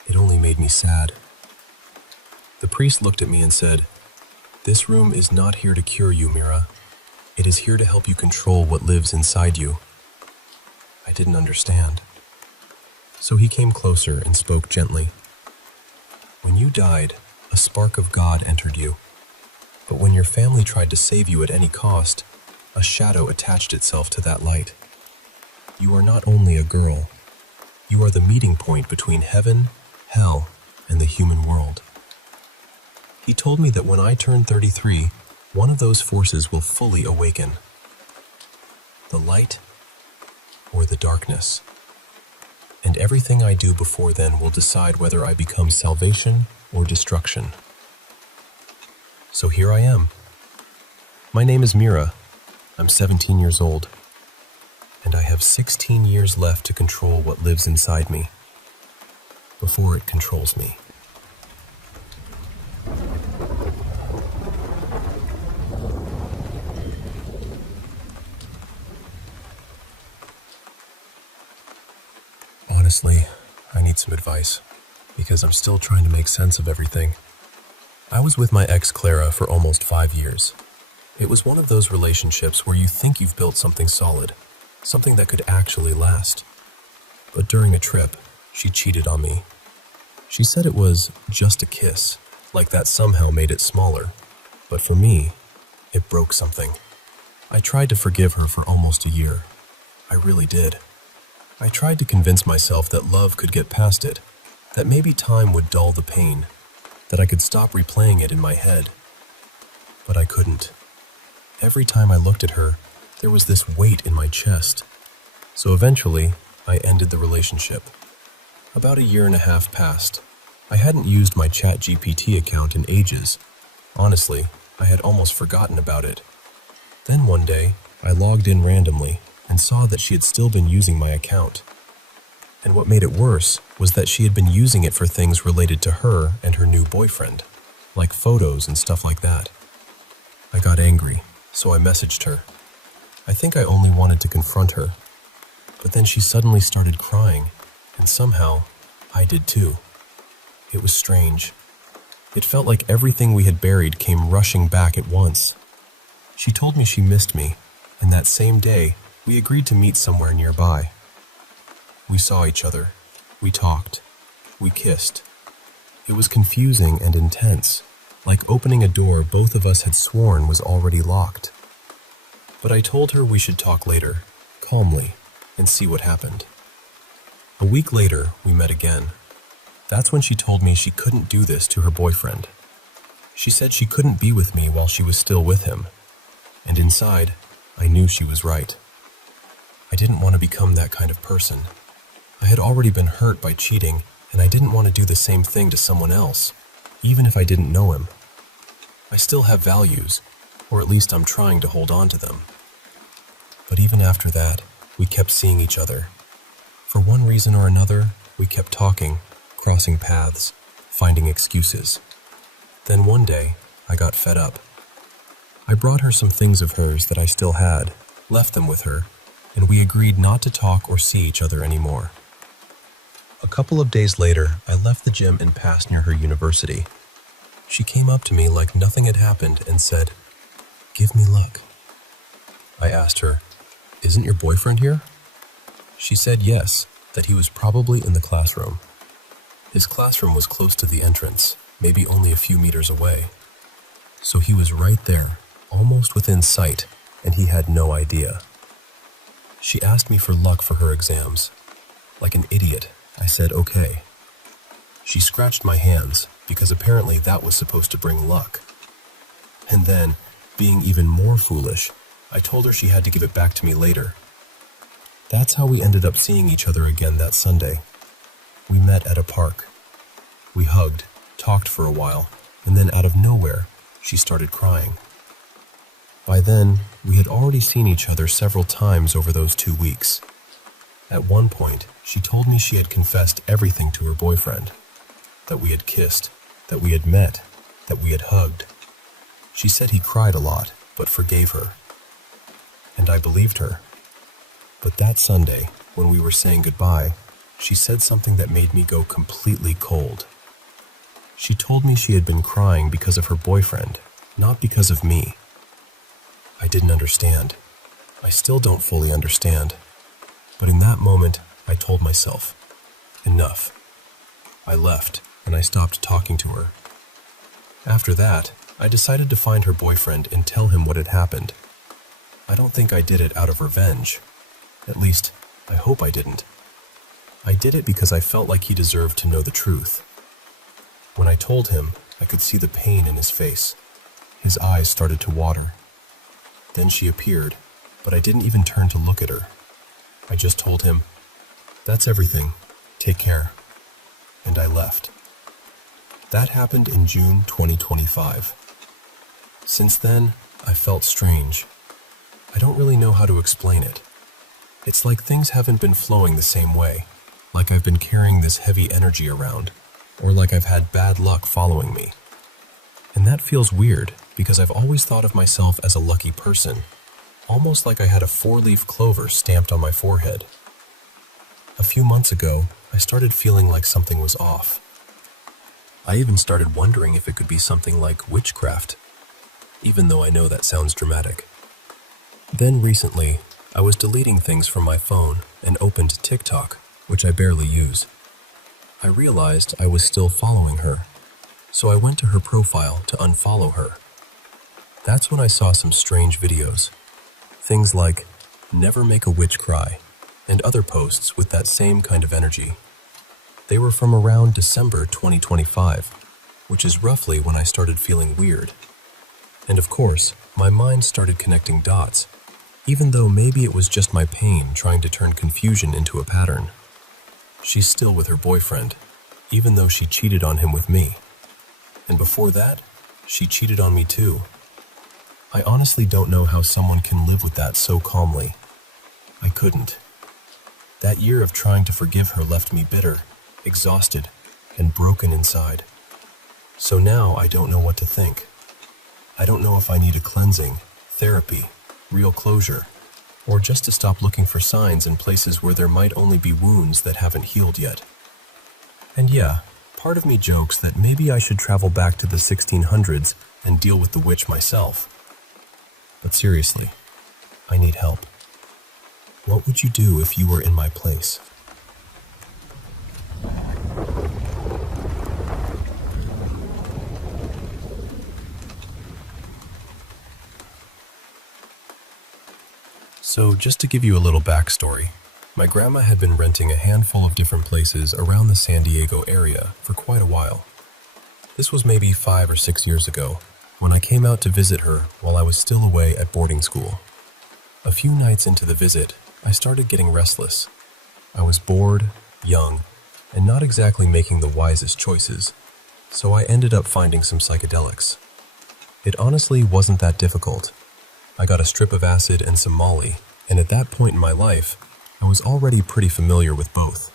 It only made me sad. The priest looked at me and said, "This room is not here to cure you, Mira. It is here to help you control what lives inside you." I didn't understand. So he came closer and spoke gently. "When you died, a spark of God entered you. But when your family tried to save you at any cost, a shadow attached itself to that light. You are not only a girl. You are the meeting point between heaven, hell, and the human world." He told me that when I turn 33, one of those forces will fully awaken. The light or the darkness. And everything I do before then will decide whether I become salvation or destruction. So here I am. My name is Mira. I'm 17 years old. And I have 16 years left to control what lives inside me, before it controls me. Honestly, I need some advice, because I'm still trying to make sense of everything. I was with my ex Clara for almost 5 years. It was one of those relationships where you think you've built something solid, something that could actually last. But during a trip, she cheated on me. She said it was just a kiss, like that somehow made it smaller. But for me, it broke something. I tried to forgive her for almost a year. I really did. I tried to convince myself that love could get past it, that maybe time would dull the pain, that I could stop replaying it in my head. But I couldn't. Every time I looked at her, there was this weight in my chest. So eventually, I ended the relationship. About a year and a half passed. I hadn't used my ChatGPT account in ages. Honestly, I had almost forgotten about it. Then one day, I logged in randomly and saw that she had still been using my account. And what made it worse was that she had been using it for things related to her and her new boyfriend, like photos and stuff like that. I got angry, so I messaged her. I think I only wanted to confront her. But then she suddenly started crying, and somehow, I did too. It was strange. It felt like everything we had buried came rushing back at once. She told me she missed me, and that same day, we agreed to meet somewhere nearby. We saw each other. We talked. We kissed. It was confusing and intense, like opening a door both of us had sworn was already locked. But I told her we should talk later, calmly, and see what happened. A week later, we met again. That's when she told me she couldn't do this to her boyfriend. She said she couldn't be with me while she was still with him. And inside, I knew she was right. I didn't want to become that kind of person. I had already been hurt by cheating, and I didn't want to do the same thing to someone else, even if I didn't know him. I still have values, or at least I'm trying to hold on to them. But even after that, we kept seeing each other. For one reason or another, we kept talking, crossing paths, finding excuses. Then one day, I got fed up. I brought her some things of hers that I still had, left them with her, and we agreed not to talk or see each other anymore. A couple of days later, I left the gym and passed near her university. She came up to me like nothing had happened and said, "Give me luck." I asked her, "Isn't your boyfriend here?" She said yes, that he was probably in the classroom. His classroom was close to the entrance, maybe only a few meters away. So he was right there, almost within sight, and he had no idea. She asked me for luck for her exams. Like an idiot, I said okay. She scratched my hands, because apparently that was supposed to bring luck. And then, being even more foolish, I told her she had to give it back to me later. That's how we ended up seeing each other again that Sunday. We met at a park. We hugged, talked for a while, and then out of nowhere, she started crying. By then, we had already seen each other several times over those 2 weeks. At one point, she told me she had confessed everything to her boyfriend. That we had kissed, that we had met, that we had hugged. She said he cried a lot, but forgave her. And I believed her. But that Sunday, when we were saying goodbye, she said something that made me go completely cold. She told me she had been crying because of her boyfriend, not because of me. I didn't understand. I still don't fully understand. But in that moment, I told myself, enough. I left, and I stopped talking to her. After that, I decided to find her boyfriend and tell him what had happened. I don't think I did it out of revenge. At least, I hope I didn't. I did it because I felt like he deserved to know the truth. When I told him, I could see the pain in his face. His eyes started to water. Then she appeared, but I didn't even turn to look at her. I just told him, "That's everything. Take care." And I left. That happened in June 2025. Since then, I felt strange. I don't really know how to explain it. It's like things haven't been flowing the same way, like I've been carrying this heavy energy around, or like I've had bad luck following me. And that feels weird, because I've always thought of myself as a lucky person, almost like I had a 4-leaf clover stamped on my forehead. A few months ago, I started feeling like something was off. I even started wondering if it could be something like witchcraft, even though I know that sounds dramatic. Then recently, I was deleting things from my phone and opened TikTok, which I barely use. I realized I was still following her, so I went to her profile to unfollow her. That's when I saw some strange videos. Things like, "Never make a witch cry," and other posts with that same kind of energy. They were from around December 2025, which is roughly when I started feeling weird. And of course, my mind started connecting dots, even though maybe it was just my pain trying to turn confusion into a pattern. She's still with her boyfriend, even though she cheated on him with me. And before that, she cheated on me too. I honestly don't know how someone can live with that so calmly. I couldn't. That year of trying to forgive her left me bitter, exhausted, and broken inside. So now I don't know what to think. I don't know if I need a cleansing, therapy, real closure, or just to stop looking for signs in places where there might only be wounds that haven't healed yet. And yeah, part of me jokes that maybe I should travel back to the 1600s and deal with the witch myself. But seriously, I need help. What would you do if you were in my place? So just to give you a little backstory, my grandma had been renting a handful of different places around the San Diego area for quite a while. This was maybe 5 or 6 years ago, when I came out to visit her while I was still away at boarding school. A few nights into the visit, I started getting restless. I was bored, young, and not exactly making the wisest choices, so I ended up finding some psychedelics. It honestly wasn't that difficult. I got a strip of acid and some Molly, and at that point in my life, I was already pretty familiar with both.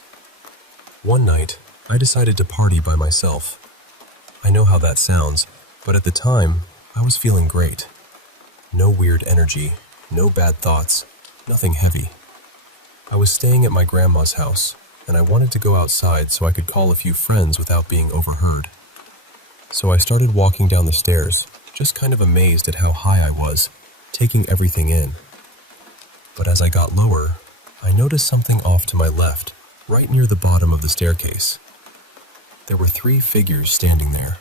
One night, I decided to party by myself. I know how that sounds, but at the time, I was feeling great. No weird energy, no bad thoughts, nothing heavy. I was staying at my grandma's house, and I wanted to go outside so I could call a few friends without being overheard. So I started walking down the stairs, just kind of amazed at how high I was, taking everything in. But as I got lower, I noticed something off to my left, right near the bottom of the staircase. There were 3 figures standing there.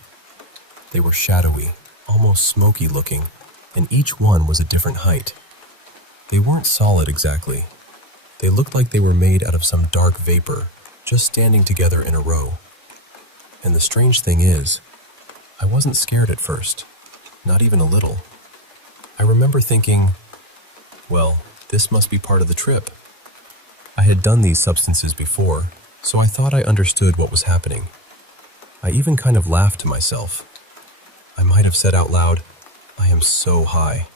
They were shadowy, almost smoky looking, and each one was a different height. They weren't solid exactly. They looked like they were made out of some dark vapor, just standing together in a row. And the strange thing is, I wasn't scared at first, not even a little. I remember thinking, well, this must be part of the trip. I had done these substances before, so I thought I understood what was happening. I even kind of laughed to myself. I might have said out loud, I am so high.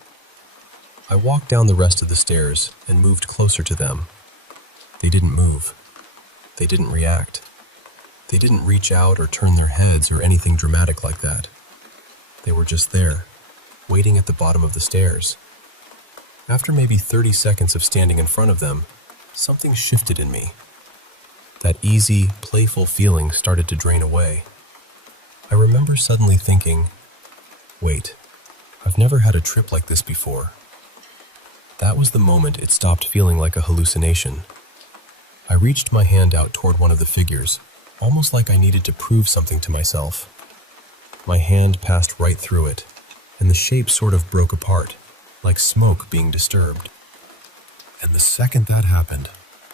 I walked down the rest of the stairs and moved closer to them. They didn't move. They didn't react. They didn't reach out or turn their heads or anything dramatic like that. They were just there, waiting at the bottom of the stairs. After maybe 30 seconds of standing in front of them, something shifted in me. That easy, playful feeling started to drain away. I remember suddenly thinking, wait, I've never had a trip like this before. That was the moment it stopped feeling like a hallucination. I reached my hand out toward one of the figures, almost like I needed to prove something to myself. My hand passed right through it, and the shape sort of broke apart, like smoke being disturbed. And the second that happened,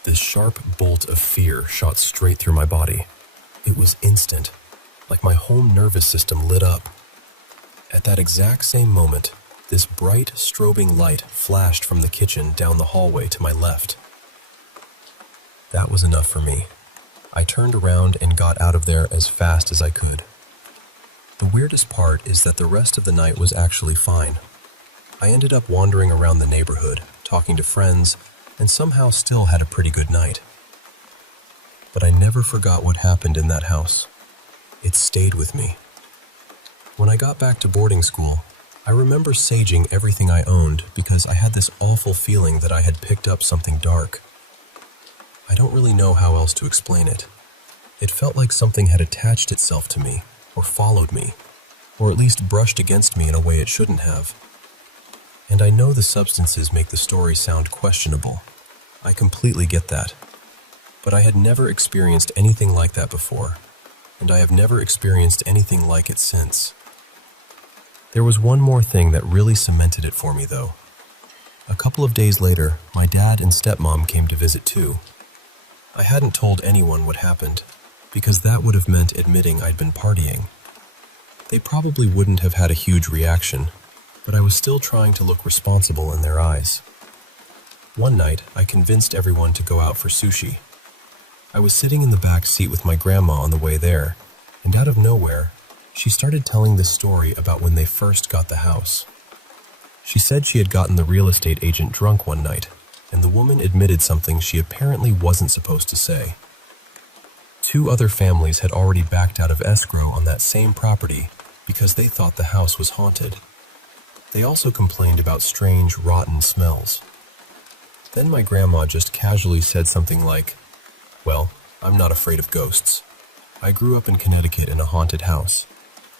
this sharp bolt of fear shot straight through my body. It was instant, like my whole nervous system lit up. At that exact same moment, this bright, strobing light flashed from the kitchen down the hallway to my left. That was enough for me. I turned around and got out of there as fast as I could. The weirdest part is that the rest of the night was actually fine. I ended up wandering around the neighborhood, talking to friends, and somehow still had a pretty good night. But I never forgot what happened in that house. It stayed with me. When I got back to boarding school, I remember saging everything I owned because I had this awful feeling that I had picked up something dark. I don't really know how else to explain it. It felt like something had attached itself to me, or followed me, or at least brushed against me in a way it shouldn't have. And I know the substances make the story sound questionable. I completely get that. But I had never experienced anything like that before, and I have never experienced anything like it since. There was one more thing that really cemented it for me, though. A couple of days later, my dad and stepmom came to visit too. I hadn't told anyone what happened, because that would have meant admitting I'd been partying. They probably wouldn't have had a huge reaction, but I was still trying to look responsible in their eyes. One night, I convinced everyone to go out for sushi. I was sitting in the back seat with my grandma on the way there, and out of nowhere, she started telling this story about when they first got the house. She said she had gotten the real estate agent drunk one night, and the woman admitted something she apparently wasn't supposed to say. 2 other families had already backed out of escrow on that same property because they thought the house was haunted. They also complained about strange, rotten smells. Then my grandma just casually said something like, well, I'm not afraid of ghosts. I grew up in Connecticut in a haunted house.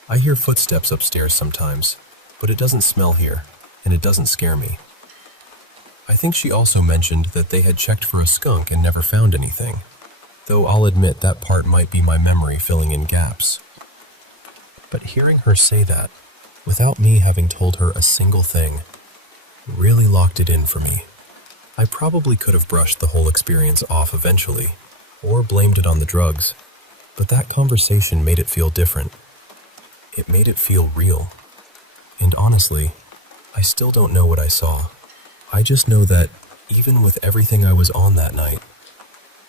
I hear footsteps upstairs sometimes, but it doesn't smell here, and it doesn't scare me. I think she also mentioned that they had checked for a skunk and never found anything, though I'll admit that part might be my memory filling in gaps. But hearing her say that, without me having told her a single thing, really locked it in for me. I probably could have brushed the whole experience off eventually, or blamed it on the drugs, but that conversation made it feel different. It made it feel real. And honestly, I still don't know what I saw. I just know that, even with everything I was on that night,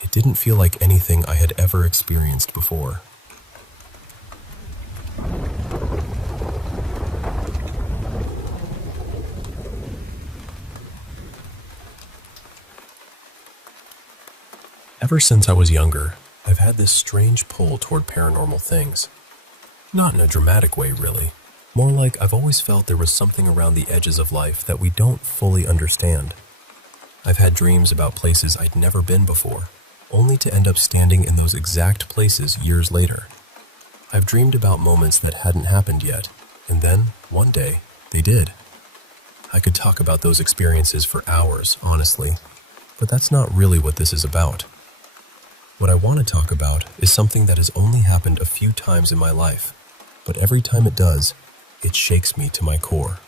it didn't feel like anything I had ever experienced before. Ever since I was younger, I've had this strange pull toward paranormal things. Not in a dramatic way, really. More like I've always felt there was something around the edges of life that we don't fully understand. I've had dreams about places I'd never been before, only to end up standing in those exact places years later. I've dreamed about moments that hadn't happened yet, and then, one day, they did. I could talk about those experiences for hours, honestly, but that's not really what this is about. What I want to talk about is something that has only happened a few times in my life, but every time it does, it shakes me to my core.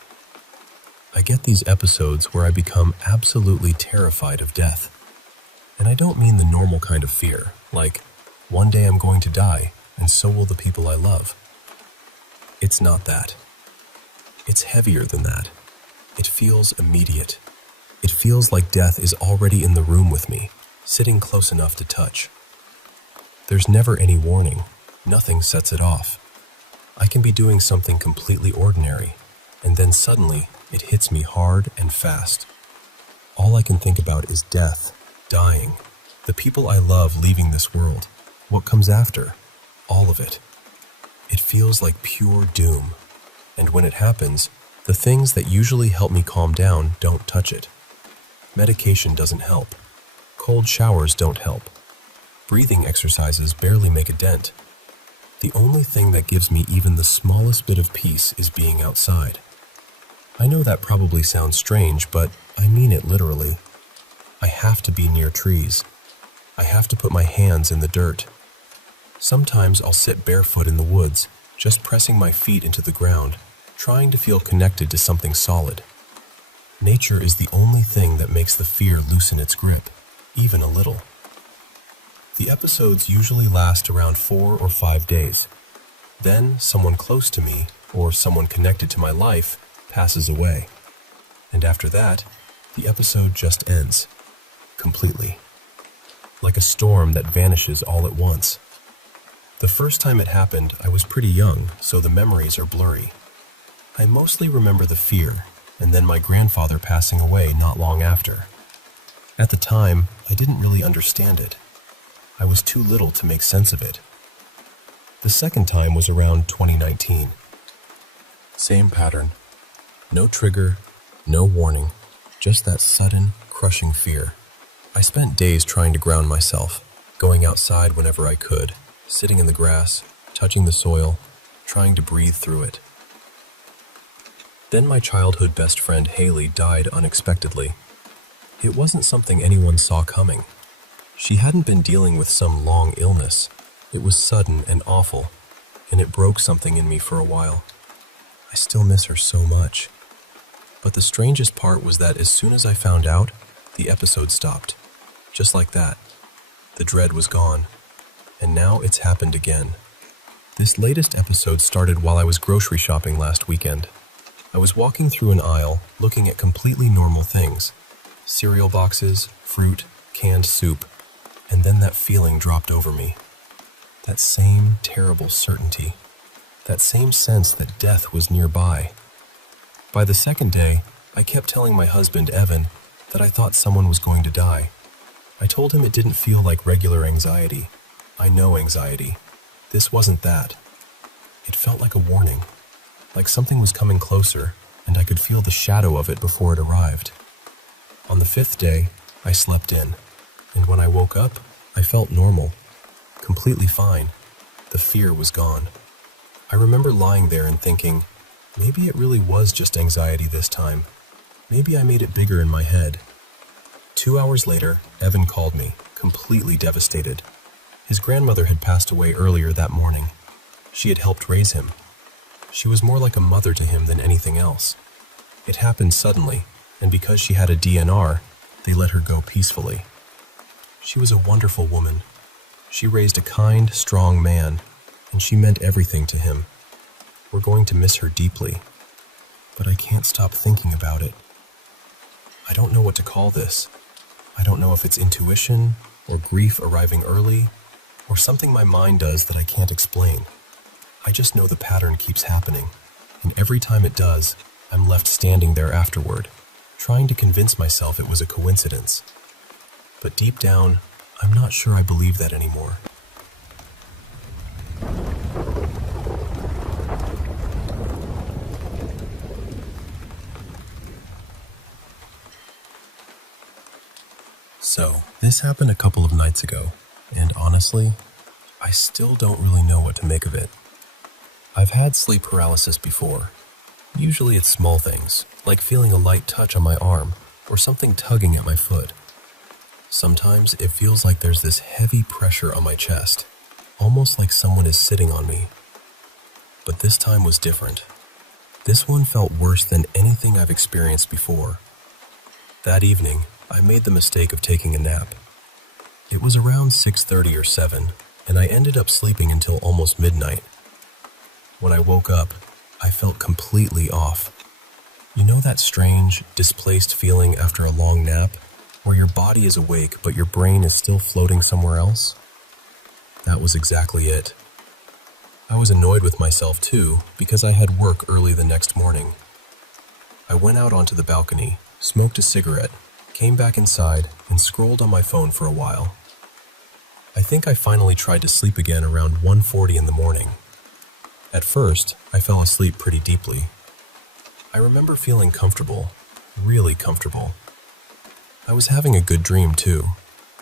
I get these episodes where I become absolutely terrified of death. And I don't mean the normal kind of fear, like, one day I'm going to die, and so will the people I love. It's not that. It's heavier than that. It feels immediate. It feels like death is already in the room with me, sitting close enough to touch. There's never any warning. Nothing sets it off. I can be doing something completely ordinary, and then suddenly it hits me hard and fast. All I can think about is death, dying, the people I love leaving this world. What comes after? All of it. It feels like pure doom. And when it happens, the things that usually help me calm down don't touch it. Medication doesn't help. Cold showers don't help. Breathing exercises barely make a dent. The only thing that gives me even the smallest bit of peace is being outside. I know that probably sounds strange, but I mean it literally. I have to be near trees. I have to put my hands in the dirt. Sometimes I'll sit barefoot in the woods, just pressing my feet into the ground, trying to feel connected to something solid. Nature is the only thing that makes the fear loosen its grip, even a little. The episodes usually last around 4 or 5 days. Then someone close to me, or someone connected to my life, passes away. And after that, the episode just ends. Completely. Like a storm that vanishes all at once. The first time it happened, I was pretty young, so the memories are blurry. I mostly remember the fear, and then my grandfather passing away not long after. At the time, I didn't really understand it. I was too little to make sense of it. The second time was around 2019. Same pattern. No trigger, no warning, just that sudden, crushing fear. I spent days trying to ground myself, going outside whenever I could, sitting in the grass, touching the soil, trying to breathe through it. Then my childhood best friend Haley died unexpectedly. It wasn't something anyone saw coming. She hadn't been dealing with some long illness. It was sudden and awful, and it broke something in me for a while. I still miss her so much. But the strangest part was that as soon as I found out, the episode stopped. Just like that. The dread was gone. And now it's happened again. This latest episode started while I was grocery shopping last weekend. I was walking through an aisle, looking at completely normal things. Cereal boxes, fruit, canned soup. And then that feeling dropped over me. That same terrible certainty. That same sense that death was nearby. By the second day, I kept telling my husband, Evan, that I thought someone was going to die. I told him it didn't feel like regular anxiety. I know anxiety. This wasn't that. It felt like a warning. Like something was coming closer, and I could feel the shadow of it before it arrived. On the 5th day, I slept in. And when I woke up, I felt normal. Completely fine. The fear was gone. I remember lying there and thinking, maybe it really was just anxiety this time. Maybe I made it bigger in my head. 2 hours later, Evan called me, completely devastated. His grandmother had passed away earlier that morning. She had helped raise him. She was more like a mother to him than anything else. It happened suddenly, and because she had a DNR, they let her go peacefully. She was a wonderful woman. She raised a kind, strong man, and she meant everything to him. We're going to miss her deeply, but I can't stop thinking about it. I don't know what to call this. I don't know if it's intuition, or grief arriving early, or something my mind does that I can't explain. I just know the pattern keeps happening, and every time it does, I'm left standing there afterward, trying to convince myself it was a coincidence. But deep down, I'm not sure I believe that anymore. So, this happened a couple of nights ago, and honestly, I still don't really know what to make of it. I've had sleep paralysis before. Usually it's small things, like feeling a light touch on my arm, or something tugging at my foot. Sometimes it feels like there's this heavy pressure on my chest, almost like someone is sitting on me. But this time was different. This one felt worse than anything I've experienced before. That evening, I made the mistake of taking a nap. It was around 6:30 or 7, and I ended up sleeping until almost midnight. When I woke up, I felt completely off. You know that strange, displaced feeling after a long nap, where your body is awake but your brain is still floating somewhere else? That was exactly it. I was annoyed with myself too, because I had work early the next morning. I went out onto the balcony, smoked a cigarette, came back inside, and scrolled on my phone for a while. I think I finally tried to sleep again around 1:40 in the morning. At first, I fell asleep pretty deeply. I remember feeling comfortable, really comfortable. I was having a good dream too,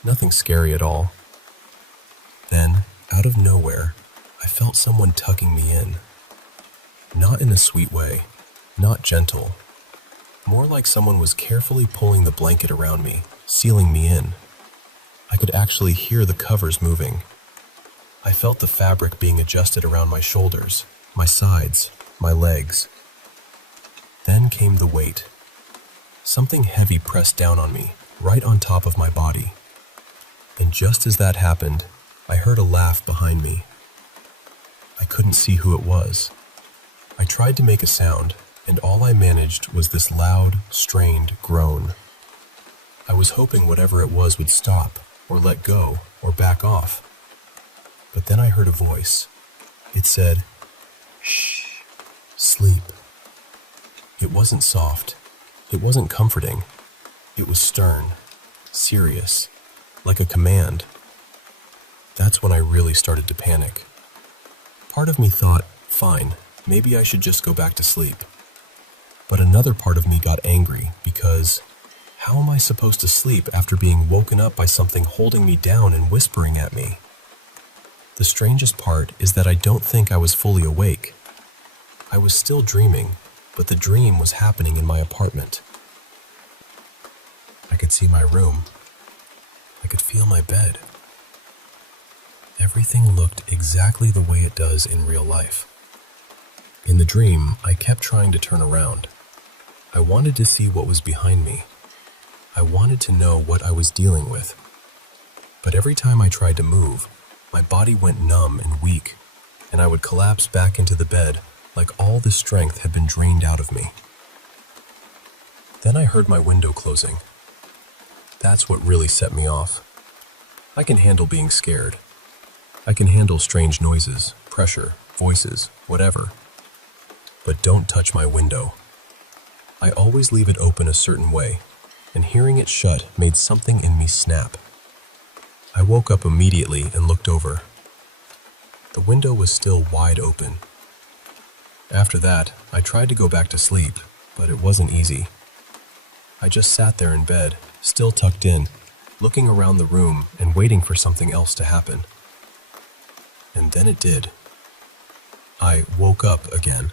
nothing scary at all. Then, out of nowhere, I felt someone tucking me in. Not in a sweet way, not gentle. More like someone was carefully pulling the blanket around me, sealing me in. I could actually hear the covers moving. I felt the fabric being adjusted around my shoulders, my sides, my legs. Then came the weight. Something heavy pressed down on me, right on top of my body. And just as that happened, I heard a laugh behind me. I couldn't see who it was. I tried to make a sound, and all I managed was this loud, strained groan. I was hoping whatever it was would stop, or let go, or back off. But then I heard a voice. It said, "Shh, sleep." It wasn't soft. It wasn't comforting. It was stern, serious, like a command. That's when I really started to panic. Part of me thought, fine, maybe I should just go back to sleep. But another part of me got angry because how am I supposed to sleep after being woken up by something holding me down and whispering at me? The strangest part is that I don't think I was fully awake. I was still dreaming, but the dream was happening in my apartment. I could see my room. I could feel my bed. Everything looked exactly the way it does in real life. In the dream, I kept trying to turn around. I wanted to see what was behind me. I wanted to know what I was dealing with. But every time I tried to move, my body went numb and weak, and I would collapse back into the bed like all the strength had been drained out of me. Then I heard my window closing. That's what really set me off. I can handle being scared. I can handle strange noises, pressure, voices, whatever. But don't touch my window. I always leave it open a certain way, and hearing it shut made something in me snap. I woke up immediately and looked over. The window was still wide open. After that, I tried to go back to sleep, but it wasn't easy. I just sat there in bed, still tucked in, looking around the room and waiting for something else to happen. And then it did. I woke up again,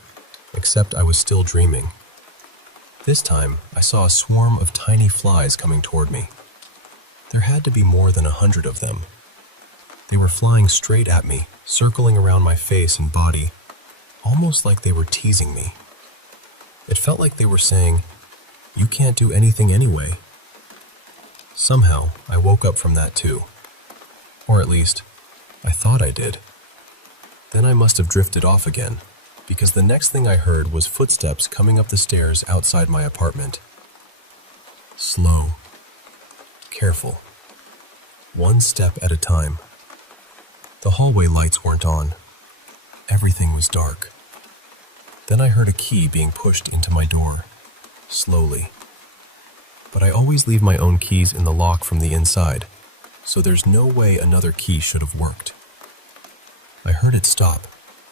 except I was still dreaming. This time, I saw a swarm of tiny flies coming toward me. There had to be more than 100 of them. They were flying straight at me, circling around my face and body, almost like they were teasing me. It felt like they were saying, "You can't do anything anyway." Somehow, I woke up from that too. Or at least, I thought I did. Then I must have drifted off again, because the next thing I heard was footsteps coming up the stairs outside my apartment. Slow. Careful. One step at a time. The hallway lights weren't on. Everything was dark. Then I heard a key being pushed into my door, slowly. But I always leave my own keys in the lock from the inside, so there's no way another key should have worked. I heard it stop,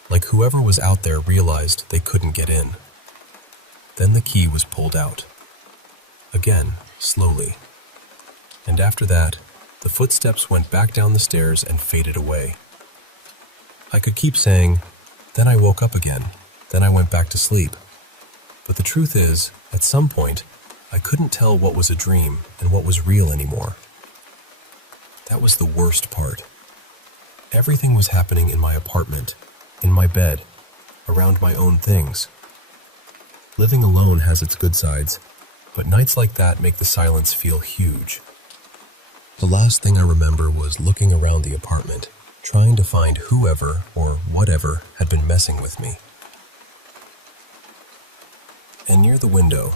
like whoever was out there realized they couldn't get in. Then the key was pulled out. Again, slowly. And after that, the footsteps went back down the stairs and faded away. I could keep saying, "Then I woke up again, then I went back to sleep." But the truth is, at some point, I couldn't tell what was a dream and what was real anymore. That was the worst part. Everything was happening in my apartment, in my bed, around my own things. Living alone has its good sides, but nights like that make the silence feel huge. The last thing I remember was looking around the apartment, trying to find whoever or whatever had been messing with me. And near the window,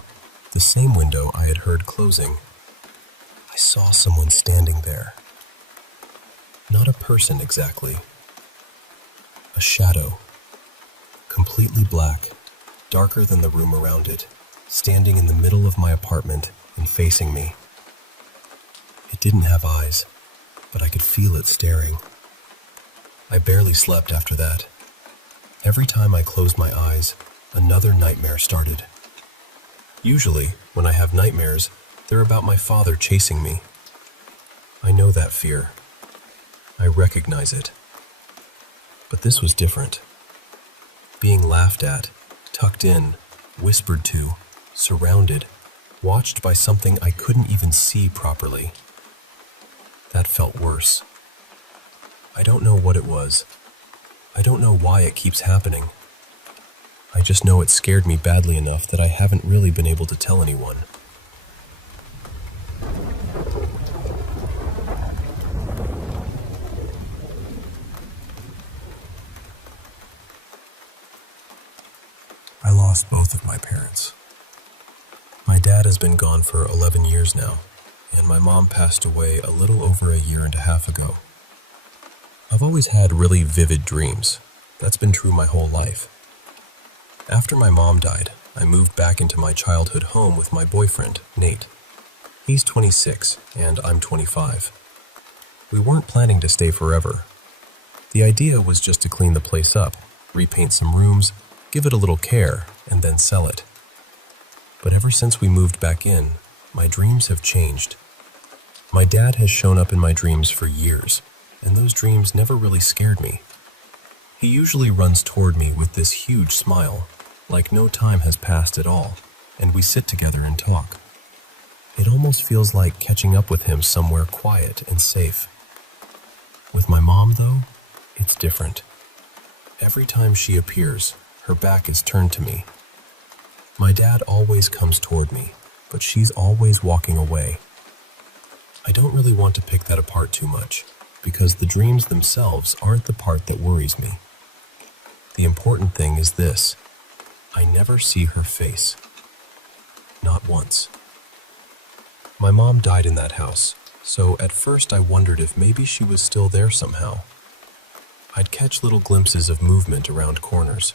the same window I had heard closing, I saw someone standing there. Not a person exactly. A shadow, completely black, darker than the room around it, standing in the middle of my apartment and facing me. It didn't have eyes, but I could feel it staring. I barely slept after that. Every time I closed my eyes, another nightmare started. Usually, when I have nightmares, they're about my father chasing me. I know that fear. I recognize it. But this was different. Being laughed at, tucked in, whispered to, surrounded, watched by something I couldn't even see properly. That felt worse. I don't know what it was. I don't know why it keeps happening. I just know it scared me badly enough that I haven't really been able to tell anyone. I lost both of my parents. My dad has been gone for 11 years now, and my mom passed away a little over a year and a half ago. I've always had really vivid dreams. That's been true my whole life. After my mom died, I moved back into my childhood home with my boyfriend, Nate. He's 26, and I'm 25. We weren't planning to stay forever. The idea was just to clean the place up, repaint some rooms, give it a little care, and then sell it. But ever since we moved back in, my dreams have changed. My dad has shown up in my dreams for years, and those dreams never really scared me. He usually runs toward me with this huge smile, like no time has passed at all, and we sit together and talk. It almost feels like catching up with him somewhere quiet and safe. With my mom, though, it's different. Every time she appears, her back is turned to me. My dad always comes toward me, but she's always walking away. I don't really want to pick that apart too much, because the dreams themselves aren't the part that worries me. The important thing is this: I never see her face. Not once. My mom died in that house, so at first I wondered if maybe she was still there somehow. I'd catch little glimpses of movement around corners.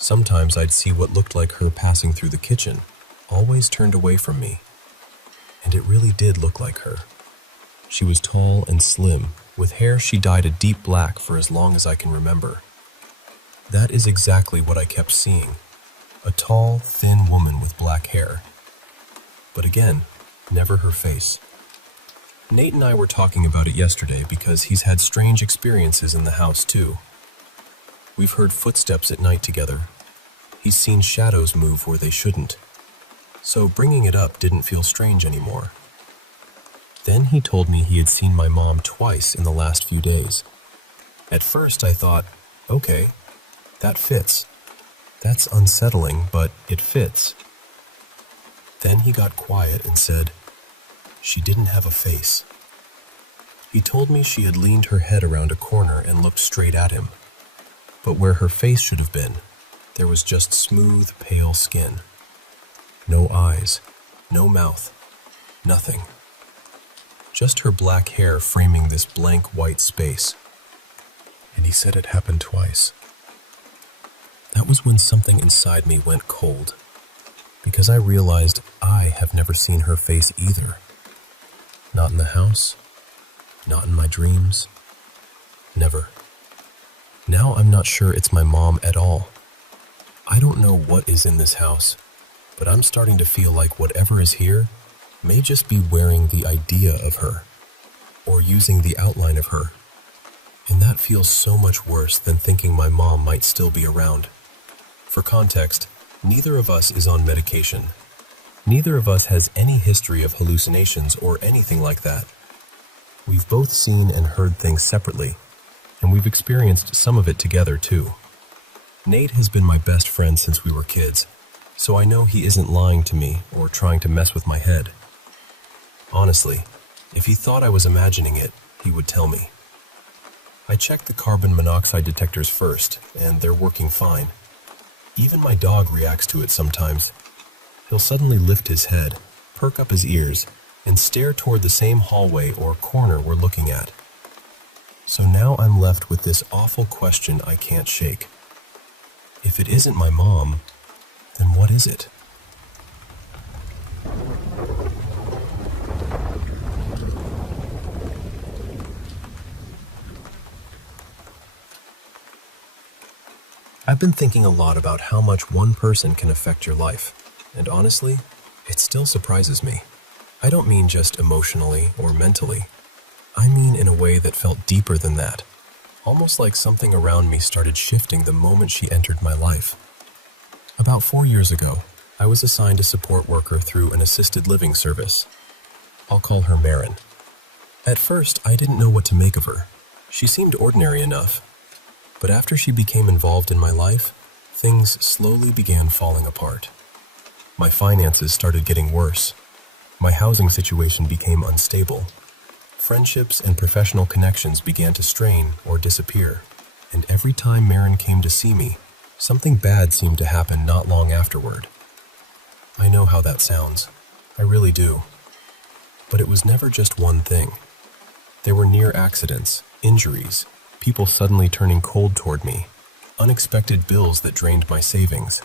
Sometimes I'd see what looked like her passing through the kitchen, always turned away from me. And it really did look like her. She was tall and slim, with hair she dyed a deep black for as long as I can remember. That is exactly what I kept seeing. A tall, thin woman with black hair. But again, never her face. Nate and I were talking about it yesterday because he's had strange experiences in the house too. We've heard footsteps at night together. He's seen shadows move where they shouldn't. So bringing it up didn't feel strange anymore. Then he told me he had seen my mom twice in the last few days. At first I thought, okay, that fits. That's unsettling, but it fits. Then he got quiet and said, she didn't have a face. He told me she had leaned her head around a corner and looked straight at him. But where her face should have been, there was just smooth, pale skin. No eyes, no mouth, nothing. Just her black hair framing this blank white space. And he said it happened twice. That was when something inside me went cold, because I realized I have never seen her face either. Not in the house, not in my dreams, never. Now I'm not sure it's my mom at all. I don't know what is in this house, but I'm starting to feel like whatever is here may just be wearing the idea of her, or using the outline of her. And that feels so much worse than thinking my mom might still be around. For context, neither of us is on medication. Neither of us has any history of hallucinations or anything like that. We've both seen and heard things separately, and we've experienced some of it together too. Nate has been my best friend since we were kids, so I know he isn't lying to me or trying to mess with my head. Honestly, if he thought I was imagining it, he would tell me. I checked the carbon monoxide detectors first, and they're working fine. Even my dog reacts to it sometimes. He'll suddenly lift his head, perk up his ears, and stare toward the same hallway or corner we're looking at. So now I'm left with this awful question I can't shake. If it isn't my mom, then what is it? I've been thinking a lot about how much one person can affect your life, and honestly, it still surprises me. I don't mean just emotionally or mentally. I mean in a way that felt deeper than that, almost like something around me started shifting the moment she entered my life. About 4 years ago, I was assigned a support worker through an assisted living service. I'll call her Marin. At first, I didn't know what to make of her. She seemed ordinary enough. But after she became involved in my life, things slowly began falling apart. My finances started getting worse. My housing situation became unstable. Friendships and professional connections began to strain or disappear. And every time Marin came to see me, something bad seemed to happen not long afterward. I know how that sounds. I really do. But it was never just one thing. There were near accidents, injuries, people suddenly turning cold toward me, unexpected bills that drained my savings.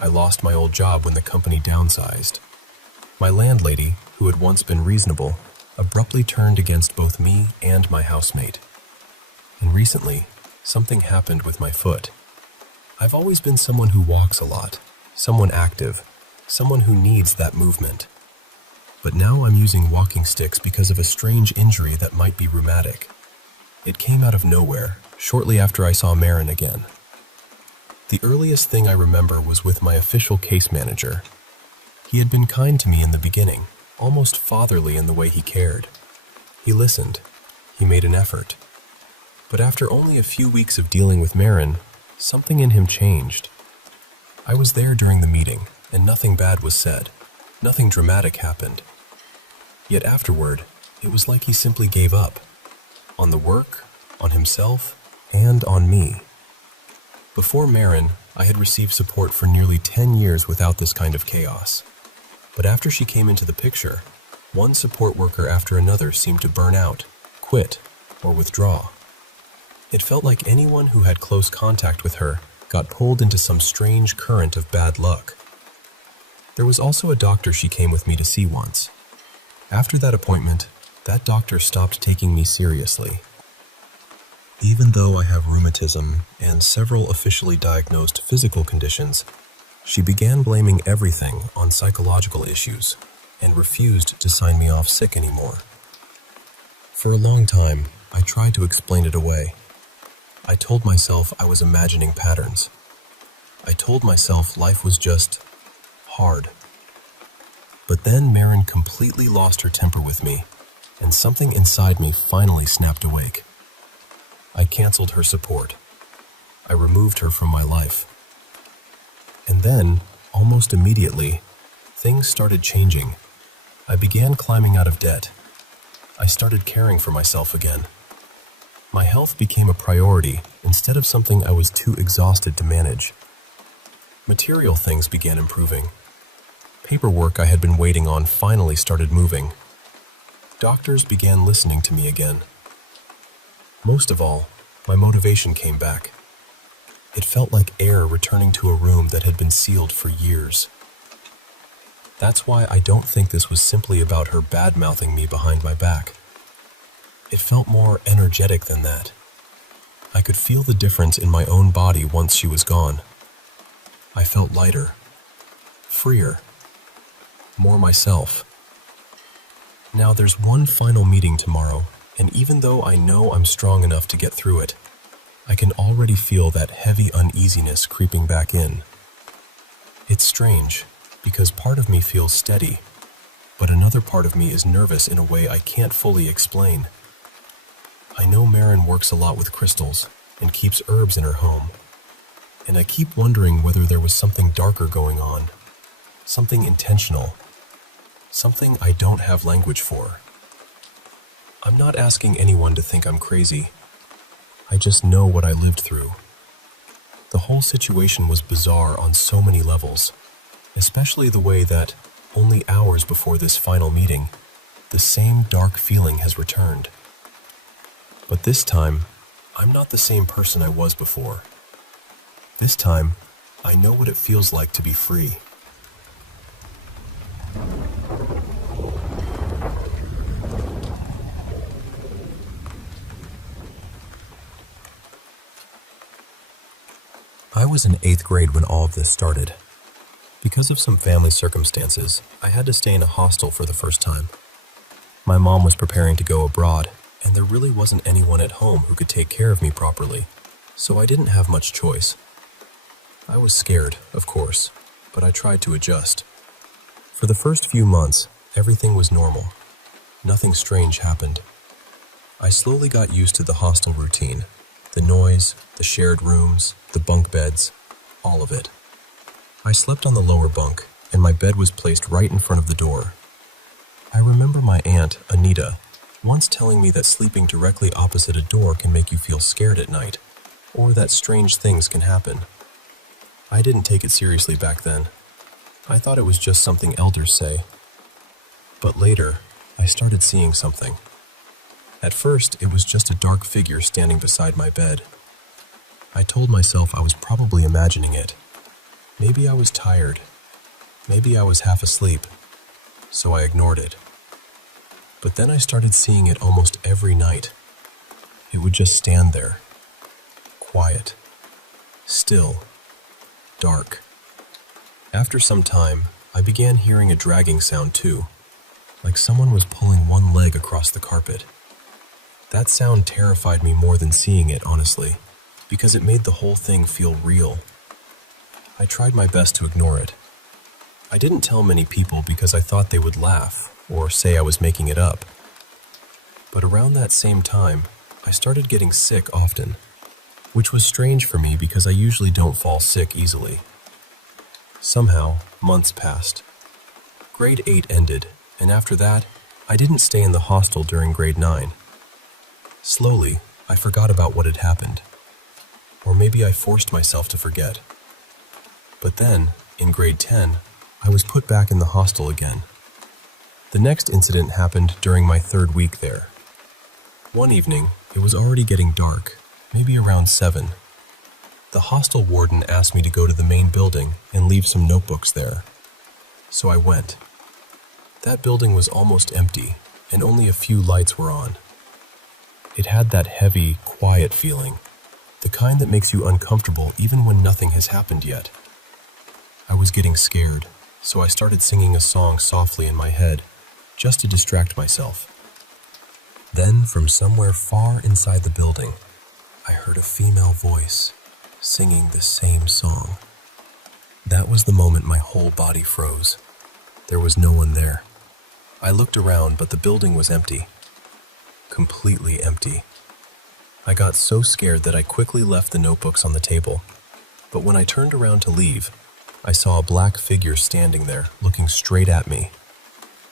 I lost my old job when the company downsized. My landlady, who had once been reasonable, abruptly turned against both me and my housemate. And recently, something happened with my foot. I've always been someone who walks a lot, someone active, someone who needs that movement. But now I'm using walking sticks because of a strange injury that might be rheumatic. It came out of nowhere, shortly after I saw Marin again. The earliest thing I remember was with my official case manager. He had been kind to me in the beginning, almost fatherly in the way he cared. He listened. He made an effort. But after only a few weeks of dealing with Marin, something in him changed. I was there during the meeting, and nothing bad was said. Nothing dramatic happened. Yet afterward, it was like he simply gave up. On the work, on himself, and on me. Before Marin, I had received support for nearly 10 years without this kind of chaos. But after she came into the picture, one support worker after another seemed to burn out, quit, or withdraw. It felt like anyone who had close contact with her got pulled into some strange current of bad luck. There was also a doctor she came with me to see once. After that appointment, that doctor stopped taking me seriously. Even though I have rheumatism and several officially diagnosed physical conditions, she began blaming everything on psychological issues and refused to sign me off sick anymore. For a long time, I tried to explain it away. I told myself I was imagining patterns. I told myself life was just hard. But then Marin completely lost her temper with me, and something inside me finally snapped awake. I canceled her support. I removed her from my life. And then, almost immediately, things started changing. I began climbing out of debt. I started caring for myself again. My health became a priority instead of something I was too exhausted to manage. Material things began improving. Paperwork I had been waiting on finally started moving. Doctors began listening to me again. Most of all, my motivation came back. It felt like air returning to a room that had been sealed for years. That's why I don't think this was simply about her bad-mouthing me behind my back. It felt more energetic than that. I could feel the difference in my own body once she was gone. I felt lighter, freer, more myself. Now there's one final meeting tomorrow, and even though I know I'm strong enough to get through it, I can already feel that heavy uneasiness creeping back in. It's strange, because part of me feels steady, but another part of me is nervous in a way I can't fully explain. I know Marin works a lot with crystals and keeps herbs in her home, and I keep wondering whether there was something darker going on, something intentional, something I don't have language for. I'm not asking anyone to think I'm crazy. I just know what I lived through. The whole situation was bizarre on so many levels, especially the way that, only hours before this final meeting, the same dark feeling has returned. But this time, I'm not the same person I was before. This time, I know what it feels like to be free. I was in 8th grade when all of this started. Because of some family circumstances, I had to stay in a hostel for the first time. My mom was preparing to go abroad, and there really wasn't anyone at home who could take care of me properly, so I didn't have much choice. I was scared, of course, but I tried to adjust. For the first few months, everything was normal. Nothing strange happened. I slowly got used to the hostel routine. The noise, the shared rooms, the bunk beds, all of it. I slept on the lower bunk, and my bed was placed right in front of the door. I remember my aunt, Anita, once telling me that sleeping directly opposite a door can make you feel scared at night, or that strange things can happen. I didn't take it seriously back then. I thought it was just something elders say. But later, I started seeing something. At first, it was just a dark figure standing beside my bed. I told myself I was probably imagining it. Maybe I was tired. Maybe I was half asleep. So I ignored it. But then I started seeing it almost every night. It would just stand there. Quiet. Still. Dark. After some time, I began hearing a dragging sound too, like someone was pulling one leg across the carpet. That sound terrified me more than seeing it, honestly, because it made the whole thing feel real. I tried my best to ignore it. I didn't tell many people because I thought they would laugh or say I was making it up. But around that same time, I started getting sick often, which was strange for me because I usually don't fall sick easily. Somehow, months passed. Grade 8 ended, and after that, I didn't stay in the hostel during grade 9. Slowly, I forgot about what had happened. Or maybe I forced myself to forget. But then, in grade 10, I was put back in the hostel again. The next incident happened during my 3rd week there. One evening, it was already getting dark, maybe around 7. The hostel warden asked me to go to the main building and leave some notebooks there. So I went. That building was almost empty, and only a few lights were on. It had that heavy, quiet feeling, the kind that makes you uncomfortable even when nothing has happened yet. I was getting scared, so I started singing a song softly in my head, just to distract myself. Then, from somewhere far inside the building, I heard a female voice singing the same song. That was the moment my whole body froze. There was no one there. I looked around, but the building was empty. Completely empty. I got so scared that I quickly left the notebooks on the table. But when I turned around to leave, I saw a black figure standing there, looking straight at me.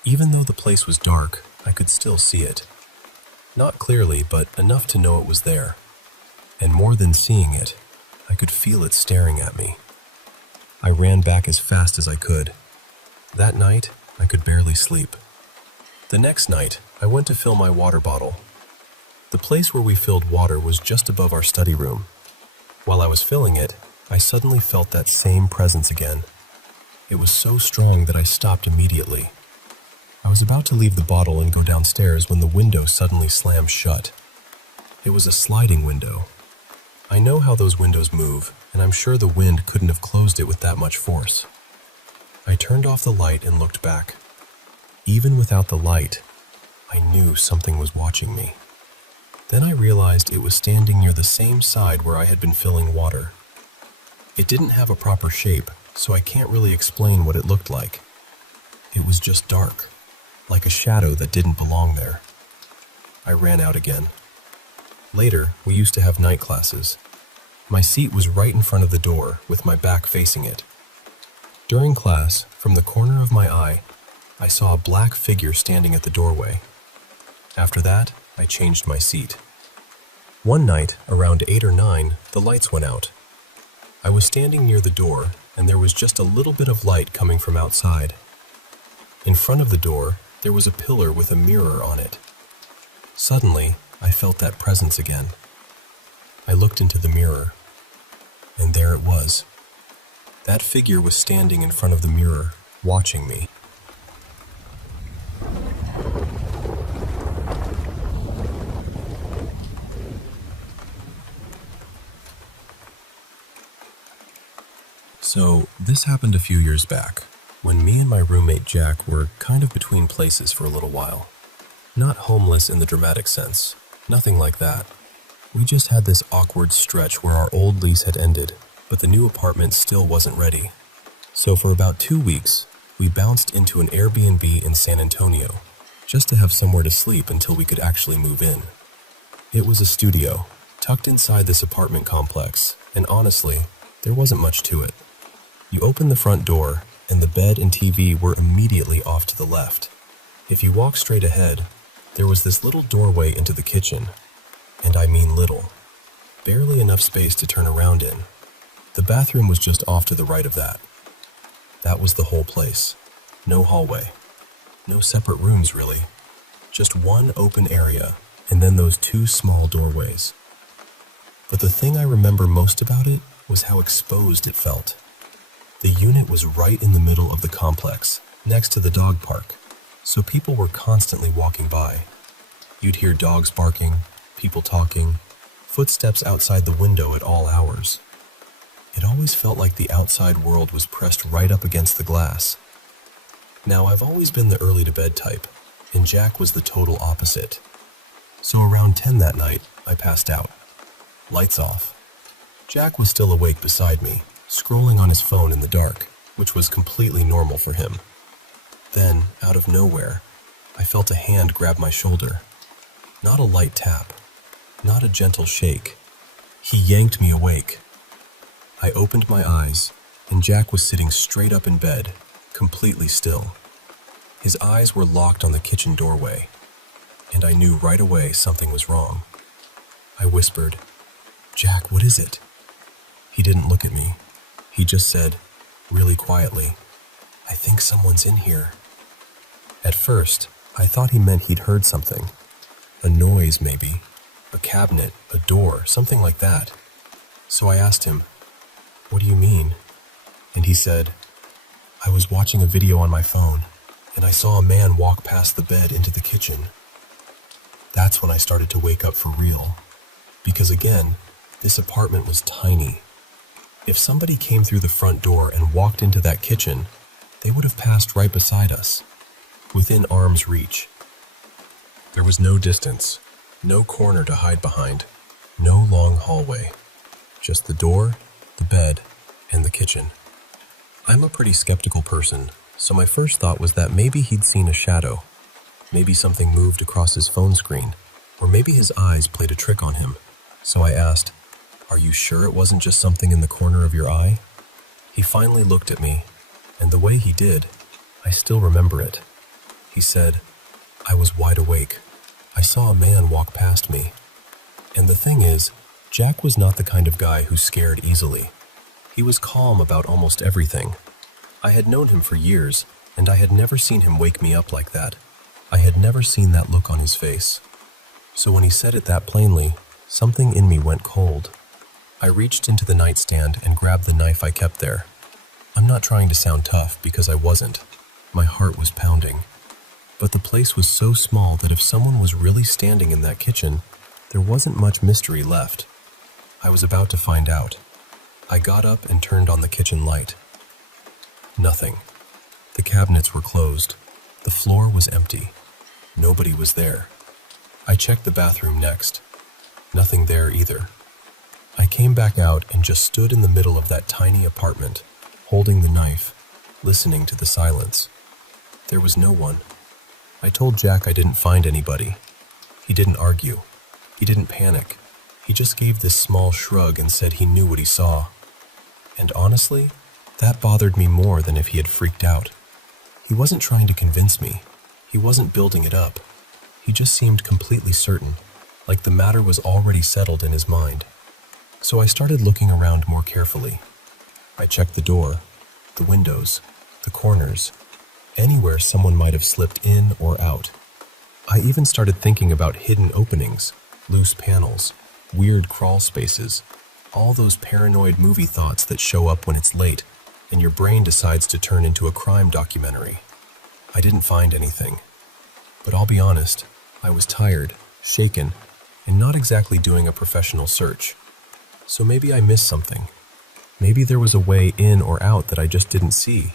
Even though the place was dark, I could still see it. Not clearly, but enough to know it was there. And more than seeing it, I could feel it staring at me. I ran back as fast as I could. That night, I could barely sleep. The next night, I went to fill my water bottle. The place where we filled water was just above our study room. While I was filling it, I suddenly felt that same presence again. It was so strong that I stopped immediately. I was about to leave the bottle and go downstairs when the window suddenly slammed shut. It was a sliding window. I know how those windows move, and I'm sure the wind couldn't have closed it with that much force. I turned off the light and looked back. Even without the light, I knew something was watching me. Then I realized it was standing near the same side where I had been filling water. It didn't have a proper shape, so I can't really explain what it looked like. It was just dark, like a shadow that didn't belong there. I ran out again. Later, we used to have night classes. My seat was right in front of the door, with my back facing it. During class, from the corner of my eye, I saw a black figure standing at the doorway. After that, I changed my seat. One night, around 8 or 9, the lights went out. I was standing near the door, and there was just a little bit of light coming from outside. In front of the door, there was a pillar with a mirror on it. Suddenly, I felt that presence again. I looked into the mirror, and there it was. That figure was standing in front of the mirror, watching me. So, this happened a few years back, when me and my roommate Jack were kind of between places for a little while. Not homeless in the dramatic sense, nothing like that. We just had this awkward stretch where our old lease had ended, but the new apartment still wasn't ready. So for about 2 weeks, we bounced into an Airbnb in San Antonio, just to have somewhere to sleep until we could actually move in. It was a studio, tucked inside this apartment complex, and honestly, there wasn't much to it. You opened the front door, and the bed and TV were immediately off to the left. If you walk straight ahead, there was this little doorway into the kitchen, and I mean little. Barely enough space to turn around in. The bathroom was just off to the right of that. That was the whole place. No hallway. No separate rooms, really. Just one open area, and then those 2 small doorways. But the thing I remember most about it was how exposed it felt. The unit was right in the middle of the complex, next to the dog park, so people were constantly walking by. You'd hear dogs barking, people talking, footsteps outside the window at all hours. It always felt like the outside world was pressed right up against the glass. Now, I've always been the early-to-bed type, and Jack was the total opposite. So around 10 that night, I passed out. Lights off. Jack was still awake beside me, scrolling on his phone in the dark, which was completely normal for him. Then, out of nowhere, I felt a hand grab my shoulder. Not a light tap, not a gentle shake. He yanked me awake. I opened my eyes, and Jack was sitting straight up in bed, completely still. His eyes were locked on the kitchen doorway, and I knew right away something was wrong. I whispered, "Jack, what is it?" He didn't look at me. He just said, really quietly, "I think someone's in here." At first, I thought he meant he'd heard something. A noise, maybe. A cabinet, a door, something like that. So I asked him, "What do you mean?" And he said, "I was watching a video on my phone, and I saw a man walk past the bed into the kitchen." That's when I started to wake up for real. Because again, this apartment was tiny. If somebody came through the front door and walked into that kitchen, they would have passed right beside us, within arm's reach. There was no distance, no corner to hide behind, no long hallway. Just the door, the bed, and the kitchen. I'm a pretty skeptical person, so my first thought was that maybe he'd seen a shadow. Maybe something moved across his phone screen, or maybe his eyes played a trick on him. So I asked, "Are you sure it wasn't just something in the corner of your eye?" He finally looked at me, and the way he did, I still remember it. He said, "I was wide awake. I saw a man walk past me." And the thing is, Jack was not the kind of guy who scared easily. He was calm about almost everything. I had known him for years, and I had never seen him wake me up like that. I had never seen that look on his face. So when he said it that plainly, something in me went cold. I reached into the nightstand and grabbed the knife I kept there. I'm not trying to sound tough, because I wasn't. My heart was pounding. But the place was so small that if someone was really standing in that kitchen, there wasn't much mystery left. I was about to find out. I got up and turned on the kitchen light. Nothing. The cabinets were closed. The floor was empty. Nobody was there. I checked the bathroom next. Nothing there either. I came back out and just stood in the middle of that tiny apartment, holding the knife, listening to the silence. There was no one. I told Jack I didn't find anybody. He didn't argue. He didn't panic. He just gave this small shrug and said he knew what he saw. And honestly, that bothered me more than if he had freaked out. He wasn't trying to convince me. He wasn't building it up. He just seemed completely certain, like the matter was already settled in his mind. So I started looking around more carefully. I checked the door, the windows, the corners, anywhere someone might have slipped in or out. I even started thinking about hidden openings, loose panels, weird crawl spaces, all those paranoid movie thoughts that show up when it's late and your brain decides to turn into a crime documentary. I didn't find anything. But I'll be honest, I was tired, shaken, and not exactly doing a professional search. So maybe I missed something. Maybe there was a way in or out that I just didn't see.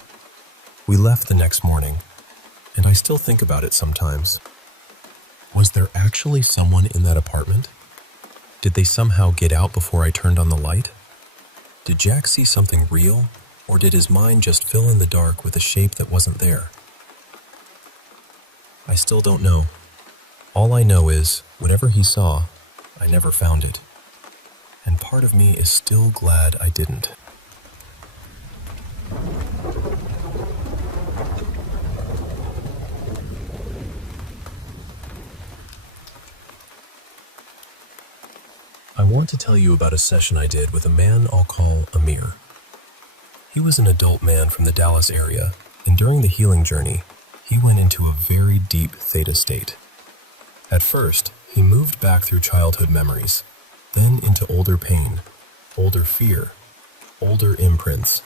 We left the next morning, and I still think about it sometimes. Was there actually someone in that apartment? Did they somehow get out before I turned on the light? Did Jack see something real, or did his mind just fill in the dark with a shape that wasn't there? I still don't know. All I know is, whatever he saw, I never found it. And part of me is still glad I didn't. I want to tell you about a session I did with a man I'll call Amir. He was an adult man from the Dallas area, and during the healing journey, he went into a very deep theta state. At first, he moved back through childhood memories, then into older pain, older fear, older imprints,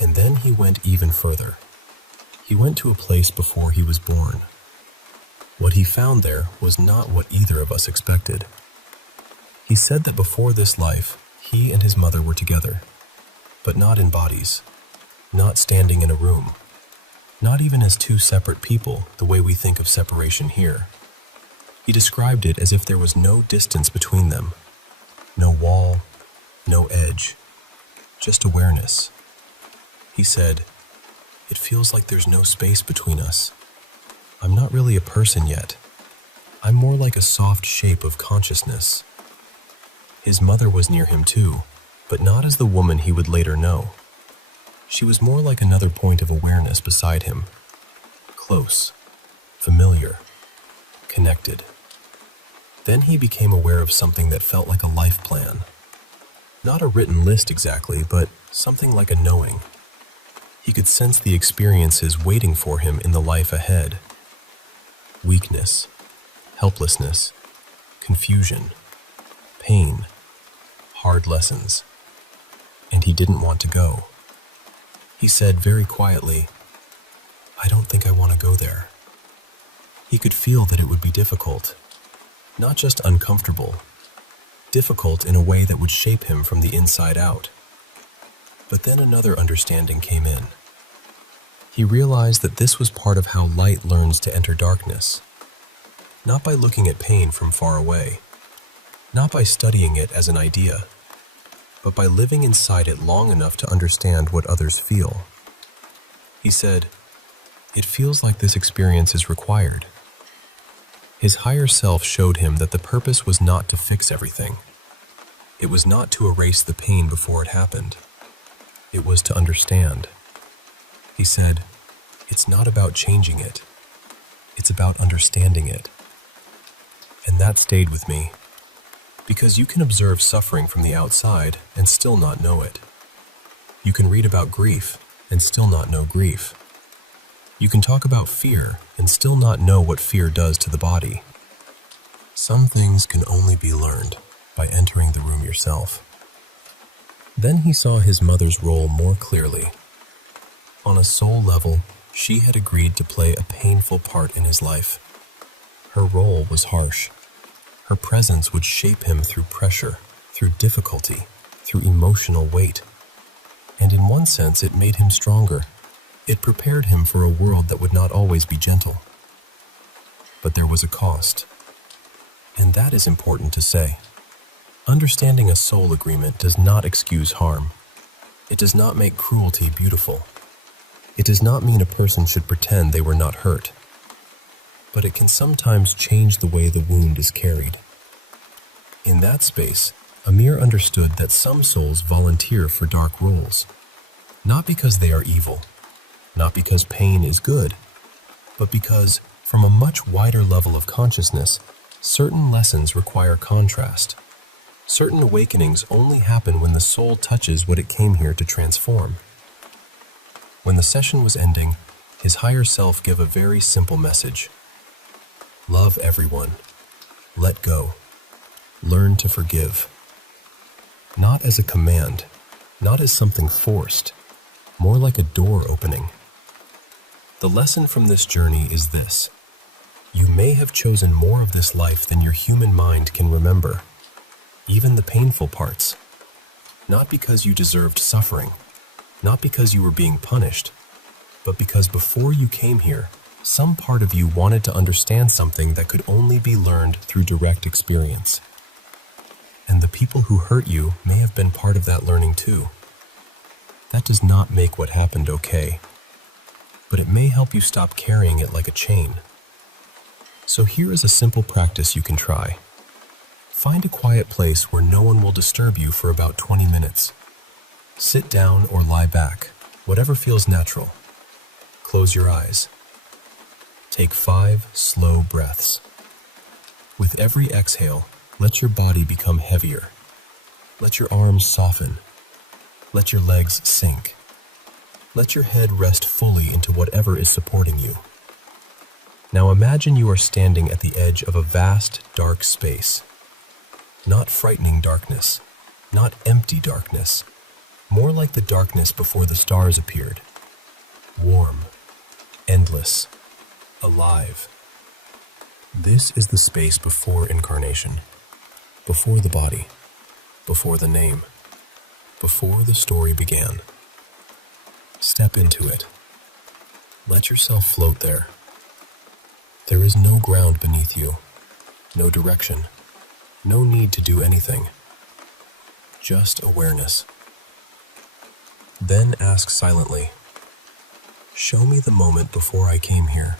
and then he went even further. He went to a place before he was born. What he found there was not what either of us expected. He said that before this life, he and his mother were together, but not in bodies, not standing in a room, not even as two separate people the way we think of separation here. He described it as if there was no distance between them, no wall, no edge, just awareness. He said, "It feels like there's no space between us. I'm not really a person yet. I'm more like a soft shape of consciousness." His mother was near him too, but not as the woman he would later know. She was more like another point of awareness beside him. Close, familiar, connected. Then he became aware of something that felt like a life plan. Not a written list exactly, but something like a knowing. He could sense the experiences waiting for him in the life ahead. Weakness, helplessness, confusion, pain, hard lessons. And he didn't want to go. He said very quietly, "I don't think I want to go there." He could feel that it would be difficult, not just uncomfortable, difficult in a way that would shape him from the inside out. But then another understanding came in. He realized that this was part of how light learns to enter darkness, not by looking at pain from far away, not by studying it as an idea, but by living inside it long enough to understand what others feel. He said, "It feels like this experience is required." His higher self showed him that the purpose was not to fix everything. It was not to erase the pain before it happened. It was to understand. He said, "It's not about changing it. It's about understanding it." And that stayed with me. Because you can observe suffering from the outside and still not know it. You can read about grief and still not know grief. You can talk about fear and still not know what fear does to the body. Some things can only be learned by entering the room yourself. Then he saw his mother's role more clearly. On a soul level, she had agreed to play a painful part in his life. Her role was harsh. Her presence would shape him through pressure, through difficulty, through emotional weight. And in one sense, it made him stronger. It prepared him for a world that would not always be gentle. But there was a cost. And that is important to say. Understanding a soul agreement does not excuse harm. It does not make cruelty beautiful. It does not mean a person should pretend they were not hurt. But it can sometimes change the way the wound is carried. In that space, Amir understood that some souls volunteer for dark roles, not because they are evil, not because pain is good, but because, from a much wider level of consciousness, Certain lessons require contrast. Certain awakenings only happen when the soul touches what it came here to transform. When the session was ending, his higher self gave a very simple message. Love everyone. Let go. Learn to forgive. Not as a command, not as something forced, more like a door opening. The lesson from this journey is this. You may have chosen more of this life than your human mind can remember, even the painful parts. Not because you deserved suffering, not because you were being punished, but because before you came here, some part of you wanted to understand something that could only be learned through direct experience. And the people who hurt you may have been part of that learning too. That does not make what happened okay, but it may help you stop carrying it like a chain. So here is a simple practice you can try. Find a quiet place where no one will disturb you for about 20 minutes. Sit down or lie back, whatever feels natural. Close your eyes. Take 5 slow breaths. With every exhale, let your body become heavier. Let your arms soften. Let your legs sink. Let your head rest fully into whatever is supporting you. Now imagine you are standing at the edge of a vast, dark space. Not frightening darkness, not empty darkness, more like the darkness before the stars appeared. Warm, endless, alive. This is the space before incarnation, before the body, before the name, before the story began. Step into it. Let yourself float there. There is no ground beneath you, no direction, no need to do anything. Just awareness. Then ask silently, show me the moment before I came here.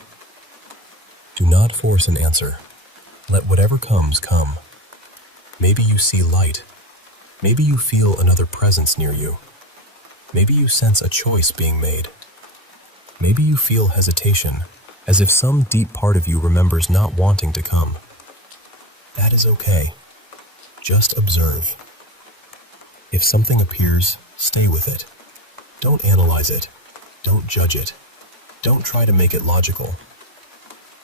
Do not force an answer. Let whatever comes come. Maybe you see light. Maybe you feel another presence near you. Maybe you sense a choice being made. Maybe you feel hesitation, as if some deep part of you remembers not wanting to come. That is okay. Just observe. If something appears, stay with it. Don't analyze it. Don't judge it. Don't try to make it logical.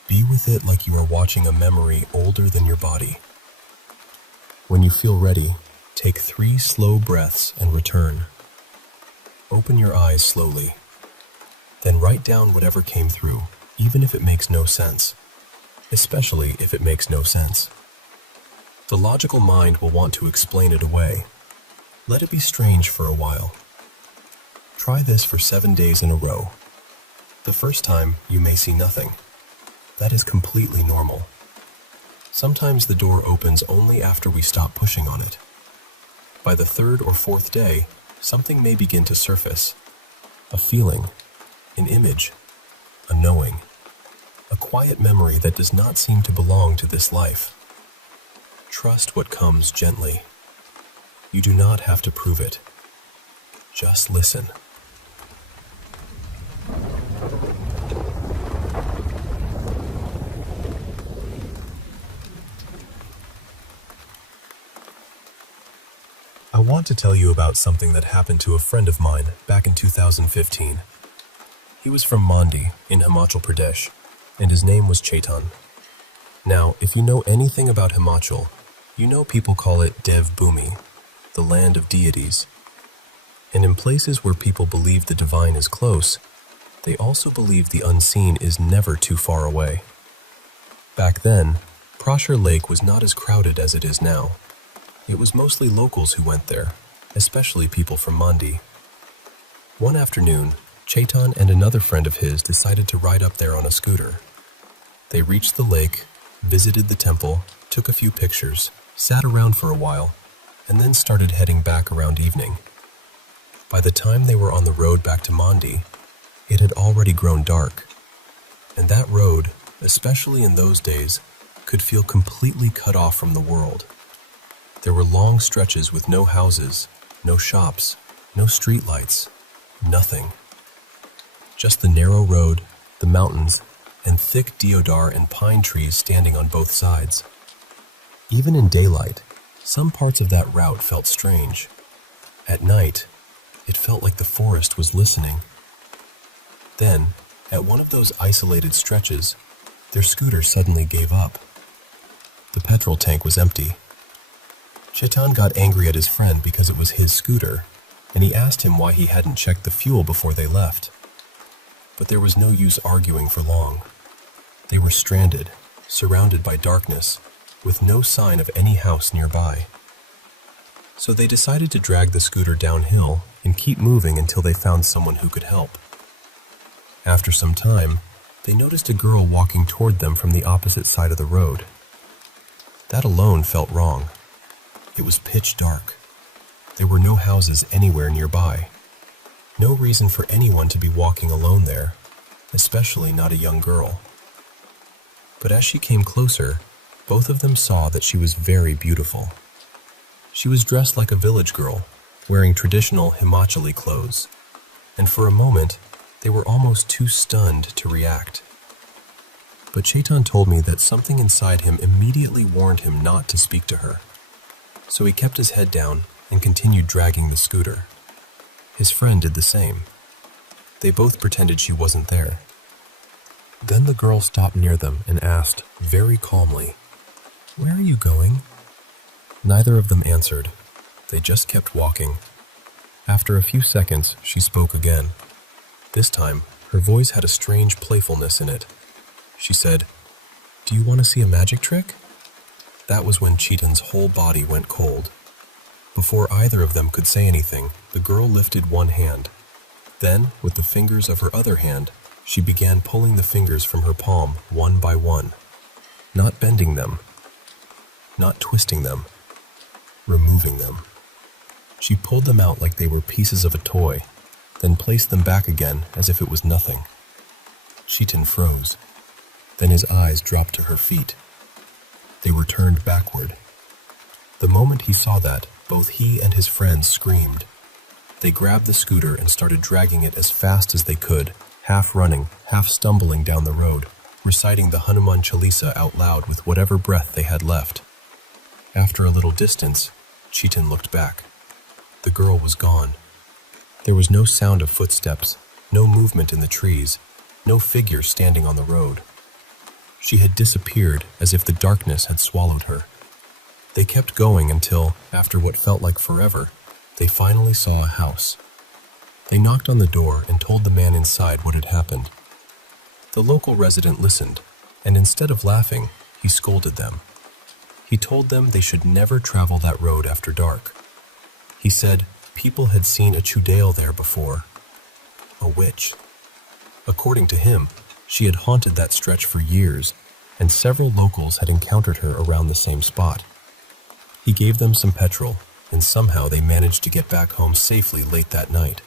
Be with it like you are watching a memory older than your body. When you feel ready, take 3 slow breaths and return. Open your eyes slowly. Then write down whatever came through, even if it makes no sense. Especially if it makes no sense. The logical mind will want to explain it away. Let it be strange for a while. Try this for 7 days in a row. The first time, you may see nothing. That is completely normal. Sometimes the door opens only after we stop pushing on it. By the 3rd or 4th day, something may begin to surface. A feeling, an image, a knowing, a quiet memory that does not seem to belong to this life. Trust what comes gently. You do not have to prove it. Just listen. I want to tell you about something that happened to a friend of mine back in 2015. He was from Mandi in Himachal Pradesh, and his name was Chetan. Now, if you know anything about Himachal, you know people call it Dev Bhumi, the land of deities. And in places where people believe the divine is close, they also believe the unseen is never too far away. Back then, Prashur Lake was not as crowded as it is now. It was mostly locals who went there, especially people from Mandi. One afternoon, Chetan and another friend of his decided to ride up there on a scooter. They reached the lake, visited the temple, took a few pictures, sat around for a while, and then started heading back around evening. By the time they were on the road back to Mandi, it had already grown dark, and that road, especially in those days, could feel completely cut off from the world. There were long stretches with no houses, no shops, no streetlights, nothing. Just the narrow road, the mountains, and thick deodar and pine trees standing on both sides. Even in daylight, some parts of that route felt strange. At night, it felt like the forest was listening. Then, at one of those isolated stretches, their scooter suddenly gave up. The petrol tank was empty. Chetan got angry at his friend because it was his scooter, and he asked him why he hadn't checked the fuel before they left. But there was no use arguing for long. They were stranded, surrounded by darkness, with no sign of any house nearby. So they decided to drag the scooter downhill and keep moving until they found someone who could help. After some time, they noticed a girl walking toward them from the opposite side of the road. That alone felt wrong. It was pitch dark. There were no houses anywhere nearby. No reason for anyone to be walking alone there, especially not a young girl. But as she came closer, both of them saw that she was very beautiful. She was dressed like a village girl, wearing traditional Himachali clothes, and for a moment, they were almost too stunned to react. But Chetan told me that something inside him immediately warned him not to speak to her. So he kept his head down and continued dragging the scooter. His friend did the same. They both pretended she wasn't there. Then the girl stopped near them and asked, very calmly, "Where are you going?" Neither of them answered. They just kept walking. After a few seconds, she spoke again. This time, her voice had a strange playfulness in it. She said, "Do you want to see a magic trick?" That was when Chetan's whole body went cold. Before either of them could say anything, the girl lifted one hand. Then, with the fingers of her other hand, she began pulling the fingers from her palm one by one, not bending them, not twisting them, removing them. She pulled them out like they were pieces of a toy, then placed them back again as if it was nothing. Chetan froze. Then his eyes dropped to her feet. They were turned backward. The moment he saw that, both he and his friends screamed. They grabbed the scooter and started dragging it as fast as they could, half running, half stumbling down the road, reciting the Hanuman Chalisa out loud with whatever breath they had left. After a little distance, Chetan looked back. The girl was gone. There was no sound of footsteps, no movement in the trees, no figure standing on the road. She had disappeared as if the darkness had swallowed her. They kept going until, after what felt like forever, they finally saw a house. They knocked on the door and told the man inside what had happened. The local resident listened, and instead of laughing, he scolded them. He told them they should never travel that road after dark. He said people had seen a chudale there before, a witch. According to him, she had haunted that stretch for years, and several locals had encountered her around the same spot. He gave them some petrol, and somehow they managed to get back home safely late that night.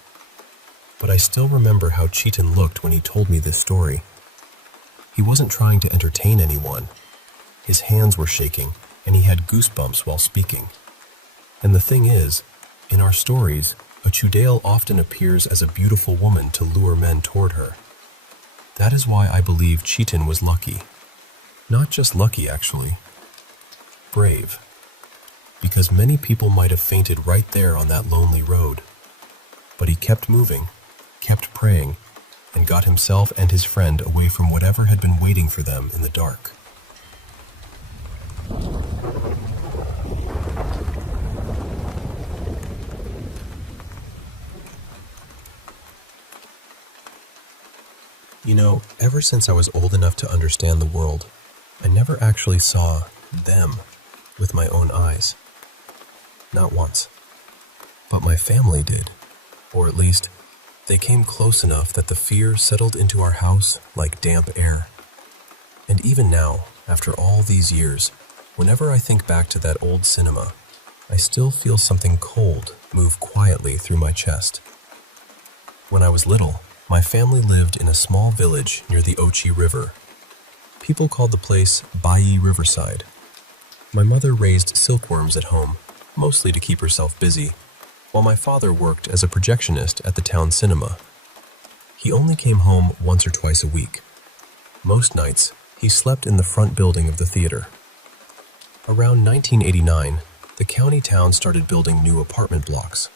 But I still remember how Chetan looked when he told me this story. He wasn't trying to entertain anyone. His hands were shaking, and he had goosebumps while speaking. And the thing is, in our stories, a chudale often appears as a beautiful woman to lure men toward her. That is why I believe Chetan was lucky. Not just lucky, actually. Brave. Because many people might have fainted right there on that lonely road. But he kept moving, kept praying, and got himself and his friend away from whatever had been waiting for them in the dark. You know, ever since I was old enough to understand the world, I never actually saw them with my own eyes. Not once. But my family did. Or at least, they came close enough that the fear settled into our house like damp air. And even now, after all these years, whenever I think back to that old cinema, I still feel something cold move quietly through my chest. When I was little, my family lived in a small village near the Ochi River. People called the place Bai Riverside. My mother raised silkworms at home, mostly to keep herself busy, while my father worked as a projectionist at the town cinema. He only came home once or twice a week. Most nights, he slept in the front building of the theater. Around 1989, the county town started building new apartment blocks.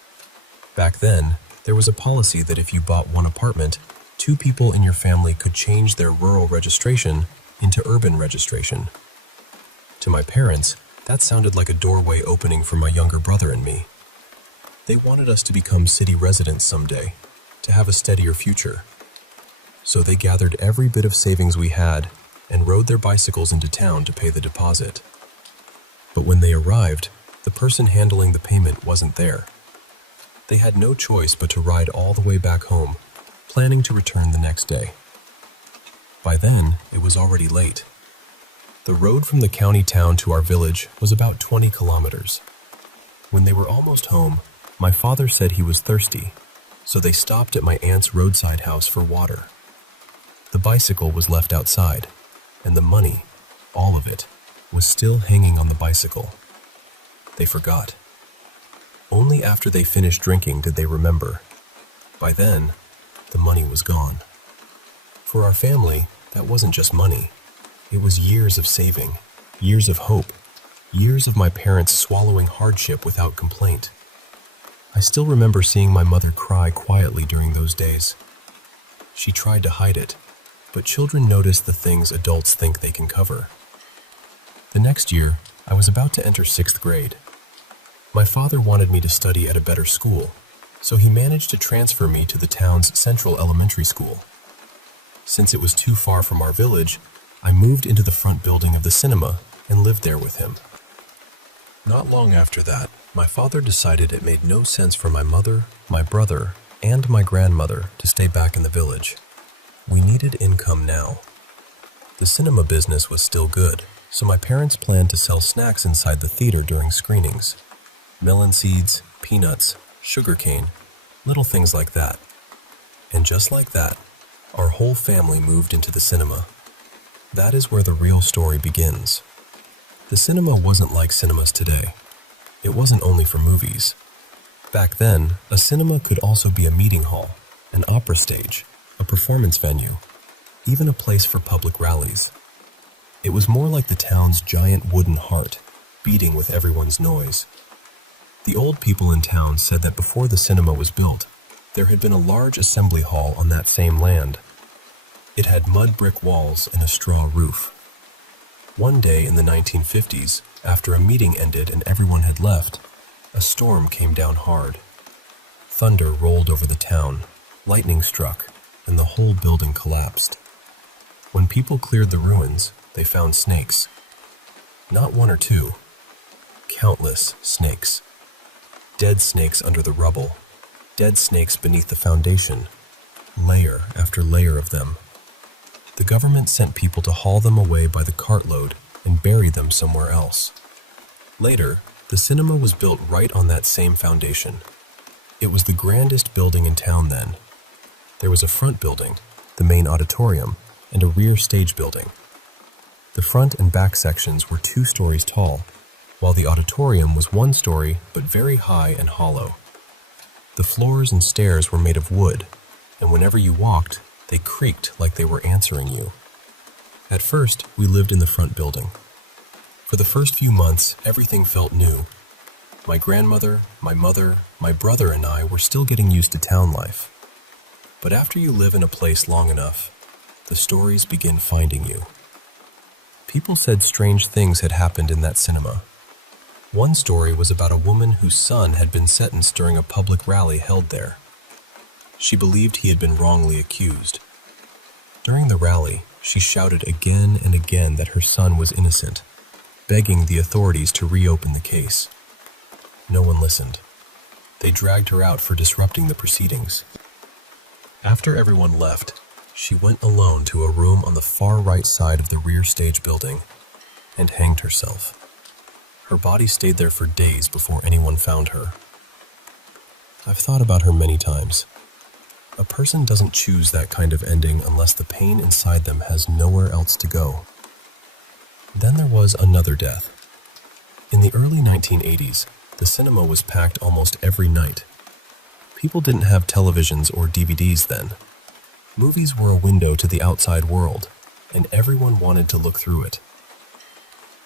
Back then, there was a policy that if you bought one apartment, 2 people in your family could change their rural registration into urban registration. To my parents, that sounded like a doorway opening for my younger brother and me. They wanted us to become city residents someday, to have a steadier future. So they gathered every bit of savings we had and rode their bicycles into town to pay the deposit. But when they arrived, the person handling the payment wasn't there. They had no choice but to ride all the way back home, planning to return the next day. By then, it was already late. The road from the county town to our village was about 20 kilometers. When they were almost home, my father said he was thirsty, so they stopped at my aunt's roadside house for water. The bicycle was left outside, and the money, all of it, was still hanging on the bicycle. They forgot. Only after they finished drinking did they remember. By then, the money was gone. For our family, that wasn't just money. It was years of saving, years of hope, years of my parents swallowing hardship without complaint. I still remember seeing my mother cry quietly during those days. She tried to hide it, but children notice the things adults think they can cover. The next year, I was about to enter 6th grade. My father wanted me to study at a better school, so he managed to transfer me to the town's central elementary school. Since it was too far from our village, I moved into the front building of the cinema and lived there with him. Not long after that, my father decided it made no sense for my mother, my brother, and my grandmother to stay back in the village. We needed income now. The cinema business was still good, so my parents planned to sell snacks inside the theater during screenings. Melon seeds, peanuts, sugarcane, little things like that. And just like that, our whole family moved into the cinema. That is where the real story begins. The cinema wasn't like cinemas today. It wasn't only for movies. Back then, a cinema could also be a meeting hall, an opera stage, a performance venue, even a place for public rallies. It was more like the town's giant wooden heart, beating with everyone's noise. The old people in town said that before the cinema was built, there had been a large assembly hall on that same land. It had mud brick walls and a straw roof. One day in the 1950s, after a meeting ended and everyone had left, a storm came down hard. Thunder rolled over the town, lightning struck, and the whole building collapsed. When people cleared the ruins, they found snakes. Not 1 or 2, countless snakes. Dead snakes under the rubble, dead snakes beneath the foundation, layer after layer of them. The government sent people to haul them away by the cartload and bury them somewhere else. Later, the cinema was built right on that same foundation. It was the grandest building in town then. There was a front building, the main auditorium, and a rear stage building. The front and back sections were 2 stories tall, while the auditorium was 1 story but very high and hollow. The floors and stairs were made of wood, and whenever you walked, they creaked like they were answering you. At first, we lived in the front building. For the first few months, everything felt new. My grandmother, my mother, my brother, and I were still getting used to town life. But after you live in a place long enough, the stories begin finding you. People said strange things had happened in that cinema. One story was about a woman whose son had been sentenced during a public rally held there. She believed he had been wrongly accused. During the rally, she shouted again and again that her son was innocent, begging the authorities to reopen the case. No one listened. They dragged her out for disrupting the proceedings. After everyone left, she went alone to a room on the far right side of the rear stage building and hanged herself. Her body stayed there for days before anyone found her. I've thought about her many times. A person doesn't choose that kind of ending unless the pain inside them has nowhere else to go. Then there was another death. In the early 1980s, the cinema was packed almost every night. People didn't have televisions or DVDs then. Movies were a window to the outside world, and everyone wanted to look through it.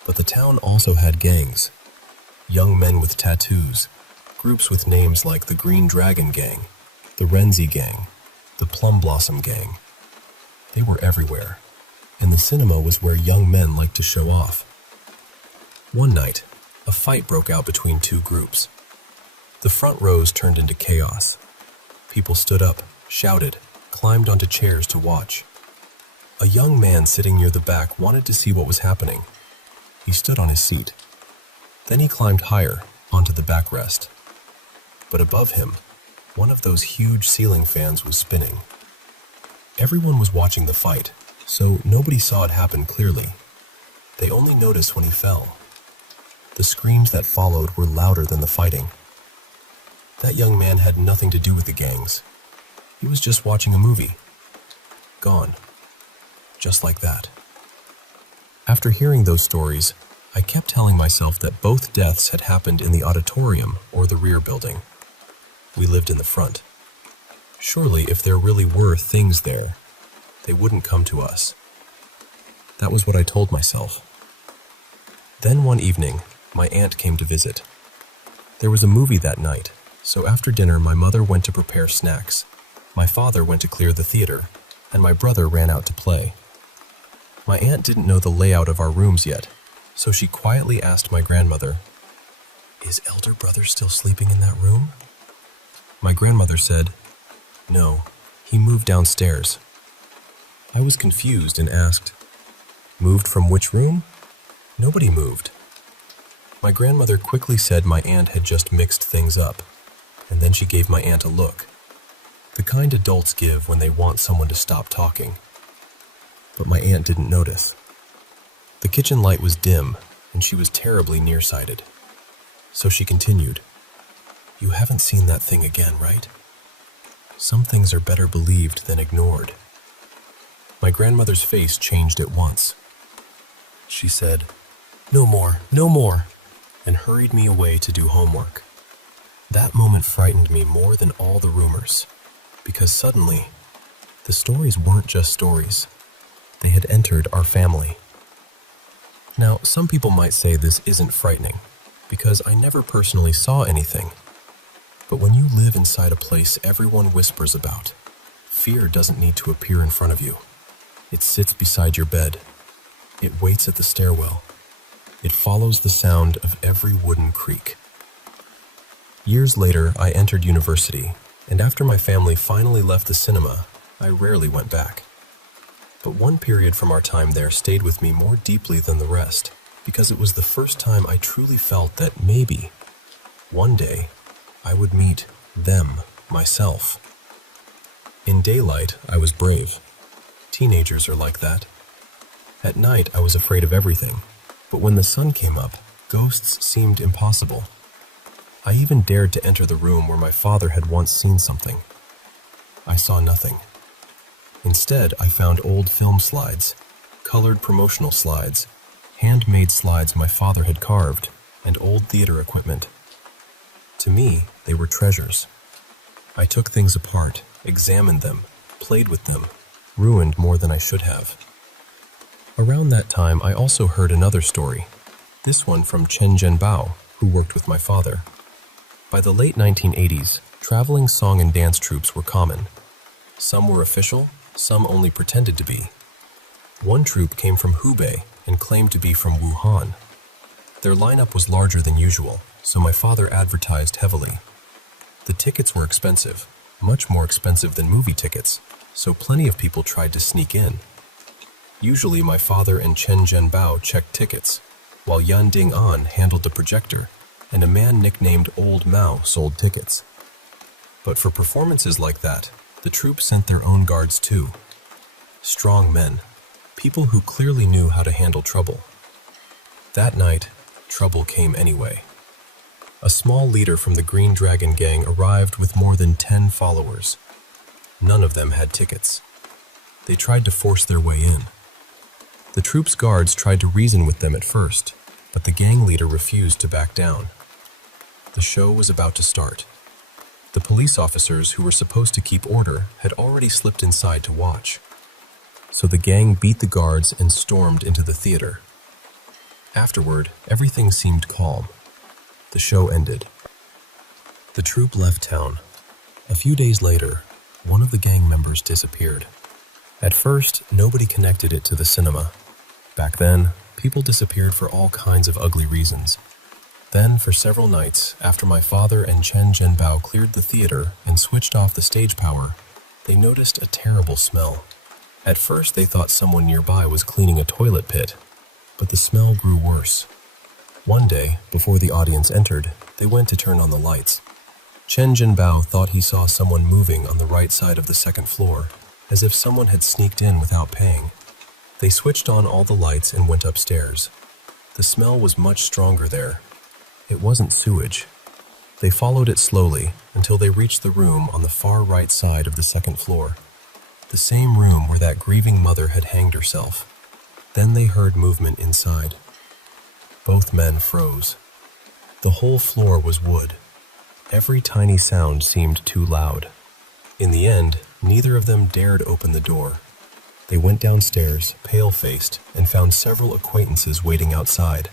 But the town also had gangs. Young men with tattoos, groups with names like the Green Dragon Gang, the Renzi Gang, the Plum Blossom Gang. They were everywhere, and the cinema was where young men liked to show off. One night, a fight broke out between two groups. The front rows turned into chaos. People stood up, shouted, climbed onto chairs to watch. A young man sitting near the back wanted to see what was happening. He stood on his seat. Then he climbed higher, onto the backrest. But above him, one of those huge ceiling fans was spinning. Everyone was watching the fight, so nobody saw it happen clearly. They only noticed when he fell. The screams that followed were louder than the fighting. That young man had nothing to do with the gangs. He was just watching a movie. Gone. Just like that. After hearing those stories, I kept telling myself that both deaths had happened in the auditorium or the rear building. We lived in the front. Surely, if there really were things there, they wouldn't come to us. That was what I told myself. Then one evening, my aunt came to visit. There was a movie that night, so after dinner my mother went to prepare snacks. My father went to clear the theater, and my brother ran out to play. My aunt didn't know the layout of our rooms yet, so she quietly asked my grandmother, "Is elder brother still sleeping in that room?" My grandmother said, "No, he moved downstairs." I was confused and asked, "Moved from which room?" Nobody moved. My grandmother quickly said my aunt had just mixed things up, and then she gave my aunt a look, the kind adults give when they want someone to stop talking. But my aunt didn't notice. The kitchen light was dim, and she was terribly nearsighted. So she continued, "You haven't seen that thing again, right? Some things are better believed than ignored." My grandmother's face changed at once. She said, "No more, no more," and hurried me away to do homework. That moment frightened me more than all the rumors, because suddenly, the stories weren't just stories. They had entered our family. Now, some people might say this isn't frightening, because I never personally saw anything. But when you live inside a place everyone whispers about, fear doesn't need to appear in front of you. It sits beside your bed. It waits at the stairwell. It follows the sound of every wooden creak. Years later, I entered university, and after my family finally left the cinema, I rarely went back. But one period from our time there stayed with me more deeply than the rest, because it was the first time I truly felt that maybe, one day, I would meet them myself. In daylight, I was brave. Teenagers are like that. At night, I was afraid of everything, but when the sun came up, ghosts seemed impossible. I even dared to enter the room where my father had once seen something. I saw nothing. Instead, I found old film slides, colored promotional slides, handmade slides my father had carved, and old theater equipment. To me, they were treasures. I took things apart, examined them, played with them, ruined more than I should have. Around that time, I also heard another story, this one from Chen Zhenbao, who worked with my father. By the late 1980s, traveling song and dance troupes were common. Some were official, some only pretended to be. One troupe came from Hubei and claimed to be from Wuhan. Their lineup was larger than usual, so my father advertised heavily. The tickets were expensive, much more expensive than movie tickets, so plenty of people tried to sneak in. Usually my father and Chen Zhenbao checked tickets, while Yan Ding An handled the projector, and a man nicknamed Old Mao sold tickets. But for performances like that, the troupe sent their own guards too. Strong men, people who clearly knew how to handle trouble. That night, trouble came anyway. A small leader from the Green Dragon Gang arrived with more than 10 followers. None of them had tickets. They tried to force their way in. The troupe's guards tried to reason with them at first, but the gang leader refused to back down. The show was about to start. The police officers who were supposed to keep order had already slipped inside to watch. So the gang beat the guards and stormed into the theater. Afterward, everything seemed calm. The show ended. The troupe left town. A few days later, one of the gang members disappeared. At first, nobody connected it to the cinema. Back then, people disappeared for all kinds of ugly reasons. Then, for several nights, after my father and Chen Zhenbao cleared the theater and switched off the stage power, they noticed a terrible smell. At first, they thought someone nearby was cleaning a toilet pit, but the smell grew worse. One day, before the audience entered, they went to turn on the lights. Chen Zhenbao thought he saw someone moving on the right side of the second floor, as if someone had sneaked in without paying. They switched on all the lights and went upstairs. The smell was much stronger there. It wasn't sewage. They followed it slowly until they reached the room on the far right side of the second floor, the same room where that grieving mother had hanged herself. Then they heard movement inside. Both men froze. The whole floor was wood. Every tiny sound seemed too loud. In the end, neither of them dared open the door. They went downstairs, pale-faced, and found several acquaintances waiting outside.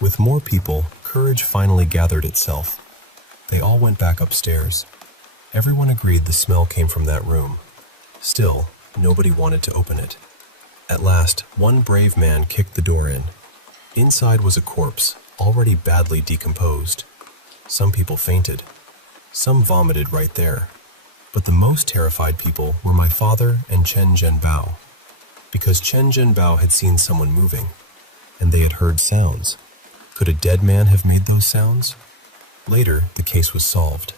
With more people, courage finally gathered itself. They all went back upstairs. Everyone agreed the smell came from that room. Still, nobody wanted to open it. At last, one brave man kicked the door in. Inside was a corpse, already badly decomposed. Some people fainted. Some vomited right there. But the most terrified people were my father and Chen Zhenbao, because Chen Zhenbao had seen someone moving, and they had heard sounds. Could a dead man have made those sounds? Later, the case was solved.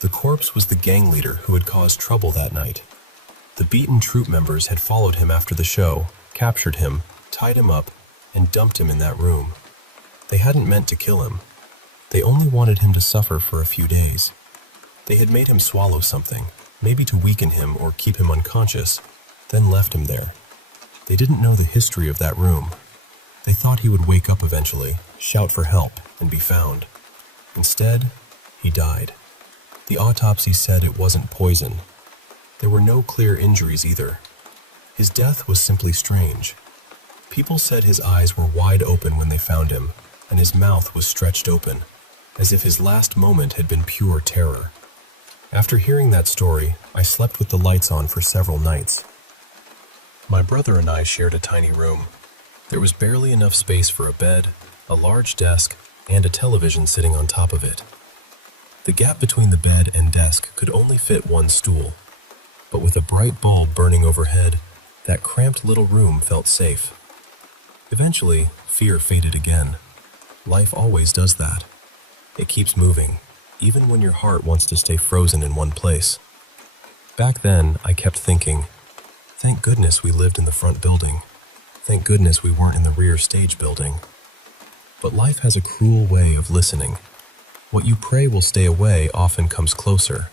The corpse was the gang leader who had caused trouble that night. The beaten troupe members had followed him after the show, captured him, tied him up, and dumped him in that room. They hadn't meant to kill him. They only wanted him to suffer for a few days. They had made him swallow something, maybe to weaken him or keep him unconscious, then left him there. They didn't know the history of that room. They thought he would wake up eventually, shout for help, and be found. Instead, he died. The autopsy said it wasn't poison. There were no clear injuries either. His death was simply strange. People said his eyes were wide open when they found him, and his mouth was stretched open, as if his last moment had been pure terror. After hearing that story, I slept with the lights on for several nights. My brother and I shared a tiny room. There was barely enough space for a bed, a large desk, and a television sitting on top of it. The gap between the bed and desk could only fit one stool, but with a bright bulb burning overhead, that cramped little room felt safe. Eventually, fear faded again. Life always does that. It keeps moving, even when your heart wants to stay frozen in one place. Back then, I kept thinking, thank goodness we lived in the front building. Thank goodness we weren't in the rear stage building. But life has a cruel way of listening. What you pray will stay away often comes closer,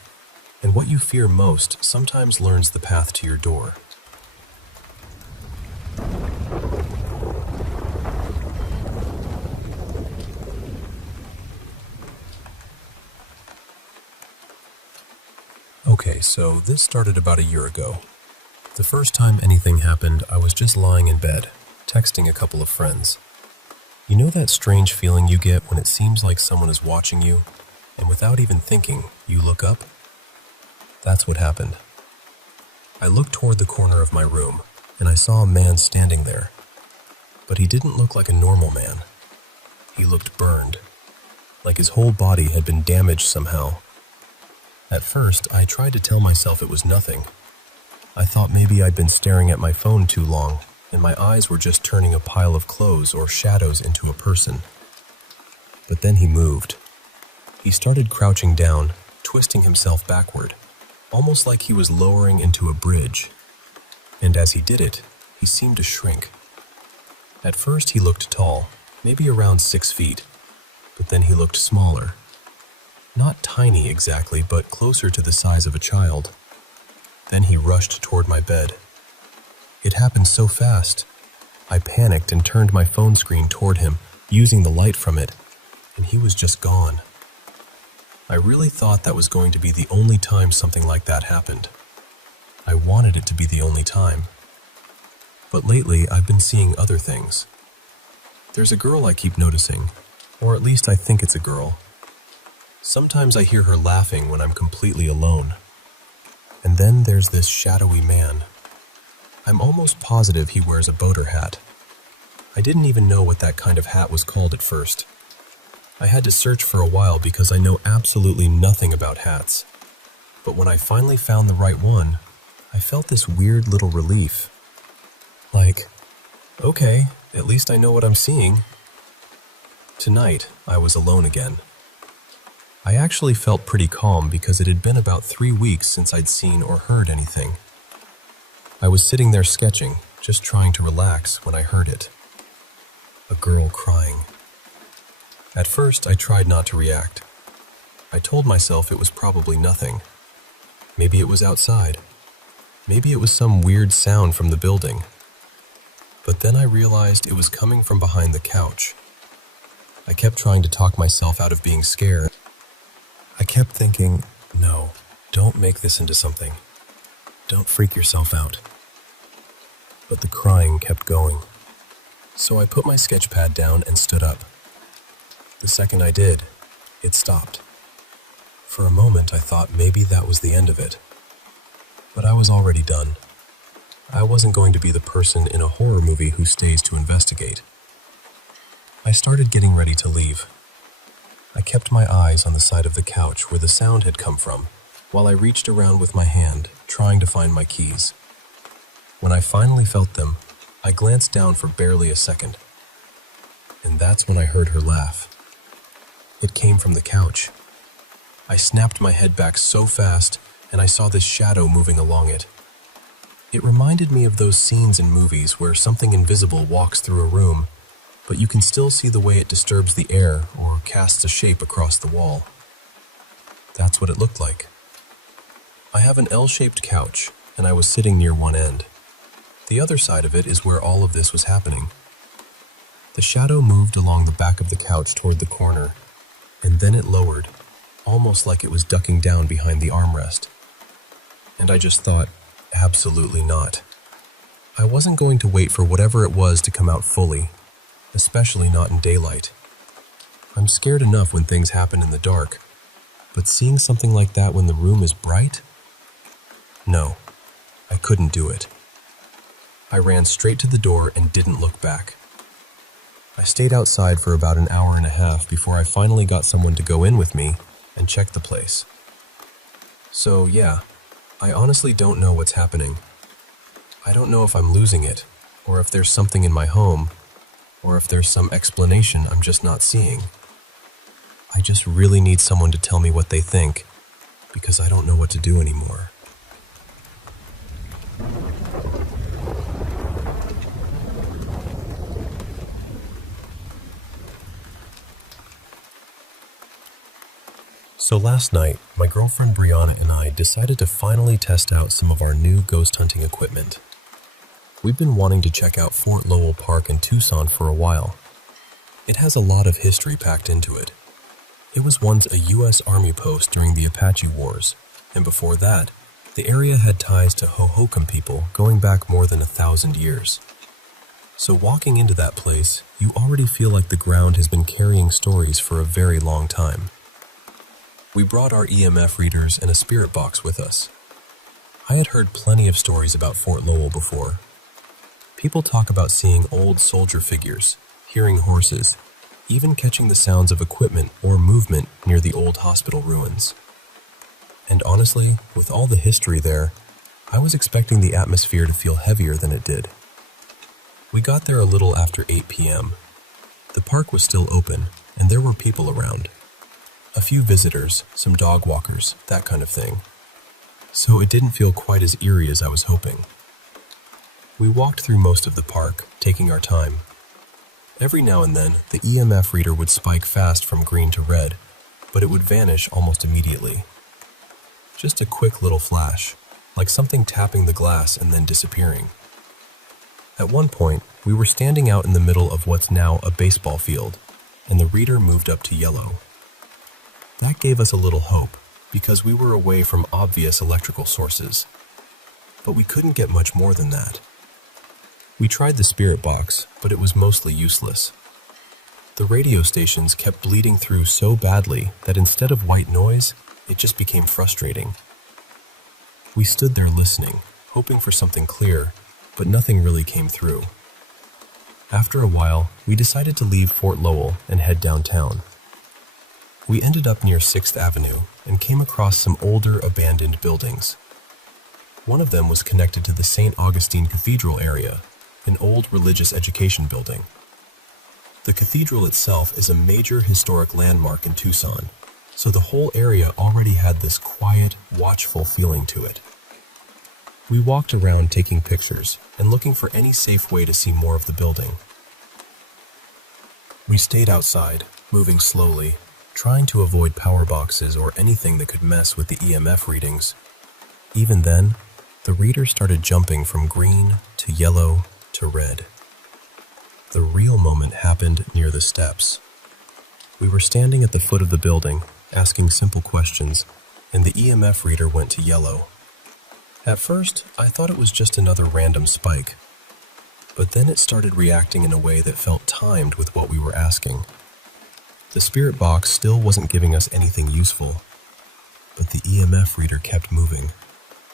and what you fear most sometimes learns the path to your door. Okay, so this started about a year ago. The first time anything happened, I was just lying in bed, texting a couple of friends. You know that strange feeling you get when it seems like someone is watching you, and without even thinking, you look up? That's what happened. I looked toward the corner of my room, and I saw a man standing there. But he didn't look like a normal man. He looked burned, like his whole body had been damaged somehow. At first, I tried to tell myself it was nothing. I thought maybe I'd been staring at my phone too long, and my eyes were just turning a pile of clothes or shadows into a person. But then he moved. He started crouching down, twisting himself backward, almost like he was lowering into a bridge. And as he did it, he seemed to shrink. At first he looked tall, maybe around 6 feet, but then he looked smaller. Not tiny exactly, but closer to the size of a child. Then he rushed toward my bed. It happened so fast. I panicked and turned my phone screen toward him, using the light from it, and he was just gone. I really thought that was going to be the only time something like that happened. I wanted it to be the only time. But lately, I've been seeing other things. There's a girl I keep noticing, or at least I think it's a girl. Sometimes I hear her laughing when I'm completely alone. And then there's this shadowy man. I'm almost positive he wears a boater hat. I didn't even know what that kind of hat was called at first. I had to search for a while because I know absolutely nothing about hats. But when I finally found the right one, I felt this weird little relief. Like, okay, at least I know what I'm seeing. Tonight, I was alone again. I actually felt pretty calm because it had been about 3 weeks since I'd seen or heard anything. I was sitting there sketching, just trying to relax when I heard it. A girl crying. At first, I tried not to react. I told myself it was probably nothing. Maybe it was outside. Maybe it was some weird sound from the building. But then I realized it was coming from behind the couch. I kept trying to talk myself out of being scared. I kept thinking, no, don't make this into something. Don't freak yourself out. But the crying kept going. So I put my sketch pad down and stood up. The second I did, it stopped. For a moment I thought maybe that was the end of it. But I was already done. I wasn't going to be the person in a horror movie who stays to investigate. I started getting ready to leave. I kept my eyes on the side of the couch where the sound had come from, while I reached around with my hand, trying to find my keys. When I finally felt them, I glanced down for barely a second. And that's when I heard her laugh. It came from the couch. I snapped my head back so fast, and I saw this shadow moving along it. It reminded me of those scenes in movies where something invisible walks through a room, but you can still see the way it disturbs the air or casts a shape across the wall. That's what it looked like. I have an L-shaped couch, and I was sitting near one end. The other side of it is where all of this was happening. The shadow moved along the back of the couch toward the corner, and then it lowered, almost like it was ducking down behind the armrest. And I just thought, absolutely not. I wasn't going to wait for whatever it was to come out fully, especially not in daylight. I'm scared enough when things happen in the dark, but seeing something like that when the room is bright? No, I couldn't do it. I ran straight to the door and didn't look back. I stayed outside for about an hour and a half before I finally got someone to go in with me and check the place. So yeah, I honestly don't know what's happening. I don't know if I'm losing it, or if there's something in my home, or if there's some explanation I'm just not seeing. I just really need someone to tell me what they think, because I don't know what to do anymore. So last night, my girlfriend Brianna and I decided to finally test out some of our new ghost hunting equipment. We've been wanting to check out Fort Lowell Park in Tucson for a while. It has a lot of history packed into it. It was once a U.S. Army post during the Apache Wars, and before that, the area had ties to Hohokam people going back more than 1,000 years. So walking into that place, you already feel like the ground has been carrying stories for a very long time. We brought our EMF readers and a spirit box with us. I had heard plenty of stories about Fort Lowell before. People talk about seeing old soldier figures, hearing horses, even catching the sounds of equipment or movement near the old hospital ruins. And honestly, with all the history there, I was expecting the atmosphere to feel heavier than it did. We got there a little after 8 p.m. The park was still open, and there were people around. A few visitors, some dog walkers, that kind of thing. So it didn't feel quite as eerie as I was hoping. We walked through most of the park, taking our time. Every now and then, the EMF reader would spike fast from green to red, but it would vanish almost immediately. Just a quick little flash, like something tapping the glass and then disappearing. At one point, we were standing out in the middle of what's now a baseball field, and the reader moved up to yellow. That gave us a little hope, because we were away from obvious electrical sources. But we couldn't get much more than that. We tried the spirit box, but it was mostly useless. The radio stations kept bleeding through so badly that instead of white noise, it just became frustrating. We stood there listening, hoping for something clear, but nothing really came through. After a while, we decided to leave Fort Lowell and head downtown. We ended up near 6th Avenue and came across some older abandoned buildings. One of them was connected to the St. Augustine Cathedral area, an old religious education building. The cathedral itself is a major historic landmark in Tucson, so the whole area already had this quiet, watchful feeling to it. We walked around taking pictures and looking for any safe way to see more of the building. We stayed outside, moving slowly, trying to avoid power boxes or anything that could mess with the EMF readings. Even then, the reader started jumping from green to yellow to red. The real moment happened near the steps. We were standing at the foot of the building, asking simple questions, and the EMF reader went to yellow. At first, I thought it was just another random spike, but then it started reacting in a way that felt timed with what we were asking. The spirit box still wasn't giving us anything useful, but the EMF reader kept moving,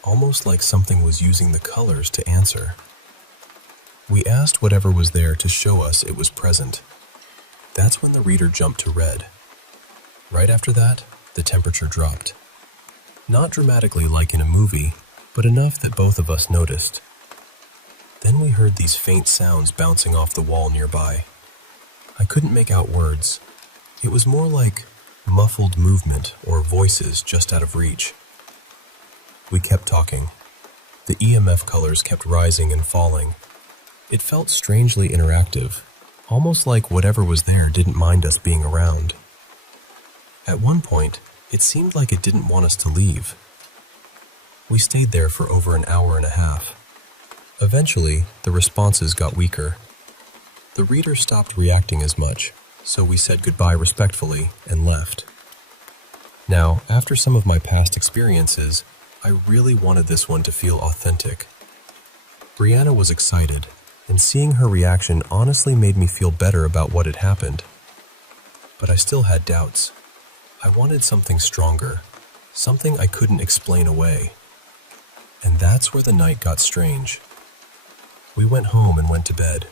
almost like something was using the colors to answer. We asked whatever was there to show us it was present. That's when the reader jumped to red. Right after that, the temperature dropped. Not dramatically like in a movie, but enough that both of us noticed. Then we heard these faint sounds bouncing off the wall nearby. I couldn't make out words. It was more like muffled movement or voices just out of reach. We kept talking. The EMF colors kept rising and falling. It felt strangely interactive, almost like whatever was there didn't mind us being around. At one point, it seemed like it didn't want us to leave. We stayed there for over an hour and a half. Eventually, the responses got weaker. The reader stopped reacting as much, so we said goodbye respectfully and left. Now, after some of my past experiences, I really wanted this one to feel authentic. Brianna was excited, and seeing her reaction honestly made me feel better about what had happened. But I still had doubts. I wanted something stronger, something I couldn't explain away. And that's where the night got strange. We went home and went to bed.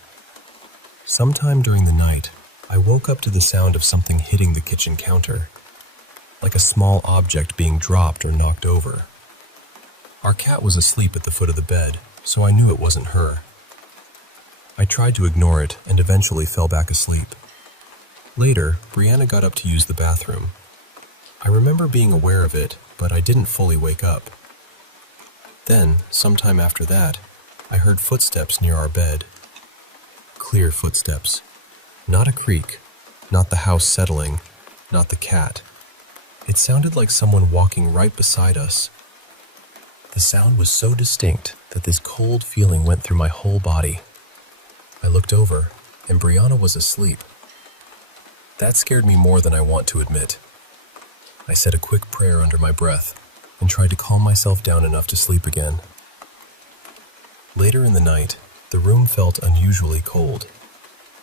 Sometime during the night, I woke up to the sound of something hitting the kitchen counter, like a small object being dropped or knocked over. Our cat was asleep at the foot of the bed, so I knew it wasn't her. I tried to ignore it and eventually fell back asleep. Later, Brianna got up to use the bathroom. I remember being aware of it, but I didn't fully wake up. Then, sometime after that, I heard footsteps near our bed. Clear footsteps. Not a creak, not the house settling, not the cat. It sounded like someone walking right beside us. The sound was so distinct that this cold feeling went through my whole body. I looked over, and Brianna was asleep. That scared me more than I want to admit. I said a quick prayer under my breath and tried to calm myself down enough to sleep again. Later in the night, the room felt unusually cold.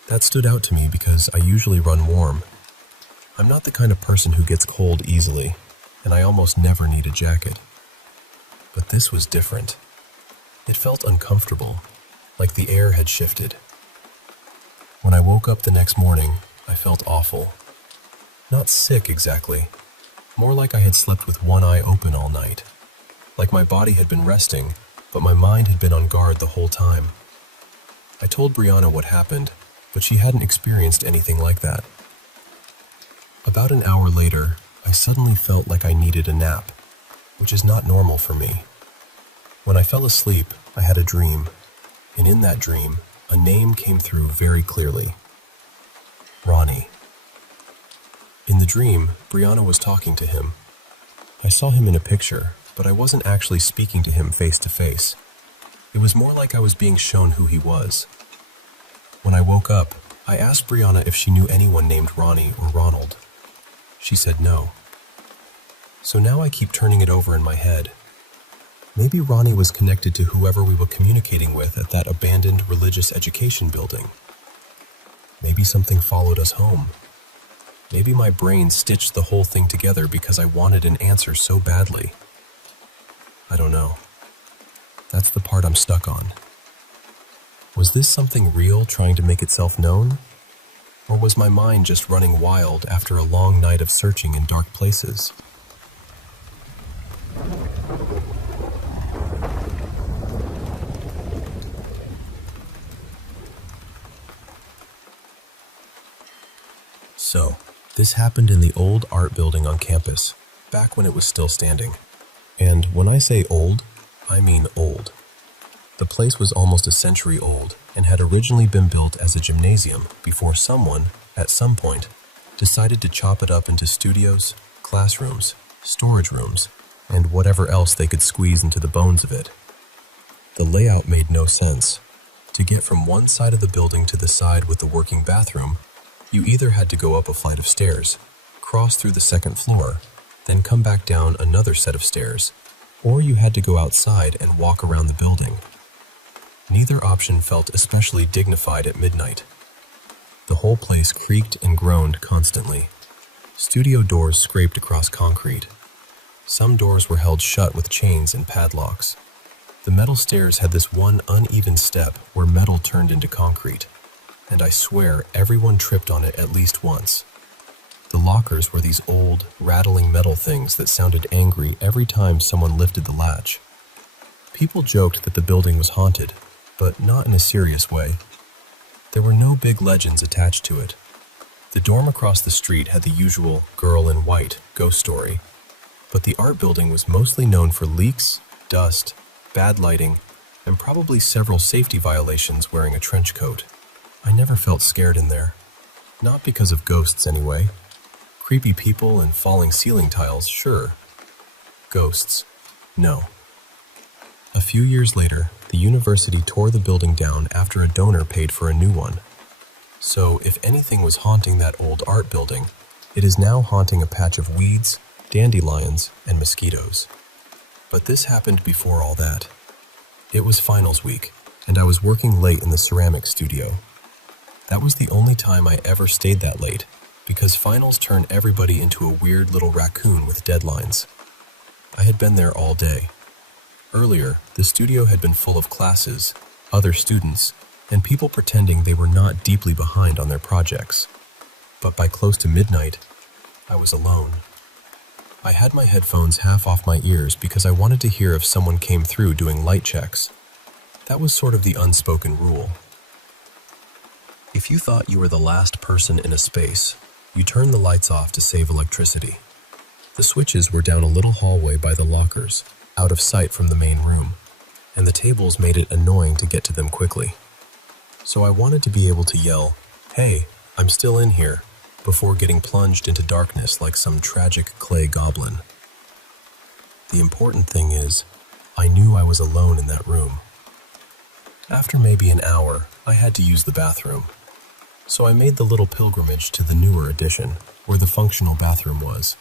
That stood out to me because I usually run warm. I'm not the kind of person who gets cold easily, and I almost never need a jacket. But this was different. It felt uncomfortable, like the air had shifted. When I woke up the next morning, I felt awful. Not sick exactly, more like I had slept with one eye open all night. Like my body had been resting, but my mind had been on guard the whole time. I told Brianna what happened, but she hadn't experienced anything like that. About an hour later, I suddenly felt like I needed a nap, which is not normal for me. When I fell asleep, I had a dream, and in that dream, a name came through very clearly. Ronnie. In the dream, Brianna was talking to him. I saw him in a picture, but I wasn't actually speaking to him face to face. It was more like I was being shown who he was. When I woke up, I asked Brianna if she knew anyone named Ronnie or Ronald. She said no. So now I keep turning it over in my head. Maybe Ronnie was connected to whoever we were communicating with at that abandoned religious education building. Maybe something followed us home. Maybe my brain stitched the whole thing together because I wanted an answer so badly. I don't know. That's the part I'm stuck on. Was this something real trying to make itself known? Or was my mind just running wild after a long night of searching in dark places? So, this happened in the old art building on campus, back when it was still standing. And when I say old, I mean old. The place was almost a century old and had originally been built as a gymnasium before someone, at some point, decided to chop it up into studios, classrooms, storage rooms, and whatever else they could squeeze into the bones of it. The layout made no sense. To get from one side of the building to the side with the working bathroom, you either had to go up a flight of stairs, cross through the second floor, then come back down another set of stairs, or you had to go outside and walk around the building. Neither option felt especially dignified at midnight. The whole place creaked and groaned constantly. Studio doors scraped across concrete. Some doors were held shut with chains and padlocks. The metal stairs had this one uneven step where metal turned into concrete, and I swear everyone tripped on it at least once. The lockers were these old, rattling metal things that sounded angry every time someone lifted the latch. People joked that the building was haunted, but not in a serious way. There were no big legends attached to it. The dorm across the street had the usual girl in white ghost story, but the art building was mostly known for leaks, dust, bad lighting, and probably several safety violations wearing a trench coat. I never felt scared in there. Not because of ghosts anyway. Creepy people and falling ceiling tiles, sure. Ghosts, no. A few years later, the university tore the building down after a donor paid for a new one. So, if anything was haunting that old art building, it is now haunting a patch of weeds, dandelions, and mosquitoes. But this happened before all that. It was finals week, and I was working late in the ceramics studio. That was the only time I ever stayed that late, because finals turn everybody into a weird little raccoon with deadlines. I had been there all day. Earlier, the studio had been full of classes, other students, and people pretending they were not deeply behind on their projects. But by close to midnight, I was alone. I had my headphones half off my ears because I wanted to hear if someone came through doing light checks. That was sort of the unspoken rule. If you thought you were the last person in a space, you turned the lights off to save electricity. The switches were down a little hallway by the lockers, out of sight from the main room, and the tables made it annoying to get to them quickly. So I wanted to be able to yell, "Hey, I'm still in here," before getting plunged into darkness like some tragic clay goblin. The important thing is, I knew I was alone in that room. After maybe an hour, I had to use the bathroom. So I made the little pilgrimage to the newer addition, where the functional bathroom was.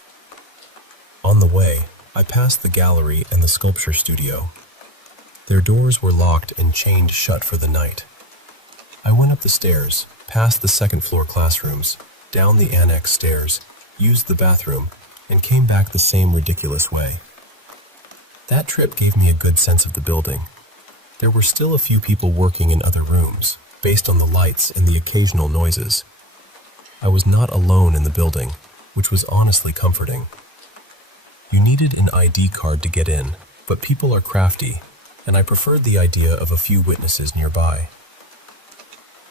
On the way, I passed the gallery and the sculpture studio. Their doors were locked and chained shut for the night. I went up the stairs, past the second floor classrooms, down the annex stairs, used the bathroom, and came back the same ridiculous way. That trip gave me a good sense of the building. There were still a few people working in other rooms, based on the lights and the occasional noises. I was not alone in the building, which was honestly comforting. You needed an ID card to get in, but people are crafty, and I preferred the idea of a few witnesses nearby.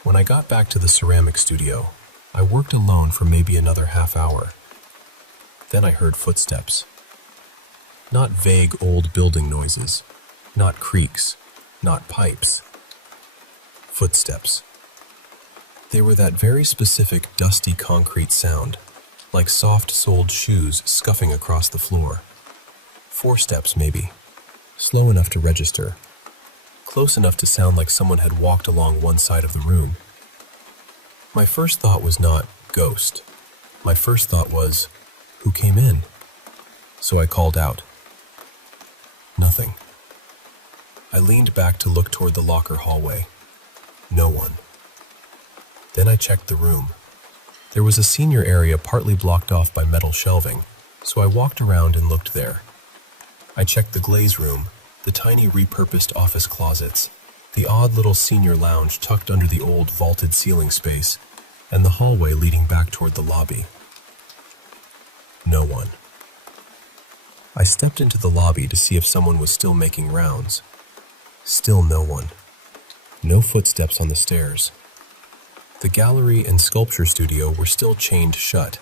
When I got back to the ceramic studio, I worked alone for maybe another half hour. Then I heard footsteps. Not vague old building noises, not creaks, not pipes. Footsteps. They were that very specific dusty concrete sound, like soft-soled shoes scuffing across the floor. 4 steps, maybe. Slow enough to register. Close enough to sound like someone had walked along one side of the room. My first thought was not ghost. My first thought was, who came in? So I called out. Nothing. I leaned back to look toward the locker hallway. No one. Then I checked the room. There was a senior area partly blocked off by metal shelving, so I walked around and looked there. I checked the glaze room, the tiny repurposed office closets, the odd little senior lounge tucked under the old vaulted ceiling space, and the hallway leading back toward the lobby. No one. I stepped into the lobby to see if someone was still making rounds. Still no one. No footsteps on the stairs. The gallery and sculpture studio were still chained shut,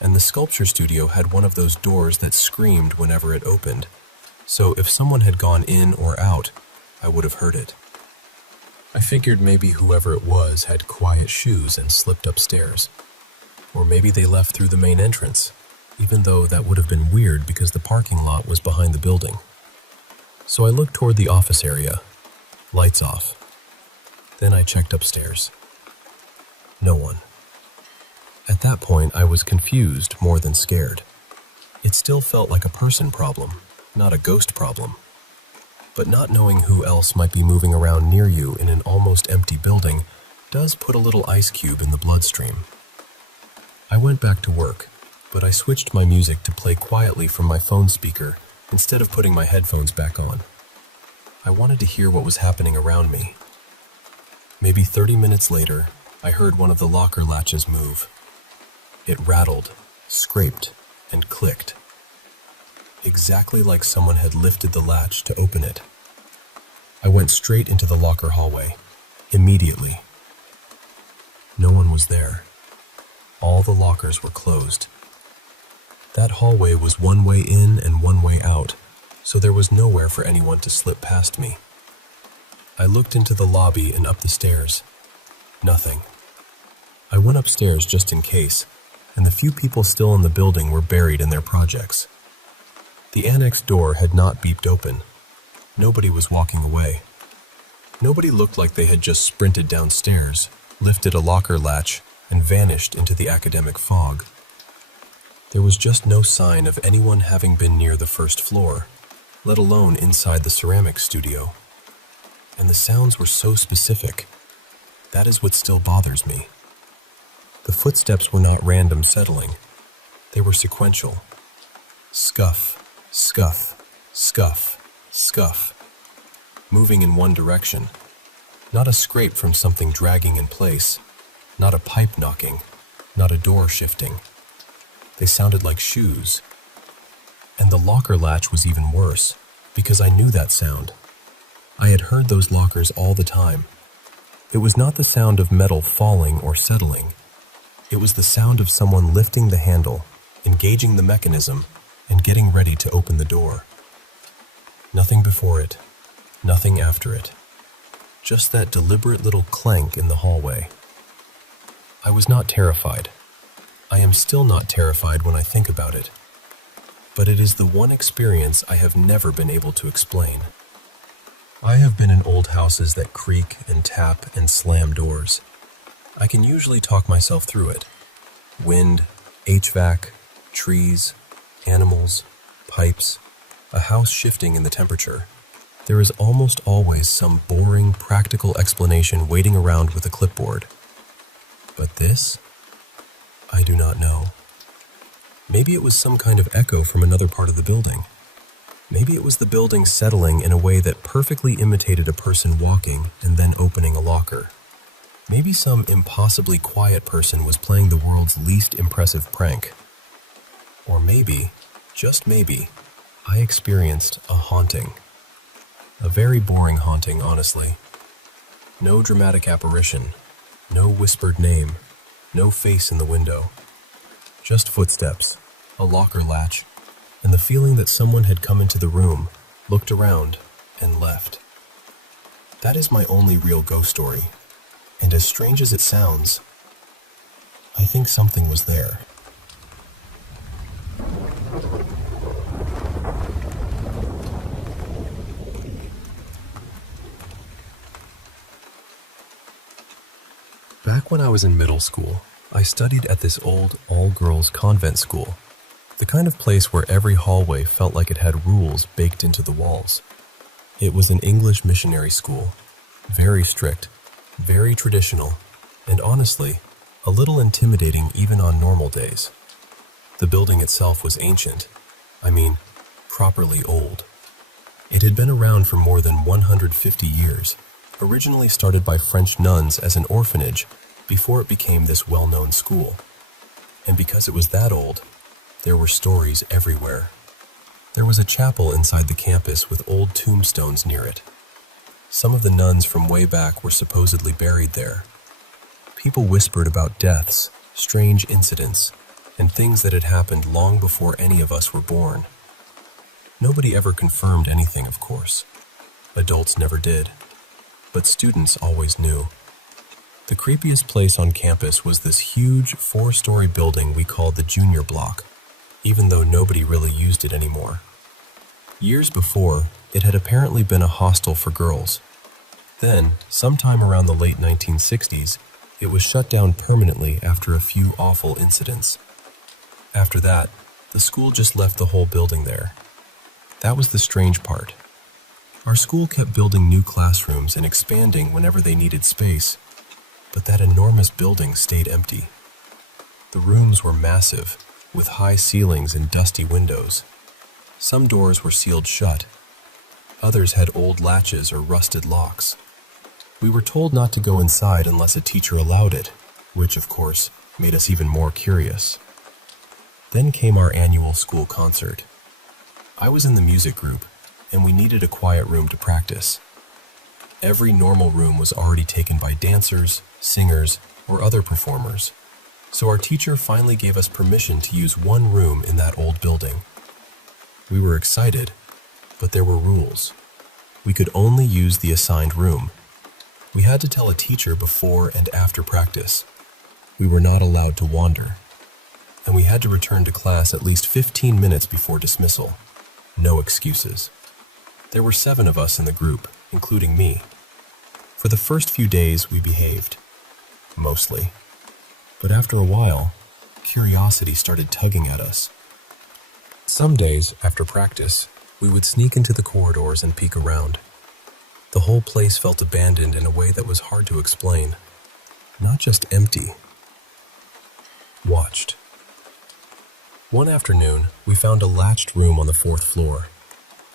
and the sculpture studio had one of those doors that screamed whenever it opened, so if someone had gone in or out, I would have heard it. I figured maybe whoever it was had quiet shoes and slipped upstairs, or maybe they left through the main entrance, even though that would have been weird because the parking lot was behind the building. So I looked toward the office area, lights off. Then I checked upstairs. No one. At that point, I was confused more than scared. It still felt like a person problem, not a ghost problem. But not knowing who else might be moving around near you in an almost empty building does put a little ice cube in the bloodstream. I went back to work, but I switched my music to play quietly from my phone speaker instead of putting my headphones back on. I wanted to hear what was happening around me. Maybe 30 minutes later, I heard one of the locker latches move. It rattled, scraped, and clicked. Exactly like someone had lifted the latch to open it. I went straight into the locker hallway, immediately. No one was there. All the lockers were closed. That hallway was one way in and one way out, so there was nowhere for anyone to slip past me. I looked into the lobby and up the stairs. Nothing. I went upstairs just in case, and the few people still in the building were buried in their projects. The annex door had not beeped open. Nobody was walking away. Nobody looked like they had just sprinted downstairs, lifted a locker latch, and vanished into the academic fog. There was just no sign of anyone having been near the first floor, let alone inside the ceramics studio. And the sounds were so specific. That is what still bothers me. The footsteps were not random settling. They were sequential. Scuff, scuff, scuff, scuff. Moving in one direction. Not a scrape from something dragging in place. Not a pipe knocking. Not a door shifting. They sounded like shoes. And the locker latch was even worse, because I knew that sound. I had heard those lockers all the time. It was not the sound of metal falling or settling. It was the sound of someone lifting the handle, engaging the mechanism, and getting ready to open the door. Nothing before it, nothing after it. Just that deliberate little clank in the hallway. I was not terrified. I am still not terrified when I think about it. But it is the one experience I have never been able to explain. I have been in old houses that creak and tap and slam doors. I can usually talk myself through it. Wind, HVAC, trees, animals, pipes, a house shifting in the temperature. There is almost always some boring, practical explanation waiting around with a clipboard. But this? I do not know. Maybe it was some kind of echo from another part of the building. Maybe it was the building settling in a way that perfectly imitated a person walking and then opening a locker. Maybe some impossibly quiet person was playing the world's least impressive prank. Or maybe, just maybe, I experienced a haunting. A very boring haunting, honestly. No dramatic apparition, no whispered name, no face in the window. Just footsteps, a locker latch, and the feeling that someone had come into the room, looked around, and left. That is my only real ghost story, and as strange as it sounds, I think something was there. Back when I was in middle school, I studied at this old all-girls convent school, the kind of place where every hallway felt like it had rules baked into the walls. It was an English missionary school, very strict, very traditional, and honestly, a little intimidating even on normal days. The building itself was ancient. I mean, properly old. It had been around for more than 150 years, originally started by French nuns as an orphanage before it became this well-known school. And because it was that old, there were stories everywhere. There was a chapel inside the campus with old tombstones near it. Some of the nuns from way back were supposedly buried there. People whispered about deaths, strange incidents, and things that had happened long before any of us were born. Nobody ever confirmed anything, of course. Adults never did. But students always knew. The creepiest place on campus was this huge 4-story building we called the junior block, even though nobody really used it anymore. Years before, it had apparently been a hostel for girls. Then, sometime around the late 1960s, it was shut down permanently after a few awful incidents. After that, the school just left the whole building there. That was the strange part. Our school kept building new classrooms and expanding whenever they needed space, but that enormous building stayed empty. The rooms were massive, with high ceilings and dusty windows. Some doors were sealed shut. Others had old latches or rusted locks. We were told not to go inside unless a teacher allowed it, which, of course, made us even more curious. Then came our annual school concert. I was in the music group, and we needed a quiet room to practice. Every normal room was already taken by dancers, singers, or other performers, so our teacher finally gave us permission to use one room in that old building. We were excited, but there were rules. We could only use the assigned room. We had to tell a teacher before and after practice. We were not allowed to wander, and we had to return to class at least 15 minutes before dismissal. No excuses. There were 7 of us in the group, including me. For the first few days, we behaved. Mostly. But after a while, curiosity started tugging at us. Some days, after practice, we would sneak into the corridors and peek around. The whole place felt abandoned in a way that was hard to explain. Not just empty. Watched. One afternoon, we found a latched room on the 4th floor.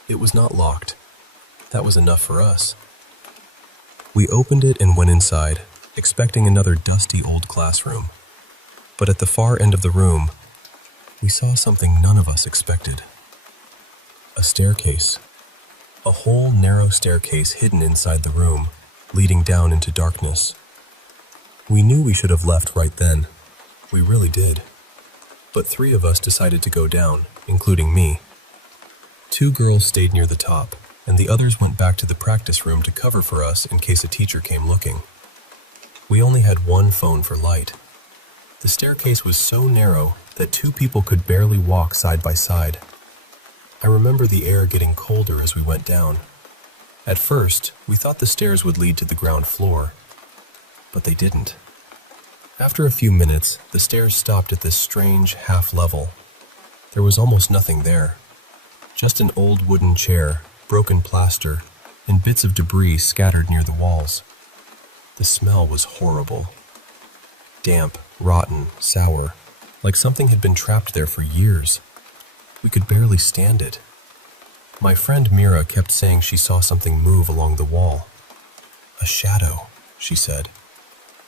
It was not locked. That was enough for us. We opened it and went inside, expecting another dusty old classroom. But at the far end of the room, we saw something none of us expected. A staircase. A whole narrow staircase hidden inside the room, leading down into darkness. We knew we should have left right then. We really did. But 3 of us decided to go down, including me. 2 girls stayed near the top, and the others went back to the practice room to cover for us in case a teacher came looking. We only had one phone for light. The staircase was so narrow that 2 people could barely walk side by side. I remember the air getting colder as we went down. At first, we thought the stairs would lead to the ground floor, but they didn't. After a few minutes, the stairs stopped at this strange half-level. There was almost nothing there. Just an old wooden chair, broken plaster, and bits of debris scattered near the walls. The smell was horrible. Damp, rotten, sour, like something had been trapped there for years. We could barely stand it. My friend Mira kept saying she saw something move along the wall. A shadow, she said.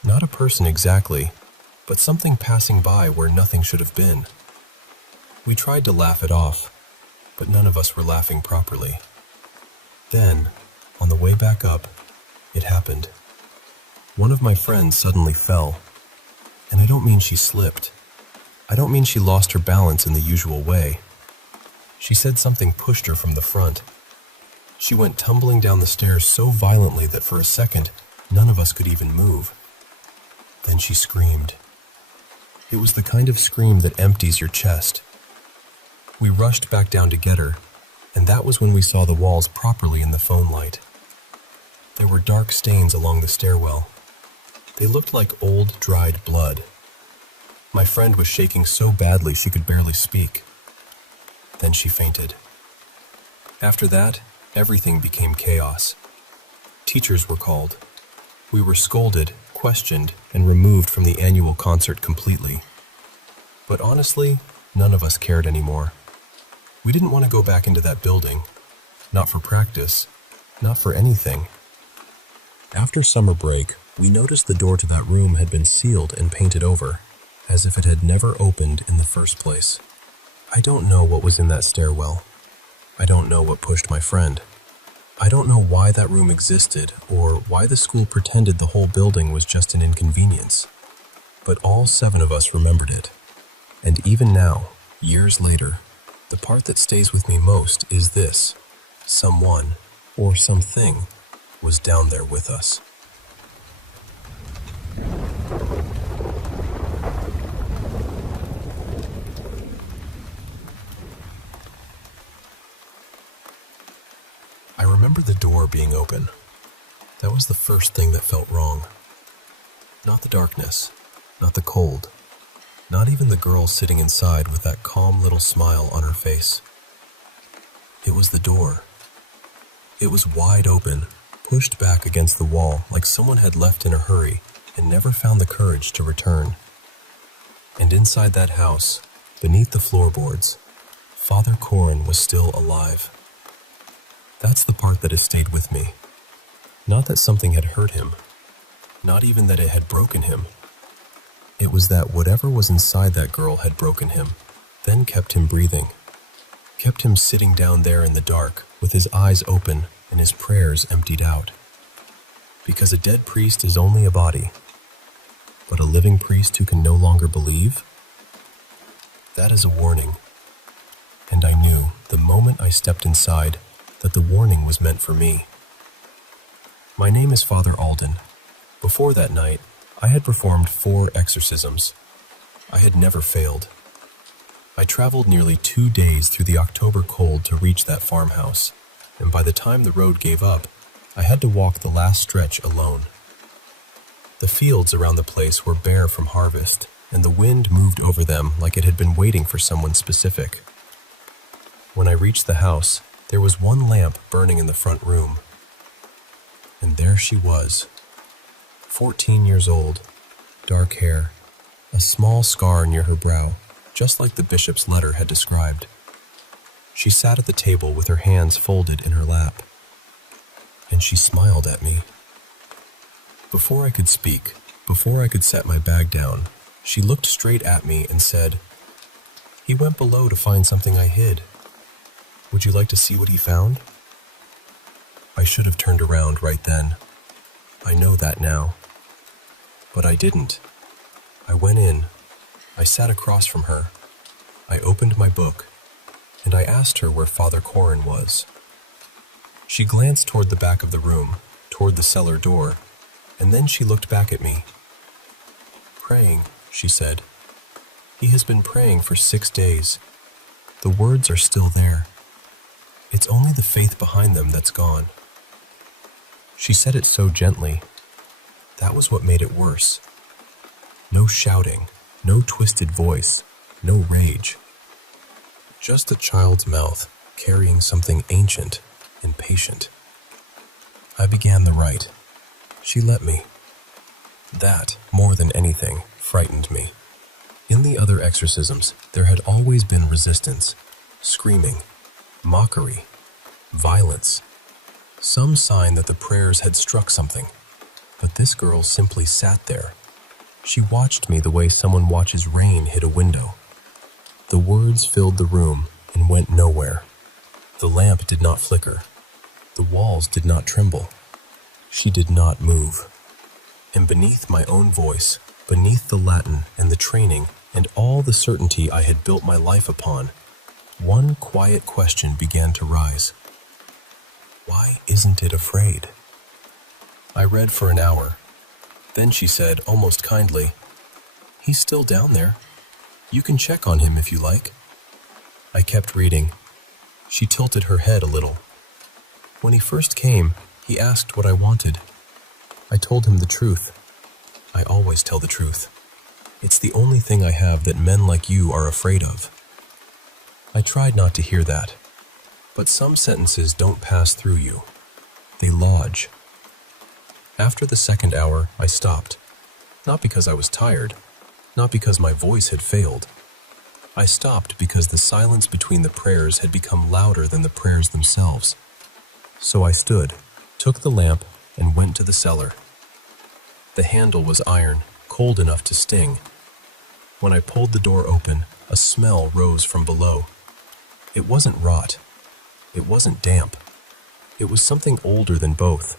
Not a person exactly, but something passing by where nothing should have been. We tried to laugh it off, but none of us were laughing properly. Then, on the way back up, it happened. One of my friends suddenly fell, and I don't mean she slipped. I don't mean she lost her balance in the usual way. She said something pushed her from the front. She went tumbling down the stairs so violently that for a second, none of us could even move. Then she screamed. It was the kind of scream that empties your chest. We rushed back down to get her, and that was when we saw the walls properly in the phone light. There were dark stains along the stairwell. They looked like old, dried blood. My friend was shaking so badly she could barely speak. Then she fainted. After that, everything became chaos. Teachers were called. We were scolded, questioned and removed from the annual concert completely. But honestly, none of us cared anymore. We didn't want to go back into that building. Not for practice. Not for anything. After summer break, we noticed the door to that room had been sealed and painted over, as if it had never opened in the first place. I don't know what was in that stairwell. I don't know what pushed my friend. I don't know why that room existed or why the school pretended the whole building was just an inconvenience. But all 7 of us remembered it. And even now, years later, the part that stays with me most is this: someone or something was down there with us. I remember the door being open. That was the first thing that felt wrong. Not the darkness, not the cold, not even the girl sitting inside with that calm little smile on her face. It was the door. It was wide open, pushed back against the wall like someone had left in a hurry and never found the courage to return. And inside that house, beneath the floorboards, Father Corin was still alive. That's the part that has stayed with me. Not that something had hurt him, not even that it had broken him. It was that whatever was inside that girl had broken him, then kept him breathing, kept him sitting down there in the dark with his eyes open and his prayers emptied out. Because a dead priest is only a body, but a living priest who can no longer believe? That is a warning. And I knew the moment I stepped inside that the warning was meant for me. My name is Father Alden. Before that night, I had performed 4 exorcisms. I had never failed. I traveled nearly 2 days through the October cold to reach that farmhouse, and by the time the road gave up, I had to walk the last stretch alone. The fields around the place were bare from harvest, and the wind moved over them like it had been waiting for someone specific. When I reached the house, there was one lamp burning in the front room. And there she was, 14 years old, dark hair, a small scar near her brow, just like the bishop's letter had described. She sat at the table with her hands folded in her lap, and she smiled at me. Before I could speak, before I could set my bag down, she looked straight at me and said, "He went below to find something I hid. Would you like to see what he found?" I should have turned around right then. I know that now. But I didn't. I went in. I sat across from her. I opened my book, and I asked her where Father Corin was. She glanced toward the back of the room, toward the cellar door, and then she looked back at me. "Praying," she said. "He has been praying for 6 days. The words are still there. It's only the faith behind them that's gone." She said it so gently. That was what made it worse. No shouting, no twisted voice, no rage. Just a child's mouth carrying something ancient and patient. I began the rite. She let me. That, more than anything, frightened me. In the other exorcisms, there had always been resistance, screaming, mockery, violence, some sign that the prayers had struck something. But this girl simply sat there. She watched me the way someone watches rain hit a window. The words filled the room and went nowhere. The lamp did not flicker. The walls did not tremble. She did not move. And beneath my own voice, beneath the Latin and the training and all the certainty I had built my life upon, one quiet question began to rise. Why isn't it afraid? I read for an hour. Then she said, almost kindly, "He's still down there. You can check on him if you like." I kept reading. She tilted her head a little. When he first came, he asked what I wanted. I told him the truth. I always tell the truth. It's the only thing I have that men like you are afraid of. I tried not to hear that, but some sentences don't pass through you. They lodge. After the second hour, I stopped, Not because I was tired, not because my voice had failed. I stopped because the silence between the prayers had become louder than the prayers themselves. So I stood, took the lamp, and went to the cellar. The handle was iron, cold enough to sting. When I pulled the door open, a smell rose from below. It wasn't rot. It wasn't damp. It was something older than both,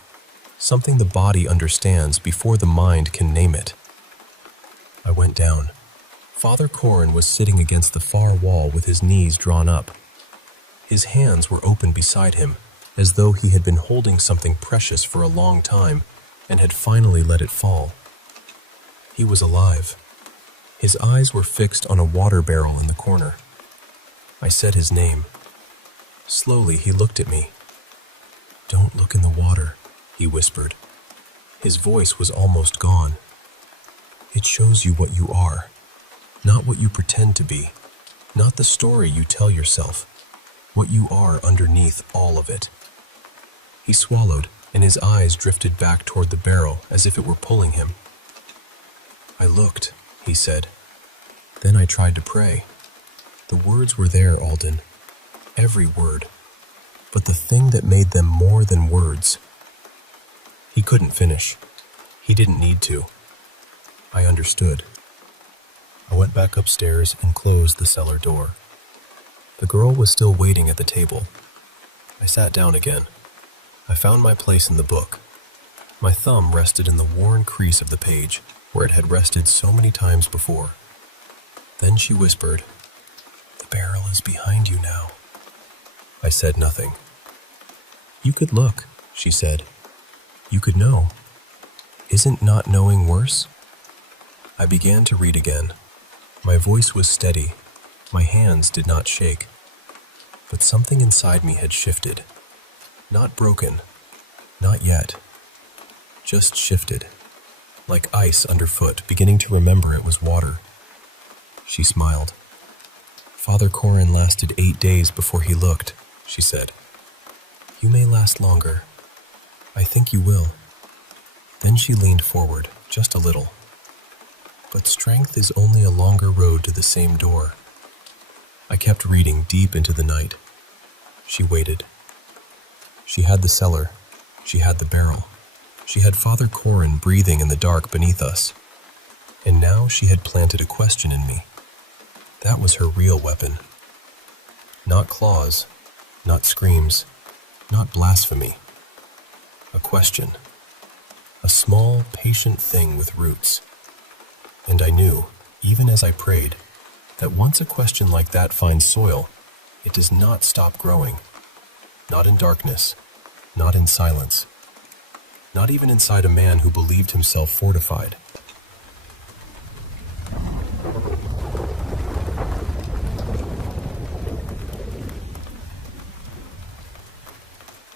something the body understands before the mind can name it. I went down. Father Corin was sitting against the far wall with his knees drawn up. His hands were open beside him, as though he had been holding something precious for a long time and had finally let it fall. He was alive. His eyes were fixed on a water barrel in the corner. I said his name. Slowly he looked at me. "Don't look in the water," he whispered. His voice was almost gone. "It shows you what you are, not what you pretend to be, not the story you tell yourself, what you are underneath all of it." He swallowed, and his eyes drifted back toward the barrel as if it were pulling him. "I looked," he said. "Then I tried to pray. The words were there, Alden. Every word. But the thing that made them more than words." He couldn't finish. He didn't need to. I understood. I went back upstairs and closed the cellar door. The girl was still waiting at the table. I sat down again. I found my place in the book. My thumb rested in the worn crease of the page, where it had rested so many times before. Then she whispered, "The barrel is behind you now." I said nothing. "You could look," she said. "You could know. Isn't not knowing worse?" I began to read again. My voice was steady. My hands did not shake. But something inside me had shifted. Not broken. Not yet. Just shifted. Like ice underfoot, beginning to remember it was water. She smiled. "Father Corin lasted 8 days before he looked," she said. "You may last longer. I think you will." Then she leaned forward, just a little. "But strength is only a longer road to the same door." I kept reading deep into the night. She waited. She had the cellar. She had the barrel. She had Father Corin breathing in the dark beneath us. And now she had planted a question in me. That was her real weapon. Not claws, not screams, not blasphemy. A question. A small, patient thing with roots. And I knew, even as I prayed, that once a question like that finds soil, it does not stop growing. Not in darkness, not in silence, not even inside a man who believed himself fortified.